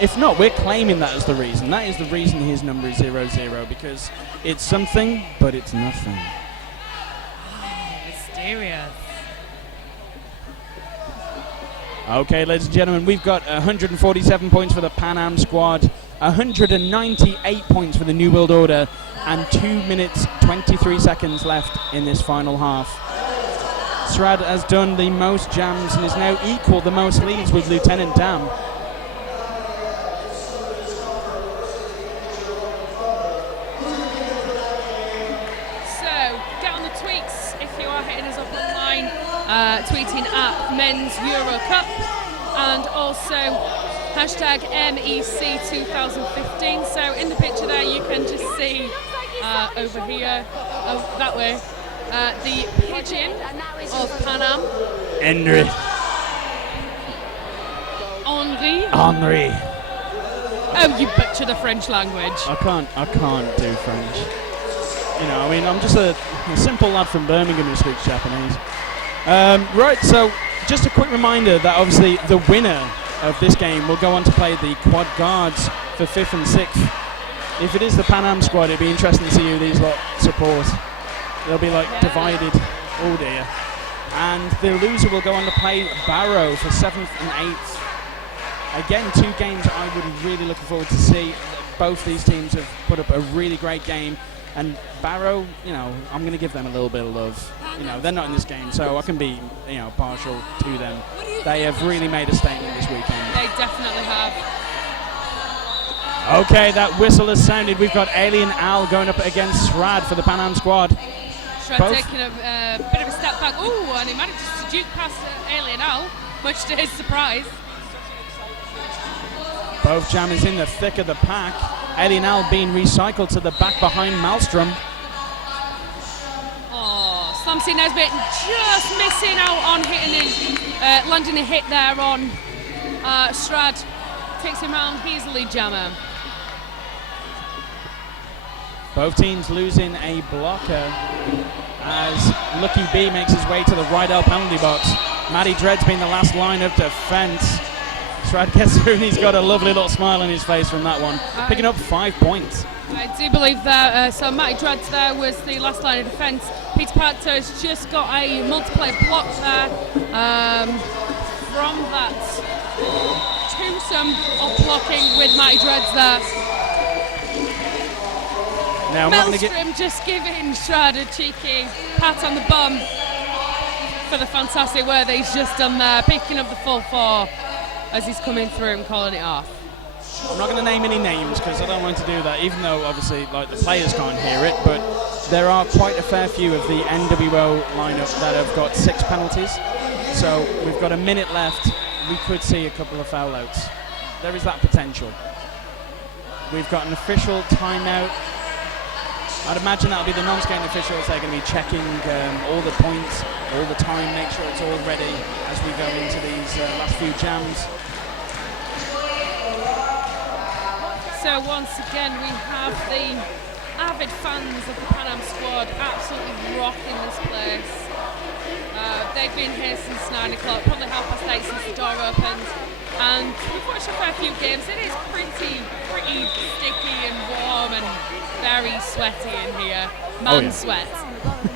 If not, we're claiming that as the reason. That is the reason his number is 00, because it's something, but it's nothing. Mysterious. Okay, ladies and gentlemen, we've got 147 points for the Panam Squad, 198 points for the New World Order, and 2 minutes 23 seconds left in this final half. Srad has done the most jams and is now equal the most leads with Lieutenant Dam. So, get on the tweets if you are hitting us up online, tweeting at Men's Euro Cup, and also hashtag MEC2015. So in the picture there you can just see over here, that way, the pigeon of Panam. Henry. Henri. Oh, you butcher the French language. I can't do French. You know, I mean, I'm just a simple lad from Birmingham who speaks Japanese. Right, so just a quick reminder that obviously the winner of this game will go on to play the Quad Guards for 5th and 6th. If it is the Panam Squad, it'd be interesting to see who these lot support. They'll be like divided. Oh dear. And the loser will go on to play Barrow for 7th and 8th. Again, 2 games I would really look forward to see. Both these teams have put up a really great game. And Barrow, you know, I'm going to give them a little bit of love. You know, they're not in this game, so I can be, you know, partial to them. They have really made a statement this weekend. They definitely have. Okay, that whistle has sounded. We've got Alien Al going up against Srad for the Panam Squad. Shrad taking a bit of a step back. Ooh, and he manages to duke past Alien Al, much to his surprise. Both jammers in the thick of the pack. Alien Al being recycled to the back behind Maelstrom. Oh, Slumsy Nesbitt just missing out on hitting landing a hit there on Shrad. Takes him round, he's the lead jammer. Both teams losing a blocker as Lucky B makes his way to the Rydell penalty box. Matty Dread's been the last line of defence. Srad gets through and he's got a lovely little smile on his face from that one, picking up 5 points. I do believe that, so Matty Dread there was the last line of defence. Peter Pacto has just got a multiplayer block there from that with Mighty Dreads there. Now, I'm not going to get. Maelstrom just giving Shroud a cheeky pat on the bum for the fantastic work that he's just done there, picking up the full 4 as he's coming through and calling it off. I'm not going to name any names because I don't want to do that, even though obviously like the players can't hear it, but there are quite a fair few of the NWO lineup that have got 6 penalties. So we've got a minute left. We could see a couple of foul outs. There is that potential. We've got an official timeout. I'd imagine that'll be the non-skating officials. They're going to be checking all the points, all the time, make sure it's all ready as we go into these last few jams. So once again, we have the avid fans of the Panam Squad absolutely rocking this place. They've been here since 9 o'clock, probably 8:30 since the door opened. And we've watched a fair few games. It is pretty sticky and warm and very sweaty in here. Man sweat.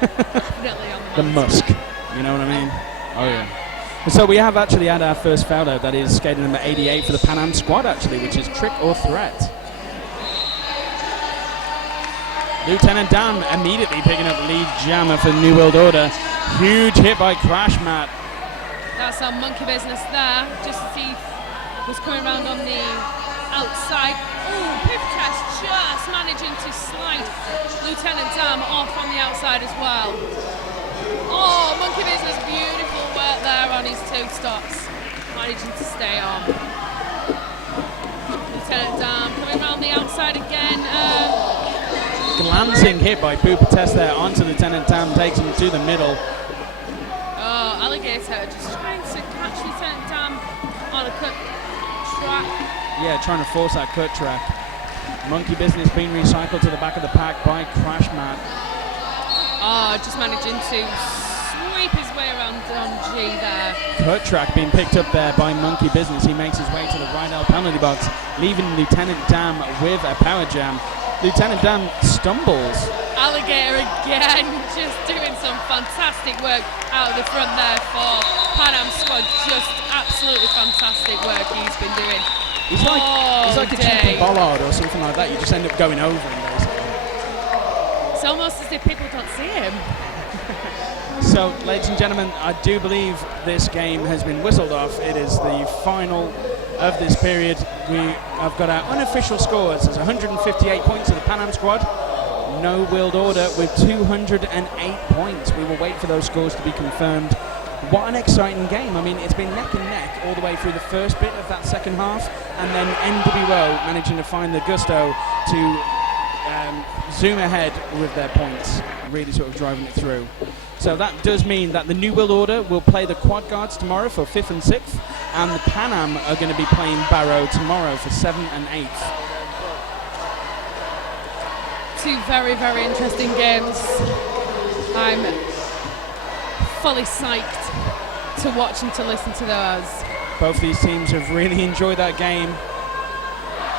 Definitely on the musk, you know what I mean? Oh yeah. So we have actually had our first foul out. That is skating number 88 for the Panam Squad actually, which is Trick or Threat. Lieutenant Dan immediately picking up lead jammer for New World Order. Huge hit by Crash Matt. That's our monkey business there, just as he was coming around on the outside. Ooh, Pipcast just managing to slide Lieutenant Dam off on the outside as well. Oh, monkey business, beautiful work there on his 2 stops, managing to stay on. Lieutenant Dam coming around the outside again. Glancing hit by Pooper Test there onto Lieutenant Dam, takes him to the middle. Oh, Alligator just trying to catch Lieutenant Dam on a cut track. Yeah, trying to force that cut track. Monkey business being recycled to the back of the pack by Crash Matt. Oh, just managing to sweep his way around Don G there. Cut track being picked up there by Monkey Business. He makes his way to the Rydell penalty box, leaving Lieutenant Dam with a power jam. Lieutenant Dan stumbles. Alligator again, just doing some fantastic work out of the front there for Panam Squad. Just absolutely fantastic work he's been doing. He's like a cheapy bollard or something like that. You just end up going over him, basically. It's almost as if people don't see him. So, ladies and gentlemen, I do believe this game has been whistled off. It is the final of this period. We have got our unofficial scores. There's 158 points to the Panam Squad. No World Order with 208 points. We will wait for those scores to be confirmed. What an exciting game. I mean, it's been neck and neck all the way through the first bit of that second half, and then NWO managing to find the gusto to zoom ahead with their points, really sort of driving it through. So that does mean that the New World Order will play the Quad Guards tomorrow for 5th and 6th, and the Panam are going to be playing Barrow tomorrow for 7th and 8th. Two very, very interesting games. I'm fully psyched to watch and to listen to those. Both these teams have really enjoyed that game.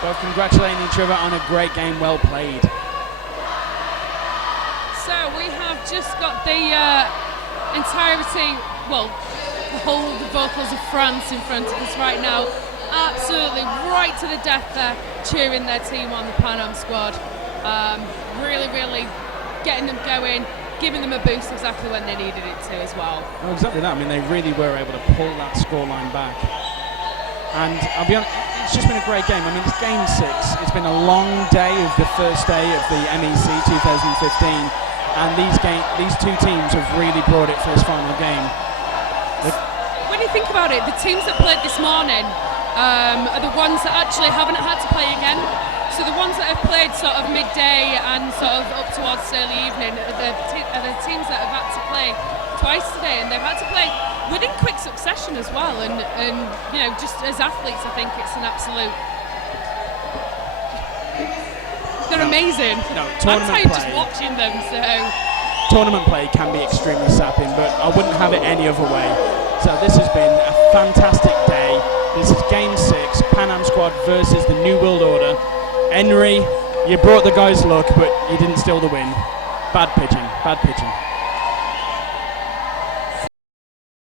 Both congratulating each other on a great game, well played. So we have just got the entirety, well, the whole of the vocals of France in front of us right now. Absolutely right to the death there, cheering their team on, the Panam Squad. Really, really getting them going, giving them a boost exactly when they needed it to as well. Well, exactly that. I mean, they really were able to pull that scoreline back. And I'll be honest, it's just been a great game. I mean, it's game 6. It's been a long day of the first day of the MEC 2015. And these two teams have really brought it for this final game. When you think about it, the teams that played this morning are the ones that actually haven't had to play again. So the ones that have played sort of midday and sort of up towards early evening are the teams that have had to play twice today, and they've had to play within quick succession as well. And you know, just as athletes, I think it's an absolute. They're amazing. No, I'm tournament tired play. just watching them. So tournament play can be extremely sapping, but I wouldn't have it any other way. So this has been a fantastic day. This is Game 6, Panam Squad versus the New World Order. Henry, you brought the guys luck, but you didn't steal the win. Bad pitching, bad pitching.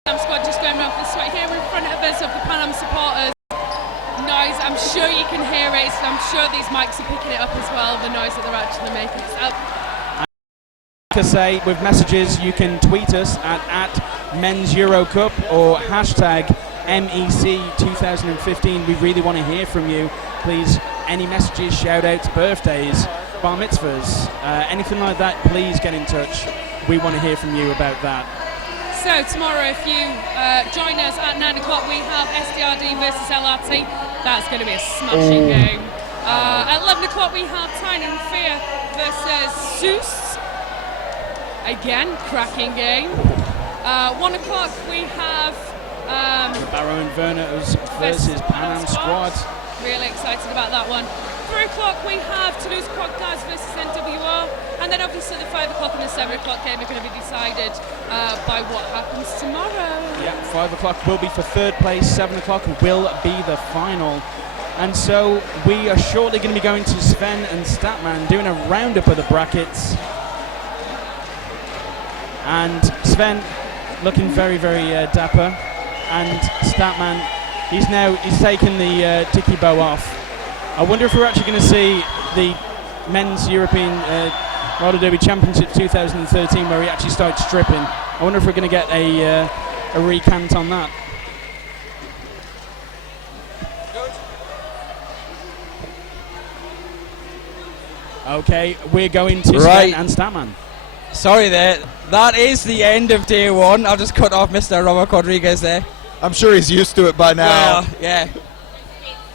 Panam Squad just going around for the sweat here in front of us of the Panam supporters. noise. I'm sure you can hear it. I'm sure these mics are picking it up as well, the noise that they're actually making. To say with messages, you can tweet us at Men's Euro Cup or hashtag MEC 2015. We really want to hear from you. Please, any messages, shout outs, birthdays, bar mitzvahs, anything like that, please get in touch. We want to hear from you about that. So tomorrow, if you join us at 9 o'clock, we have SDRD versus LRT. That's going to be a smashing game. At 11 o'clock, we have Tyne and Fear versus Zeus. Again, cracking game. 1 o'clock, we have Barrow Infernos versus Panam Squad. Really excited about that one. 3 o'clock, we have Toulouse Quad Guys versus NWR. And then obviously the 5 o'clock and the 7 o'clock game are going to be decided by what happens tomorrow. Yeah, 5 o'clock will be for third place, 7 o'clock will be the final. And so we are shortly going to be going to Sven and Statman doing a roundup of the brackets. And Sven looking very, very dapper. And Statman, he's taken the dicky bow off. I wonder if we're actually going to see the Men's European Roller Derby Championship 2013 where he actually started stripping. I wonder if we're going to get a recant on that. Okay, we're going to Sven and Statman. Sorry there. That is the end of day one. I'll just cut off Mr. Robert Rodriguez there. I'm sure he's used to it by now. Well, yeah.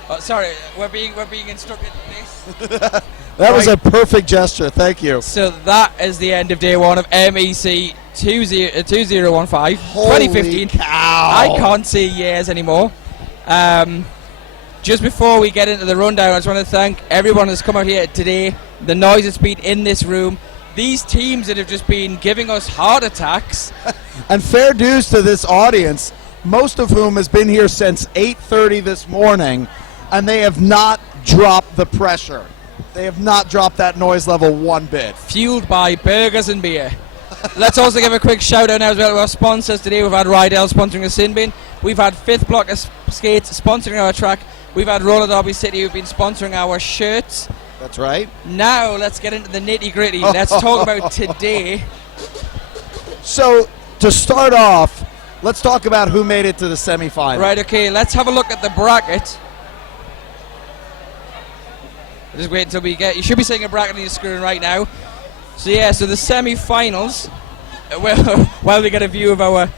Oh, sorry, we're being instructed in this. That was a perfect gesture. Thank you. So that is the end of day one of MEC 2015. Holy 2015. cow. I can't say years anymore. Just before we get into the rundown, I just want to thank everyone that's come out here today. The noise that's been in this room. These teams that have just been giving us heart attacks. And fair dues to this audience, most of whom has been here since 8:30 this morning, and they have not dropped the pressure. They have not dropped that noise level one bit. Fueled by burgers and beer. Let's also give a quick shout out now as well to our sponsors today. We've had Rydell sponsoring the Sin Bin. We've had Fifth Block Skates sponsoring our track. We've had Roller Derby City who've been sponsoring our shirts. That's right. Now let's get into the nitty gritty. Let's talk about today. So to start off, let's talk about who made it to the semifinal. Right, okay, let's have a look at the bracket. Just wait until we get... You should be seeing a bracket on your screen right now. So yeah, so the semi-finals, while we get a view of our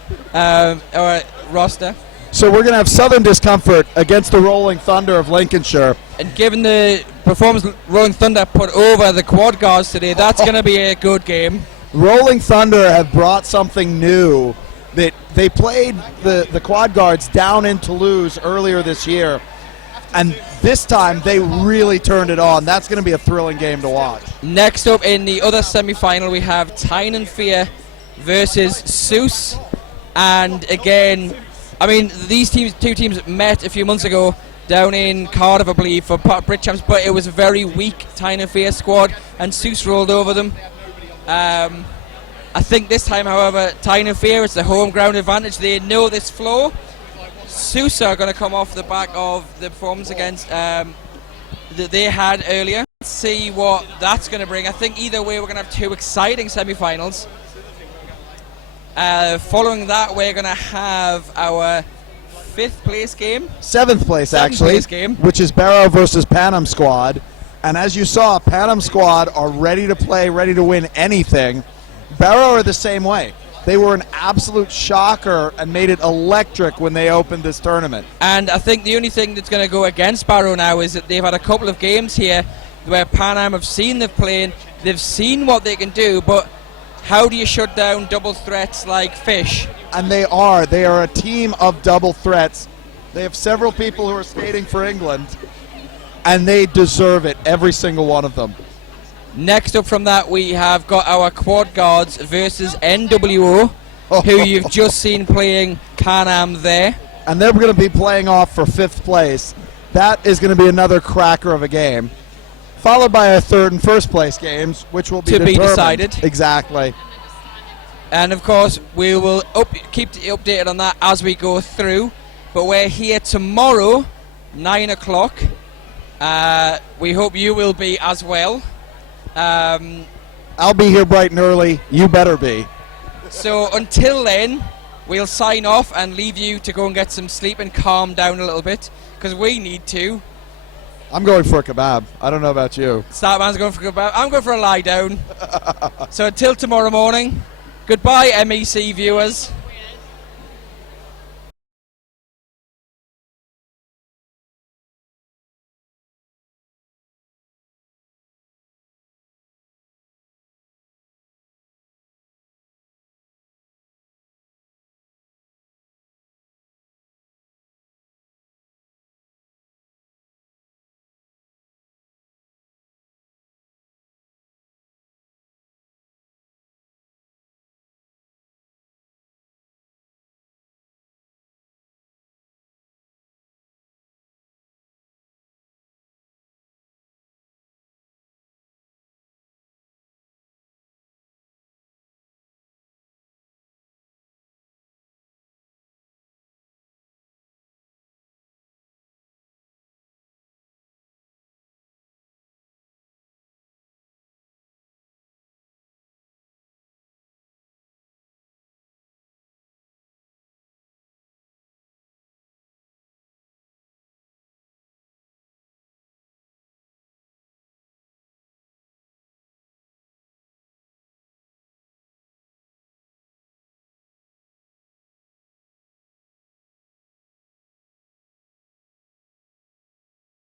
roster. So we're going to have Southern Discomfort against the Rolling Thunder of Lincolnshire. And given the performance Rolling Thunder put over the Quad Guards today, that's going to be a good game. Rolling Thunder have brought something new. That they played the Quad Guards down in Toulouse earlier this year. And this time, they really turned it on. That's going to be a thrilling game to watch. Next up in the other semi-final, we have Tyne and Fear versus Zeus. And again, I mean, these two teams met a few months ago down in Cardiff, I believe, for Brit Champs, but it was a very weak Tyne and Fear squad, and Zeus rolled over them. I think this time, however, Tyne and Fear, it's the home ground advantage. They know this floor. Zeus are going to come off the back of the performance against that they had earlier. Let's see what that's going to bring. I think either way we're going to have two exciting semi-finals. Following that, we're going to have our fifth place game. Seventh place, actually, place game. Which is Barrow versus Panam Squad. And as you saw, Panam Squad are ready to play, ready to win anything. Barrow are the same way. They were an absolute shocker and made it electric when they opened this tournament. And I think the only thing that's going to go against Barrow now is that they've had a couple of games here where Panam have seen them playing, they've seen what they can do, but how do you shut down double threats like Fish? And they are a team of double threats. They have several people who are skating for England, and they deserve it, every single one of them. Next up from that, we have got our Quad Guards versus NWO, who you've just seen playing Panam there. And they're going to be playing off for fifth place. That is going to be another cracker of a game. Followed by our third and first place games, which will be decided. Exactly. And of course, we will keep updated on that as we go through. But we're here tomorrow 9 o'clock. We hope you will be as well. I'll be here bright and early. You better be. So until then, we'll sign off and leave you to go and get some sleep and calm down a little bit, because we need to. I'm going for a kebab. I don't know about you. Startman's going for a kebab. I'm going for a lie down. So until tomorrow morning, goodbye MEC viewers.